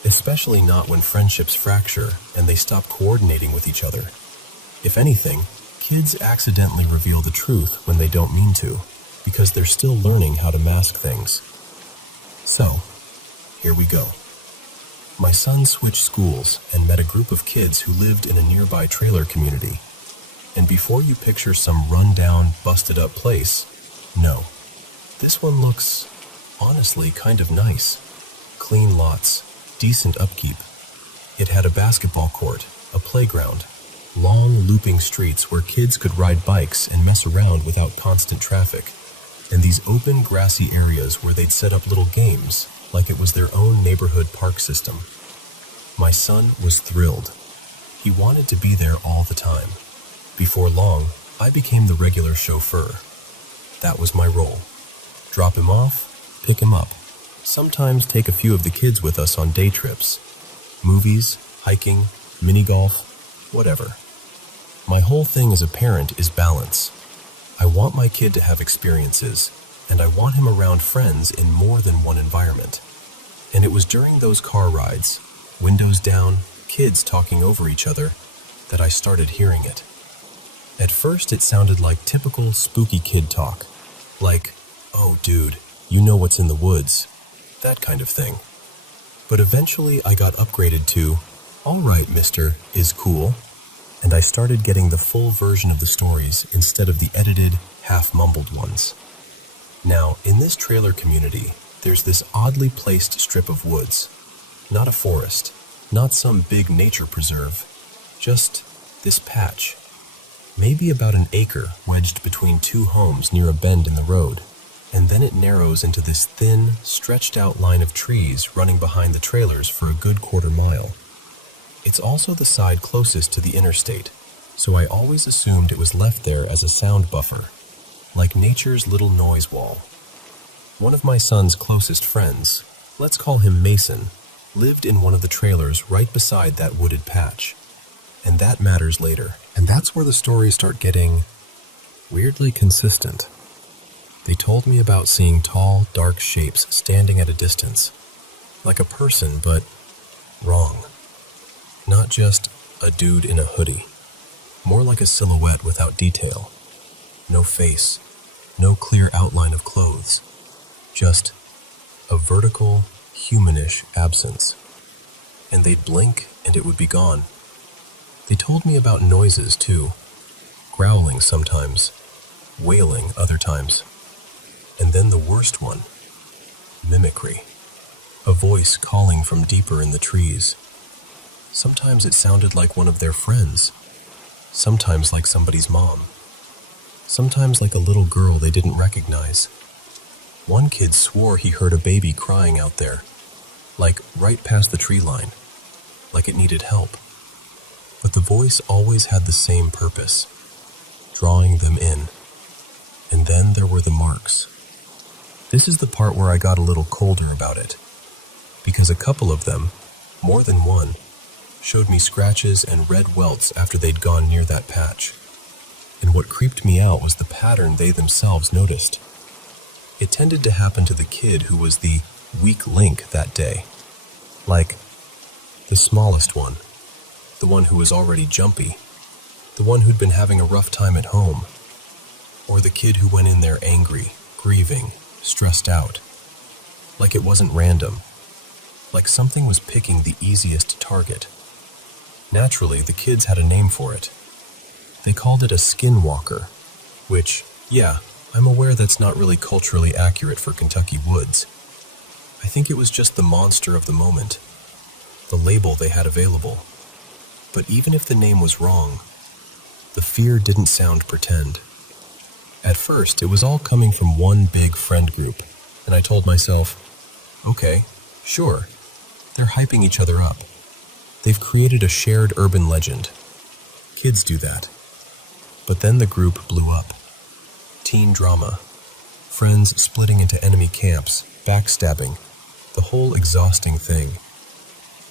especially not when friendships fracture and they stop coordinating with each other. If anything, kids accidentally reveal the truth when they don't mean to, because they're still learning how to mask things. So, here we go. My son switched schools and met a group of kids who lived in a nearby trailer community. And before you picture some run-down, busted-up place, no. This one looks, honestly, kind of nice. Clean lots, decent upkeep. It had a basketball court, a playground, long looping streets where kids could ride bikes and mess around without constant traffic, and these open grassy areas where they'd set up little games like it was their own neighborhood park system. My son was thrilled. He wanted to be there all the time. Before long, I became the regular chauffeur. That was my role. Drop him off, pick him up. Sometimes take a few of the kids with us on day trips. Movies, hiking, mini golf, whatever. My whole thing as a parent is balance. I want my kid to have experiences, and I want him around friends in more than one environment. And it was during those car rides, windows down, kids talking over each other, that I started hearing it. At first it sounded like typical spooky kid talk, like, "Oh dude, you know what's in the woods," that kind of thing. But eventually I got upgraded to, "All right, mister, is cool," and I started getting the full version of the stories instead of the edited, half-mumbled ones. Now, in this trailer community, there's this oddly placed strip of woods. Not a forest, not some big nature preserve, just this patch. Maybe about an acre wedged between two homes near a bend in the road, and then it narrows into this thin, stretched-out line of trees running behind the trailers for a good quarter-mile. It's also the side closest to the interstate, so I always assumed it was left there as a sound buffer, like nature's little noise wall. One of my son's closest friends, let's call him Mason, lived in one of the trailers right beside that wooded patch. And that matters later. And that's where the stories start getting weirdly consistent. They told me about seeing tall, dark shapes standing at a distance, like a person, but wrong. Not just a dude in a hoodie, more like a silhouette without detail. No face, no clear outline of clothes, just a vertical, humanish absence. And they'd blink and it would be gone. They told me about noises too, growling sometimes, wailing other times. And then the worst one, mimicry. A voice calling from deeper in the trees. Sometimes it sounded like one of their friends, sometimes like somebody's mom, sometimes like a little girl they didn't recognize. One kid swore he heard a baby crying out there, like right past the tree line, like it needed help. But the voice always had the same purpose, drawing them in. And then there were the marks. This is the part where I got a little colder about it, because a couple of them, more than one, showed me scratches and red welts after they'd gone near that patch. And what creeped me out was the pattern they themselves noticed. It tended to happen to the kid who was the weak link that day. Like, the smallest one. The one who was already jumpy. The one who'd been having a rough time at home. Or the kid who went in there angry, grieving, stressed out. Like it wasn't random. Like something was picking the easiest target. Naturally, the kids had a name for it. They called it a skinwalker, which, yeah, I'm aware that's not really culturally accurate for Kentucky woods. I think it was just the monster of the moment, the label they had available. But even if the name was wrong, the fear didn't sound pretend. At first, it was all coming from one big friend group, and I told myself, okay, sure, they're hyping each other up. They've created a shared urban legend. Kids do that. But then the group blew up. Teen drama. Friends splitting into enemy camps, backstabbing, the whole exhausting thing.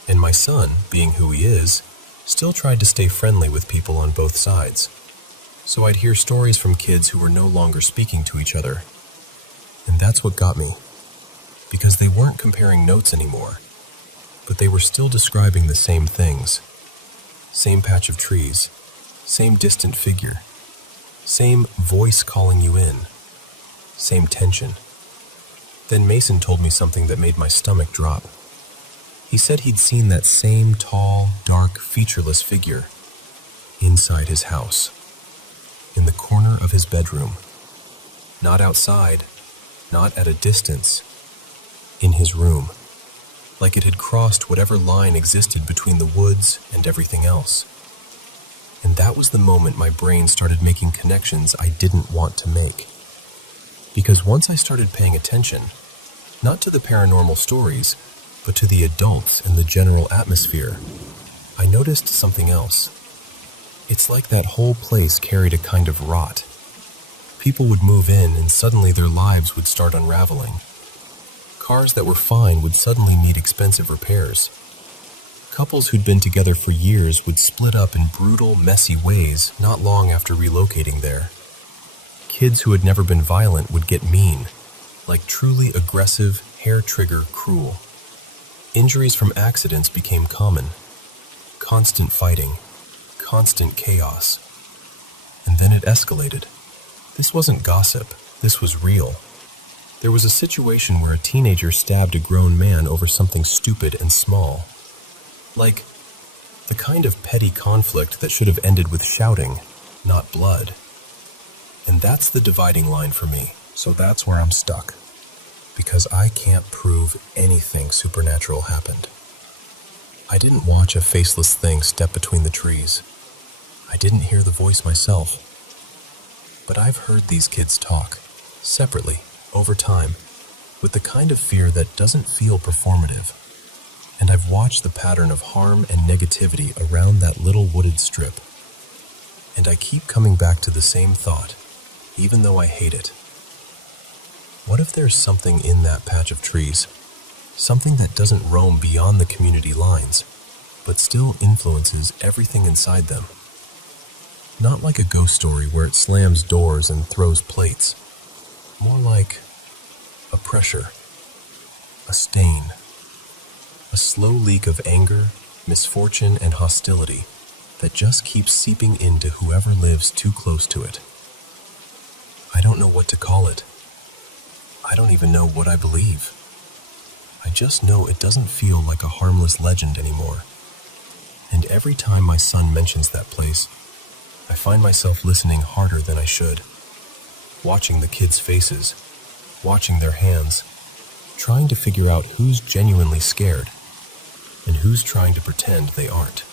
And my son, being who he is, still tried to stay friendly with people on both sides. So I'd hear stories from kids who were no longer speaking to each other. And that's what got me, because they weren't comparing notes anymore, but they were still describing the same things. Same patch of trees, same distant figure, same voice calling you in, same tension. Then Mason told me something that made my stomach drop. He said he'd seen that same tall, dark, featureless figure inside his house, in the corner of his bedroom. Not outside, not at a distance, in his room, like it had crossed whatever line existed between the woods and everything else. And that was the moment my brain started making connections I didn't want to make. Because once I started paying attention, not to the paranormal stories, but to the adults and the general atmosphere, I noticed something else. It's like that whole place carried a kind of rot. People would move in and suddenly their lives would start unraveling. Cars that were fine would suddenly need expensive repairs. Couples who'd been together for years would split up in brutal, messy ways not long after relocating there. Kids who had never been violent would get mean, like truly aggressive, hair-trigger cruel. Injuries from accidents became common. Constant fighting, constant chaos. And then it escalated. This wasn't gossip, this was real. There was a situation where a teenager stabbed a grown man over something stupid and small. Like the kind of petty conflict that should have ended with shouting, not blood. And that's the dividing line for me, so that's where I'm stuck. Because I can't prove anything supernatural happened. I didn't watch a faceless thing step between the trees. I didn't hear the voice myself. But I've heard these kids talk, separately, over time, with the kind of fear that doesn't feel performative. And I've watched the pattern of harm and negativity around that little wooded strip. And I keep coming back to the same thought, even though I hate it. What if there's something in that patch of trees? Something that doesn't roam beyond the community lines, but still influences everything inside them. Not like a ghost story where it slams doors and throws plates. More like a pressure, a stain, a slow leak of anger, misfortune, and hostility that just keeps seeping into whoever lives too close to it. I don't know what to call it. I don't even know what I believe. I just know it doesn't feel like a harmless legend anymore. And every time my son mentions that place, I find myself listening harder than I should. Watching the kids' faces, watching their hands, trying to figure out who's genuinely scared and who's trying to pretend they aren't.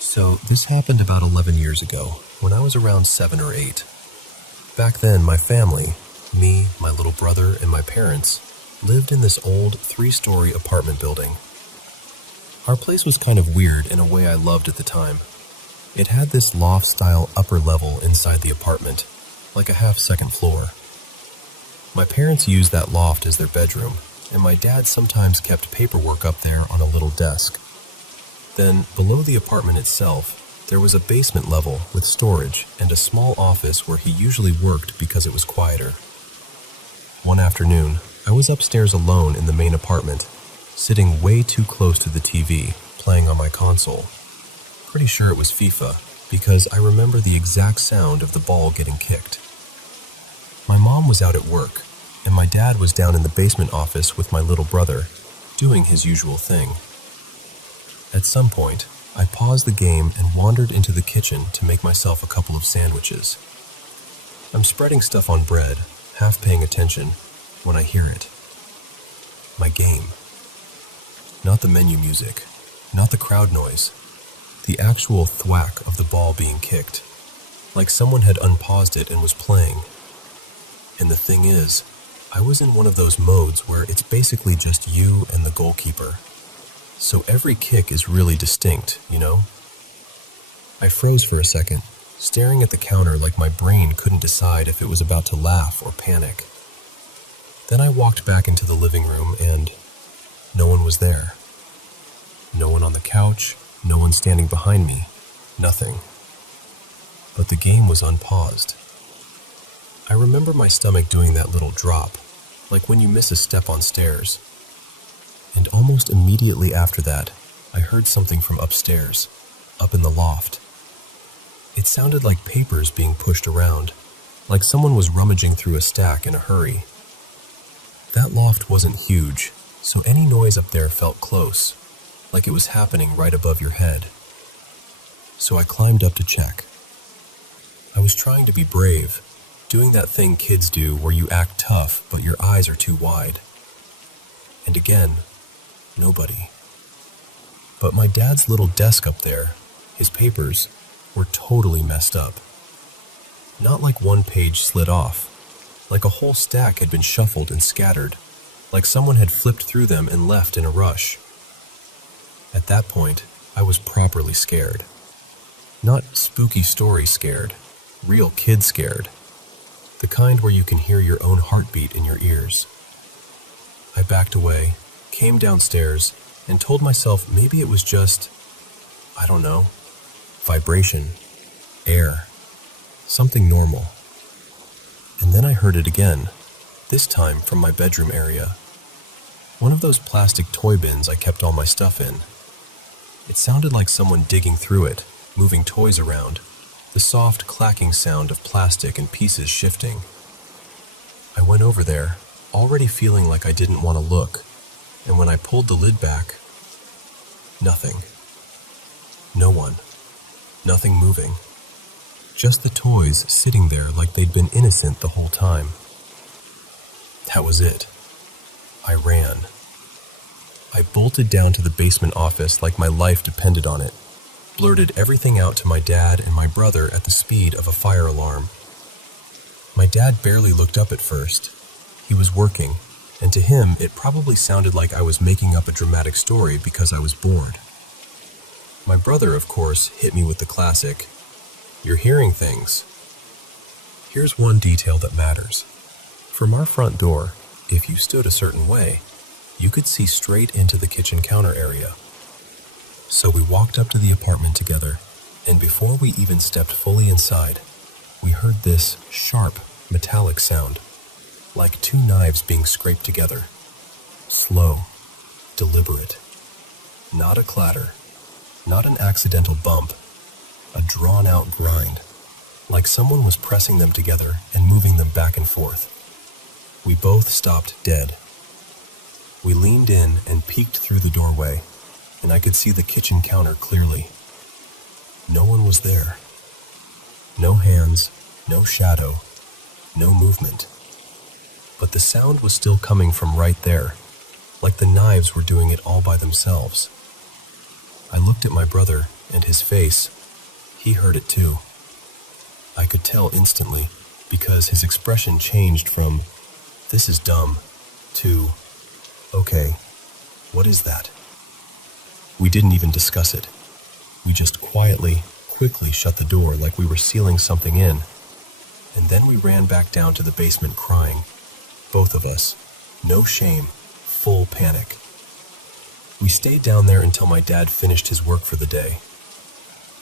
So this happened about 11 years ago, when I was around 7 or 8. Back then, my family, me, my little brother, and my parents, lived in this old 3-story apartment building. Our place was kind of weird in a way I loved at the time. It had this loft-style upper level inside the apartment, like a half-second floor. My parents used that loft as their bedroom, and my dad sometimes kept paperwork up there on a little desk. Then, below the apartment itself, there was a basement level with storage and a small office where he usually worked because it was quieter. One afternoon, I was upstairs alone in the main apartment, sitting way too close to the TV, playing on my console. Pretty sure it was FIFA, because I remember the exact sound of the ball getting kicked. My mom was out at work, and my dad was down in the basement office with my little brother, doing his usual thing. At some point, I paused the game and wandered into the kitchen to make myself a couple of sandwiches. I'm spreading stuff on bread, half paying attention, when I hear it. My game. Not the menu music, not the crowd noise, the actual thwack of the ball being kicked, like someone had unpaused it and was playing. And the thing is, I was in one of those modes where it's basically just you and the goalkeeper. So every kick is really distinct, you know? I froze for a second, staring at the counter like my brain couldn't decide if it was about to laugh or panic. Then I walked back into the living room and no one was there. No one on the couch, no one standing behind me, nothing. But the game was unpaused. I remember my stomach doing that little drop, like when you miss a step on stairs. And almost immediately after that, I heard something from upstairs, up in the loft. It sounded like papers being pushed around, like someone was rummaging through a stack in a hurry. That loft wasn't huge, so any noise up there felt close, like it was happening right above your head. So I climbed up to check. I was trying to be brave, doing that thing kids do where you act tough but your eyes are too wide. And again, nobody. But my dad's little desk up there, his papers, were totally messed up. Not like one page slid off, like a whole stack had been shuffled and scattered, like someone had flipped through them and left in a rush. At that point, I was properly scared. Not spooky story scared, real kid scared. The kind where you can hear your own heartbeat in your ears. I backed away, came downstairs, and told myself maybe it was just, I don't know, vibration, air, something normal. And then I heard it again, this time from my bedroom area. One of those plastic toy bins I kept all my stuff in. It sounded like someone digging through it, moving toys around, the soft clacking sound of plastic and pieces shifting. I went over there, already feeling like I didn't want to look, and when I pulled the lid back, nothing. No one. Nothing moving. Just the toys sitting there like they'd been innocent the whole time. That was it. I ran. I bolted down to the basement office like my life depended on it, blurted everything out to my dad and my brother at the speed of a fire alarm. My dad barely looked up at first. He was working, and to him it probably sounded like I was making up a dramatic story because I was bored. My brother, of course, hit me with the classic, "You're hearing things." Here's one detail that matters. From our front door, if you stood a certain way, you could see straight into the kitchen counter area. So we walked up to the apartment together, and before we even stepped fully inside, we heard this sharp, metallic sound, like two knives being scraped together. Slow, deliberate. Not a clatter, not an accidental bump, a drawn-out grind, like someone was pressing them together and moving them back and forth. We both stopped dead. We leaned in and peeked through the doorway, and I could see the kitchen counter clearly. No one was there. No hands, no shadow, no movement. But the sound was still coming from right there, like the knives were doing it all by themselves. I looked at my brother, and his face, he heard it too. I could tell instantly, because his expression changed from, "This is dumb," to, "Okay, what is that?" We didn't even discuss it. We just quietly, quickly shut the door like we were sealing something in, and then we ran back down to the basement crying, both of us, no shame, full panic. We stayed down there until my dad finished his work for the day.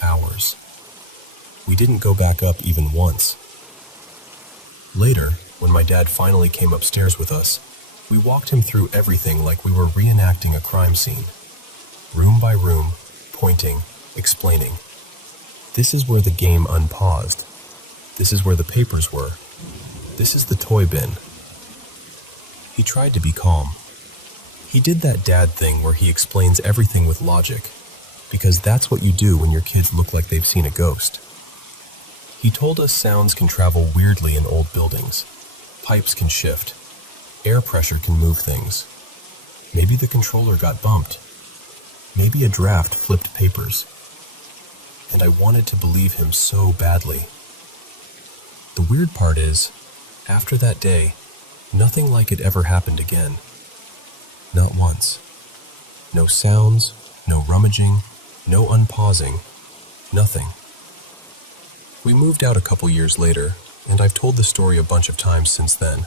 Hours. We didn't go back up even once. Later, when my dad finally came upstairs with us, we walked him through everything like we were reenacting a crime scene. Room by room, pointing, explaining. This is where the game unpaused. This is where the papers were. This is the toy bin. He tried to be calm. He did that dad thing where he explains everything with logic, because that's what you do when your kids look like they've seen a ghost. He told us sounds can travel weirdly in old buildings. Pipes can shift. Air pressure can move things. Maybe the controller got bumped. Maybe a draft flipped papers. And I wanted to believe him so badly. The weird part is, after that day, nothing like it ever happened again. Not once. No sounds, no rummaging, no unpausing, nothing. We moved out a couple years later, and I've told the story a bunch of times since then.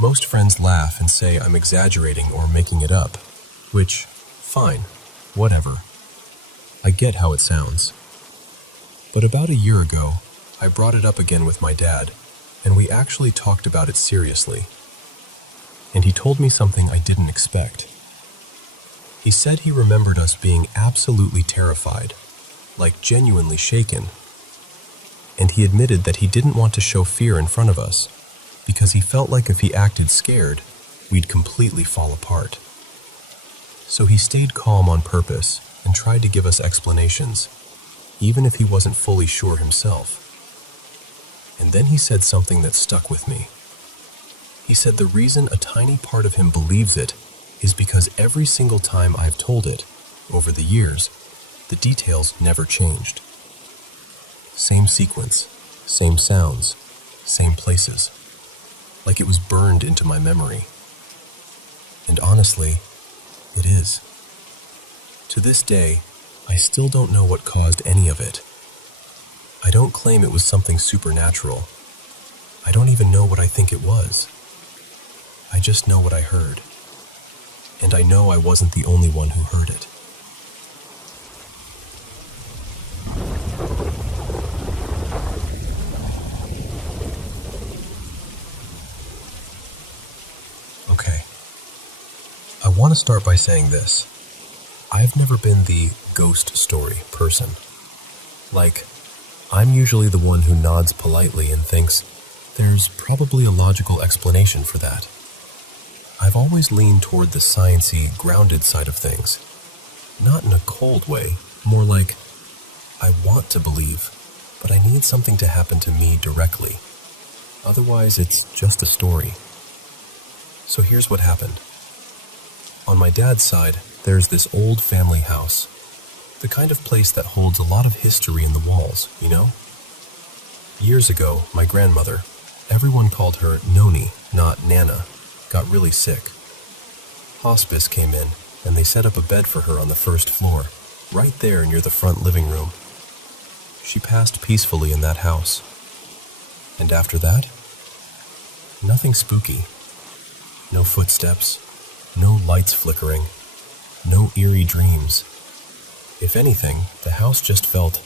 Most friends laugh and say I'm exaggerating or making it up, which, fine, whatever. I get how it sounds. But about a year ago, I brought it up again with my dad, and we actually talked about it seriously. And he told me something I didn't expect. He said he remembered us being absolutely terrified, like genuinely shaken. And he admitted that he didn't want to show fear in front of us, because he felt like if he acted scared, we'd completely fall apart. So he stayed calm on purpose and tried to give us explanations, even if he wasn't fully sure himself. And then he said something that stuck with me. He said the reason a tiny part of him believes it is because every single time I've told it, over the years, the details never changed. Same sequence, same sounds, same places. Like it was burned into my memory. And honestly, it is. To this day, I still don't know what caused any of it. I don't claim it was something supernatural. I don't even know what I think it was. I just know what I heard. And I know I wasn't the only one who heard it. Okay. I want to start by saying this. I've never been the ghost story person. Like, I'm usually the one who nods politely and thinks there's probably a logical explanation for that. I've always leaned toward the sciencey, grounded side of things. Not in a cold way, more like, I want to believe, but I need something to happen to me directly. Otherwise, it's just a story. So here's what happened. On my dad's side, there's this old family house. The kind of place that holds a lot of history in the walls, you know? Years ago, my grandmother, everyone called her Noni, not Nana, got really sick. Hospice came in, and they set up a bed for her on the first floor, right there near the front living room. She passed peacefully in that house. And after that, nothing spooky. No footsteps, no lights flickering, no eerie dreams. If anything, the house just felt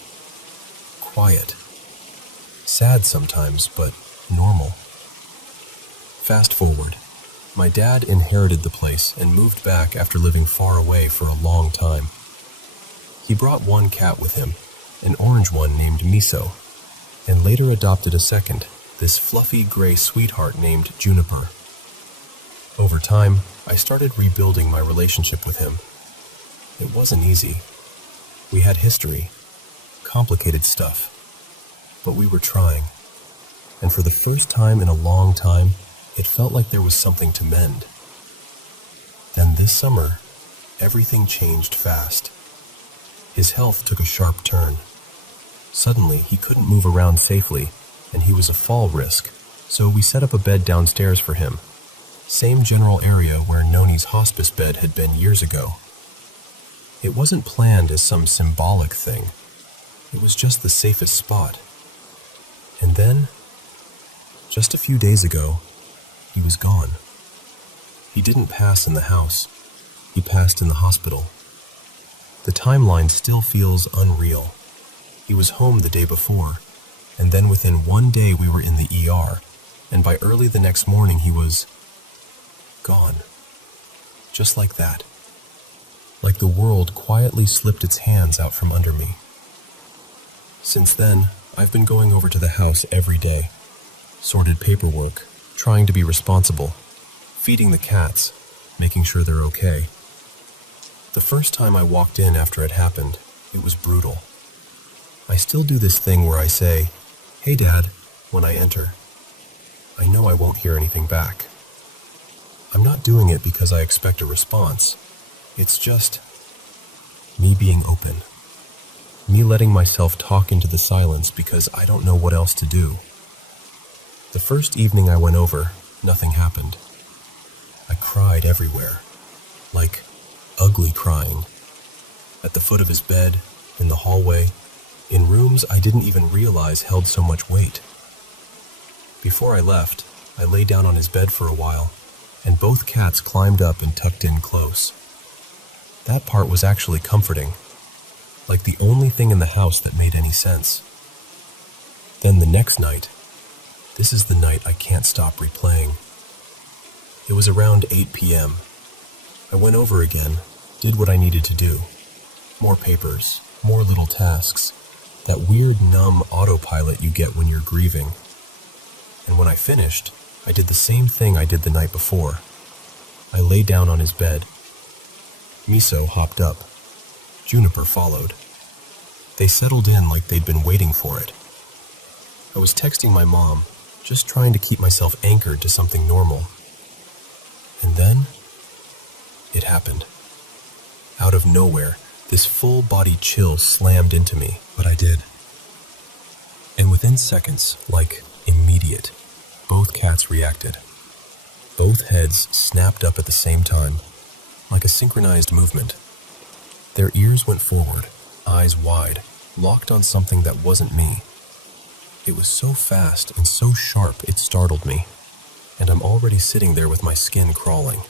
quiet. Sad sometimes, but normal. Fast forward. My dad inherited the place and moved back after living far away for a long time. He brought one cat with him, an orange one named Miso, and later adopted a second, this fluffy gray sweetheart named Juniper. Over time, I started rebuilding my relationship with him. It wasn't easy. We had history, complicated stuff, but we were trying. And for the first time in a long time, it felt like there was something to mend. Then this summer, everything changed fast. His health took a sharp turn. Suddenly, he couldn't move around safely, and he was a fall risk, so we set up a bed downstairs for him. Same general area where Noni's hospice bed had been years ago. It wasn't planned as some symbolic thing. It was just the safest spot. And then, just a few days ago, he was gone. He didn't pass in the house. He passed in the hospital. The timeline still feels unreal. He was home the day before, and then within one day we were in the ER, and by early the next morning he was gone. Just like that. Like the world quietly slipped its hands out from under me. Since then, I've been going over to the house every day, sorted paperwork, trying to be responsible, feeding the cats, making sure they're okay. The first time I walked in after it happened, it was brutal. I still do this thing where I say, "Hey Dad," when I enter. I know I won't hear anything back. I'm not doing it because I expect a response. It's just me being open. Me letting myself talk into the silence because I don't know what else to do. The first evening I went over, nothing happened. I cried everywhere. Like ugly crying. At the foot of his bed, in the hallway, in rooms I didn't even realize held so much weight. Before I left, I lay down on his bed for a while, and both cats climbed up and tucked in close. That part was actually comforting, like the only thing in the house that made any sense. Then the next night, this is the night I can't stop replaying. It was around 8 p.m. I went over again, did what I needed to do. More papers, more little tasks, that weird numb autopilot you get when you're grieving. And when I finished, I did the same thing I did the night before. I lay down on his bed. Miso hopped up. Juniper followed. They settled in like they'd been waiting for it. I was texting my mom, just trying to keep myself anchored to something normal. And then, it happened. Out of nowhere, this full-body chill slammed into me, but I did. And within seconds, like immediate, both cats reacted. Both heads snapped up at the same time, like a synchronized movement. Their ears went forward, eyes wide, locked on something that wasn't me. It was so fast and so sharp it startled me, and I'm already sitting there with my skin crawling.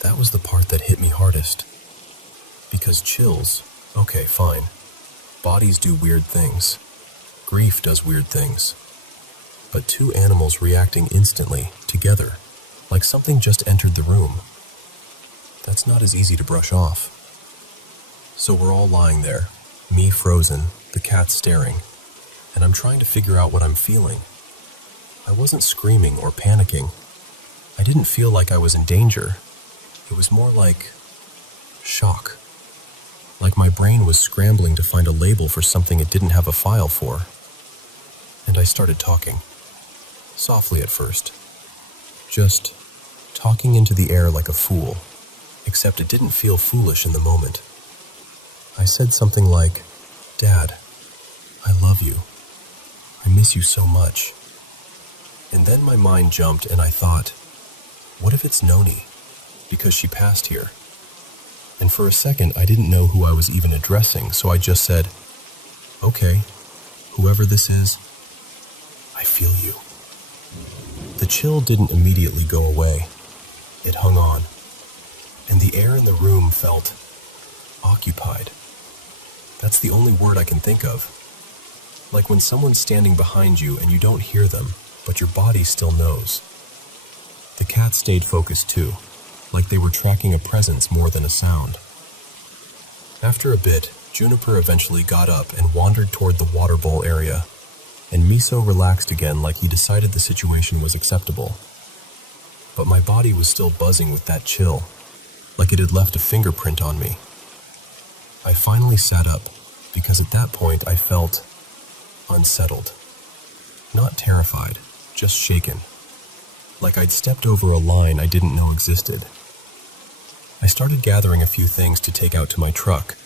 That was the part that hit me hardest. Because chills, okay, fine. Bodies do weird things. Grief does weird things. But two animals reacting instantly, together, like something just entered the room. That's not as easy to brush off. So we're all lying there, me frozen, the cat staring, and I'm trying to figure out what I'm feeling. I wasn't screaming or panicking. I didn't feel like I was in danger. It was more like shock. Like my brain was scrambling to find a label for something it didn't have a file for. And I started talking. Softly at first. Just talking into the air like a fool, except it didn't feel foolish in the moment. I said something like, "Dad, I love you. I miss you so much." And then my mind jumped and I thought, what if it's Noni? Because she passed here. And for a second, I didn't know who I was even addressing, so I just said, "Okay, whoever this is, I feel you." The chill didn't immediately go away. It hung on, and the air in the room felt occupied. That's the only word I can think of. Like when someone's standing behind you and you don't hear them, but your body still knows. The cat stayed focused too, like they were tracking a presence more than a sound. After a bit, Juniper eventually got up and wandered toward the water bowl area, and Miso relaxed again like he decided the situation was acceptable. But my body was still buzzing with that chill, like it had left a fingerprint on me. I finally sat up, because at that point I felt unsettled. Not terrified, just shaken. Like I'd stepped over a line I didn't know existed. I started gathering a few things to take out to my truck,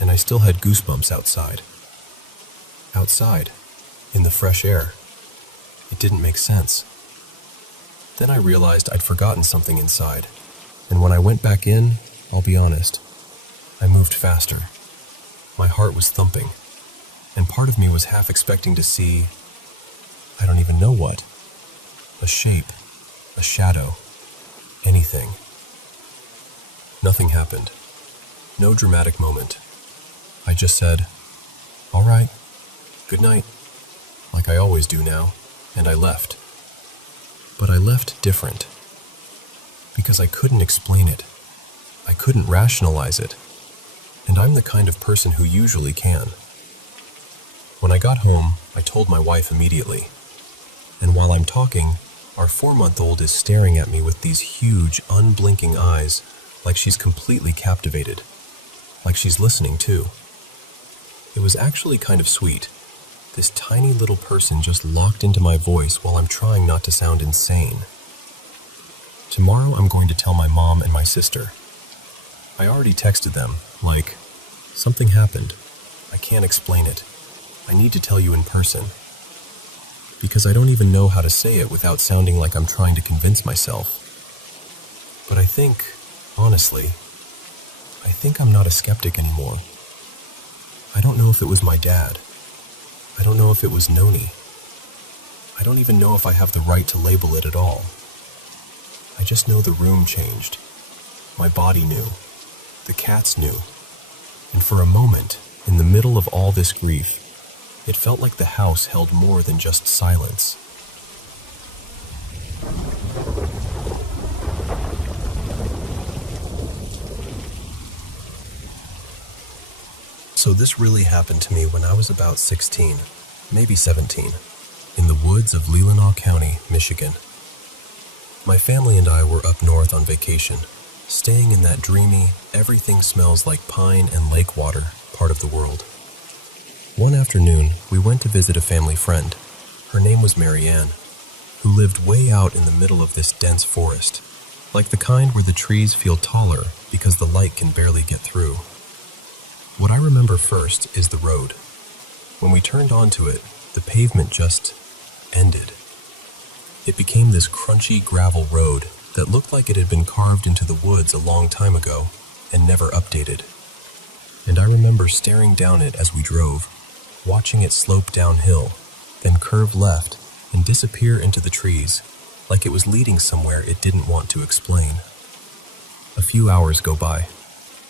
and I still had goosebumps outside. Outside, in the fresh air. It didn't make sense. Then I realized I'd forgotten something inside, and when I went back in, I'll be honest, I moved faster. My heart was thumping, and part of me was half expecting to see, I don't even know what. A shape, a shadow, anything. Nothing happened. No dramatic moment. I just said, "All right, good night," like I always do now, and I left. But I left different. Because I couldn't explain it. I couldn't rationalize it. And I'm the kind of person who usually can. When I got home, I told my wife immediately. And while I'm talking, our 4-month-old is staring at me with these huge, unblinking eyes, like she's completely captivated. Like she's listening too. It was actually kind of sweet. This tiny little person just locked into my voice while I'm trying not to sound insane. Tomorrow I'm going to tell my mom and my sister. I already texted them, like, "Something happened. I can't explain it. I need to tell you in person." Because I don't even know how to say it without sounding like I'm trying to convince myself. But I think, honestly, I'm not a skeptic anymore. I don't know if it was my dad. I don't know if it was Noni. I don't even know if I have the right to label it at all. I just know the room changed. My body knew. The cats knew. And for a moment, in the middle of all this grief, it felt like the house held more than just silence. So this really happened to me when I was about 16, maybe 17, in the woods of Leelanau County, Michigan. My family and I were up north on vacation, staying in that dreamy, everything smells like pine and lake water part of the world. One afternoon, we went to visit a family friend. Her name was Marianne, who lived way out in the middle of this dense forest, like the kind where the trees feel taller because the light can barely get through. What I remember first is the road. When we turned onto it, the pavement just ended. It became this crunchy gravel road that looked like it had been carved into the woods a long time ago and never updated. And I remember staring down it as we drove, watching it slope downhill, then curve left and disappear into the trees, like it was leading somewhere it didn't want to explain. A few hours go by.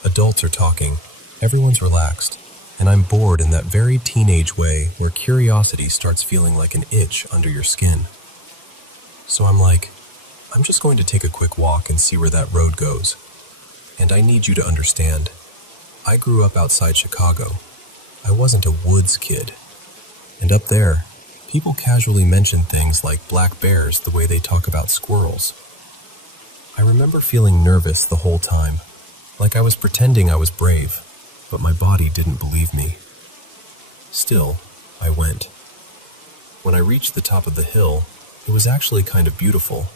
Adults are talking, everyone's relaxed, and I'm bored in that very teenage way where curiosity starts feeling like an itch under your skin. So I'm like, I'm just going to take a quick walk and see where that road goes. And I need you to understand, I grew up outside Chicago. I wasn't a woods kid. And up there, people casually mention things like black bears the way they talk about squirrels. I remember feeling nervous the whole time, like I was pretending I was brave, but my body didn't believe me. Still, I went. When I reached the top of the hill, it was actually kind of beautiful.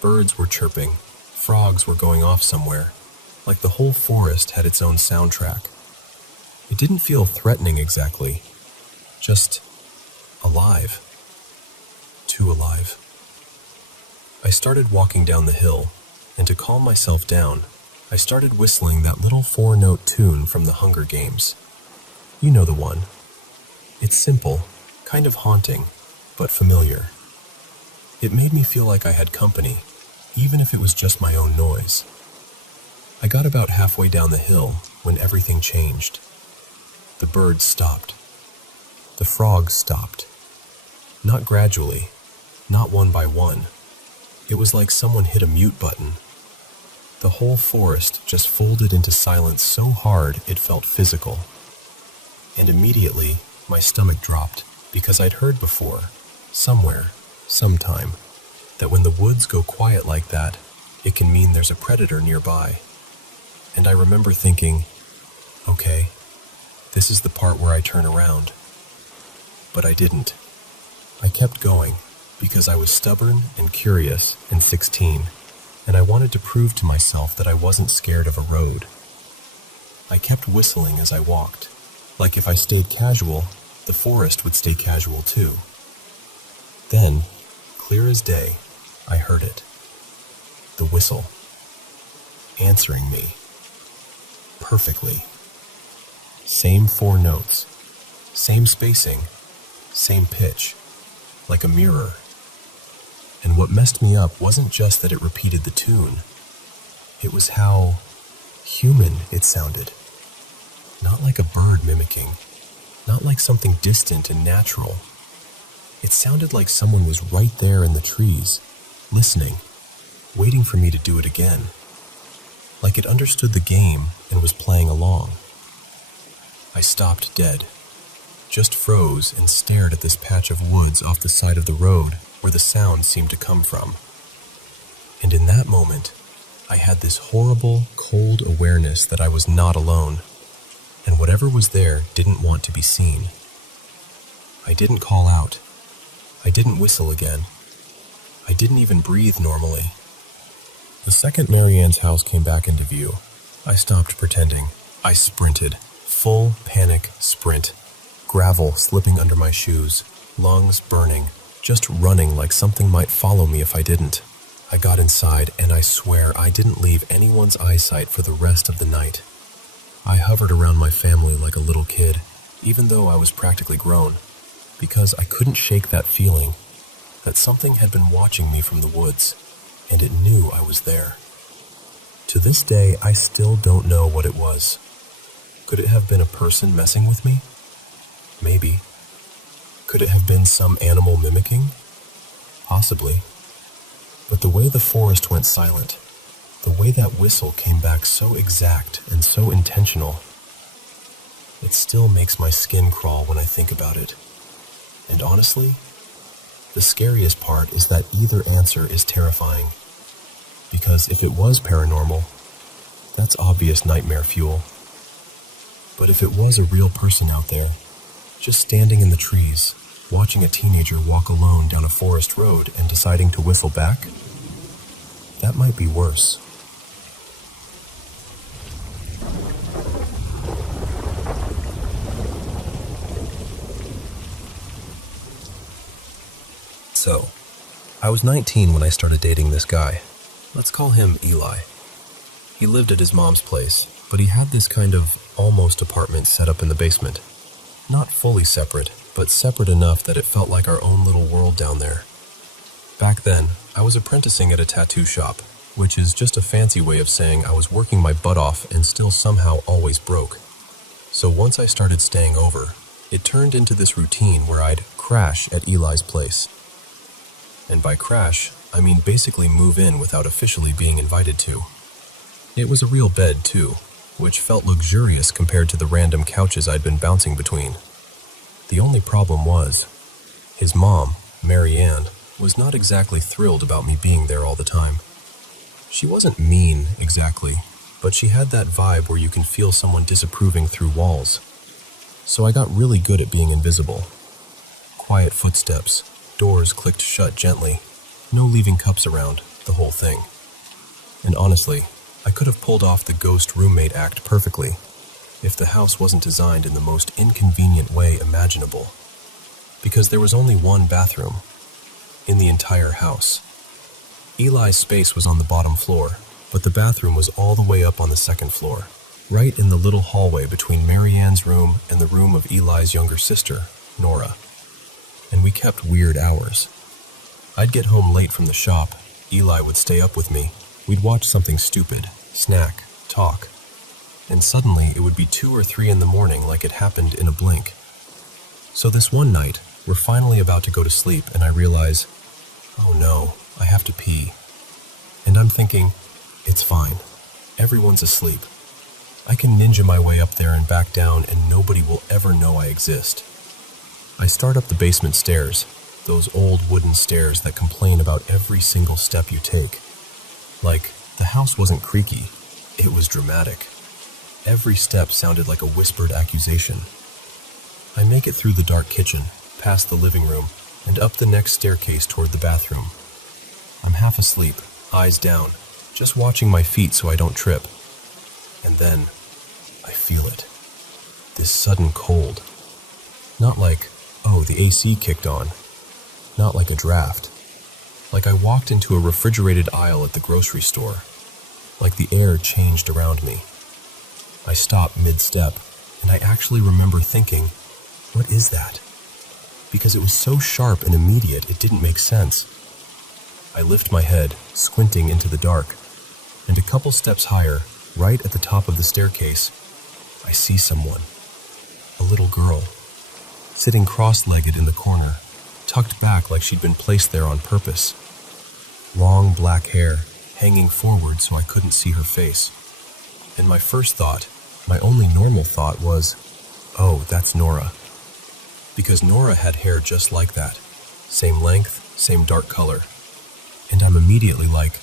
Birds were chirping, frogs were going off somewhere, like the whole forest had its own soundtrack. It didn't feel threatening exactly, just alive. Too alive. I started walking down the hill, and to calm myself down, I started whistling that little 4-note tune from the Hunger Games. You know the one. It's simple, kind of haunting, but familiar. It made me feel like I had company, even if it was just my own noise. I got about halfway down the hill when everything changed. The birds stopped. The frogs stopped. Not gradually, not one by one. It was like someone hit a mute button. The whole forest just folded into silence so hard it felt physical. And immediately, my stomach dropped because I'd heard before, somewhere, sometime, that when the woods go quiet like that, it can mean there's a predator nearby. And I remember thinking, okay, this is the part where I turn around. But I didn't. I kept going because I was stubborn and curious and 16. And I wanted to prove to myself that I wasn't scared of a road. I kept whistling as I walked, like if I stayed casual, the forest would stay casual too. Then, clear as day, I heard it. The whistle. Answering me. Perfectly. Same 4 notes. Same spacing. Same pitch. Like a mirror. And what messed me up wasn't just that it repeated the tune. It was how human it sounded. Not like a bird mimicking. Not like something distant and natural. It sounded like someone was right there in the trees, listening, waiting for me to do it again. Like it understood the game and was playing along. I stopped dead. Just froze and stared at this patch of woods off the side of the road where the sound seemed to come from. And in that moment, I had this horrible, cold awareness that I was not alone, and whatever was there didn't want to be seen. I didn't call out. I didn't whistle again. I didn't even breathe normally. The second Marianne's house came back into view, I stopped pretending. I sprinted. Full panic sprint. Gravel slipping under my shoes. Lungs burning. Just running like something might follow me if I didn't. I got inside, and I swear I didn't leave anyone's eyesight for the rest of the night. I hovered around my family like a little kid, even though I was practically grown, because I couldn't shake that feeling that something had been watching me from the woods, and it knew I was there. To this day, I still don't know what it was. Could it have been a person messing with me? Maybe. Could it have been some animal mimicking? Possibly. But the way the forest went silent, the way that whistle came back so exact and so intentional, it still makes my skin crawl when I think about it. And honestly, the scariest part is that either answer is terrifying. Because if it was paranormal, that's obvious nightmare fuel. But if it was a real person out there, just standing in the trees, watching a teenager walk alone down a forest road and deciding to whistle back, that might be worse. So, I was 19 when I started dating this guy. Let's call him Eli. He lived at his mom's place, but he had this kind of almost apartment set up in the basement. Not fully separate, but separate enough that it felt like our own little world down there. Back then, I was apprenticing at a tattoo shop, which is just a fancy way of saying I was working my butt off and still somehow always broke. So once I started staying over, it turned into this routine where I'd crash at Eli's place. And by crash, I mean basically move in without officially being invited to. It was a real bed too, which felt luxurious compared to the random couches I'd been bouncing between. The only problem was, his mom, Mary Ann, was not exactly thrilled about me being there all the time. She wasn't mean, exactly, but she had that vibe where you can feel someone disapproving through walls. So I got really good at being invisible. Quiet footsteps, doors clicked shut gently, no leaving cups around, the whole thing. And honestly, I could have pulled off the ghost roommate act perfectly, if the house wasn't designed in the most inconvenient way imaginable. Because there was only one bathroom in the entire house. Eli's space was on the bottom floor, but the bathroom was all the way up on the second floor, right in the little hallway between Mary Ann's room and the room of Eli's younger sister, Nora. And we kept weird hours. I'd get home late from the shop, Eli would stay up with me, we'd watch something stupid, snack, talk, and suddenly it would be 2 or 3 in the morning like it happened in a blink. So this one night, we're finally about to go to sleep and I realize, oh no, I have to pee. And I'm thinking, it's fine, everyone's asleep. I can ninja my way up there and back down and nobody will ever know I exist. I start up the basement stairs, those old wooden stairs that complain about every single step you take. Like, the house wasn't creaky, it was dramatic. Every step sounded like a whispered accusation. I make it through the dark kitchen, past the living room, and up the next staircase toward the bathroom. I'm half asleep, eyes down, just watching my feet so I don't trip. And then, I feel it. This sudden cold. Not like, oh, the AC kicked on. Not like a draft. Like I walked into a refrigerated aisle at the grocery store. Like the air changed around me. I stopped mid-step, and I actually remember thinking, what is that? Because it was so sharp and immediate it didn't make sense. I lift my head, squinting into the dark, and a couple steps higher, right at the top of the staircase, I see someone. A little girl, sitting cross-legged in the corner, tucked back like she'd been placed there on purpose. Long black hair, hanging forward so I couldn't see her face. And my first thought, my only normal thought was, oh, that's Nora. Because Nora had hair just like that. Same length, same dark color. And I'm immediately like,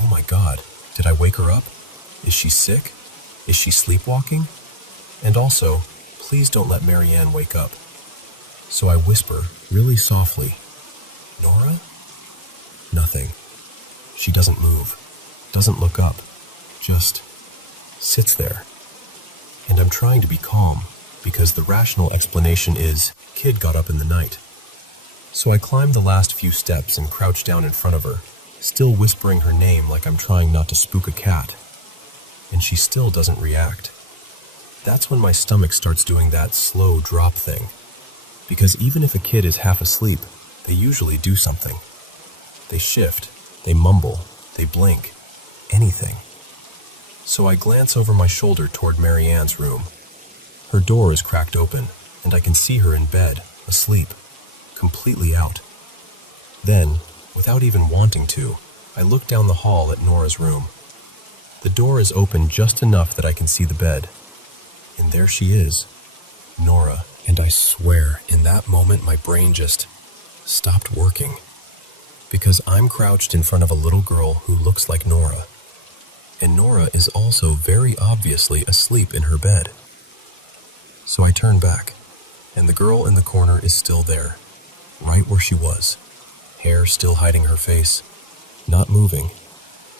oh my God, did I wake her up? Is she sick? Is she sleepwalking? And also, please don't let Mary Ann wake up. So I whisper, really softly, Nora? Nothing. She doesn't move, doesn't look up, just sits there. And I'm trying to be calm, because the rational explanation is, kid got up in the night. So I climb the last few steps and crouch down in front of her, still whispering her name like I'm trying not to spook a cat. And she still doesn't react. That's when my stomach starts doing that slow drop thing. Because even if a kid is half asleep, they usually do something. They shift, they mumble, they blink, anything. So I glance over my shoulder toward Mary Ann's room. Her door is cracked open, and I can see her in bed, asleep, completely out. Then, without even wanting to, I look down the hall at Nora's room. The door is open just enough that I can see the bed. And there she is, Nora. And I swear, in that moment my brain just stopped working. Because I'm crouched in front of a little girl who looks like Nora. And Nora is also very obviously asleep in her bed. So I turn back, and the girl in the corner is still there, right where she was. Hair still hiding her face, not moving,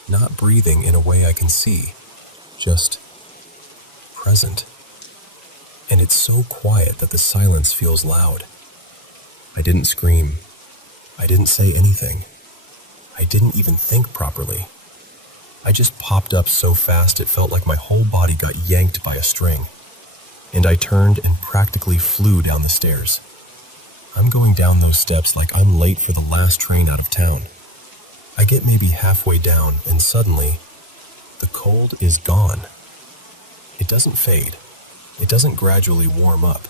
not breathing in a way I can see, just present. And it's so quiet that the silence feels loud. I didn't scream. I didn't say anything. I didn't even think properly. I just popped up so fast it felt like my whole body got yanked by a string. And I turned and practically flew down the stairs. I'm going down those steps like I'm late for the last train out of town. I get maybe halfway down and suddenly, the cold is gone. It doesn't fade. It doesn't gradually warm up.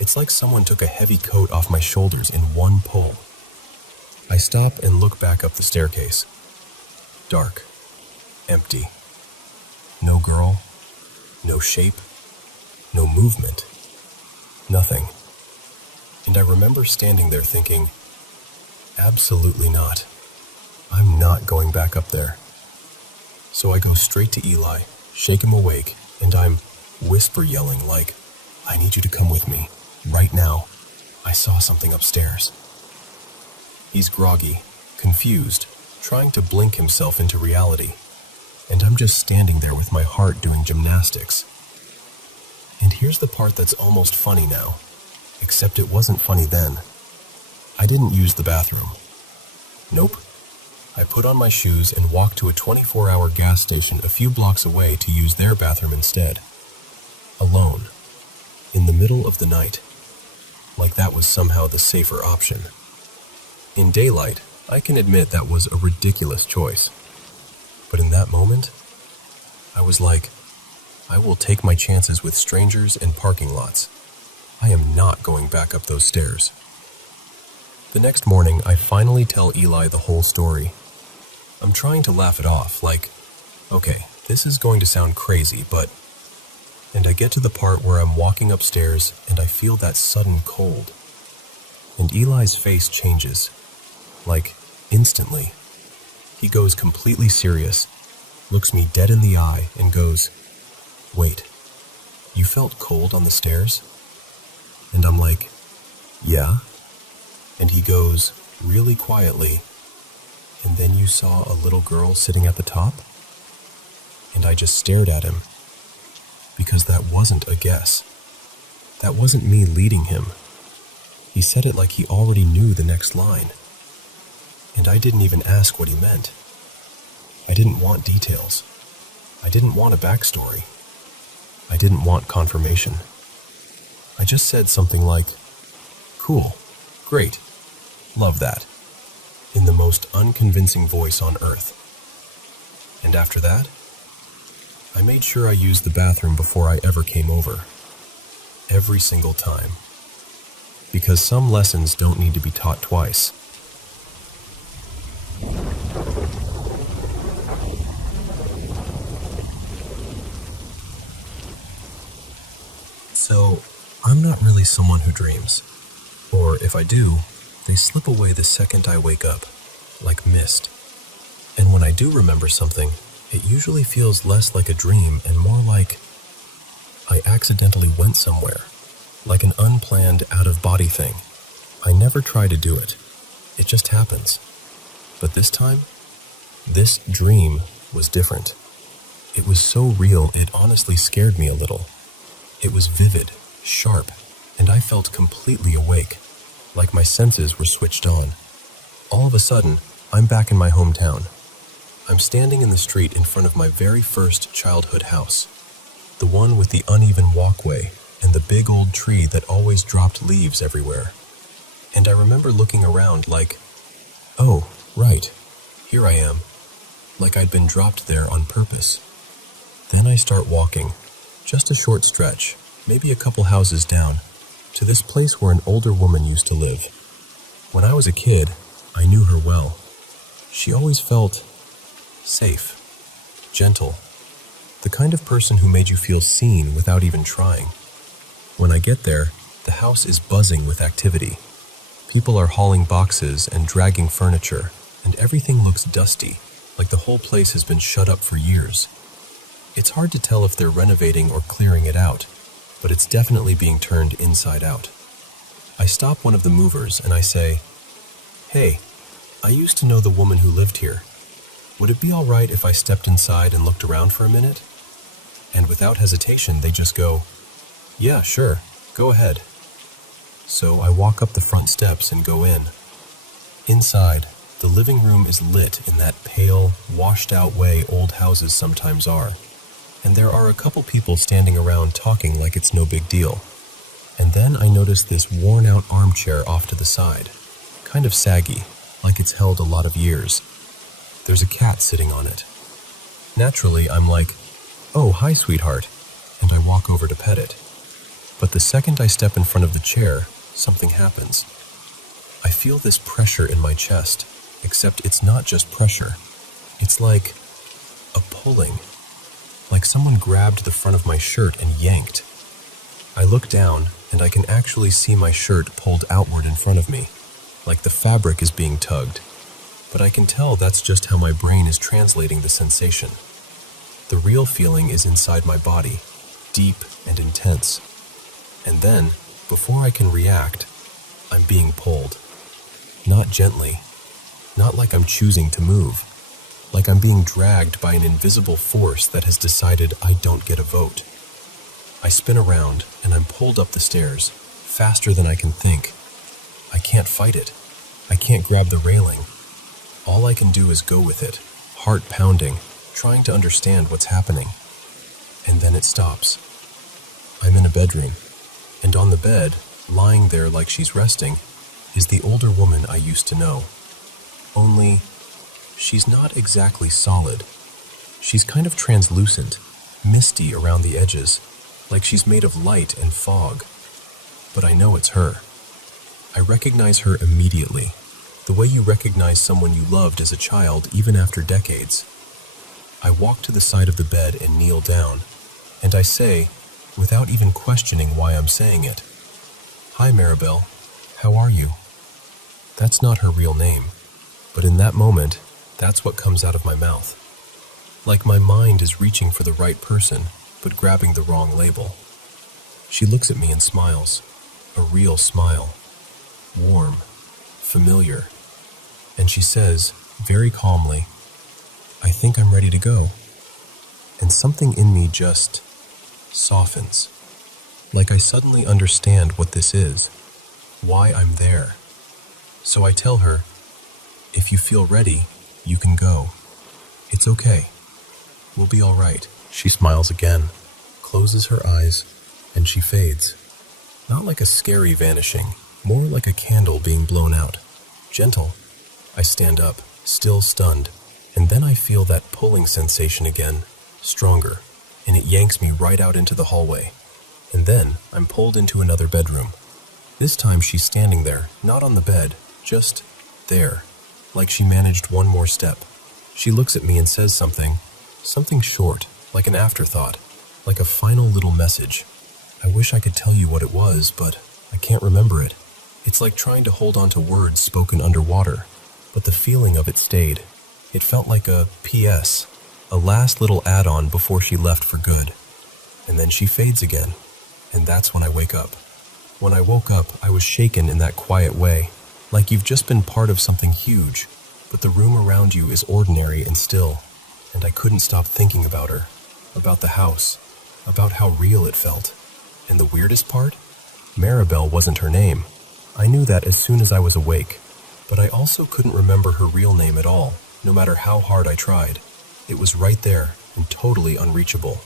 It's like someone took a heavy coat off my shoulders in one pull. I stop and look back up the staircase. Dark. Empty. No girl. No shape. No movement. Nothing. And I remember standing there thinking, absolutely not. I'm not going back up there. So I go straight to Eli, shake him awake, and I'm whisper yelling like, I need you to come with me, right now. I saw something upstairs. He's groggy, confused, trying to blink himself into reality. And I'm just standing there with my heart doing gymnastics. And here's the part that's almost funny now, except it wasn't funny then. I didn't use the bathroom. Nope. I put on my shoes and walked to a 24-hour gas station a few blocks away to use their bathroom instead. Alone. In the middle of the night. Like that was somehow the safer option. In daylight, I can admit that was a ridiculous choice. But in that moment, I was like, I will take my chances with strangers and parking lots. I am not going back up those stairs. The next morning, I finally tell Eli the whole story. I'm trying to laugh it off, like, okay, this is going to sound crazy, but... And I get to the part where I'm walking upstairs and I feel that sudden cold. And Eli's face changes, like, instantly. He goes completely serious, looks me dead in the eye, and goes, wait, you felt cold on the stairs? And I'm like, yeah. And he goes, really quietly, and then you saw a little girl sitting at the top? And I just stared at him, because that wasn't a guess. That wasn't me leading him. He said it like he already knew the next line. And I didn't even ask what he meant. I didn't want details. I didn't want a backstory. I didn't want confirmation. I just said something like, cool, great, love that, in the most unconvincing voice on earth. And after that, I made sure I used the bathroom before I ever came over. Every single time. Because some lessons don't need to be taught twice. So, I'm not really someone who dreams. Or if I do, they slip away the second I wake up, like mist. And when I do remember something, it usually feels less like a dream and more like I accidentally went somewhere, like an unplanned out-of-body thing. I never try to do it. It just happens. But this time, this dream was different. It was so real, it honestly scared me a little. It was vivid, sharp, and I felt completely awake, like my senses were switched on. All of a sudden, I'm back in my hometown. I'm standing in the street in front of my very first childhood house, the one with the uneven walkway and the big old tree that always dropped leaves everywhere. And I remember looking around like, oh, right, here I am, like I'd been dropped there on purpose. Then I start walking, just a short stretch, maybe a couple houses down, to this place where an older woman used to live. When I was a kid, I knew her well. She always felt safe, gentle, the kind of person who made you feel seen without even trying. When I get there, the house is buzzing with activity. People are hauling boxes and dragging furniture, and everything looks dusty, like the whole place has been shut up for years. It's hard to tell if they're renovating or clearing it out, but it's definitely being turned inside out. I stop one of the movers and I say, "Hey, I used to know the woman who lived here. Would it be all right if I stepped inside and looked around for a minute?" And without hesitation, they just go, "Yeah, sure, go ahead." So I walk up the front steps and go in. Inside, the living room is lit in that pale, washed-out way old houses sometimes are. And there are a couple people standing around talking like it's no big deal. And then I notice this worn-out armchair off to the side, kind of saggy, like it's held a lot of years. There's a cat sitting on it. Naturally, I'm like, "Oh, hi, sweetheart," and I walk over to pet it. But the second I step in front of the chair, something happens. I feel this pressure in my chest, except it's not just pressure. It's like a pulling. Like someone grabbed the front of my shirt and yanked. I look down, and I can actually see my shirt pulled outward in front of me, like the fabric is being tugged. But I can tell that's just how my brain is translating the sensation. The real feeling is inside my body, deep and intense. And then, before I can react, I'm being pulled. Not gently, not like I'm choosing to move. Like I'm being dragged by an invisible force that has decided I don't get a vote. I spin around and I'm pulled up the stairs, faster than I can think. I can't fight it. I can't grab the railing. All I can do is go with it, heart pounding, trying to understand what's happening. And then it stops. I'm in a bedroom, and on the bed, lying there like she's resting, is the older woman I used to know. Only, she's not exactly solid. She's kind of translucent, misty around the edges, like she's made of light and fog. But I know it's her. I recognize her immediately, the way you recognize someone you loved as a child even after decades. I walk to the side of the bed and kneel down, and I say, without even questioning why I'm saying it, "Hi, Maribel, how are you?" That's not her real name, but in that moment, that's what comes out of my mouth. Like my mind is reaching for the right person, but grabbing the wrong label. She looks at me and smiles, a real smile, warm, familiar, and she says, very calmly, "I think I'm ready to go." And something in me just softens, like I suddenly understand what this is, why I'm there. So I tell her, "If you feel ready, you can go. It's okay. We'll be all right." She smiles again, closes her eyes, and she fades. Not like a scary vanishing, more like a candle being blown out. Gentle. I stand up, still stunned, and then I feel that pulling sensation again, stronger, and it yanks me right out into the hallway. And then I'm pulled into another bedroom. This time she's standing there, not on the bed, just there, like she managed one more step. She looks at me and says something short, like an afterthought, like a final little message. I wish I could tell you what it was, but I can't remember it. It's like trying to hold on to words spoken underwater, but the feeling of it stayed. It felt like a PS, a last little add-on before she left for good. And then she fades again, and that's when I wake up. When I woke up, I was shaken in that quiet way, like you've just been part of something huge, but the room around you is ordinary and still, and I couldn't stop thinking about her, about the house, about how real it felt. And the weirdest part? Maribel wasn't her name. I knew that as soon as I was awake, but I also couldn't remember her real name at all, no matter how hard I tried. It was right there and totally unreachable.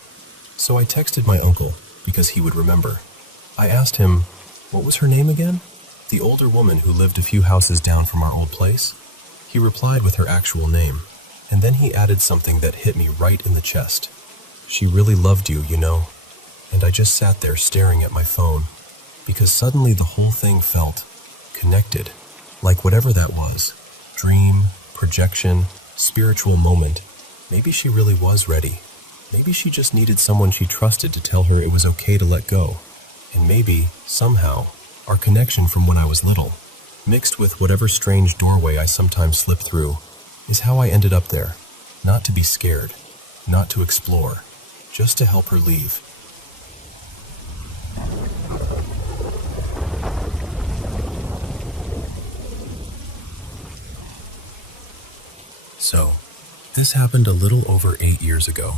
So I texted my uncle, because he would remember. I asked him, what was her name again? The older woman who lived a few houses down from our old place? He replied with her actual name, and then he added something that hit me right in the chest. She really loved you, you know. And I just sat there staring at my phone, because suddenly the whole thing felt connected, like whatever that was, dream, projection, spiritual moment. Maybe she really was ready. Maybe she just needed someone she trusted to tell her it was okay to let go. And maybe, somehow, our connection from when I was little, mixed with whatever strange doorway I sometimes slip through, is how I ended up there. Not to be scared, not to explore, just to help her leave. So, this happened a little over 8 years ago,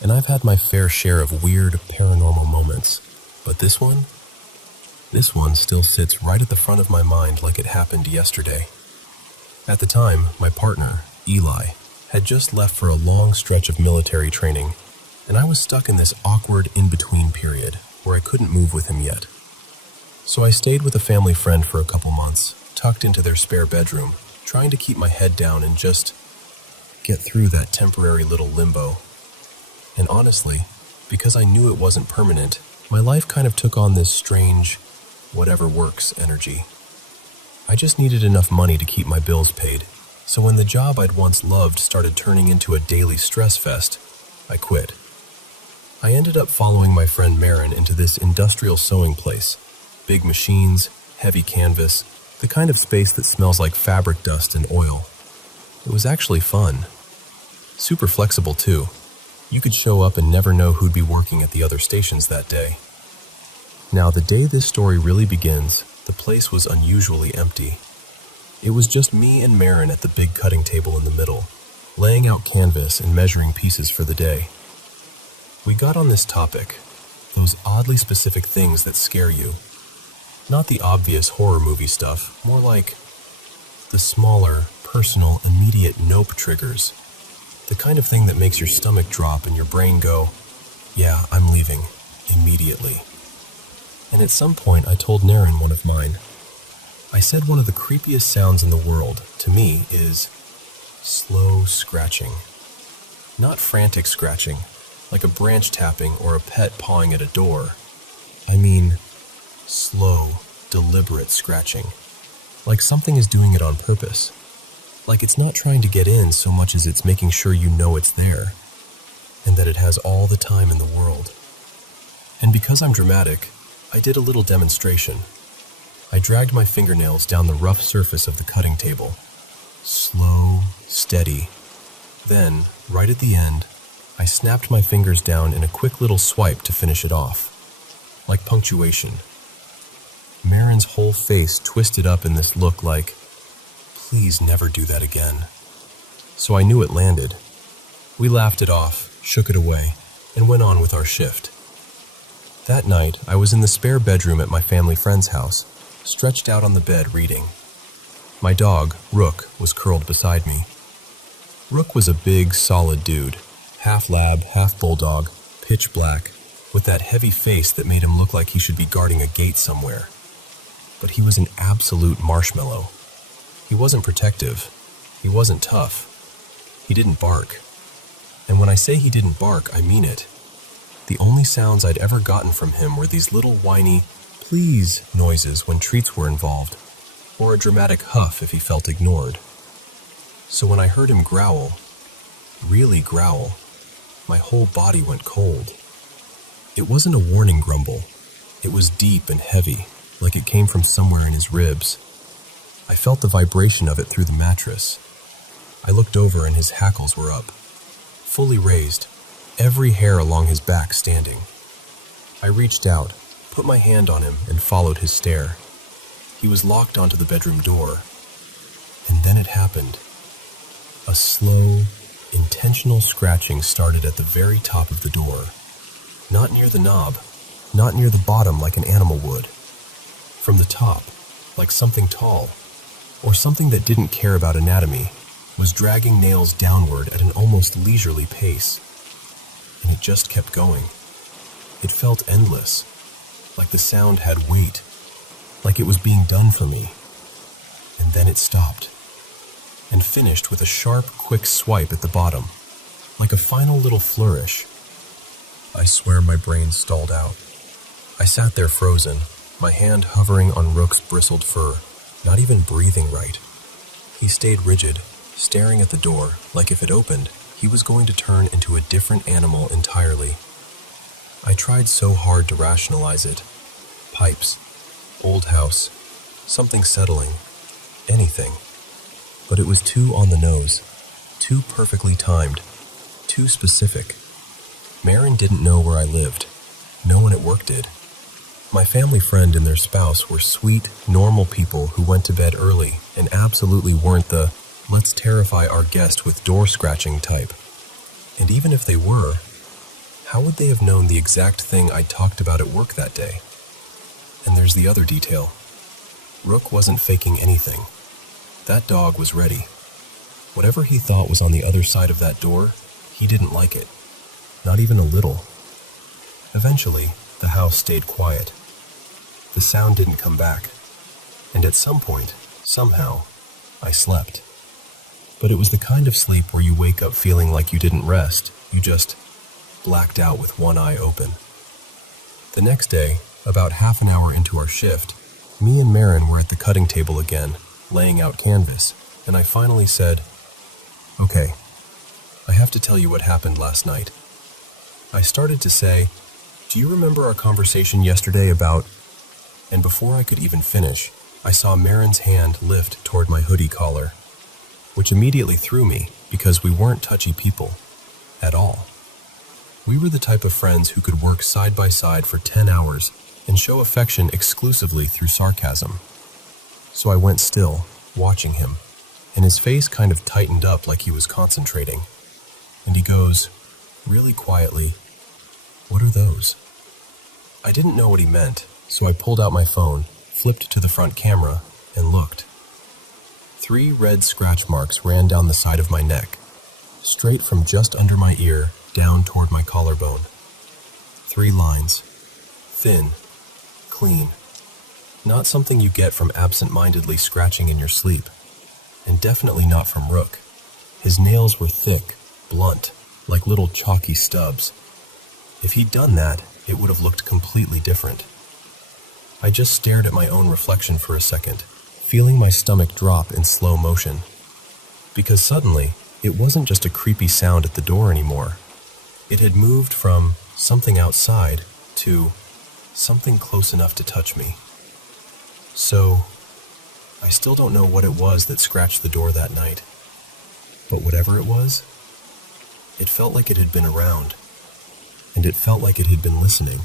and I've had my fair share of weird paranormal moments, but this one still sits right at the front of my mind like it happened yesterday. At the time, my partner, Eli, had just left for a long stretch of military training, and I was stuck in this awkward in-between period where I couldn't move with him yet. So I stayed with a family friend for a couple months, tucked into their spare bedroom, trying to keep my head down and just get through that temporary little limbo. And honestly, because I knew it wasn't permanent, my life kind of took on this strange, whatever works energy. I just needed enough money to keep my bills paid, so when the job I'd once loved started turning into a daily stress fest, I quit. I ended up following my friend Marin into this industrial sewing place. Big machines, heavy canvas, the kind of space that smells like fabric dust and oil. It was actually fun. Super flexible too. You could show up and never know who'd be working at the other stations that day. Now, the day this story really begins, the place was unusually empty. It was just me and Marin at the big cutting table in the middle, laying out canvas and measuring pieces for the day. We got on this topic, those oddly specific things that scare you. Not the obvious horror movie stuff, more like the smaller, personal, immediate nope triggers. The kind of thing that makes your stomach drop and your brain go, yeah, I'm leaving, immediately. And at some point I told Naren one of mine. I said one of the creepiest sounds in the world, to me, is slow scratching. Not frantic scratching, like a branch tapping or a pet pawing at a door. I mean, slow, deliberate scratching. Like something is doing it on purpose. Like it's not trying to get in so much as it's making sure you know it's there, and that it has all the time in the world. And because I'm dramatic, I did a little demonstration. I dragged my fingernails down the rough surface of the cutting table. Slow, steady. Then, right at the end, I snapped my fingers down in a quick little swipe to finish it off. Like punctuation. Marin's whole face twisted up in this look like, please never do that again. So I knew it landed. We laughed it off, shook it away, and went on with our shift. That night, I was in the spare bedroom at my family friend's house, stretched out on the bed reading. My dog, Rook, was curled beside me. Rook was a big, solid dude, half lab, half bulldog, pitch black, with that heavy face that made him look like he should be guarding a gate somewhere. But he was an absolute marshmallow. He wasn't protective. He wasn't tough. He didn't bark. And when I say he didn't bark, I mean it. The only sounds I'd ever gotten from him were these little whiny, please noises when treats were involved, or a dramatic huff if he felt ignored. So when I heard him growl, really growl, my whole body went cold. It wasn't a warning grumble. It was deep and heavy, like it came from somewhere in his ribs. I felt the vibration of it through the mattress. I looked over and his hackles were up, fully raised, every hair along his back standing. I reached out, put my hand on him, and followed his stare. He was locked onto the bedroom door. And then it happened. A slow, intentional scratching started at the very top of the door. Not near the knob, not near the bottom like an animal would. From the top, like something tall, or something that didn't care about anatomy, was dragging nails downward at an almost leisurely pace. And it just kept going. It felt endless, like the sound had weight, like it was being done for me. And then it stopped, and finished with a sharp, quick swipe at the bottom, like a final little flourish. I swear my brain stalled out. I sat there frozen, my hand hovering on Rook's bristled fur, not even breathing right. He stayed rigid, staring at the door like if it opened, he was going to turn into a different animal entirely. I tried so hard to rationalize it. Pipes, old house, something settling, anything. But it was too on the nose, too perfectly timed, too specific. Marin didn't know where I lived. No one at work did. My family friend and their spouse were sweet, normal people who went to bed early and absolutely weren't the let's terrify our guest with door scratching type. And even if they were, how would they have known the exact thing I'd talked about at work that day? And there's the other detail. Rook wasn't faking anything. That dog was ready. Whatever he thought was on the other side of that door, he didn't like it. Not even a little. Eventually, the house stayed quiet. The sound didn't come back. And at some point, somehow, I slept. But it was the kind of sleep where you wake up feeling like you didn't rest. You just blacked out with one eye open. The next day, about half an hour into our shift, me and Marin were at the cutting table again, laying out canvas, and I finally said, "Okay, I have to tell you what happened last night." I started to say, "Do you remember our conversation yesterday about..." And before I could even finish, I saw Marin's hand lift toward my hoodie collar, which immediately threw me because we weren't touchy people at all. We were the type of friends who could work side by side for 10 hours and show affection exclusively through sarcasm. So I went still, watching him, and his face kind of tightened up like he was concentrating. And he goes, really quietly, "What are those?" I didn't know what he meant, so I pulled out my phone, flipped to the front camera, and looked. 3 red scratch marks ran down the side of my neck, straight from just under my ear down toward my collarbone. 3 lines. Thin. Clean. Not something you get from absent-mindedly scratching in your sleep. And definitely not from Rook. His nails were thick, blunt, like little chalky stubs. If he'd done that, it would have looked completely different. I just stared at my own reflection for a second, feeling my stomach drop in slow motion. Because suddenly, it wasn't just a creepy sound at the door anymore. It had moved from something outside to something close enough to touch me. So, I still don't know what it was that scratched the door that night. But whatever it was, it felt like it had been around, and it felt like it had been listening.